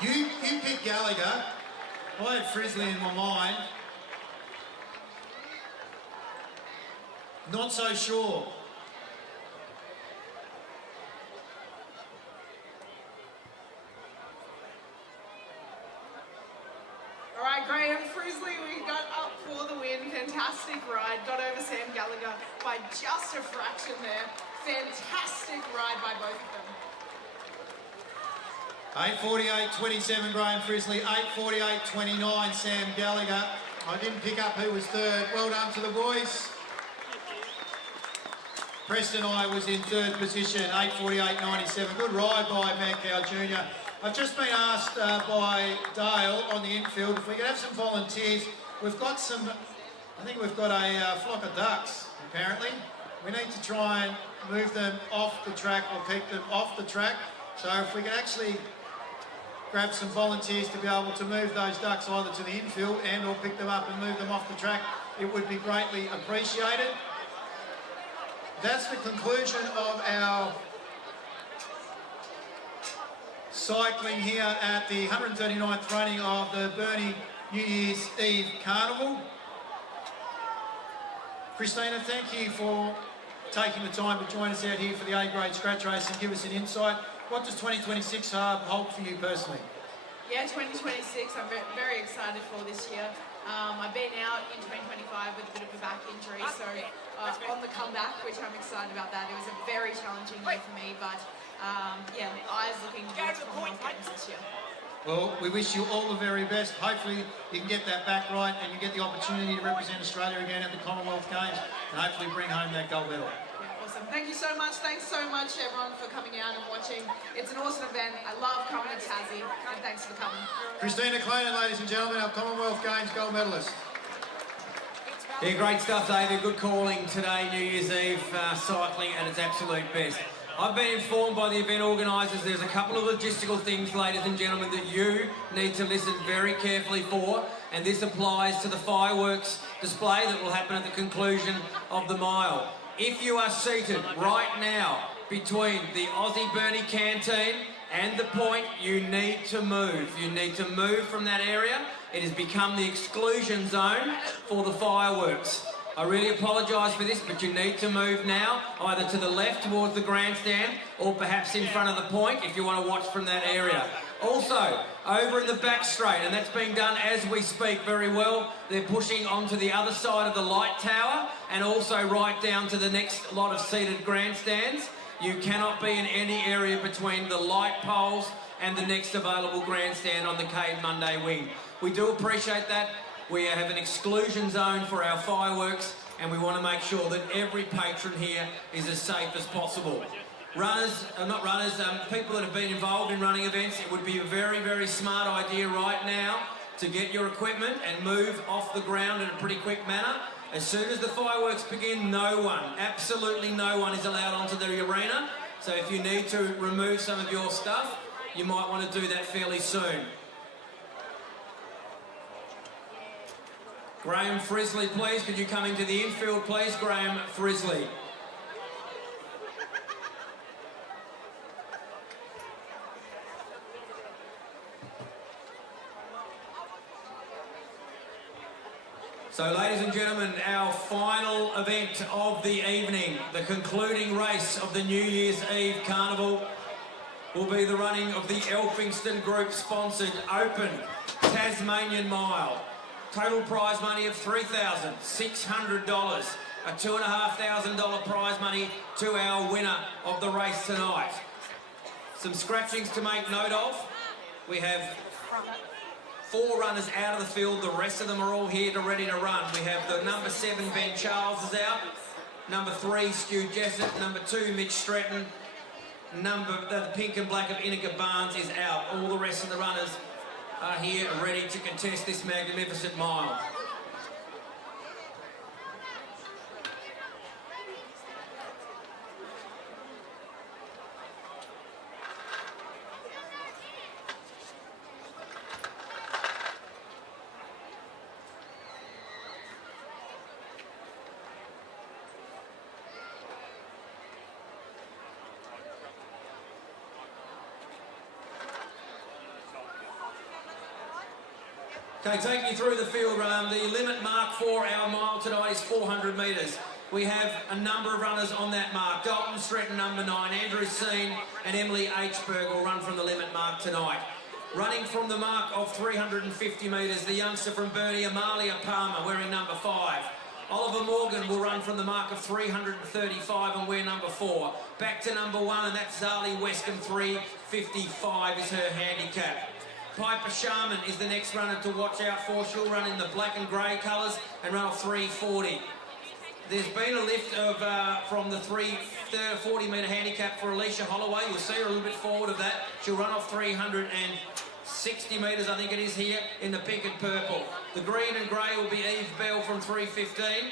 You picked Gallagher. I had Frisley in my mind. Not so sure. All right, Graham Frisley, we got up for the win. Fantastic ride. Got over Sam Gallagher by just a fraction there. Fantastic ride by both of them. 8:48.27 Graham Frisley, 8:48.29 Sam Gallagher. I didn't pick up who was third. Well done to the boys. Preston I was in third position, 8:48.97. Good ride by Mancow Jr. I've just been asked by Dale on the infield if we could have some volunteers. We've got some, I think we've got a flock of ducks, apparently. We need to try and move them off the track or keep them off the track. So if we could actually grab some volunteers to be able to move those ducks either to the infield and or pick them up and move them off the track, it would be greatly appreciated. That's the conclusion of our cycling here at the 139th running of the Burnie New Year's Eve Carnival. Christina, thank you for taking the time to join us out here for the A-grade scratch race and give us an insight. What does 2026 hold for you personally? Yeah, 2026, I'm very excited for this year. I've been out in 2025 with a bit of a back injury, so on the comeback, which I'm excited about that. It was a very challenging year for me, but yeah, eyes looking towards Commonwealth Games this year. Well, we wish you all the very best. Hopefully you can get that back right and you get the opportunity to represent Australia again at the Commonwealth Games and hopefully bring home that gold medal. Awesome. Thank you so much. Thanks so much, everyone, for coming out and watching. It's an awesome event. I love coming to Tassie, and thanks for coming. Christina Clayton, ladies and gentlemen, our Commonwealth Games gold medalist. Yeah, great stuff, David. Good calling today, New Year's Eve cycling at its absolute best. I've been informed by the event organisers there's a couple of logistical things, ladies and gentlemen, that you need to listen very carefully for, and this applies to the fireworks display that will happen at the conclusion of the mile. If you are seated right now between the Aussie Burnie canteen and the point, you need to move. You need to move from that area. It has become the exclusion zone for the fireworks. I really apologise for this, but you need to move now, either to the left towards the grandstand or perhaps in front of the point if you want to watch from that area. Also, over in the back straight, and that's being done as we speak very well, they're pushing onto the other side of the light tower and also right down to the next lot of seated grandstands. You cannot be in any area between the light poles and the next available grandstand on the Cade Monday wing. We do appreciate that. We have an exclusion zone for our fireworks and we want to make sure that every patron here is as safe as possible. Runners, people that have been involved in running events, it would be a very, very smart idea right now to get your equipment and move off the ground in a pretty quick manner. As soon as the fireworks begin, no one, absolutely no one is allowed onto the arena. So if you need to remove some of your stuff, you might want to do that fairly soon. Graham Frisley, please. Could you come into the infield, please? Graham Frisley. So, ladies and gentlemen, our final event of the evening, the concluding race of the New Year's Eve Carnival, will be the running of the Elphingston Group-sponsored Open Tasmanian Mile. Total prize money of $3,600. A $2,500 prize money to our winner of the race tonight. Some scratchings to make note of. We have 4 runners out of the field. The rest of them are all here ready to run. We have the number 7, Ben Charles, is out. Number 3, Stu Jessup. Number 2, Mitch Stretton. The pink and black of Iniga Barnes is out. All the rest of the runners are here ready to contest this magnificent mile. Okay, taking you through the field run, the limit mark for our mile tonight is 400 metres. We have a number of runners on that mark. Dalton Stretton, number 9, Andrew Seen and Emily Hberg will run from the limit mark tonight. Running from the mark of 350 metres, the youngster from Burnie, Amalia Palmer, wearing number 5. Oliver Morgan will run from the mark of 335 and wear number 4. Back to number 1, and that's Zali Wescombe, 355 is her handicap. Piper Sharman is the next runner to watch out for. She'll run in the black and grey colours and run off 340. There's been a lift of from the 40 metre handicap for Alicia Holloway. You'll see her a little bit forward of that. She'll run off 360 metres, I think it is here, in the pink and purple. The green and grey will be Eve Bell from 315.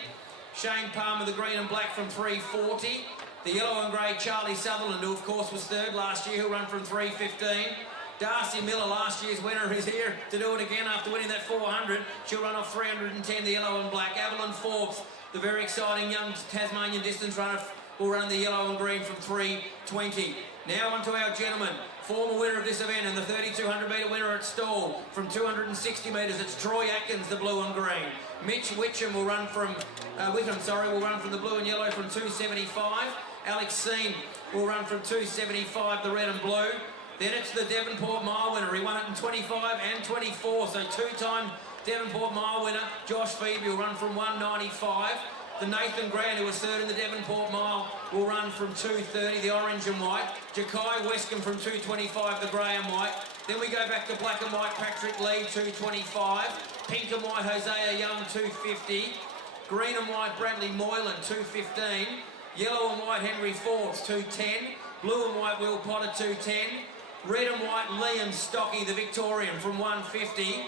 Shane Palmer, the green and black, from 340. The yellow and grey, Charlie Sutherland, who of course was 3rd last year, he'll run from 315. Darcy Miller, last year's winner, is here to do it again after winning that 400. She'll run off 310, the yellow and black. Evelyn Forbes, the very exciting young Tasmanian distance runner, will run the yellow and green from 320. Now on to our gentlemen. Former winner of this event and the 3,200 metre winner at Stall from 260 metres. It's Troy Atkins, the blue and green. Mitch Whitcomb will run from will run from the blue and yellow from 275. Alex Seen will run from 275, the red and blue. Then it's the Devonport Mile winner. He won it in 25 and 24, so 2-time Devonport Mile winner. Josh Phoebe will run from 195. The Nathan Grant, who was 3rd in the Devonport Mile, will run from 230, the orange and white. Jakai Wescombe from 225, the grey and white. Then we go back to black and white, Patrick Lee, 225. Pink and white, Hosea Young, 250. Green and white, Bradley Moylan, 215. Yellow and white, Henry Forbes, 210. Blue and white, Will Potter, 210. Red and white, Liam Stocky, the Victorian, from 150.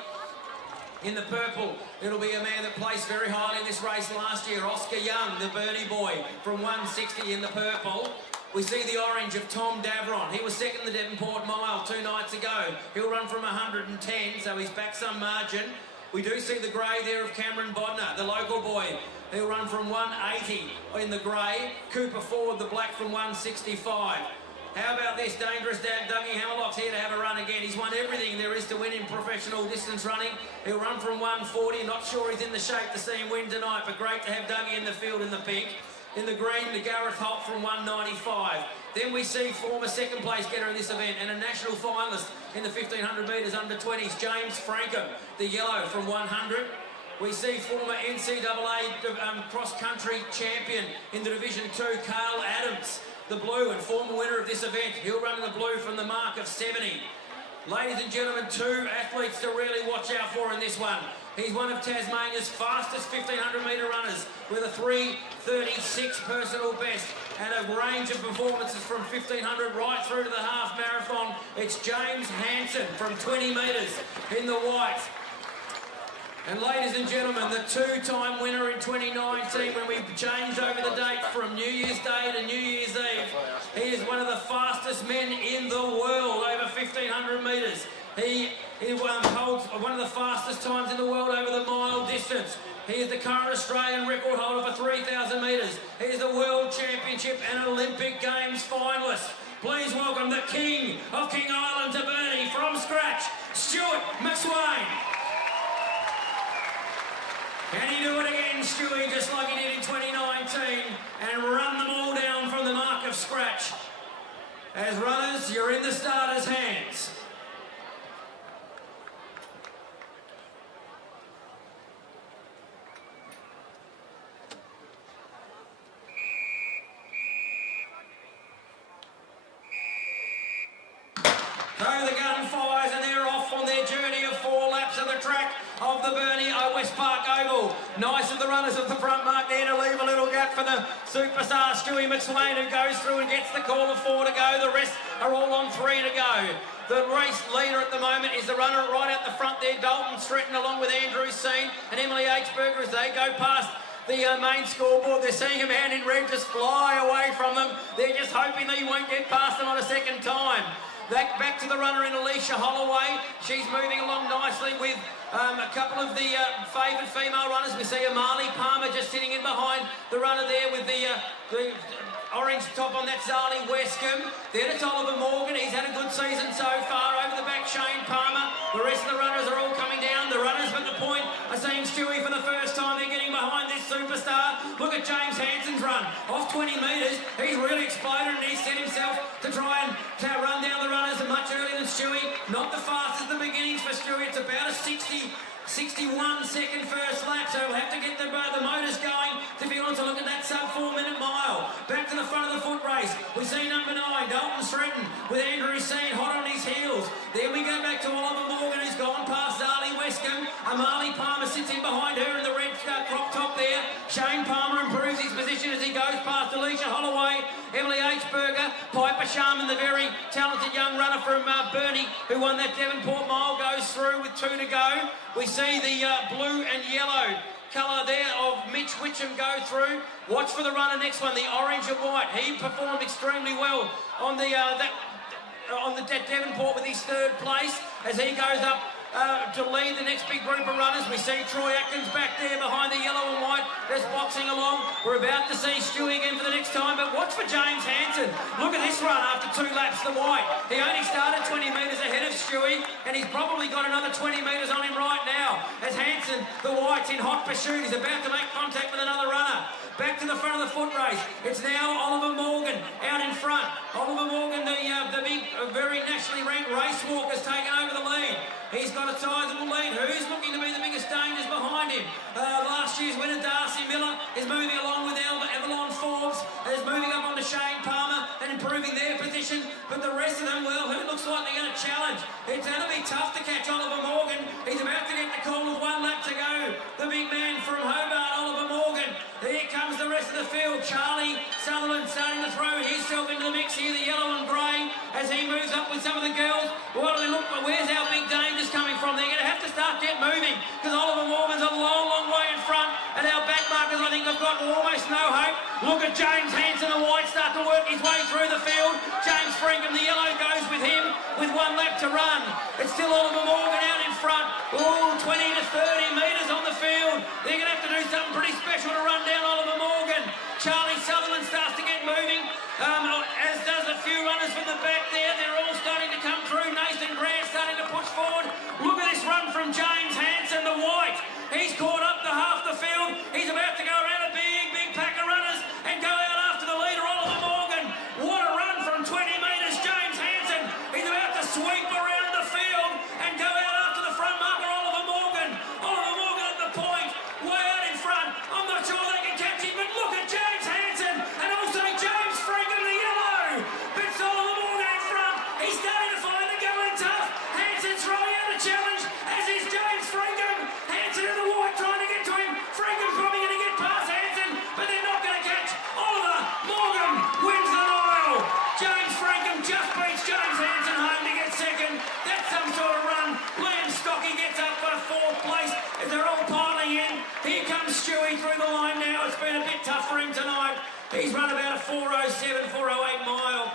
In the purple, it'll be a man that placed very highly in this race last year, Oscar Young, the Burnie boy, from 160 in the purple. We see the orange of Tom Davron. He was 2nd in the Devonport Mile 2 nights ago. He'll run from 110, so he's back some margin. We do see the grey there of Cameron Bodner, the local boy. He'll run from 180 in the grey. Cooper Ford, the black, from 165. How about this dangerous Dougie Hammerlock's here to have a run again. He's won everything there is to win in professional distance running. He'll run from 140. Not sure he's in the shape to see him win tonight, but great to have Dougie in the field in the pink. In the green, the Gareth Holt from 195. Then we see former 2nd place getter in this event and a national finalist in the 1500 metres under 20s, James Frankham, the yellow, from 100. We see former NCAA cross-country champion in the Division 2, Carl Adams, the blue, and former winner of this event. He'll run in the blue from the mark of 70. Ladies and gentlemen, 2 athletes to really watch out for in this one. He's one of Tasmania's fastest 1500 metre runners with a 3:36 personal best and a range of performances from 1500 right through to the half marathon. It's James Hansen from 20 metres in the white. And ladies and gentlemen, the 2-time winner in 2019 when we changed over the date from New Year's Day to New Year's Eve. He is one of the fastest men in the world over 1500 metres. He holds one of the fastest times in the world over the mile distance. He is the current Australian record holder for 3,000 metres. He is the World Championship and Olympic Games finalist. Please welcome the King of King Island to Burnie from scratch, Stuart McSwain. Can he do it again, Stewie, just like he did in 2019, and run them all down from the mark of scratch? As runners, you're in the starters' hands. So the gun fires and they're off on their journey of 4 laps of the track of the Burnie West Park Oval. Nice of the runners at the front mark there to leave a little gap for the superstar Stewie McSwain, who goes through and gets the call of 4 to go. The rest are all on 3 to go. The race leader at the moment is the runner right out the front there, Dalton Stretton, along with Andrew Seen and Emily H. Berger as they go past the main scoreboard. They're seeing a man in red just fly away from them. They're just hoping that he won't get past them on a second time. Back to the runner in Alicia Holloway. She's moving along nicely with a couple of the favoured female runners. We see Amali Palmer just sitting in behind the runner there with the orange top on. That's Zali Westcombe. Then it's Oliver Morgan. He's had a good season so far. Over the back, Shane Palmer. The rest of the runners are all coming down. The runners at the point are seeing Stewie for the first time. They're getting behind this superstar. Look at James Hanson's run. Off 20 metres. He's really exploded and he's set himself to try and run down the runners much earlier than Stewie. Not the fastest of the beginnings for Stewie. It's about a 61 second first lap, so we'll have to get the motors going if he wants to look at that sub 4 minute mile. Back to the front of the foot race. We see number 9, Dalton Stretton, with Andrew Seen hot on his heels. Then we go back to Oliver Morgan, who's gone past Zali Westcombe. Amali Palmer sits in behind her in the red crop top there. Shane Palmer improves his position as he goes past Alicia Holloway, Emily H. Berger, Piper Sharman, the very talented young runner from Burnie, who won that Devonport mile, goes through with 2 to go. We see the blue and yellow colour there of Mitch Witcham go through. Watch for the runner next one, the orange and white. He performed extremely well on the Devonport with his 3rd place as he goes up to lead the next big group of runners. We see Troy Atkins back there behind the yellow and white, just boxing along. We're about to see Stewie again for the next time, but watch for James Hanson. Look at this run after 2 laps, the white. He only started 20 metres ahead of Stewie, and he's probably got another 20 metres on him right now. As Hanson, the white's in hot pursuit. He's about to make contact with another runner. Back to the front of the foot race. It's now Oliver Morgan out in front. Oliver Morgan, the big, very nationally ranked race walker's taken over the lead. He's got a sizable lead. Who's looking to be the biggest dangers behind him? Last year's winner, Darcy Miller, is moving along with Evelyn Forbes, is moving up onto Shane Palmer and improving their position. But the rest of them, well, who looks like they're going to challenge? It's going to be tough to catch Oliver Morgan. He's about to get the call with 1 lap to go. The big man from Hobart, Oliver Morgan. Here comes the rest of the field. Charlie Sutherland starting to throw himself into the mix here, the yellow and grey, as he moves up with some of the girls. Well, look, where's our big dame just coming from? They're going to have to start getting moving because Oliver Morgan's a long, long way in front, and our back markers, I think, have got almost no hope. Look at James Hanson, the white, start to work his way through the field. James Frankham, the yellow, goes with him with 1 lap to run. It's still Oliver Morgan out in front. Oh, 20 to 30 metres on the field. They're going to have to do something pretty special to run down Oliver Morgan. Charlie Sutherland starts to get moving, as does a few runners from the back there. They're all starting to come through. Nathan Grant starting to push forward. Look at this run from James Hanson, the white. He's caught up to half the field. He's about to go around a big, big pack of runners and go out after the leader, Oliver Morgan. What a run from 20 metres, James Hanson. He's about to sweep around the field and go out after the front marker, Oliver Morgan. Oliver Morgan at the point, way out in front. I'm not sure they can catch him, but look at James Hanson and also James Frankham, the yellow. Bits Oliver Morgan in front. He's starting to find the going tough. Hanson's throwing out the challenge, as is James Frankham. Hanson in the white trying to get to him. Frankham's probably going to get past Hanson, but they're not going to catch. Oliver Morgan wins the mile. James Frankham just beats James Hanson home to get second. That's some sort of run. Liam Stocky gets up for 4th place as they're all piling in. Here comes Stewie through the line now. It's been a bit tough for him tonight. He's run about a 4:07, 4:08 mile.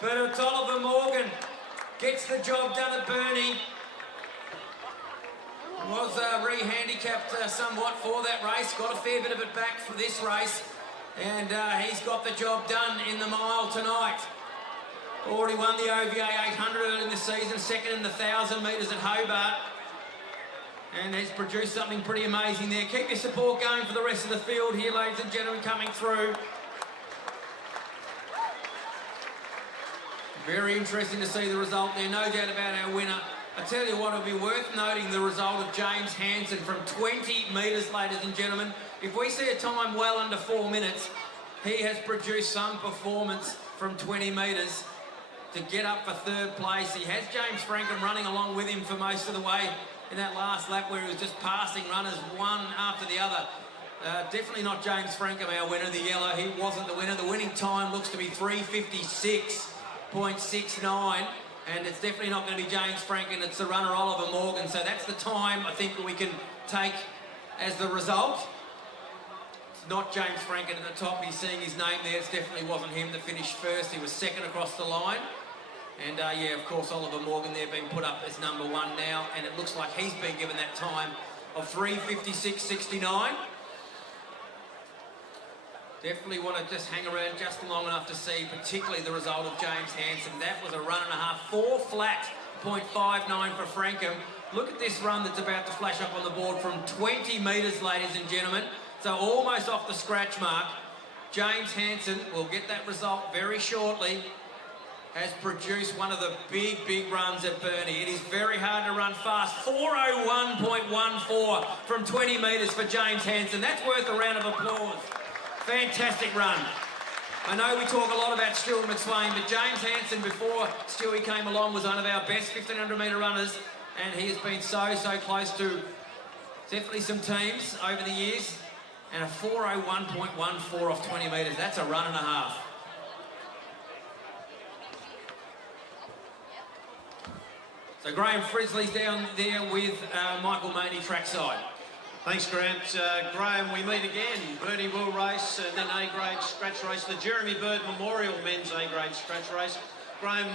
But it's Oliver Morgan gets the job done at Burnie. Was re-handicapped somewhat for that race. Got a fair bit of it back for this race. And he's got the job done in the mile tonight. Already won the OVA 800 early in the season, second in the 1,000 metres at Hobart. and has produced something pretty amazing there. Keep your support going for the rest of the field here, ladies and gentlemen, coming through. Very interesting to see the result there, no doubt about our winner. I tell you what, it'll be worth noting the result of James Hansen from 20 metres, ladies and gentlemen. If we see a time well under 4 minutes, he has produced some performance from 20 metres to get up for third place. He has James Frankham running along with him for most of the way in that last lap where he was just passing runners one after the other. Definitely not James Frankham, our winner, the yellow. He wasn't the winner. The winning time looks to be 3:56.69, and it's definitely not going to be James Frankham. It's the runner Oliver Morgan. So that's the time I think that we can take as the result. It's not James Frankham at the top. He's seeing his name there. It definitely wasn't him that finished first. He was second across the line. And yeah, of course, Oliver Morgan there being put up as number one now, and it looks like he's been given that time of 3:56.69. Definitely want to just hang around just long enough to see particularly the result of James Hansen. That was a run and a half, 4 flat, 0.59 for Frankham. Look at this run that's about to flash up on the board from 20 metres, ladies and gentlemen. So almost off the scratch mark. James Hansen will get that result very shortly. Has produced one of the big runs at Burnie. It is very hard to run fast. 4:01.14 from 20 metres for James Hansen. That's worth a round of applause. Fantastic run. I know we talk a lot about Stuart McSwain, but James Hansen, before Stewie came along, was one of our best 1500 metre runners, and he has been so close to definitely some teams over the years. And a 4:01.14 off 20 metres. That's a run and a half. So Graham Frisley's down there with Michael Maney trackside. Thanks, Grant. Graham, we meet again. Burnie Will Race, and then A-grade scratch race, the Jeremy Bird Memorial Men's A-grade scratch race. Graham,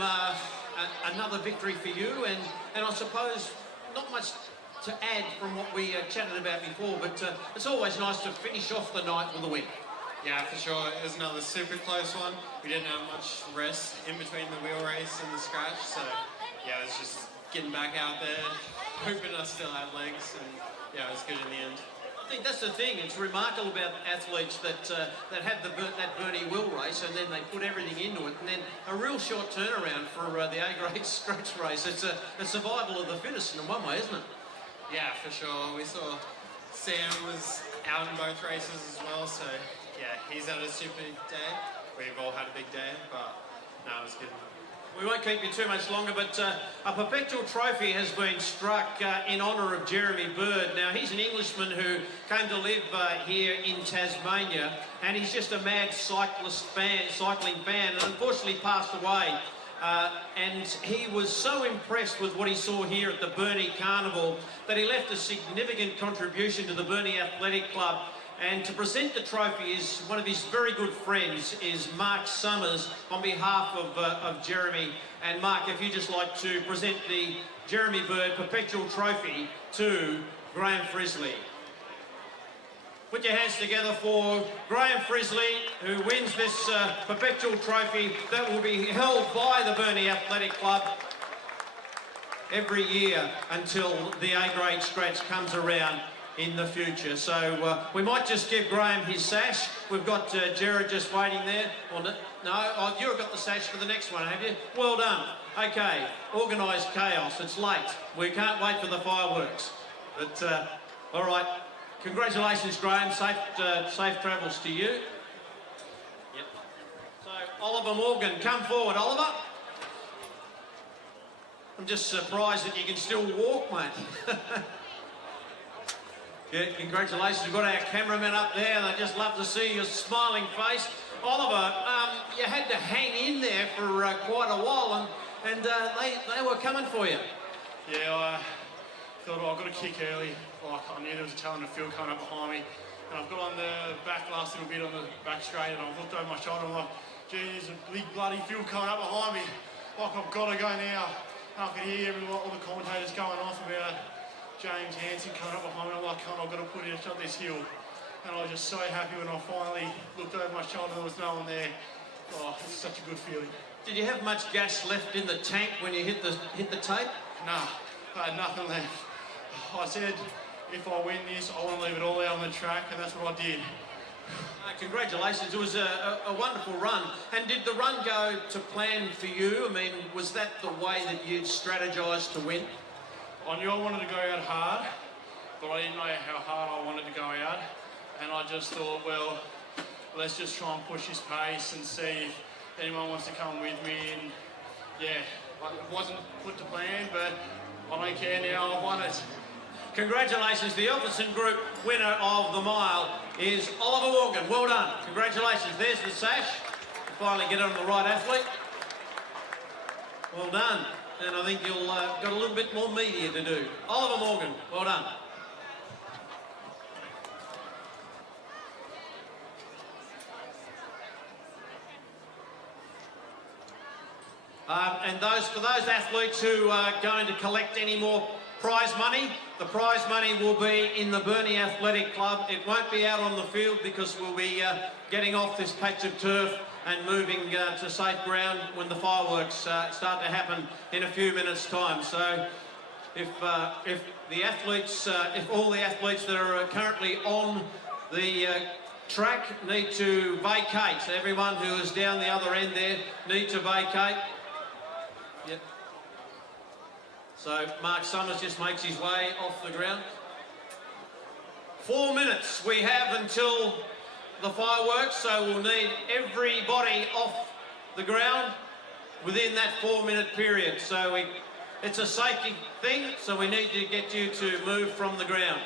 another victory for you, and I suppose not much to add from what we chatted about before, but it's always nice to finish off the night with a win. Yeah, for sure. It was another super close one. We didn't have much rest in between the wheel race and the scratch, so yeah, it was just getting back out there, hoping I still had legs, and yeah, it was good in the end. I think that's the thing. It's remarkable about athletes that have that Burnie Will race, and then they put everything into it, and then a real short turnaround for the A-grade scratch race. It's a survival of the fittest in one way, isn't it? Yeah, for sure. We saw Sam was out in both races as well, so yeah, he's had a super day. We've all had a big day, but no, it was good. We won't keep you too much longer, but a perpetual trophy has been struck in honour of Jeremy Bird. Now, he's an Englishman who came to live here in Tasmania, and he's just a mad cycling fan, and unfortunately passed away. And he was so impressed with what he saw here at the Burnie Carnival that he left a significant contribution to the Burnie Athletic Club. And to present the trophy is one of his very good friends, is Mark Summers, on behalf of Jeremy. And Mark, if you'd just like to present the Jeremy Bird Perpetual Trophy to Graham Frisley. Put your hands together for Graham Frisley, who wins this Perpetual Trophy that will be held by the Burnie Athletic Club every year until the A-grade scratch comes around in the future. So we might just give Graham his sash. We've got Jared just waiting there. Well, no, you've got the sash for the next one, have you? Well done. Okay, organised chaos. It's late. We can't wait for the fireworks. But all right. Congratulations, Graham. Safe travels to you. Yep. So Oliver Morgan, come forward, Oliver. I'm just surprised that you can still walk, mate. Yeah, congratulations. We've got our cameraman up there. They just love to see your smiling face. Oliver, you had to hang in there for quite a while, and they were coming for you. Yeah, I thought, well, I've got to kick early. Like, I knew there was a talent of Phil coming up behind me. And I've got on the back last little bit on the back straight, and I've looked over my shoulder and I'm like, gee, there's a big bloody Phil coming up behind me. Like, I've got to go now. And I could hear all the commentators going off about James Hansen coming up behind me. I'm like, I've got to put it up this hill. And I was just so happy when I finally looked over my shoulder, there was no one there. Oh, it's such a good feeling. Did you have much gas left in the tank when you hit the tape? Nah, I had nothing left. I said if I win this, I want to leave it all out on the track, and that's what I did. Congratulations, it was a wonderful run. And did the run go to plan for you? I mean, was that the way that you'd strategised to win? I knew I wanted to go out hard, but I didn't know how hard I wanted to go out. And I just thought, well, let's just try and push his pace and see if anyone wants to come with me. And yeah, it wasn't put to plan, but I don't care now, I've won it. Congratulations, the Elphinstone Group winner of the mile is Oliver Morgan. Well done. Congratulations. There's the sash. Finally get on the right athlete. Well done. And I think you'll got a little bit more media to do. Oliver Morgan, well done. And for those athletes who are going to collect any more prize money, the prize money will be in the Burnie Athletic Club. It won't be out on the field because we'll be getting off this patch of turf and moving to safe ground when the fireworks start to happen in a few minutes' time. So if the athletes, if all the athletes that are currently on the track need to vacate, so everyone who is down the other end there need to vacate. Yep. So Mark Summers just makes his way off the ground. 4 minutes we have until the fireworks, so we'll need everybody off the ground within that 4-minute period. So it's a safety thing, so we need to get you to move from the ground.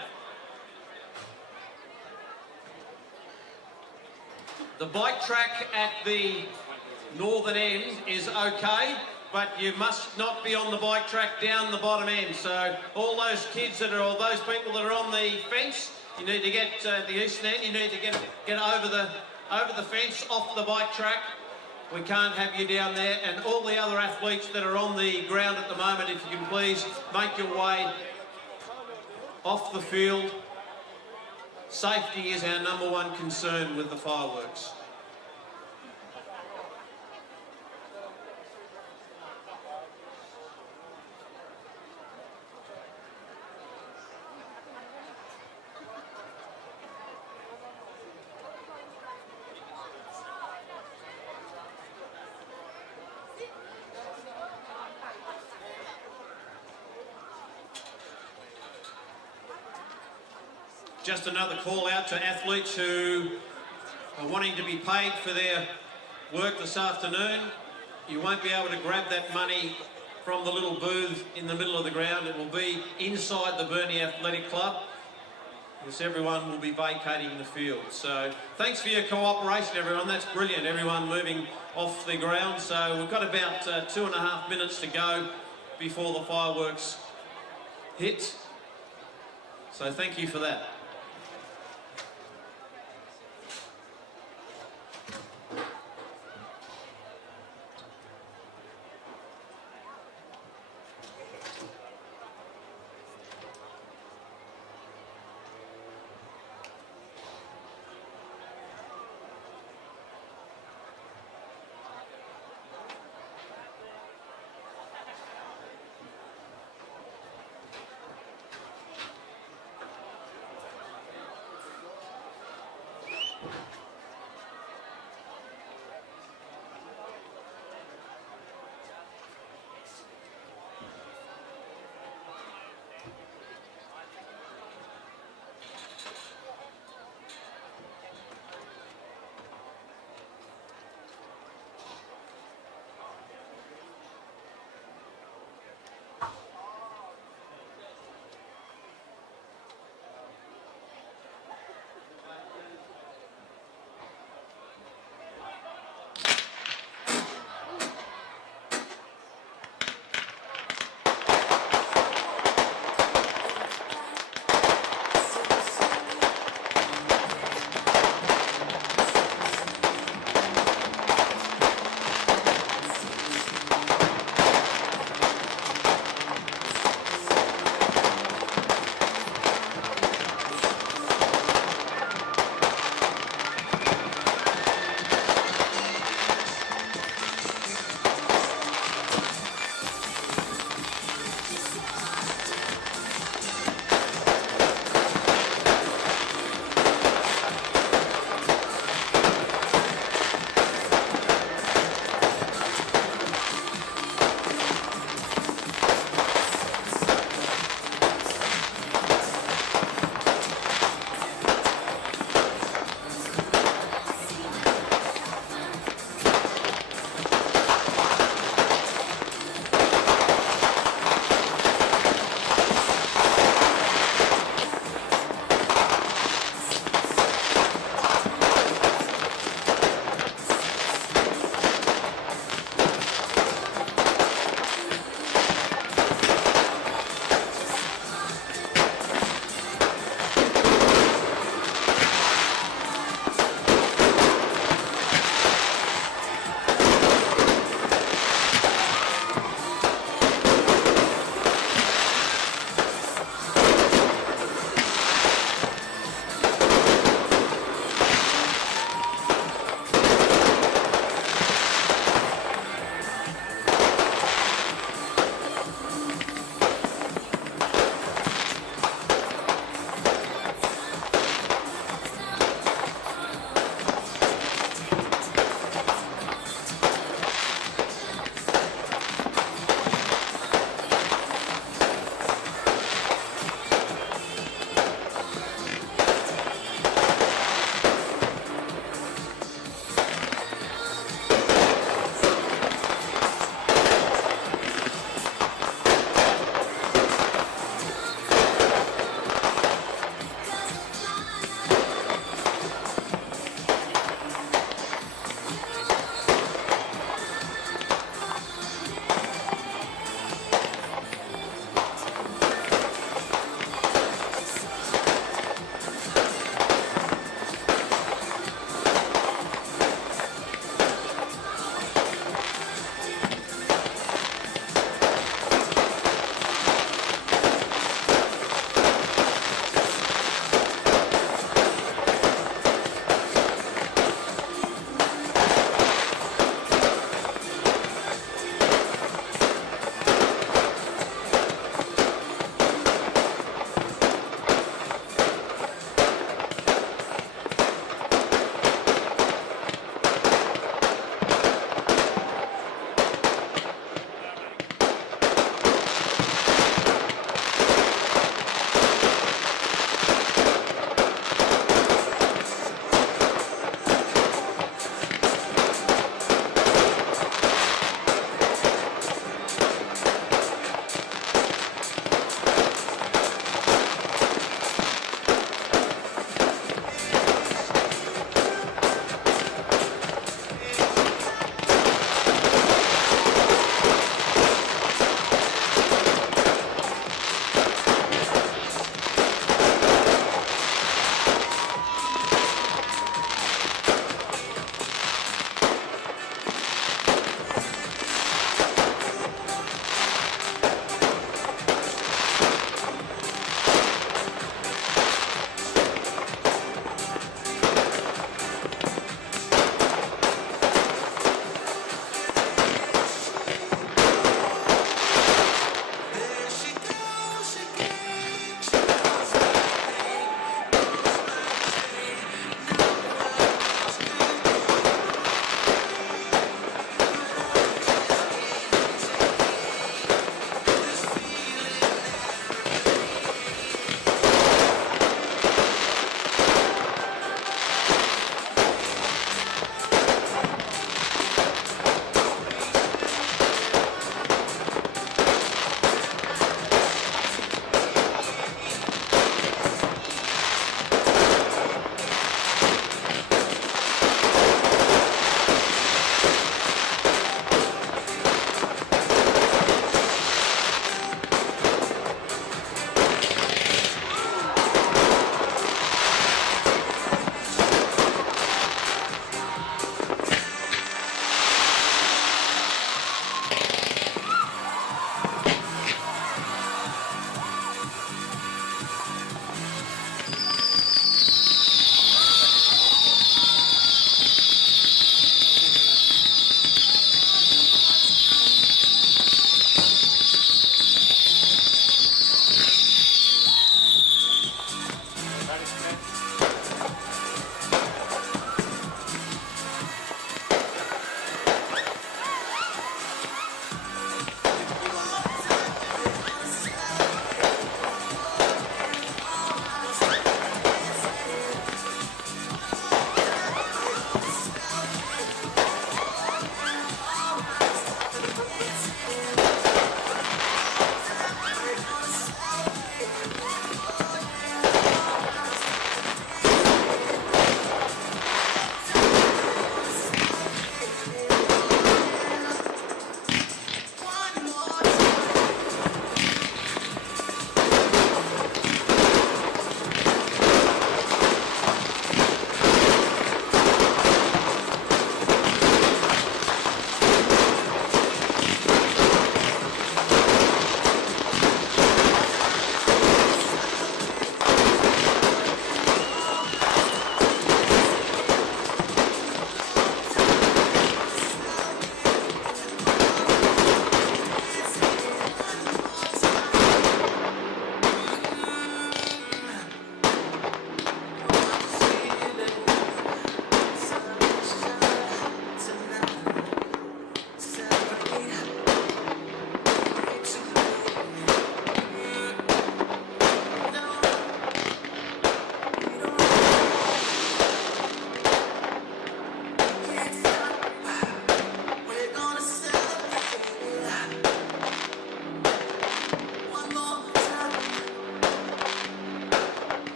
The bike track at the northern end is okay, but you must not be on the bike track down the bottom end. So all those kids that are, or those people that are on the fence, you need to get the eastern end, you need to get over the fence, off the bike track. We can't have you down there. And all the other athletes that are on the ground at the moment, if you can please make your way off the field. Safety is our #1 concern with the fireworks. Just another call out to athletes who are wanting to be paid for their work this afternoon. You won't be able to grab that money from the little booth in the middle of the ground. It will be inside the Burnie Athletic Club, because everyone will be vacating the field. So thanks for your cooperation, everyone. That's brilliant, everyone moving off the ground. So we've got about 2.5 minutes to go before the fireworks hit. So thank you for that.